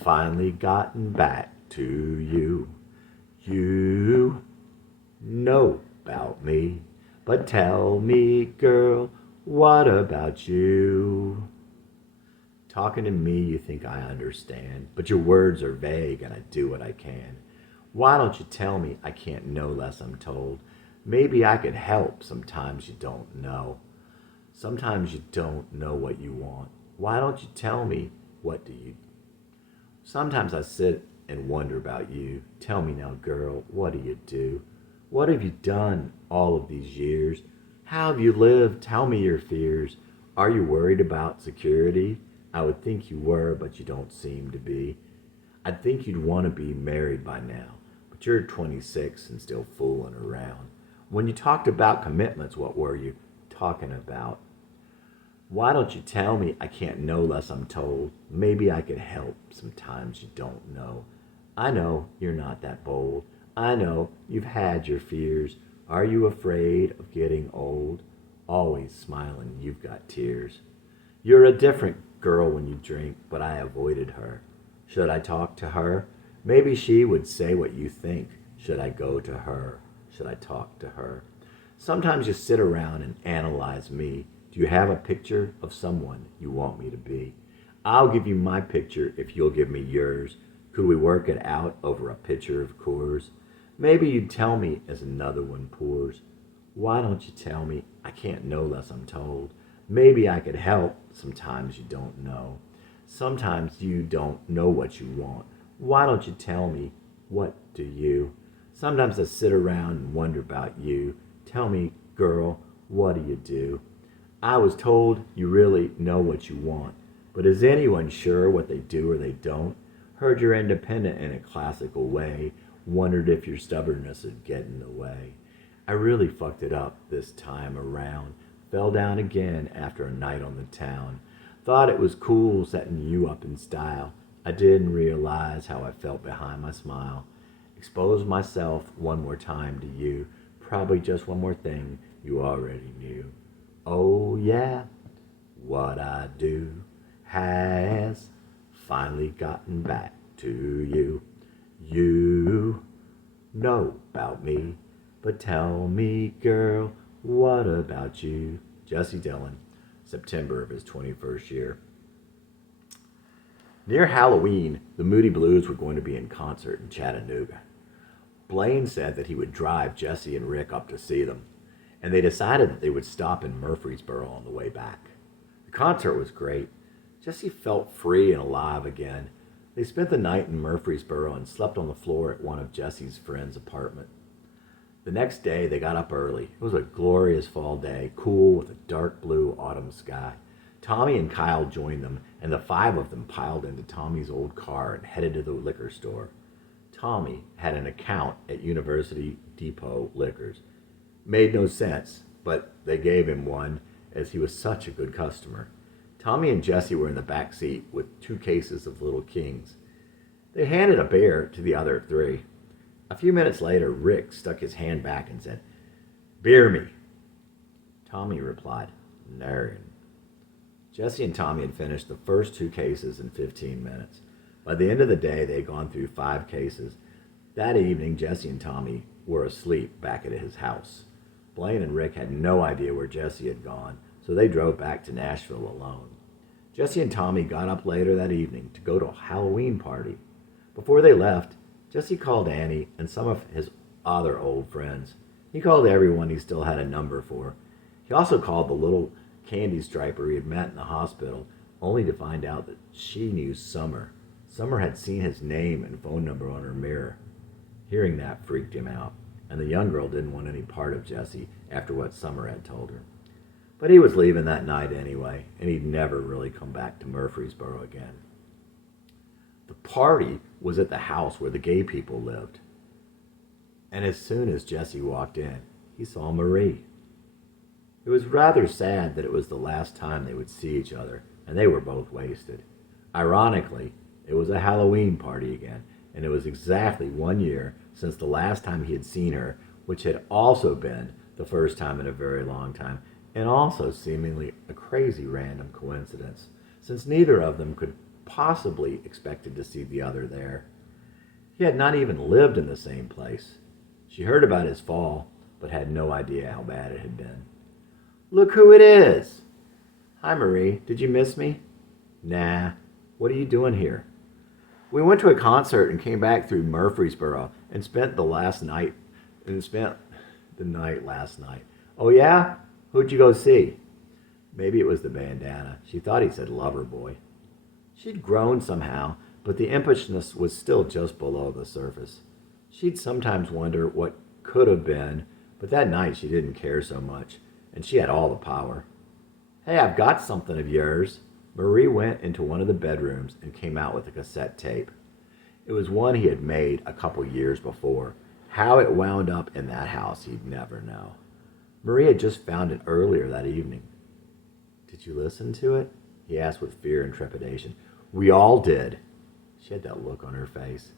finally gotten back to you. You know about me, but tell me, girl, what about you? Talking to me, you think I understand, but your words are vague and I do what I can. Why don't you tell me I can't know less I'm told? Maybe I could help. Sometimes you don't know. Sometimes you don't know what you want. Why don't you tell me what do you? Sometimes I sit and wonder about you. Tell me now, girl, what do you do? What have you done all of these years? How have you lived? Tell me your fears. Are you worried about security? I would think you were, but you don't seem to be. I'd think you'd want to be married by now, but you're 26 and still fooling around. When you talked about commitments, what were you talking about? Why don't you tell me I can't know less I'm told? Maybe I could help. Sometimes you don't know. I know you're not that bold. I know you've had your fears. Are you afraid of getting old? Always smiling, you've got tears. You're a different girl when you drink, but I avoided her. Should I talk to her? Maybe she would say what you think. Should I go to her? Should I talk to her? Sometimes you sit around and analyze me. Do you have a picture of someone you want me to be? I'll give you my picture if you'll give me yours. Could we work it out over a pitcher of Coors? Maybe you'd tell me as another one pours. Why don't you tell me I can't know less I'm told? Maybe I could help. Sometimes you don't know. Sometimes you don't know what you want. Why don't you tell me what do you? Sometimes I sit around and wonder about you. Tell me, girl, what do you do? I was told you really know what you want, but is anyone sure what they do or they don't? Heard you're independent in a classical way. Wondered if your stubbornness would get in the way. I really fucked it up this time around. Fell down again after a night on the town. Thought it was cool setting you up in style. I didn't realize how I felt behind my smile. Exposed myself one more time to you. Probably just one more thing you already knew. Oh yeah, what I do has finally gotten back to you. You know about me, but tell me, girl, what about you? Jesse Dillon, September of his 21st year. Near Halloween, the Moody Blues were going to be in concert in Chattanooga. Blaine said that he would drive Jesse and Rick up to see them, and they decided that they would stop in Murfreesboro on the way back. The concert was great. Jesse felt free and alive again. They spent the night in Murfreesboro and slept on the floor at one of Jesse's friends' apartment. The next day, they got up early. It was a glorious fall day, cool with a dark blue autumn sky. Tommy and Kyle joined them, and the five of them piled into Tommy's old car and headed to the liquor store. Tommy had an account at University Depot Liquors. Made no sense, but they gave him one as he was such a good customer. Tommy and Jesse were in the back seat with 2 cases of Little Kings. They handed a beer to the other 3. A few minutes later, Rick stuck his hand back and said, "Beer me." Tommy replied, "Nerd." Jesse and Tommy had finished the first 2 cases in 15 minutes. By the end of the day, they had gone through 5 cases. That evening, Jesse and Tommy were asleep back at his house. Blaine and Rick had no idea where Jesse had gone, so they drove back to Nashville alone. Jesse and Tommy got up later that evening to go to a Halloween party. Before they left, Jesse called Annie and some of his other old friends. He called everyone he still had a number for. He also called the little candy striper he had met in the hospital, only to find out that she knew Summer. Summer had seen his name and phone number on her mirror. Hearing that freaked him out, and the young girl didn't want any part of Jesse after what Summer had told her. But he was leaving that night anyway, and he'd never really come back to Murfreesboro again. The party was at the house where the gay people lived. And as soon as Jesse walked in, he saw Marie. It was rather sad that it was the last time they would see each other, and they were both wasted. Ironically, it was a Halloween party again, and it was exactly 1 year since the last time he had seen her, which had also been the first time in a very long time, and also seemingly a crazy random coincidence, since neither of them could possibly expected to see the other there. He had not even lived in the same place. She heard about his fall, but had no idea how bad it had been. "Look who it is!" "Hi, Marie. Did you miss me?" "Nah. What are you doing here?" "We went to a concert and came back through Murfreesboro and spent the night last night." "Oh, yeah? Who'd you go see?" Maybe it was the bandana. She thought he said lover boy. She'd grown somehow, but the impishness was still just below the surface. She'd sometimes wonder what could have been, but that night she didn't care so much, and she had all the power. "Hey, I've got something of yours." Marie went into one of the bedrooms and came out with a cassette tape. It was one he had made a couple years before. How it wound up in that house, he'd never know. Marie had just found it earlier that evening. "Did you listen to it?" he asked with fear and trepidation. "We all did." She had that look on her face.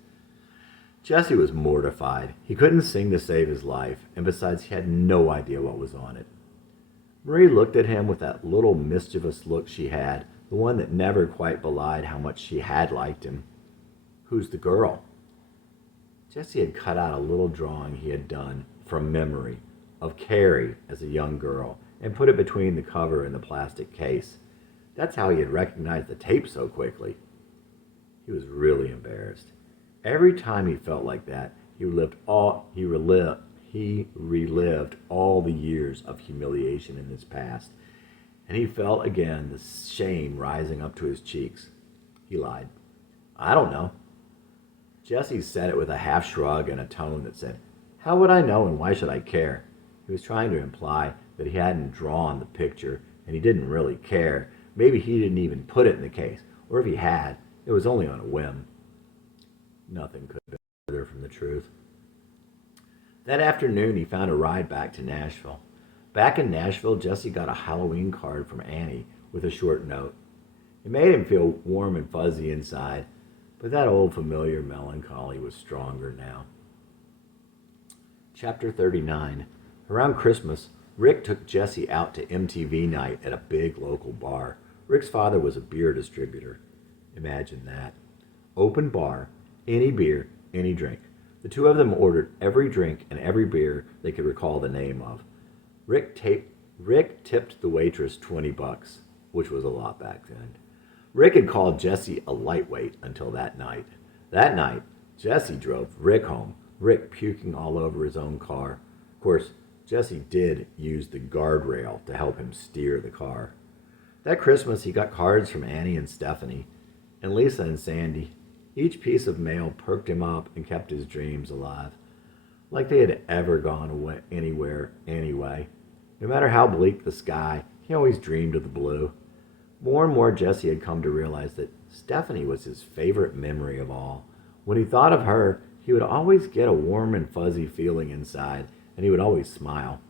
Jesse was mortified. He couldn't sing to save his life, and besides, he had no idea what was on it. Marie looked at him with that little mischievous look she had, the one that never quite belied how much she had liked him. "Who's the girl?" Jesse had cut out a little drawing he had done from memory of Carrie as a young girl and put it between the cover and the plastic case. That's how he had recognized the tape so quickly. He was really embarrassed. Every time he felt like that, he relived all the years of humiliation in his past, and he felt again the shame rising up to his cheeks. He lied. "I don't know." Jesse said it with a half shrug and a tone that said, "How would I know, and why should I care?" He was trying to imply that he hadn't drawn the picture and he didn't really care. Maybe he didn't even put it in the case, or if he had, it was only on a whim. Nothing could have been further from the truth. That afternoon, he found a ride back to Nashville. Back in Nashville, Jesse got a Halloween card from Annie with a short note. It made him feel warm and fuzzy inside, but that old familiar melancholy was stronger now. Chapter 39. Around Christmas, Rick took Jesse out to MTV night at a big local bar. Rick's father was a beer distributor. Imagine that. Open bar, any beer, any drink. The two of them ordered every drink and every beer they could recall the name of. Rick tipped the waitress $20, which was a lot back then. Rick had called Jesse a lightweight until that night. That night, Jesse drove Rick home, Rick puking all over his own car. Of course, Jesse did use the guardrail to help him steer the car. That Christmas, he got cards from Annie and Stephanie, and Lisa and Sandy. Each piece of mail perked him up and kept his dreams alive, like they had ever gone away anywhere anyway. No matter how bleak the sky, he always dreamed of the blue. More and more, Jesse had come to realize that Stephanie was his favorite memory of all. When he thought of her, he would always get a warm and fuzzy feeling inside, and he would always smile.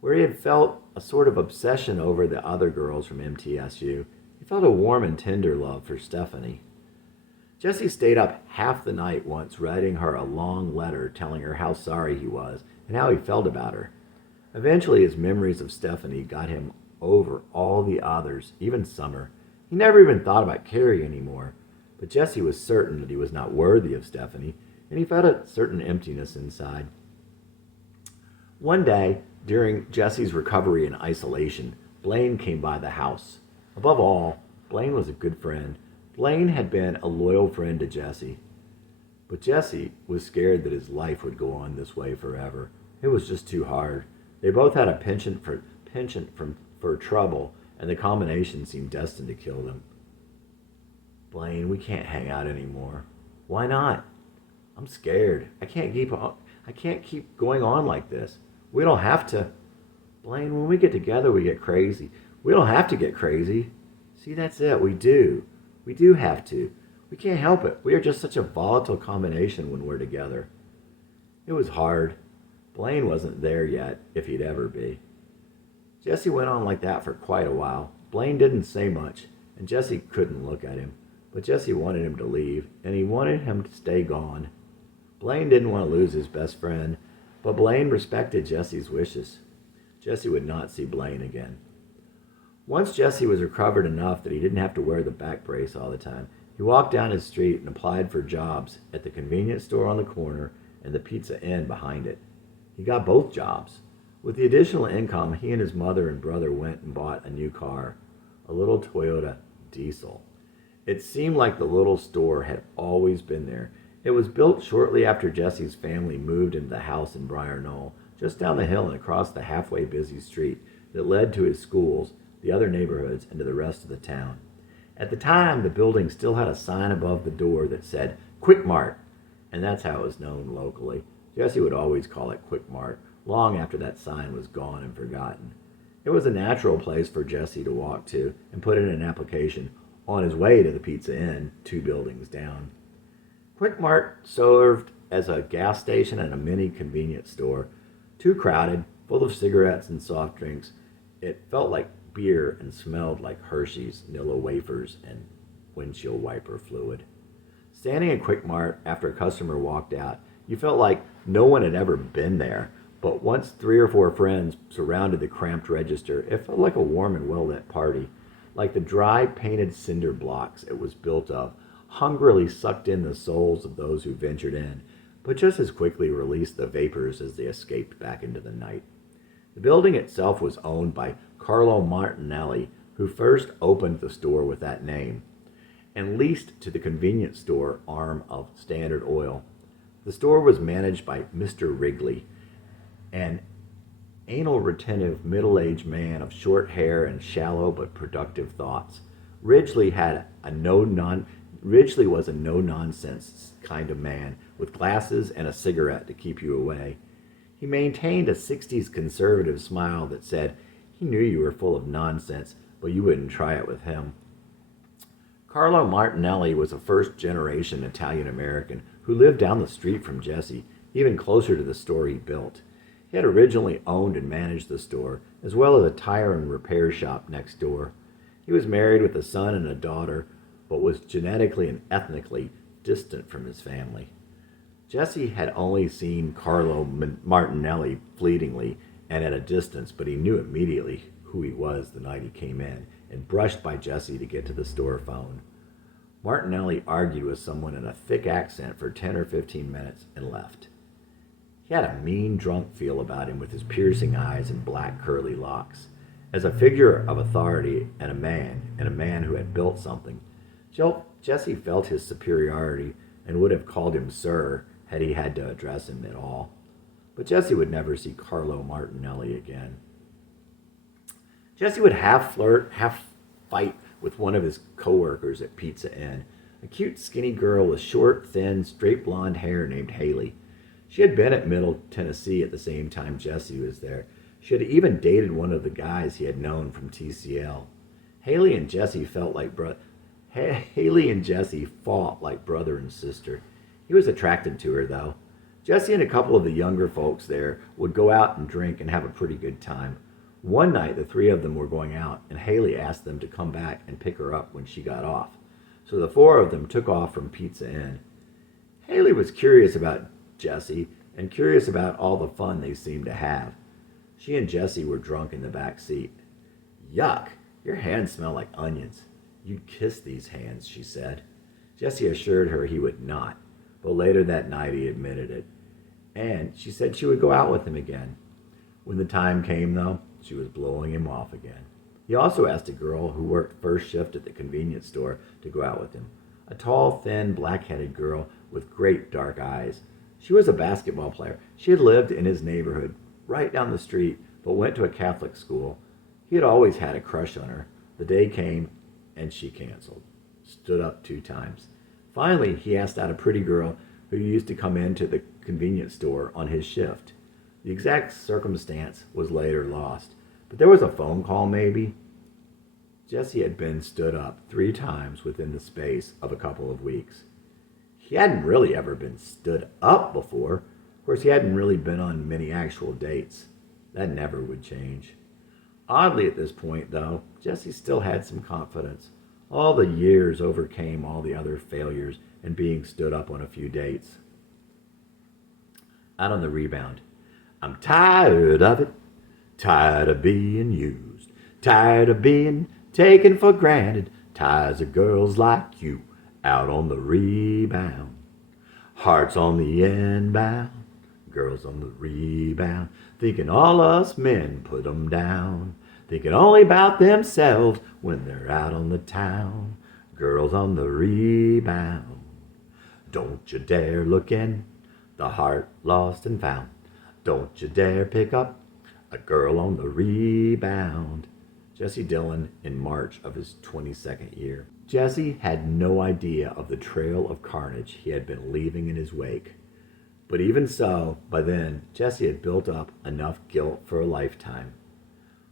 Where he had felt a sort of obsession over the other girls from MTSU, he felt a warm and tender love for Stephanie. Jesse stayed up half the night once, writing her a long letter telling her how sorry he was and how he felt about her. Eventually, his memories of Stephanie got him over all the others, even Summer. He never even thought about Carrie anymore, but Jesse was certain that he was not worthy of Stephanie, and he felt a certain emptiness inside. One day, during Jesse's recovery and isolation, Blaine came by the house. Above all, Blaine was a good friend. Blaine had been a loyal friend to Jesse. But Jesse was scared that his life would go on this way forever. It was just too hard. They both had a penchant for trouble, and the combination seemed destined to kill them. Blaine, we can't hang out anymore. Why not? I'm scared. I can't keep going on like this. We don't have to. Blaine, when we get together, we get crazy. We don't have to get crazy. See, that's it. We do. We do have to. We can't help it. We are just such a volatile combination when we're together. It was hard. Blaine wasn't there yet, if he'd ever be. Jesse went on like that for quite a while. Blaine didn't say much, and Jesse couldn't look at him. But Jesse wanted him to leave, and he wanted him to stay gone. Blaine didn't want to lose his best friend, but Blaine respected Jesse's wishes. Jesse would not see Blaine again. Once Jesse was recovered enough that he didn't have to wear the back brace all the time, he walked down his street and applied for jobs at the convenience store on the corner and the Pizza Inn behind it. He got both jobs. With the additional income, he and his mother and brother went and bought a new car, a little Toyota diesel. It seemed like the little store had always been there. It was built shortly after Jesse's family moved into the house in Briar Knoll, just down the hill and across the halfway busy street that led to his schools, the other neighborhoods, and to the rest of the town. At the time, the building still had a sign above the door that said, Quick Mart, and that's how it was known locally. Jesse would always call it Quick Mart, long after that sign was gone and forgotten. It was a natural place for Jesse to walk to and put in an application on his way to the Pizza Inn, 2 buildings down. Quick Mart served as a gas station and a mini convenience store. Too crowded, full of cigarettes and soft drinks. It felt like beer and smelled like Hershey's, Nilla wafers, and windshield wiper fluid. Standing in Quick Mart after a customer walked out, you felt like no one had ever been there. But once 3 or 4 friends surrounded the cramped register, it felt like a warm and well-lit party. Like the dry, painted cinder blocks it was built of, hungrily sucked in the souls of those who ventured in, but just as quickly released the vapors as they escaped back into the night. The building itself was owned by Carlo Martinelli, who first opened the store with that name, and leased to the convenience store arm of Standard Oil. The store was managed by Mr. Wrigley, an anal-retentive middle-aged man of short hair and shallow but productive thoughts. Ridgely was a no-nonsense kind of man, with glasses and a cigarette to keep you away. He maintained a 60s conservative smile that said he knew you were full of nonsense, but you wouldn't try it with him. Carlo Martinelli was a first-generation Italian-American who lived down the street from Jesse, even closer to the store he built. He had originally owned and managed the store, as well as a tire and repair shop next door. He was married with a son and a daughter, but was genetically and ethnically distant from his family. Jesse had only seen Carlo Martinelli fleetingly and at a distance, but he knew immediately who he was the night he came in and brushed by Jesse to get to the store phone. Martinelli argued with someone in a thick accent for 10 or 15 minutes and left. He had a mean, drunk feel about him with his piercing eyes and black, curly locks. As a figure of authority and a man who had built something, Jesse felt his superiority and would have called him sir had he had to address him at all. But Jesse would never see Carlo Martinelli again. Jesse would half flirt, half fight with one of his coworkers at Pizza Inn, a cute, skinny girl with short, thin, straight blonde hair named Haley. She had been at Middle Tennessee at the same time Jesse was there. She had even dated one of the guys he had known from TCL. Haley and Jesse Haley and Jesse fought like brother and sister. He was attracted to her, though. Jesse and a couple of the younger folks there would go out and drink and have a pretty good time. One night, the three of them were going out, and Haley asked them to come back and pick her up when she got off. So the four of them took off from Pizza Inn. Haley was curious about Jesse and curious about all the fun they seemed to have. She and Jesse were drunk in the back seat. "Yuck, your hands smell like onions. You'd kiss these hands," she said. Jesse assured her he would not, but later that night he admitted it. And she said she would go out with him again. When the time came, though, she was blowing him off again. He also asked a girl who worked first shift at the convenience store to go out with him. A tall, thin, black-headed girl with great dark eyes. She was a basketball player. She had lived in his neighborhood, right down the street, but went to a Catholic school. He had always had a crush on her. The day came, and she canceled. Stood up 2 times. Finally, he asked out a pretty girl who used to come into the convenience store on his shift. The exact circumstance was later lost, but there was a phone call maybe. Jesse had been stood up 3 times within the space of a couple of weeks. He hadn't really ever been stood up before. Of course, he hadn't really been on many actual dates. That never would change. Oddly at this point, though, Jesse still had some confidence. All the years overcame all the other failures and being stood up on a few dates. Out on the rebound. "I'm tired of it, tired of being used, tired of being taken for granted, tired of girls like you out on the rebound. Hearts on the inbound, girls on the rebound, thinking all us men put 'em down, thinking only about themselves when they're out on the town. Girls on the rebound. Don't you dare look in, the heart lost and found. Don't you dare pick up a girl on the rebound." Jesse Dillon in March of his 22nd year. Jesse had no idea of the trail of carnage he had been leaving in his wake. But even so, by then, Jesse had built up enough guilt for a lifetime.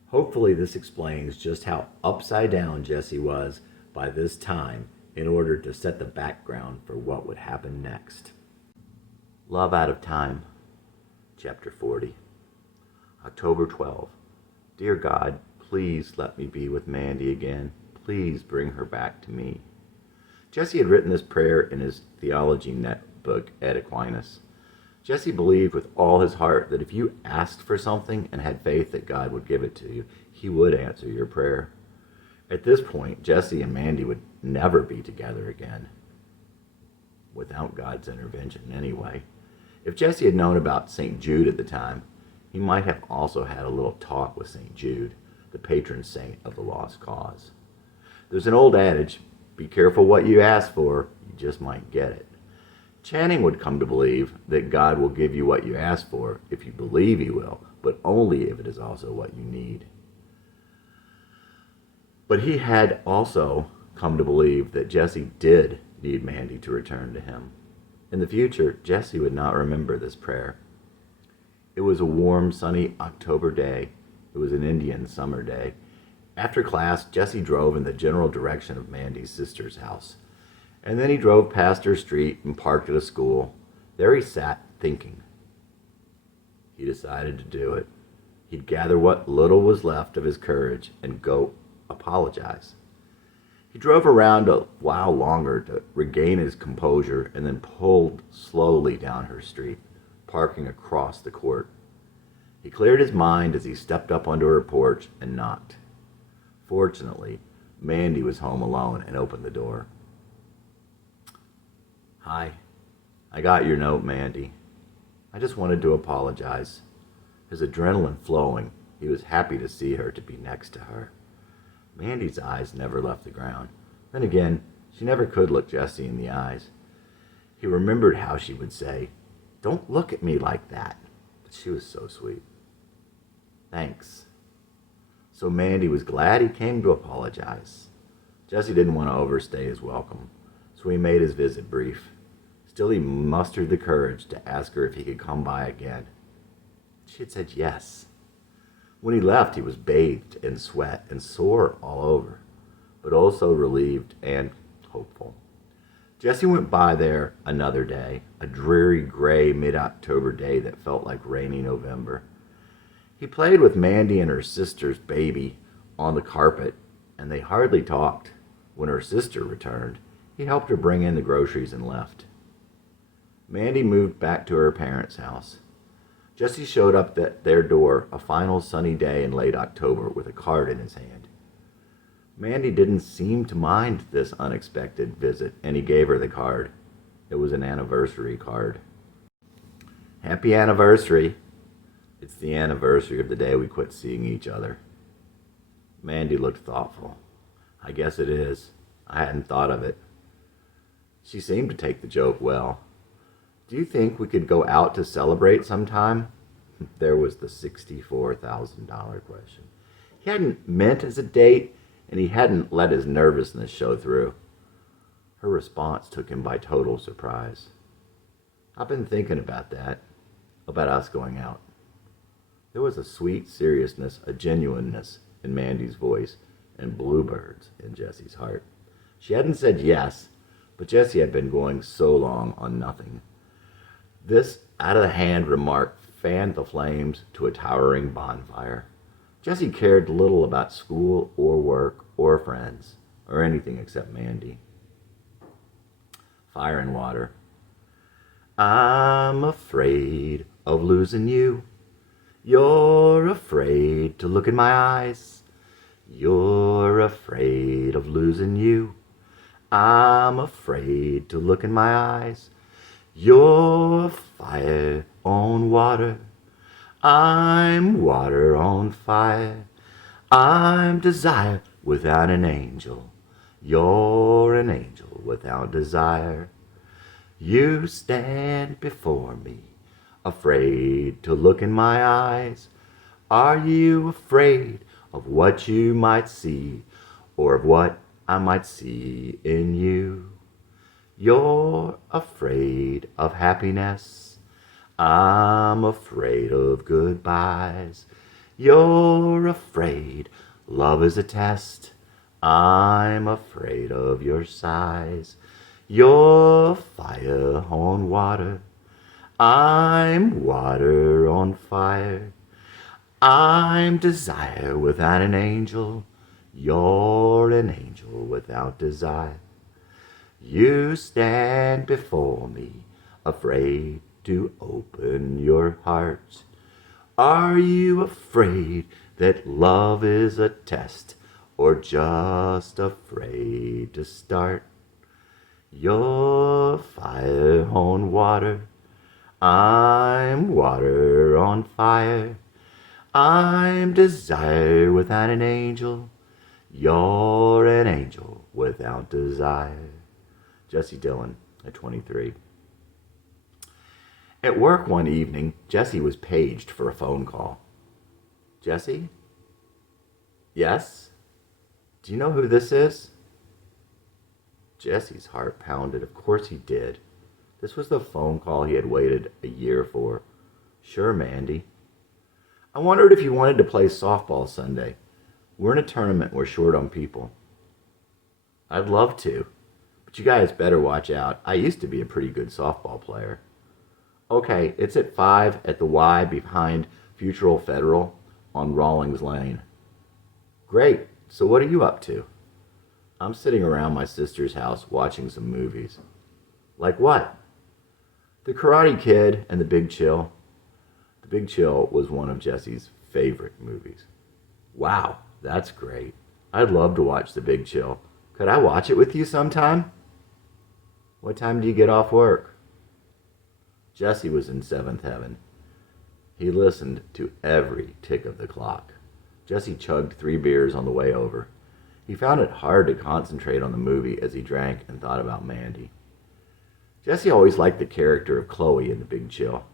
Hopefully this explains just how upside down Jesse was by this time in order to set the background for what would happen next. Love Out of Time, Chapter 40. October 12. Dear God, please let me be with Mandy again. Please bring her back to me. Jesse had written this prayer in his theology notebook at Aquinas. Jesse believed with all his heart that if you asked for something and had faith that God would give it to you, he would answer your prayer. At this point, Jesse and Mandy would never be together again. Without God's intervention, anyway. If Jesse had known about St. Jude at the time, he might have also had a little talk with St. Jude, the patron saint of the lost cause. There's an old adage, be careful what you ask for, you just might get it. Channing would come to believe that God will give you what you ask for if you believe he will, but only if it is also what you need. But he had also come to believe that Jesse did need Mandy to return to him. In the future, Jesse would not remember this prayer. It was a warm, sunny October day. It was an Indian summer day. After class, Jesse drove in the general direction of Mandy's sister's house. And then he drove past her street and parked at a school. There he sat, thinking. He decided to do it. He'd gather what little was left of his courage and go apologize. He drove around a while longer to regain his composure and then pulled slowly down her street, parking across the court. He cleared his mind as he stepped up onto her porch and knocked. Fortunately, Mandy was home alone and opened the door. Hi. I got your note, Mandy. I just wanted to apologize. His adrenaline flowing, he was happy to see her, to be next to her. Mandy's eyes never left the ground. Then again, she never could look Jesse in the eyes. He remembered how she would say, "Don't look at me like that." But she was so sweet. Thanks. So Mandy was glad he came to apologize. Jesse didn't want to overstay his welcome, so he made his visit brief. Still, he mustered the courage to ask her if he could come by again. She had said yes. When he left, he was bathed in sweat and sore all over, but also relieved and hopeful. Jesse went by there another day, a dreary gray mid-October day that felt like rainy November. He played with Mandy and her sister's baby on the carpet, and they hardly talked. When her sister returned, he helped her bring in the groceries and left. Mandy moved back to her parents' house. Jesse showed up at their door a final sunny day in late October with a card in his hand. Mandy didn't seem to mind this unexpected visit, and he gave her the card. It was an anniversary card. Happy anniversary. It's the anniversary of the day we quit seeing each other. Mandy looked thoughtful. I guess it is. I hadn't thought of it. She seemed to take the joke well. Do you think we could go out to celebrate sometime? There was the $64,000 question. He hadn't meant as a date, and he hadn't let his nervousness show through. Her response took him by total surprise. I've been thinking about that, about us going out. There was a sweet seriousness, a genuineness in Mandy's voice, and bluebirds in Jesse's heart. She hadn't said yes, but Jesse had been going so long on nothing. This out-of-the-hand remark fanned the flames to a towering bonfire. Jesse cared little about school or work or friends or anything except Mandy. Fire and water. I'm afraid of losing you. You're afraid to look in my eyes. You're afraid of losing you. I'm afraid to look in my eyes. You're fire on water. I'm water on fire. I'm desire without an angel. You're an angel without desire. You stand before me, afraid to look in my eyes. Are you afraid of what you might see, or of what I might see in you? You're afraid of happiness. I'm afraid of goodbyes. You're afraid love is a test. I'm afraid of your size. You're fire on water. I'm water on fire. I'm desire without an angel. You're an angel without desire. You stand before me, afraid to open your heart. Are you afraid that love is a test, or just afraid to start? You're fire on water. I'm water on fire. I'm desire without an angel. You're an angel without desire. Jesse Dillon at 23. At work one evening, Jesse was paged for a phone call. Jesse? Yes? Do you know who this is? Jesse's heart pounded. Of course he did. This was the phone call he had waited a year for. Sure, Mandy. I wondered if you wanted to play softball Sunday. We're in a tournament. We're short on people. I'd love to, but you guys better watch out. I used to be a pretty good softball player. Okay, it's at 5 at the Y behind Futural Federal on Rawlings Lane. Great. So what are you up to? I'm sitting around my sister's house watching some movies. Like what? The Karate Kid and The Big Chill. The Big Chill was one of Jesse's favorite movies. Wow, that's great. I'd love to watch The Big Chill. Could I watch it with you sometime? What time do you get off work? Jesse was in seventh heaven. He listened to every tick of the clock. Jesse chugged 3 beers on the way over. He found it hard to concentrate on the movie as he drank and thought about Mandy. Jesse always liked the character of Chloe in The Big Chill.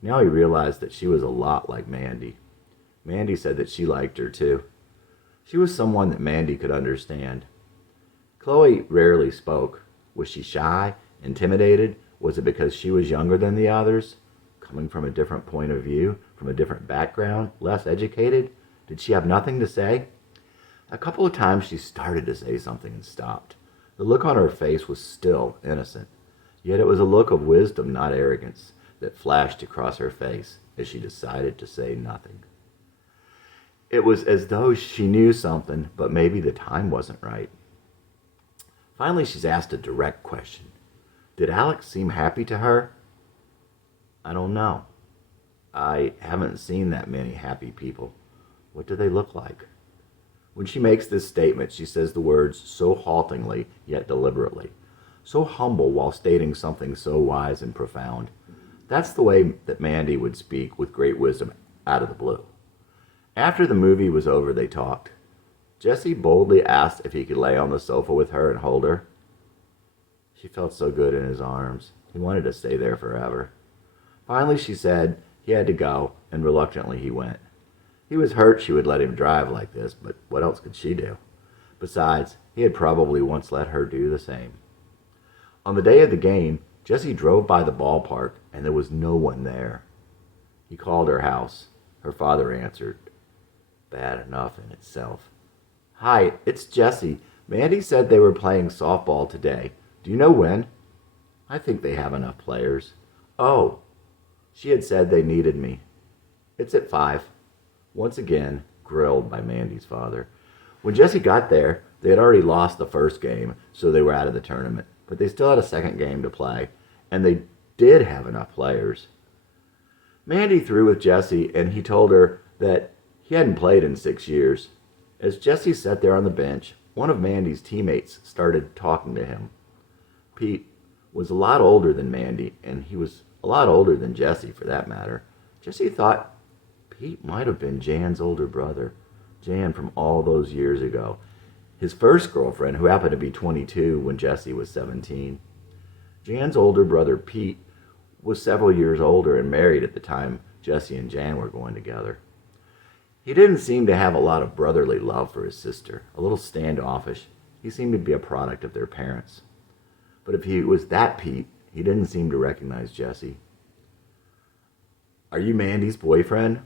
Now he realized that she was a lot like Mandy. Mandy said that she liked her too. She was someone that Mandy could understand. Chloe rarely spoke. Was she shy, intimidated? Was it because she was younger than the others? Coming from a different point of view, from a different background, less educated? Did she have nothing to say? A couple of times she started to say something and stopped. The look on her face was still innocent. Yet it was a look of wisdom, not arrogance, that flashed across her face as she decided to say nothing. It was as though she knew something, but maybe the time wasn't right. Finally, she's asked a direct question. Did Alex seem happy to her? I don't know. I haven't seen that many happy people. What do they look like? When she makes this statement, she says the words so haltingly, yet deliberately. So humble while stating something so wise and profound. That's the way that Mandy would speak with great wisdom out of the blue. After the movie was over, they talked. Jesse boldly asked if he could lay on the sofa with her and hold her. She felt so good in his arms. He wanted to stay there forever. Finally, she said he had to go, and reluctantly he went. He was hurt she would let him drive like this, but what else could she do? Besides, he had probably once let her do the same. On the day of the game, Jesse drove by the ballpark, and there was no one there. He called her house. Her father answered. Bad enough in itself. Hi, it's Jesse. Mandy said they were playing softball today. Do you know when? I think they have enough players. Oh, she had said they needed me. It's at 5. Once again, grilled by Mandy's father. When Jesse got there, they had already lost the first game, so they were out of the tournament. But they still had a second game to play, and they did have enough players. Mandy threw with Jesse, and he told her that he hadn't played in 6 years. As Jesse sat there on the bench, one of Mandy's teammates started talking to him. Pete was a lot older than Mandy, and he was a lot older than Jesse, for that matter. Jesse thought Pete might have been Jan's older brother, Jan from all those years ago. His first girlfriend, who happened to be 22 when Jesse was 17. Jan's older brother, Pete, was several years older and married at the time Jesse and Jan were going together. He didn't seem to have a lot of brotherly love for his sister, a little standoffish. He seemed to be a product of their parents. But if he was that Pete, he didn't seem to recognize Jesse. Are you Mandy's boyfriend?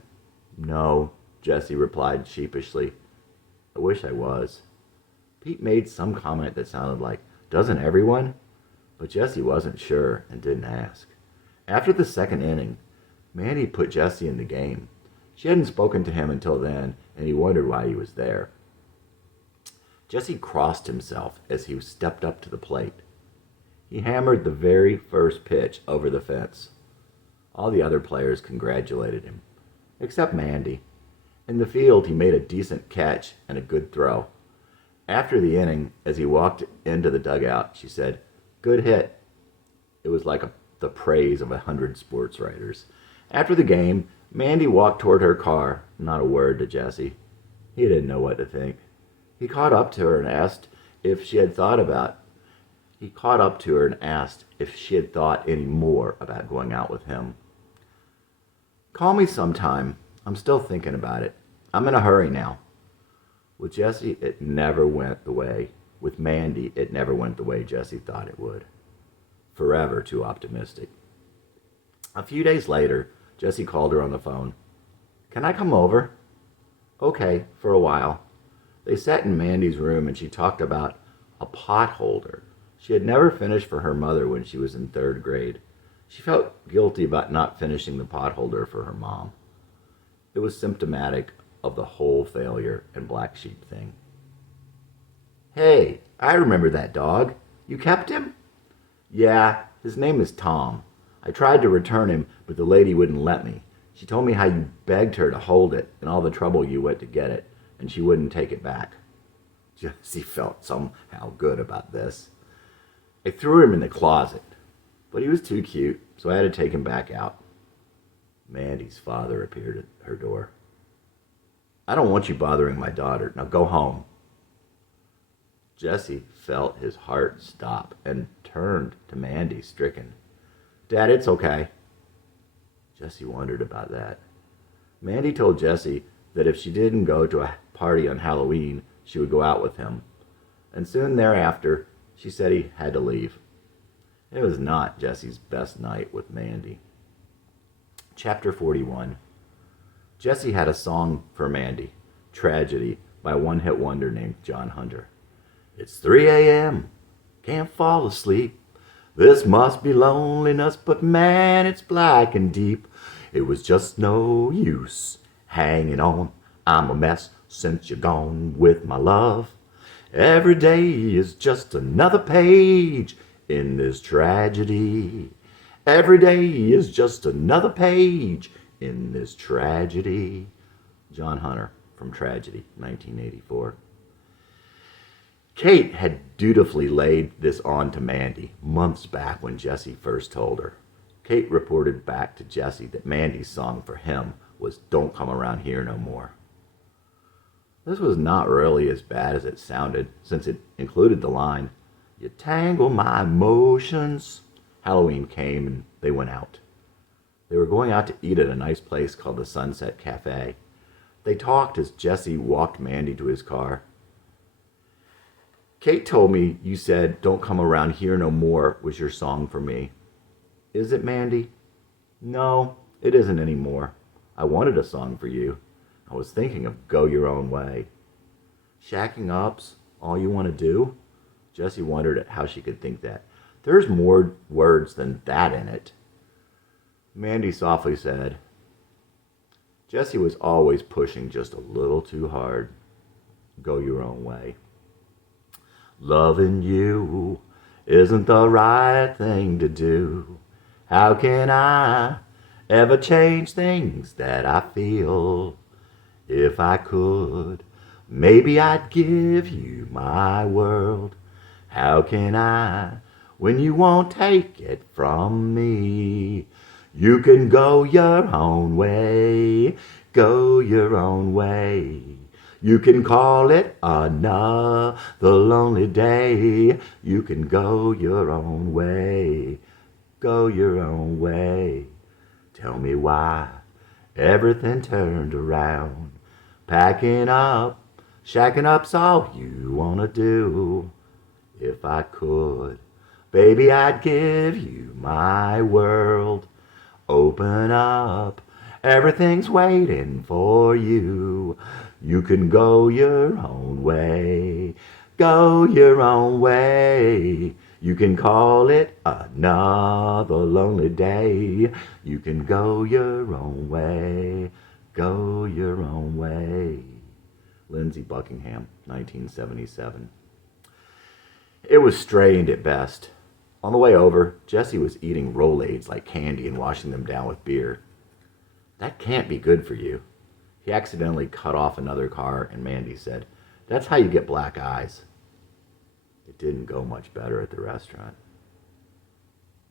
No, Jesse replied sheepishly. I wish I was. Pete made some comment that sounded like, doesn't everyone? But Jesse wasn't sure and didn't ask. After the second inning, Mandy put Jesse in the game. She hadn't spoken to him until then, and he wondered why he was there. Jesse crossed himself as he stepped up to the plate. He hammered the very first pitch over the fence. All the other players congratulated him, except Mandy. In the field, he made a decent catch and a good throw. After the inning, as he walked into the dugout, she said, "Good hit." It was like the praise of 100 sports writers. After the game, Mandy walked toward her car, not a word to Jesse. He didn't know what to think. He caught up to her and asked if she had thought any more about going out with him. Call me sometime. I'm still thinking about it. I'm in a hurry now. With Jesse, it never went the way. With Mandy, it never went the way Jesse thought it would. Forever too optimistic. A few days later, Jesse called her on the phone. Can I come over? Okay, for a while. They sat in Mandy's room and she talked about a pot holder she had never finished for her mother when she was in 3rd grade. She felt guilty about not finishing the pot holder for her mom. It was symptomatic of the whole failure and black sheep thing. Hey, I remember that dog. You kept him? Yeah, his name is Tom. I tried to return him, but the lady wouldn't let me. She told me how you begged her to hold it and all the trouble you went to get it, and she wouldn't take it back. Jesse felt somehow good about this. I threw him in the closet, but he was too cute, so I had to take him back out. Mandy's father appeared at her door. I don't want you bothering my daughter. Now go home. Jesse felt his heart stop and turned to Mandy, stricken. Dad, it's okay. Jesse wondered about that. Mandy told Jesse that if she didn't go to a party on Halloween, she would go out with him. And soon thereafter, she said he had to leave. It was not Jesse's best night with Mandy. Chapter 41. Jesse had a song for Mandy, Tragedy, by a one-hit wonder named John Hunter. It's 3 a.m., can't fall asleep. This must be loneliness, but man, it's black and deep. It was just no use hanging on. I'm a mess since you're gone with my love. Every day is just another page in this tragedy. Every day is just another page in this tragedy. John Hunter from Tragedy, 1984. Kate had dutifully laid this on to Mandy months back when Jesse first told her. Kate reported back to Jesse that Mandy's song for him was Don't Come Around Here No More. This was not really as bad as it sounded, since it included the line, You tangle my emotions. Halloween came and they went out. They were going out to eat at a nice place called the Sunset Cafe. They talked as Jesse walked Mandy to his car. Kate told me you said Don't Come Around Here No More was your song for me. Is it, Mandy? No, it isn't anymore. I wanted a song for you. I was thinking of Go Your Own Way. Shacking up's all you want to do? Jessie wondered at how she could think that. There's more words than that in it. Mandy softly said, Jessie was always pushing just a little too hard. Go your own way. Loving you isn't the right thing to do. How can I ever change things that I feel? If I could, maybe I'd give you my world. How can I, when you won't take it from me? You can go your own way, go your own way. You can call it another lonely day. You can go your own way, go your own way. Tell me why everything turned around. Packing up, shacking up's all you wanna do. If I could, baby, I'd give you my world. Open up, everything's waiting for you. You can go your own way, go your own way. You can call it another lonely day. You can go your own way, go your own way. Lindsey Buckingham, 1977. It was strained at best. On the way over, Jesse was eating Rolaids like candy and washing them down with beer. That can't be good for you. He accidentally cut off another car, and Mandy said, That's how you get black eyes. It didn't go much better at the restaurant.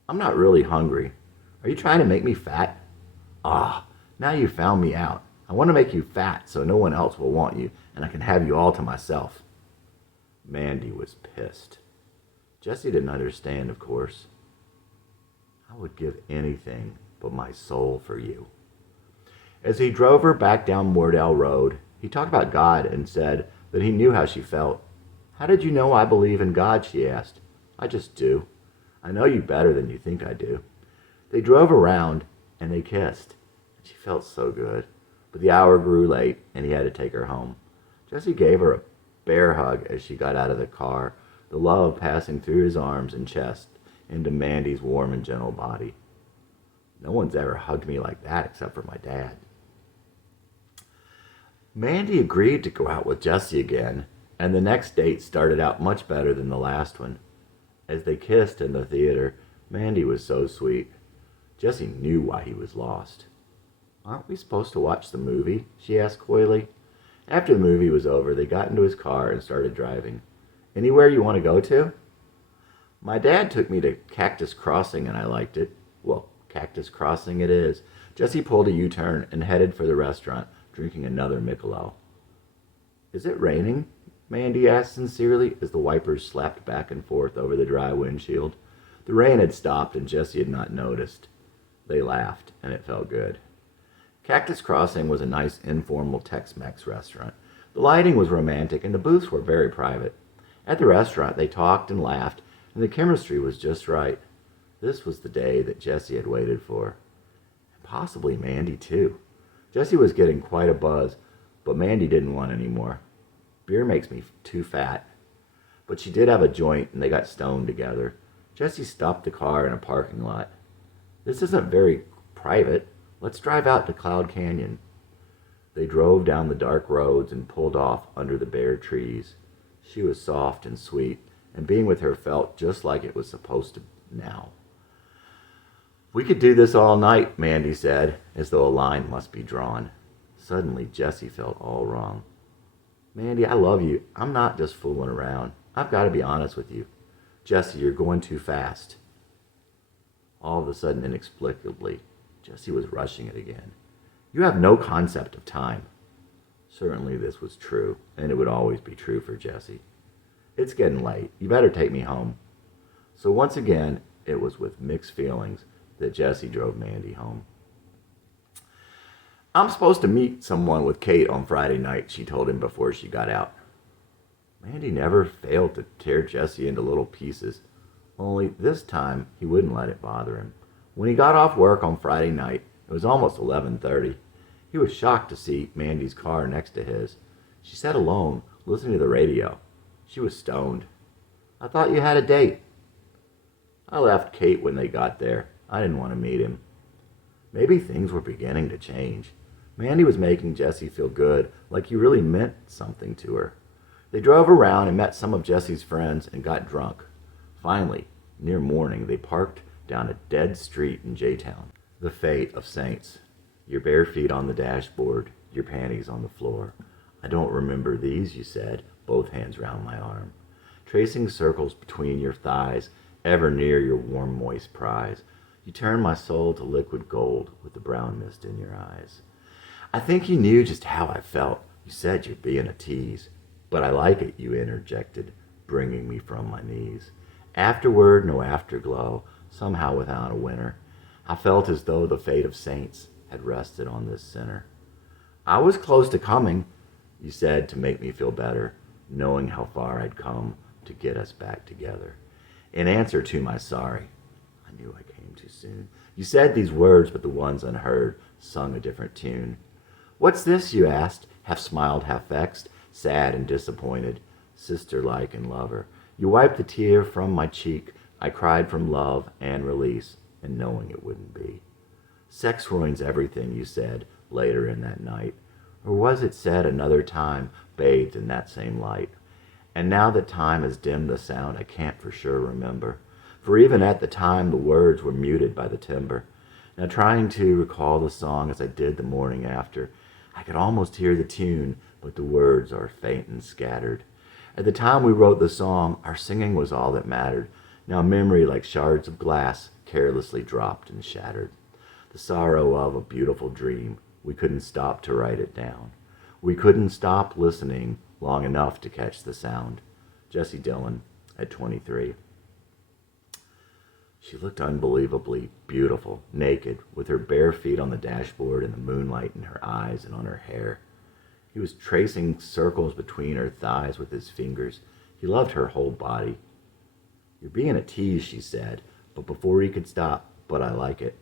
I'm not really hungry. Are you trying to make me fat? Ah, now you found me out. I want to make you fat so no one else will want you, and I can have you all to myself. Mandy was pissed. Jesse didn't understand, of course. I would give anything but my soul for you. As he drove her back down Moordale Road, he talked about God and said that he knew how she felt. How did you know I believe in God, she asked. I just do. I know you better than you think I do. They drove around and they kissed. She felt so good. But the hour grew late and he had to take her home. Jesse gave her a bear hug as she got out of the car, the love passing through his arms and chest into Mandy's warm and gentle body. No one's ever hugged me like that except for my dad. Mandy agreed to go out with Jesse again, and the next date started out much better than the last one. As they kissed in the theater, Mandy was so sweet. Jesse knew why he was lost. Aren't we supposed to watch the movie? She asked coyly. After the movie was over, they got into his car and started driving. Anywhere you want to go to? My dad took me to Cactus Crossing and I liked it. Well, Cactus Crossing it is. Jesse pulled a U-turn and headed for the restaurant, drinking another Michelob. Is it raining? Mandy asked sincerely as the wipers slapped back and forth over the dry windshield. The rain had stopped and Jesse had not noticed. They laughed, and it felt good. Cactus Crossing was a nice informal Tex-Mex restaurant. The lighting was romantic and the booths were very private. At the restaurant, they talked and laughed, and the chemistry was just right. This was the day that Jesse had waited for. And possibly Mandy, too. Jesse was getting quite a buzz, but Mandy didn't want any more. Beer makes me too fat. But she did have a joint, and they got stoned together. Jesse stopped the car in a parking lot. This isn't very private. Let's drive out to Cloud Canyon. They drove down the dark roads and pulled off under the bare trees. She was soft and sweet, and being with her felt just like it was supposed to now. We could do this all night, Mandy said, as though a line must be drawn. Suddenly, Jesse felt all wrong. Mandy, I love you. I'm not just fooling around. I've got to be honest with you. Jesse, you're going too fast. All of a sudden, inexplicably, Jesse was rushing it again. You have no concept of time. Certainly this was true, and it would always be true for Jesse. It's getting late. You better take me home. So once again, it was with mixed feelings that Jesse drove Mandy home. I'm supposed to meet someone with Kate on Friday night, she told him before she got out. Mandy never failed to tear Jesse into little pieces, only this time he wouldn't let it bother him. When he got off work on Friday night, it was almost 11:30. He was shocked to see Mandy's car next to his. She sat alone, listening to the radio. She was stoned. I thought you had a date. I left Kate when they got there. I didn't want to meet him. Maybe things were beginning to change. Mandy was making Jesse feel good, like he really meant something to her. They drove around and met some of Jesse's friends and got drunk. Finally, near morning, they parked down a dead street in J-Town. The fate of saints. Your bare feet on the dashboard, your panties on the floor. I don't remember these, you said, both hands round my arm. Tracing circles between your thighs, ever near your warm, moist prize. You turned my soul to liquid gold with the brown mist in your eyes. I think you knew just how I felt. You said you're being a tease. But I like it, you interjected, bringing me from my knees. Afterward, no afterglow, somehow without a winner. I felt as though the fate of saints had rested on this sinner. I was close to coming, you said, to make me feel better, knowing how far I'd come to get us back together. In answer to my sorry, I knew I came too soon. You said these words, but the ones unheard sung a different tune. What's this, you asked, half smiled, half vexed, sad and disappointed, sister-like and lover. You wiped the tear from my cheek. I cried from love and release, and knowing it wouldn't be. Sex ruins everything, you said, later in that night. Or was it said another time, bathed in that same light? And now that time has dimmed the sound, I can't for sure remember. For even at the time, the words were muted by the timbre. Now trying to recall the song as I did the morning after, I could almost hear the tune, but the words are faint and scattered. At the time we wrote the song, our singing was all that mattered. Now memory, like shards of glass, carelessly dropped and shattered. The sorrow of a beautiful dream, we couldn't stop to write it down. We couldn't stop listening long enough to catch the sound. Jesse Dillon, at 23. She looked unbelievably beautiful, naked, with her bare feet on the dashboard and the moonlight in her eyes and on her hair. He was tracing circles between her thighs with his fingers. He loved her whole body. You're being a tease, she said, but before he could stop, but I like it.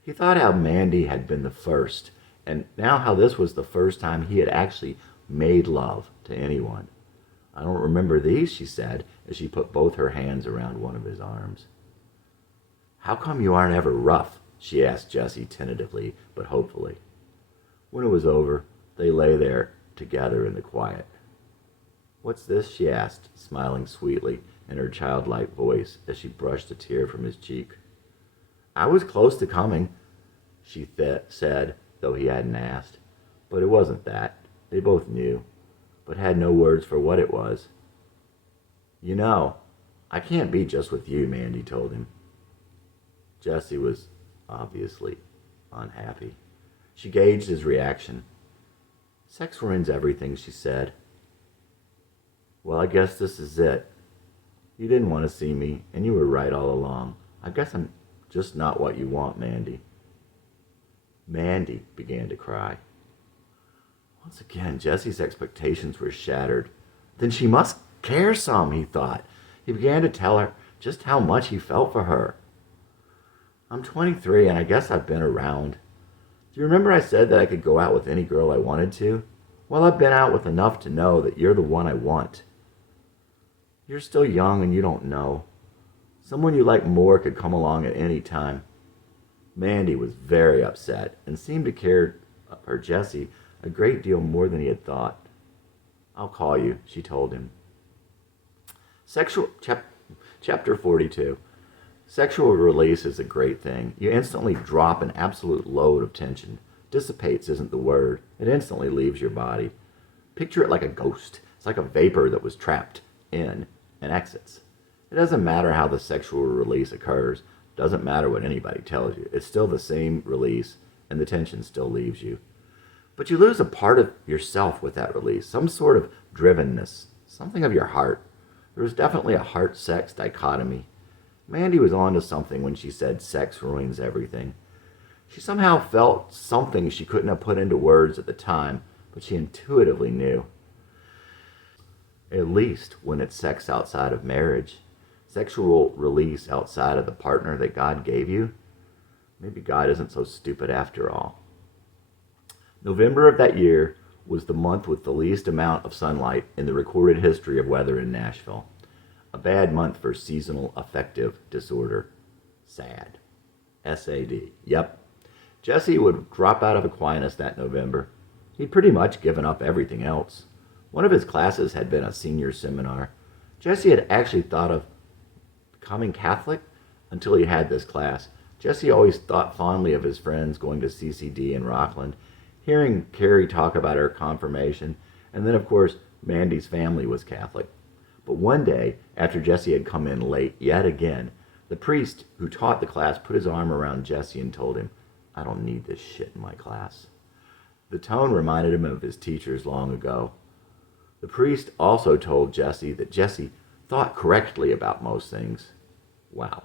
He thought how Mandy had been the first, and now how this was the first time he had actually made love to anyone. I don't remember these, she said, as she put both her hands around one of his arms. How come you aren't ever rough? She asked Jesse tentatively, but hopefully. When it was over, they lay there together in the quiet. What's this? She asked, smiling sweetly in her childlike voice as she brushed a tear from his cheek. I was close to coming, she said, though he hadn't asked. But it wasn't that. They both knew, but had no words for what it was. You know, I can't be just with you, Mandy told him. Jessie was obviously unhappy. She gauged his reaction. Sex ruins everything, she said. Well, I guess this is it. You didn't want to see me, and you were right all along. I guess I'm just not what you want, Mandy. Mandy began to cry. Once again, Jessie's expectations were shattered. Then she must care some, he thought. He began to tell her just how much he felt for her. I'm 23, and I guess I've been around. Do you remember I said that I could go out with any girl I wanted to? Well, I've been out with enough to know that you're the one I want. You're still young and you don't know. Someone you like more could come along at any time. Mandy was very upset and seemed to care for Jessie a great deal more than he had thought. I'll call you, she told him. Chapter 42. Sexual release is a great thing. You instantly drop an absolute load of tension. Dissipates isn't the word. It instantly leaves your body. Picture it like a ghost. It's like a vapor that was trapped in and exits. It doesn't matter how the sexual release occurs. It doesn't matter what anybody tells you. It's still the same release, and the tension still leaves you. But you lose a part of yourself with that release, some sort of drivenness, something of your heart. There was definitely a heart-sex dichotomy. Mandy was on to something when she said sex ruins everything. She somehow felt something she couldn't have put into words at the time, but she intuitively knew. At least when it's sex outside of marriage, sexual release outside of the partner that God gave you, maybe God isn't so stupid after all. November of that year was the month with the least amount of sunlight in the recorded history of weather in Nashville. A bad month for seasonal affective disorder. SAD. S-A-D. Yep. Jesse would drop out of Aquinas that November. He'd pretty much given up everything else. One of his classes had been a senior seminar. Jesse had actually thought of becoming Catholic until he had this class. Jesse always thought fondly of his friends going to CCD in Rockland, hearing Carrie talk about her confirmation, and then, of course, Mandy's family was Catholic. But one day, after Jesse had come in late yet again, the priest who taught the class put his arm around Jesse and told him, I don't need this shit in my class. The tone reminded him of his teachers long ago. The priest also told Jesse that Jesse thought correctly about most things. Wow.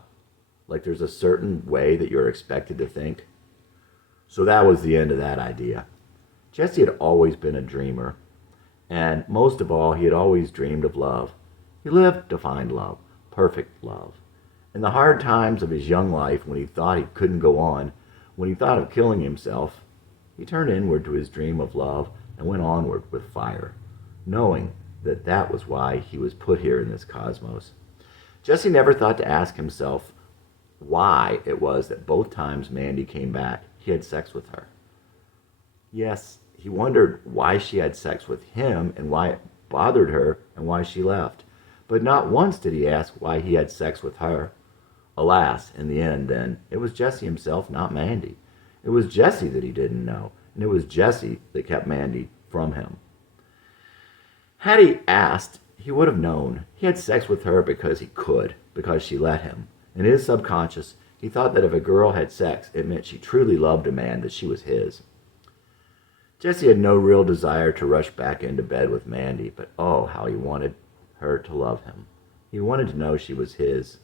Like there's a certain way that you're expected to think. So that was the end of that idea. Jesse had always been a dreamer. And most of all, he had always dreamed of love. He lived to find love, perfect love. In the hard times of his young life, when he thought he couldn't go on, when he thought of killing himself, he turned inward to his dream of love and went onward with fire, knowing that that was why he was put here in this cosmos. Jesse never thought to ask himself why it was that both times Mandy came back, he had sex with her. Yes, he wondered why she had sex with him and why it bothered her and why she left. But not once did he ask why he had sex with her. Alas, in the end, then, it was Jesse himself, not Mandy. It was Jesse that he didn't know, and it was Jesse that kept Mandy from him. Had he asked, he would have known. He had sex with her because he could, because she let him. In his subconscious, he thought that if a girl had sex, it meant she truly loved a man, that she was his. Jesse had no real desire to rush back into bed with Mandy, but oh, how he wanted her to love him. He wanted to know she was his.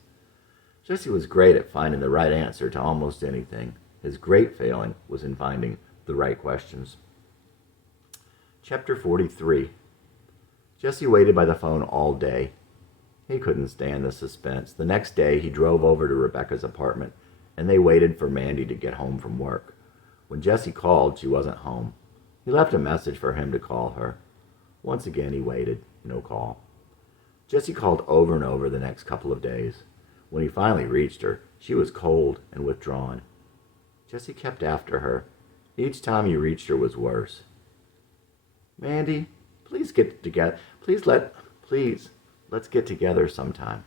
Jesse was great at finding the right answer to almost anything. His great failing was in finding the right questions. Chapter 43. Jesse waited by the phone all day. He couldn't stand the suspense. The next day, he drove over to Rebecca's apartment, and they waited for Mandy to get home from work. When Jesse called, she wasn't home. He left a message for him to call her. Once again, he waited. No call. Jesse called over and over the next couple of days. When he finally reached her, she was cold and withdrawn. Jesse kept after her. Each time he reached her was worse. Mandy, please get together. Let's get together sometime.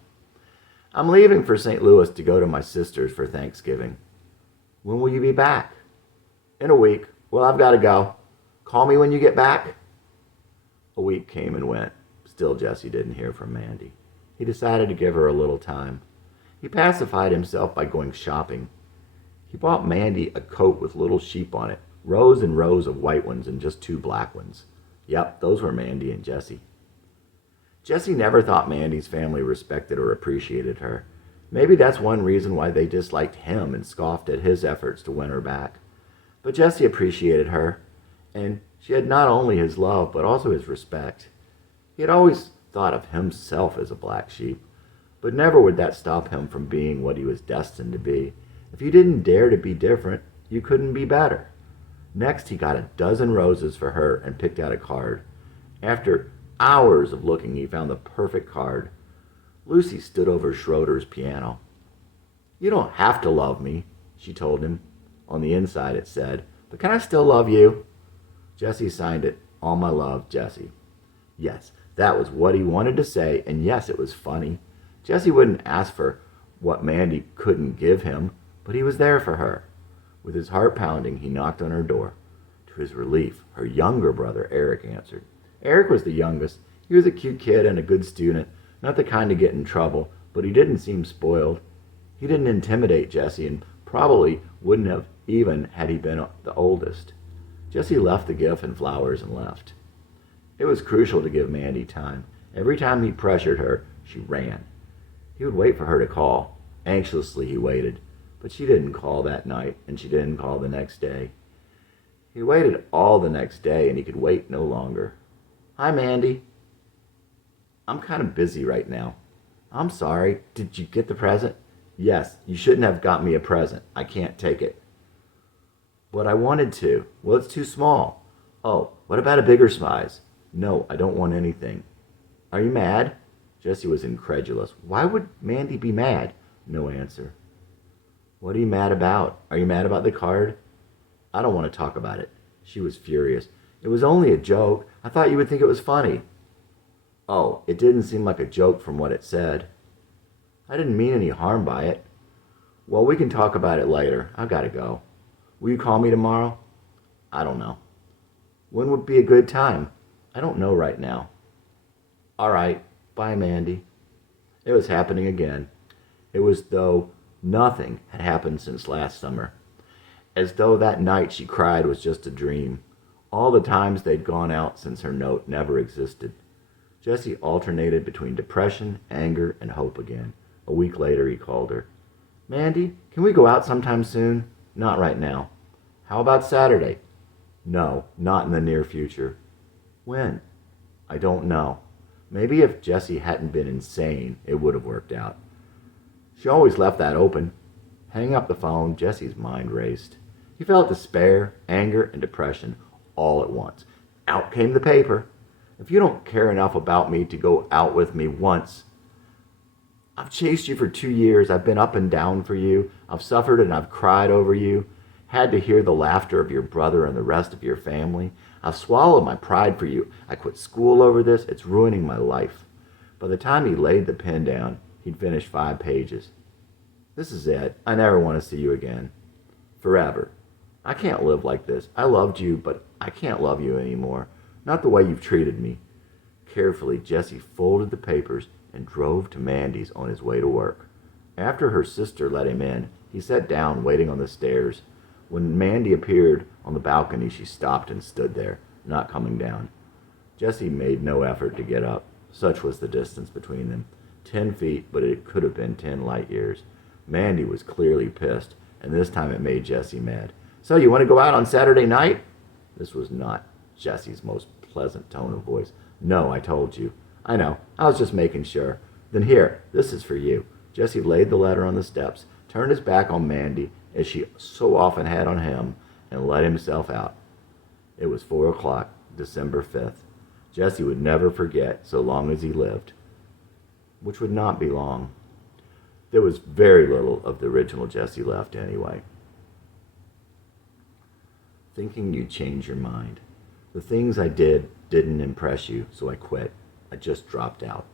I'm leaving for St. Louis to go to my sister's for Thanksgiving. When will you be back? In a week. Well, I've got to go. Call me when you get back. A week came and went. Still, Jesse didn't hear from Mandy. He decided to give her a little time. He pacified himself by going shopping. He bought Mandy a coat with little sheep on it, rows and rows of white ones and just two black ones. Yep, those were Mandy and Jessie. Jessie never thought Mandy's family respected or appreciated her. Maybe that's one reason why they disliked him and scoffed at his efforts to win her back. But Jessie appreciated her, and she had not only his love, but also his respect. He had always thought of himself as a black sheep, but never would that stop him from being what he was destined to be. If you didn't dare to be different, you couldn't be better. Next, he got a dozen roses for her and picked out a card. After hours of looking, he found the perfect card. Lucy stood over Schroeder's piano. "You don't have to love me," she told him. On the inside it said, "But can I still love you?" Jessie signed it, "All my love, Jessie." Yes, that was what he wanted to say, and yes, it was funny. Jessie wouldn't ask for what Mandy couldn't give him, but he was there for her. With his heart pounding, he knocked on her door. To his relief, her younger brother, Eric, answered. Eric was the youngest. He was a cute kid and a good student, not the kind to get in trouble, but he didn't seem spoiled. He didn't intimidate Jessie and probably wouldn't have even had he been the oldest. Jessie left the gift and flowers and left. It was crucial to give Mandy time. Every time he pressured her, she ran. He would wait for her to call. Anxiously he waited, but she didn't call that night, and she didn't call the next day. He waited all the next day, and he could wait no longer. "Hi, Mandy. I'm kind of busy right now." "I'm sorry. Did you get the present?" "Yes, you shouldn't have got me a present. I can't take it." "But I wanted to." "Well, it's too small." "Oh, what about a bigger size?" "No, I don't want anything." "Are you mad?" Jessie was incredulous. Why would Mandy be mad? No answer. "What are you mad about? Are you mad about the card?" "I don't want to talk about it." She was furious. "It was only a joke. I thought you would think it was funny." "Oh, it didn't seem like a joke from what it said." "I didn't mean any harm by it." "Well, we can talk about it later. I've got to go." "Will you call me tomorrow?" "I don't know." "When would be a good time?" "I don't know right now." "All right. Bye, Mandy." It was happening again. It was though nothing had happened since last summer. As though that night she cried was just a dream. All the times they'd gone out since her note never existed. Jessie alternated between depression, anger, and hope again. A week later he called her. "Mandy, can we go out sometime soon?" "Not right now." "How about Saturday?" "No, not in the near future." "When?" "I don't know." Maybe if Jessie hadn't been insane, it would have worked out. She always left that open. Hanging up the phone, Jessie's mind raced. He felt despair, anger, and depression all at once. Out came the paper. "If you don't care enough about me to go out with me once, I've chased you for 2 years. I've been up and down for you. I've suffered and I've cried over you. Had to hear the laughter of your brother and the rest of your family. I've swallowed my pride for you. I quit school over this. It's ruining my life." By the time he laid the pen down, he'd finished 5 pages. "This is it. I never want to see you again. Forever. I can't live like this. I loved you, but I can't love you anymore. Not the way you've treated me." Carefully, Jessie folded the papers and drove to Mandy's on his way to work. After her sister let him in, he sat down waiting on the stairs. When Mandy appeared on the balcony, she stopped and stood there, not coming down. Jessie made no effort to get up. Such was the distance between them. 10 feet, but it could have been 10 light years. Mandy was clearly pissed, and this time it made Jessie mad. "So you want to go out on Saturday night?" This was not Jessie's most pleasant tone of voice. "No, I told you." "I know. I was just making sure." "Then here, this is for you." Jessie laid the letter on the steps, turned his back on Mandy, as she so often had on him, and let himself out. It was 4 o'clock, December 5th. Jessie would never forget so long as he lived, which would not be long. There was very little of the original Jessie left anyway. Thinking you'd change your mind. The things I did didn't impress you, so I quit. I just dropped out.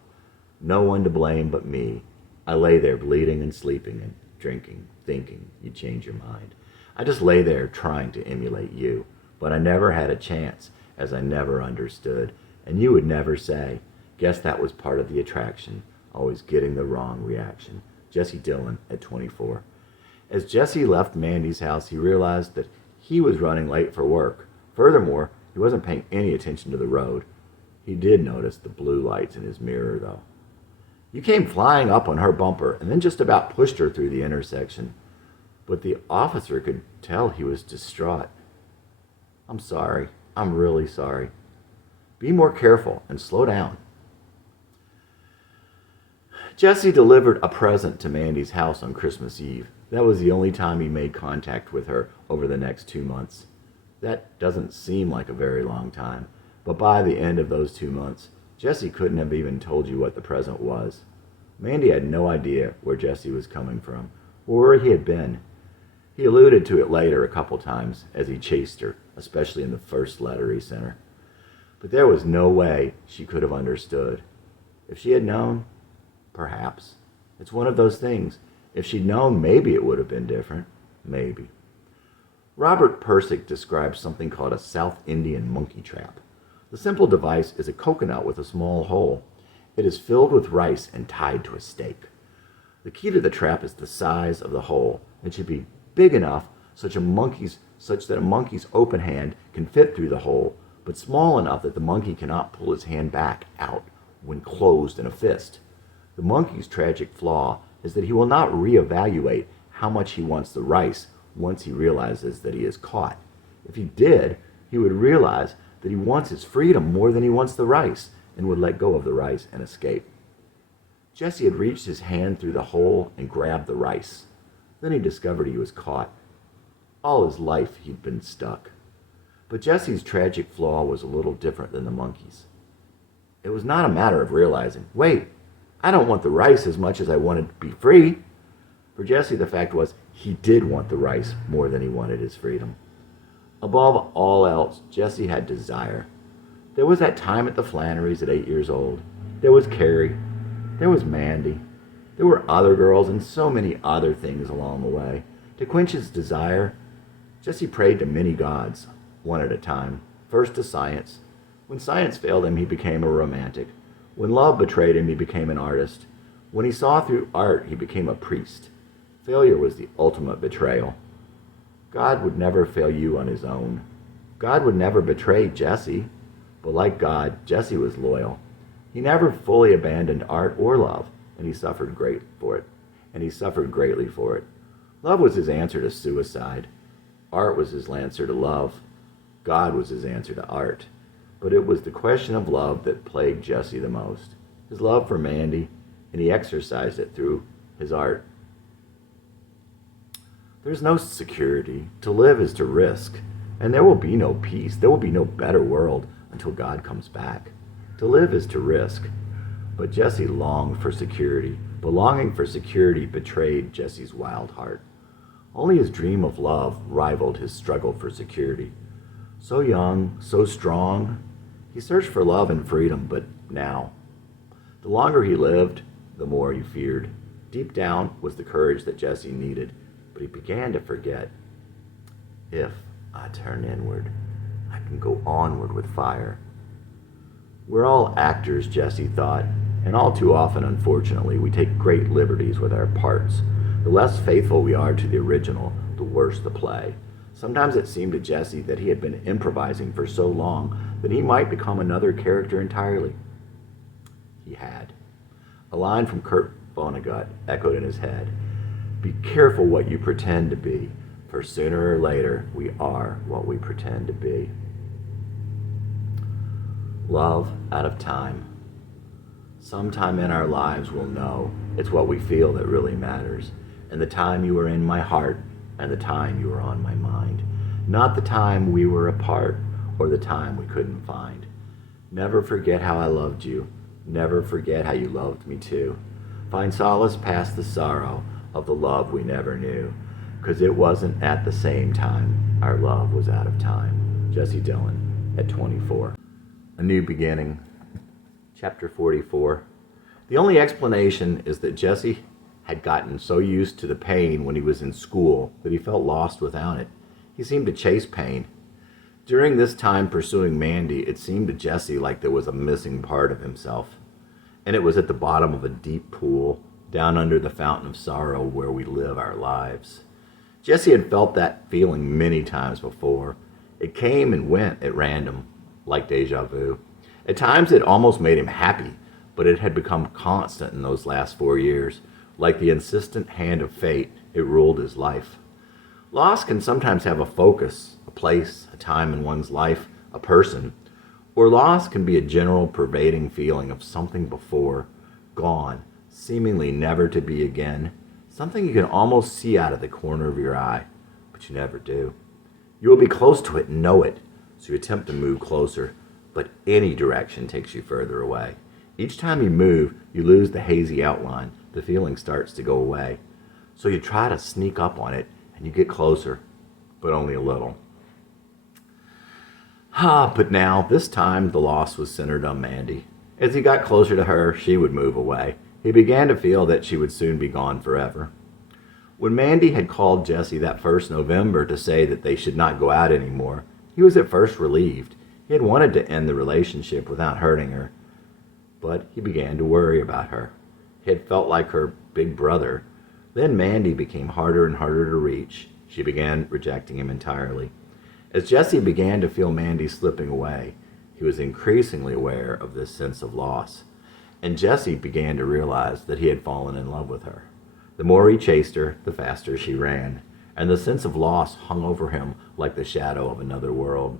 No one to blame but me. I lay there bleeding and sleeping and drinking, thinking you'd change your mind. I just lay there trying to emulate you, but I never had a chance, as I never understood, and you would never say. Guess that was part of the attraction. always getting the wrong reaction. Jesse Dillon at 24. As Jesse left Mandy's house, he realized that he was running late for work. Furthermore, he wasn't paying any attention to the road. He did notice the blue lights in his mirror, though. You came flying up on her bumper and then just about pushed her through the intersection. But the officer could tell he was distraught. I'm sorry. I'm really sorry. Be more careful and slow down. Jesse delivered a present to Mandy's house on Christmas Eve. That was the only time he made contact with her over the next 2 months. That doesn't seem like a very long time, but by the end of those 2 months, Jesse couldn't have even told you what the present was. Mandy had no idea where Jesse was coming from or where he had been. He alluded to it later a couple times as he chased her, especially in the first letter he sent her. But there was no way she could have understood. If she had known, perhaps. It's one of those things. If she'd known, maybe it would have been different. Maybe. Robert Persick describes something called a South Indian monkey trap. The simple device is a coconut with a small hole. It is filled with rice and tied to a stake. The key to the trap is the size of the hole. It should be big enough such that a monkey's open hand can fit through the hole, but small enough that the monkey cannot pull his hand back out when closed in a fist. The monkey's tragic flaw is that he will not reevaluate how much he wants the rice once he realizes that he is caught. If he did, he would realize that he wants his freedom more than he wants the rice and would let go of the rice and escape. Jesse had reached his hand through the hole and grabbed the rice. Then he discovered he was caught. All his life he'd been stuck. But Jesse's tragic flaw was a little different than the monkey's. It was not a matter of realizing, wait, I don't want the rice as much as I wanted to be free. For Jesse, the fact was, he did want the rice more than he wanted his freedom. Above all else, Jesse had desire. There was that time at the Flannerys at 8 years old. There was Carrie. There was Mandy. There were other girls and so many other things along the way. To quench his desire, Jesse prayed to many gods, one at a time. First to science. When science failed him, he became a romantic. When love betrayed him, he became an artist. When he saw through art, he became a priest. Failure was the ultimate betrayal. God would never fail you on his own. God would never betray Jesse. But like God, Jesse was loyal. He never fully abandoned art or love, and he suffered greatly for it. Love was his answer to suicide. Art was his answer to love. God was his answer to art. But it was the question of love that plagued Jesse the most. His love for Mandy, and he exercised it through his art. There's no security. To live is to risk. And there will be no peace. There will be no better world until God comes back. To live is to risk. But Jesse longed for security. But longing for security betrayed Jesse's wild heart. Only his dream of love rivaled his struggle for security. So young, so strong, he searched for love and freedom, but now. The longer he lived, the more he feared. Deep down was the courage that Jesse needed, but he began to forget. If I turn inward, I can go onward with fire. We're all actors, Jesse thought, and all too often, unfortunately, we take great liberties with our parts. The less faithful we are to the original, the worse the play. Sometimes it seemed to Jesse that he had been improvising for so long that he might become another character entirely. He had. A line from Kurt Vonnegut echoed in his head. Be careful what you pretend to be, for sooner or later we are what we pretend to be. Love out of time. Sometime in our lives we'll know it's what we feel that really matters, and the time you were in my heart and the time you were on my mind, not the time we were apart or the time we couldn't find. Never forget how I loved you. Never forget how you loved me too. Find solace past the sorrow of the love we never knew, 'cause it wasn't at the same time our love was out of time. Jesse Dillon at 24. A New Beginning, chapter 44. The only explanation is that Jesse had gotten so used to the pain when he was in school that he felt lost without it. He seemed to chase pain. During this time pursuing Mandy, it seemed to Jesse like there was a missing part of himself. and it was at the bottom of a deep pool, down under the fountain of sorrow where we live our lives. Jesse had felt that feeling many times before. It came and went at random, like deja vu. At times it almost made him happy, but it had become constant in those last 4 years. Like the insistent hand of fate, it ruled his life. Loss can sometimes have a focus, a place, a time in one's life, a person. Or loss can be a general pervading feeling of something before, gone, seemingly never to be again, something you can almost see out of the corner of your eye, but you never do. You will be close to it and know it, so you attempt to move closer, but any direction takes you further away. Each time you move, you lose the hazy outline, the feeling starts to go away. So you try to sneak up on it, and you get closer, but only a little. But now, this time, the loss was centered on Mandy. As he got closer to her, she would move away. He began to feel that she would soon be gone forever. When Mandy had called Jesse that first November to say that they should not go out anymore, he was at first relieved. He had wanted to end the relationship without hurting her, but he began to worry about her. He had felt like her big brother. Then Mandy became harder and harder to reach. She began rejecting him entirely. As Jesse began to feel Mandy slipping away, he was increasingly aware of this sense of loss. And Jesse began to realize that he had fallen in love with her. The more he chased her, the faster she ran, and the sense of loss hung over him like the shadow of another world.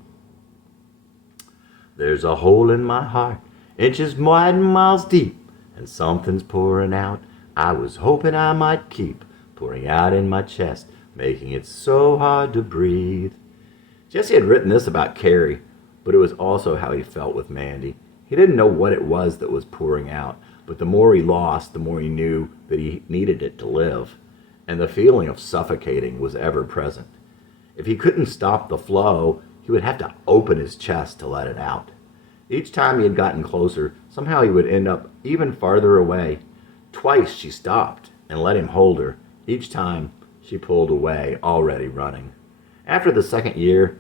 There's a hole in my heart, inches wide and miles deep, and something's pouring out. I was hoping I might keep pouring out in my chest, making it so hard to breathe. Jesse had written this about Carrie, but it was also how he felt with Mandy. He didn't know what it was that was pouring out, but the more he lost, the more he knew that he needed it to live, and the feeling of suffocating was ever present. If he couldn't stop the flow, he would have to open his chest to let it out. Each time he had gotten closer, somehow he would end up even farther away. Twice she stopped and let him hold her. Each time she pulled away, already running. After the second year,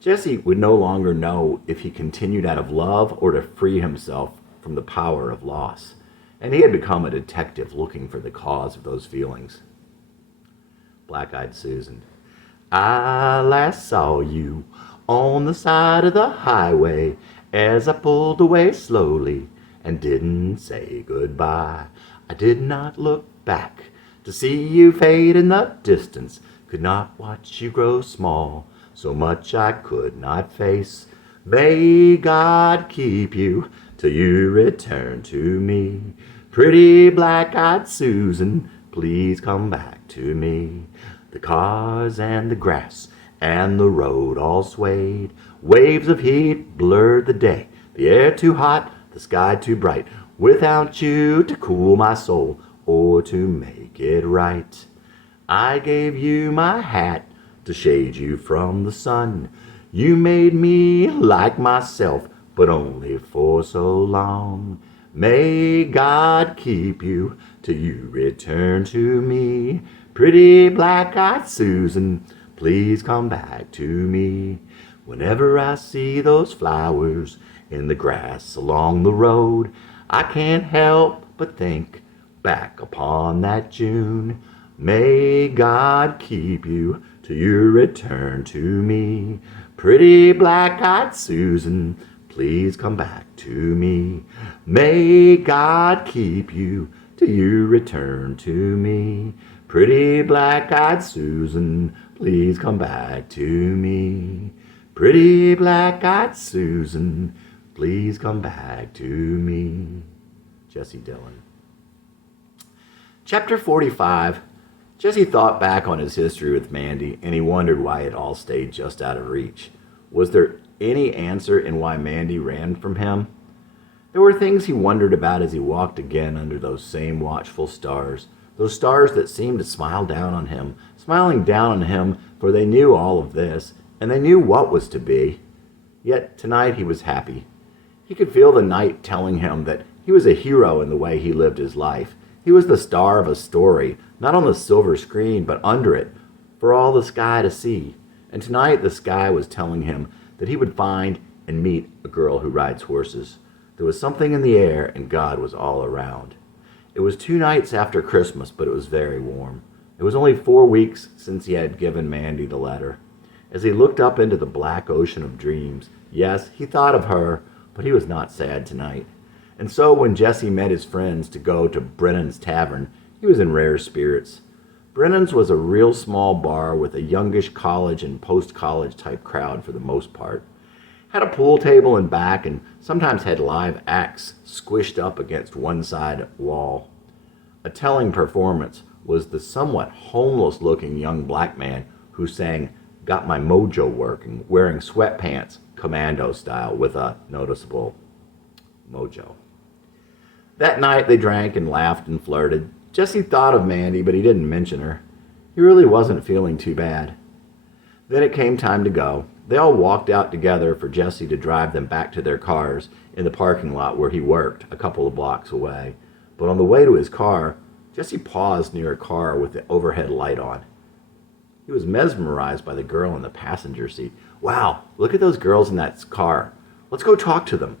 Jesse would no longer know if he continued out of love or to free himself from the power of loss. And he had become a detective looking for the cause of those feelings. Black-Eyed Susan. I last saw you on the side of the highway as I pulled away slowly and didn't say goodbye. I did not look back to see you fade in the distance, could not watch you grow small, so much I could not face. May God keep you till you return to me. Pretty black-eyed Susan, please come back to me. The cars and the grass and the road all swayed. Waves of heat blurred the day, the air too hot, the sky too bright, without you to cool my soul or to make it right. I gave you my hat to shade you from the sun. You made me like myself, but only for so long. May God keep you till you return to me. Pretty black-eyed Susan, please come back to me. Whenever I see those flowers in the grass along the road, I can't help but think back upon that June. May God keep you till you return to me. Pretty black-eyed Susan, please come back to me. May God keep you till you return to me. Pretty black-eyed Susan, please come back to me. Pretty black-eyed Susan, please come back to me. Jesse Dillon. Chapter 45. Jesse thought back on his history with Mandy, and he wondered why it all stayed just out of reach. Was there any answer in why Mandy ran from him? There were things he wondered about as he walked again under those same watchful stars, those stars that seemed to smile down on him, smiling down on him, for they knew all of this, and they knew what was to be. Yet tonight he was happy. He could feel the night telling him that he was a hero in the way he lived his life. He was the star of a story, not on the silver screen, but under it, for all the sky to see. And tonight the sky was telling him that he would find and meet a girl who rides horses, There was something in the air, and God was all around. It was 2 nights after Christmas, but it was very warm. It was only 4 weeks since he had given Mandy the letter. As he looked up into the black ocean of dreams, yes, he thought of her, but he was not sad tonight. And so when Jesse met his friends to go to Brennan's Tavern, he was in rare spirits. Brennan's was a real small bar with a youngish college and post-college type crowd for the most part. Had a pool table in back and sometimes had live acts squished up against one side wall. A telling performance was the somewhat homeless-looking young black man who sang "Got My Mojo Working," wearing sweatpants, commando style, with a noticeable mojo. That night they drank and laughed and flirted. Jesse thought of Mandy, but he didn't mention her. He really wasn't feeling too bad. Then it came time to go. They all walked out together for Jesse to drive them back to their cars in the parking lot where he worked, a couple of blocks away. But on the way to his car, Jesse paused near a car with the overhead light on. He was mesmerized by the girl in the passenger seat. "Wow, look at those girls in that car. Let's go talk to them."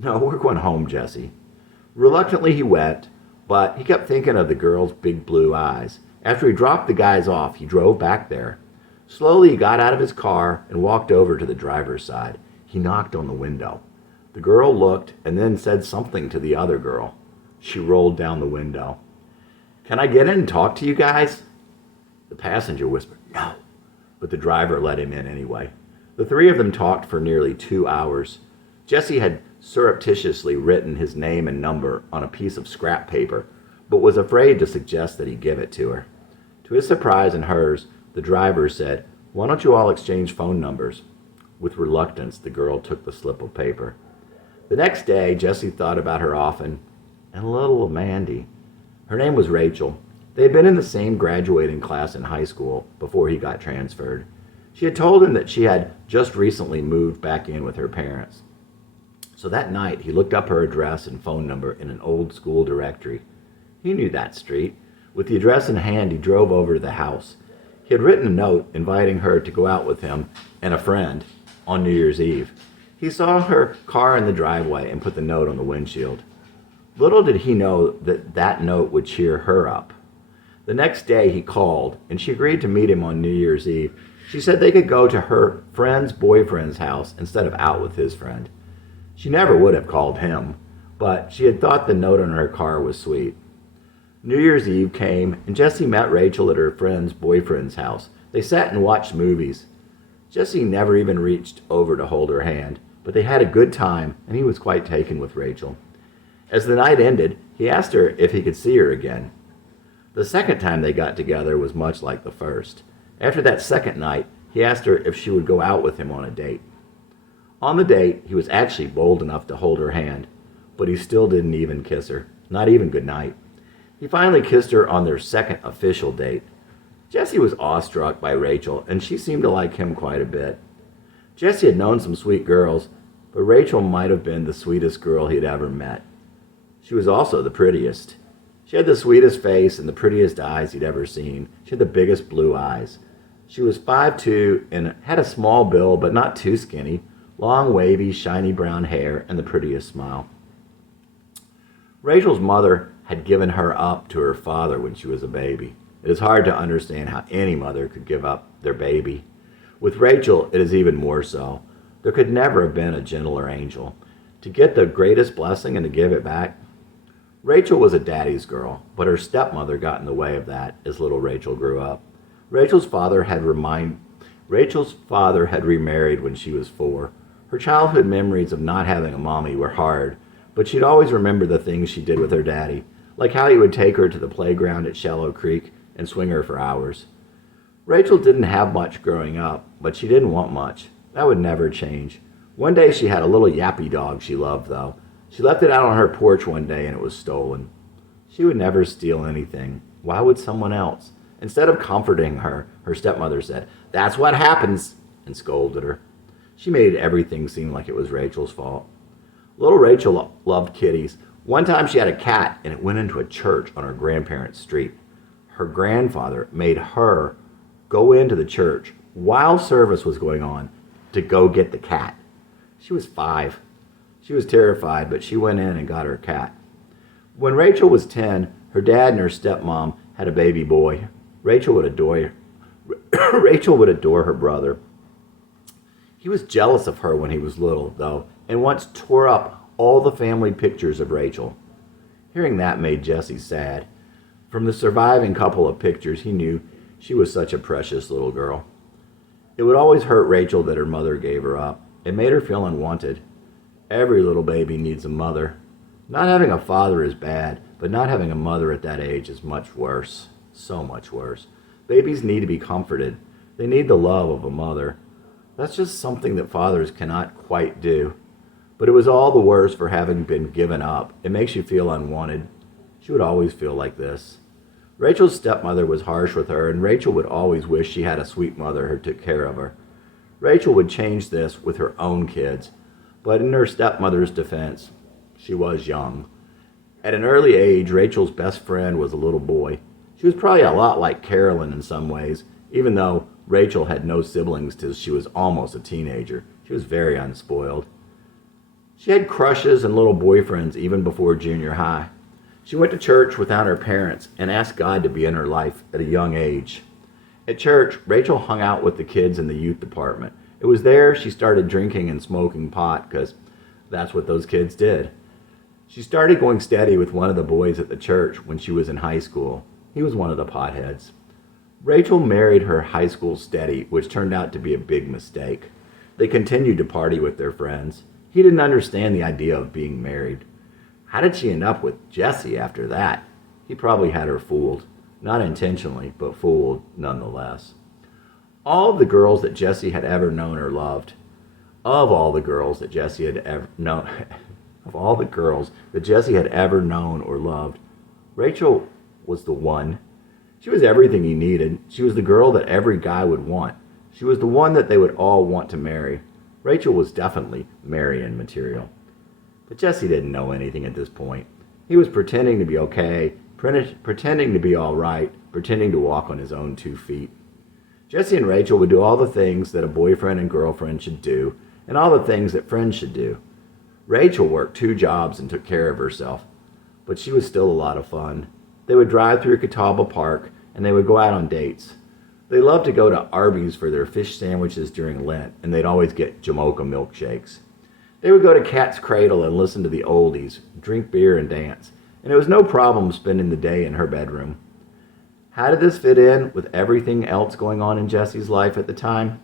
"No, we're going home, Jesse." Reluctantly he went, but he kept thinking of the girl's big blue eyes. After he dropped the guys off, he drove back there. Slowly he got out of his car and walked over to the driver's side. He knocked on the window. The girl looked and then said something to the other girl. She rolled down the window. "Can I get in and talk to you guys?" The passenger whispered, "No," but the driver let him in anyway. The three of them talked for nearly 2 hours. Jesse had surreptitiously written his name and number on a piece of scrap paper, but was afraid to suggest that he give it to her. To his surprise and hers, the driver said, "Why don't you all exchange phone numbers?" With reluctance, the girl took the slip of paper. The next day, Jesse thought about her often, and a little of Mandy. Her name was Rachel. They had been in the same graduating class in high school before he got transferred. She had told him that she had just recently moved back in with her parents. So that night, he looked up her address and phone number in an old school directory. He knew that street. With the address in hand, he drove over to the house. He had written a note inviting her to go out with him and a friend on New Year's Eve. He saw her car in the driveway and put the note on the windshield. Little did he know that that note would cheer her up. The next day he called, and she agreed to meet him on New Year's Eve. She said they could go to her friend's boyfriend's house instead of out with his friend. She never would have called him, but she had thought the note on her car was sweet. New Year's Eve came, and Jesse met Rachel at her friend's boyfriend's house. They sat and watched movies. Jesse never even reached over to hold her hand, but they had a good time, and he was quite taken with Rachel. As the night ended, he asked her if he could see her again. The second time they got together was much like the first. After that second night, he asked her if she would go out with him on a date. On the date, he was actually bold enough to hold her hand, but he still didn't even kiss her, not even goodnight. He finally kissed her on their second official date. Jesse was awestruck by Rachel, and she seemed to like him quite a bit. Jesse had known some sweet girls, but Rachel might have been the sweetest girl he'd ever met. She was also the prettiest. She had the sweetest face and the prettiest eyes he'd ever seen. She had the biggest blue eyes. She was 5'2" and had a small build, but not too skinny, long, wavy, shiny brown hair, and the prettiest smile. Rachel's mother had given her up to her father when she was a baby. It is hard to understand how any mother could give up their baby. With Rachel, it is even more so. There could never have been a gentler angel. To get the greatest blessing and to give it back. Rachel was a daddy's girl, but her stepmother got in the way of that as little Rachel grew up. Rachel's father had remarried when she was 4. Her childhood memories of not having a mommy were hard, but she'd always remember the things she did with her daddy, like how he would take her to the playground at Shallow Creek and swing her for hours. Rachel didn't have much growing up, but she didn't want much. That would never change. One day she had a little yappy dog she loved, though. She left it out on her porch one day and it was stolen. She would never steal anything. Why would someone else? Instead of comforting her, her stepmother said, "That's what happens," and scolded her. She made everything seem like it was Rachel's fault. Little Rachel loved kitties. One time she had a cat and it went into a church on her grandparents' street. Her grandfather made her go into the church while service was going on to go get the cat. She was 5. She was terrified, but she went in and got her cat. When Rachel was 10, her dad and her stepmom had a baby boy. Rachel would adore Rachel would adore her brother. He was jealous of her when he was little, though, and once tore up all the family pictures of Rachel. Hearing that made Jesse sad. From the surviving couple of pictures, he knew she was such a precious little girl. It would always hurt Rachel that her mother gave her up. It made her feel unwanted. Every little baby needs a mother. Not having a father is bad, but not having a mother at that age is much worse. So much worse. Babies need to be comforted. They need the love of a mother. That's just something that fathers cannot quite do. But it was all the worse for having been given up. It makes you feel unwanted. She would always feel like this. Rachel's stepmother was harsh with her, and Rachel would always wish she had a sweet mother who took care of her. Rachel would change this with her own kids, but in her stepmother's defense, she was young. At an early age, Rachel's best friend was a little boy. She was probably a lot like Carolyn in some ways, even though Rachel had no siblings till she was almost a teenager. She was very unspoiled. She had crushes and little boyfriends even before junior high. She went to church without her parents and asked God to be in her life at a young age. At church, Rachel hung out with the kids in the youth department. It was there she started drinking and smoking pot because that's what those kids did. She started going steady with one of the boys at the church when she was in high school. He was one of the potheads. Rachel married her high school steady, which turned out to be a big mistake. They continued to party with their friends. He didn't understand the idea of being married. How did she end up with Jesse after that? He probably had her fooled. Not intentionally, but fooled nonetheless. All of the girls that Jesse had ever known or loved, of all the girls that Jesse had ever known, of all the girls that Jesse had ever known or loved, Rachel was the one. She was everything he needed. She was the girl that every guy would want. She was the one that they would all want to marry. Rachel was definitely Marian material. But Jesse didn't know anything at this point. He was pretending to be okay, pretending to be all right, pretending to walk on his own 2 feet. Jesse and Rachel would do all the things that a boyfriend and girlfriend should do, and all the things that friends should do. Rachel worked 2 jobs and took care of herself, but she was still a lot of fun. They would drive through Catawba Park, and they would go out on dates. They loved to go to Arby's for their fish sandwiches during Lent, and they'd always get Jamocha milkshakes. They would go to Cat's Cradle and listen to the oldies, drink beer and dance, and it was no problem spending the day in her bedroom. How did this fit in with everything else going on in Jesse's life at the time?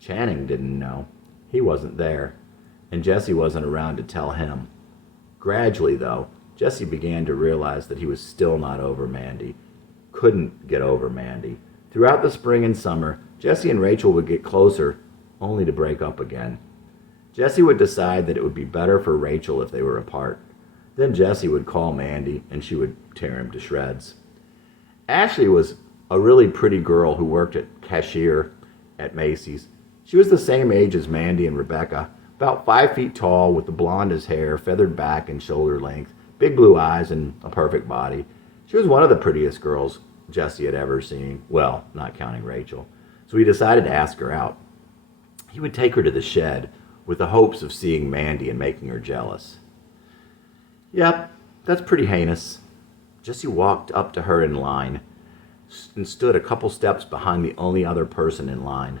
Channing didn't know. He wasn't there, and Jesse wasn't around to tell him. Gradually, though, Jesse began to realize that he was still not over Mandy. Couldn't get over Mandy. Throughout the spring and summer, Jesse and Rachel would get closer, only to break up again. Jesse would decide that it would be better for Rachel if they were apart. Then Jesse would call Mandy, and she would tear him to shreds. Ashley was a really pretty girl who worked at cashier at Macy's. She was the same age as Mandy and Rebecca, about 5 feet tall with the blondest hair, feathered back and shoulder length, big blue eyes, and a perfect body. She was one of the prettiest girls Jesse had ever seen, well, not counting Rachel. So he decided to ask her out. He would take her to the shed with the hopes of seeing Mandy and making her jealous. Yep, that's pretty heinous. Jesse walked up to her in line and stood a couple steps behind the only other person in line.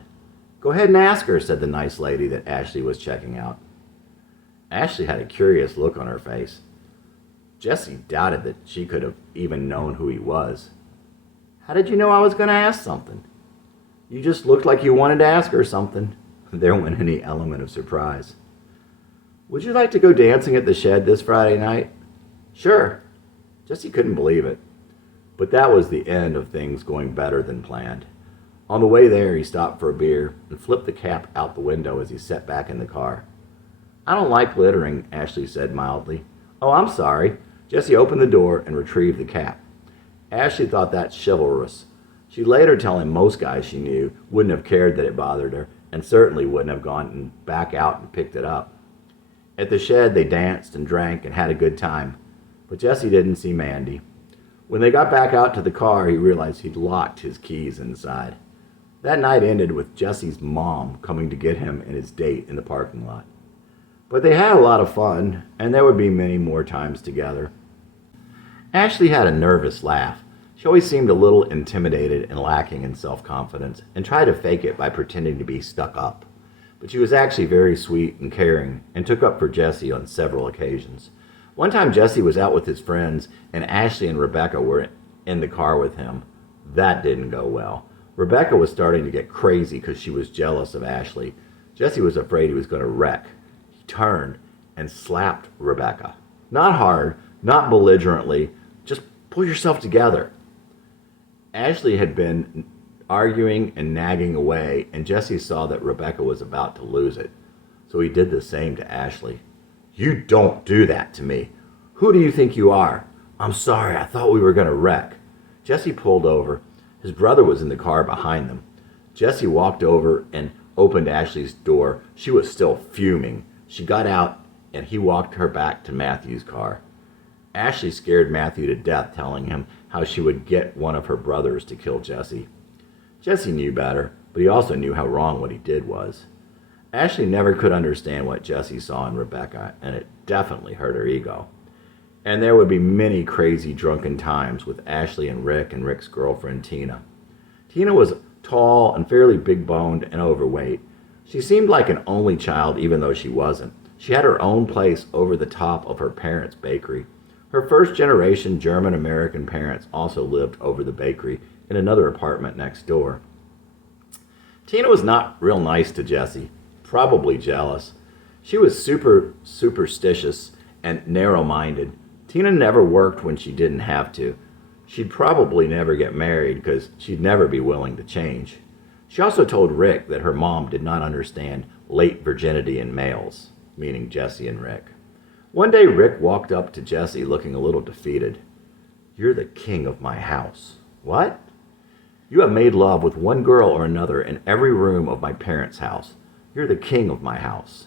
Go ahead and ask her, said the nice lady that Ashley was checking out. Ashley had a curious look on her face. Jesse doubted that she could have even known who he was. How did you know I was going to ask something? You just looked like you wanted to ask her something. There went any element of surprise. Would you like to go dancing at the shed this Friday night? Sure. Jesse couldn't believe it. But that was the end of things going better than planned. On the way there, he stopped for a beer and flipped the cap out the window as he sat back in the car. I don't like littering, Ashley said mildly. Oh, I'm sorry. Jesse opened the door and retrieved the cap. Ashley thought that chivalrous. She'd later tell him most guys she knew wouldn't have cared that it bothered her, and certainly wouldn't have gone back out and picked it up. At the shed, they danced and drank and had a good time, but Jesse didn't see Mandy. When they got back out to the car, he realized he'd locked his keys inside. That night ended with Jesse's mom coming to get him and his date in the parking lot. But they had a lot of fun, and there would be many more times together. Ashley had a nervous laugh. She always seemed a little intimidated and lacking in self-confidence, and tried to fake it by pretending to be stuck up. But she was actually very sweet and caring, and took up for Jesse on several occasions. One time Jesse was out with his friends, and Ashley and Rebecca were in the car with him. That didn't go well. Rebecca was starting to get crazy because she was jealous of Ashley. Jesse was afraid he was going to wreck. He turned and slapped Rebecca. Not hard, not belligerently, just pull yourself together. Ashley had been arguing and nagging away, and Jesse saw that Rebecca was about to lose it. So he did the same to Ashley. You don't do that to me. Who do you think you are? I'm sorry, I thought we were going to wreck. Jesse pulled over. His brother was in the car behind them. Jesse walked over and opened Ashley's door. She was still fuming. She got out and he walked her back to Matthew's car. Ashley scared Matthew to death, telling him how she would get one of her brothers to kill Jesse. Jesse knew better, but he also knew how wrong what he did was. Ashley never could understand what Jesse saw in Rebecca, and it definitely hurt her ego. And there would be many crazy drunken times with Ashley and Rick's girlfriend Tina. Tina was tall and fairly big-boned and overweight. She seemed like an only child even though she wasn't. She had her own place over the top of her parents' bakery. Her first-generation German-American parents also lived over the bakery in another apartment next door. Tina was not real nice to Jesse, probably jealous. She was super superstitious and narrow-minded. Tina never worked when she didn't have to. She'd probably never get married because she'd never be willing to change. She also told Rick that her mom did not understand late virginity in males, meaning Jesse and Rick. One day Rick walked up to Jesse looking a little defeated. You're the king of my house. What? You have made love with one girl or another in every room of my parents' house. You're the king of my house.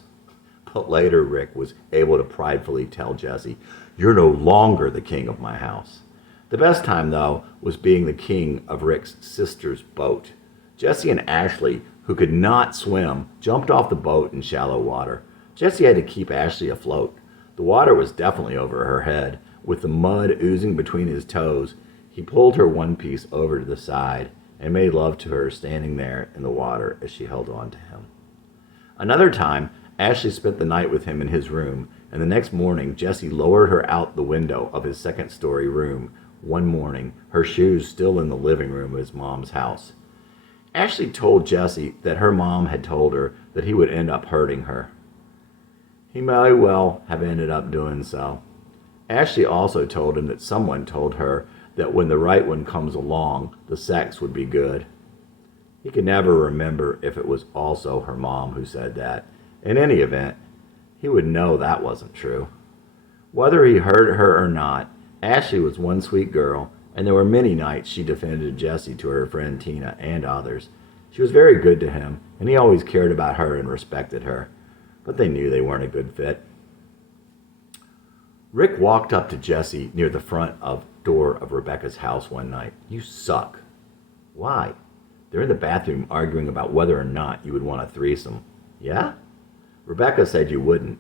But later Rick was able to pridefully tell Jesse, you're no longer the king of my house. The best time, though, was being the king of Rick's sister's boat. Jesse and Ashley, who could not swim, jumped off the boat in shallow water. Jesse had to keep Ashley afloat. The water was definitely over her head. With the mud oozing between his toes, he pulled her one piece over to the side and made love to her standing there in the water as she held on to him. Another time, Ashley spent the night with him in his room, and the next morning Jesse lowered her out the window of his second-story room one morning, her shoes still in the living room of his mom's house. Ashley told Jesse that her mom had told her that he would end up hurting her. He may well have ended up doing so. Ashley also told him that someone told her that when the right one comes along, the sex would be good. He could never remember if it was also her mom who said that. In any event, he would know that wasn't true. Whether he hurt her or not, Ashley was one sweet girl, and there were many nights she defended Jesse to her friend Tina and others. She was very good to him, and he always cared about her and respected her. But they knew they weren't a good fit. Rick walked up to Jesse near the front door of Rebecca's house one night. You suck. Why? They're in the bathroom arguing about whether or not you would want a threesome. Yeah? Rebecca said you wouldn't.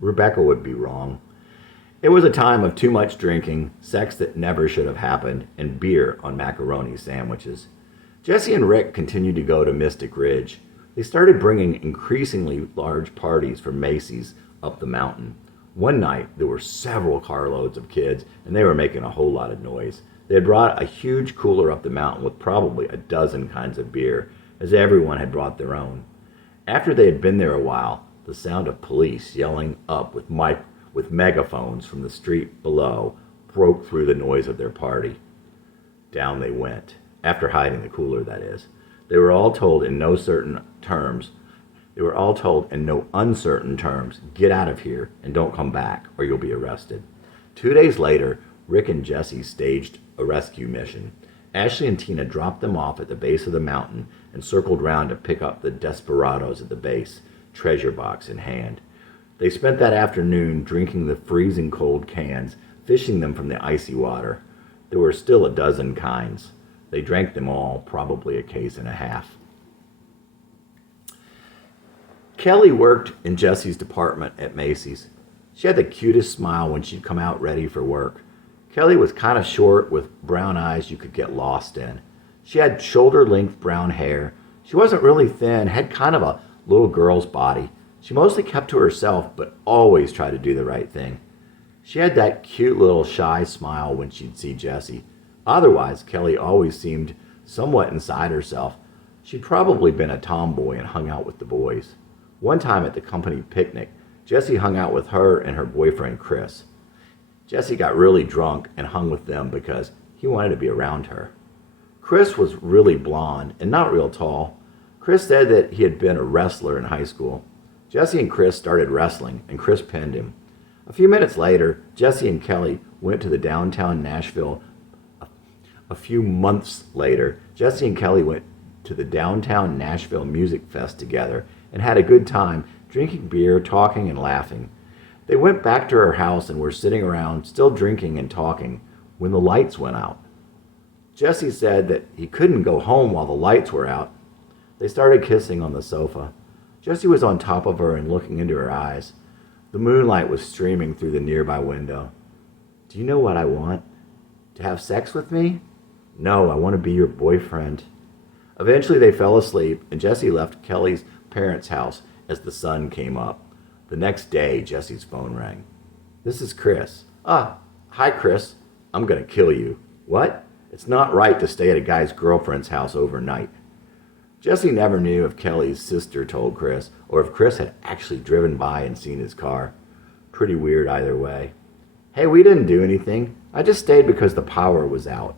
Rebecca would be wrong. It was a time of too much drinking, sex that never should have happened, and beer on macaroni sandwiches. Jesse and Rick continued to go to Mystic Ridge. They started bringing increasingly large parties from Macy's up the mountain. One night, there were several carloads of kids, and they were making a whole lot of noise. They had brought a huge cooler up the mountain with probably a dozen kinds of beer, as everyone had brought their own. After they had been there a while, the sound of police yelling up with megaphones from the street below broke through the noise of their party. Down they went, after hiding the cooler, that is. They were all told in no uncertain terms, get out of here and don't come back or you'll be arrested. 2 days later, Rick and Jesse staged a rescue mission. Ashley and Tina dropped them off at the base of the mountain and circled round to pick up the desperados at the base, treasure box in hand. They spent that afternoon drinking the freezing cold cans, fishing them from the icy water. There were still a dozen kinds. They drank them all, probably a case and a half. Kelly worked in Jesse's department at Macy's. She had the cutest smile when she'd come out ready for work. Kelly was kind of short with brown eyes you could get lost in. She had shoulder-length brown hair. She wasn't really thin, had kind of a little girl's body. She mostly kept to herself, but always tried to do the right thing. She had that cute little shy smile when she'd see Jesse. Otherwise, Kelly always seemed somewhat inside herself. She'd probably been a tomboy and hung out with the boys. One time at the company picnic, Jesse hung out with her and her boyfriend Chris. Jesse got really drunk and hung with them because he wanted to be around her. Chris was really blonde and not real tall. Chris said that he had been a wrestler in high school. Jesse and Chris started wrestling, and Chris pinned him. A few minutes later, Jesse and Kelly went to the downtown Nashville. A few months later, Jesse and Kelly went to the downtown Nashville Music Fest together and had a good time drinking beer, talking, and laughing. They went back to her house and were sitting around, still drinking and talking, when the lights went out. Jesse said that he couldn't go home while the lights were out. They started kissing on the sofa. Jesse was on top of her and looking into her eyes. The moonlight was streaming through the nearby window. "Do you know what I want? To have sex with me?" "No, I want to be your boyfriend." Eventually they fell asleep, and Jesse left Kelly's parents' house as the sun came up. The next day, Jesse's phone rang. "This is Chris." "Ah, hi Chris. I'm going to kill you." "What?" "It's not right to stay at a guy's girlfriend's house overnight." Jesse never knew if Kelly's sister told Chris or if Chris had actually driven by and seen his car. Pretty weird either way. "Hey, we didn't do anything. I just stayed because the power was out."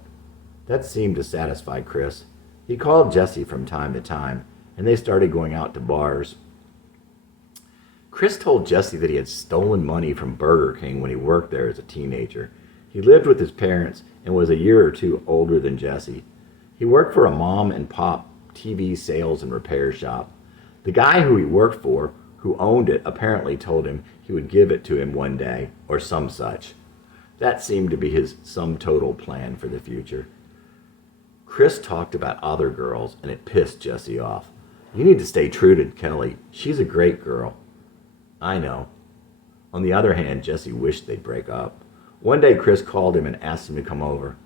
That seemed to satisfy Chris. He called Jesse from time to time, and they started going out to bars. Chris told Jesse that he had stolen money from Burger King when he worked there as a teenager. He lived with his parents and was a year or two older than Jesse. He worked for a mom and pop TV sales and repair shop. The guy who he worked for, who owned it, apparently told him he would give it to him one day, or some such. That seemed to be his sum total plan for the future. Chris talked about other girls, and it pissed Jesse off. "You need to stay true to Kelly. She's a great girl." "I know." On the other hand, Jesse wished they'd break up. One day, Chris called him and asked him to come over.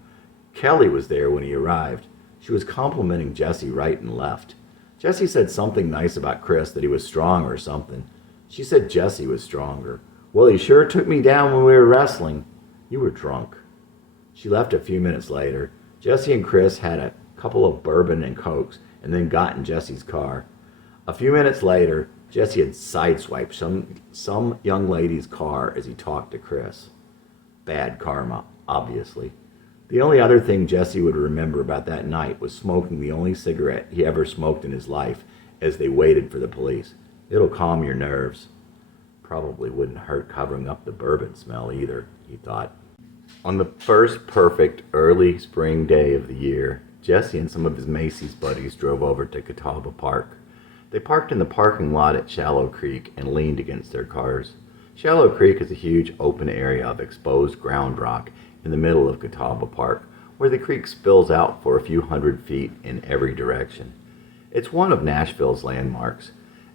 Kelly was there when he arrived. She was complimenting Jesse right and left. Jesse said something nice about Chris, that he was strong or something. She said Jesse was stronger. "Well, he sure took me down when we were wrestling." "You were drunk." She left a few minutes later. Jesse and Chris had a couple of bourbon and cokes and then got in Jesse's car. A few minutes later, Jesse had sideswiped some young lady's car as he talked to Chris. Bad karma, obviously. The only other thing Jesse would remember about that night was smoking the only cigarette he ever smoked in his life as they waited for the police. It'll calm your nerves. Probably wouldn't hurt covering up the bourbon smell either, he thought. On the first perfect early spring day of the year, Jesse and some of his Macy's buddies drove over to Catawba Park. They parked in the parking lot at Shallow Creek and leaned against their cars. Shallow Creek is a huge open area of exposed ground rock in the middle of Catawba Park, where the creek spills out for a few hundred feet in every direction. It's one of Nashville's landmarks.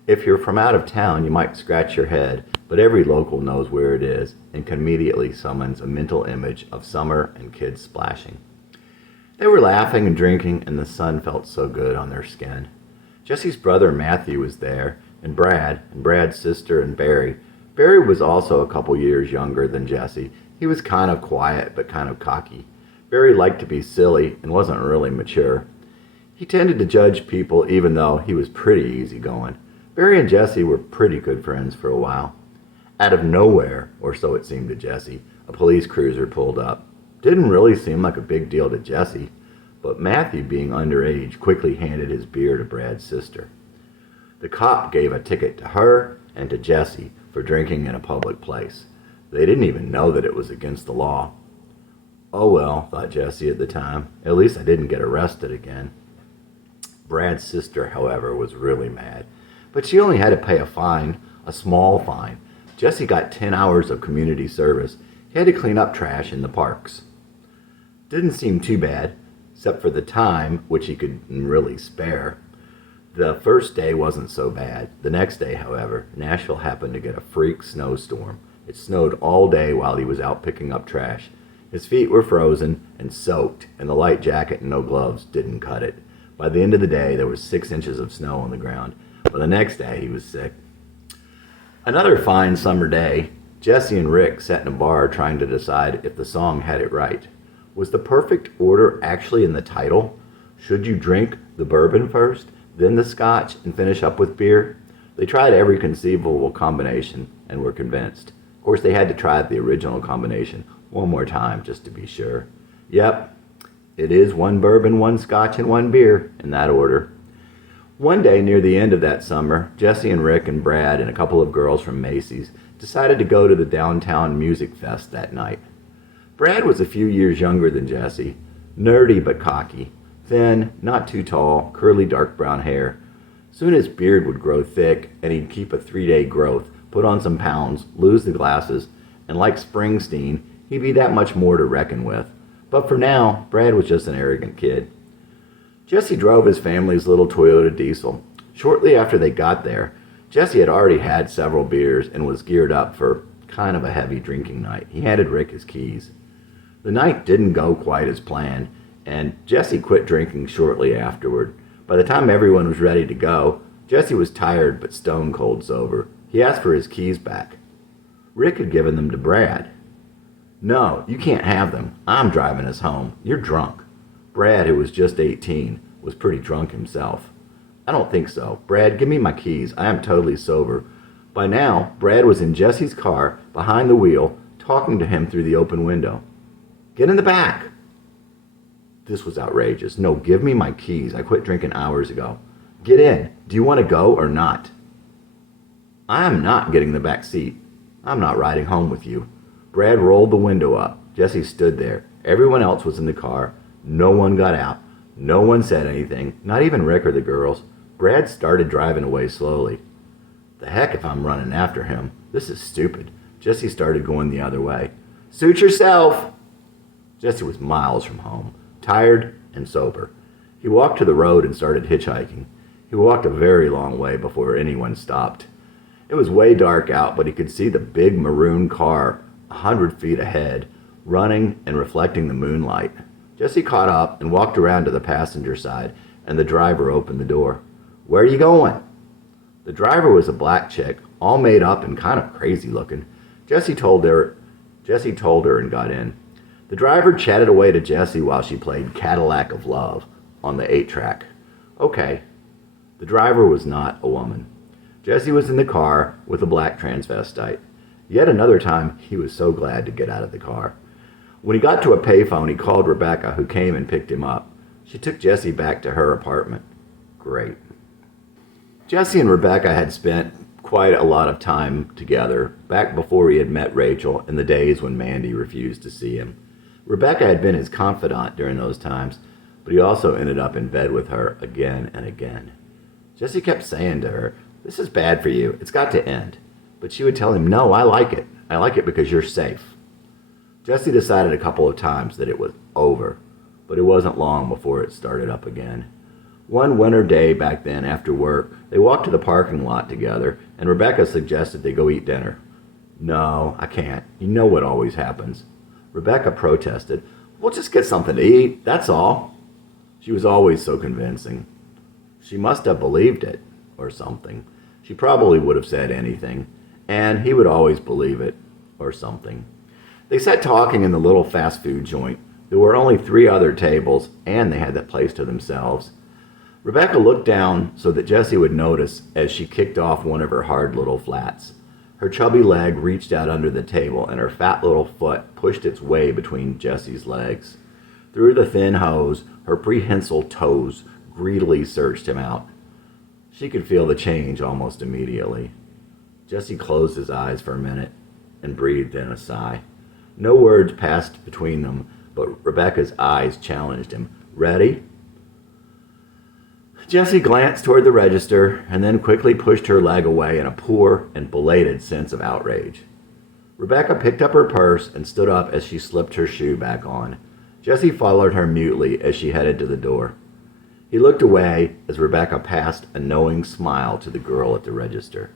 If you're from out of town, you might scratch your head, but every local knows where it is and can immediately summons a mental image of summer and kids splashing. They were laughing and drinking, and the sun felt so good on their skin. Jesse's brother Matthew was there, and Brad's sister, and Barry. Barry was also a couple years younger than Jesse. He was kind of quiet, but kind of cocky. Barry liked to be silly and wasn't really mature. He tended to judge people even though he was pretty easygoing. Barry and Jesse were pretty good friends for a while. Out of nowhere, or so it seemed to Jesse, a police cruiser pulled up. Didn't really seem like a big deal to Jesse, but Matthew, being underage, quickly handed his beer to Brad's sister. The cop gave a ticket to her and to Jesse for drinking in a public place. They didn't even know that it was against the law. "Oh well," thought Jesse at the time, "at least I didn't get arrested again." Brad's sister, however, was really mad, but she only had to pay a fine, a small fine. Jesse got 10 hours of community service. He had to clean up trash in the parks. Didn't seem too bad, except for the time, which he couldn't really spare. The first day wasn't so bad. The next day, however, Nashville happened to get a freak snowstorm. It snowed all day while he was out picking up trash. His feet were frozen and soaked, and the light jacket and no gloves didn't cut it. By the end of the day, there was 6 inches of snow on the ground. By the next day, he was sick. Another fine summer day, Jesse and Rick sat in a bar trying to decide if the song had it right. Was the perfect order actually in the title? Should you drink the bourbon first, then the scotch, and finish up with beer? They tried every conceivable combination and were convinced. Of course, they had to try the original combination one more time just to be sure. Yep, it is 1 bourbon, 1 scotch, and 1 beer in that order. One day near the end of that summer, Jesse and Rick and Brad and a couple of girls from Macy's decided to go to the downtown music fest that night. Brad was a few years younger than Jesse, nerdy but cocky, thin, not too tall, curly dark brown hair. Soon his beard would grow thick and he'd keep a 3-day growth, put on some pounds, lose the glasses, and like Springsteen, he'd be that much more to reckon with. But for now, Brad was just an arrogant kid. Jesse drove his family's little Toyota diesel. Shortly after they got there, Jesse had already had several beers and was geared up for kind of a heavy drinking night. He handed Rick his keys. The night didn't go quite as planned, and Jesse quit drinking shortly afterward. By the time everyone was ready to go, Jesse was tired but stone cold sober. He asked for his keys back. Rick had given them to Brad. "No, you can't have them. I'm driving us home. You're drunk." Brad, who was just 18, was pretty drunk himself. "I don't think so. Brad, give me my keys. I am totally sober." By now, Brad was in Jesse's car, behind the wheel, talking to him through the open window. "Get in the back." This was outrageous. "No, give me my keys. I quit drinking hours ago." "Get in. Do you want to go or not?" "I am not getting the back seat. I'm not riding home with you." Brad rolled the window up. Jesse stood there. Everyone else was in the car. No one got out. No one said anything, not even Rick or the girls. Brad started driving away slowly. "The heck if I'm running after him. This is stupid." Jesse started going the other way. "Suit yourself." Jesse was miles from home, tired and sober. He walked to the road and started hitchhiking. He walked a very long way before anyone stopped. It was way dark out, but he could see the big maroon car 100 feet ahead, running and reflecting the moonlight. Jesse caught up and walked around to the passenger side, and the driver opened the door. "Where are you going?" The driver was a black chick, all made up and kind of crazy looking. Jesse told her and got in. The driver chatted away to Jesse while she played Cadillac of Love on the 8-track. Okay. The driver was not a woman. Jesse was in the car with a black transvestite. Yet another time, he was so glad to get out of the car. When he got to a payphone, he called Rebecca, who came and picked him up. She took Jesse back to her apartment. Great. Jesse and Rebecca had spent quite a lot of time together, back before he had met Rachel in the days when Mandy refused to see him. Rebecca had been his confidant during those times, but he also ended up in bed with her again and again. Jesse kept saying to her, "This is bad for you. It's got to end." But she would tell him, "No, I like it. I like it because you're safe." Jesse decided a couple of times that it was over, but it wasn't long before it started up again. One winter day back then after work, they walked to the parking lot together, and Rebecca suggested they go eat dinner. "No, I can't. You know what always happens." Rebecca protested. "We'll just get something to eat, that's all." She was always so convincing. She must have believed it, or something. She probably would have said anything, and he would always believe it, or something. They sat talking in the little fast food joint. There were only 3 other tables, and they had that place to themselves. Rebecca looked down so that Jesse would notice as she kicked off one of her hard little flats. Her chubby leg reached out under the table, and her fat little foot pushed its way between Jesse's legs. Through the thin hose, her prehensile toes greedily searched him out. She could feel the change almost immediately. Jesse closed his eyes for a minute and breathed in a sigh. No words passed between them, but Rebecca's eyes challenged him. "Ready?" Jesse glanced toward the register and then quickly pushed her leg away in a poor and belated sense of outrage. Rebecca picked up her purse and stood up as she slipped her shoe back on. Jesse followed her mutely as she headed to the door. He looked away as Rebecca passed a knowing smile to the girl at the register.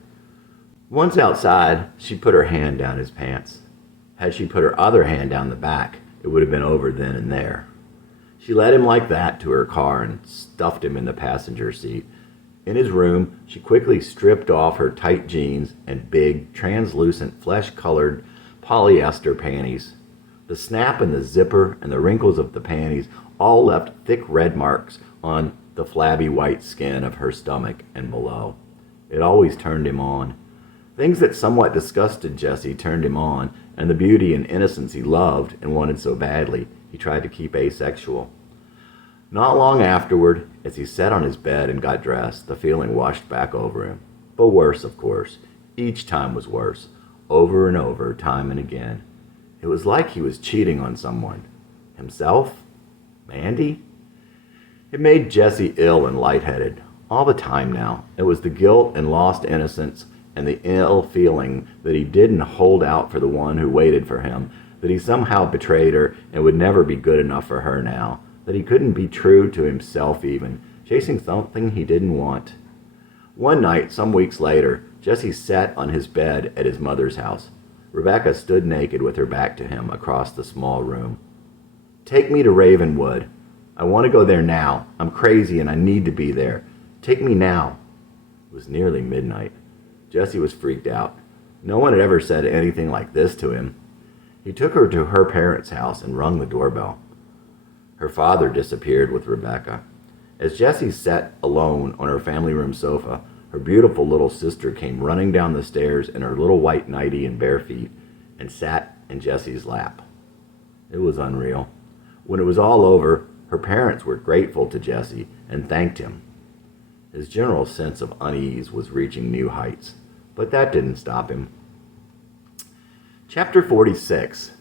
Once outside, she put her hand down his pants. Had she put her other hand down the back, it would have been over then and there. She led him like that to her car and stuffed him in the passenger seat. In his room, she quickly stripped off her tight jeans and big, translucent, flesh-colored polyester panties. The snap in the zipper and the wrinkles of the panties all left thick red marks on the flabby white skin of her stomach and below. It always turned him on. Things that somewhat disgusted Jesse turned him on, and the beauty and innocence he loved and wanted so badly, he tried to keep asexual. Not long afterward, as he sat on his bed and got dressed, the feeling washed back over him. But worse, of course. Each time was worse. Over and over, time and again. It was like he was cheating on someone. Himself? Mandy? It made Jesse ill and lightheaded. All the time now. It was the guilt and lost innocence and the ill feeling that he didn't hold out for the one who waited for him, that he somehow betrayed her and would never be good enough for her now, that he couldn't be true to himself even, chasing something he didn't want. One night, some weeks later, Jesse sat on his bed at his mother's house. Rebecca stood naked with her back to him across the small room. "Take me to Ravenwood. I want to go there now. I'm crazy and I need to be there. Take me now." It was nearly midnight. Jesse was freaked out. No one had ever said anything like this to him. He took her to her parents' house and rung the doorbell. Her father disappeared with Rebecca. As Jessie sat alone on her family room sofa, her beautiful little sister came running down the stairs in her little white nightie and bare feet and sat in Jessie's lap. It was unreal. When it was all over, her parents were grateful to Jesse and thanked him. His general sense of unease was reaching new heights, but that didn't stop him. Chapter 46.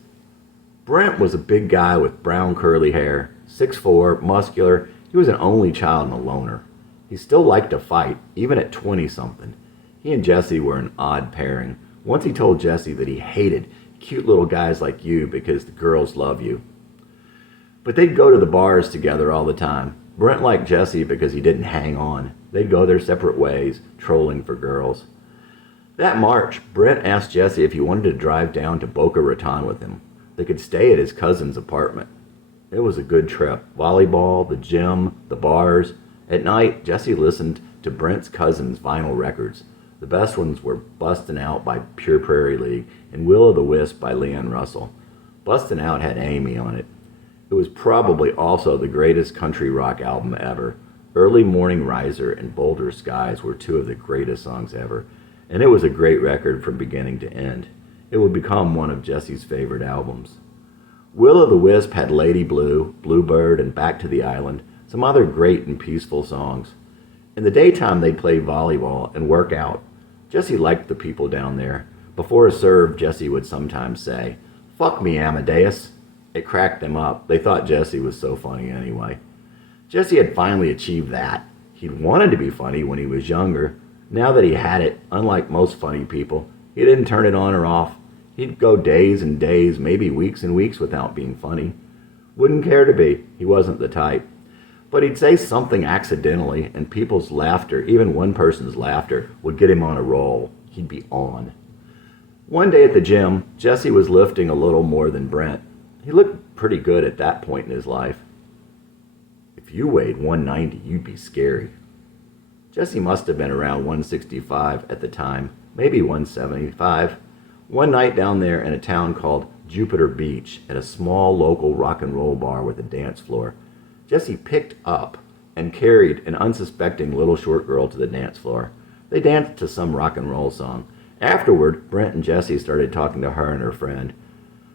Brent was a big guy with brown curly hair, 6'4", muscular. He was an only child and a loner. He still liked to fight, even at 20-something. He and Jesse were an odd pairing. Once he told Jesse that he hated cute little guys like you because the girls love you. But they'd go to the bars together all the time. Brent liked Jesse because he didn't hang on. They'd go their separate ways, trolling for girls. That March, Brent asked Jesse if he wanted to drive down to Boca Raton with him. They could stay at his cousin's apartment. It was a good trip. Volleyball, the gym, the bars. At night, Jesse listened to Brent's cousin's vinyl records. The best ones were Bustin' Out by Pure Prairie League and Will-O-the-Wisp by Leanne Russell. Bustin' Out had Amy on it. It was probably also the greatest country rock album ever. Early Morning Riser and Bolder Skies were two of the greatest songs ever, and it was a great record from beginning to end. It would become one of Jesse's favorite albums. Will-O-the-Wisp had Lady Blue, Bluebird, and Back to the Island, some other great and peaceful songs. In the daytime, they'd play volleyball and work out. Jesse liked the people down there. Before a serve, Jesse would sometimes say, "Fuck me, Amadeus." It cracked them up. They thought Jesse was so funny anyway. Jesse had finally achieved that. He'd wanted to be funny when he was younger. Now that he had it, unlike most funny people, he didn't turn it on or off. He'd go days and days, maybe weeks and weeks without being funny. Wouldn't care to be. He wasn't the type. But he'd say something accidentally, and people's laughter, even one person's laughter, would get him on a roll. He'd be on. One day at the gym, Jesse was lifting a little more than Brent. He looked pretty good at that point in his life. If you weighed 190, you'd be scary. Jesse must have been around 165 at the time, maybe 175. One night down there in a town called Jupiter Beach, at a small local rock and roll bar with a dance floor, Jesse picked up and carried an unsuspecting little short girl to the dance floor. They danced to some rock and roll song. Afterward, Brent and Jesse started talking to her and her friend.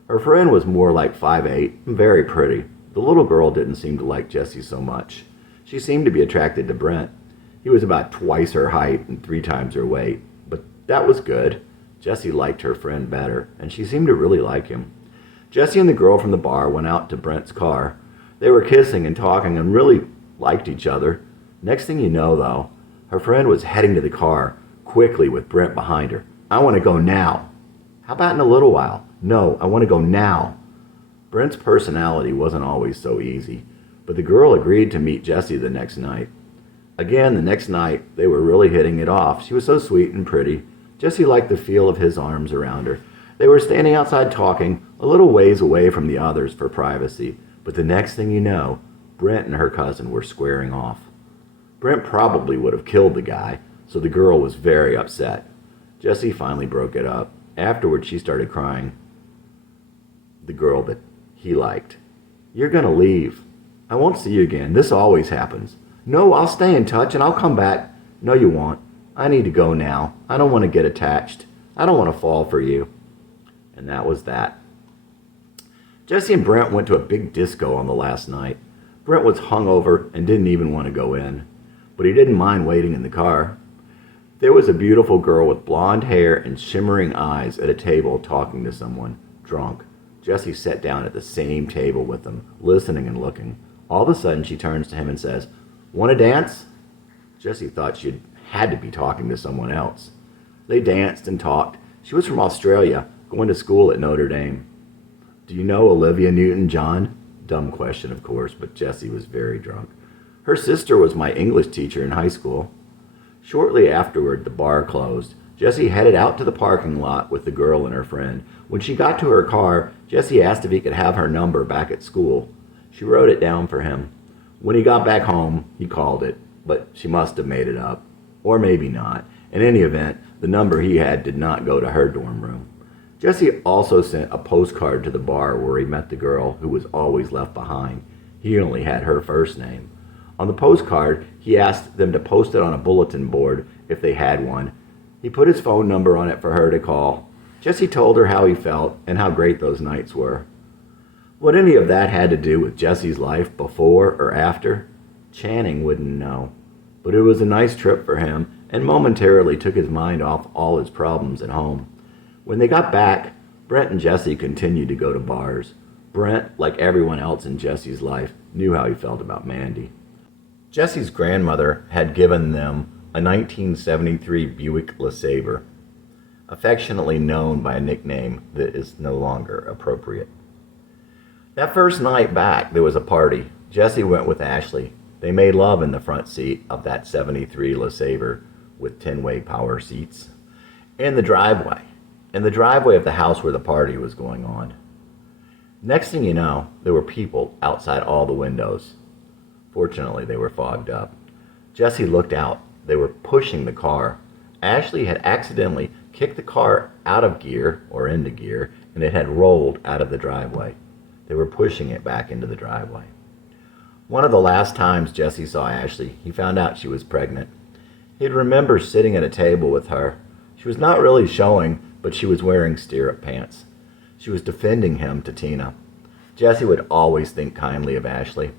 Her friend was more like 5'8", and very pretty. The little girl didn't seem to like Jesse so much. She seemed to be attracted to Brent. He was about twice her height and 3 times her weight, but that was good. Jesse liked her friend better, and she seemed to really like him. Jesse and the girl from the bar went out to Brent's car. They were kissing and talking and really liked each other. Next thing you know, though, her friend was heading to the car, quickly with Brent behind her. "I want to go now." "How about in a little while?" "No, I want to go now." Brent's personality wasn't always so easy. but the girl agreed to meet Jessie the next night. Again, the next night, they were really hitting it off. She was so sweet and pretty. Jessie liked the feel of his arms around her. They were standing outside talking, a little ways away from the others for privacy. But the next thing you know, Brent and her cousin were squaring off. Brent probably would have killed the guy, so the girl was very upset. Jessie finally broke it up. Afterwards, she started crying. The girl that he liked. "You're going to leave. I won't see you again. This always happens." "No, I'll stay in touch and I'll come back." "No, you won't. I need to go now. I don't want to get attached. I don't want to fall for you." And that was that. Jessie and Brent went to a big disco on the last night. Brent was hungover and didn't even want to go in, but he didn't mind waiting in the car. There was a beautiful girl with blonde hair and shimmering eyes at a table talking to someone, drunk. Jessie sat down at the same table with them, listening and looking. All of a sudden, she turns to him and says, "Want to dance?" Jessie thought she had to be talking to someone else. They danced and talked. She was from Australia, going to school at Notre Dame. "Do you know Olivia Newton-John?" Dumb question, of course, but Jessie was very drunk. "Her sister was my English teacher in high school." Shortly afterward, the bar closed. Jessie headed out to the parking lot with the girl and her friend. When she got to her car, Jessie asked if he could have her number back at school. She wrote it down for him. When he got back home, he called it, but she must have made it up. Or maybe not. In any event, the number he had did not go to her dorm room. Jessie also sent a postcard to the bar where he met the girl who was always left behind. He only had her first name. On the postcard, he asked them to post it on a bulletin board if they had one. He put his phone number on it for her to call. Jessie told her how he felt and how great those nights were. What any of that had to do with Jessie's life before or after, Channing wouldn't know. But it was a nice trip for him and momentarily took his mind off all his problems at home. When they got back, Brent and Jessie continued to go to bars. Brent, like everyone else in Jessie's life, knew how he felt about Mandy. Jessie's grandmother had given them a 1973 Buick LeSabre, affectionately known by a nickname that is no longer appropriate. That first night back, there was a party. Jessie went with Ashley. They made love in the front seat of that 73 LeSabre with 10-way power seats. In the driveway of the house where the party was going on. Next thing you know, there were people outside all the windows. Fortunately, they were fogged up. Jessie looked out. They were pushing the car. Ashley had accidentally kicked the car out of gear, or into gear, and it had rolled out of the driveway. They were pushing it back into the driveway. One of the last times Jessie saw Ashley, he found out she was pregnant. He'd remember sitting at a table with her. She was not really showing, but she was wearing stirrup pants. She was defending him to Tina. Jessie would always think kindly of Ashley.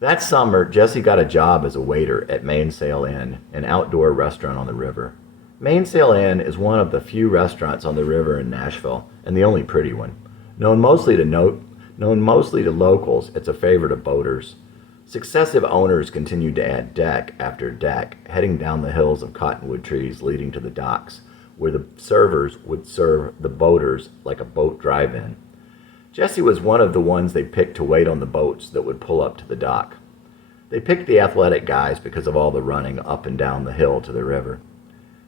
That summer, Jessie got a job as a waiter at Mainsail Inn, an outdoor restaurant on the river. Mainsail Inn is one of the few restaurants on the river in Nashville, and the only pretty one. Known mostly to locals, it's a favorite of boaters. Successive owners continued to add deck after deck, heading down the hills of cottonwood trees leading to the docks, where the servers would serve the boaters like a boat drive-in. Jessie was one of the ones they picked to wait on the boats that would pull up to the dock. They picked the athletic guys because of all the running up and down the hill to the river.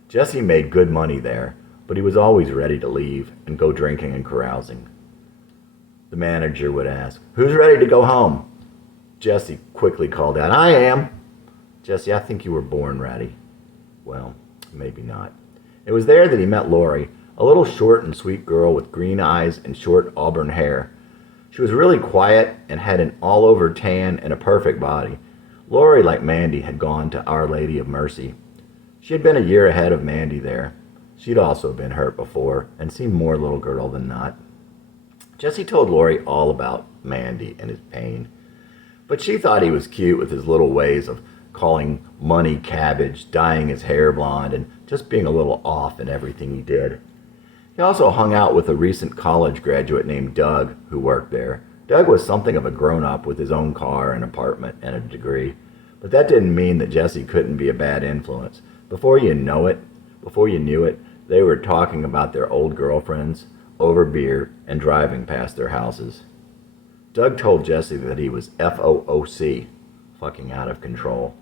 Jessie made good money there, but he was always ready to leave and go drinking and carousing. The manager would ask, "Who's ready to go home?" Jessie quickly called out, "I am." "Jessie, I think you were born ready." Well, maybe not. It was there that he met Lori, a little short and sweet girl with green eyes and short auburn hair. She was really quiet and had an all-over tan and a perfect body. Lori, like Mandy, had gone to Our Lady of Mercy. She had been a year ahead of Mandy there. She'd also been hurt before and seemed more little girl than not. Jessie told Lori all about Mandy and his pain. But she thought he was cute with his little ways of calling money cabbage, dyeing his hair blonde, and just being a little off in everything he did. He also hung out with a recent college graduate named Doug who worked there. Doug was something of a grown-up with his own car, an apartment, and a degree. But that didn't mean that Jessie couldn't be a bad influence. Before you knew it, they were talking about their old girlfriends, over beer, and driving past their houses. Doug told Jesse that he was FOOC, fucking out of control.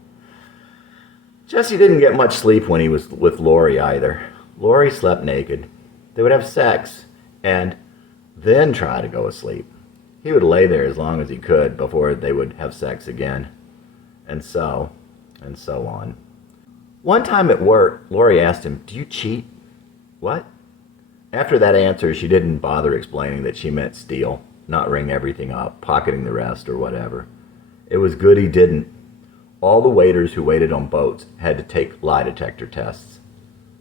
Jesse didn't get much sleep when he was with Lori either. Lori slept naked. They would have sex and then try to go to sleep. He would lay there as long as he could before they would have sex again. And so on. One time at work, Lori asked him, "Do you cheat?" "What?" After that answer, she didn't bother explaining that she meant steal, not ring everything up, pocketing the rest or whatever. It was good he didn't. All the waiters who waited on boats had to take lie detector tests.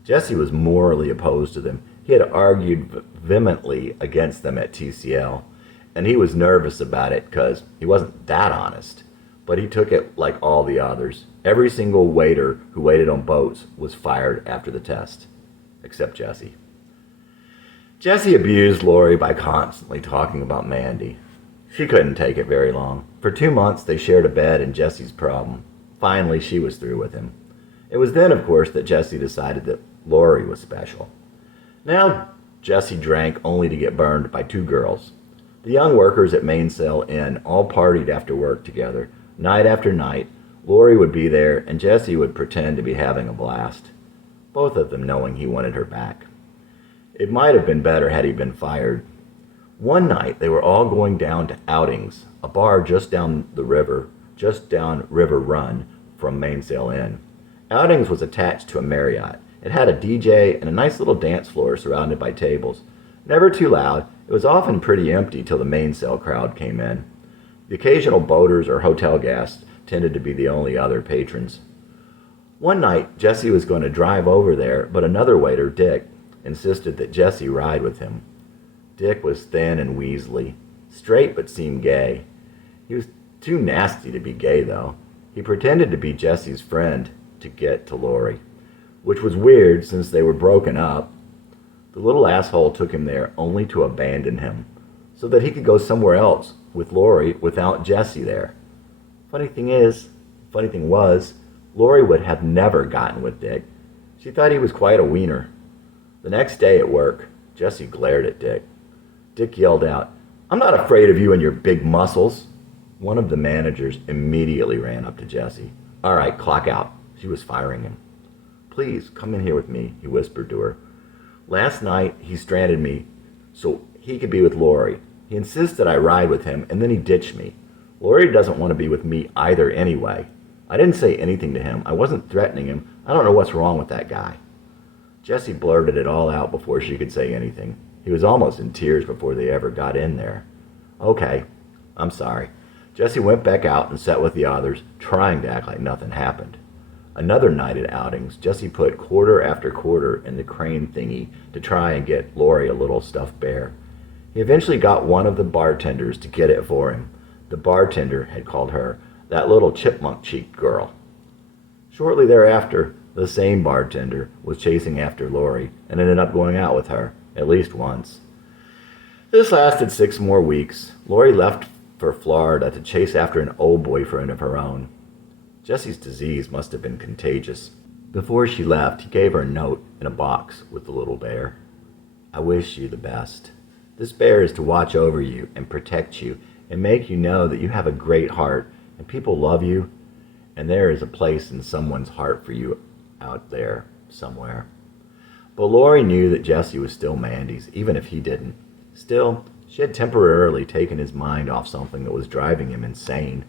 Jesse was morally opposed to them. He had argued vehemently against them at TCL, and he was nervous about it because he wasn't that honest. But he took it like all the others. Every single waiter who waited on boats was fired after the test, except Jesse. Jesse abused Lori by constantly talking about Mandy. She couldn't take it very long. For 2 months, they shared a bed and Jesse's problem. Finally, she was through with him. It was then, of course, that Jesse decided that Lori was special. Now, Jesse drank only to get burned by 2 girls. The young workers at Mainsail Inn all partied after work together. Night after night, Lori would be there and Jesse would pretend to be having a blast, both of them knowing he wanted her back. It might have been better had he been fired. One night, they were all going down to Outings, a bar just down River Run from Mainsail Inn. Outings was attached to a Marriott. It had a DJ and a nice little dance floor surrounded by tables. Never too loud, it was often pretty empty till the mainsail crowd came in. The occasional boaters or hotel guests tended to be the only other patrons. One night, Jesse was going to drive over there, but another waiter, Dick, insisted that Jesse ride with him. Dick was thin and weaselly, straight but seemed gay. He was too nasty to be gay, though. He pretended to be Jesse's friend to get to Lori, which was weird since they were broken up. The little asshole took him there only to abandon him, so that he could go somewhere else with Lori without Jesse there. Funny thing was, Lori would have never gotten with Dick. She thought he was quite a wiener. The next day at work, Jesse glared at Dick. Dick yelled out, "I'm not afraid of you and your big muscles." One of the managers immediately ran up to Jesse. "All right, clock out." She was firing him. "Please, come in here with me," he whispered to her. "Last night, he stranded me so he could be with Lori. He insists that I ride with him, and then he ditched me. Lori doesn't want to be with me either anyway. I didn't say anything to him. I wasn't threatening him. I don't know what's wrong with that guy." Jesse blurted it all out before she could say anything. He was almost in tears before they ever got in there. "Okay, I'm sorry." Jesse went back out and sat with the others, trying to act like nothing happened. Another night at Outings, Jesse put quarter after quarter in the crane thingy to try and get Lori a little stuffed bear. He eventually got one of the bartenders to get it for him. The bartender had called her that little chipmunk-cheeked girl. Shortly thereafter, the same bartender was chasing after Lori and ended up going out with her, at least once. This lasted 6 more weeks. Lori left for Florida to chase after an old boyfriend of her own. Jesse's disease must have been contagious. Before she left, he gave her a note in a box with the little bear. "I wish you the best. This bear is to watch over you and protect you and make you know that you have a great heart and people love you and there is a place in someone's heart for you out there somewhere." But Lori knew that Jesse was still Mandy's, even if he didn't. Still, she had temporarily taken his mind off something that was driving him insane.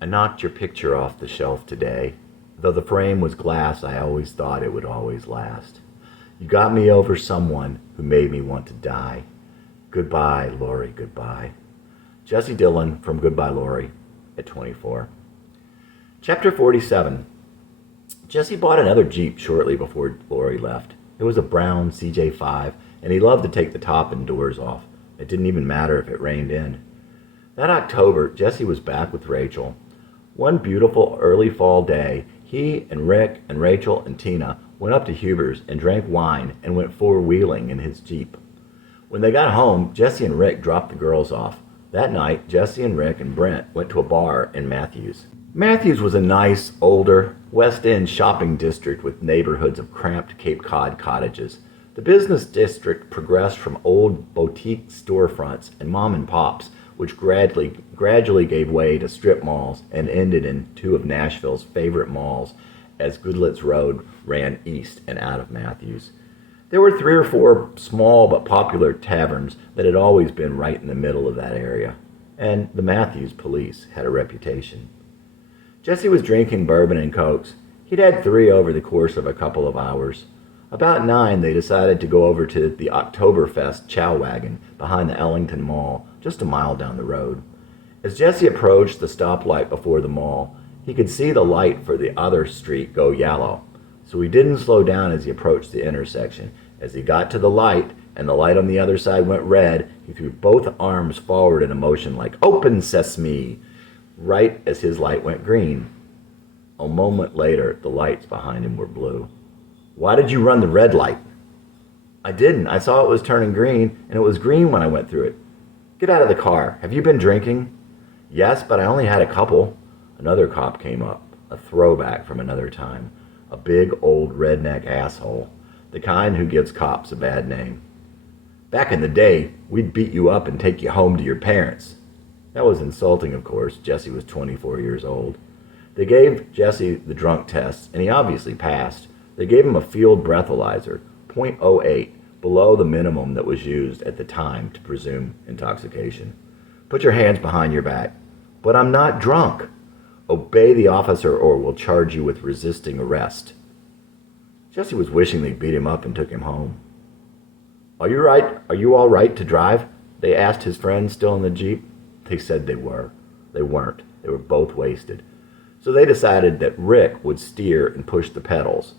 "I knocked your picture off the shelf today. Though the frame was glass, I always thought it would always last. You got me over someone who made me want to die. Goodbye, Lori, goodbye." Jesse Dillon from Goodbye, Lori, at 24. Chapter 47. Jesse bought another Jeep shortly before Lori left. It was a brown CJ5, and he loved to take the top and doors off. It didn't even matter if it rained in. That October, Jesse was back with Rachel. One beautiful early fall day, he and Rick and Rachel and Tina went up to Huber's and drank wine and went four-wheeling in his Jeep. When they got home, Jesse and Rick dropped the girls off. That night, Jesse and Rick and Brent went to a bar in Matthews. Matthews was a nice, older, West End shopping district with neighborhoods of cramped Cape Cod cottages. The business district progressed from old boutique storefronts and mom and pops which gradually gave way to strip malls and ended in two of Nashville's favorite malls as Goodlet's Road ran east and out of Matthews. There were 3 or 4 small but popular taverns that had always been right in the middle of that area, and the Matthews police had a reputation. Jesse was drinking bourbon and cokes. He'd had 3 over the course of a couple of hours. About 9, they decided to go over to the Oktoberfest chow wagon behind the Ellington Mall, just a mile down the road. As Jesse approached the stoplight before the mall, he could see the light for the other street go yellow, so he didn't slow down as he approached the intersection. As he got to the light, and the light on the other side went red, he threw both arms forward in a motion like "Open Sesame!" right as his light went green. A moment later, the lights behind him were blue. "Why did you run the red light?" "I didn't. I saw it was turning green, and it was green when I went through it." "Get out of the car. Have you been drinking?" "Yes, but I only had a couple." Another cop came up, a throwback from another time, a big old redneck asshole, the kind who gives cops a bad name. "Back in the day, we'd beat you up and take you home to your parents." That was insulting, of course. Jesse was 24 years old. They gave Jesse the drunk test, and he obviously passed. They gave him a field breathalyzer, .08, below the minimum that was used at the time to presume intoxication. "Put your hands behind your back." "But I'm not drunk." "Obey the officer or we'll charge you with resisting arrest." Jesse was wishing they'd beat him up and took him home. Are you all right to drive?" they asked his friends still in the Jeep. They said they were. They weren't. They were both wasted. So they decided that Rick would steer and push the pedals.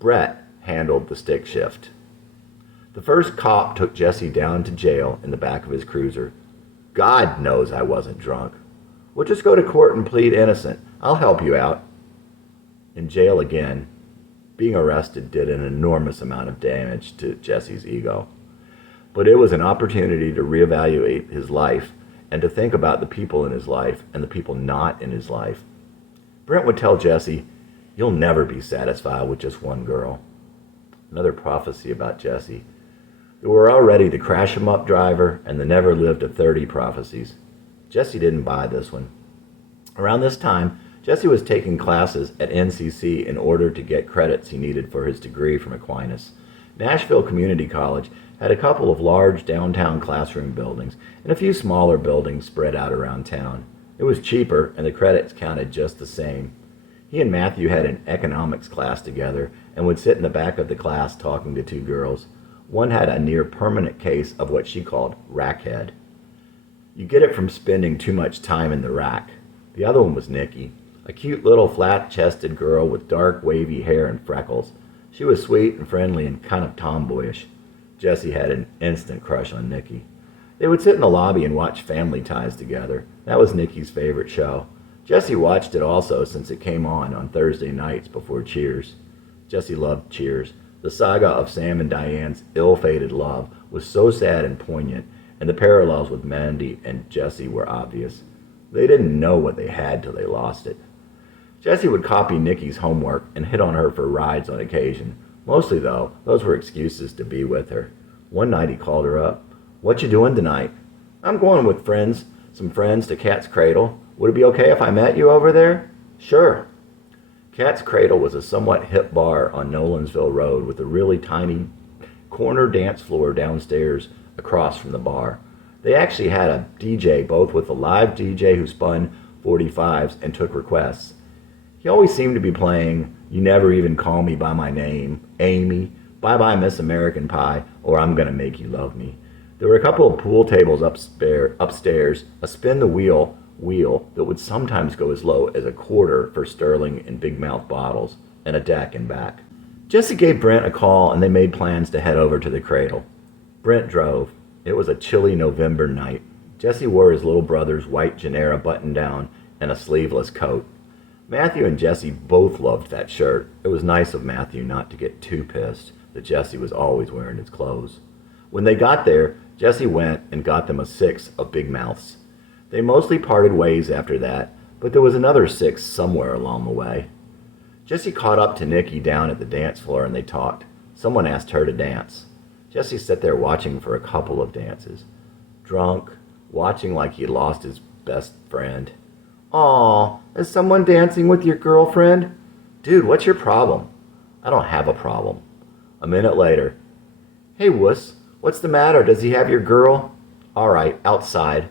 Brett handled the stick shift. The first cop took Jesse down to jail in the back of his cruiser. "God knows I wasn't drunk." "We'll just go to court and plead innocent. I'll help you out." In jail again, being arrested did an enormous amount of damage to Jesse's ego. But it was an opportunity to reevaluate his life and to think about the people in his life and the people not in his life. Brent would tell Jesse, "You'll never be satisfied with just one girl." Another prophecy about Jesse. There were already the crash-em-up driver and the never-lived-to-30 prophecies. Jesse didn't buy this one. Around this time, Jesse was taking classes at NCC in order to get credits he needed for his degree from Aquinas. Nashville Community College had a couple of large downtown classroom buildings and a few smaller buildings spread out around town. It was cheaper, and the credits counted just the same. He and Matthew had an economics class together and would sit in the back of the class talking to 2 girls. One had a near-permanent case of what she called rackhead. You get it from spending too much time in the rack. The other one was Nikki, a cute little flat-chested girl with dark, wavy hair and freckles. She was sweet and friendly and kind of tomboyish. Jesse had an instant crush on Nikki. They would sit in the lobby and watch Family Ties together. That was Nikki's favorite show. Jesse watched it also since it came on Thursday nights before Cheers. Jesse loved Cheers. The saga of Sam and Diane's ill-fated love was so sad and poignant, and the parallels with Mandy and Jesse were obvious. They didn't know what they had till they lost it. Jesse would copy Nikki's homework and hit on her for rides on occasion. Mostly, though, those were excuses to be with her. One night he called her up. "What you doing tonight?" "I'm going with some friends to Cat's Cradle. Would it be okay if I met you over there?" "Sure." Cat's Cradle was a somewhat hip bar on Nolensville Road with a really tiny corner dance floor downstairs across from the bar. They actually had a DJ, both with a live DJ who spun 45s and took requests. He always seemed to be playing "You Never Even Call Me By My Name," "Amy," "Bye Bye Miss American Pie," or "I'm Gonna Make You Love Me." There were a couple of pool tables upstairs, a spin-the-wheel that would sometimes go as low as a quarter for sterling and big mouth bottles, and a deck in back. Jesse gave Brent a call and they made plans to head over to the Cradle. Brent drove. It was a chilly November night. Jesse wore his little brother's white Genera button-down and a sleeveless coat. Matthew and Jesse both loved that shirt. It was nice of Matthew not to get too pissed that Jesse was always wearing his clothes. When they got there, Jesse went and got them a 6 of Big Mouths. They mostly parted ways after that, but there was another 6 somewhere along the way. Jesse caught up to Nikki down at the dance floor and they talked. Someone asked her to dance. Jesse sat there watching for a couple of dances. Drunk, watching like he lost his best friend. Aw, is someone dancing with your girlfriend? Dude, what's your problem? I don't have a problem. A minute later. Hey, wuss, what's the matter? Does he have your girl? All right, outside.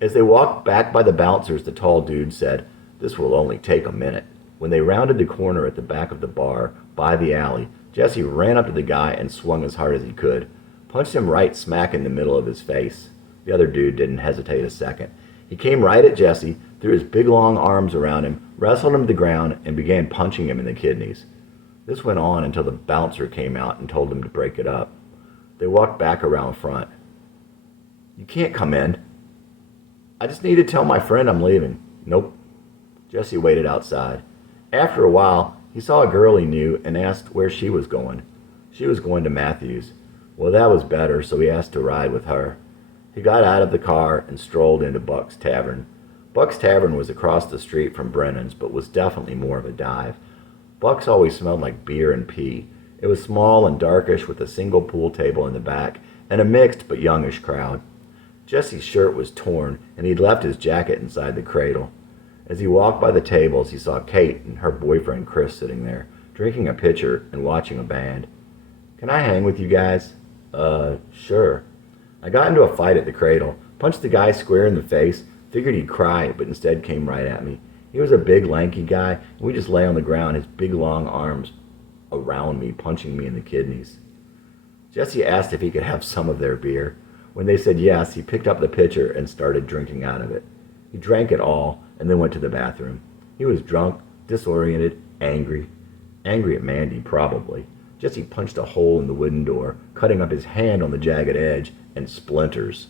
As they walked back by the bouncers, the tall dude said, this will only take a minute. When they rounded the corner at the back of the bar, by the alley, Jesse ran up to the guy and swung as hard as he could. Punched him right smack in the middle of his face. The other dude didn't hesitate a second. He came right at Jesse, threw his big long arms around him, wrestled him to the ground, and began punching him in the kidneys. This went on until the bouncer came out and told him to break it up. They walked back around front. You can't come in. I just need to tell my friend I'm leaving. Nope. Jesse waited outside. After a while, he saw a girl he knew and asked where she was going. She was going to Matthew's. Well, that was better, so he asked to ride with her. He got out of the car and strolled into Buck's Tavern. Buck's Tavern was across the street from Brennan's, but was definitely more of a dive. Buck's always smelled like beer and pee. It was small and darkish with a single pool table in the back and a mixed but youngish crowd. Jesse's shirt was torn, and he'd left his jacket inside the cradle. As he walked by the tables, he saw Kate and her boyfriend Chris sitting there, drinking a pitcher and watching a band. Can I hang with you guys? Sure. I got into a fight at the cradle, punched the guy square in the face, figured he'd cry, but instead came right at me. He was a big, lanky guy, and we just lay on the ground, his big, long arms around me, punching me in the kidneys. Jesse asked if he could have some of their beer. When they said yes, he picked up the pitcher and started drinking out of it. He drank it all and then went to the bathroom. He was drunk, disoriented, angry. Angry at Mandy, probably. Jesse punched a hole in the wooden door, cutting up his hand on the jagged edge, and splinters.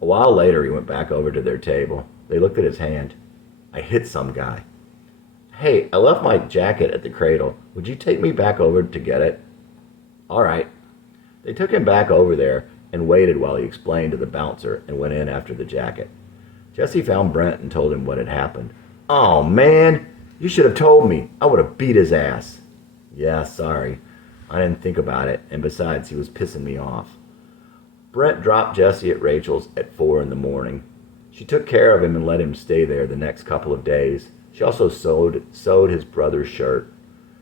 A while later, he went back over to their table. They looked at his hand. I hit some guy. Hey, I left my jacket at the cradle. Would you take me back over to get it? All right. They took him back over there and waited while he explained to the bouncer and went in after the jacket. Jesse found Brent and told him what had happened. Oh, man, you should have told me. I would have beat his ass. Yeah, sorry. I didn't think about it, and besides, he was pissing me off. Brent dropped Jesse at Rachel's at 4 in the morning. She took care of him and let him stay there the next couple of days. She also sewed his brother's shirt.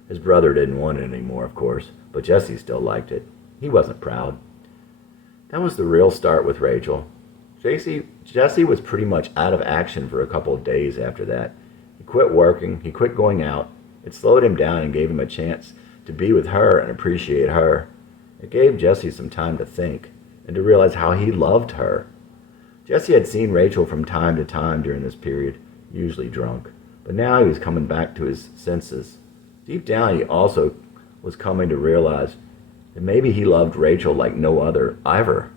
His brother didn't want it anymore, of course, but Jesse still liked it. He wasn't proud. That was the real start with Rachel. Jesse was pretty much out of action for a couple of days after that. He quit working, he quit going out. It slowed him down and gave him a chance to be with her and appreciate her. It gave Jesse some time to think and to realize how he loved her. Jesse had seen Rachel from time to time during this period, usually drunk, but now he was coming back to his senses. Deep down, he also was coming to realize that maybe he loved Rachel like no other ever.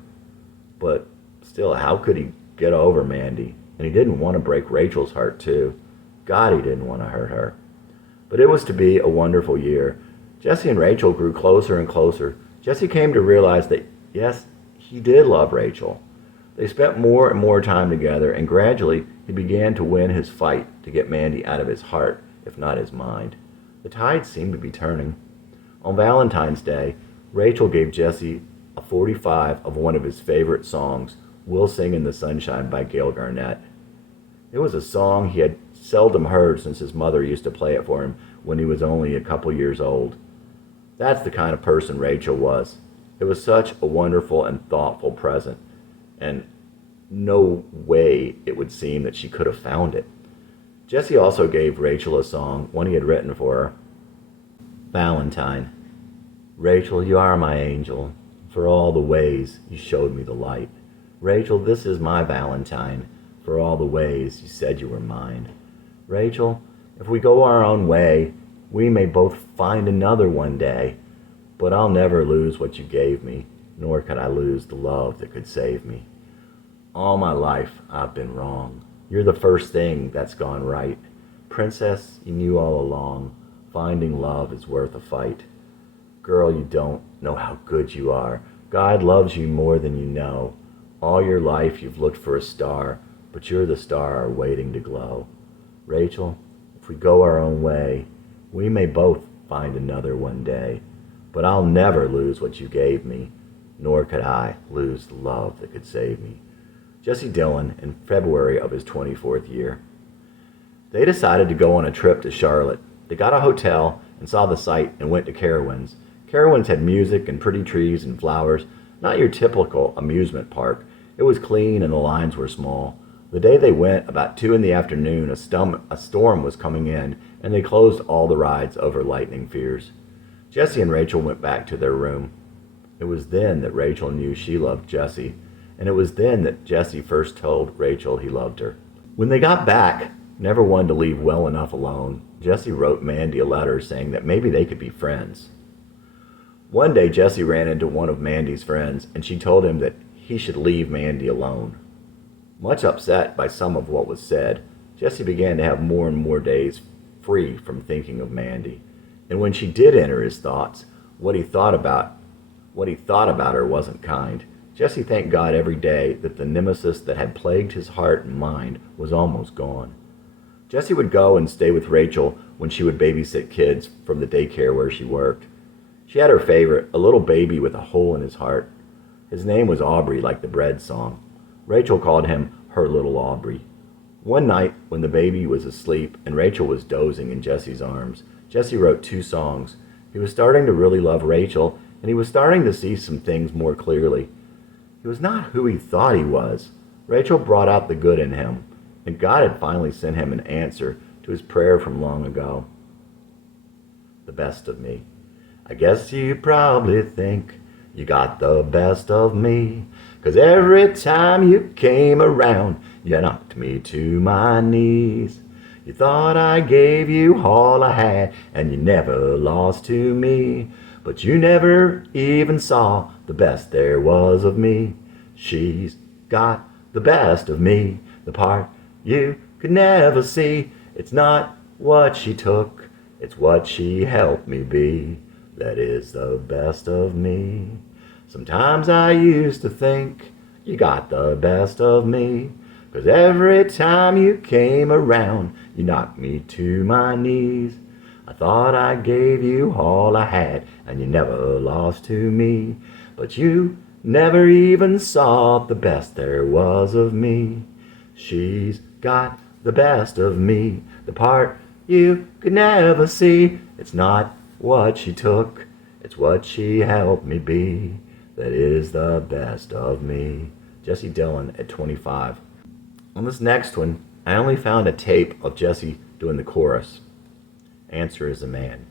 But still, how could he get over Mandy? And he didn't want to break Rachel's heart, too. God, he didn't want to hurt her. But it was to be a wonderful year. Jesse and Rachel grew closer and closer. Jesse came to realize that, yes, he did love Rachel. They spent more and more time together, and gradually he began to win his fight to get Mandy out of his heart, if not his mind. The tide seemed to be turning. On Valentine's Day, Rachel gave Jesse a 45 of one of his favorite songs, We'll Sing in the Sunshine by Gail Garnett. It was a song he had seldom heard since his mother used to play it for him when he was only a couple years old. That's the kind of person Rachel was. It was such a wonderful and thoughtful present, and no way it would seem that she could have found it. Jesse also gave Rachel a song, one he had written for her, Valentine. Rachel, you are my angel, for all the ways you showed me the light. Rachel, this is my Valentine, for all the ways you said you were mine. Rachel, if we go our own way, we may both find another one day, but I'll never lose what you gave me, nor could I lose the love that could save me. All my life I've been wrong. You're the first thing that's gone right. Princess, you knew all along, finding love is worth a fight. Girl, you don't know how good you are. God loves you more than you know. All your life you've looked for a star, but you're the star waiting to glow. Rachel, if we go our own way, we may both find another one day, but I'll never lose what you gave me, nor could I lose the love that could save me. Jesse Dillon in February of his 24th year. They decided to go on a trip to Charlotte. They got a hotel and saw the site and went to Carowinds. Carowinds had music and pretty trees and flowers, not your typical amusement park. It was clean and the lines were small. The day they went, about 2 in the afternoon, a storm was coming in, and they closed all the rides over lightning fears. Jesse and Rachel went back to their room. It was then that Rachel knew she loved Jesse, and it was then that Jesse first told Rachel he loved her. When they got back, never one to leave well enough alone, Jesse wrote Mandy a letter saying that maybe they could be friends. One day, Jesse ran into one of Mandy's friends, and she told him that he should leave Mandy alone. Much upset by some of what was said, Jesse began to have more and more days free from thinking of Mandy. And when she did enter his thoughts, what he thought about her wasn't kind. Jesse thanked God every day that the nemesis that had plagued his heart and mind was almost gone. Jesse would go and stay with Rachel when she would babysit kids from the daycare where she worked. She had her favorite, a little baby with a hole in his heart. His name was Aubrey, like the Bread song. Rachel called him her little Aubrey. One night, when the baby was asleep and Rachel was dozing in Jesse's arms, Jesse wrote 2 songs. He was starting to really love Rachel, and he was starting to see some things more clearly. He was not who he thought he was. Rachel brought out the good in him, and God had finally sent him an answer to his prayer from long ago. The best of me. I guess you probably think you got the best of me, 'cause every time you came around, you knocked me to my knees. You thought I gave you all I had, and you never lost to me. But you never even saw the best there was of me. She's got the best of me, the part you could never see. It's not what she took, it's what she helped me be. That is the best of me. Sometimes I used to think you got the best of me, 'cause every time you came around, you knocked me to my knees. I thought I gave you all I had, and you never lost to me. But you never even saw the best there was of me. She's got the best of me, the part you could never see. It's not what she took, it's what she helped me be. That is the best of me. Jesse Dillon at 25. On this next one, I only found a tape of Jesse doing the chorus. Answer is a man.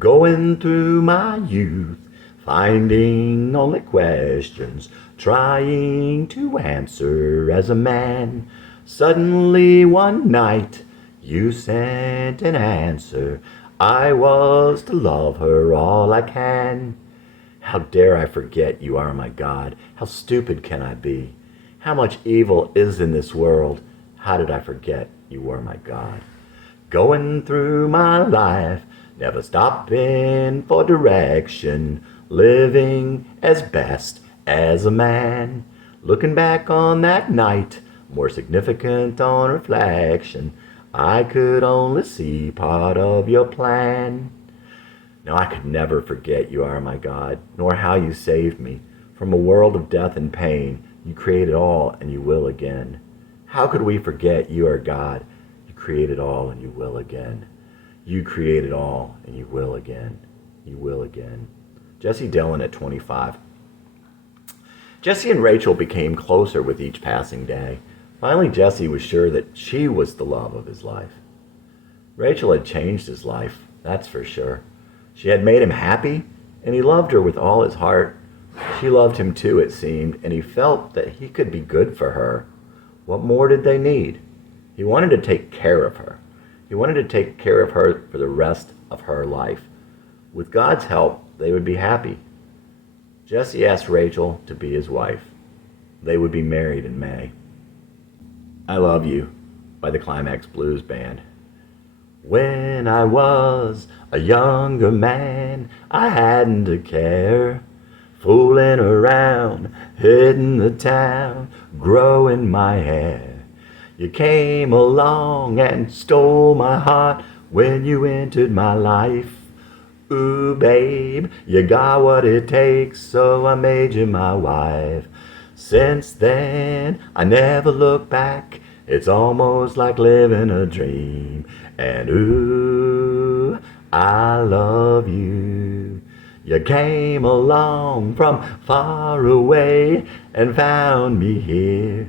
Going through my youth, finding only questions, trying to answer as a man. Suddenly one night, you sent an answer. I was to love her all I can. How dare I forget you are my God? How stupid can I be? How much evil is in this world? How did I forget you were my God? Going through my life, never stopping for direction, living as best as a man. Looking back on that night, more significant on reflection, I could only see part of your plan. No, I could never forget you are my God, nor how you saved me. From a world of death and pain, you created all and you will again. How could we forget you are God? You created all and you will again. You created all and you will again. You will again. Jesse Dillon at 25. Jesse and Rachel became closer with each passing day. Finally, Jesse was sure that she was the love of his life. Rachel had changed his life, that's for sure. She had made him happy, and he loved her with all his heart. She loved him too, it seemed, and he felt that he could be good for her. What more did they need? He wanted to take care of her. He wanted to take care of her for the rest of her life. With God's help, they would be happy. Jesse asked Rachel to be his wife. They would be married in May. I Love You by the Climax Blues Band. When I was a younger man, I hadn't a care, fooling around, hitting the town, growing my hair. You came along and stole my heart when you entered my life. Ooh, babe, you got what it takes, so I made you my wife. Since then, I never look back. It's almost like living a dream. And ooh, I love you. You came along from far away and found me here.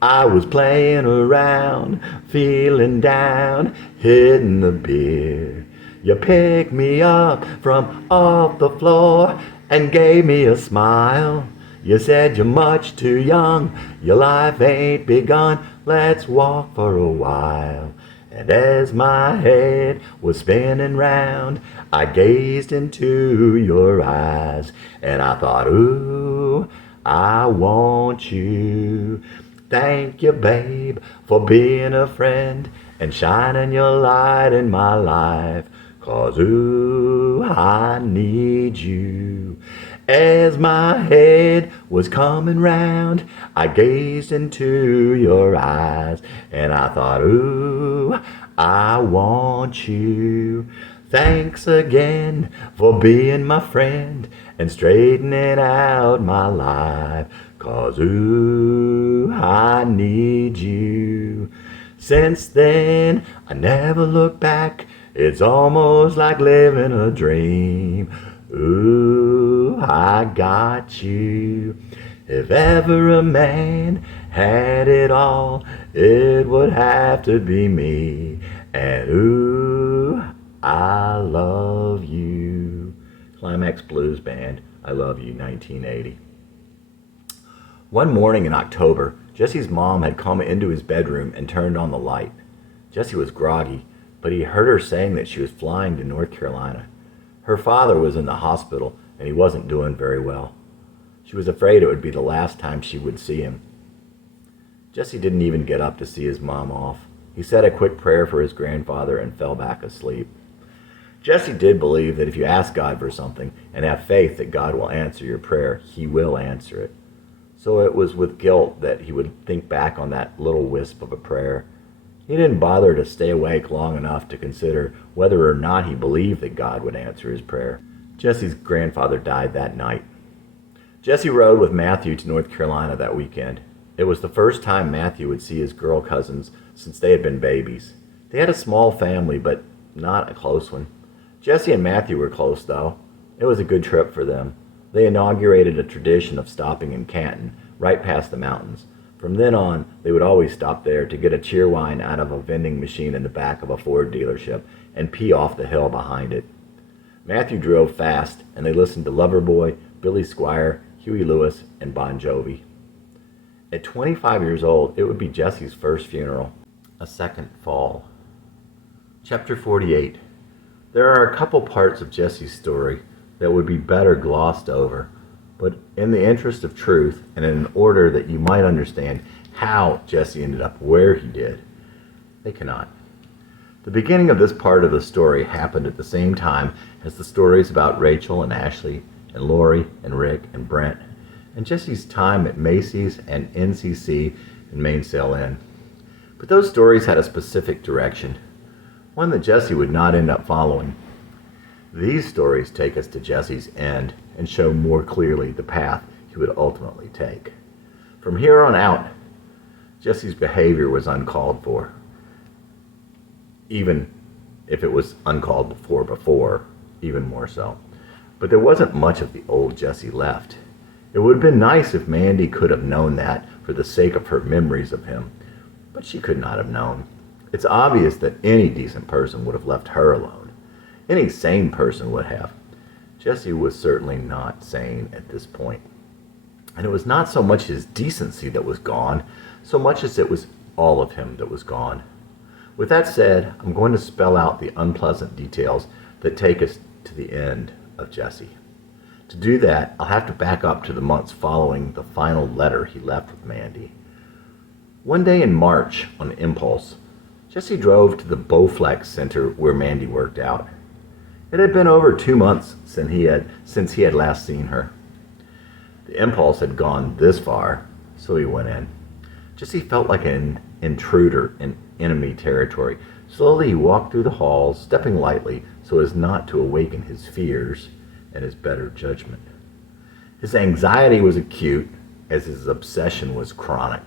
I was playing around, feeling down, hitting the beer. You picked me up from off the floor and gave me a smile. You said you're much too young, your life ain't begun, let's walk for a while. And as my head was spinning round, I gazed into your eyes, and I thought, ooh, I want you. Thank you, babe, for being a friend and shining your light in my life. 'Cause ooh, I need you. As my head was coming round, I gazed into your eyes, and I thought, ooh, I want you. Thanks again for being my friend and straightening out my life. 'Cause ooh, I need you. Since then, I never look back. It's almost like living a dream. Ooh, I got you. If ever a man had it all, it would have to be me. And ooh, I love you. Climax Blues Band, I Love You, 1980. One morning in October, Jesse's mom had come into his bedroom and turned on the light. Jesse was groggy, but he heard her saying that she was flying to North Carolina. Her father was in the hospital, and he wasn't doing very well. She was afraid it would be the last time she would see him. Jesse didn't even get up to see his mom off. He said a quick prayer for his grandfather and fell back asleep. Jesse did believe that if you ask God for something and have faith that God will answer your prayer, he will answer it. So it was with guilt that he would think back on that little wisp of a prayer. He didn't bother to stay awake long enough to consider whether or not he believed that God would answer his prayer. Jesse's grandfather died that night. Jesse rode with Matthew to North Carolina that weekend. It was the first time Matthew would see his girl cousins since they had been babies. They had a small family, but not a close one. Jesse and Matthew were close, though. It was a good trip for them. They inaugurated a tradition of stopping in Canton, right past the mountains. From then on, they would always stop there to get a cheerwine out of a vending machine in the back of a Ford dealership and pee off the hill behind it. Matthew drove fast, and they listened to Loverboy, Billy Squier, Huey Lewis, and Bon Jovi. At 25 years old, it would be Jesse's first funeral. A second fall. Chapter 48. There are a couple parts of Jesse's story that would be better glossed over, but in the interest of truth and in an order that you might understand how Jesse ended up where he did, they cannot. The beginning of this part of the story happened at the same time as the stories about Rachel and Ashley and Lori and Rick and Brent and Jesse's time at Macy's and NCC and Mainsail Inn. But those stories had a specific direction, one that Jesse would not end up following. These stories take us to Jesse's end and show more clearly the path he would ultimately take. From here on out, Jesse's behavior was uncalled for, even if it was uncalled for before, even more so. But there wasn't much of the old Jesse left. It would have been nice if Mandy could have known that for the sake of her memories of him, but she could not have known. It's obvious that any decent person would have left her alone. Any sane person would have. Jesse was certainly not sane at this point. And it was not so much his decency that was gone, so much as it was all of him that was gone. With that said, I'm going to spell out the unpleasant details that take us to the end of Jesse. To do that, I'll have to back up to the months following the final letter he left with Mandy. One day in March, on impulse, Jesse drove to the Bowflex Center where Mandy worked out. It had been over 2 months since he had last seen her. The impulse had gone this far, so he went in. Jesse felt like an intruder in enemy territory. Slowly he walked through the halls, stepping lightly so as not to awaken his fears and his better judgment. His anxiety was acute, as his obsession was chronic.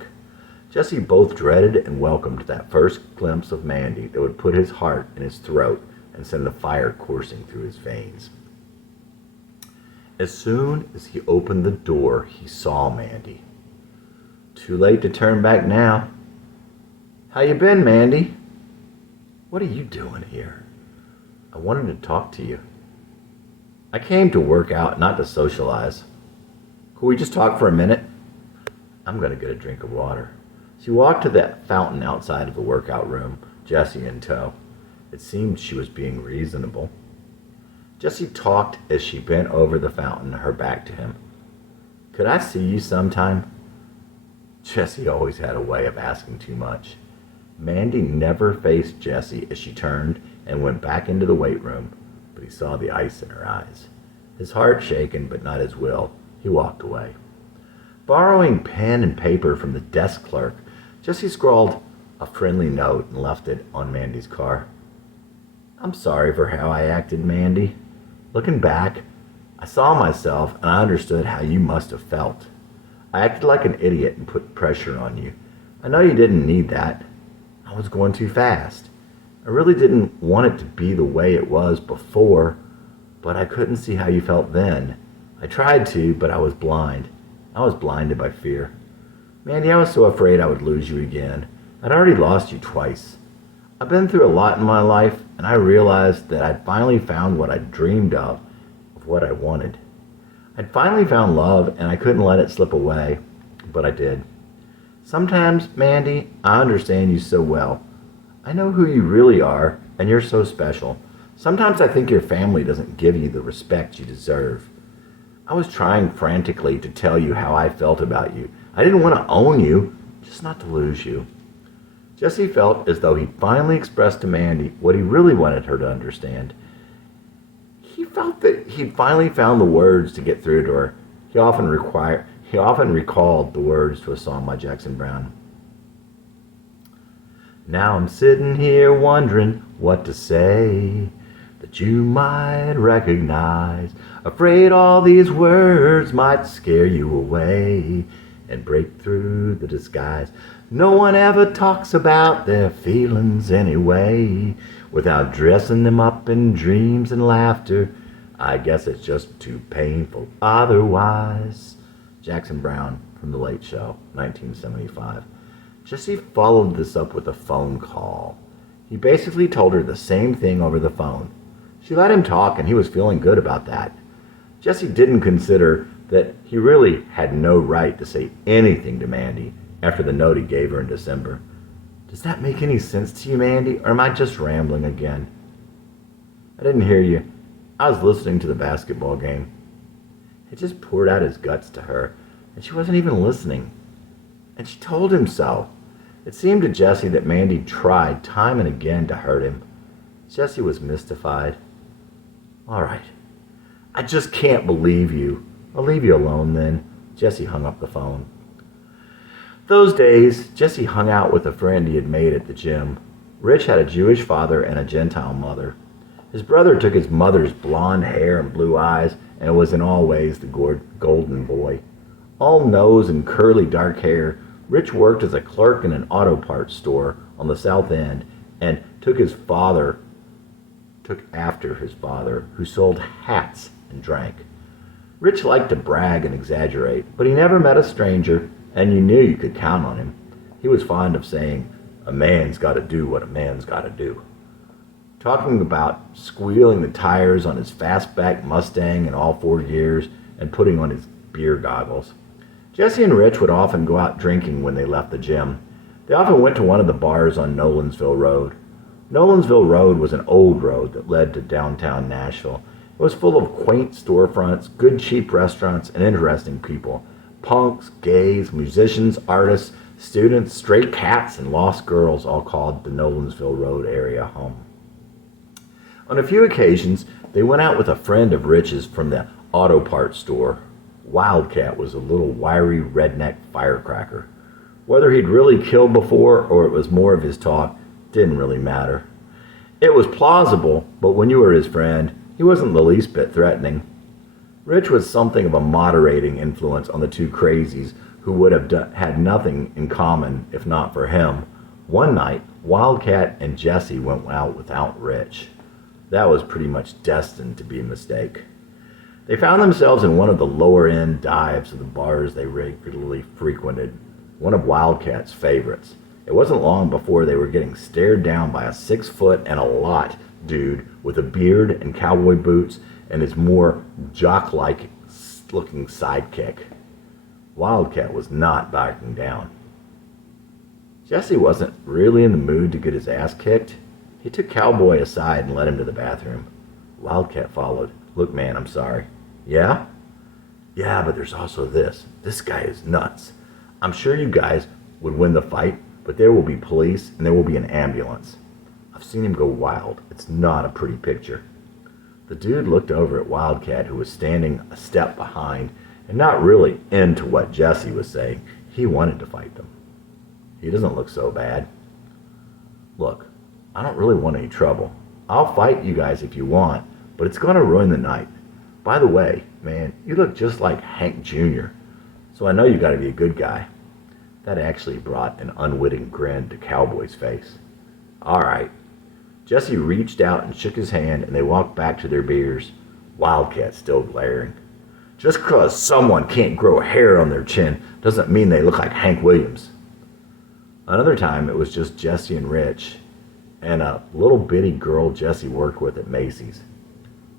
Jesse both dreaded and welcomed that first glimpse of Mandy that would put his heart in his throat and send the fire coursing through his veins. As soon as he opened the door, he saw Mandy. Too late to turn back now. How you been, Mandy? What are you doing here? I wanted to talk to you. I came to work out, not to socialize. Could we just talk for a minute? I'm going to get a drink of water. She walked to that fountain outside of the workout room, Jessie in tow. It seemed she was being reasonable. Jessie talked as she bent over the fountain, her back to him. Could I see you sometime? Jessie always had a way of asking too much. Mandy never faced Jessie as she turned and went back into the weight room, but he saw the ice in her eyes. His heart shaken, but not his will, he walked away. Borrowing pen and paper from the desk clerk, Jessie scrawled a friendly note and left it on Mandy's car. I'm sorry for how I acted, Mandy. Looking back, I saw myself and I understood how you must have felt. I acted like an idiot and put pressure on you. I know you didn't need that. I was going too fast. I really didn't want it to be the way it was before, but I couldn't see how you felt then. I tried to, but I was blind. I was blinded by fear. Mandy, I was so afraid I would lose you again. I'd already lost you twice. I've been through a lot in my life, and I realized that I'd finally found what I dreamed of what I wanted. I'd finally found love, and I couldn't let it slip away, but I did. Sometimes, Mandy, I understand you so well. I know who you really are, and you're so special. Sometimes I think your family doesn't give you the respect you deserve. I was trying frantically to tell you how I felt about you. I didn't want to own you, just not to lose you. Jessie felt as though he'd finally expressed to Mandy what he really wanted her to understand. He felt that he'd finally found the words to get through to her. He often recalled the words to a song by Jackson Browne. Now I'm sitting here wondering what to say that you might recognize, afraid all these words might scare you away and break through the disguise. No one ever talks about their feelings anyway without dressing them up in dreams and laughter. I guess it's just too painful otherwise. Jackson Browne from The Late Show, 1975. Jessie followed this up with a phone call. He basically told her the same thing over the phone. She let him talk, and he was feeling good about that. Jessie didn't consider that he really had no right to say anything to Mandy after the note he gave her in December. Does that make any sense to you, Mandy, or am I just rambling again? I didn't hear you. I was listening to the basketball game. He just poured out his guts to her, and she wasn't even listening. And she told him so. It seemed to Jessie that Mandy tried time and again to hurt him. Jessie was mystified. All right. I just can't believe you. I'll leave you alone then. Jessie hung up the phone. Those days, Jessie hung out with a friend he had made at the gym. Rich had a Jewish father and a Gentile mother. His brother took his mother's blonde hair and blue eyes and was in all ways the golden boy. All nose and curly dark hair, Rich worked as a clerk in an auto parts store on the South End and took after his father, who sold hats and drank. Rich liked to brag and exaggerate, but he never met a stranger, and you knew you could count on him. He was fond of saying, "A man's got to do what a man's got to do." Talking about squealing the tires on his fastback Mustang in all 4 gears and putting on his beer goggles. Jessie and Rich would often go out drinking when they left the gym. They often went to one of the bars on Nolensville Road. Nolensville Road was an old road that led to downtown Nashville. It was full of quaint storefronts, good cheap restaurants, and interesting people. Punks, gays, musicians, artists, students, stray cats, and lost girls all called the Nolensville Road area home. On a few occasions, they went out with a friend of Rich's from the auto parts store. Wildcat was a little wiry redneck firecracker. Whether he'd really killed before or it was more of his talk didn't really matter. It was plausible, but when you were his friend, he wasn't the least bit threatening. Rich was something of a moderating influence on the two crazies who would have had nothing in common if not for him. One night, Wildcat and Jesse went out without Rich. That was pretty much destined to be a mistake. They found themselves in one of the lower end dives of the bars they regularly frequented, one of Wildcat's favorites. It wasn't long before they were getting stared down by a 6 foot and a lot dude with a beard and cowboy boots and his more jock-like looking sidekick. Wildcat was not backing down. Jesse wasn't really in the mood to get his ass kicked. He took Cowboy aside and led him to the bathroom. Wildcat followed. Look, man, I'm sorry. Yeah? Yeah, but there's also this. This guy is nuts. I'm sure you guys would win the fight, but there will be police and there will be an ambulance. I've seen him go wild. It's not a pretty picture. The dude looked over at Wildcat, who was standing a step behind and not really into what Jesse was saying. He wanted to fight them. He doesn't look so bad. Look, I don't really want any trouble. I'll fight you guys if you want, but it's going to ruin the night. By the way, man, you look just like Hank Jr., so I know you got to be a good guy. That actually brought an unwitting grin to Cowboy's face. All right. Jesse reached out and shook his hand, and they walked back to their beers, Wildcat still glaring. Just because someone can't grow hair on their chin doesn't mean they look like Hank Williams. Another time, it was just Jesse and Rich and a little bitty girl Jesse worked with at Macy's.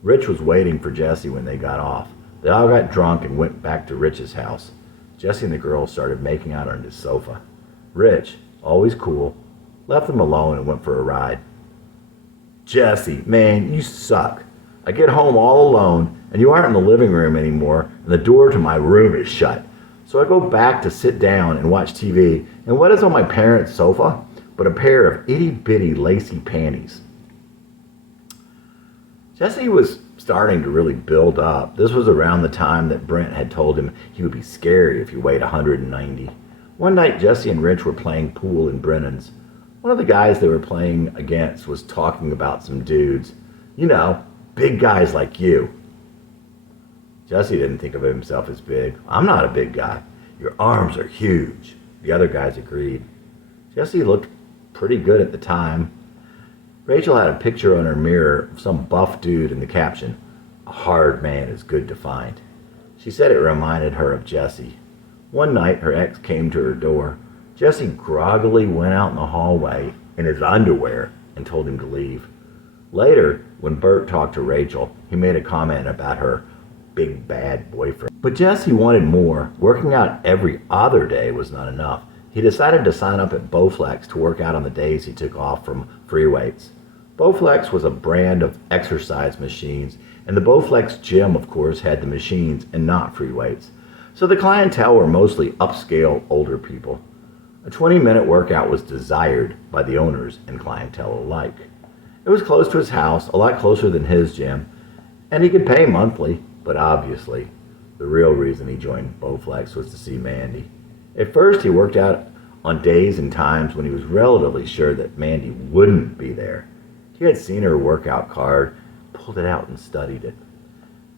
Rich was waiting for Jesse when they got off. They all got drunk and went back to Rich's house. Jesse and the girl started making out on his sofa. Rich, always cool, left them alone and went for a ride. Jesse, man, you suck. I get home all alone, and you aren't in the living room anymore, and the door to my room is shut. So I go back to sit down and watch TV, and what is on my parents' sofa but a pair of itty-bitty lacy panties? Jesse was starting to really build up. This was around the time that Brent had told him he would be scary if he weighed 190. One night, Jesse and Rich were playing pool in Brennan's. One of the guys they were playing against was talking about some dudes. You know, big guys like you. Jesse didn't think of himself as big. I'm not a big guy. Your arms are huge. The other guys agreed. Jesse looked pretty good at the time. Rachel had a picture on her mirror of some buff dude in the caption, "A hard man is good to find." She said it reminded her of Jesse. One night, her ex came to her door. Jesse groggily went out in the hallway in his underwear and told him to leave. Later, when Bert talked to Rachel, he made a comment about her big bad boyfriend. But Jesse wanted more. Working out every other day was not enough. He decided to sign up at Bowflex to work out on the days he took off from free weights. Bowflex was a brand of exercise machines, and the Bowflex gym, of course, had the machines and not free weights. So the clientele were mostly upscale older people. A 20-minute workout was desired by the owners and clientele alike. It was close to his house, a lot closer than his gym, and he could pay monthly, but obviously, the real reason he joined Bowflex was to see Mandy. At first, he worked out on days and times when he was relatively sure that Mandy wouldn't be there. He had seen her workout card, pulled it out and studied it.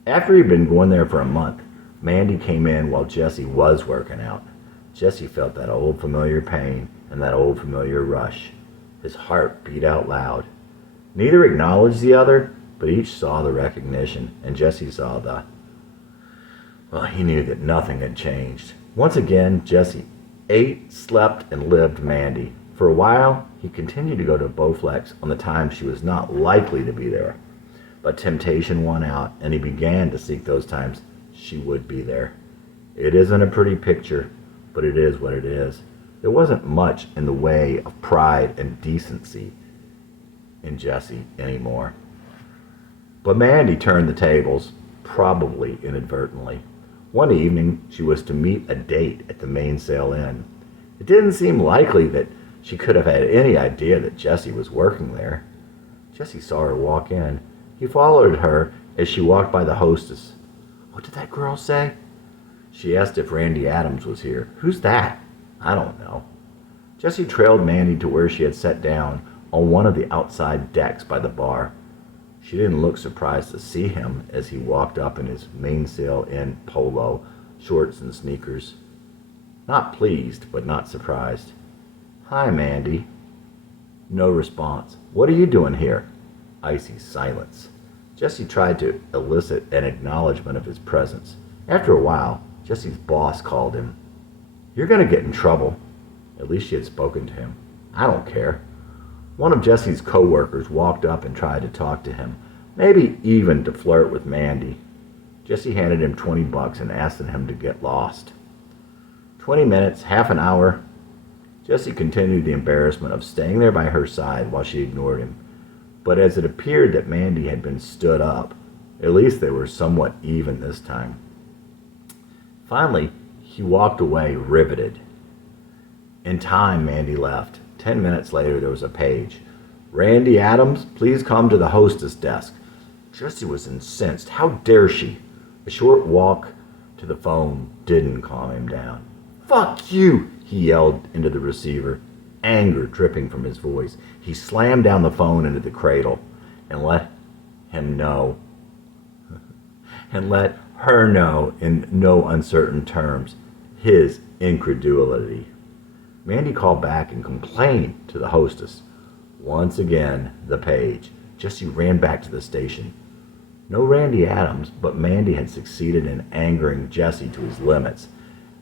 After he'd been going there for a month, Mandy came in while Jesse was working out. Jesse felt that old familiar pain and that old familiar rush. His heart beat out loud. Neither acknowledged the other, but each saw the recognition, and Jesse saw he knew that nothing had changed. Once again, Jesse ate, slept, and lived Mandy. For a while, he continued to go to Bowflex on the times she was not likely to be there. But temptation won out, and he began to seek those times she would be there. It isn't a pretty picture, but it is what it is. There wasn't much in the way of pride and decency in Jesse anymore. But Mandy turned the tables, probably inadvertently. One evening, she was to meet a date at the Mainsail Inn. It didn't seem likely that she could have had any idea that Jesse was working there. Jesse saw her walk in. He followed her as she walked by the hostess. "What did that girl say?" She asked if Randy Adams was here. "Who's that?" "I don't know." Jesse trailed Mandy to where she had sat down on one of the outside decks by the bar. She didn't look surprised to see him as he walked up in his Mainsail Inn polo, shorts, and sneakers. Not pleased, but not surprised. "Hi, Mandy." No response. "What are you doing here?" Icy silence. Jesse tried to elicit an acknowledgement of his presence. After a while, Jesse's boss called him. "You're going to get in trouble." At least she had spoken to him. "I don't care." One of Jesse's co-workers walked up and tried to talk to him, maybe even to flirt with Mandy. Jesse handed him $20 and asked him to get lost. 20 minutes, half an hour. Jesse continued the embarrassment of staying there by her side while she ignored him. But as it appeared that Mandy had been stood up, at least they were somewhat even this time. Finally, he walked away, riveted. In time, Mandy left. 10 minutes later, there was a page. "Randy Adams, please come to the hostess desk." Jesse was incensed. How dare she? A short walk to the phone didn't calm him down. "Fuck you," he yelled into the receiver, anger dripping from his voice. He slammed down the phone into the cradle and let him know, and let her know in no uncertain terms, his incredulity. Mandy called back and complained to the hostess. Once again, the page. Jesse ran back to the station. No Randy Adams, but Mandy had succeeded in angering Jesse to his limits,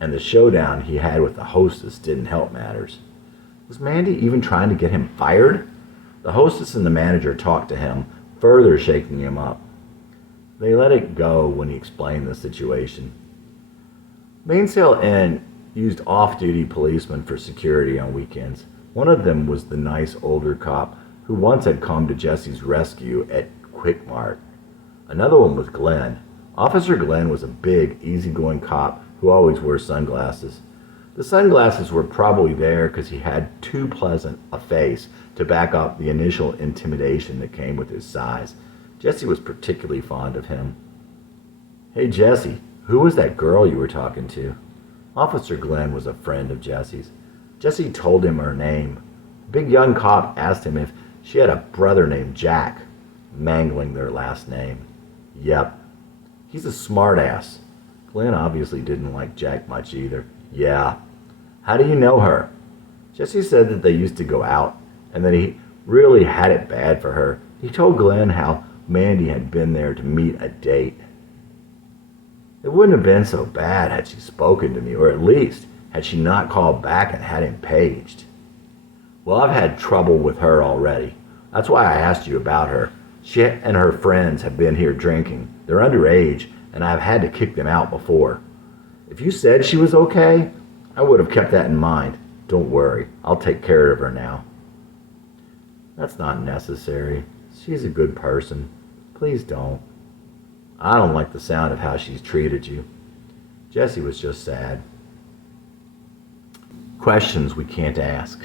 and the showdown he had with the hostess didn't help matters. Was Mandy even trying to get him fired? The hostess and the manager talked to him, further shaking him up. They let it go when he explained the situation. Mainsail Inn used off-duty policemen for security on weekends. One of them was the nice older cop who once had come to Jesse's rescue at Quick Mart. Another one was Glenn. Officer Glenn was a big, easygoing cop who always wore sunglasses. The sunglasses were probably there because he had too pleasant a face to back up the initial intimidation that came with his size. Jesse was particularly fond of him. "Hey, Jesse, who was that girl you were talking to?" Officer Glenn was a friend of Jesse's. Jesse told him her name. The big young cop asked him if she had a brother named Jack, mangling their last name. "Yep. He's a smartass." Glenn obviously didn't like Jack much either. "Yeah. How do you know her?" Jesse said that they used to go out, and that he really had it bad for her. He told Glenn how Mandy had been there to meet a date. "It wouldn't have been so bad had she spoken to me, or at least had she not called back and had him paged." "Well, I've had trouble with her already. That's why I asked you about her. She and her friends have been here drinking. They're underage, and I've had to kick them out before. If you said she was okay, I would have kept that in mind. Don't worry, I'll take care of her now." "That's not necessary. She's a good person. Please don't." "I don't like the sound of how she's treated you." Jesse was just sad. Questions we can't ask.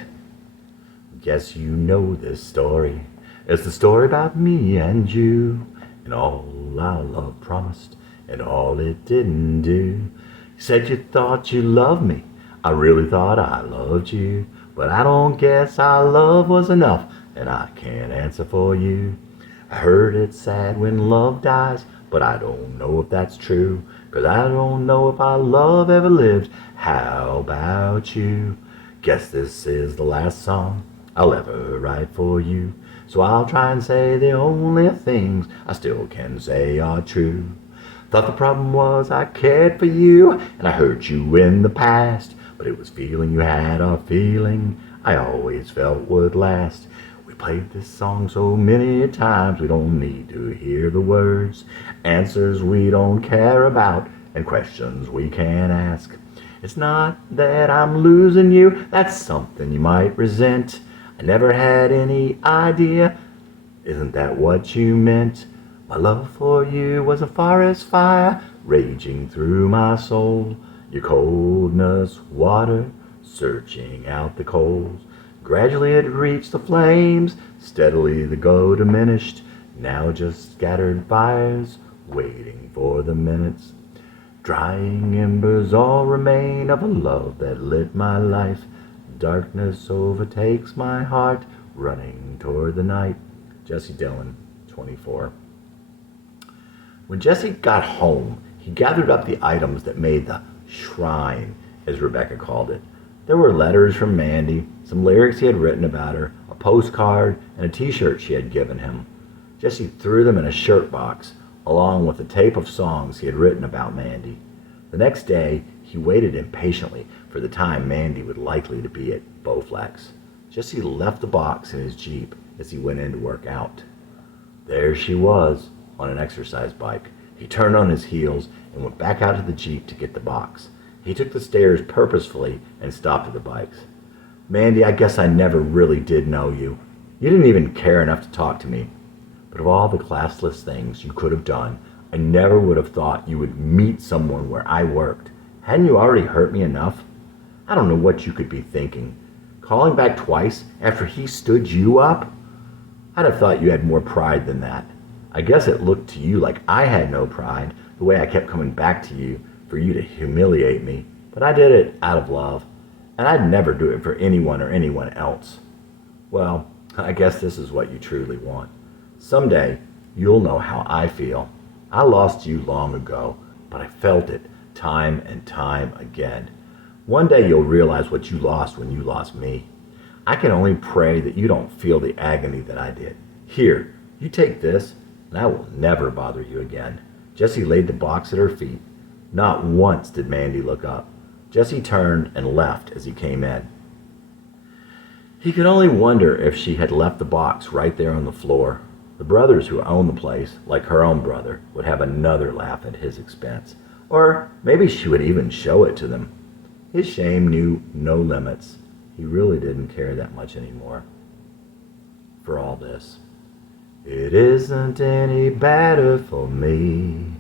"Guess you know this story. It's the story about me and you, and all our love promised, and all it didn't do. You said you thought you loved me. I really thought I loved you, but I don't guess our love was enough, and I can't answer for you. I heard it's sad when love dies, but I don't know if that's true, 'cause I don't know if our love ever lived. How about you? Guess this is the last song I'll ever write for you, so I'll try and say the only things I still can say are true. Thought the problem was I cared for you, and I hurt you in the past, but it was feeling you had a feeling I always felt would last. We played this song so many times we don't need to hear the words, answers we don't care about, and questions we can't ask. It's not that I'm losing you, that's something you might resent. I never had any idea, isn't that what you meant? My love for you was a forest fire raging through my soul. Your coldness, water, searching out the coals. Gradually it reached the flames, steadily the glow diminished. Now just scattered fires, waiting for the minutes. Drying embers all remain of a love that lit my life. Darkness overtakes my heart, running toward the night. Jesse Dillon, 24. When Jesse got home, he gathered up the items that made the shrine as Rebecca called it. There were letters from Mandy, some lyrics he had written about her, a postcard, and a t-shirt she had given him. Jesse threw them in a shirt box, along with a tape of songs he had written about Mandy. The next day, he waited impatiently for the time Mandy would likely to be at Bowflex. Jesse left the box in his Jeep as he went in to work out. There she was, on an exercise bike. He turned on his heels and went back out to the Jeep to get the box. He took the stairs purposefully and stopped at the bikes. Mandy, I guess I never really did know you. You didn't even care enough to talk to me. But of all the classless things you could have done, I never would have thought you would meet someone where I worked. Hadn't you already hurt me enough? I don't know what you could be thinking. Calling back twice after he stood you up? I'd have thought you had more pride than that. I guess it looked to you like I had no pride, the way I kept coming back to you for you to humiliate me. But I did it out of love, and I'd never do it for anyone or anyone else. Well, I guess this is what you truly want. Someday, you'll know how I feel. I lost you long ago, but I felt it time and time again. One day you'll realize what you lost when you lost me. I can only pray that you don't feel the agony that I did. Here, you take this, and I will never bother you again. Jesse laid the box at her feet. Not once did Mandy look up. Jesse turned and left as he came in. He could only wonder if she had left the box right there on the floor. The brothers who owned the place, like her own brother, would have another laugh at his expense. Or maybe she would even show it to them. His shame knew no limits. He really didn't care that much anymore. For all this. It isn't any better for me,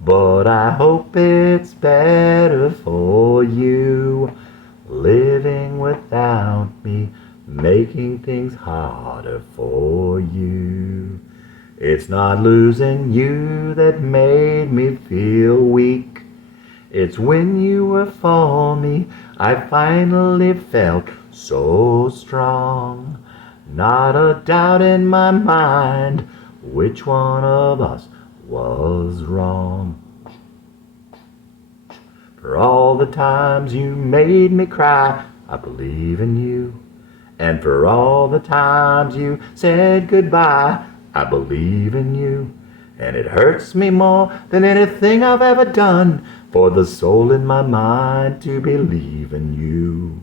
but I hope it's better for you. Living without me, making things harder for you. It's not losing you that made me feel weak. It's when you were for me, I finally felt so strong. Not a doubt in my mind which one of us was wrong. For all the times you made me cry, I believe in you. And for all the times you said goodbye, I believe in you. And it hurts me more than anything I've ever done for the soul in my mind to believe in you.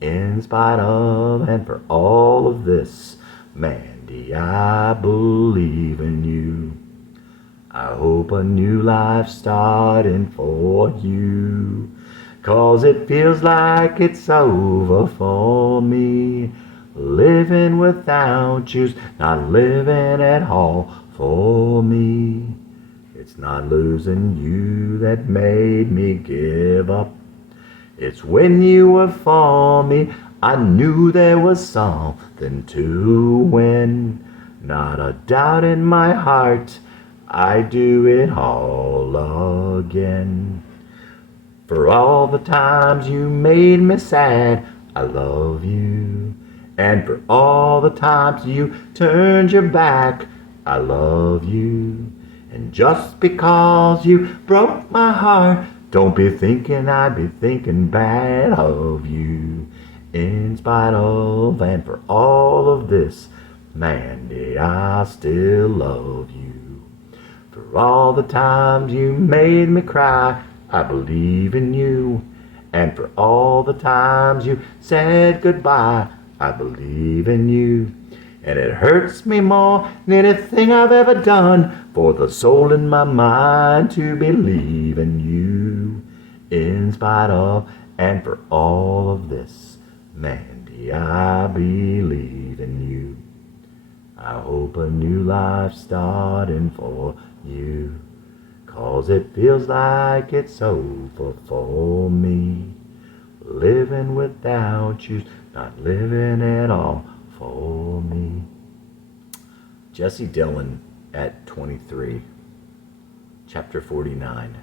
In spite of and for all of this, Mandy, I believe in you. I hope a new life's starting for you, 'cause it feels like it's over for me. Living without you's not living at all for me. It's not losing you that made me give up. It's when you were for me, I knew there was something to win. Not a doubt in my heart, I'd do it all again. For all the times you made me sad, I love you. And for all the times you turned your back, I love you. And just because you broke my heart, don't be thinking I'd be thinking bad of you. In spite of and for all of this, Mandy, I still love you. For all the times you made me cry, I believe in you. And for all the times you said goodbye, I believe in you. And it hurts me more than anything I've ever done for the soul in my mind to believe in you. In spite of and for all of this, Mandy, I believe in you. I hope a new life's starting for you, 'cause it feels like it's over for me. Living without you's not living at all for me. Jesse Dillon at 23, chapter 49.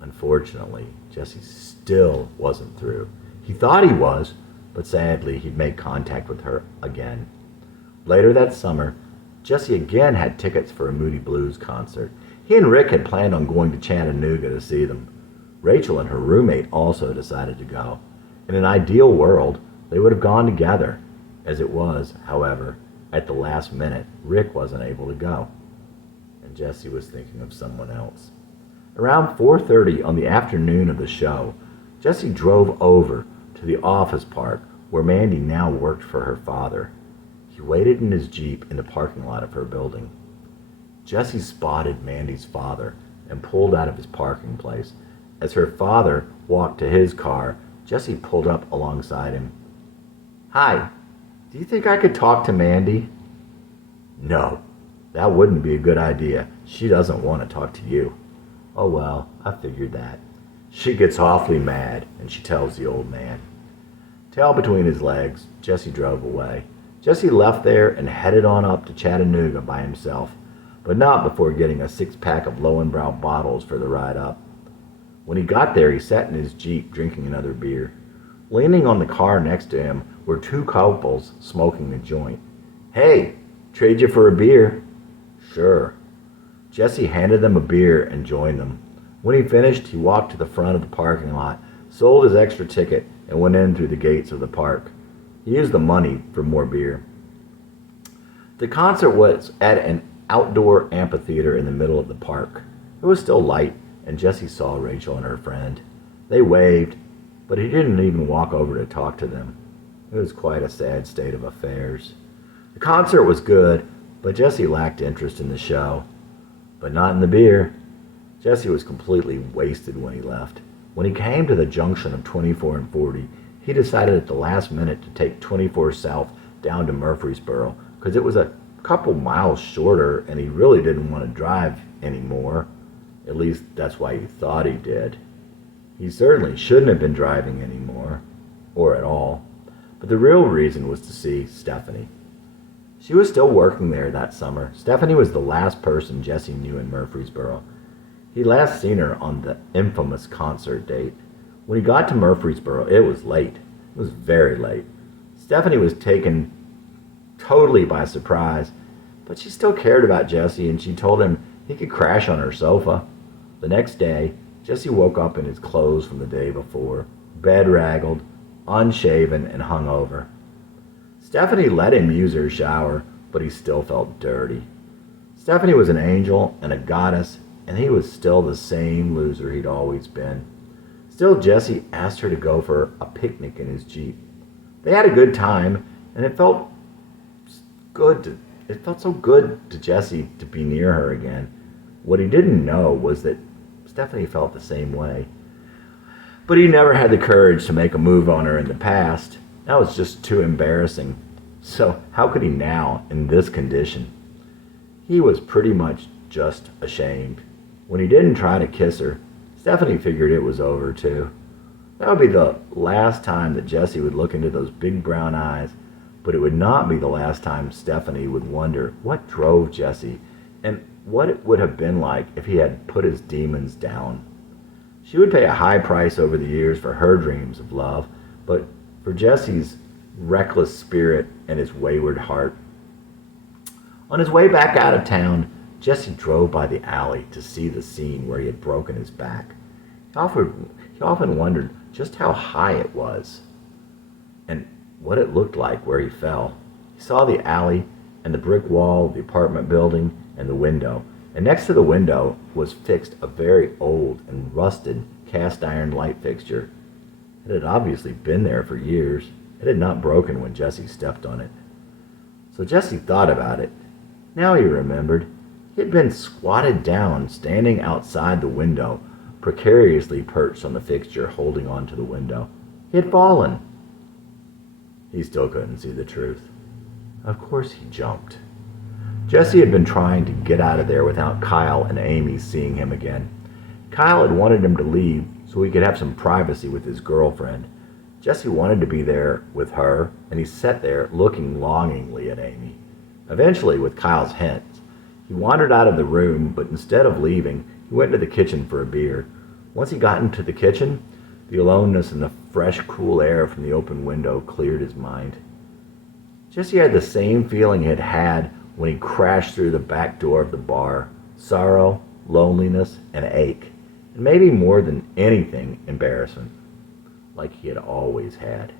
Unfortunately, Jesse still wasn't through. He thought he was, but sadly he'd made contact with her again. Later that summer, Jesse again had tickets for a Moody Blues concert. He and Rick had planned on going to Chattanooga to see them. Rachel and her roommate also decided to go. In an ideal world, they would have gone together. As it was, however, at the last minute, Rick wasn't able to go, and Jesse was thinking of someone else. Around 4:30 on the afternoon of the show, Jesse drove over to the office park where Mandy now worked for her father. He waited in his Jeep in the parking lot of her building. Jesse spotted Mandy's father and pulled out of his parking place. As her father walked to his car, Jesse pulled up alongside him. "Hi, do you think I could talk to Mandy?" "No, that wouldn't be a good idea. She doesn't want to talk to you." "Oh well, I figured that. She gets awfully mad," and she tells the old man. Tail between his legs, Jesse drove away. Jesse left there and headed on up to Chattanooga by himself, but not before getting a six-pack of Lowenbrau bottles for the ride up. When he got there, he sat in his Jeep drinking another beer. Leaning on the car next to him were two couples smoking a joint. "Hey, trade you for a beer?" "Sure." Jesse handed them a beer and joined them. When he finished, he walked to the front of the parking lot, sold his extra ticket, and went in through the gates of the park. He used the money for more beer. The concert was at an outdoor amphitheater in the middle of the park. It was still light, and Jesse saw Rachel and her friend. They waved, but he didn't even walk over to talk to them. It was quite a sad state of affairs. The concert was good, but Jesse lacked interest in the show. But not in the beer. Jesse was completely wasted when he left. When he came to the junction of 24 and 40, he decided at the last minute to take 24 South down to Murfreesboro because it was a couple miles shorter and he really didn't want to drive anymore. At least that's why he thought he did. He certainly shouldn't have been driving anymore, or at all. But the real reason was to see Stephanie. She was still working there that summer. Stephanie was the last person Jesse knew in Murfreesboro. He'd last seen her on the infamous concert date. When he got to Murfreesboro, it was late. It was very late. Stephanie was taken totally by surprise, but she still cared about Jesse, and she told him he could crash on her sofa. The next day, Jesse woke up in his clothes from the day before, bedraggled, unshaven, and hungover. Stephanie let him use her shower, but he still felt dirty. Stephanie was an angel and a goddess, and he was still the same loser he'd always been. Still, Jesse asked her to go for a picnic in his Jeep. They had a good time, and it felt so good to Jesse to be near her again. What he didn't know was that Stephanie felt the same way. But he never had the courage to make a move on her in the past. That was just too embarrassing. So how could he now, in this condition? He was pretty much just ashamed. When he didn't try to kiss her, Stephanie figured it was over too. That would be the last time that Jesse would look into those big brown eyes, but it would not be the last time Stephanie would wonder what drove Jesse and what it would have been like if he had put his demons down. She would pay a high price over the years for her dreams of love, but for Jesse's reckless spirit and his wayward heart. On his way back out of town, Jesse drove by the alley to see the scene where he had broken his back. He often wondered just how high it was and what it looked like where he fell. He saw the alley and the brick wall of the apartment building and the window, and next to the window was fixed a very old and rusted cast iron light fixture. It had obviously been there for years. It had not broken when Jesse stepped on it. So Jesse thought about it. Now he remembered. He had been squatted down, standing outside the window, precariously perched on the fixture, holding on to the window. He had fallen. He still couldn't see the truth. Of course he jumped. Jesse had been trying to get out of there without Kyle and Amy seeing him again. Kyle had wanted him to leave so he could have some privacy with his girlfriend. Jesse wanted to be there with her, and he sat there looking longingly at Amy. Eventually, with Kyle's hints, he wandered out of the room, but instead of leaving, he went to the kitchen for a beer. Once he got into the kitchen, the aloneness and the fresh, cool air from the open window cleared his mind. Jesse had the same feeling he had had when he crashed through the back door of the bar. Sorrow, loneliness, and ache. and maybe more than anything, embarrassment, like he had always had.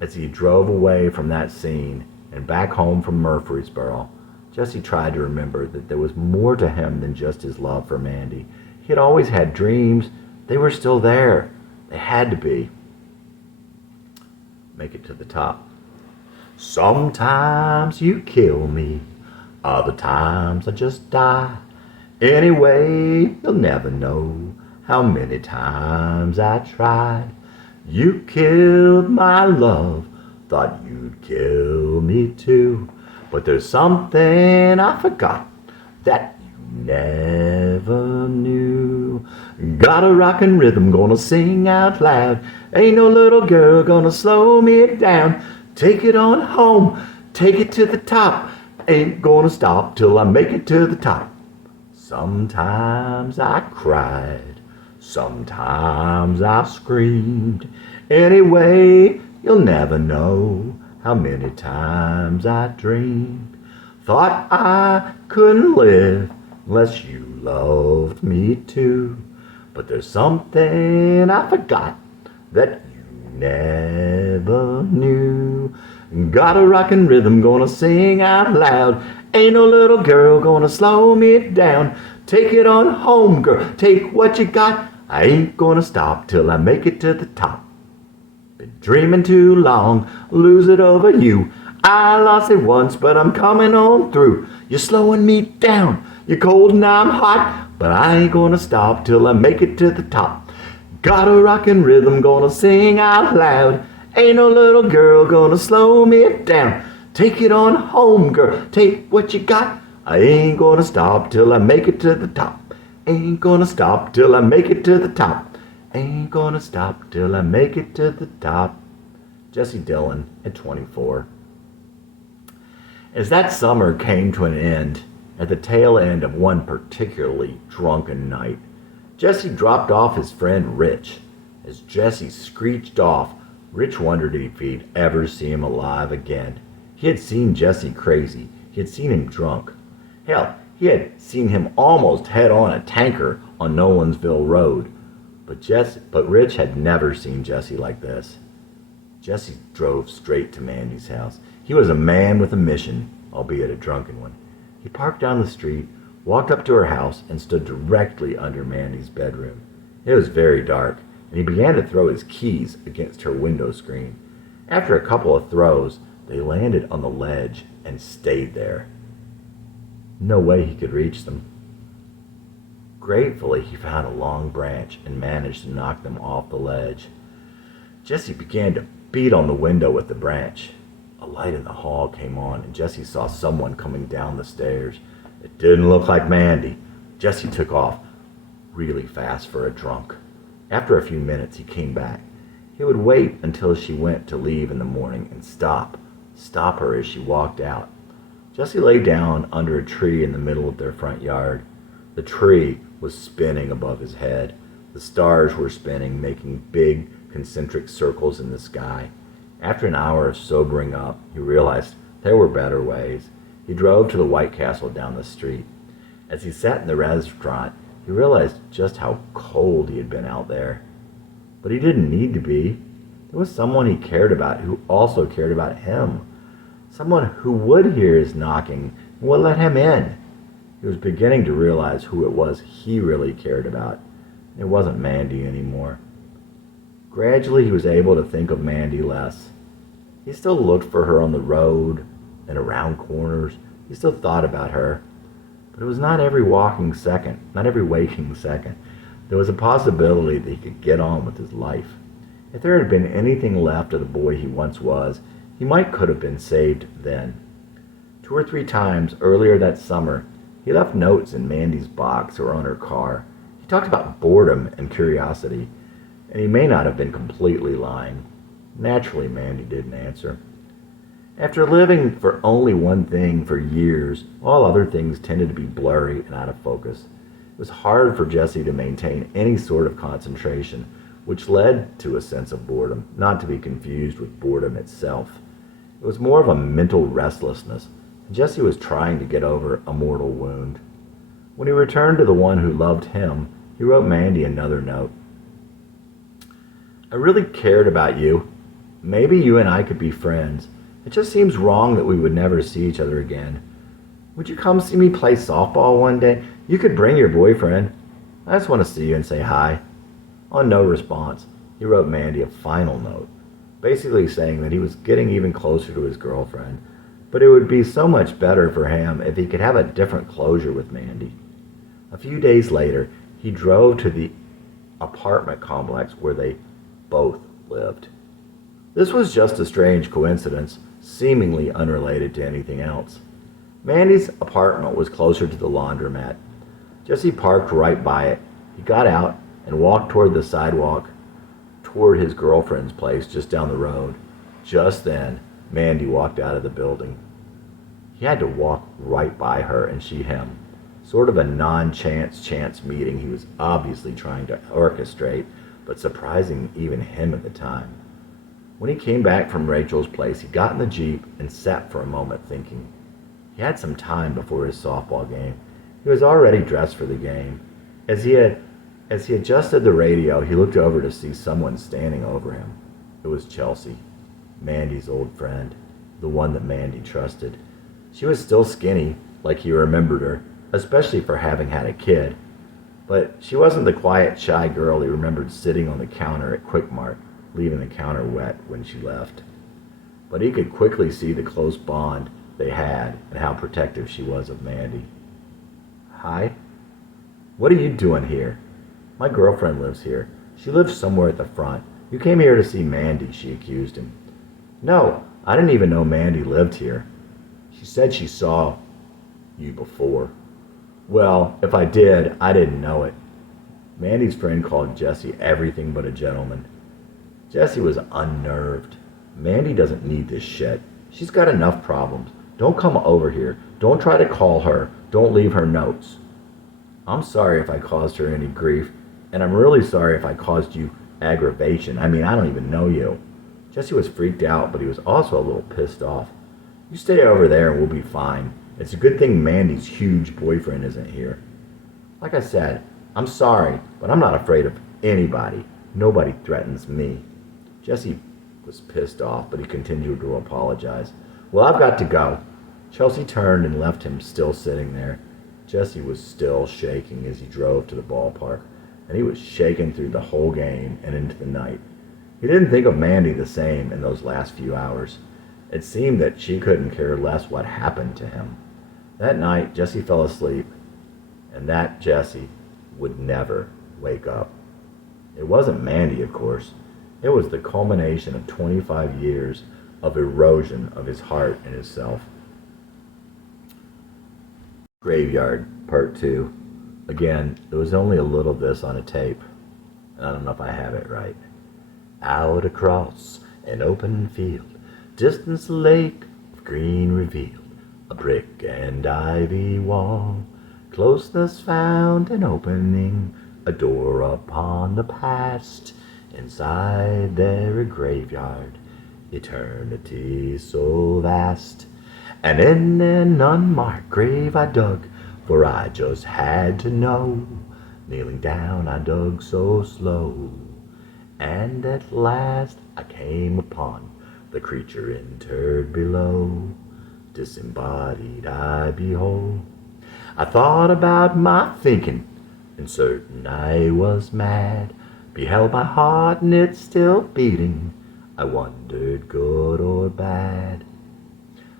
As he drove away from that scene and back home from Murfreesboro, Jesse tried to remember that there was more to him than just his love for Mandy. He had always had dreams. They were still there. They had to be. Make it to the top. Sometimes you kill me, other times I just die. Anyway, you'll never know how many times I tried. You killed my love, thought you'd kill me too. But there's something I forgot that you never knew. Got a rockin' rhythm, gonna sing out loud. Ain't no little girl gonna slow me down. Take it on home, take it to the top. Ain't gonna stop till I make it to the top. Sometimes I cried, sometimes I screamed. Anyway, you'll never know how many times I dreamed. Thought I couldn't live unless you loved me too. But there's something I forgot that you never knew. Got a rockin' rhythm, gonna sing out loud. Ain't no little girl gonna slow me down. Take it on home, girl, take what you got. I ain't gonna stop till I make it to the top. Been dreaming too long, lose it over you. I lost it once, but I'm coming on through. You're slowing me down, you're cold and I'm hot, but I ain't gonna stop till I make it to the top. Got a rockin' rhythm, gonna sing out loud. Ain't no little girl gonna slow me down. Take it on home, girl, take what you got. I ain't gonna stop till I make it to the top. Ain't gonna stop till I make it to the top. Ain't gonna stop till I make it to the top. Jesse Dillon at 24. As that summer came to an end, at the tail end of one particularly drunken night, Jesse dropped off his friend Rich. As Jesse screeched off, Rich wondered if he'd ever see him alive again. He had seen Jesse crazy. He had seen him drunk. Hell, he had seen him almost head on a tanker on Nolensville Road. But Rich had never seen Jesse like this. Jesse drove straight to Mandy's house. He was a man with a mission, albeit a drunken one. He parked down the street, walked up to her house, and stood directly under Mandy's bedroom. It was very dark, and he began to throw his keys against her window screen. After a couple of throws, they landed on the ledge and stayed there. No way he could reach them. Gratefully, he found a long branch and managed to knock them off the ledge. Jesse began to beat on the window with the branch. A light in the hall came on, and Jesse saw someone coming down the stairs. It didn't look like Mandy. Jesse took off really fast for a drunk. After a few minutes, he came back. He would wait until she went to leave in the morning and stop her as she walked out. Jesse lay down under a tree in the middle of their front yard. The tree was spinning above his head. The stars were spinning, making big concentric circles in the sky. After an hour of sobering up, he realized there were better ways. He drove to the White Castle down the street. As he sat in the restaurant, he realized just how cold he had been out there. But he didn't need to be. There was someone he cared about who also cared about him. Someone who would hear his knocking and would let him in. He was beginning to realize who it was he really cared about. It wasn't Mandy anymore. Gradually, he was able to think of Mandy less. He still looked for her on the road and around corners. He still thought about her. But it was not every waking second. There was a possibility that he could get on with his life. If there had been anything left of the boy he once was, he could have been saved then. 2 or 3 times earlier that summer, he left notes in Mandy's box or on her car. He talked about boredom and curiosity, and he may not have been completely lying. Naturally, Mandy didn't answer. After living for only one thing for years, all other things tended to be blurry and out of focus. It was hard for Jesse to maintain any sort of concentration, which led to a sense of boredom, not to be confused with boredom itself. It was more of a mental restlessness, and Jesse was trying to get over a mortal wound. When he returned to the one who loved him, He wrote Mandy another note. I really cared about you. Maybe you and I could be friends. It just seems wrong that we would never see each other again. Would you come see me play softball one day? You could bring your boyfriend. I just want to see you and say hi. On no response, he wrote Mandy a final note, basically saying that he was getting even closer to his girlfriend, but it would be so much better for him if he could have a different closure with Mandy. A few days later, he drove to the apartment complex where they both lived. This was just a strange coincidence, seemingly unrelated to anything else. Mandy's apartment was closer to the laundromat. Jesse parked right by it. He got out and walked toward the sidewalk toward his girlfriend's place just down the road. Just then, Mandy walked out of the building. He had to walk right by her and she him. Sort of a chance meeting he was obviously trying to orchestrate, but surprising even him at the time. When he came back from Rachel's place, he got in the Jeep and sat for a moment thinking. He had some time before his softball game. He was already dressed for the game. As he adjusted the radio, he looked over to see someone standing over him. It was Chelsea, Mandy's old friend, the one that Mandy trusted. She was still skinny, like he remembered her, especially for having had a kid. But she wasn't the quiet, shy girl he remembered sitting on the counter at Quick Mart, leaving the counter wet when she left. But he could quickly see the close bond they had and how protective she was of Mandy. Hi? What are you doing here? My girlfriend lives here. She lives somewhere at the front. You came here to see Mandy, she accused him. No, I didn't even know Mandy lived here. She said she saw you before. Well, if I did, I didn't know it. Mandy's friend called Jesse everything but a gentleman. Jesse was unnerved. Mandy doesn't need this shit. She's got enough problems. Don't come over here. Don't try to call her. Don't leave her notes. I'm sorry if I caused her any grief, and I'm really sorry if I caused you aggravation. I mean, I don't even know you. Jesse was freaked out, but he was also a little pissed off. You stay over there and we'll be fine. It's a good thing Mandy's huge boyfriend isn't here. Like I said, I'm sorry, but I'm not afraid of anybody. Nobody threatens me. Jesse was pissed off, but he continued to apologize. Well, I've got to go. Chelsea turned and left him still sitting there. Jesse was still shaking as he drove to the ballpark, and he was shaken through the whole game and into the night. He didn't think of Mandy the same in those last few hours. It seemed that she couldn't care less what happened to him. That night, Jesse fell asleep, and that Jesse would never wake up. It wasn't Mandy, of course. It was the culmination of 25 years of erosion of his heart and his self. Graveyard, Part 2. Again, there was only a little of this on a tape. I don't know if I have it right. Out across an open field, distance lake of green revealed, a brick and ivy wall, closeness found an opening, a door upon the past, inside there a graveyard, eternity so vast. And in an unmarked grave I dug, for I just had to know. Kneeling down I dug so slow, and at last I came upon the creature interred below. Disembodied I behold. I thought about my thinking, and certain I was mad. Beheld my heart and it's still beating. I wondered good or bad.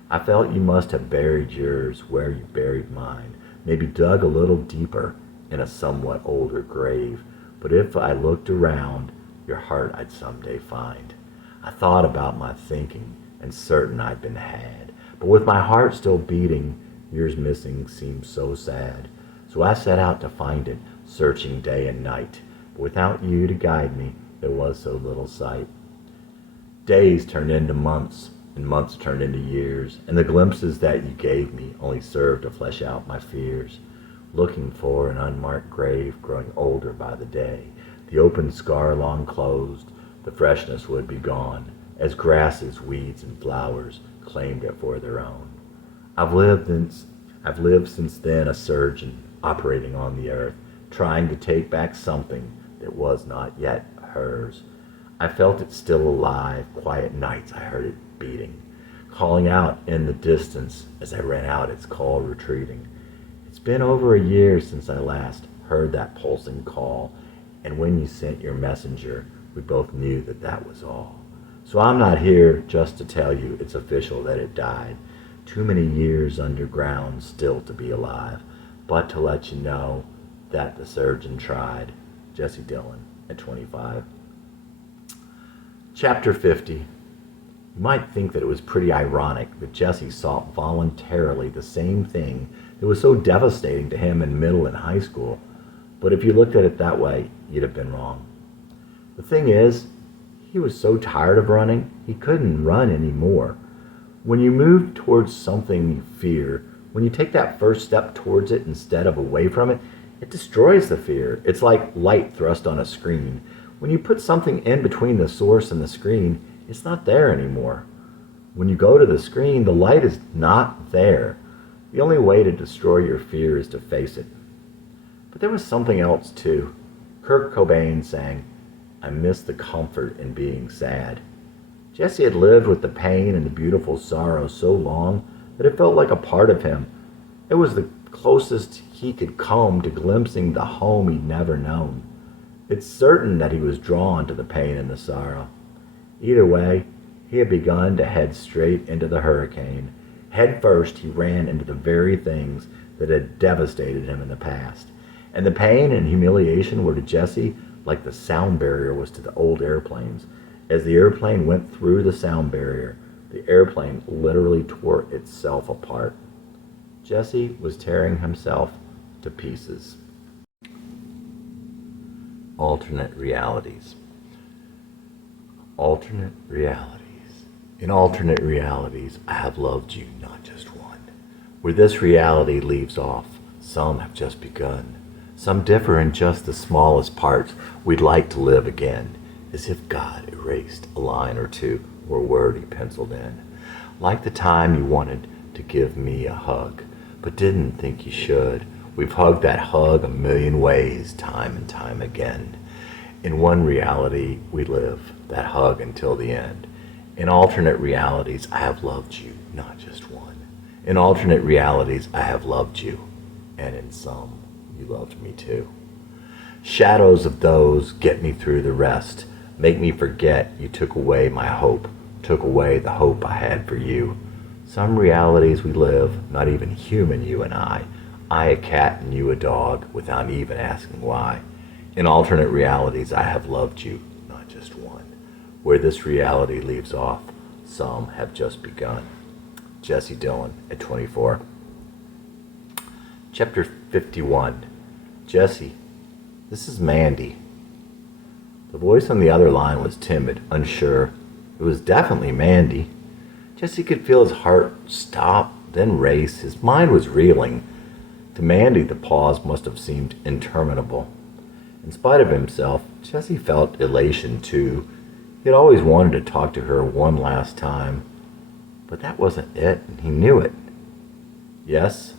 I felt you must have buried yours where you buried mine, maybe dug a little deeper in a somewhat older grave. But if I looked around, your heart I'd someday find. I thought about my thinking, and certain I'd been had. But with my heart still beating, yours missing seemed so sad. So I set out to find it, searching day and night. But without you to guide me, there was so little sight. Days turned into months, and months turned into years, and the glimpses that you gave me only served to flesh out my fears. Looking for an unmarked grave, growing older by the day, the open scar long closed, the freshness would be gone, as grasses, weeds, and flowers claimed it for their own. I've lived since then a surgeon operating on the earth, trying to take back something that was not yet hers. I felt it still alive. Quiet nights I heard it beating, calling out in the distance as I ran out its call retreating. It's been over a year since I last heard that pulsing call, and when you sent your messenger, we both knew that that was all. So I'm not here just to tell you it's official that it died. Too many years underground still to be alive, but to let you know that the surgeon tried. Jesse Dillon at 25. Chapter 50. You might think that it was pretty ironic that Jesse sought voluntarily the same thing that was so devastating to him in middle and high school. But if you looked at it that way, you'd have been wrong. The thing is, he was so tired of running, he couldn't run anymore. When you move towards something you fear, when you take that first step towards it instead of away from it, it destroys the fear. It's like light thrust on a screen. When you put something in between the source and the screen, it's not there anymore. When you go to the screen, the light is not there. The only way to destroy your fear is to face it. But there was something else too. Kurt Cobain sang, "I miss the comfort in being sad." Jesse had lived with the pain and the beautiful sorrow so long that it felt like a part of him. It was the closest he could come to glimpsing the home he'd never known. It's certain that he was drawn to the pain and the sorrow. Either way, he had begun to head straight into the hurricane. Head first, he ran into the very things that had devastated him in the past. And the pain and humiliation were to Jesse like the sound barrier was to the old airplanes. As the airplane went through the sound barrier, the airplane literally tore itself apart. Jesse was tearing himself to pieces. Alternate realities. Alternate realities. In alternate realities, I have loved you, not just one. Where this reality leaves off, some have just begun. Some differ in just the smallest parts. We'd like to live again, as if God erased a line or two or a word he penciled in. Like the time you wanted to give me a hug, but didn't think you should. We've hugged that hug a million ways, time and time again. In one reality we live, that hug until the end. In alternate realities, I have loved you, not just one. In alternate realities, I have loved you, and in some, you loved me too. Shadows of those get me through the rest, make me forget you took away my hope, took away the hope I had for you. Some realities we live, not even human, you and I a cat and you a dog, without even asking why. In alternate realities, I have loved you, not just one. Where this reality leaves off, some have just begun. Jesse Dillon at 24. Chapter 51. Jesse, this is Mandy. The voice on the other line was timid, unsure. It was definitely Mandy. Jesse could feel his heart stop, then race. His mind was reeling. To Mandy, the pause must have seemed interminable. In spite of himself, Jesse felt elation too. He had always wanted to talk to her one last time. But that wasn't it, and he knew it. Yes,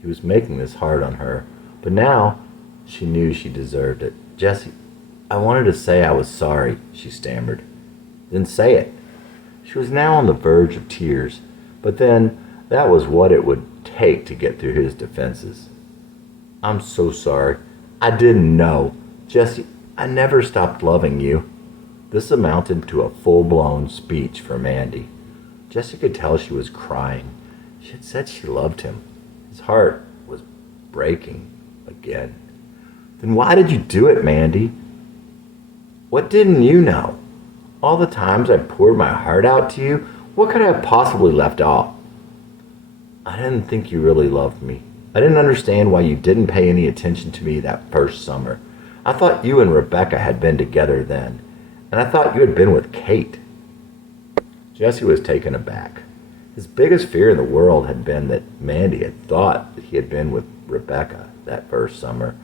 he was making this hard on her, but now she knew she deserved it. Jesse, I wanted to say I was sorry, she stammered. Then say it. She was now on the verge of tears, but then that was what it would take to get through his defenses. I'm so sorry. I didn't know. Jesse, I never stopped loving you. This amounted to a full-blown speech for Mandy. Jesse could tell she was crying. She had said she loved him. His heart was breaking again. Then why did you do it, Mandy? What didn't you know? All the times I poured my heart out to you, what could I have possibly left off? I didn't think you really loved me. I didn't understand why you didn't pay any attention to me that first summer. I thought you and Rebecca had been together then, and I thought you had been with Kate. Jesse was taken aback. His biggest fear in the world had been that Mandy had thought that he had been with Rebecca that first summer,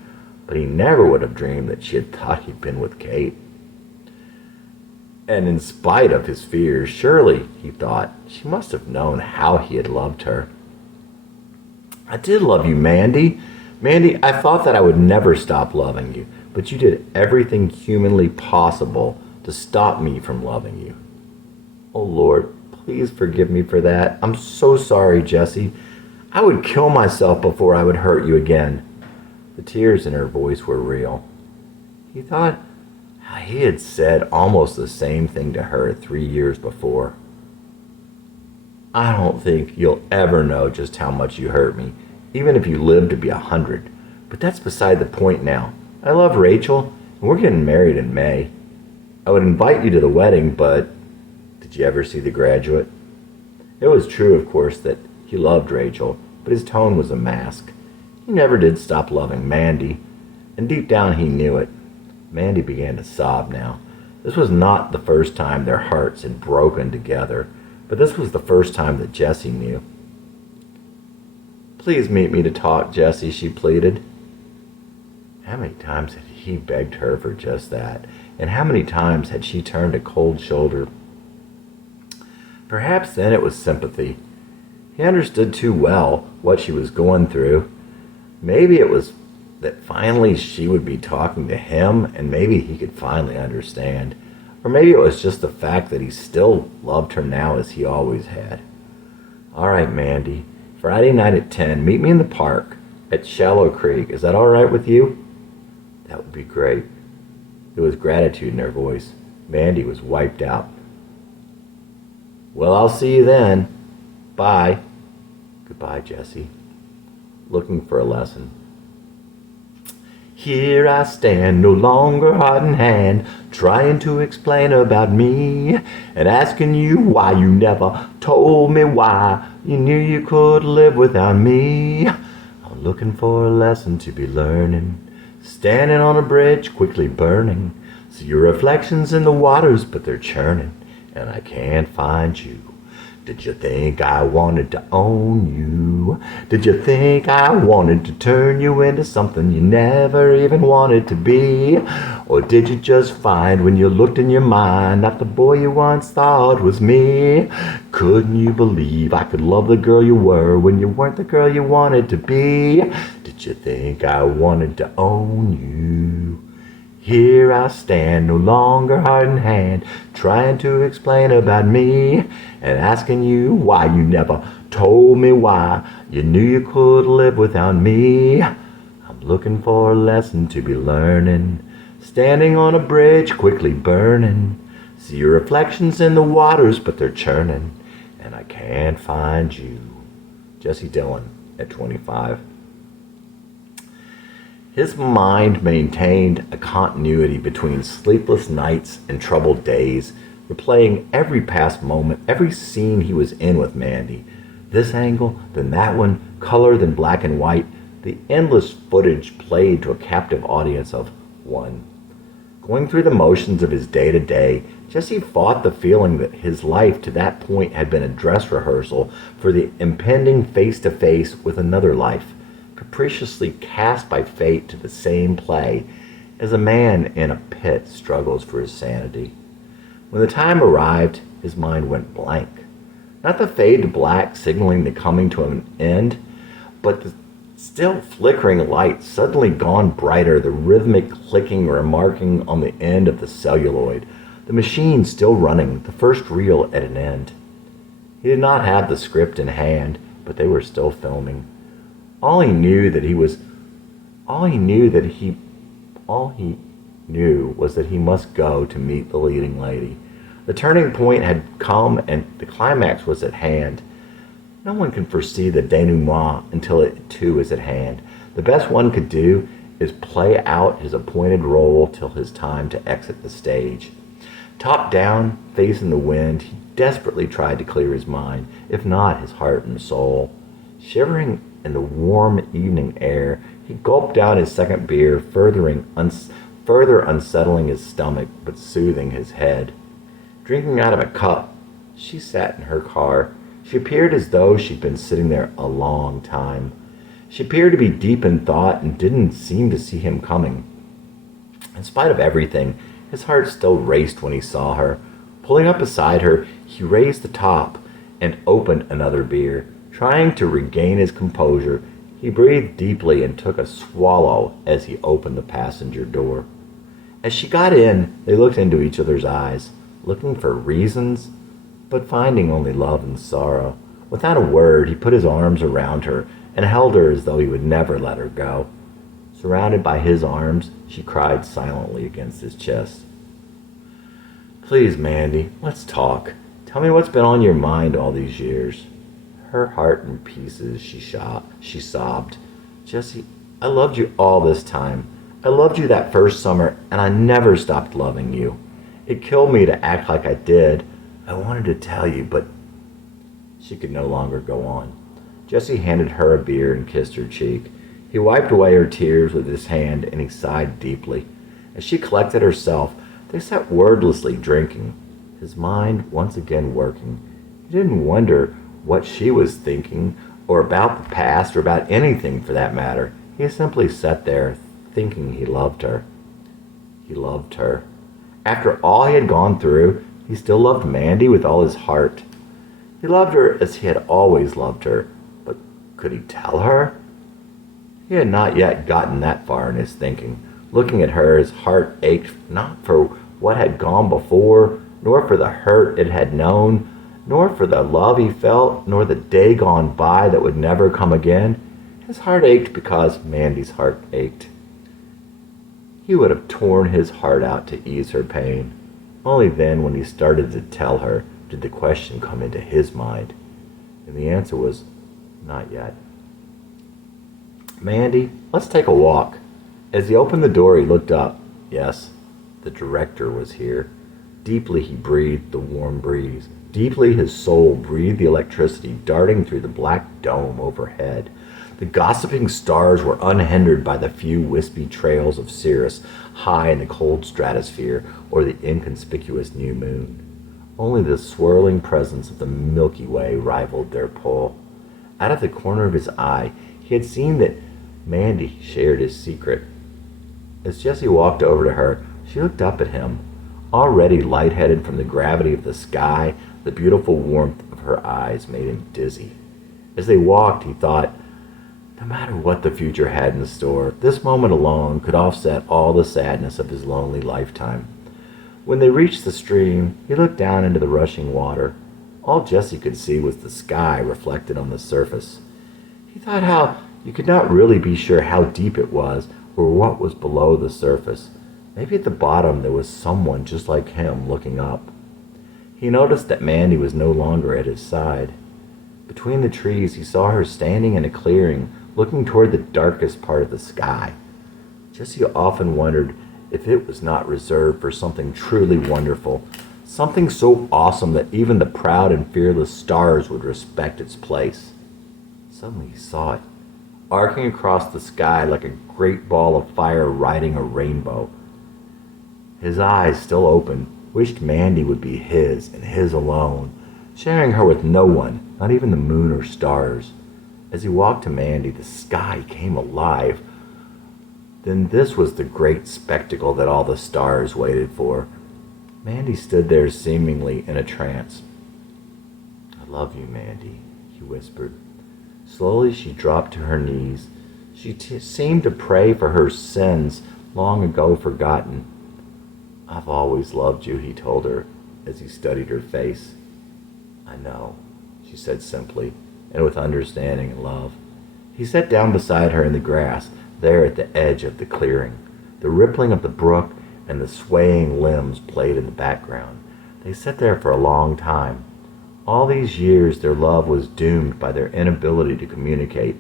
but he never would have dreamed that she had thought he'd been with Kate. And in spite of his fears, surely, he thought, she must have known how he had loved her. I did love you, Mandy. Mandy, I thought that I would never stop loving you, but you did everything humanly possible to stop me from loving you. Oh Lord, please forgive me for that. I'm so sorry, Jessie. I would kill myself before I would hurt you again. The tears in her voice were real. He thought how he had said almost the same thing to her 3 years before. I don't think you'll ever know just how much you hurt me, even if you live to be 100. But that's beside the point now. I love Rachel, and we're getting married in May. I would invite you to the wedding, but did you ever see The Graduate? It was true, of course, that he loved Rachel, but his tone was a mask. He never did stop loving Mandy, and deep down he knew it. Mandy began to sob now. This was not the first time their hearts had broken together, but this was the first time that Jessie knew. Please meet me to talk, Jessie, she pleaded. How many times had he begged her for just that, and how many times had she turned a cold shoulder? Perhaps then it was sympathy. He understood too well what she was going through. Maybe it was that finally she would be talking to him, and maybe he could finally understand. Or maybe it was just the fact that he still loved her now as he always had. All right, Mandy. Friday night at 10, meet me in the park at Shallow Creek. Is that all right with you? That would be great. There was gratitude in her voice. Mandy was wiped out. Well, I'll see you then. Bye. Goodbye, Jessie. Looking for a lesson. Here I stand, no longer heart in hand, trying to explain about me, and asking you why you never told me why you knew you could live without me. I'm looking for a lesson to be learning, standing on a bridge quickly burning. See your reflections in the waters, but they're churning, and I can't find you. Did you think I wanted to own you? Did you think I wanted to turn you into something you never even wanted to be? Or did you just find when you looked in your mind that the boy you once thought was me? Couldn't you believe I could love the girl you were when you weren't the girl you wanted to be? Did you think I wanted to own you? Here I stand, no longer heart in hand, trying to explain about me, and asking you why you never told me why you knew you could live without me. I'm looking for a lesson to be learning, standing on a bridge quickly burning. See your reflections in the waters, but they're churning, and I can't find you. Jesse Dillon at 25. His mind maintained a continuity between sleepless nights and troubled days, replaying every past moment, every scene he was in with Mandy. This angle, then that one, color, then black and white. The endless footage played to a captive audience of one. Going through the motions of his day-to-day, Jesse fought the feeling that his life to that point had been a dress rehearsal for the impending face-to-face with another life, capriciously cast by fate to the same play as a man in a pit struggles for his sanity. When the time arrived, his mind went blank. Not the fade to black signaling the coming to an end, but the still flickering light suddenly gone brighter, the rhythmic clicking remarking on the end of the celluloid, the machine still running, the first reel at an end. He did not have the script in hand, but they were still filming. All he knew was that he must go to meet the leading lady. The turning point had come and the climax was at hand. No one can foresee the denouement until it too is at hand. The best one could do is play out his appointed role till his time to exit the stage. Top down, facing the wind, he desperately tried to clear his mind, if not his heart and soul. Shivering in the warm evening air, he gulped down his second beer, further unsettling his stomach, but soothing his head. Drinking out of a cup, she sat in her car. She appeared as though she'd been sitting there a long time. She appeared to be deep in thought and didn't seem to see him coming. In spite of everything, his heart still raced when he saw her. Pulling up beside her, he raised the top and opened another beer. Trying to regain his composure, He breathed deeply and took a swallow as he opened the passenger door. As she got in, they looked into each other's eyes, looking for reasons, but finding only love and sorrow. Without a word, he put his arms around her and held her as though he would never let her go. Surrounded by his arms, she cried silently against his chest. Please, Mandy, let's talk. Tell me what's been on your mind all these years. Her heart in pieces, she sobbed. Jesse, I loved you all this time. I loved you that first summer, and I never stopped loving you. It killed me to act like I did. I wanted to tell you, but she could no longer go on. Jesse handed her a beer and kissed her cheek. He wiped away her tears with his hand, and he sighed deeply. As she collected herself, they sat wordlessly drinking, his mind once again working. He didn't wonder what she was thinking, or about the past, or about anything for that matter. He simply sat there, thinking he loved her. He loved her. After all he had gone through, he still loved Mandy with all his heart. He loved her as he had always loved her, but could he tell her? He had not yet gotten that far in his thinking. Looking at her, his heart ached not for what had gone before, nor for the hurt it had known, nor for the love he felt, nor the day gone by that would never come again. His heart ached because Mandy's heart ached. He would have torn his heart out to ease her pain. Only then, when he started to tell her, did the question come into his mind. And the answer was, not yet. Mandy, let's take a walk. As he opened the door, he looked up. Yes, the director was here. Deeply he breathed the warm breeze. Deeply his soul breathed the electricity darting through the black dome overhead. The gossiping stars were unhindered by the few wispy trails of cirrus high in the cold stratosphere or the inconspicuous new moon. Only the swirling presence of the Milky Way rivaled their pull. Out of the corner of his eye, he had seen that Mandy shared his secret. As Jessie walked over to her, she looked up at him. Already lightheaded from the gravity of the sky, the beautiful warmth of her eyes made him dizzy. As they walked, he thought, no matter what the future had in store, this moment alone could offset all the sadness of his lonely lifetime. When they reached the stream, he looked down into the rushing water. All Jessie could see was the sky reflected on the surface. He thought how you could not really be sure how deep it was or what was below the surface. Maybe at the bottom there was someone just like him looking up. He noticed that Mandy was no longer at his side. Between the trees, he saw her standing in a clearing, looking toward the darkest part of the sky. Jessie often wondered if it was not reserved for something truly wonderful, something so awesome that even the proud and fearless stars would respect its place. Suddenly he saw it, arcing across the sky like a great ball of fire riding a rainbow. His eyes, still open, wished Mandy would be his and his alone, sharing her with no one, not even the moon or stars. As he walked to Mandy, the sky came alive. Then this was the great spectacle that all the stars waited for. Mandy stood there seemingly in a trance. I love you, Mandy, he whispered. Slowly she dropped to her knees. She seemed to pray for her sins long ago forgotten. I've always loved you, he told her as he studied her face. I know, she said simply, and with understanding and love. He sat down beside her in the grass, there at the edge of the clearing. The rippling of the brook and the swaying limbs played in the background. They sat there for a long time. All these years their love was doomed by their inability to communicate.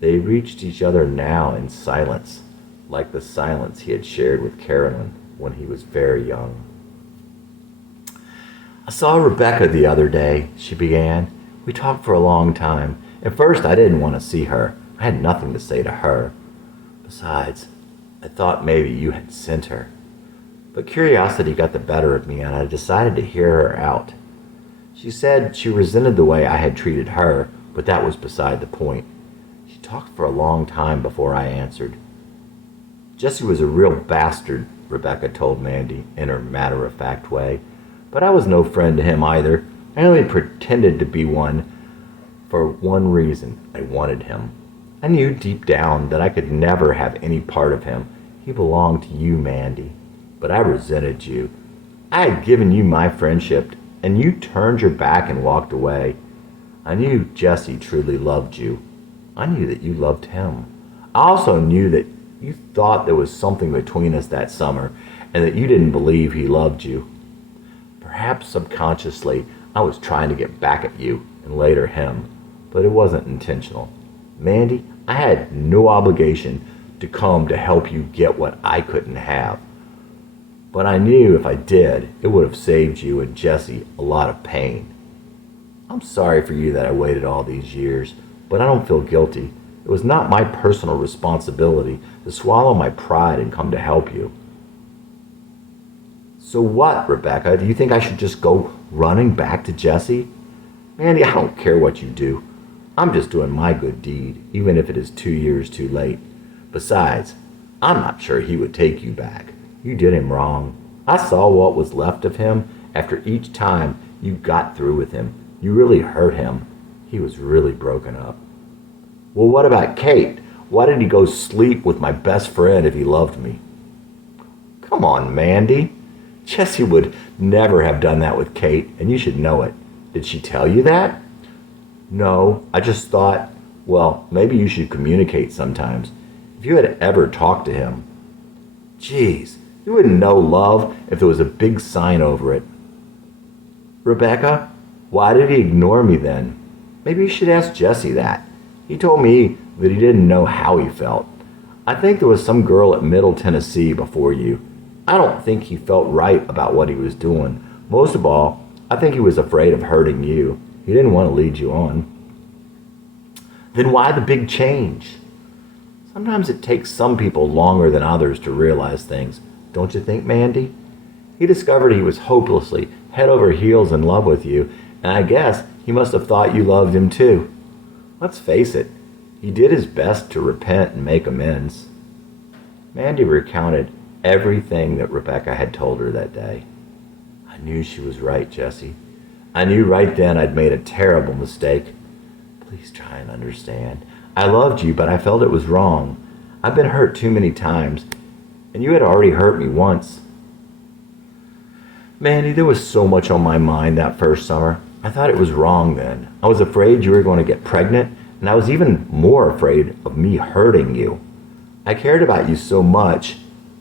They reached each other now in silence, like the silence he had shared with Carolyn when he was very young. I saw Rebecca the other day, she began. We talked for a long time. At first I didn't want to see her. I had nothing to say to her. Besides, I thought maybe you had sent her. But curiosity got the better of me, and I decided to hear her out. She said she resented the way I had treated her, but that was beside the point. She talked for a long time before I answered. Jesse was a real bastard, Rebecca told Mandy in her matter-of-fact way. But I was no friend to him either. I only pretended to be one for one reason. I wanted him. I knew deep down that I could never have any part of him. He belonged to you, Mandy. But I resented you. I had given you my friendship, and you turned your back and walked away. I knew Jesse truly loved you. I knew that you loved him. I also knew that you thought there was something between us that summer, and that you didn't believe he loved you. Perhaps subconsciously, I was trying to get back at you, and later him, but it wasn't intentional. Mandy, I had no obligation to come to help you get what I couldn't have. But I knew if I did, it would have saved you and Jesse a lot of pain. I'm sorry for you that I waited all these years, but I don't feel guilty. It was not my personal responsibility to swallow my pride and come to help you. So what, Rebecca? Do you think I should just go running back to Jesse? Mandy, I don't care what you do. I'm just doing my good deed, even if it is 2 years too late. Besides, I'm not sure he would take you back. You did him wrong. I saw what was left of him after each time you got through with him. You really hurt him. He was really broken up. Well, what about Kate? Why did he go sleep with my best friend if he loved me? Come on, Mandy. Jesse would never have done that with Kate, and you should know it. Did she tell you that? No, I just thought, well, maybe you should communicate sometimes. If you had ever talked to him. Geez, you wouldn't know love if there was a big sign over it. Rebecca, why did he ignore me then? Maybe you should ask Jesse that. He told me that he didn't know how he felt. I think there was some girl at Middle Tennessee before you. I don't think he felt right about what he was doing. Most of all, I think he was afraid of hurting you. He didn't want to lead you on. Then why the big change? Sometimes it takes some people longer than others to realize things. Don't you think, Mandy? He discovered he was hopelessly, head over heels in love with you, and I guess he must have thought you loved him too. Let's face it, he did his best to repent and make amends. Mandy recounted everything that Rebecca had told her that day. I knew she was right, Jesse. I knew right then I'd made a terrible mistake. Please try and understand. I loved you, but I felt it was wrong. I've been hurt too many times, and you had already hurt me once. Mandy, there was so much on my mind that first summer. I thought it was wrong then. I was afraid you were going to get pregnant, and I was even more afraid of me hurting you. I cared about you so much,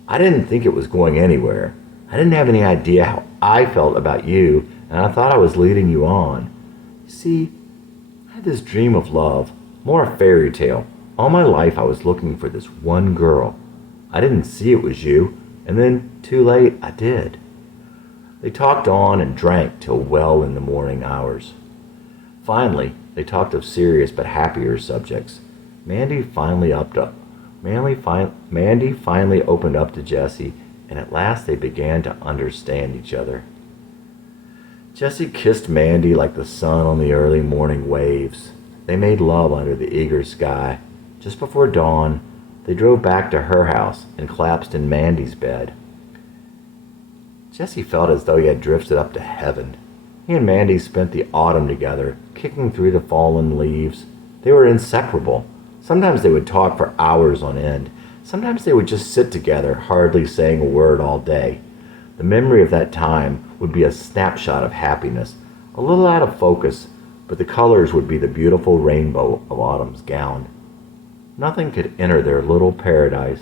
I didn't think it was going anywhere. I didn't have any idea how I felt about you, and I thought I was leading you on. You see, I had this dream of love, more a fairy tale. All my life I was looking for this one girl. I didn't see it was you, and then, too late, I did. They talked on and drank till well in the morning hours. Finally, they talked of serious but happier subjects. Mandy finally opened up to Jesse, and at last they began to understand each other. Jesse kissed Mandy like the sun on the early morning waves. They made love under the eager sky. Just before dawn, they drove back to her house and collapsed in Mandy's bed. Jesse felt as though he had drifted up to heaven. He and Mandy spent the autumn together, kicking through the fallen leaves. They were inseparable. Sometimes they would talk for hours on end. Sometimes they would just sit together, hardly saying a word all day. The memory of that time would be a snapshot of happiness, a little out of focus, but the colors would be the beautiful rainbow of autumn's gown. Nothing could enter their little paradise.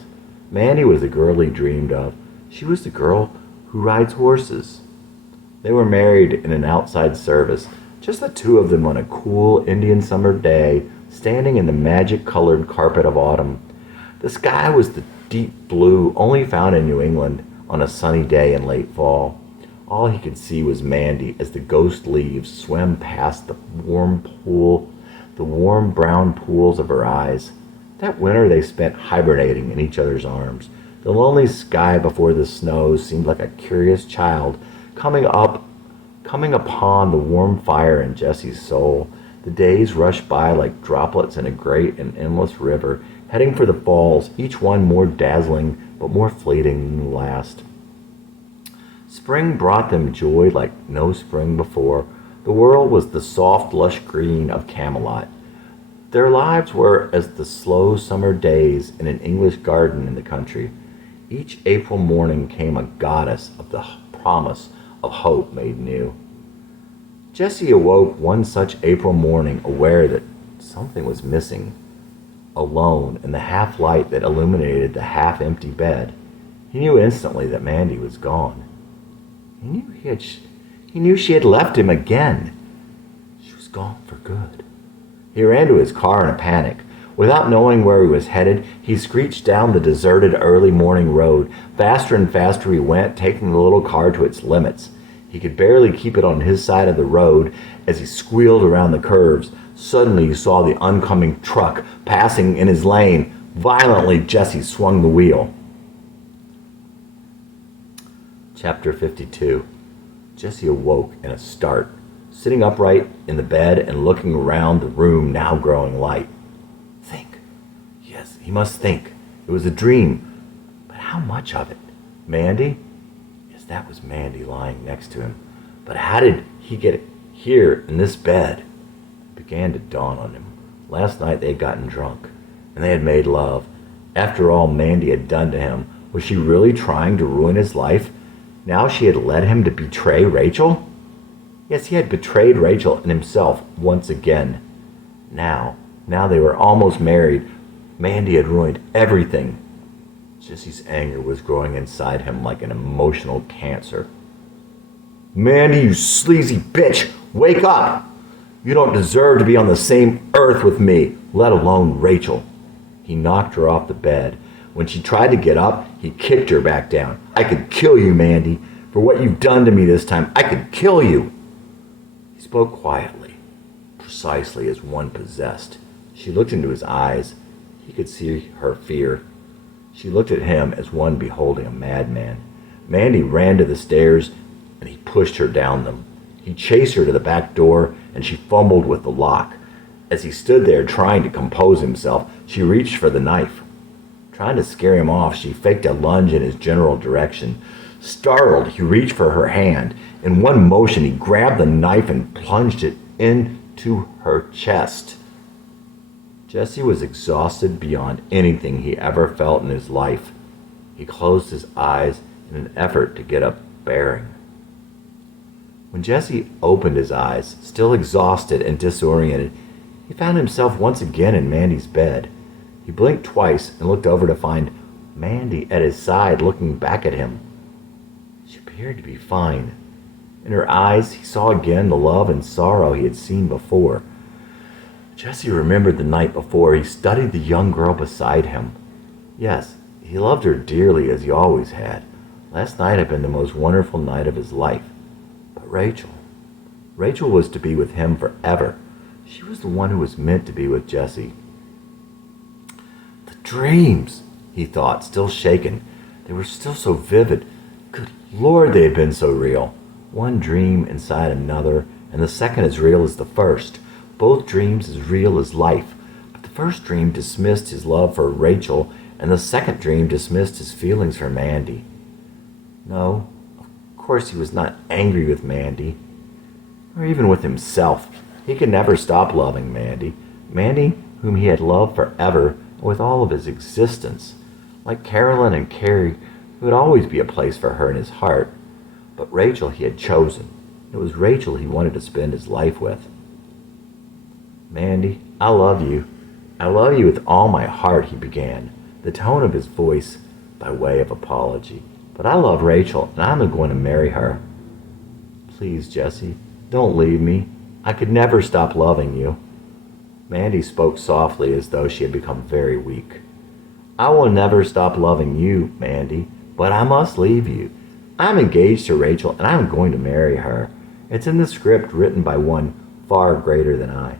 Mandy was the girl he dreamed of. She was the girl who rides horses. They were married in an outside service, just the two of them on a cool Indian summer day, standing in the magic-colored carpet of autumn. The sky was the deep blue only found in New England on a sunny day in late fall. All he could see was Mandy as the ghost leaves swam past the warm brown pools of her eyes. That winter they spent hibernating in each other's arms. The lonely sky before the snows seemed like a curious child coming upon the warm fire in Jesse's soul. The days rushed by like droplets in a great and endless river, heading for the falls, each one more dazzling but more fleeting than the last. Spring brought them joy like no spring before. The world was the soft, lush green of Camelot. Their lives were as the slow summer days in an English garden in the country. Each April morning came a goddess of the promise of hope made new. Jessie awoke one such April morning aware that something was missing. Alone in the half light that illuminated the half empty bed, he knew instantly that Mandy was gone. He knew she had left him again. She was gone for good. He ran to his car in a panic. Without knowing where he was headed, he screeched down the deserted early morning road. Faster and faster he went, taking the little car to its limits. He could barely keep it on his side of the road as he squealed around the curves. Suddenly he saw the oncoming truck passing in his lane. Violently, Jessie swung the wheel. Chapter 52. Jessie awoke in a start, sitting upright in the bed and looking around the room now growing light. Think. Yes, he must think. It was a dream. But how much of it? Mandy? Yes, that was Mandy lying next to him. But how did he get here in this bed? It began to dawn on him. Last night they had gotten drunk, and they had made love. After all Mandy had done to him, was she really trying to ruin his life? Now she had led him to betray Rachel? Yes, he had betrayed Rachel and himself once again. Now they were almost married. Mandy had ruined everything. Jessie's anger was growing inside him like an emotional cancer. Mandy, you sleazy bitch, wake up! You don't deserve to be on the same earth with me, let alone Rachel. He knocked her off the bed. When she tried to get up, he kicked her back down. I could kill you, Mandy. For what you've done to me this time, I could kill you. He spoke quietly, precisely as one possessed. She looked into his eyes. He could see her fear. She looked at him as one beholding a madman. Mandy ran to the stairs, and he pushed her down them. He chased her to the back door, and she fumbled with the lock. As he stood there trying to compose himself, she reached for the knife. Trying to scare him off, she faked a lunge in his general direction. Startled, he reached for her hand. In one motion, he grabbed the knife and plunged it into her chest. Jessie was exhausted beyond anything he ever felt in his life. He closed his eyes in an effort to get a bearing. When Jessie opened his eyes, still exhausted and disoriented, he found himself once again in Mandy's bed. He blinked twice and looked over to find Mandy at his side looking back at him. She appeared to be fine. In her eyes, he saw again the love and sorrow he had seen before. Jessie remembered the night before he studied the young girl beside him. Yes, he loved her dearly as he always had. Last night had been the most wonderful night of his life. But Rachel was to be with him forever. She was the one who was meant to be with Jessie. The dreams, he thought, still shaken. They were still so vivid. Good Lord, they had been so real. One dream inside another, and the second as real as the first. Both dreams as real as life. But the first dream dismissed his love for Rachel, and the second dream dismissed his feelings for Mandy. No, of course he was not angry with Mandy, or even with himself. He could never stop loving Mandy. Mandy, whom he had loved forever, with all of his existence. Like Carolyn and Carrie, there would always be a place for her in his heart. But Rachel he had chosen. It was Rachel he wanted to spend his life with. Mandy, I love you. I love you with all my heart, he began, the tone of his voice by way of apology. But I love Rachel, and I'm going to marry her. Please, Jessie, don't leave me. I could never stop loving you. Mandy spoke softly as though she had become very weak. I will never stop loving you, Mandy, but I must leave you. I'm engaged to Rachel, and I'm going to marry her. It's in the script written by one far greater than I.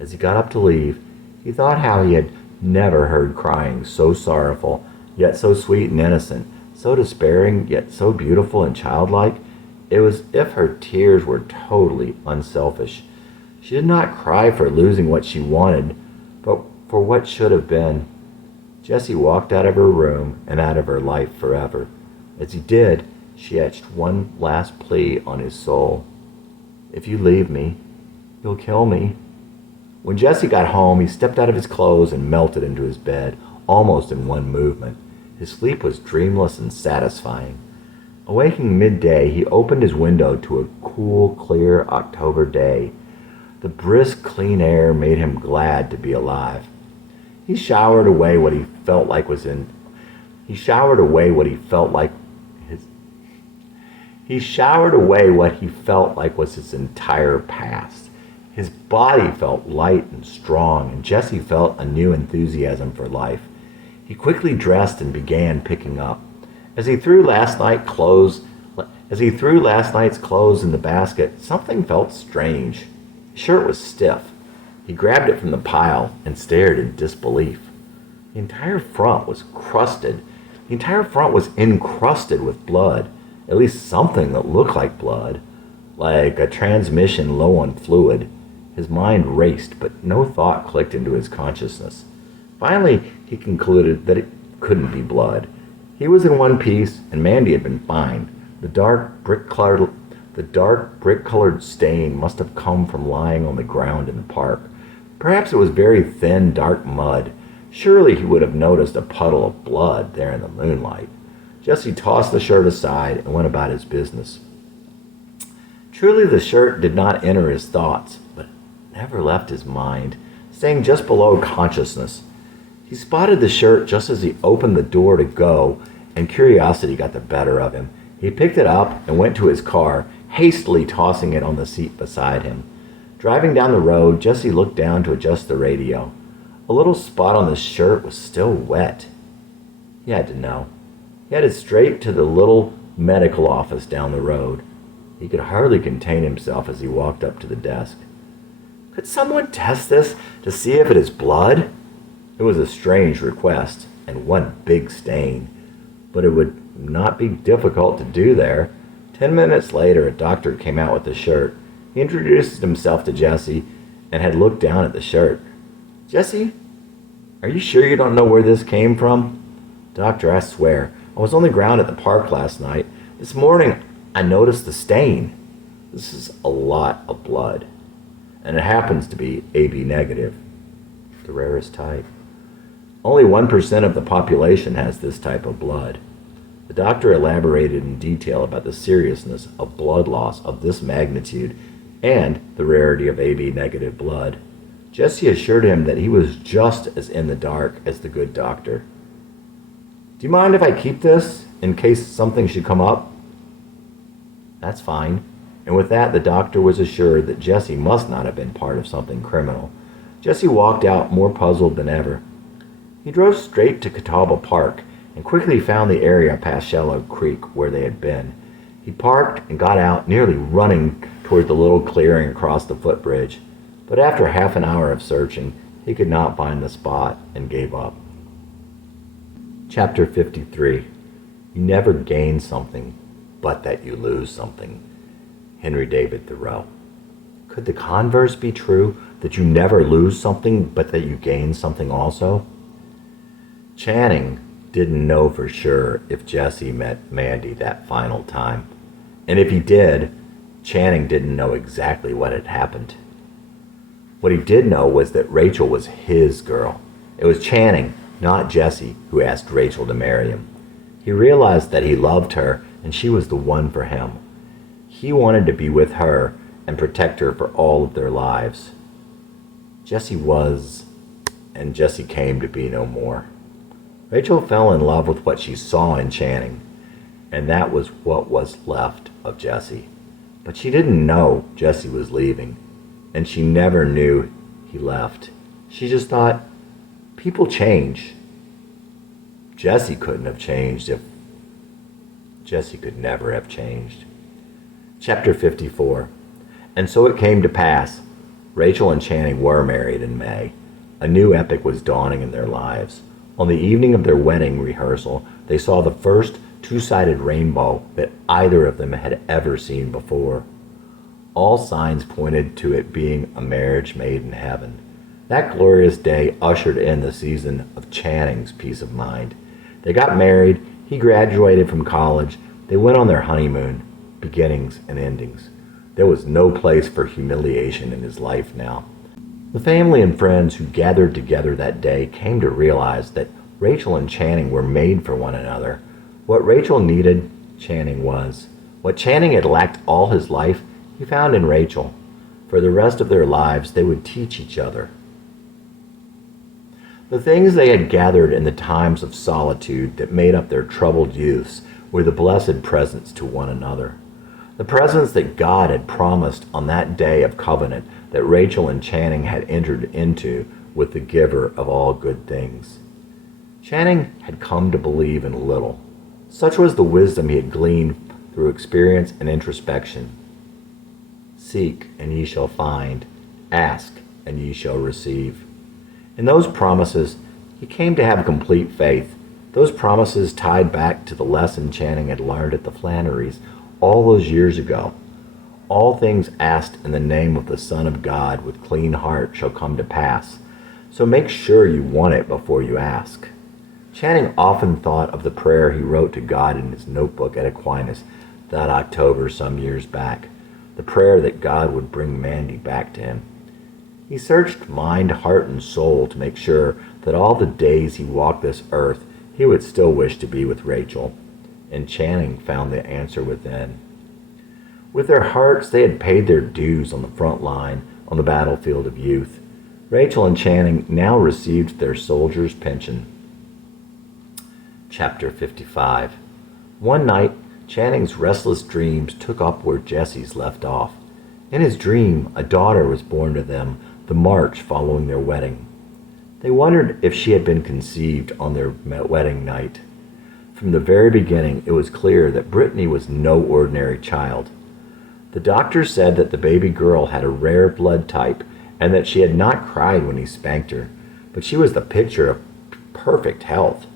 As he got up to leave, he thought how he had never heard crying so sorrowful, yet so sweet and innocent, so despairing, yet so beautiful and childlike. It was as if her tears were totally unselfish. She did not cry for losing what she wanted, but for what should have been. Jessie walked out of her room and out of her life forever. As he did, she etched one last plea on his soul. If you leave me, you'll kill me. When Jesse got home, he stepped out of his clothes and melted into his bed, almost in one movement. His sleep was dreamless and satisfying. Awaking midday, he opened his window to a cool, clear October day. The brisk, clean air made him glad to be alive. He showered away what he felt like was in He showered away what he felt like his He showered away what he felt like was his entire past. His body felt light and strong, and Jesse felt a new enthusiasm for life. He quickly dressed and began picking up. As he threw last night's clothes in the basket, something felt strange. His shirt was stiff. He grabbed it from the pile and stared in disbelief. The entire front was encrusted with blood, at least something that looked like blood, like a transmission low on fluid. His mind raced, but no thought clicked into his consciousness. Finally, he concluded that it couldn't be blood. He was in one piece, and Mandy had been fine. The dark brick-colored stain must have come from lying on the ground in the park. Perhaps it was very thin, dark mud. Surely he would have noticed a puddle of blood there in the moonlight. Jesse tossed the shirt aside and went about his business. Truly, the shirt did not enter his thoughts, but never left his mind, staying just below consciousness. He spotted the shirt just as he opened the door to go, and curiosity got the better of him. He picked it up and went to his car, hastily tossing it on the seat beside him. Driving down the road, Jesse looked down to adjust the radio. A little spot on the shirt was still wet. He had to know. He headed straight to the little medical office down the road. He could hardly contain himself as he walked up to the desk. Could someone test this to see if it is blood? It was a strange request, and one big stain. But it would not be difficult to do there. 10 minutes later, a doctor came out with the shirt. He introduced himself to Jesse and had looked down at the shirt. Jesse, are you sure you don't know where this came from? Doctor, I swear, I was on the ground at the park last night. This morning, I noticed the stain. This is a lot of blood. And it happens to be AB negative, the rarest type. Only 1% of the population has this type of blood. The doctor elaborated in detail about the seriousness of blood loss of this magnitude and the rarity of AB negative blood. Jesse assured him that he was just as in the dark as the good doctor. Do you mind if I keep this in case something should come up? That's fine. And with that, the doctor was assured that Jesse must not have been part of something criminal. Jesse walked out more puzzled than ever. He drove straight to Catawba Park and quickly found the area past Shallow Creek where they had been. He parked and got out, nearly running toward the little clearing across the footbridge. But after half an hour of searching, he could not find the spot and gave up. Chapter 53. You never gain something, but that you lose something. Henry David Thoreau. Could the converse be true, that you never lose something, but that you gain something also? Channing didn't know for sure if Jesse met Mandy that final time. And if he did, Channing didn't know exactly what had happened. What he did know was that Rachel was his girl. It was Channing, not Jesse, who asked Rachel to marry him. He realized that he loved her and she was the one for him. He wanted to be with her and protect her for all of their lives. Jesse was, and Jesse came to be no more. Rachel fell in love with what she saw in Channing, and that was what was left of Jesse. But she didn't know Jesse was leaving, and she never knew he left. She just thought, people change. Jesse couldn't have changed if Jesse could never have changed. Chapter 54. And so it came to pass. Rachel and Channing were married in May. A new epoch was dawning in their lives. On the evening of their wedding rehearsal, they saw the first two-sided rainbow that either of them had ever seen before. All signs pointed to it being a marriage made in heaven. That glorious day ushered in the season of Channing's peace of mind. They got married, he graduated from college, they went on their honeymoon, beginnings and endings. There was no place for humiliation in his life now. The family and friends who gathered together that day came to realize that Rachel and Channing were made for one another. What Rachel needed, Channing was. What Channing had lacked all his life, he found in Rachel. For the rest of their lives, they would teach each other. The things they had gathered in the times of solitude that made up their troubled youths were the blessed presents to one another. The presents that God had promised on that day of covenant that Rachel and Channing had entered into with the giver of all good things. Channing had come to believe in little. Such was the wisdom he had gleaned through experience and introspection. Seek, and ye shall find. Ask, and ye shall receive. In those promises, he came to have complete faith. Those promises tied back to the lesson Channing had learned at the Flannerys all those years ago. All things asked in the name of the Son of God with clean heart shall come to pass. So make sure you want it before you ask. Channing often thought of the prayer he wrote to God in his notebook at Aquinas that October some years back. The prayer that God would bring Mandy back to him. He searched mind, heart, and soul to make sure that all the days he walked this earth, he would still wish to be with Rachel. And Channing found the answer within. With their hearts, they had paid their dues on the front line, on the battlefield of youth. Rachel and Channing now received their soldier's pension. Chapter 55. One night, Channing's restless dreams took up where Jesse's left off. In his dream, a daughter was born to them the March following their wedding. They wondered if she had been conceived on their wedding night. From the very beginning, it was clear that Brittany was no ordinary child. The doctor said that the baby girl had a rare blood type and that she had not cried when he spanked her, but she was the picture of perfect health.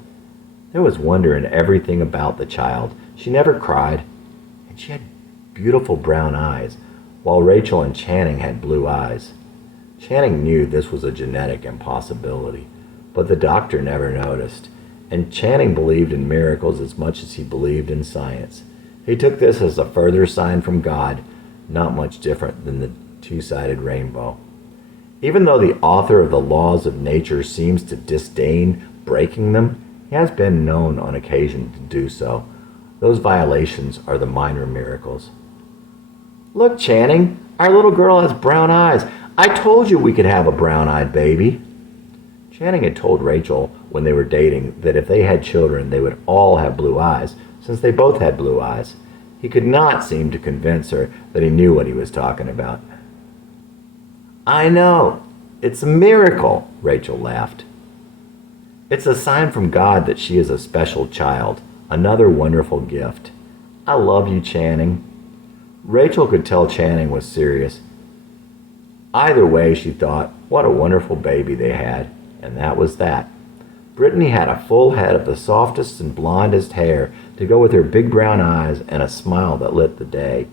There was wonder in everything about the child. She never cried, and she had beautiful brown eyes, while Rachel and Channing had blue eyes. Channing knew this was a genetic impossibility, but the doctor never noticed, and Channing believed in miracles as much as he believed in science. He took this as a further sign from God, not much different than the two-sided rainbow. Even though the author of the laws of nature seems to disdain breaking them, he has been known on occasion to do so. Those violations are the minor miracles. Look, Channing, our little girl has brown eyes. I told you we could have a brown-eyed baby. Channing had told Rachel when they were dating that if they had children, they would all have blue eyes, since they both had blue eyes. He could not seem to convince her that he knew what he was talking about. I know. It's a miracle, Rachel laughed. It's a sign from God that she is a special child, another wonderful gift. I love you, Channing. Rachel could tell Channing was serious. Either way, she thought, what a wonderful baby they had, and that was that. Brittany had a full head of the softest and blondest hair to go with her big brown eyes and a smile that lit the day.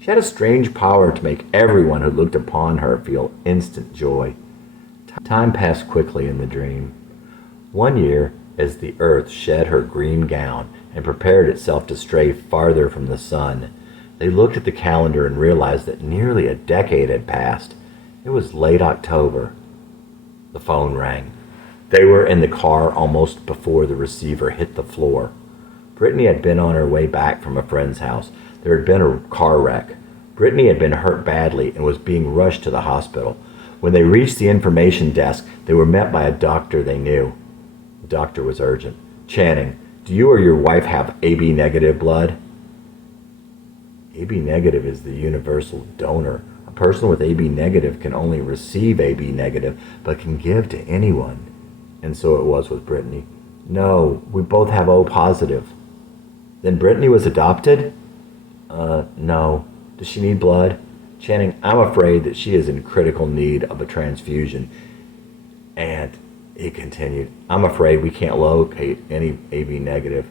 She had a strange power to make everyone who looked upon her feel instant joy. Time passed quickly in the dream. One year, as the earth shed her green gown and prepared itself to stray farther from the sun, they looked at the calendar and realized that nearly a decade had passed. It was late October. The phone rang. They were in the car almost before the receiver hit the floor. Brittany had been on her way back from a friend's house. There had been a car wreck. Brittany had been hurt badly and was being rushed to the hospital. When they reached the information desk, they were met by a doctor they knew. The doctor was urgent. Channing, do you or your wife have AB negative blood? AB negative is the universal donor. A person with AB negative can only receive AB negative, but can give to anyone. And so it was with Brittany. No, we both have O positive. Then Brittany was adopted? No. Does she need blood? Channing, I'm afraid that she is in critical need of a transfusion. And he continued, I'm afraid we can't locate any AB negative.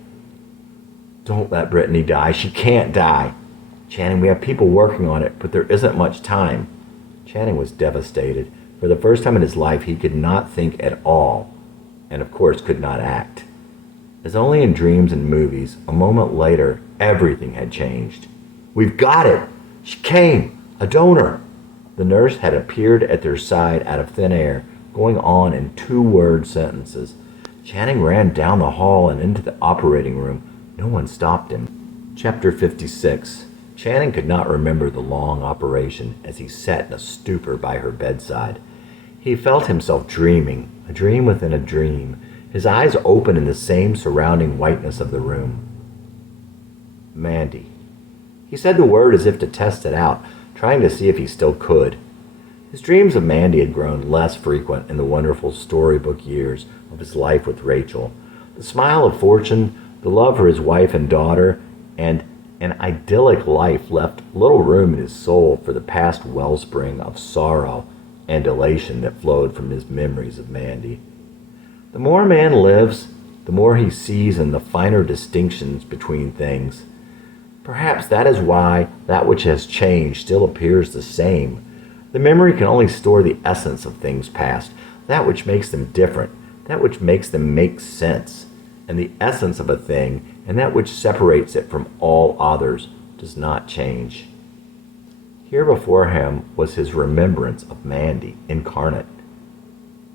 Don't let Brittany die. She can't die. Channing, we have people working on it, but there isn't much time. Channing was devastated. For the first time in his life, he could not think at all, and of course could not act. As only in dreams and movies, a moment later, everything had changed. We've got it! She came! A donor! The nurse had appeared at their side out of thin air, going on in two-word sentences. Channing ran down the hall and into the operating room. No one stopped him. Chapter 56. Channing could not remember the long operation as he sat in a stupor by her bedside. He felt himself dreaming, a dream within a dream, his eyes open in the same surrounding whiteness of the room. Mandy. He said the word as if to test it out, trying to see if he still could. His dreams of Mandy had grown less frequent in the wonderful storybook years of his life with Rachel. The smile of fortune, the love for his wife and daughter, and an idyllic life left little room in his soul for the past wellspring of sorrow and elation that flowed from his memories of Mandy. The more a man lives, the more he sees in the finer distinctions between things. Perhaps that is why that which has changed still appears the same. The memory can only store the essence of things past, that which makes them different, that which makes them make sense. And the essence of a thing, and that which separates it from all others, does not change. Here before him was his remembrance of Mandy, incarnate.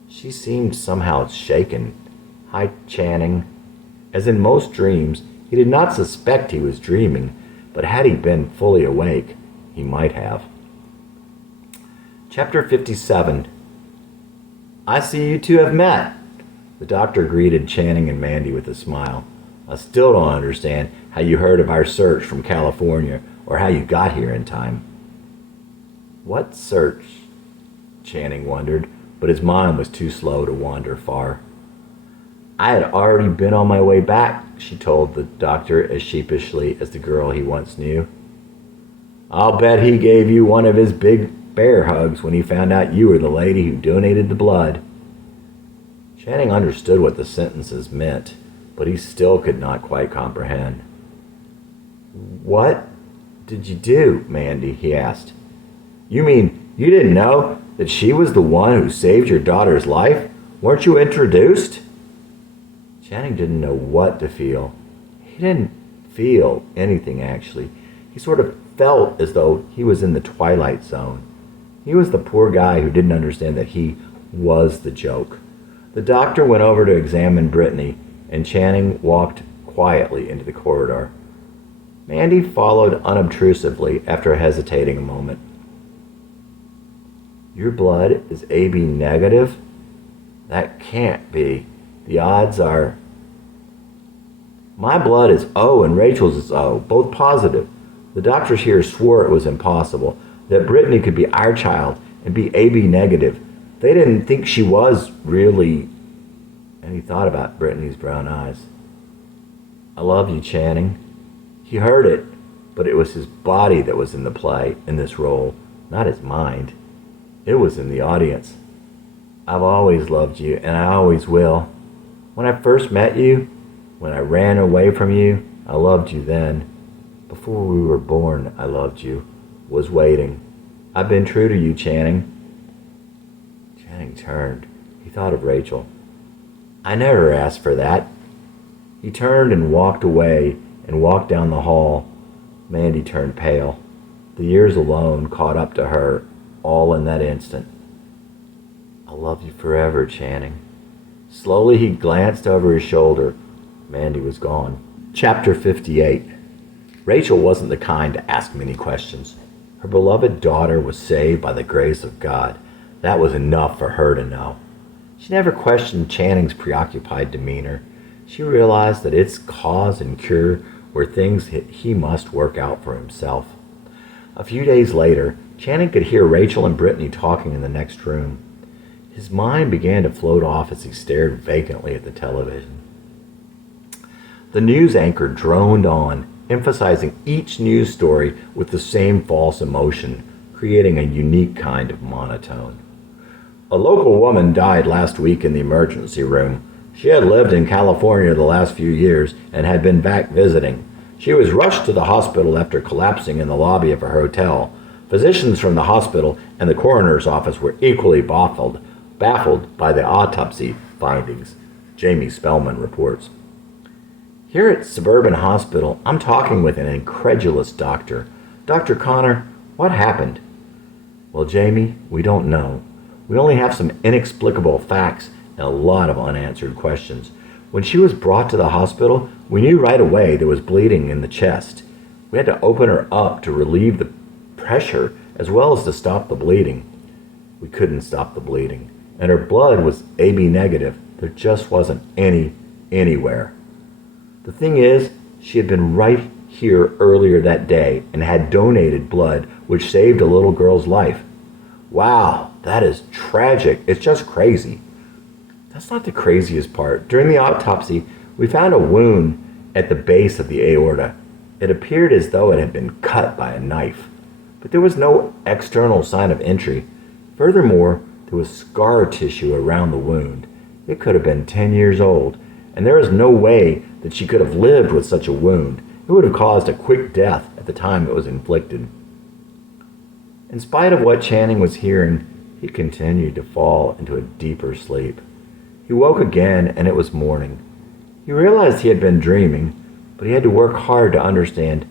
She seemed somehow shaken. Hi, Channing. As in most dreams, he did not suspect he was dreaming, but had he been fully awake, he might have. Chapter 57. I see you two have met. The doctor greeted Channing and Mandy with a smile. I still don't understand how you heard of our search from California or how you got here in time. What search? Channing wondered, but his mind was too slow to wander far. I had already been on my way back, she told the doctor as sheepishly as the girl he once knew. I'll bet he gave you one of his big bear hugs when he found out you were the lady who donated the blood. Channing understood what the sentences meant, but he still could not quite comprehend. What did you do, Mandy? He asked. You mean you didn't know that she was the one who saved your daughter's life? Weren't you introduced? Channing didn't know what to feel. He didn't feel anything, actually. He sort of felt as though he was in the twilight zone. He was the poor guy who didn't understand that he was the joke. The doctor went over to examine Brittany, and Channing walked quietly into the corridor. Mandy followed unobtrusively after hesitating a moment. Your blood is AB negative? That can't be. The odds are... My blood is O and Rachel's is O, both positive. The doctors here swore it was impossible, that Brittany could be our child and be AB negative. They didn't think she was really... And he thought about Brittany's brown eyes. I love you, Channing. He heard it, but it was his body that was in the play, in this role, not his mind. It was in the audience. I've always loved you, and I always will. When I first met you, when I ran away from you, I loved you then. Before we were born, I loved you. Was waiting. I've been true to you, Channing. Channing turned. He thought of Rachel. I never asked for that. He turned and walked away and walked down the hall. Mandy turned pale. The years alone caught up to her, all in that instant. I'll love you forever, Channing. Slowly he glanced over his shoulder. Mandy was gone. Chapter 58. Rachel wasn't the kind to ask many questions. Her beloved daughter was saved by the grace of God. That was enough for her to know. She never questioned Channing's preoccupied demeanor. She realized that its cause and cure were things he must work out for himself. A few days later, Channing could hear Rachel and Brittany talking in the next room. His mind began to float off as he stared vacantly at the television. The news anchor droned on, emphasizing each news story with the same false emotion, creating a unique kind of monotone. A local woman died last week in the emergency room. She had lived in California the last few years and had been back visiting. She was rushed to the hospital after collapsing in the lobby of her hotel. Physicians from the hospital and the coroner's office were equally baffled by the autopsy findings, Jamie Spellman reports. Here at Suburban Hospital, I'm talking with an incredulous doctor. Dr. Connor, what happened? Well, Jamie, we don't know. We only have some inexplicable facts and a lot of unanswered questions. When she was brought to the hospital, we knew right away there was bleeding in the chest. We had to open her up to relieve the pressure as well as to stop the bleeding. We couldn't stop the bleeding, and her blood was AB negative. There just wasn't any anywhere. The thing is, she had been right here earlier that day and had donated blood, which saved a little girl's life. Wow, that is tragic. It's just crazy. That's not the craziest part. During the autopsy, we found a wound at the base of the aorta. It appeared as though it had been cut by a knife, but there was no external sign of injury. Furthermore, there was scar tissue around the wound. It could have been 10 years old, and there is no way that she could have lived with such a wound. It would have caused a quick death at the time it was inflicted. In spite of what Channing was hearing, he continued to fall into a deeper sleep. He woke again, and it was morning. He realized he had been dreaming, but he had to work hard to understand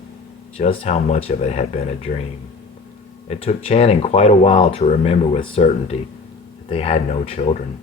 just how much of it had been a dream. It took Channing quite a while to remember with certainty that they had no children.